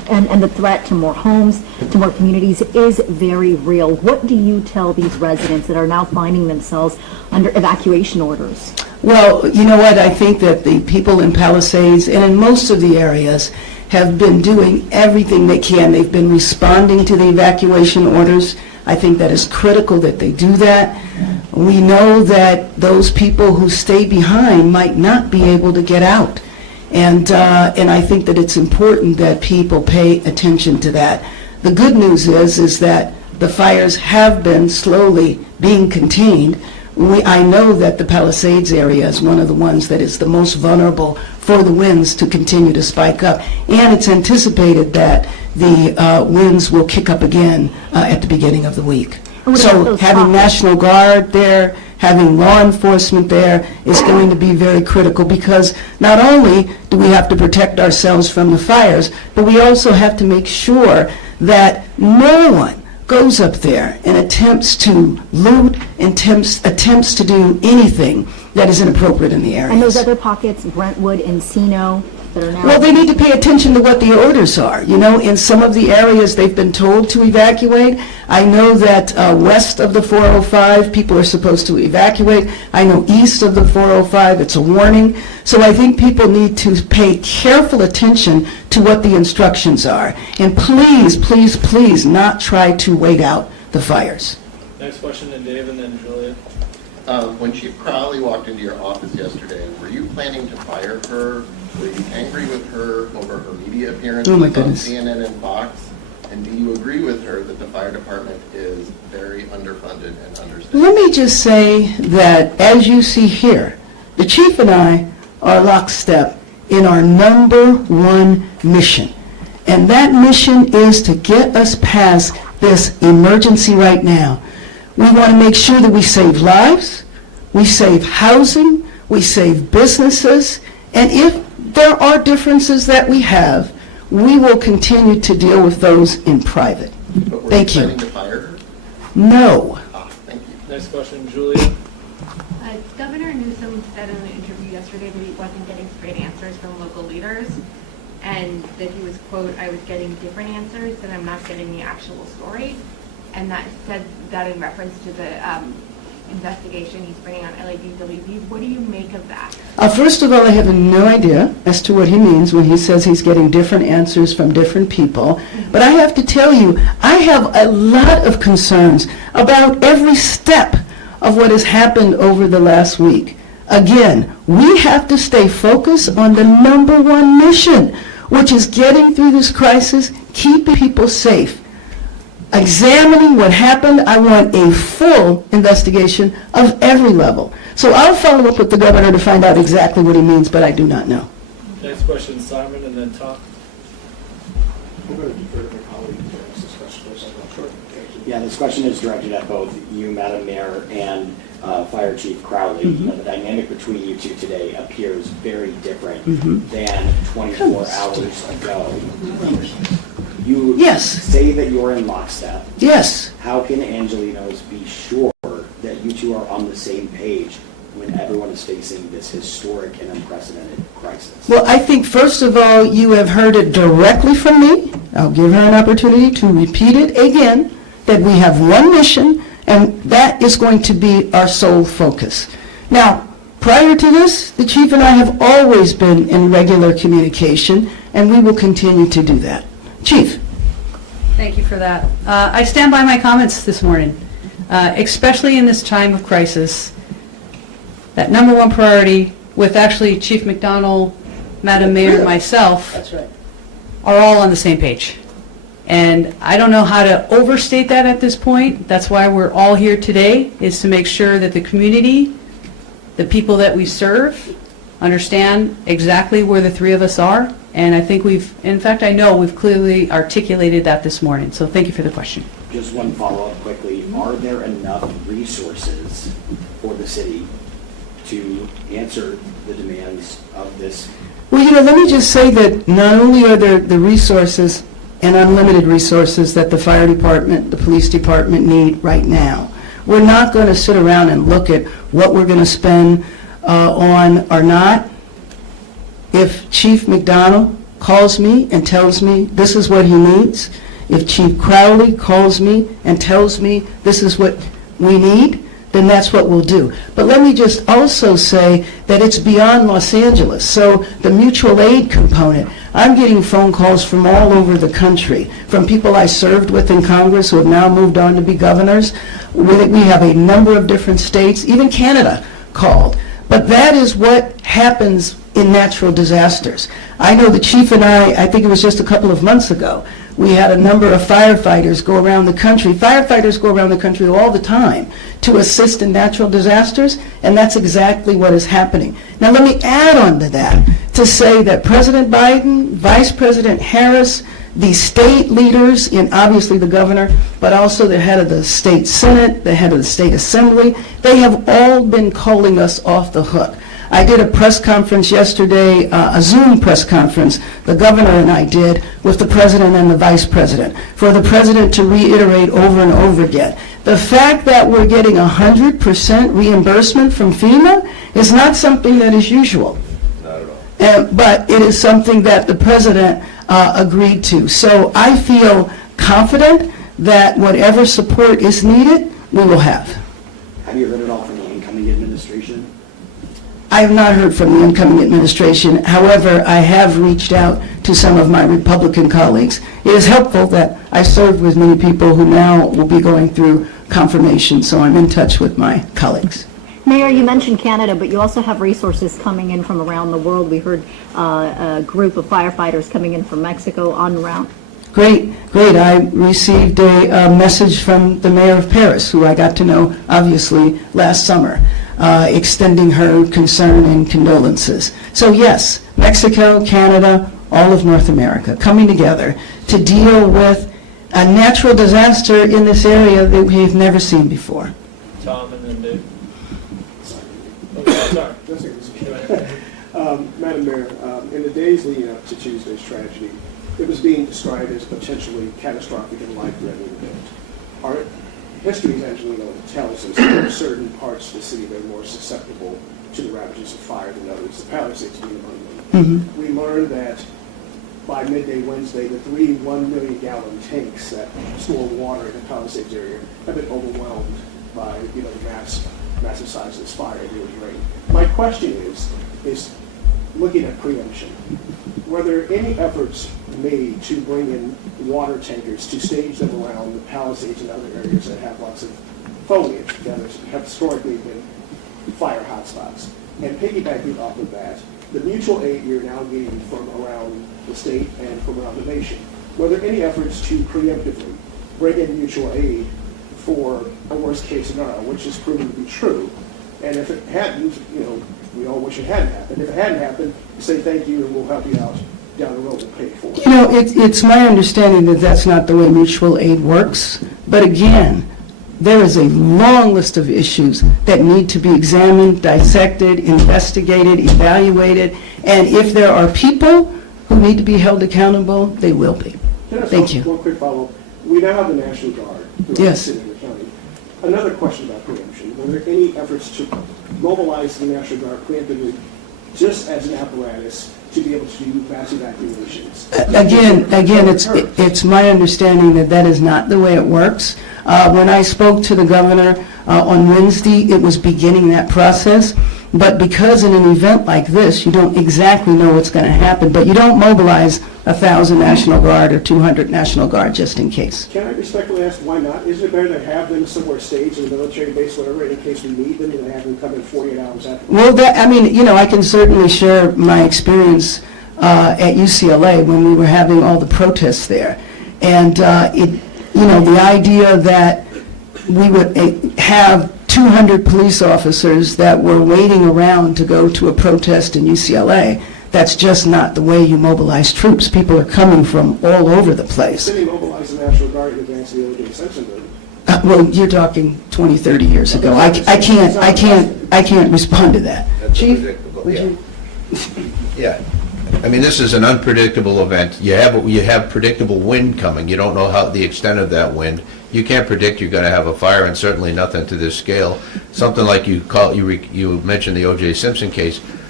and the threat to more homes, to more communities is very real. What do you tell these residents that are now finding themselves under evacuation orders? Well, you know what, I think that the people in Palisades and in most of the areas have been doing everything they can. They've been responding to the evacuation orders. I think that is critical that they do that. We know that those people who stay behind might not be able to get out. And I think that it's important that people pay attention to that. The good news is that the fires have been slowly being contained. I know that the Palisades area is one of the ones that is the most vulnerable for the winds to continue to spike up. And it's anticipated that the winds will kick up again at the beginning of the week. So having National Guard there, having law enforcement there is going to be very critical, because not only do we have to protect ourselves from the fires, but we also have to make sure that no one goes up there and attempts to loot, attempts to do anything that is inappropriate in the area. And those other pockets, Brentwood, Encino, that are now... Well, they need to pay attention to what the orders are. You know, in some of the areas they've been told to evacuate. I know that west of the 405, people are supposed to evacuate. I know east of the 405, it's a warning. So I think people need to pay careful attention to what the instructions are. And please, please, please not try to wait out the fires. Next question, then Dave, and then Julia. When Chief Crowley walked into your office yesterday, were you planning to fire her? Were you angry with her over her media appearances on CNN and Fox? And do you agree with her that the fire department is very underfunded and understaffed? Let me just say that, as you see here, the chief and I are lockstep in our #1 mission. And that mission is to get us past this emergency right now. We want to make sure that we save lives, we save housing, we save businesses, and if there are differences that we have, we will continue to deal with those in private. Thank you. Planning to fire her? No. Thank you. Next question, Julia. Governor Newsom said in an interview yesterday that he wasn't getting straight answers from local leaders, and that he was, quote, "I was getting different answers, and I'm not getting the actual story." And that said that in reference to the investigation he's bringing on LAPDs. What do you make of that? First of all, I have no idea as to what he means when he says he's getting different answers from different people. But I have to tell you, I have a lot of concerns about every step of what has happened over the last week. Again, we have to stay focused on the #1 mission, which is getting through this crisis, keeping people safe. Examining what happened, I want a full investigation of every level. So I'll follow up with the governor to find out exactly what he means, but I do not know. Next question, Simon, and then Tom. I'm going to defer to my colleague to ask this question for a second. Sure. Yeah, this question is directed at both you, Madam Mayor, and Fire Chief Crowley. You know, the dynamic between you two today appears very different than 24 hours ago. You say that you're in lockstep. Yes. How can Angelenos be sure that you two are on the same page when everyone is facing this historic and unprecedented crisis? Well, I think, first of all, you have heard it directly from me. I'll give her an opportunity to repeat it again, that we have one mission, and that is going to be our sole focus. Now, prior to this, the chief and I have always been in regular communication, and we will continue to do that. Chief. Thank you for that. I stand by my comments this morning, especially in this time of crisis. That #1 priority, with actually Chief McDonald, Madam Mayor, and myself, are all on the same page. And I don't know how to overstate that at this point. That's why we're all here today, is to make sure that the community, the people that we serve, understand exactly where the three of us are. And I think I know we've clearly articulated that this morning. So thank you for the question. Just one follow-up quickly. Are there enough resources for the city to answer the demands of this? Well, let me just say that not only are there the resources and unlimited resources that the fire department, the police department need right now. We're not going to sit around and look at what we're going to spend on or not. If Chief McDonald calls me and tells me this is what he needs, if Chief Crowley calls me and tells me this is what we need, then that's what we'll do. But let me just also say that it's beyond Los Angeles. So the mutual aid component, I'm getting phone calls from all over the country, from people I served with in Congress who have now moved on to be governors. We have a number of different states, even Canada called. But that is what happens in natural disasters. I know the chief and I think it was just a couple of months ago, we had a number of firefighters go around the country. Firefighters go around the country all the time to assist in natural disasters, and that's exactly what is happening. Now let me add on to that to say that President Biden, Vice President Harris, the state leaders, and obviously the governor, but also the head of the state senate, the head of the state assembly, they have all been calling us off the hook. I did a press conference yesterday, a Zoom press conference, the governor and I did, with the president and the vice president, for the president to reiterate over and over again. The fact that we're getting 100% reimbursement from FEMA is not something that is usual. Not at all. But it is something that the president agreed to. So I feel confident that whatever support is needed, we will have. Have you heard at all from the incoming administration? I have not heard from the incoming administration. However, I have reached out to some of my Republican colleagues. It is helpful that I served with many people who now will be going through confirmation, so I'm in touch with my colleagues. Mayor, you mentioned Canada, but you also have resources coming in from around the world. We heard a group of firefighters coming in from Mexico en route. Great. I received a message from the mayor of Paris, who I got to know, obviously, last summer, extending her concern and condolences. So yes, Mexico, Canada, all of North America coming together to deal with a natural disaster in this area that we've never seen before. Tom and then Dave. Madam Mayor, in the days leading up to Tuesday's tragedy, it was being described as potentially catastrophic and life-threatening event. Our history, as Angelino tells us, there are certain parts of the city that are more susceptible to the ravages of fire than others, the Palisades being among them. We learned that by midday Wednesday, the 3 1-million-gallon tanks that store water in the Palisades area have been overwhelmed by the massive size of this fire and it was rain. My question is looking at preemption, were there any efforts made to bring in water tankers to stage them around the Palisades and other areas that have lots of foliage that have historically been fire hotspots? And piggybacking off of that, the mutual aid you're now getting from around the state and from around the nation, were there any efforts to preemptively bring in mutual aid for a worst case scenario, which is proven to be true? And if it hadn't, we all wish it hadn't happened. If it hadn't happened, say thank you and we'll help you out down the road and pay for it. It's my understanding that that's not the way mutual aid works. But again, there is a long list of issues that need to be examined, dissected, investigated, evaluated. And if there are people who need to be held accountable, they will be. Thank you. One quick follow-up. We now have the National Guard throughout the city and the county. Another question about preemption. Were there any efforts to mobilize the National Guard preemptively just as an apparatus to be able to do mass evacuations? Again, it's my understanding that that is not the way it works. When I spoke to the governor on Wednesday, it was beginning that process. But because in an event like this, you don't exactly know what's going to happen, but you don't mobilize 1,000 National Guard or 200 National Guard just in case. Can I respectfully ask why not? Isn't it better to have them somewhere staged in a military base, whatever, in case we need them, than have them come in 48 hours after? Well, I can certainly share my experience at UCLA when we were having all the protests there. And, the idea that we would have 200 police officers that were waiting around to go to a protest in UCLA, that's just not the way you mobilize troops. People are coming from all over the place. Did they mobilize the National Guard in advance of the O.J. Simpson murder? Well, you're talking 20, 30 years ago. I can't respond to that. Chief, would you? Yeah. I mean, this is an unpredictable event. You have predictable wind coming. You don't know how the extent of that wind. You can't predict you're going to have a fire, and certainly nothing to this scale. Something like you mentioned the O.J. Simpson case.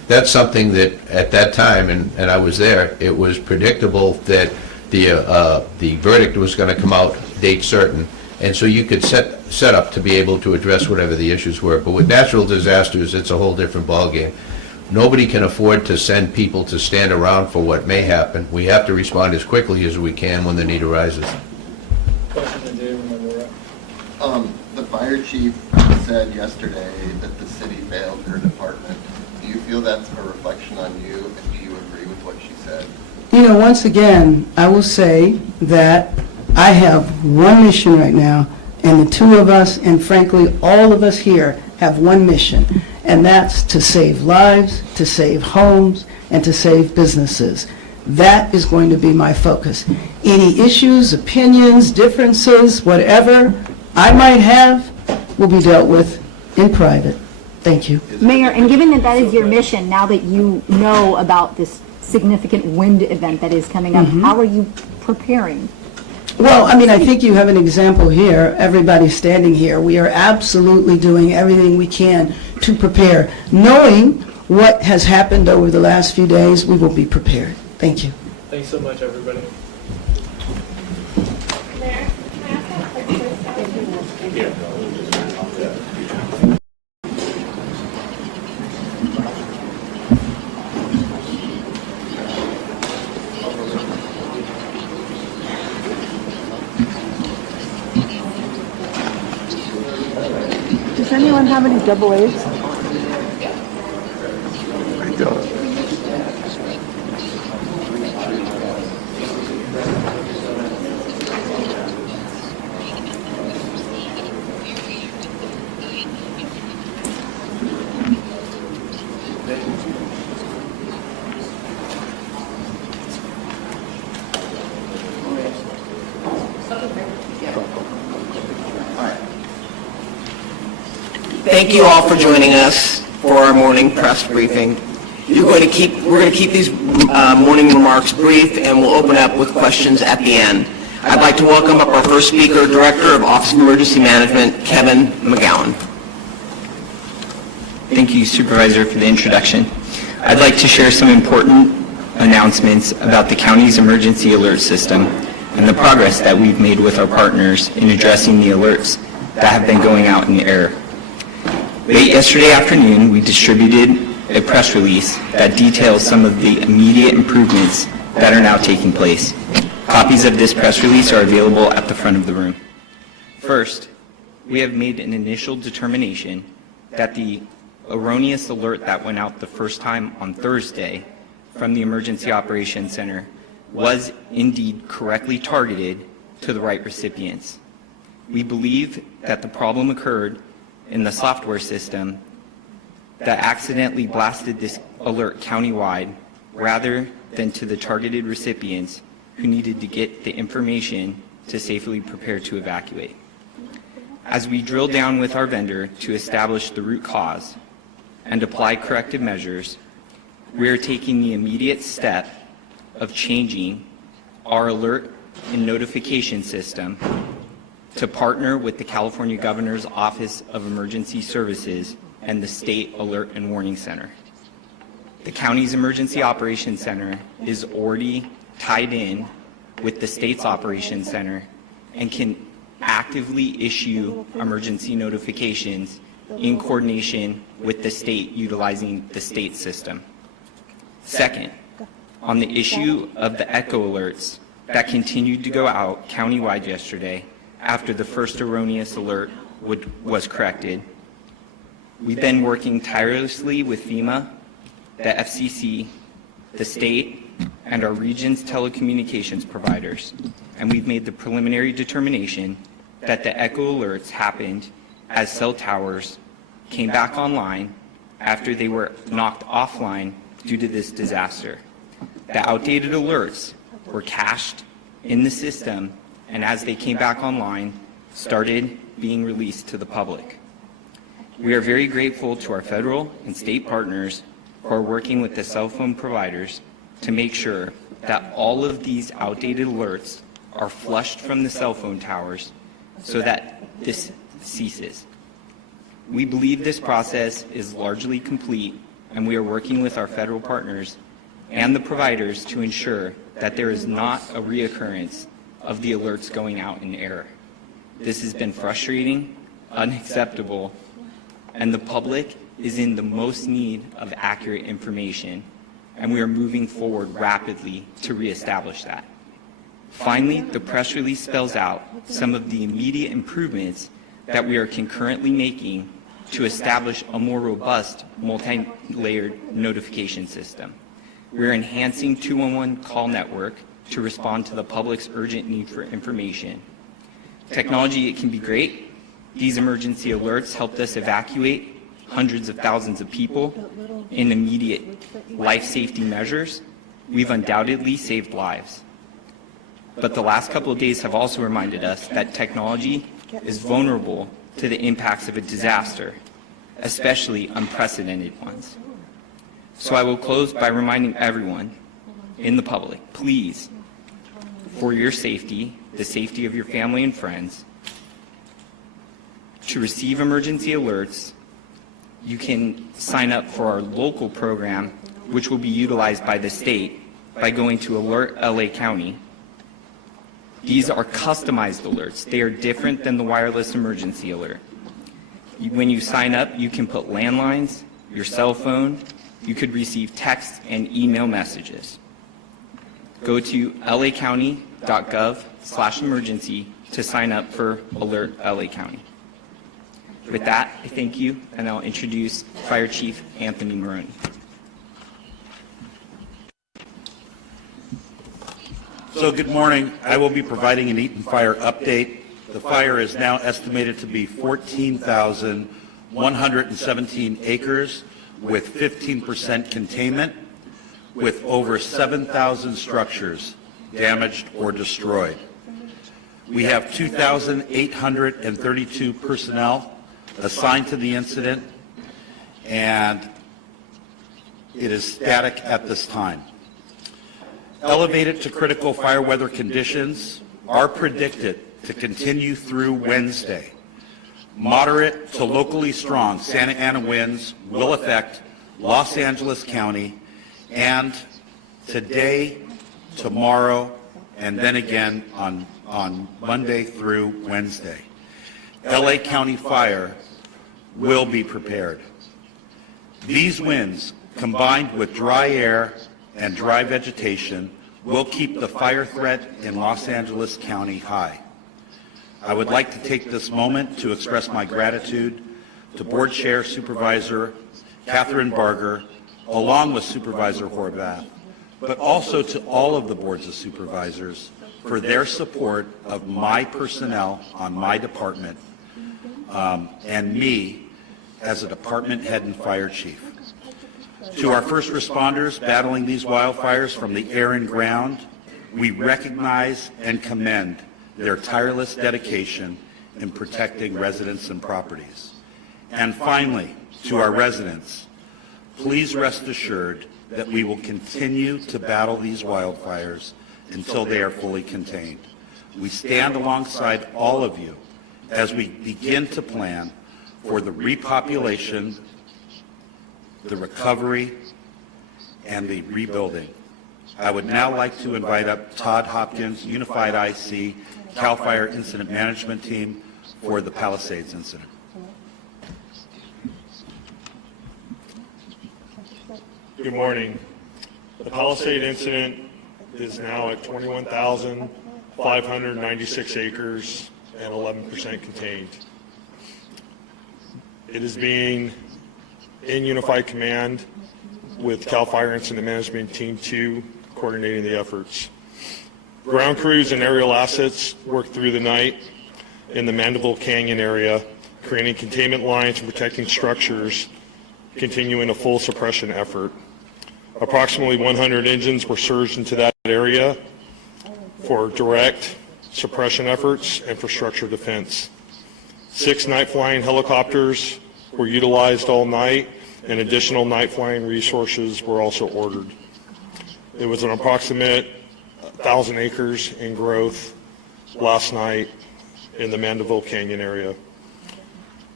that's something that, at that time, and I was there, it was predictable that the verdict was going to come out date certain, and so you could set up to be able to address whatever the issues were. But with natural disasters, it's a whole different ballgame. Nobody can afford to send people to stand around for what may happen. We have to respond as quickly as we can when the need arises. Question to Dave, and then we're up. The fire chief said yesterday that the city failed her department. Do you feel that's a reflection on you, and do you agree with what she said? You know, once again, I will say that I have one mission right now, and the two of us, and frankly, all of us here, have one mission, and that's to save lives, to save homes, and to save businesses. That is going to be my focus. Any issues, opinions, differences, whatever I might have, will be dealt with in private. Thank you. Mayor, and given that that is your mission, now that you know about this significant wind event that is coming up, how are you preparing? Well, I mean, I think you have an example here, everybody standing here. We are absolutely doing everything we can to prepare. Knowing what has happened over the last few days, we will be prepared. Thank you. Thanks so much, everybody. Does anyone have any double A's? I don't. Thank you all for joining us for our morning press briefing. We're going to keep these morning remarks brief, and we'll open up with questions at the end. I'd like to welcome up our first speaker, Director of Office of Emergency Management, Kevin McGowan. Thank you, Supervisor, for the introduction. I'd like to share some important announcements about the county's emergency alert system and the progress that we've made with our partners in addressing the alerts that have been going out in the air. Late yesterday afternoon, we distributed a press release that details some of the immediate improvements that are now taking place. Copies of this press release are available at the front of the room. First, we have made an initial determination that the erroneous alert that went out the first time on Thursday from the Emergency Operations Center was indeed correctly targeted to the right recipients. We believe that the problem occurred in the software system that accidentally blasted this alert countywide rather than to the targeted recipients who needed to get the information to safely prepare to evacuate. As we drill down with our vendor to establish the root cause and apply corrective measures, we are taking the immediate step of changing our alert and notification system to partner with the California Governor's Office of Emergency Services and the State Alert and Warning Center. The county's Emergency Operations Center is already tied in with the state's Operations Center and can actively issue emergency notifications in coordination with the state utilizing the state system. Second, on the issue of the echo alerts that continued to go out countywide yesterday after the first erroneous alert was corrected, we've been working tirelessly with FEMA, the FCC, the state, and our region's telecommunications providers, and we've made the preliminary determination that the echo alerts happened as cell towers came back online after they were knocked offline due to this disaster. The outdated alerts were cached in the system, and as they came back online, started being released to the public. We are very grateful to our federal and state partners for working with the cell phone providers to make sure that all of these outdated alerts are flushed from the cell phone towers so that this ceases. We believe this process is largely complete, and we are working with our federal partners and the providers to ensure that there is not a reoccurrence of the alerts going out in error. This has been frustrating, unacceptable, and the public is in the most need of accurate information, and we are moving forward rapidly to reestablish that. Finally, the press release spells out some of the immediate improvements that we are concurrently making to establish a more robust multi-layered notification system. We're enhancing 211 call network to respond to the public's urgent need for information. Technology, it can be great. These emergency alerts helped us evacuate hundreds of thousands of people in immediate life safety measures. We've undoubtedly saved lives. But the last couple of days have also reminded us that technology is vulnerable to the impacts of a disaster, especially unprecedented ones. So I will close by reminding everyone in the public, please, for your safety, the safety of your family and friends, to receive emergency alerts, you can sign up for our local program, which will be utilized by the state by going to Alert LA County. These are customized alerts. They are different than the wireless emergency alert. When you sign up, you can put landlines, your cell phone, you could receive text and email messages. Go to lacounty.gov/emergency to sign up for Alert LA County. With that, I thank you, and I'll introduce Fire Chief Anthony Maroney. So good morning. I will be providing an Eaton Fire update. The fire is now estimated to be 14,117 acres with 15% containment, with over 7,000 structures damaged or destroyed. We have 2,832 personnel assigned to the incident, and it is static at this time. Elevated to critical fire weather conditions are predicted to continue through Wednesday. Moderate to locally strong Santa Ana winds will affect Los Angeles County, and today, tomorrow, and then again on Monday through Wednesday. LA County Fire will be prepared. These winds, combined with dry air and dry vegetation, will keep the fire threat in Los Angeles County high. I would like to take this moment to express my gratitude to Board Chair Supervisor Catherine Barger, along with Supervisor Horvath, but also to all of the boards of supervisors for their support of my personnel on my department and me as a department head and fire chief. To our first responders battling these wildfires from the air and ground, we recognize and commend their tireless dedication in protecting residents and properties. And finally, to our residents, please rest assured that we will continue to battle these wildfires until they are fully contained. We stand alongside all of you as we begin to plan for the repopulation, the recovery, and the rebuilding. I would now like to invite up Todd Hopkins, Unified IC, CAL FIRE Incident Management Team for the Palisades incident. Good morning. The Palisade incident is now at 21,596 acres and 11% contained. It is being in unified command with CAL FIRE Incident Management Team 2 coordinating the efforts. Ground crews and aerial assets worked through the night in the Mandeville Canyon area, creating containment lines and protecting structures, continuing a full suppression effort. Approximately 100 engines were surged into that area for direct suppression efforts and for structure defense. 6 night flying helicopters were utilized all night, and additional night flying resources were also ordered. It was an approximate 1,000 acres in growth last night in the Mandeville Canyon area.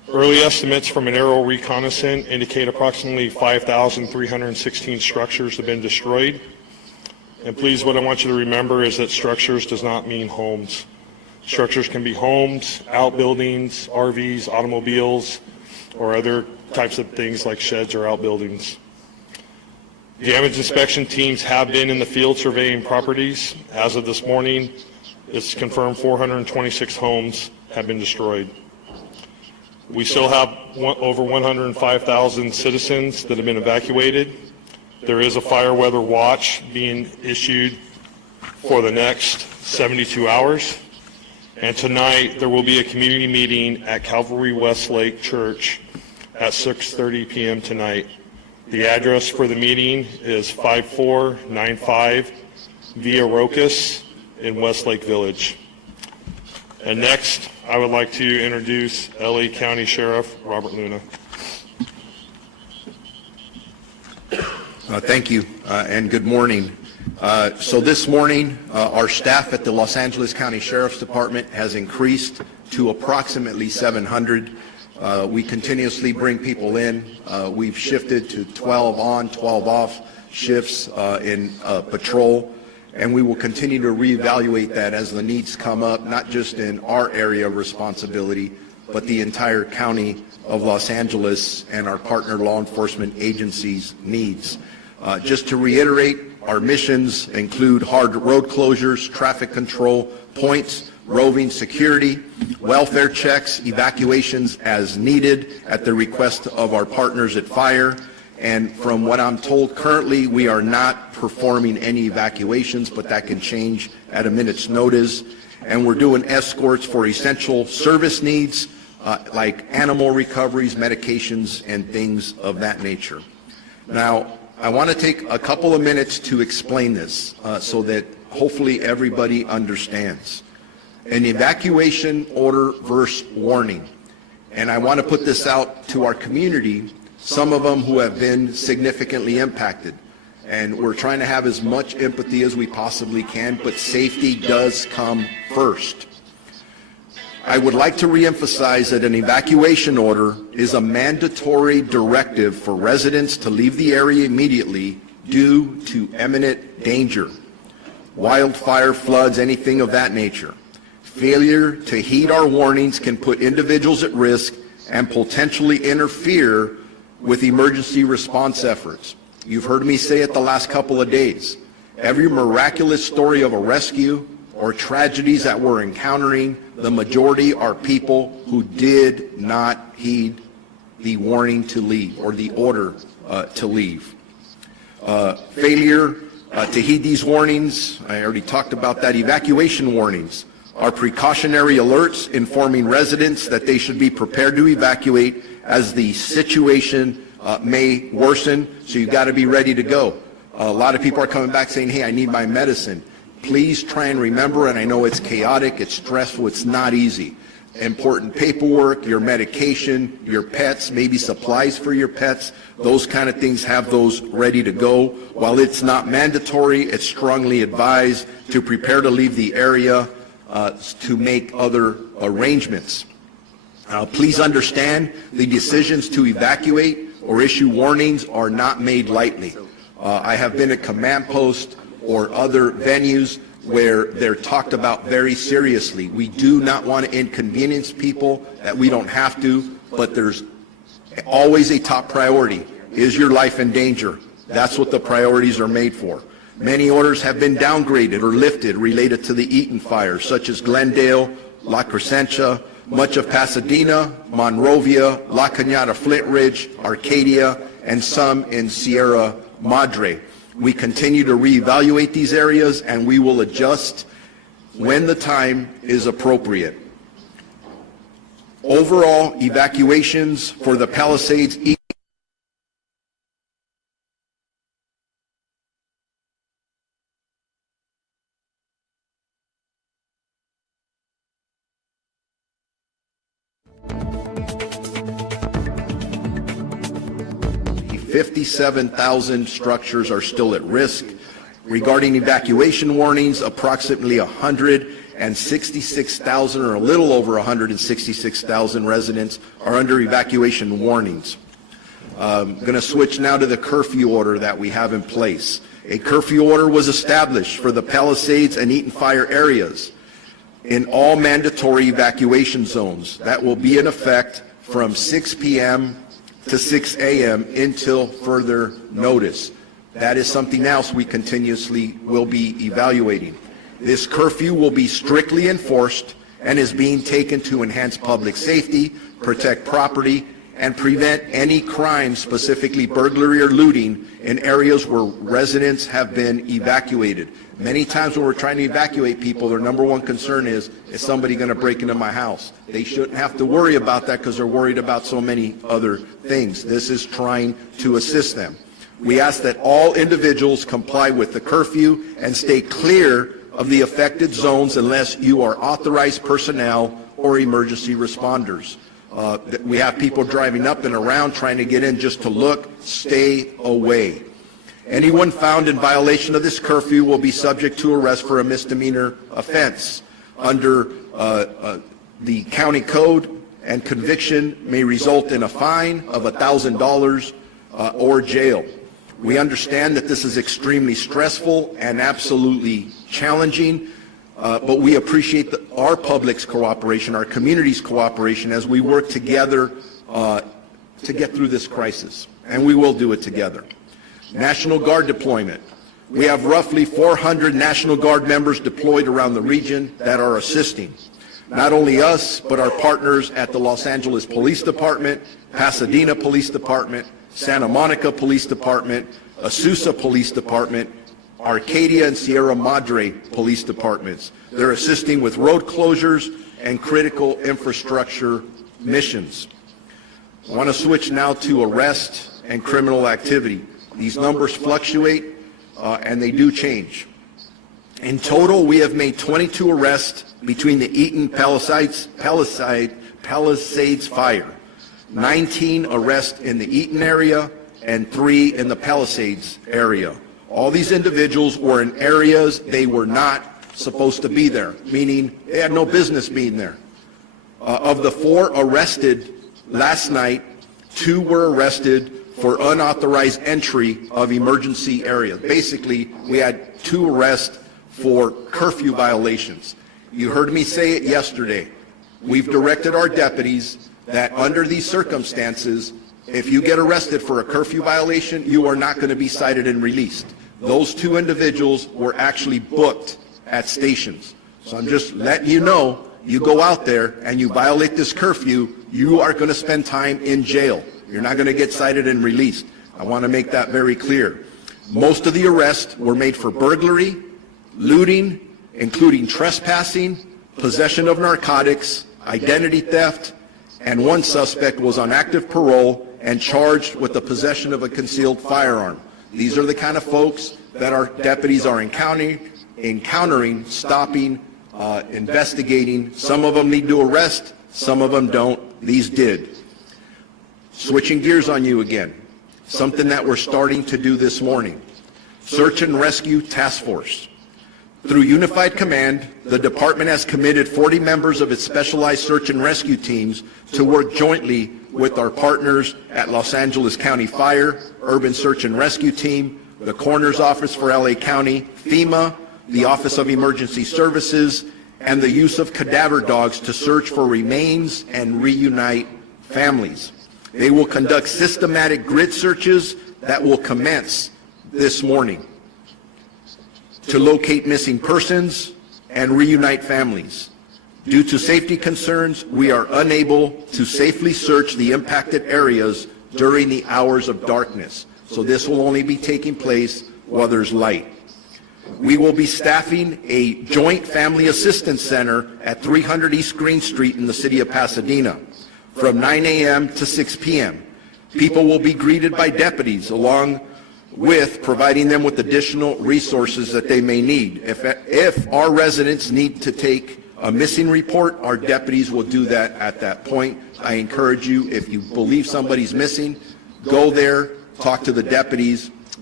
Early estimates from an aerial reconnaissance indicate approximately 5,316 structures have been destroyed. And please, what I want you to remember is that structures does not mean homes. Structures can be homes, outbuildings, RVs, automobiles, or other types of things like sheds or outbuildings. Damage inspection teams have been in the field surveying properties. As of this morning, it's confirmed 426 homes have been destroyed. We still have over 105,000 citizens that have been evacuated. There is a fire weather watch being issued for the next 72 hours. And tonight, there will be a community meeting at Calvary Westlake Church at 6:30 p.m. tonight. The address for the meeting is 5495 Via Rocas in Westlake Village. And next, I would like to introduce LA County Sheriff Robert Luna. Thank you, and good morning. So this morning, our staff at the Los Angeles County Sheriff's Department has increased to approximately 700. We continuously bring people in. We've shifted to 12 on, 12 off shifts in patrol, and we will continue to reevaluate that as the needs come up, not just in our area of responsibility, but the entire county of Los Angeles and our partner law enforcement agencies' needs. Just to reiterate, our missions include hard road closures, traffic control points, roving security, welfare checks, evacuations as needed at the request of our partners at Fire. And from what I'm told, currently we are not performing any evacuations, but that can change at a minute's notice. And we're doing escorts for essential service needs like animal recoveries, medications, and things of that nature. Now, I want to take a couple of minutes to explain this so that hopefully everybody understands. An evacuation order versus warning. And I want to put this out to our community, some of them who have been significantly impacted. And we're trying to have as much empathy as we possibly can, but safety does come first. I would like to reemphasize that an evacuation order is a mandatory directive for residents to leave the area immediately due to imminent danger. Wildfire, floods, anything of that nature. Failure to heed our warnings can put individuals at risk and potentially interfere with emergency response efforts. You've heard me say it the last couple of days. Every miraculous story of a rescue or tragedies that we're encountering, the majority are people who did not heed the warning to leave or the order to leave. Failure to heed these warnings, I already talked about that. Evacuation warnings are precautionary alerts informing residents that they should be prepared to evacuate as the situation may worsen, so you've got to be ready to go. A lot of people are coming back saying, hey, I need my medicine. Please try and remember, and I know it's chaotic, it's stressful, it's not easy. Important paperwork, your medication, your pets, maybe supplies for your pets, those kind of things, have those ready to go. While it's not mandatory, it's strongly advised to prepare to leave the area to make other arrangements. Please understand, the decisions to evacuate or issue warnings are not made lightly. I have been at command posts or other venues where they're talked about very seriously. We do not want to inconvenience people that we don't have to, but there's always a top priority. Is your life in danger? That's what the priorities are made for. Many orders have been downgraded or lifted related to the Eaton fire, such as Glendale, La Crescencia, much of Pasadena, Monrovia, La Cañada, Flint Ridge, Arcadia, and some in Sierra Madre. We continue to reevaluate these areas, and we will adjust when the time is appropriate. Overall, evacuations for the Palisades $57,000 structures are still at risk. Regarding evacuation warnings, approximately 166,000 or a little over 166,000 residents are under evacuation warnings. I'm going to switch now to the curfew order that we have in place. A curfew order was established for the Palisades and Eaton fire areas in all mandatory evacuation zones. That will be in effect from 6 p.m. to 6 a.m. until further notice. That is something else we continuously will be evaluating. This curfew will be strictly enforced and is being taken to enhance public safety, protect property, and prevent any crime, specifically burglary or looting, in areas where residents have been evacuated. Many times when we're trying to evacuate people, their number one concern is somebody going to break into my house? They shouldn't have to worry about that because they're worried about so many other things. This is trying to assist them. We ask that all individuals comply with the curfew and stay clear of the affected zones unless you are authorized personnel or emergency responders. We have people driving up and around trying to get in just to look. Stay away. Anyone found in violation of this curfew will be subject to arrest for a misdemeanor offense under the county code, and conviction may result in a fine of $1,000 or jail. We understand that this is extremely stressful and absolutely challenging, but we appreciate our public's cooperation, our community's cooperation as we work together to get through this crisis, and we will do it together. National Guard deployment. We have roughly 400 National Guard members deployed around the region that are assisting. Not only us, but our partners at the Los Angeles Police Department, Pasadena Police Department, Santa Monica Police Department, Azusa Police Department, Arcadia and Sierra Madre Police Departments. They're assisting with road closures and critical infrastructure missions. I want to switch now to arrest and criminal activity. These numbers fluctuate and they do change. In total, we have made 22 arrests between the Eaton Palisades Fire, 19 arrests in the Eaton area, and 3 in the Palisades area. All these individuals were in areas they were not supposed to be there, meaning they had no business being there. Of the 4 arrested last night, 2 were arrested for unauthorized entry of emergency areas. Basically, we had 2 arrests for curfew violations. You heard me say it yesterday. We've directed our deputies that under these circumstances, if you get arrested for a curfew violation, you are not going to be cited and released. Those 2 individuals were actually booked at stations. So I'm just letting you know, you go out there and you violate this curfew, you are going to spend time in jail. You're not going to get cited and released. I want to make that very clear. Most of the arrests were made for burglary, looting, including trespassing, possession of narcotics, identity theft, and 1 suspect was on active parole and charged with the possession of a concealed firearm. These are the kind of folks that our deputies are encountering, stopping, investigating. Some of them need to arrest, some of them don't. These did. Switching gears on you again, something that we're starting to do this morning. Search and Rescue Task Force. Through Unified Command, the department has committed 40 members of its specialized search and rescue teams to work jointly with our partners at Los Angeles County Fire, Urban Search and Rescue Team, the Coroner's Office for LA County, FEMA, the Office of Emergency Services, and the use of cadaver dogs to search for remains and reunite families. They will conduct systematic grid searches that will commence this morning to locate missing persons and reunite families. Due to safety concerns, we are unable to safely search the impacted areas during the hours of darkness. So this will only be taking place while there's light. We will be staffing a joint family assistance center at 300 East Green Street in the city of Pasadena from 9 a.m. to 6 p.m. People will be greeted by deputies along with providing them with additional resources that they may need. If our residents need to take a missing report, our deputies will do that at that point. I encourage you, if you believe somebody's missing, go there, talk to the deputies.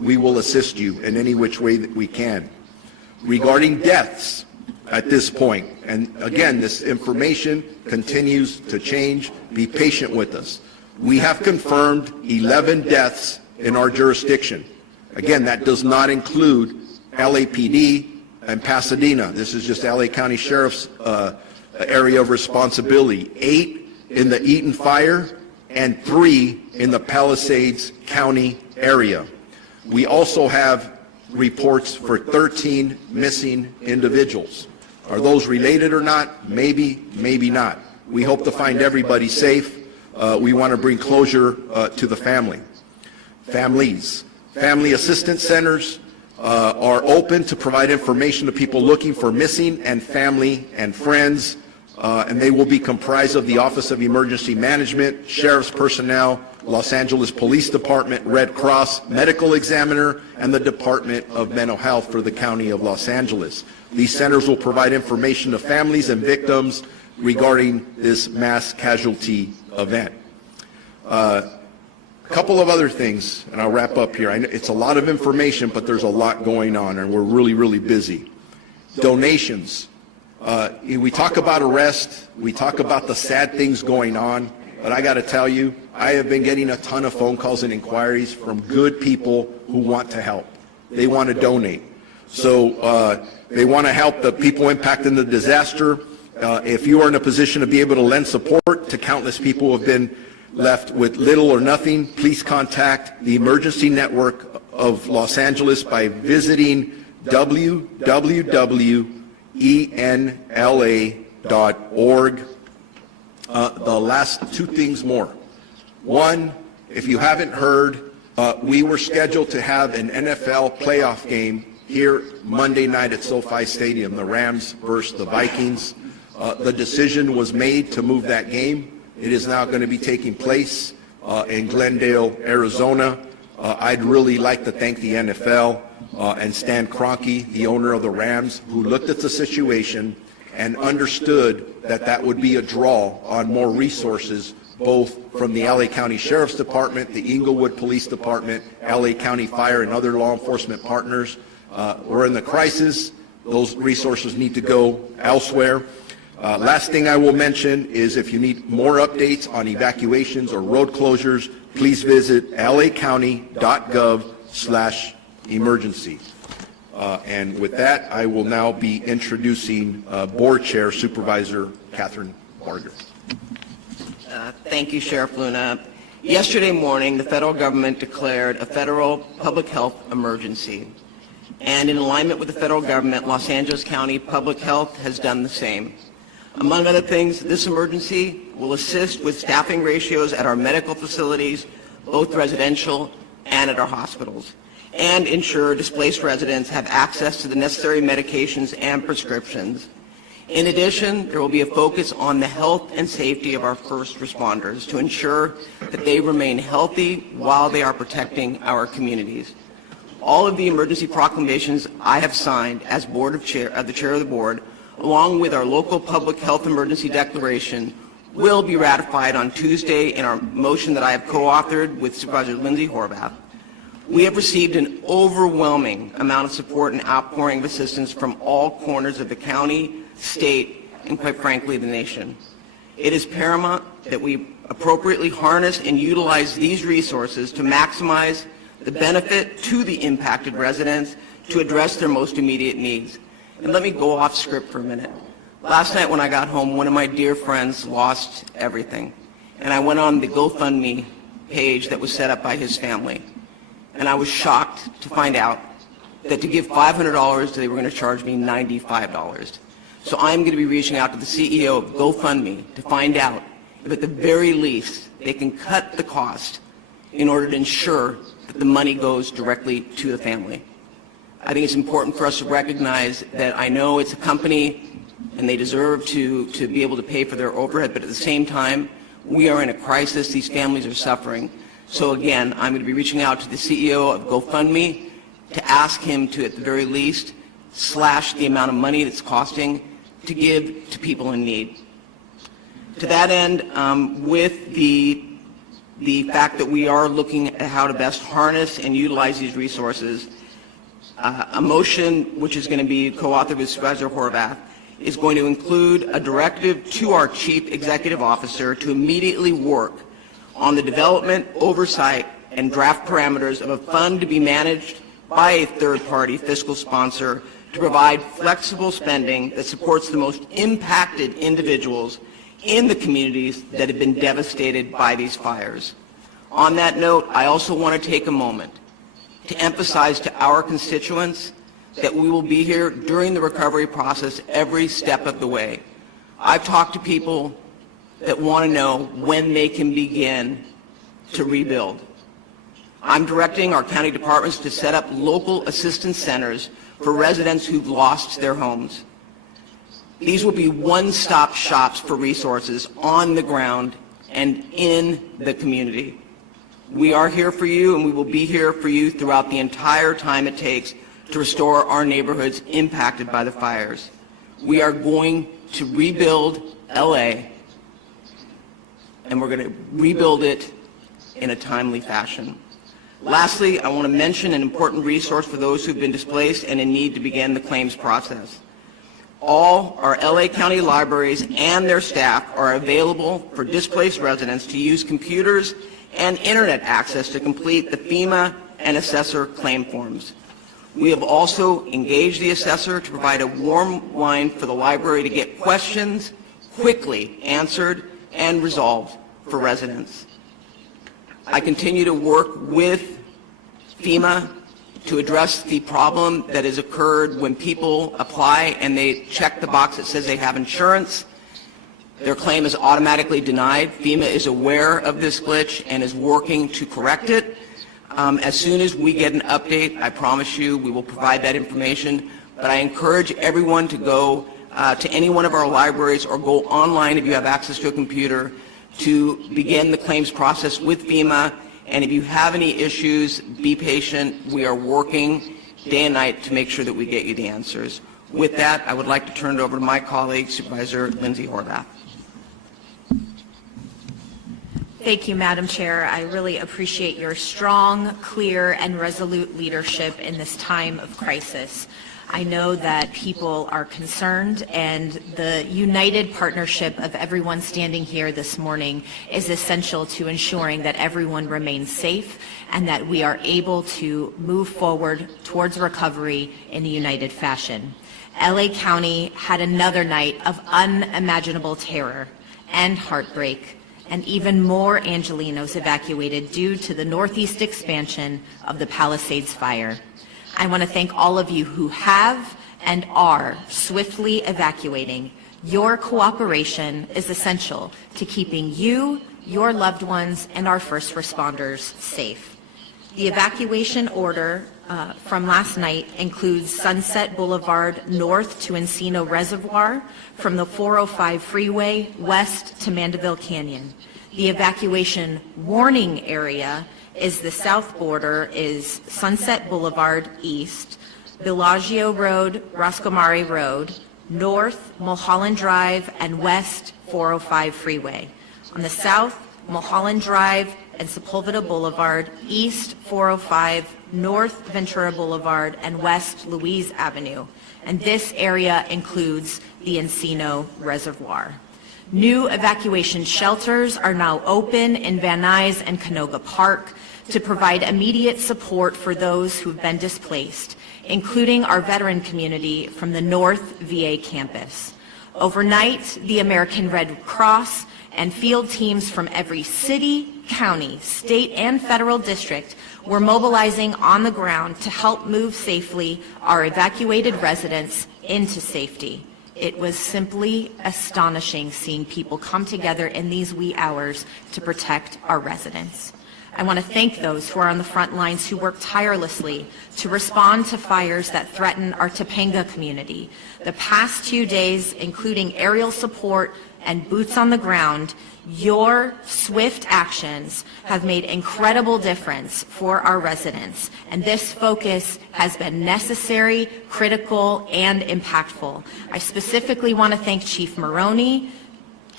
we will assist you in any which way that we can. Regarding deaths at this point, and again, this information continues to change, be patient with us. We have confirmed 11 deaths in our jurisdiction. Again, that does not include LAPD and Pasadena. This is just LA County Sheriff's area of responsibility. 8 in the Eaton Fire and 3 in the Palisades County area. We also have reports for 13 missing individuals. Are those related or not? Maybe, maybe not. We hope to find everybody safe. We want to bring closure to the families. Family assistance centers are open to provide information to people looking for missing and family and friends, and they will be comprised of the Office of Emergency Management, Sheriff's personnel, Los Angeles Police Department, Red Cross, Medical Examiner, and the Department of Mental Health for the County of Los Angeles. These centers will provide information to families and victims regarding this mass casualty event. A couple of other things, and I'll wrap up here. I know it's a lot of information, but there's a lot going on, and we're really, really busy. Donations. We talk about arrest. We talk about the sad things going on, but I got to tell you, I have been getting a ton of phone calls and inquiries from good people who want to help. They want to donate. So they want to help the people impacted in the disaster. If you are in a position to be able to lend support to countless people who have been left with little or nothing, please contact the Emergency Network of Los Angeles by visiting www.enla.org. The last 2 things more. One, if you haven't heard, we were scheduled to have an NFL playoff game here Monday night at SoFi Stadium, the Rams versus the Vikings. The decision was made to move that game. It is now going to be taking place in Glendale, Arizona. I'd really like to thank the NFL and Stan Kroenke, the owner of the Rams, who looked at the situation and understood that that would be a draw on more resources, both from the LA County Sheriff's Department, the Inglewood Police Department, LA County Fire, and other law enforcement partners. We're in the crisis. Those resources need to go elsewhere. Last thing I will mention is if you need more updates on evacuations or road closures, please visit lacounty.gov/emergency. And with that, I will now be introducing Board Chair Supervisor Catherine Barger. Thank you, Sheriff Luna. Yesterday morning, the federal government declared a federal public health emergency. And in alignment with the federal government, Los Angeles County Public Health has done the same. Among other things, this emergency will assist with staffing ratios at our medical facilities, both residential and at our hospitals, and ensure displaced residents have access to the necessary medications and prescriptions. In addition, there will be a focus on the health and safety of our first responders to ensure that they remain healthy while they are protecting our communities. All of the emergency proclamations I have signed as the chair of the board, along with our local public health emergency declaration, will be ratified on Tuesday in our motion that I have co-authored with Supervisor Lindsay Horvath. We have received an overwhelming amount of support and outpouring of assistance from all corners of the county, state, and quite frankly, the nation. It is paramount that we appropriately harness and utilize these resources to maximize the benefit to the impacted residents to address their most immediate needs. And let me go off script for a minute. Last night when I got home, one of my dear friends lost everything. And I went on the GoFundMe page that was set up by his family. And I was shocked to find out that to give $500, they were going to charge me $95. So I'm going to be reaching out to the CEO of GoFundMe to find out if at the very least they can cut the cost in order to ensure that the money goes directly to the family. I think it's important for us to recognize that I know it's a company and they deserve to be able to pay for their overhead, but at the same time, we are in a crisis. These families are suffering. So again, I'm going to be reaching out to the CEO of GoFundMe to ask him to, at the very least, slash the amount of money that's costing to give to people in need. To that end, with the the fact that we are looking at how to best harness and utilize these resources. A motion which is going to be co-authored with Supervisor Horvath is going to include a directive to our Chief Executive Officer to immediately work on the development, oversight, and draft parameters of a fund to be managed by a third-party fiscal sponsor to provide flexible spending that supports the most impacted individuals in the communities that have been devastated by these fires. On that note, I also want to take a moment to emphasize to our constituents that we will be here during the recovery process every step of the way. I've talked to people that want to know when they can begin to rebuild. I'm directing our county departments to set up local assistance centers for residents who've lost their homes. These will be one-stop shops for resources on the ground and in the community. We are here for you, and we will be here for you throughout the entire time it takes to restore our neighborhoods impacted by the fires. We are going to rebuild LA, and we're going to rebuild it in a timely fashion. Lastly, I want to mention an important resource for those who've been displaced and in need to begin the claims process. All our LA County libraries and their staff are available for displaced residents to use computers and internet access to complete the FEMA and assessor claim forms. We have also engaged the assessor to provide a warm line for the library to get questions quickly answered and resolved for residents. I continue to work with FEMA to address the problem that has occurred when people apply and they check the box that says they have insurance. Their claim is automatically denied. FEMA is aware of this glitch and is working to correct it. As soon as we get an update, I promise you we will provide that information. But I encourage everyone to go to any one of our libraries or go online if you have access to a computer to begin the claims process with FEMA. And if you have any issues, be patient. We are working day and night to make sure that we get you the answers. With that, I would like to turn it over to my colleague, Supervisor Lindsay Horvath. Thank you, Madam Chair. I really appreciate your strong, clear, and resolute leadership in this time of crisis. I know that people are concerned, and the united partnership of everyone standing here this morning is essential to ensuring that everyone remains safe and that we are able to move forward towards recovery in a united fashion. LA County had another night of unimaginable terror and heartbreak, and even more Angelenos evacuated due to the northeast expansion of the Palisades Fire. I want to thank all of you who have and are swiftly evacuating. Your cooperation is essential to keeping you, your loved ones, and our first responders safe. The evacuation order from last night includes Sunset Boulevard north to Encino Reservoir, from the 405 freeway west to Mandeville Canyon. The evacuation warning area is the south border is Sunset Boulevard east, Bellagio Road, Roscomare Road, north Mulholland Drive, and west 405 freeway. On the south, Mulholland Drive and Sepulveda Boulevard, east 405, north Ventura Boulevard, and west Louise Avenue. And this area includes the Encino Reservoir. New evacuation shelters are now open in Van Nuys and Canoga Park to provide immediate support for those who have been displaced, including our veteran community from the North VA campus. Overnight, the American Red Cross and field teams from every city, county, state, and federal district were mobilizing on the ground to help move safely our evacuated residents into safety. It was simply astonishing seeing people come together in these wee hours to protect our residents. I want to thank those who are on the front lines who work tirelessly to respond to fires that threaten our Topanga community. The past 2 days, including aerial support and boots on the ground, your swift actions have made incredible difference for our residents, and this focus has been necessary, critical, and impactful. I specifically want to thank Chief Maroney,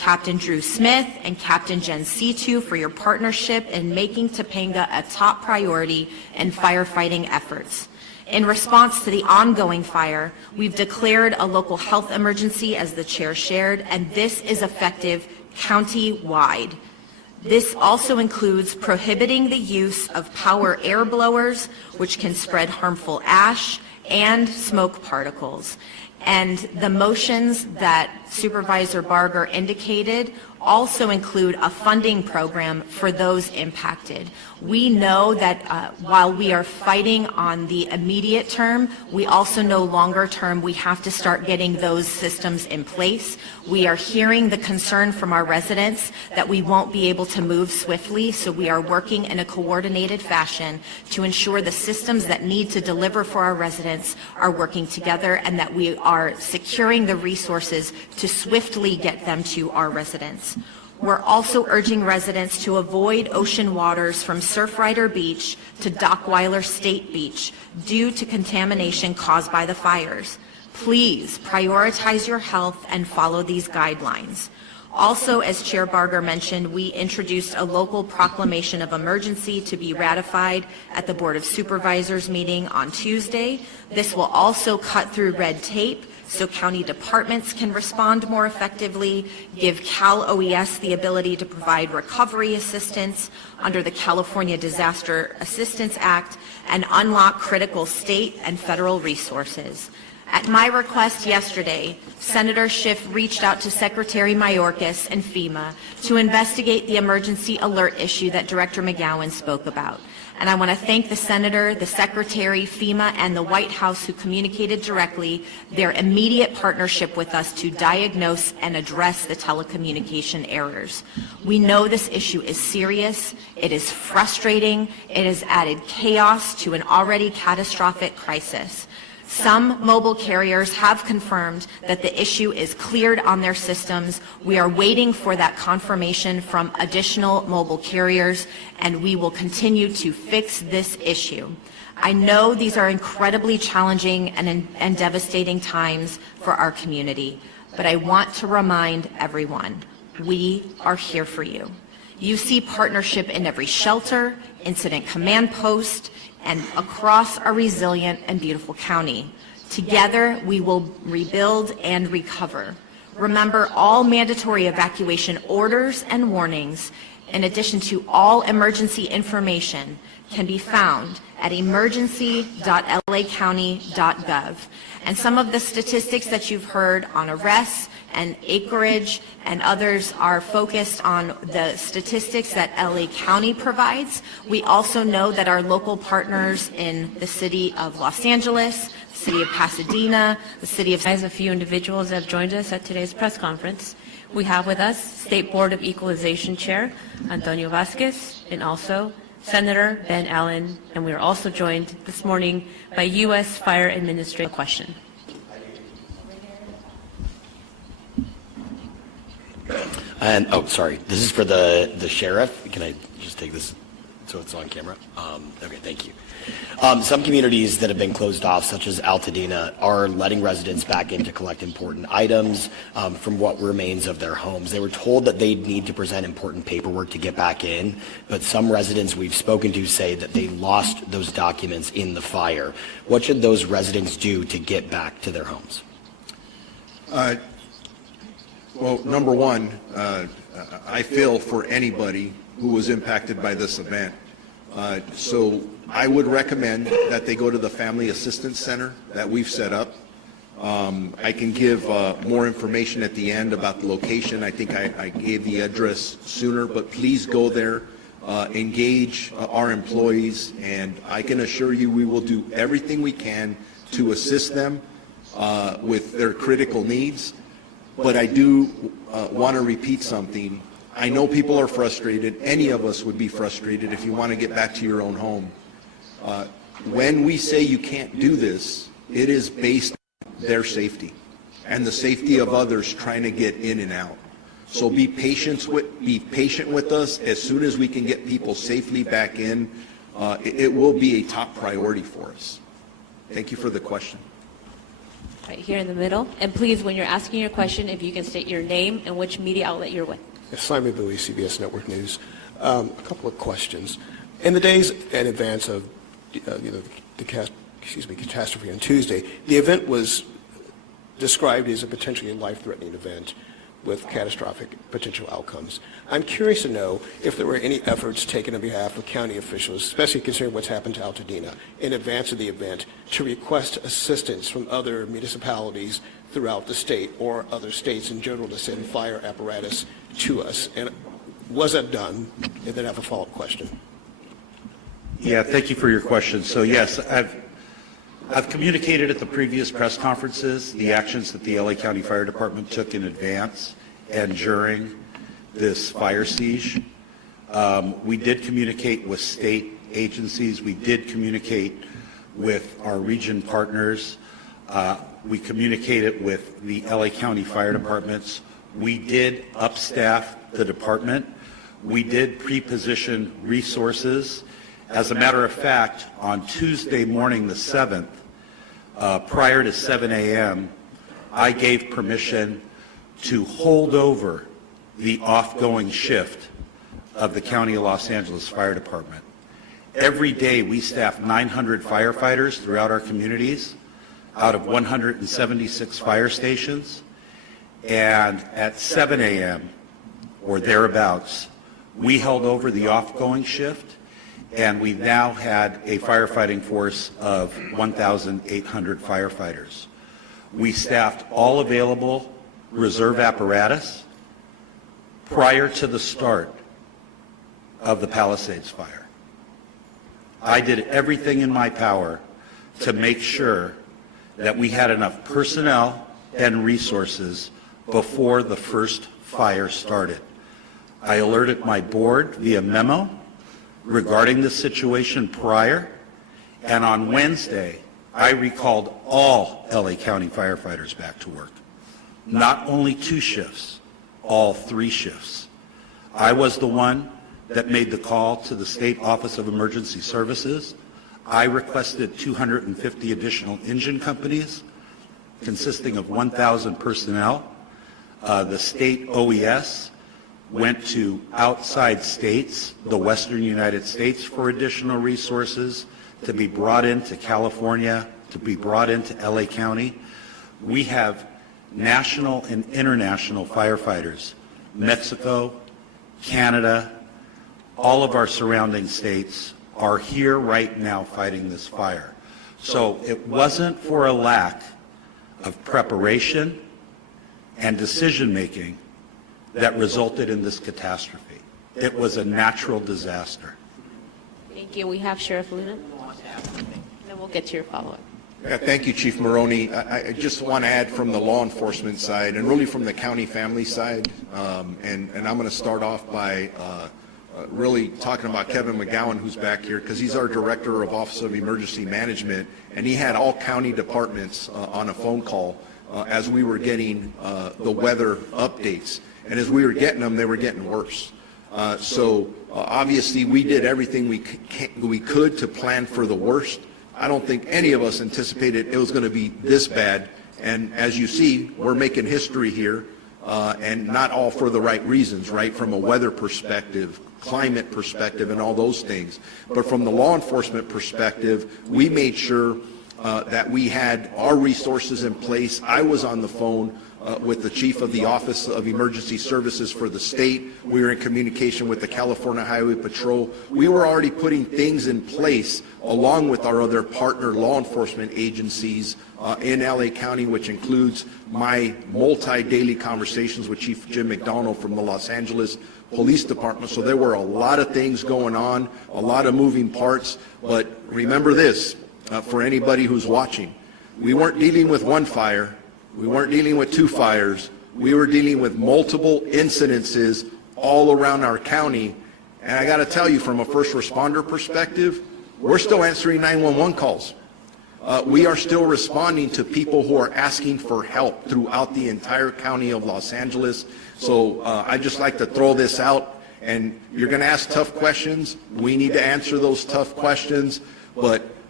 Captain Drew Smith and Captain Jen Situ for your partnership in making Topanga a top priority in firefighting efforts. In response to the ongoing fire, we've declared a local health emergency, as the chair shared, and this is effective county-wide. This also includes prohibiting the use of power air blowers, which can spread harmful ash and smoke particles. And the motions that Supervisor Barger indicated also include a funding program for those impacted. We know that while we are fighting on the immediate term, we also know longer term we have to start getting those systems in place. We are hearing the concern from our residents that we won't be able to move swiftly, so we are working in a coordinated fashion to ensure the systems that need to deliver for our residents are working together and that we are securing the resources to swiftly get them to our residents. We're also urging residents to avoid ocean waters from Surfrider Beach to Dockweiler State Beach due to contamination caused by the fires. Please prioritize your health and follow these guidelines. Also, as Chair Barger mentioned, we introduced a local proclamation of emergency to be ratified at the Board of Supervisors meeting on Tuesday. This will also cut through red tape so county departments can respond more effectively, give Cal OES the ability to provide recovery assistance under the California Disaster Assistance Act, and unlock critical state and federal resources. At my request yesterday, Senator Schiff reached out to Secretary Mayorkas and FEMA to investigate the emergency alert issue that Director McGowan spoke about. And I want to thank the Senator, the Secretary, FEMA, and the White House who communicated directly their immediate partnership with us to diagnose and address the telecommunication errors. We know this issue is serious, it is frustrating, it has added chaos to an already catastrophic crisis. Some mobile carriers have confirmed that the issue is cleared on their systems. We are waiting for that confirmation from additional mobile carriers, and we will continue to fix this issue. I know these are incredibly challenging and devastating times for our community, but I want to remind everyone, we are here for you. You see partnership in every shelter, incident command post, and across our resilient and beautiful county. Together, we will rebuild and recover. Remember, all mandatory evacuation orders and warnings, in addition to all emergency information, can be found at emergency.lacounty.gov. And some of the statistics that you've heard on arrests and acreage and others are focused on the statistics that LA County provides. We also know that our local partners in the city of Los Angeles, the city of Pasadena, the city of... As a few individuals have joined us at today's press conference. We have with us State Board of Equalization Chair Antonio Vasquez and also Senator Ben Allen, and we are also joined this morning by U.S. Fire Administrator. Question. And, oh, sorry, this is for the sheriff. Can I just take this so it's on camera? Okay, thank you. Some communities that have been closed off, such as Altadena, are letting residents back in to collect important items from what remains of their homes. They were told that they'd need to present important paperwork to get back in, but some residents we've spoken to say that they lost those documents in the fire. What should those residents do to get back to their homes? Well, number one, I feel for anybody who was impacted by this event. So I would recommend that they go to the Family Assistance Center that we've set up. I can give more information at the end about the location. I think I gave the address sooner, but please go there, engage our employees, and I can assure you we will do everything we can to assist them with their critical needs. But I do want to repeat something. I know people are frustrated. Any of us would be frustrated if you want to get back to your own home. When we say you can't do this, it is based on their safety and the safety of others trying to get in and out. So be patient with us. As soon as we can get people safely back in, it will be a top priority for us. Thank you for the question. Right here in the middle. And please, when you're asking your question, if you can state your name and which media outlet you're with. Simon Bowie, CBS Network News. A couple of questions. In the days in advance of the catastrophe on Tuesday, the event was described as a potentially life-threatening event with catastrophic potential outcomes. I'm curious to know if there were any efforts taken on behalf of county officials, especially considering what's happened to Altadena, in advance of the event, to request assistance from other municipalities throughout the state or other states in general to send fire apparatus to us. And was that done? And then I have a follow-up question. Yeah, thank you for your question. So yes, I've communicated at the previous press conferences the actions that the LA County Fire Department took in advance and during this fire siege. We did communicate with state agencies. We did communicate with our region partners. We communicated with the LA County Fire Departments. We did upstaff the department. We did pre-position resources. As a matter of fact, on Tuesday morning, the 7th, prior to 7 a.m., I gave permission to hold over the off-going shift of the County of Los Angeles Fire Department. Every day we staff 900 firefighters throughout our communities out of 176 fire stations, and at 7 a.m. or thereabouts, we held over the off-going shift, and we now had a firefighting force of 1,800 firefighters. We staffed all available reserve apparatus prior to the start of the Palisades Fire. I did everything in my power to make sure that we had enough personnel and resources before the first fire started. I alerted my board via memo regarding the situation prior, and on Wednesday, I recalled all LA County firefighters back to work. Not only 2 shifts, all 3 shifts. I was the one that made the call to the State Office of Emergency Services. I requested 250 additional engine companies consisting of 1,000 personnel. The state OES went to outside states, the western United States, for additional resources to be brought into California, to be brought into LA County. We have national and international firefighters, Mexico, Canada, all of our surrounding states are here right now fighting this fire. So it wasn't for a lack of preparation and decision-making that resulted in this catastrophe. It was a natural disaster. Thank you. We have Sheriff Luna. Then we'll get to your follow-up. Yeah, thank you, Chief Maroney. I just want to add from the law enforcement side and really from the county family side, and I'm going to start off by really talking about Kevin McGowan, who's back here, because he's our Director of Office of Emergency Management, and he had all county departments on a phone call as we were getting the weather updates. And as we were getting them, they were getting worse. So obviously we did everything we could to plan for the worst. I don't think any of us anticipated it was going to be this bad. And as you see, we're making history here, and not all for the right reasons, right? From a weather perspective, climate perspective, and all those things. But from the law enforcement perspective, we made sure that we had our resources in place. I was on the phone with the chief of the Office of Emergency Services for the state. We were in communication with the California Highway Patrol. We were already putting things in place along with our other partner law enforcement agencies in LA County, which includes my multi-daily conversations with Chief Jim McDonald from the Los Angeles Police Department. So there were a lot of things going on, a lot of moving parts. But remember this, for anybody who's watching, we weren't dealing with one fire. We weren't dealing with 2 fires. We were dealing with multiple incidences all around our county. And I got to tell you, from a first responder perspective, we're still answering 911 calls. We are still responding to people who are asking for help throughout the entire county of Los Angeles. So I'd just like to throw this out. And you're going to ask tough questions. We need to answer those tough questions. But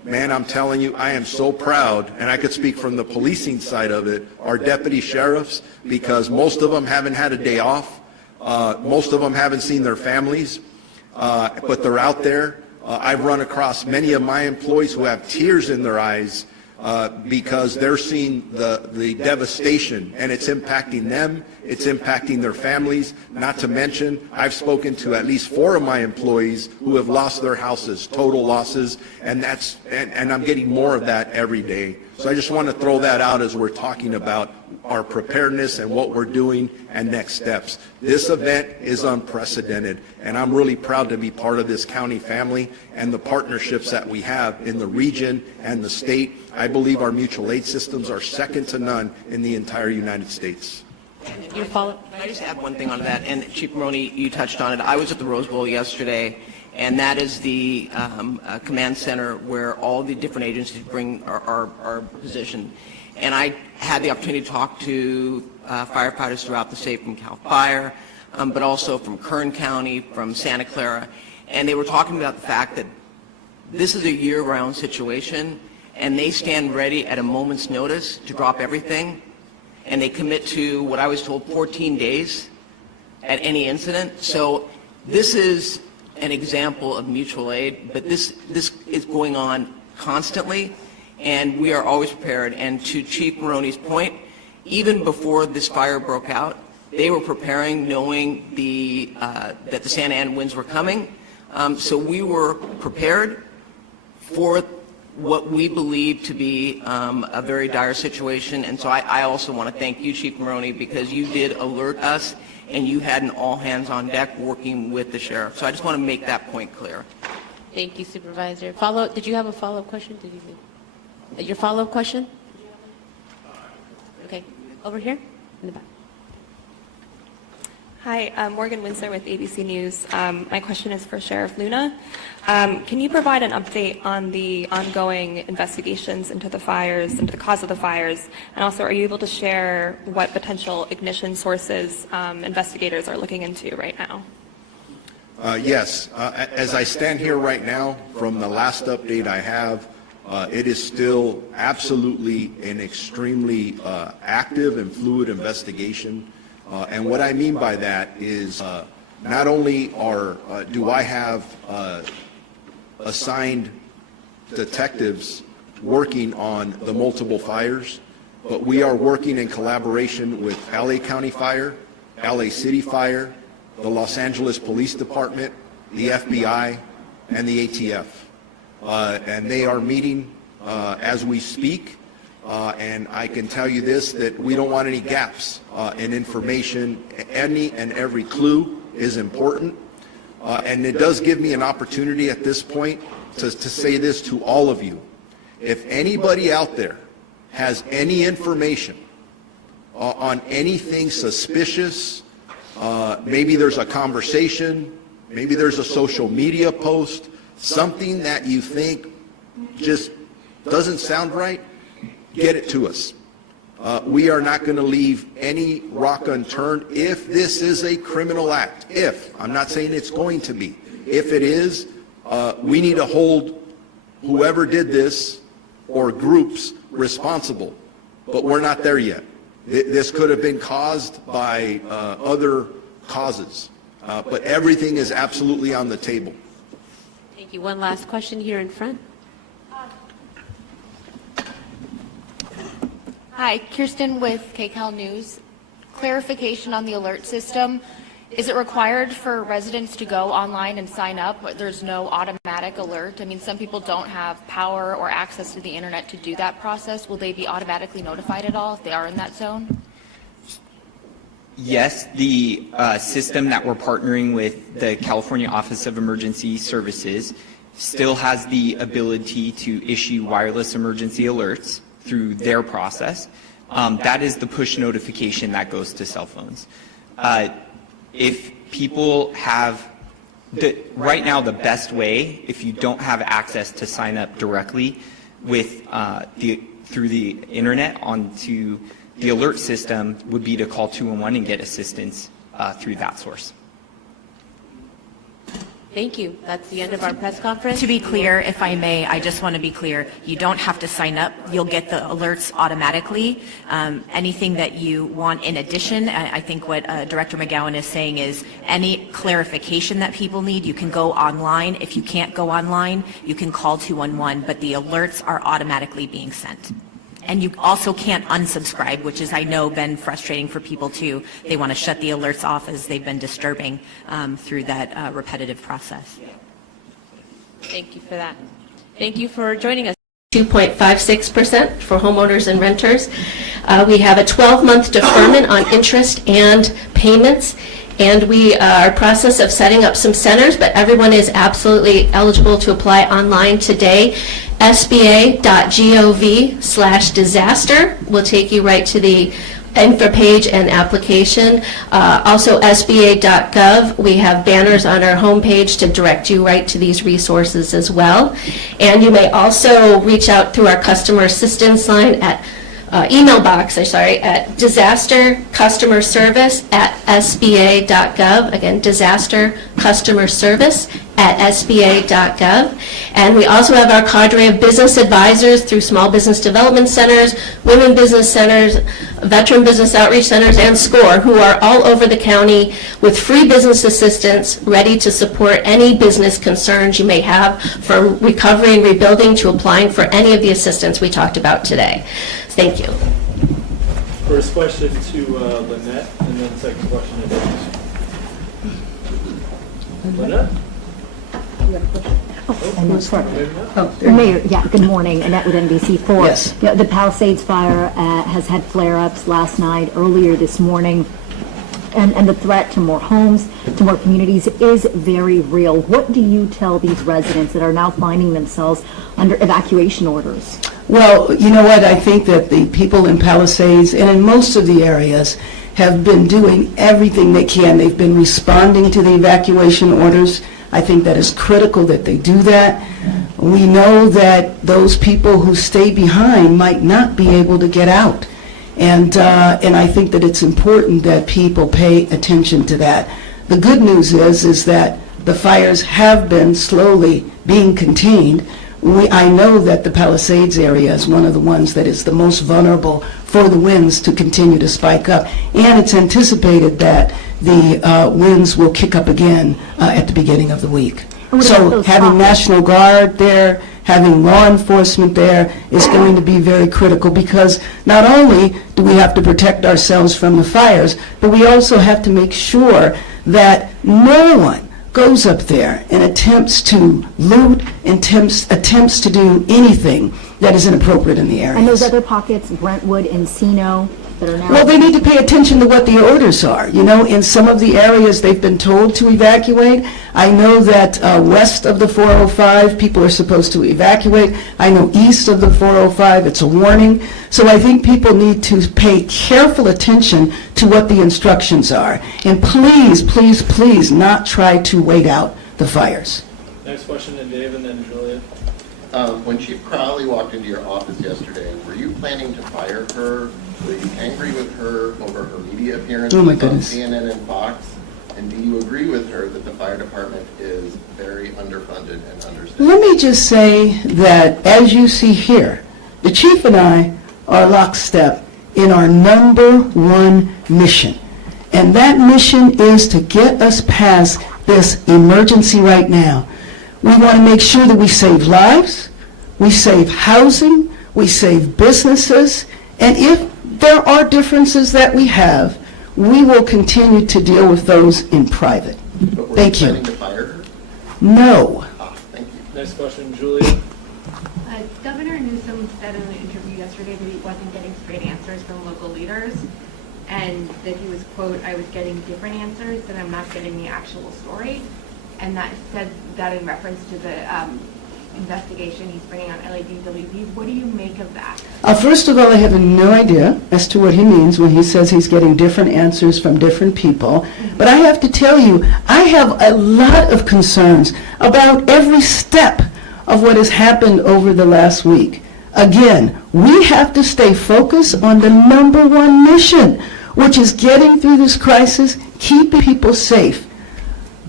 man, I'm telling you, I am so proud, and I could speak from the policing side of it, our deputy sheriffs, because most of them haven't had a day off. Most of them haven't seen their families, but they're out there. I've run across many of my employees who have tears in their eyes because they're seeing the devastation, and it's impacting them, it's impacting their families. Not to mention, I've spoken to at least 4 of my employees who have lost their houses, total losses, and I'm getting more of that every day. So I just want to throw that out as we're talking about our preparedness and what we're doing and next steps. This event is unprecedented, and I'm really proud to be part of this county family and the partnerships that we have in the region and the state. I believe our mutual aid systems are second to none in the entire United States. Your follow-up? Can I just add one thing onto that? And Chief Maroney, you touched on it. I was at the Rose Bowl yesterday, and that is the command center where all the different agencies are positioned. And I had the opportunity to talk to firefighters throughout the state from CAL FIRE, but also from Kern County, from Santa Clara, and they were talking about the fact that this is a year-round situation, and they stand ready at a moment's notice to drop everything, and they commit to what I was told 14 days at any incident. So this is an example of mutual aid, but this is going on constantly, and we are always prepared. And to Chief Maroney's point, even before this fire broke out, they were preparing, knowing that the Santa Ana winds were coming. So we were prepared for what we believe to be a very dire situation. And so I also want to thank you, Chief Maroney, because you did alert us, and you had an all-hands-on-deck working with the sheriff. So I just want to make that point clear. Thank you, Supervisor. Follow-up? Did you have a follow-up question? Did you? Your follow-up question? Okay, over here in the back. Hi, I'm Morgan Winsler with ABC News. My question is for Sheriff Luna. Can you provide an update on the ongoing investigations into the fires, into the cause of the fires, and also are you able to share what potential ignition sources investigators are looking into right now? Yes. As I stand here right now, from the last update I have, it is still absolutely an extremely active and fluid investigation. And what I mean by that is not only do I have assigned detectives working on the multiple fires, but we are working in collaboration with LA County Fire, LA City Fire, the Los Angeles Police Department, the FBI, and the ATF. And they are meeting as we speak. And I can tell you this, that we don't want any gaps in information. Any and every clue is important. And it does give me an opportunity at this point to say this to all of you. If anybody out there has any information on anything suspicious, maybe there's a conversation, maybe there's a social media post, something that you think just doesn't sound right, get it to us. We are not going to leave any rock unturned if this is a criminal act. If, I'm not saying it's going to be. If it is, we need to hold whoever did this or groups responsible. But we're not there yet. This could have been caused by other causes. But everything is absolutely on the table. Thank you. One last question here in front. Hi, Kirsten with KCAL News. Clarification on the alert system. Is it required for residents to go online and sign up? There's no automatic alert. I mean, some people don't have power or access to the internet to do that process. Will they be automatically notified at all if they are in that zone? Yes, the system that we're partnering with the California Office of Emergency Services still has the ability to issue wireless emergency alerts through their process. That is the push notification that goes to cell phones. If people have, right now the best way, if you don't have access to sign up directly with through the internet onto the alert system, would be to call 211 and get assistance through that source. Thank you. That's the end of our press conference. To be clear, if I may, I just want to be clear, you don't have to sign up. You'll get the alerts automatically. Anything that you want in addition, I think what Director McGowan is saying is any clarification that people need, you can go online. If you can't go online, you can call 211, but the alerts are automatically being sent. And you also can't unsubscribe, which is, I know, been frustrating for people too. They want to shut the alerts off as they've been disturbing through that repetitive process. Thank you for that. Thank you for joining us. 2.56% for homeowners and renters. We have a 12-month deferment on interest and payments, and we are in process of setting up some centers, but everyone is absolutely eligible to apply online today. SBA.gov/disaster will take you right to the info page and application. Also, SBA.gov, we have banners on our homepage to direct you right to these resources as well. And you may also reach out through our customer assistance line at email box, at disastercustomerservice@sba.gov. Again, disastercustomerservice@sba.gov. And we also have our cadre of business advisors through small business development centers, women business centers, veteran business outreach centers, and SCORE, who are all over the county with free business assistance ready to support any business concerns you may have, from recovery and rebuilding to applying for any of the assistance we talked about today. Thank you. First question to Lynette, and then second question to Dennis. Lynette? Mayor, good morning. Annette with NBC4. Yes. The Palisades Fire has had flare-ups last night, earlier this morning, and the threat to more homes, to more communities is very real. What do you tell these residents that are now finding themselves under evacuation orders? Well, you know what? I think that the people in Palisades and in most of the areas have been doing everything they can. They've been responding to the evacuation orders. I think that is critical that they do that. We know that those people who stay behind might not be able to get out. And I think that it's important that people pay attention to that. The good news is that the fires have been slowly being contained. I know that the Palisades area is one of the ones that is the most vulnerable for the winds to continue to spike up. And it's anticipated that the winds will kick up again at the beginning of the week. So having National Guard there, having law enforcement there is going to be very critical, because not only do we have to protect ourselves from the fires, but we also have to make sure that no one goes up there and attempts to loot, attempts to do anything that is inappropriate in the area. And those other pockets, Brentwood, Encino, that are now... Well, they need to pay attention to what the orders are. You know, in some of the areas they've been told to evacuate. I know that west of the 405, people are supposed to evacuate. I know east of the 405, it's a warning. So I think people need to pay careful attention to what the instructions are. And please, please, please not try to wait out the fires. Next question to Dave, and then Julia. When Chief Crowley walked into your office yesterday, were you planning to fire her? Were you angry with her over her media appearances on CNN and Fox? And do you agree with her that the fire department is very underfunded and understaffed? Let me just say that, as you see here, the chief and I are lockstep in our #1 mission. And that mission is to get us past this emergency right now. We want to make sure that we save lives, we save housing, we save businesses, and if there are differences that we have, we will continue to deal with those in private. Thank you. Planning to fire her? No. Thank you. Next question, Julia. Governor Newsom said in an interview yesterday that he wasn't getting straight answers from local leaders, and that he was, quote, "I was getting different answers, and I'm not getting the actual story." And that said that in reference to the investigation he's bringing on LADWP. What do you make of that? First of all, I have no idea as to what he means when he says he's getting different answers from different people. But I have to tell you, I have a lot of concerns about every step of what has happened over the last week. Again, we have to stay focused on the #1 mission, which is getting through this crisis, keeping people safe.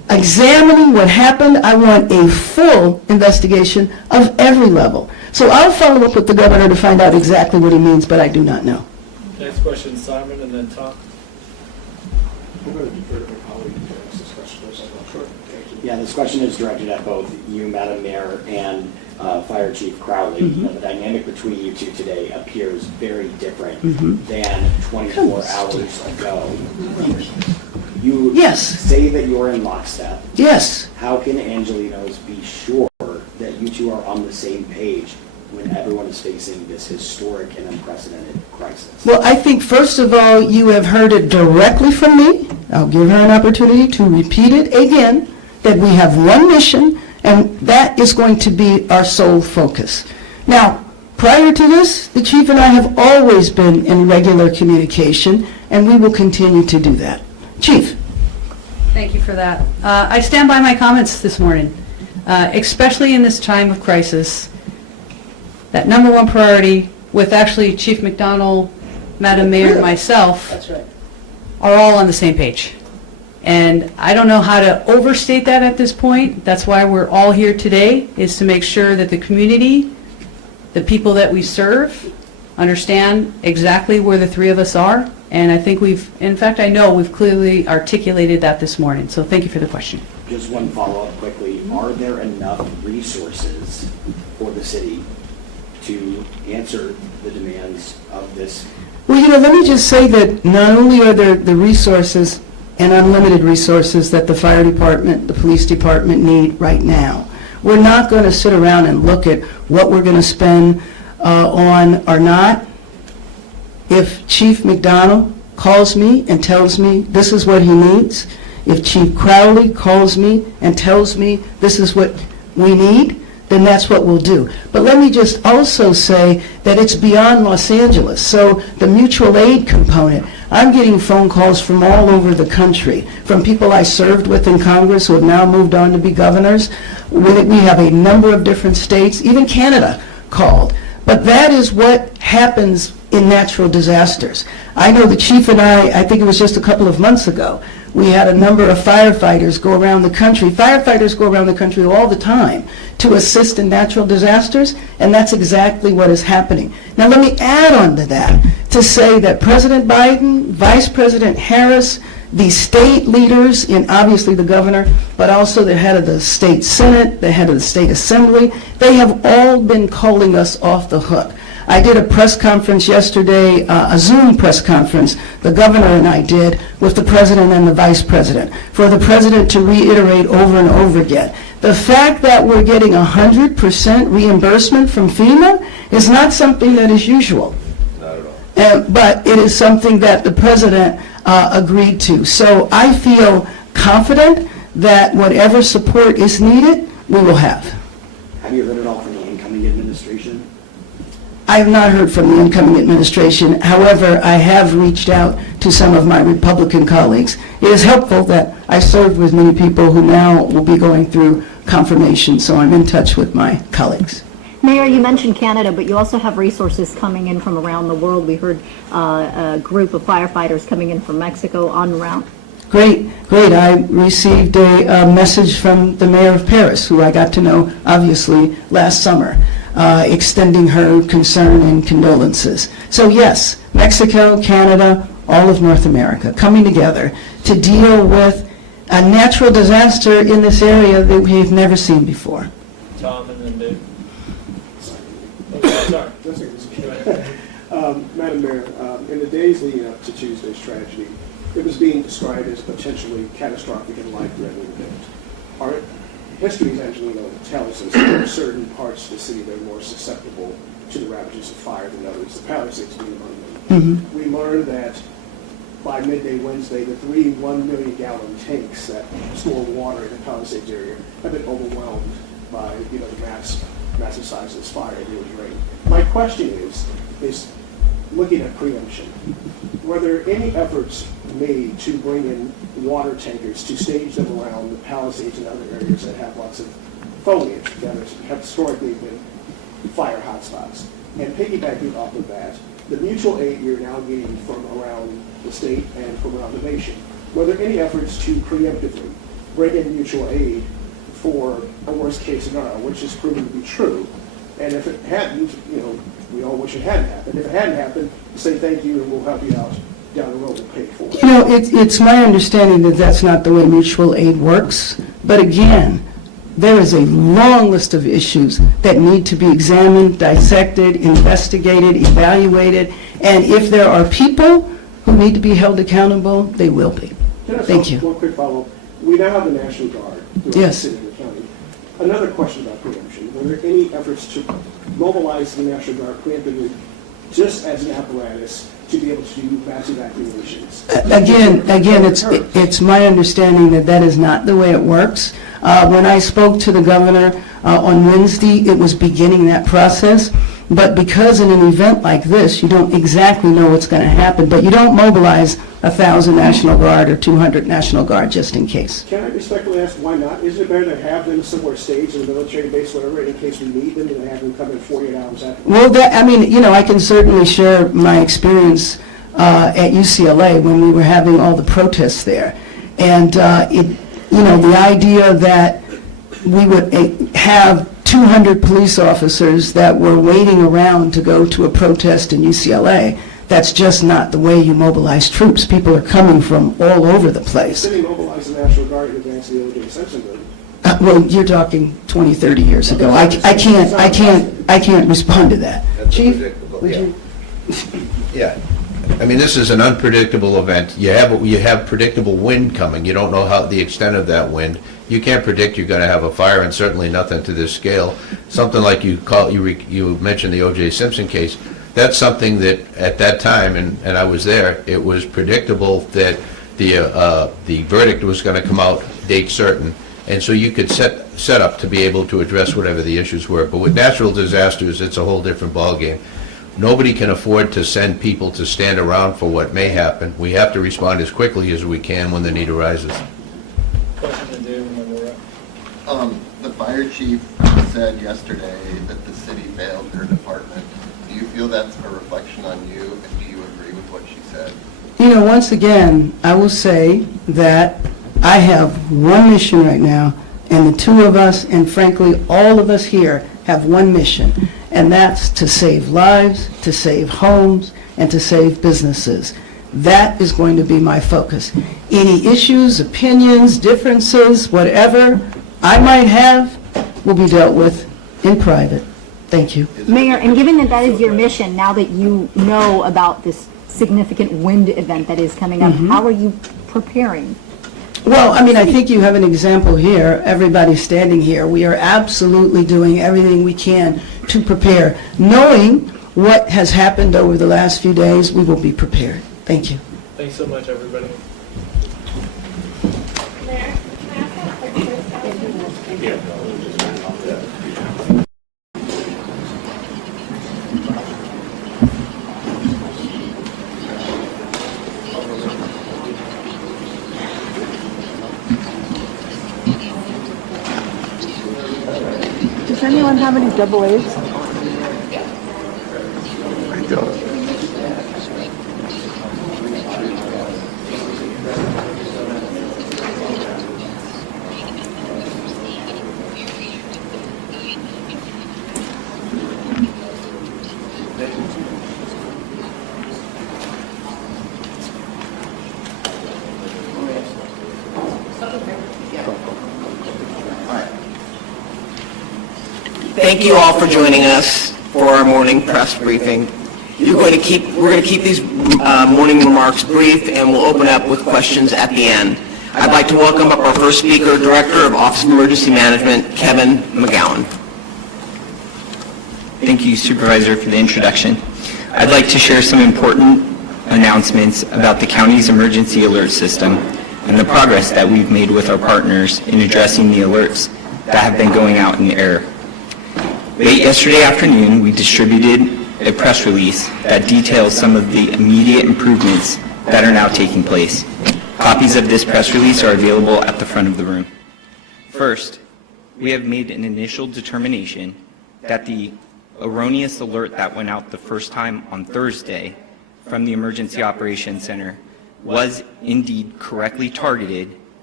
examining what happened. I want a full investigation of every level. So I'll follow up with the governor to find out exactly what he means, but I do not know. Next question, Simon, and then Tom. I'm going to defer to my colleague to ask this question first. I'm not sure. Yeah, this question is directed at both you, Madam Mayor, and Fire Chief Crowley. The dynamic between you two today appears very different than 24 hours ago. You say that you're in lockstep. Yes. How can Angelenos be sure that you two are on the same page when everyone is facing this historic and unprecedented crisis? Well, I think, first of all, you have heard it directly from me. I'll give her an opportunity to repeat it again, that we have one mission, and that is going to be our sole focus. Now, prior to this, the chief and I have always been in regular communication, and we will continue to do that. Chief. Thank you for that. I stand by my comments this morning, especially in this time of crisis. That number one priority, with actually Chief McDonnell, Madam Mayor, and myself, are all on the same page. And I don't know how to overstate that at this point. That's why we're all here today, is to make sure that the community, the people that we serve, understand exactly where the three of us are. And I think I know we've clearly articulated that this morning. So thank you for the question. Just one follow-up quickly. Are there enough resources for the city to answer the demands of this? Well, let me just say that not only are there the resources and unlimited resources that the fire department, the police department need right now. We're not going to sit around and look at what we're going to spend on or not. If Chief McDonnell calls me and tells me this is what he needs, if Chief Crowley calls me and tells me this is what we need, then that's what we'll do. But let me just also say that it's beyond Los Angeles. So the mutual aid component, I'm getting phone calls from all over the country, from people I served with in Congress who have now moved on to be governors. We have a number of different states, even Canada called. But that is what happens in natural disasters. I know the chief and I think it was just a couple of months ago, we had a number of firefighters go around the country. Firefighters go around the country all the time to assist in natural disasters, and that's exactly what is happening. Now let me add on to that to say that President Biden, Vice President Harris, the state leaders, and obviously the governor, but also the head of the state senate, the head of the state assembly, they have all been calling us off the hook. I did a press conference yesterday, a Zoom press conference, the governor and I did, with the president and the vice president, for the president to reiterate over and over again. The fact that we're getting 100% reimbursement from FEMA is not something that is usual. Not at all. But it is something that the president agreed to. So I feel confident that whatever support is needed, we will have. Have you heard it all from the incoming administration? I have not heard from the incoming administration. However, I have reached out to some of my Republican colleagues. It is helpful that I served with many people who now will be going through confirmation, so I'm in touch with my colleagues. Mayor, you mentioned Canada, but you also have resources coming in from around the world. We heard a group of firefighters coming in from Mexico en route. Great. I received a message from the mayor of Paris, who I got to know, obviously, last summer, extending her concern and condolences. So yes, Mexico, Canada, all of North America coming together to deal with a natural disaster in this area that we've never seen before. Tom and then Dave. Madam Mayor, in the days leading up to Tuesday's tragedy, it was being described as potentially catastrophic and life-threatening event. History, as Angelino tells us, there are certain parts of the city that are more susceptible to the ravages of fire than others, the Palisades being among them. We learned that by midday Wednesday, the 3 1-million-gallon tanks that store water in the Palisades area have been overwhelmed by the massive size of this fire and it was rain. My question is looking at preemption, were there any efforts made to bring in water tankers to stage them around the Palisades and other areas that have lots of foliage that have historically been fire hotspots? And piggybacking off of that, the mutual aid you're now getting from around the state and from around the nation, were there any efforts to preemptively bring in mutual aid for a worst-case scenario, which is proven to be true. And if it hadn't, we all wish it hadn't happened. If it hadn't happened, say thank you and we'll help you out down the road and pay for it. It's my understanding that that's not the way mutual aid works. But again, there is a long list of issues that need to be examined, dissected, investigated, evaluated. And if there are people who need to be held accountable, they will be. Thank you. One quick follow-up. We now have the National Guard throughout the city and the county. Another question about preemption. Were there any efforts to mobilize the National Guard preemptively just as an apparatus to be able to do mass evacuations? Again, it's my understanding that that is not the way it works. When I spoke to the governor on Wednesday, it was beginning that process. But because in an event like this, you don't exactly know what's going to happen, but you don't mobilize 1,000 National Guard or 200 National Guard just in case. Can I respectfully ask why not? Isn't it better to have them somewhere staged in a military base, whatever, in case we need them, than have them come in 48 hours after? Well, I can certainly share my experience at UCLA when we were having all the protests there. And, the idea that we would have 200 police officers that were waiting around to go to a protest in UCLA, that's just not the way you mobilize troops. People are coming from all over the place. The city mobilized the National Guard in advance of the O.J. Simpson building. Well, you're talking 20, 30 years ago. I can't respond to that. Chief, would you? Yeah. I mean, this is an unpredictable event. You have predictable wind coming. You don't know how the extent of that wind. You can't predict you're going to have a fire, and certainly nothing to this scale. Something like you mentioned the O.J. Simpson case. That's something that at that time, and I was there, it was predictable that the verdict was going to come out date certain, and so you could set up to be able to address whatever the issues were. But with natural disasters, it's a whole different ballgame. Nobody can afford to send people to stand around for what may happen. We have to respond as quickly as we can when the need arises. The fire chief said yesterday that the city failed her department. Do you feel that's a reflection on you, and do you agree with what she said? Once again, I will say that I have one mission right now, and the two of us, and frankly, all of us here, have one mission, and that's to save lives, to save homes, and to save businesses. That is going to be my focus. Any issues, opinions, differences, whatever I might have, will be dealt with in private. Thank you. Mayor, and given that that is your mission, now that you know about this significant wind event that is coming up, how are you preparing? Well, I think you have an example here. Everybody standing here. We are absolutely doing everything we can to prepare. Knowing what has happened over the last few days, we will be prepared. Thank you. Thanks so much, everybody. Mayor, can I ask a quick question? Does anyone have any double A's? I don't. Thank you all for joining us for our morning press briefing. We're going to keep these morning remarks brief, and we'll open up with questions at the end. I'd like to welcome up our first speaker, Director of Office of Emergency Management, Kevin McGowan. Thank you, Supervisor, for the introduction. I'd like to share some important announcements about the county's emergency alert system and the progress that we've made with our partners in addressing the alerts that have been going out in error. Late yesterday afternoon, we distributed a press release that details some of the immediate improvements that are now taking place. Copies of this press release are available at the front of the room. First, we have made an initial determination that the erroneous alert that went out the first time on Thursday from the Emergency Operations Center was indeed correctly targeted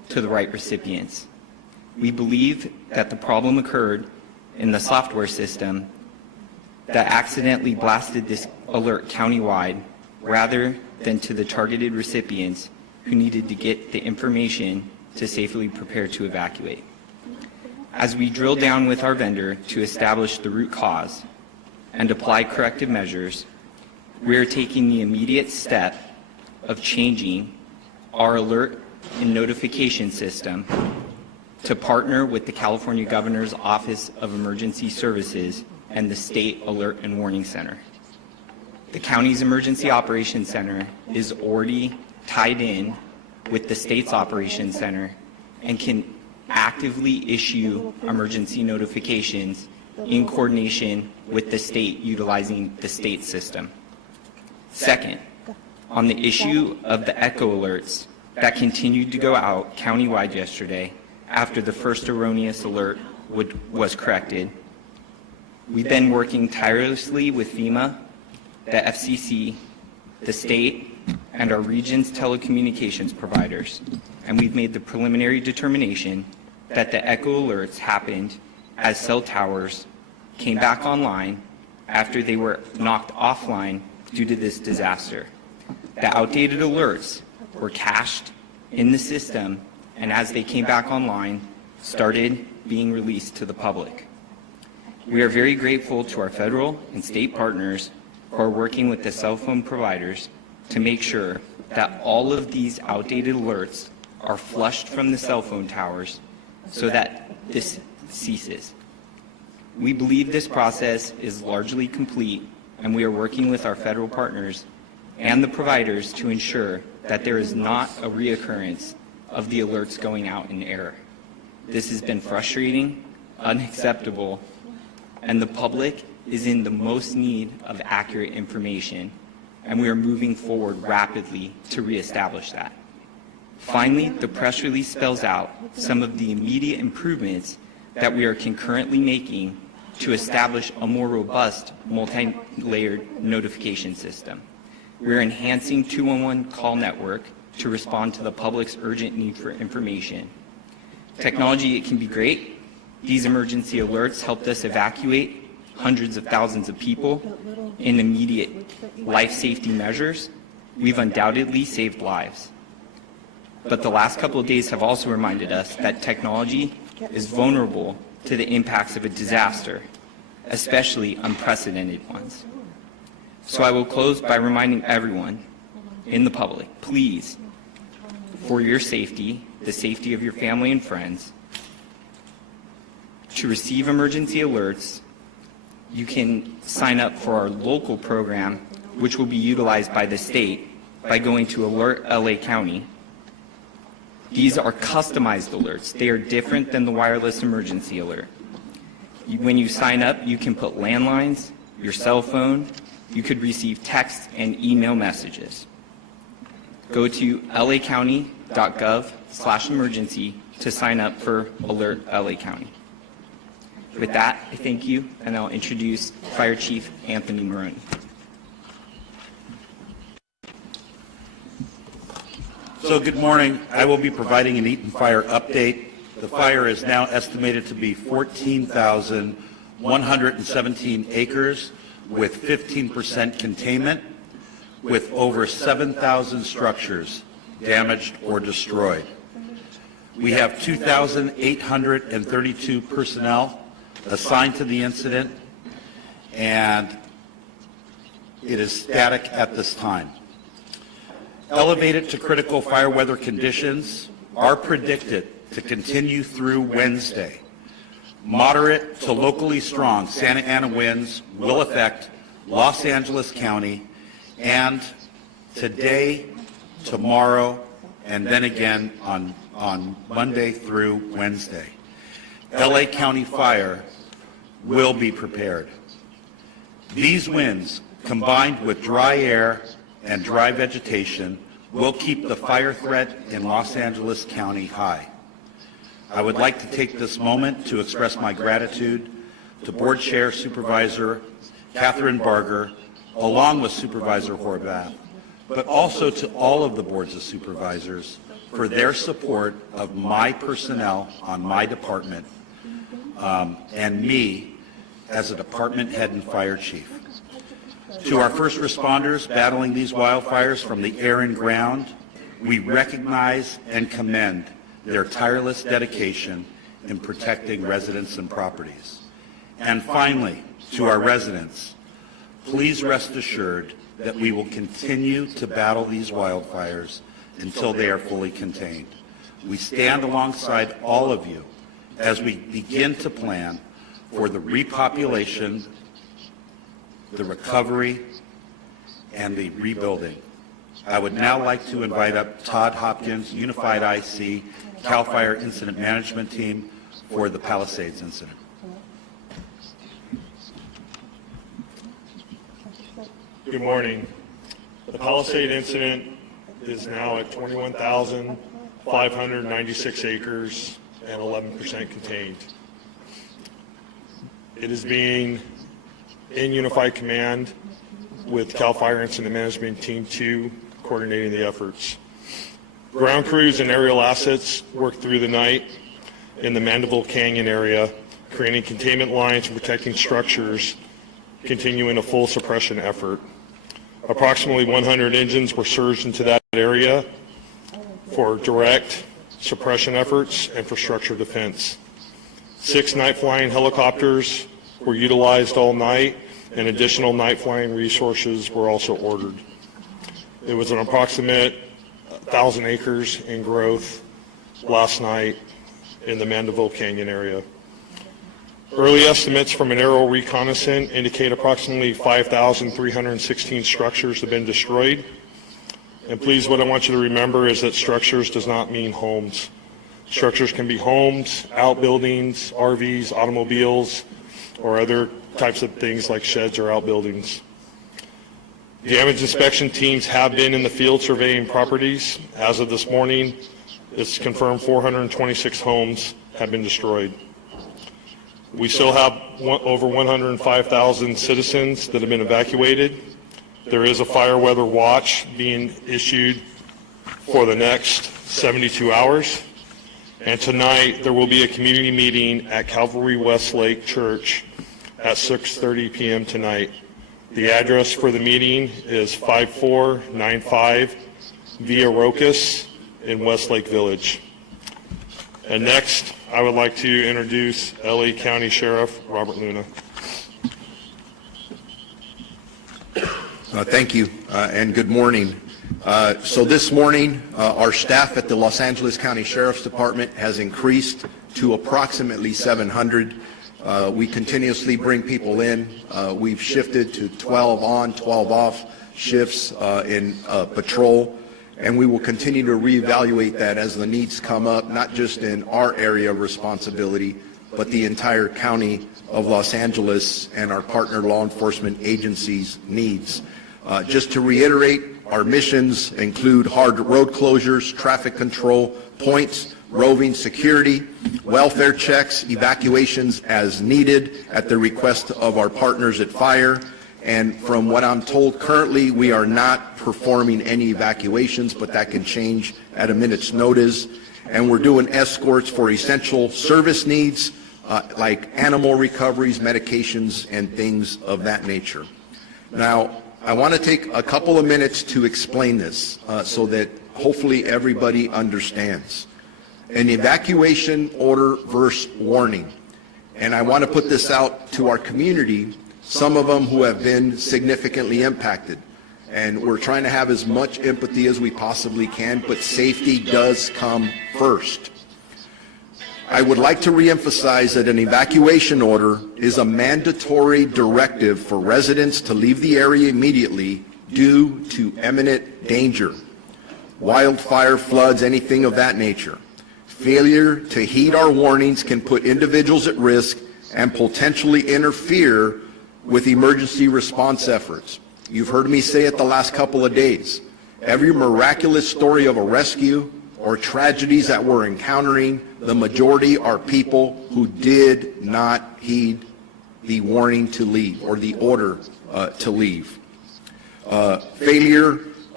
to the right recipients. We believe that the problem occurred in the software system that accidentally blasted this alert countywide rather than to the targeted recipients who needed to get the information to safely prepare to evacuate. As we drill down with our vendor to establish the root cause and apply corrective measures, we are taking the immediate step of changing our alert and notification system to partner with the California Governor's Office of Emergency Services and the State Alert and Warning Center. The county's Emergency Operations Center is already tied in with the state's Operations Center and can actively issue emergency notifications in coordination with the state utilizing the state system. Second, on the issue of the echo alerts that continued to go out countywide yesterday after the first erroneous alert was corrected, we've been working tirelessly with FEMA, the FCC, the state, and our region's telecommunications providers, and we've made the preliminary determination that the echo alerts happened as cell towers came back online after they were knocked offline due to this disaster. The outdated alerts were cached in the system, and as they came back online, started being released to the public. We are very grateful to our federal and state partners who are working with the cell phone providers to make sure that all of these outdated alerts are flushed from the cell phone towers so that this ceases. We believe this process is largely complete, and we are working with our federal partners and the providers to ensure that there is not a reoccurrence of the alerts going out in error. This has been frustrating, unacceptable, and the public is in the most need of accurate information, and we are moving forward rapidly to reestablish that. Finally, the press release spells out some of the immediate improvements that we are concurrently making to establish a more robust multi-layered notification system. We are enhancing 211 call network to respond to the public's urgent need for information. Technology, it can be great. These emergency alerts helped us evacuate hundreds of thousands of people in immediate life safety measures. We've undoubtedly saved lives. But the last couple of days have also reminded us that technology is vulnerable to the impacts of a disaster, especially unprecedented ones. So I will close by reminding everyone in the public, please, for your safety, the safety of your family and friends, to receive emergency alerts, you can sign up for our local program, which will be utilized by the state by going to Alert LA County. These are customized alerts. They are different than the wireless emergency alert. When you sign up, you can put landlines, your cell phone, you could receive text and email messages. Go to lacounty.gov/emergency to sign up for Alert LA County. With that, I thank you, and I'll introduce Fire Chief Anthony Maroney. So good morning. I will be providing an Eaton Fire update. The fire is now estimated to be 14,117 acres with 15% containment, with over 7,000 structures damaged or destroyed. We have 2,832 personnel assigned to the incident, and it is static at this time. Elevated to critical fire weather conditions are predicted to continue through Wednesday. Moderate to locally strong Santa Ana winds will affect Los Angeles County, and today, tomorrow, and then again on Monday through Wednesday. LA County Fire will be prepared. These winds, combined with dry air and dry vegetation, will keep the fire threat in Los Angeles County high. I would like to take this moment to express my gratitude to Board Chair Supervisor Catherine Barger, along with Supervisor Horvath, but also to all of the boards of supervisors for their support of my personnel on my department and me as a department head and fire chief. To our first responders battling these wildfires from the air and ground, we recognize and commend their tireless dedication in protecting residents and properties. And finally, to our residents, please rest assured that we will continue to battle these wildfires until they are fully contained. We stand alongside all of you as we begin to plan for the repopulation, the recovery, and the rebuilding. I would now like to invite up Todd Hopkins, Unified IC, CAL FIRE Incident Management Team for the Palisades incident. Good morning. The Palisade incident is now at 21,596 acres and 11% contained. It is being in unified command with CAL FIRE Incident Management Team 2 coordinating the efforts. Ground crews and aerial assets worked through the night in the Mandeville Canyon area, creating containment lines and protecting structures, continuing a full suppression effort. Approximately 100 engines were surged into that area for direct suppression efforts and for structure defense. 6 night flying helicopters were utilized all night, and additional night flying resources were also ordered. It was an approximate 1,000 acres in growth last night in the Mandeville Canyon area. Early estimates from an aerial reconnaissance indicate approximately 5,316 structures have been destroyed. And please, what I want you to remember is that structures does not mean homes. Structures can be homes, outbuildings, RVs, automobiles, or other types of things like sheds or outbuildings. Damage inspection teams have been in the field surveying properties. As of this morning, it's confirmed 426 homes have been destroyed. We still have over 105,000 citizens that have been evacuated. There is a fire weather watch being issued for the next 72 hours. And tonight, there will be a community meeting at Calvary Westlake Church at 6:30 p.m. tonight. The address for the meeting is 5495 Via Rocas in Westlake Village. And next, I would like to introduce LA County Sheriff Robert Luna. Thank you, and good morning. So this morning, our staff at the Los Angeles County Sheriff's Department has increased to approximately 700. We continuously bring people in. We've shifted to 12 on, 12 off shifts in patrol, and we will continue to reevaluate that as the needs come up, not just in our area of responsibility, but the entire county of Los Angeles and our partner law enforcement agencies' needs. Just to reiterate, our missions include hard road closures, traffic control points, roving security, welfare checks, evacuations as needed at the request of our partners at Fire. And from what I'm told currently, we are not performing any evacuations, but that can change at a minute's notice. And we're doing escorts for essential service needs like animal recoveries, medications, and things of that nature. Now, I want to take a couple of minutes to explain this so that hopefully everybody understands. An evacuation order versus warning. And I want to put this out to our community, some of them who have been significantly impacted. And we're trying to have as much empathy as we possibly can, but safety does come first. I would like to reemphasize that an evacuation order is a mandatory directive for residents to leave the area immediately due to imminent danger. Wildfire, floods, anything of that nature. Failure to heed our warnings can put individuals at risk and potentially interfere with emergency response efforts. You've heard me say it the last couple of days. Every miraculous story of a rescue or tragedies that we're encountering, the majority are people who did not heed the warning to leave or the order to leave. Failure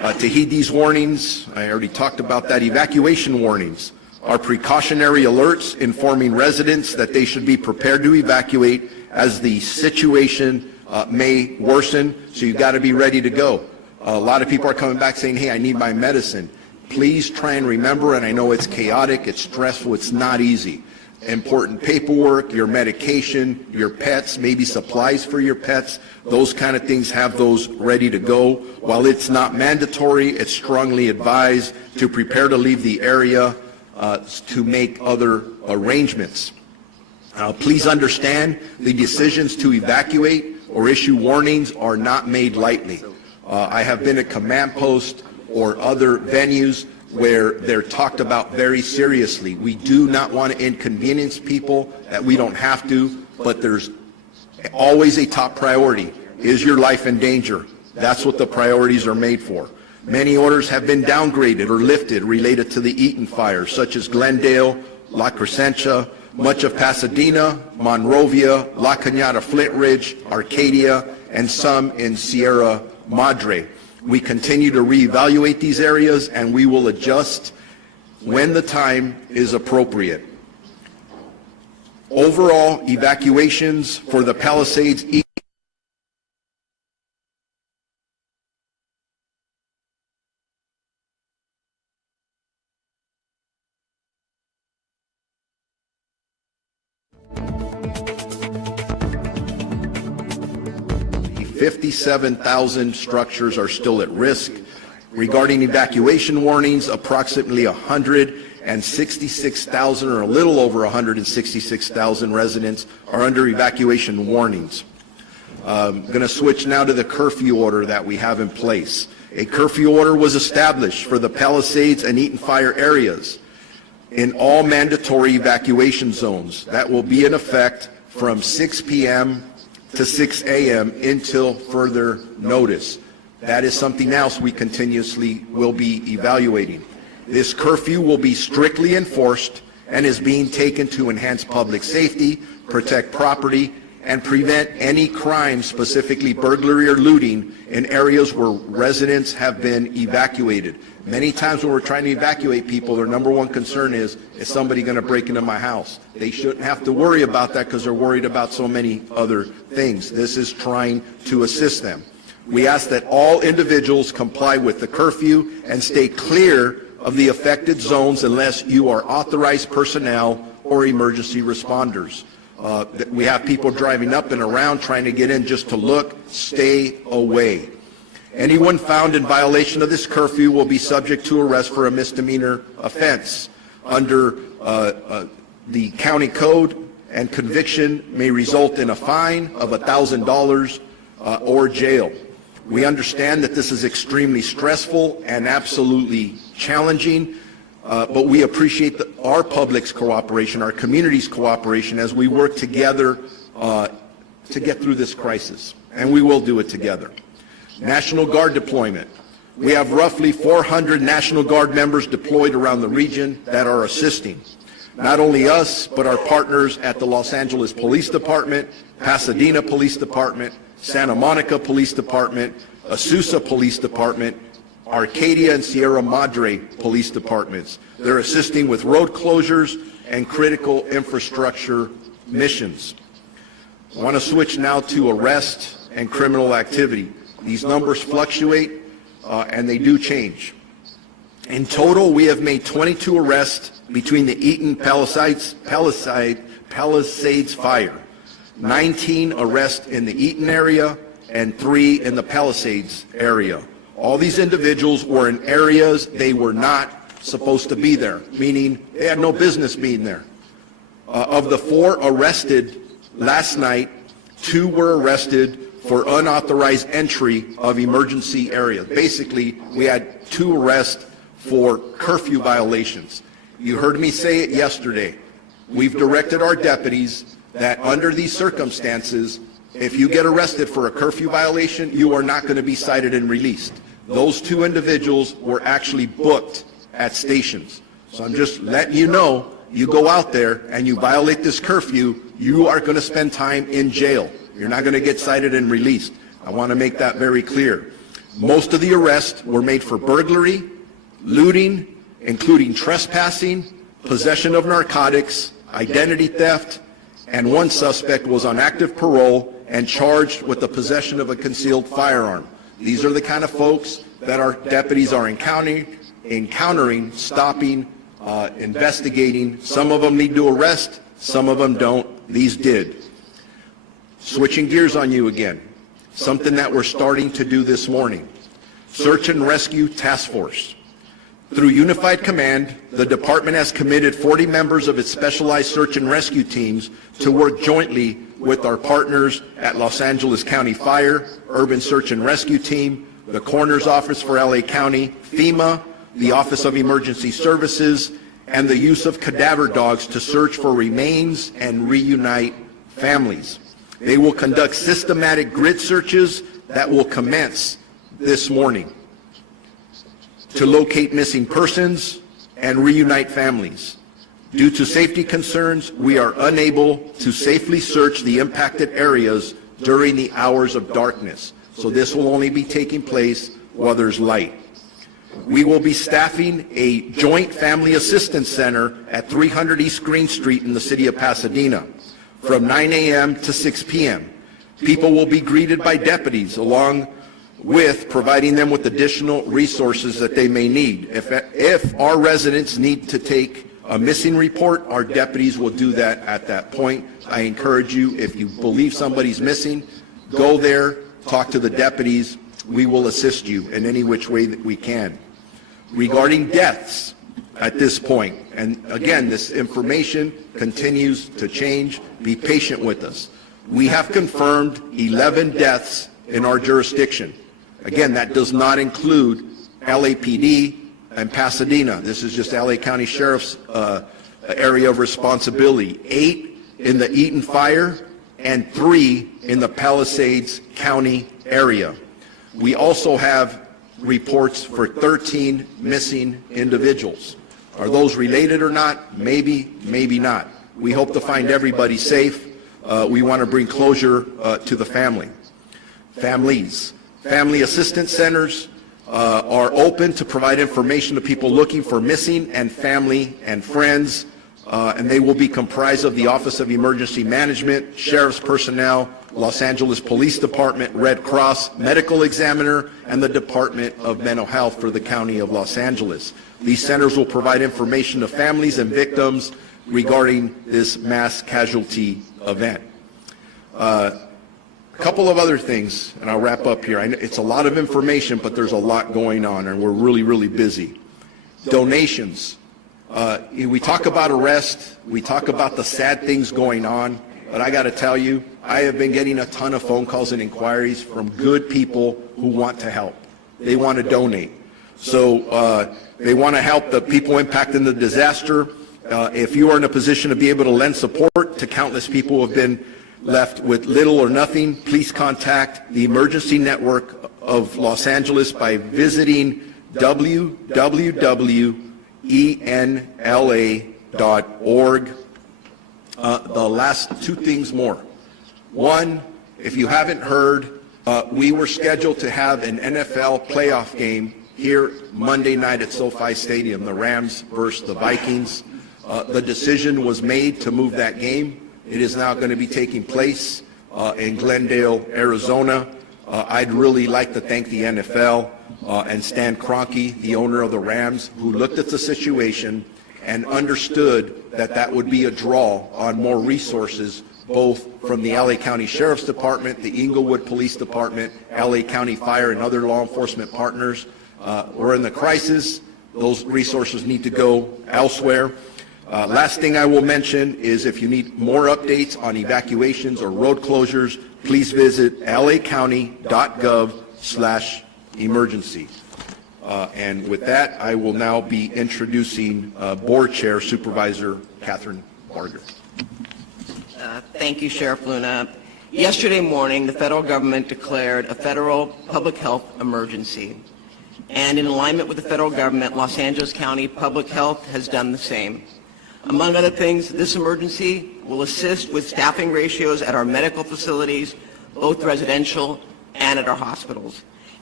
To heed these warnings, I already talked about that, evacuation warnings are precautionary alerts informing residents that they should be prepared to evacuate as the situation may worsen, so you've got to be ready to go. A lot of people are coming back saying, hey, I need my medicine. Please try and remember, and I know it's chaotic, it's stressful, it's not easy. Important paperwork, your medication, your pets, maybe supplies for your pets, those kind of things, have those ready to go. While it's not mandatory, it's strongly advised to prepare to leave the area to make other arrangements. Please understand, the decisions to evacuate or issue warnings are not made lightly. I have been at command posts or other venues where they're talked about very seriously. We do not want to inconvenience people that we don't have to, but there's always a top priority. Is your life in danger? That's what the priorities are made for. Many orders have been downgraded or lifted related to the Eaton fire, such as Glendale, La Crescentia, much of Pasadena, Monrovia, La Cañada, Flint Ridge, Arcadia, and some in Sierra Madre. We continue to reevaluate these areas, and we will adjust when the time is appropriate. Overall, evacuations for the Palisades $57,000 structures are still at risk. Regarding evacuation warnings, approximately 166,000 or a little over 166,000 residents are under evacuation warnings. I'm going to switch now to the curfew order that we have in place. A curfew order was established for the Palisades and Eaton fire areas in all mandatory evacuation zones. That will be in effect from 6 p.m. to 6 a.m. until further notice. That is something else we continuously will be evaluating. This curfew will be strictly enforced and is being taken to enhance public safety, protect property, and prevent any crime, specifically burglary or looting, in areas where residents have been evacuated. Many times when we're trying to evacuate people, their number one concern is somebody going to break into my house? They shouldn't have to worry about that because they're worried about so many other things. This is trying to assist them. We ask that all individuals comply with the curfew and stay clear of the affected zones unless you are authorized personnel or emergency responders. We have people driving up and around trying to get in just to look. Stay away. Anyone found in violation of this curfew will be subject to arrest for a misdemeanor offense under the county code, and conviction may result in a fine of $1,000 or jail. We understand that this is extremely stressful and absolutely challenging, but we appreciate our public's cooperation, our community's cooperation as we work together to get through this crisis, and we will do it together. National Guard deployment. We have roughly 400 National Guard members deployed around the region that are assisting. Not only us, but our partners at the Los Angeles Police Department, Pasadena Police Department, Santa Monica Police Department, Azusa Police Department, Arcadia and Sierra Madre Police Departments. They're assisting with road closures and critical infrastructure missions. I want to switch now to arrest and criminal activity. These numbers fluctuate and they do change. In total, we have made 22 arrests between the Eaton Palisades Fire, 19 arrests in the Eaton area, and 3 in the Palisades area. All these individuals were in areas they were not supposed to be there, meaning they had no business being there. Of the 4 arrested last night, 2 were arrested for unauthorized entry of emergency areas. Basically, we had 2 arrests for curfew violations. You heard me say it yesterday. We've directed our deputies that under these circumstances, if you get arrested for a curfew violation, you are not going to be cited and released. Those 2 individuals were actually booked at stations. So I'm just letting you know, you go out there and you violate this curfew, you are going to spend time in jail. You're not going to get cited and released. I want to make that very clear. Most of the arrests were made for burglary, looting, including trespassing, possession of narcotics, identity theft, and one suspect was on active parole and charged with the possession of a concealed firearm. These are the kind of folks that our deputies are encountering, stopping, investigating. Some of them need to arrest, some of them don't. These did. Switching gears on you again, something that we're starting to do this morning. Search and Rescue Task Force. Through Unified Command, the department has committed 40 members of its specialized search and rescue teams to work jointly with our partners at Los Angeles County Fire, Urban Search and Rescue Team, the Coroner's Office for LA County, FEMA, the Office of Emergency Services, and the use of cadaver dogs to search for remains and reunite families. They will conduct systematic grid searches that will commence this morning to locate missing persons and reunite families. Due to safety concerns, we are unable to safely search the impacted areas during the hours of darkness. So this will only be taking place while there's light. We will be staffing a joint family assistance center at 300 East Green Street in the city of Pasadena from 9 a.m. to 6 p.m. People will be greeted by deputies along with providing them with additional resources that they may need. If our residents need to take a missing report, our deputies will do that at that point. I encourage you, if you believe somebody's missing, go there, talk to the deputies. We will assist you in any which way that we can. Regarding deaths at this point, and again, this information continues to change. Be patient with us. We have confirmed 11 deaths in our jurisdiction. Again, that does not include LAPD and Pasadena. This is just LA County Sheriff's area of responsibility. 8 in the Eaton Fire and 3 in the Palisades County area. We also have reports for 13 missing individuals. Are those related or not? Maybe, maybe not. We hope to find everybody safe. We want to bring closure to the families. Family assistance centers are open to provide information to people looking for missing and family and friends, and they will be comprised of the Office of Emergency Management, Sheriff's personnel, Los Angeles Police Department, Red Cross, Medical Examiner, and the Department of Mental Health for the County of Los Angeles. These centers will provide information to families and victims regarding this mass casualty event. A couple of other things, and I'll wrap up here. It's a lot of information, but there's a lot going on, and we're really, really busy. Donations. We talk about arrest. We talk about the sad things going on, but I got to tell you, I have been getting a ton of phone calls and inquiries from good people who want to help. They want to donate. So they want to help the people impacted in the disaster. If you are in a position to be able to lend support to countless people who have been left with little or nothing, please contact the Emergency Network of Los Angeles by visiting www.enla.org. The last 2 things more. One, if you haven't heard, we were scheduled to have an NFL playoff game here Monday night at SoFi Stadium, the Rams versus the Vikings. The decision was made to move that game. It is now going to be taking place in Glendale, Arizona. I'd really like to thank the NFL and Stan Kroenke, the owner of the Rams, who looked at the situation and understood that that would be a draw on more resources, both from the LA County Sheriff's Department, the Inglewood Police Department, LA County Fire, and other law enforcement partners. We're in the crisis. Those resources need to go elsewhere. Last thing I will mention is if you need more updates on evacuations or road closures, please visit lacounty.gov/emergency. And with that, I will now be introducing Board Chair Supervisor Catherine Barger. Thank you, Sheriff Luna. Yesterday morning, the federal government declared a federal public health emergency. And in alignment with the federal government, Los Angeles County Public Health has done the same. Among other things, this emergency will assist with staffing ratios at our medical facilities, both residential and at our hospitals.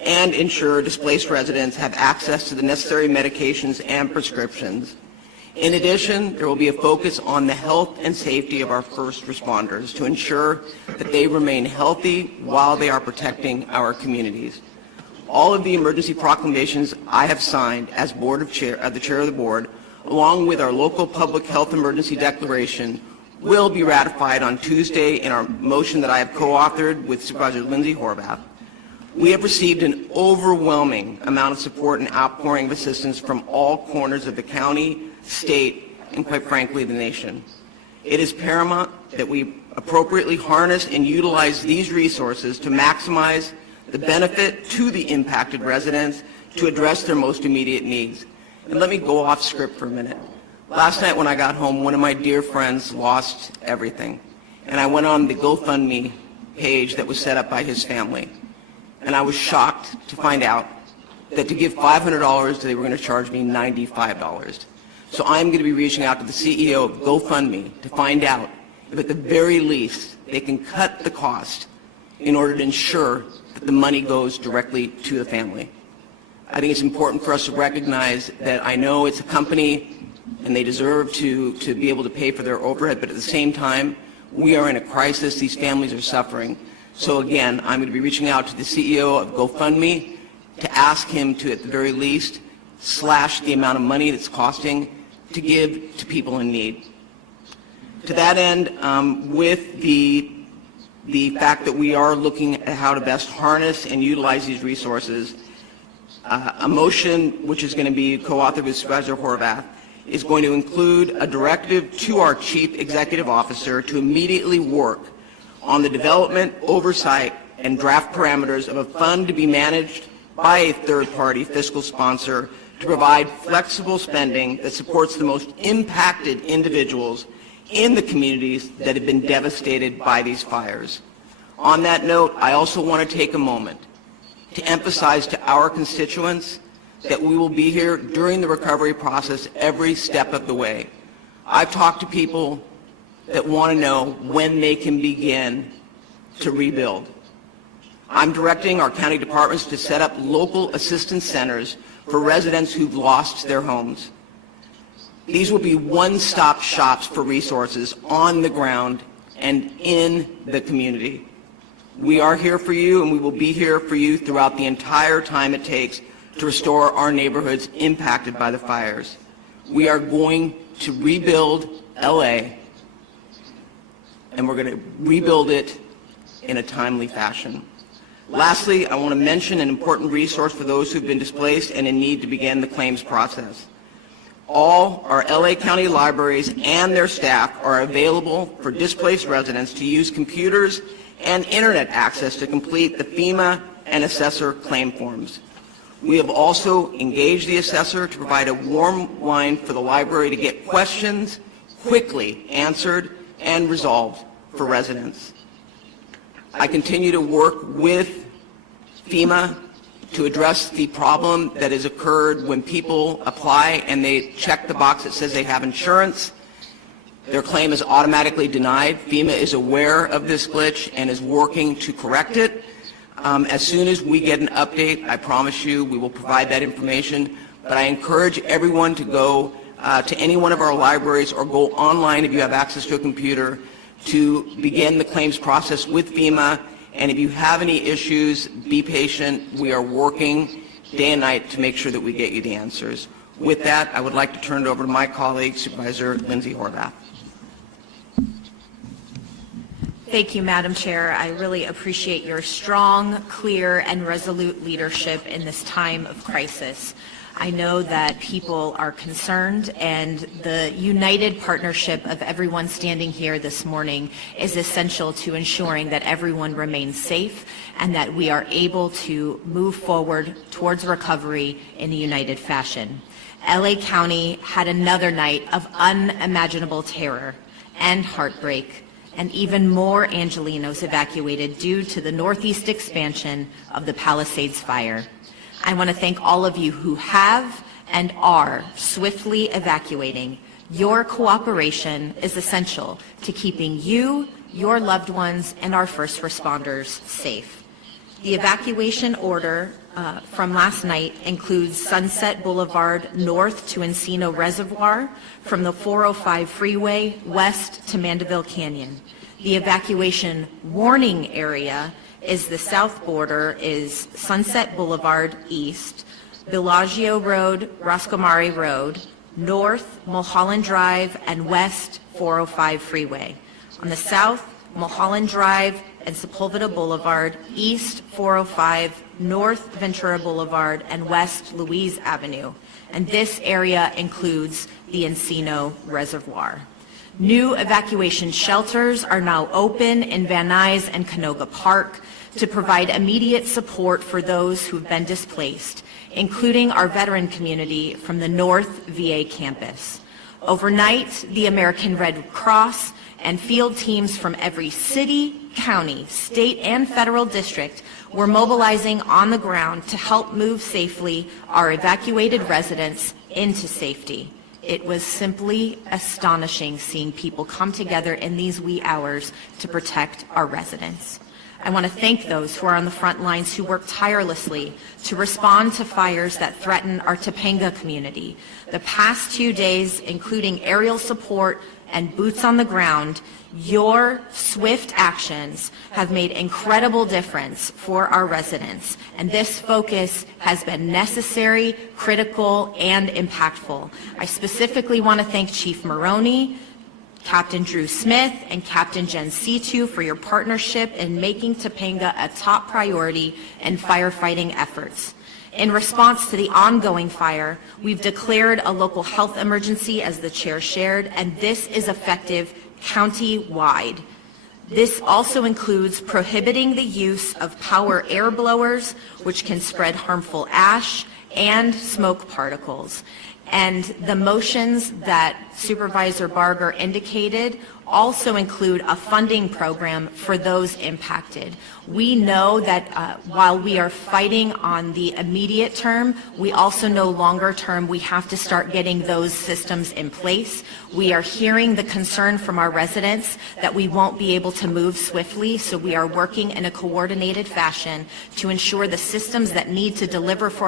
and ensure displaced residents have access to the necessary medications and prescriptions. In addition, there will be a focus on the health and safety of our first responders to ensure that they remain healthy while they are protecting our communities. All of the emergency proclamations I have signed as the chair of the board, along with our local public health emergency declaration, will be ratified on Tuesday in our motion that I have co-authored with Supervisor Lindsay Horvath. We have received an overwhelming amount of support and outpouring of assistance from all corners of the county, state, and quite frankly, the nation. It is paramount that we appropriately harness and utilize these resources to maximize the benefit to the impacted residents to address their most immediate needs. And let me go off script for a minute. Last night when I got home, one of my dear friends lost everything. And I went on the GoFundMe page that was set up by his family. And I was shocked to find out that to give $500, they were going to charge me $95. So I'm going to be reaching out to the CEO of GoFundMe to find out if at the very least they can cut the cost in order to ensure that the money goes directly to the family. I think it's important for us to recognize that I know it's a company and they deserve to be able to pay for their overhead, but at the same time, we are in a crisis. These families are suffering. So again, I'm going to be reaching out to the CEO of GoFundMe to ask him to, at the very least, slash the amount of money that's costing to give to people in need. To that end, with the fact that we are looking at how to best harness and utilize these resources, a motion which is going to be co-authored with Supervisor Horvath is going to include a directive to our Chief Executive Officer to immediately work on the development, oversight, and draft parameters of a fund to be managed by a third-party fiscal sponsor to provide flexible spending that supports the most impacted individuals in the communities that have been devastated by these fires. On that note, I also want to take a moment to emphasize to our constituents that we will be here during the recovery process every step of the way. I've talked to people that want to know when they can begin to rebuild. I'm directing our county departments to set up local assistance centers for residents who've lost their homes. These will be one-stop shops for resources on the ground and in the community. We are here for you, and we will be here for you throughout the entire time it takes to restore our neighborhoods impacted by the fires. We are going to rebuild LA, and we're going to rebuild it in a timely fashion. Lastly, I want to mention an important resource for those who've been displaced and in need to begin the claims process. All our LA County libraries and their staff are available for displaced residents to use computers and internet access to complete the FEMA and assessor claim forms. We have also engaged the assessor to provide a warm line for the library to get questions quickly answered and resolved for residents. I continue to work with FEMA to address the problem that has occurred when people apply and they check the box that says they have insurance. Their claim is automatically denied. FEMA is aware of this glitch and is working to correct it. As soon as we get an update, I promise you we will provide that information. But I encourage everyone to go to any one of our libraries or go online if you have access to a computer to begin the claims process with FEMA. And if you have any issues, be patient. We are working day and night to make sure that we get you the answers. With that, I would like to turn it over to my colleague, Supervisor Lindsay Horvath. Thank you, Madam Chair. I really appreciate your strong, clear, and resolute leadership in this time of crisis. I know that people are concerned, and the united partnership of everyone standing here this morning is essential to ensuring that everyone remains safe and that we are able to move forward towards recovery in a united fashion. LA County had another night of unimaginable terror and heartbreak, and even more Angelenos evacuated due to the northeast expansion of the Palisades Fire. I want to thank all of you who have and are swiftly evacuating. Your cooperation is essential to keeping you, your loved ones, and our first responders safe. The evacuation order from last night includes Sunset Boulevard north to Encino Reservoir, from the 405 freeway west to Mandeville Canyon. The evacuation warning area is the south border is Sunset Boulevard east, Bellagio Road, Roscomari Road, north Mulholland Drive, and west 405 freeway. On the south, Mulholland Drive and Sepulveda Boulevard, east 405, north Ventura Boulevard, and west Louise Avenue. And this area includes the Encino Reservoir. New evacuation shelters are now open in Van Nuys and Canoga Park to provide immediate support for those who have been displaced, including our veteran community from the North VA campus. Overnight, the American Red Cross and field teams from every city, county, state, and federal district were mobilizing on the ground to help move safely our evacuated residents into safety. It was simply astonishing seeing people come together in these wee hours to protect our residents. I want to thank those who are on the front lines who work tirelessly to respond to fires that threaten our Topanga community. The past 2 days, including aerial support and boots on the ground, your swift actions have made incredible difference for our residents, and this focus has been necessary, critical, and impactful. I specifically want to thank Chief Maroney, Captain Drew Smith, and Captain Jen Situ for your partnership in making Topanga a top priority in firefighting efforts. In response to the ongoing fire, we've declared a local health emergency, as the chair shared, and this is effective county-wide. This also includes prohibiting the use of power air blowers, which can spread harmful ash and smoke particles. And the motions that Supervisor Barger indicated also include a funding program for those impacted. We know that while we are fighting on the immediate term, we also know longer term we have to start getting those systems in place. We are hearing the concern from our residents that we won't be able to move swiftly, so we are working in a coordinated fashion to ensure the systems that need to deliver for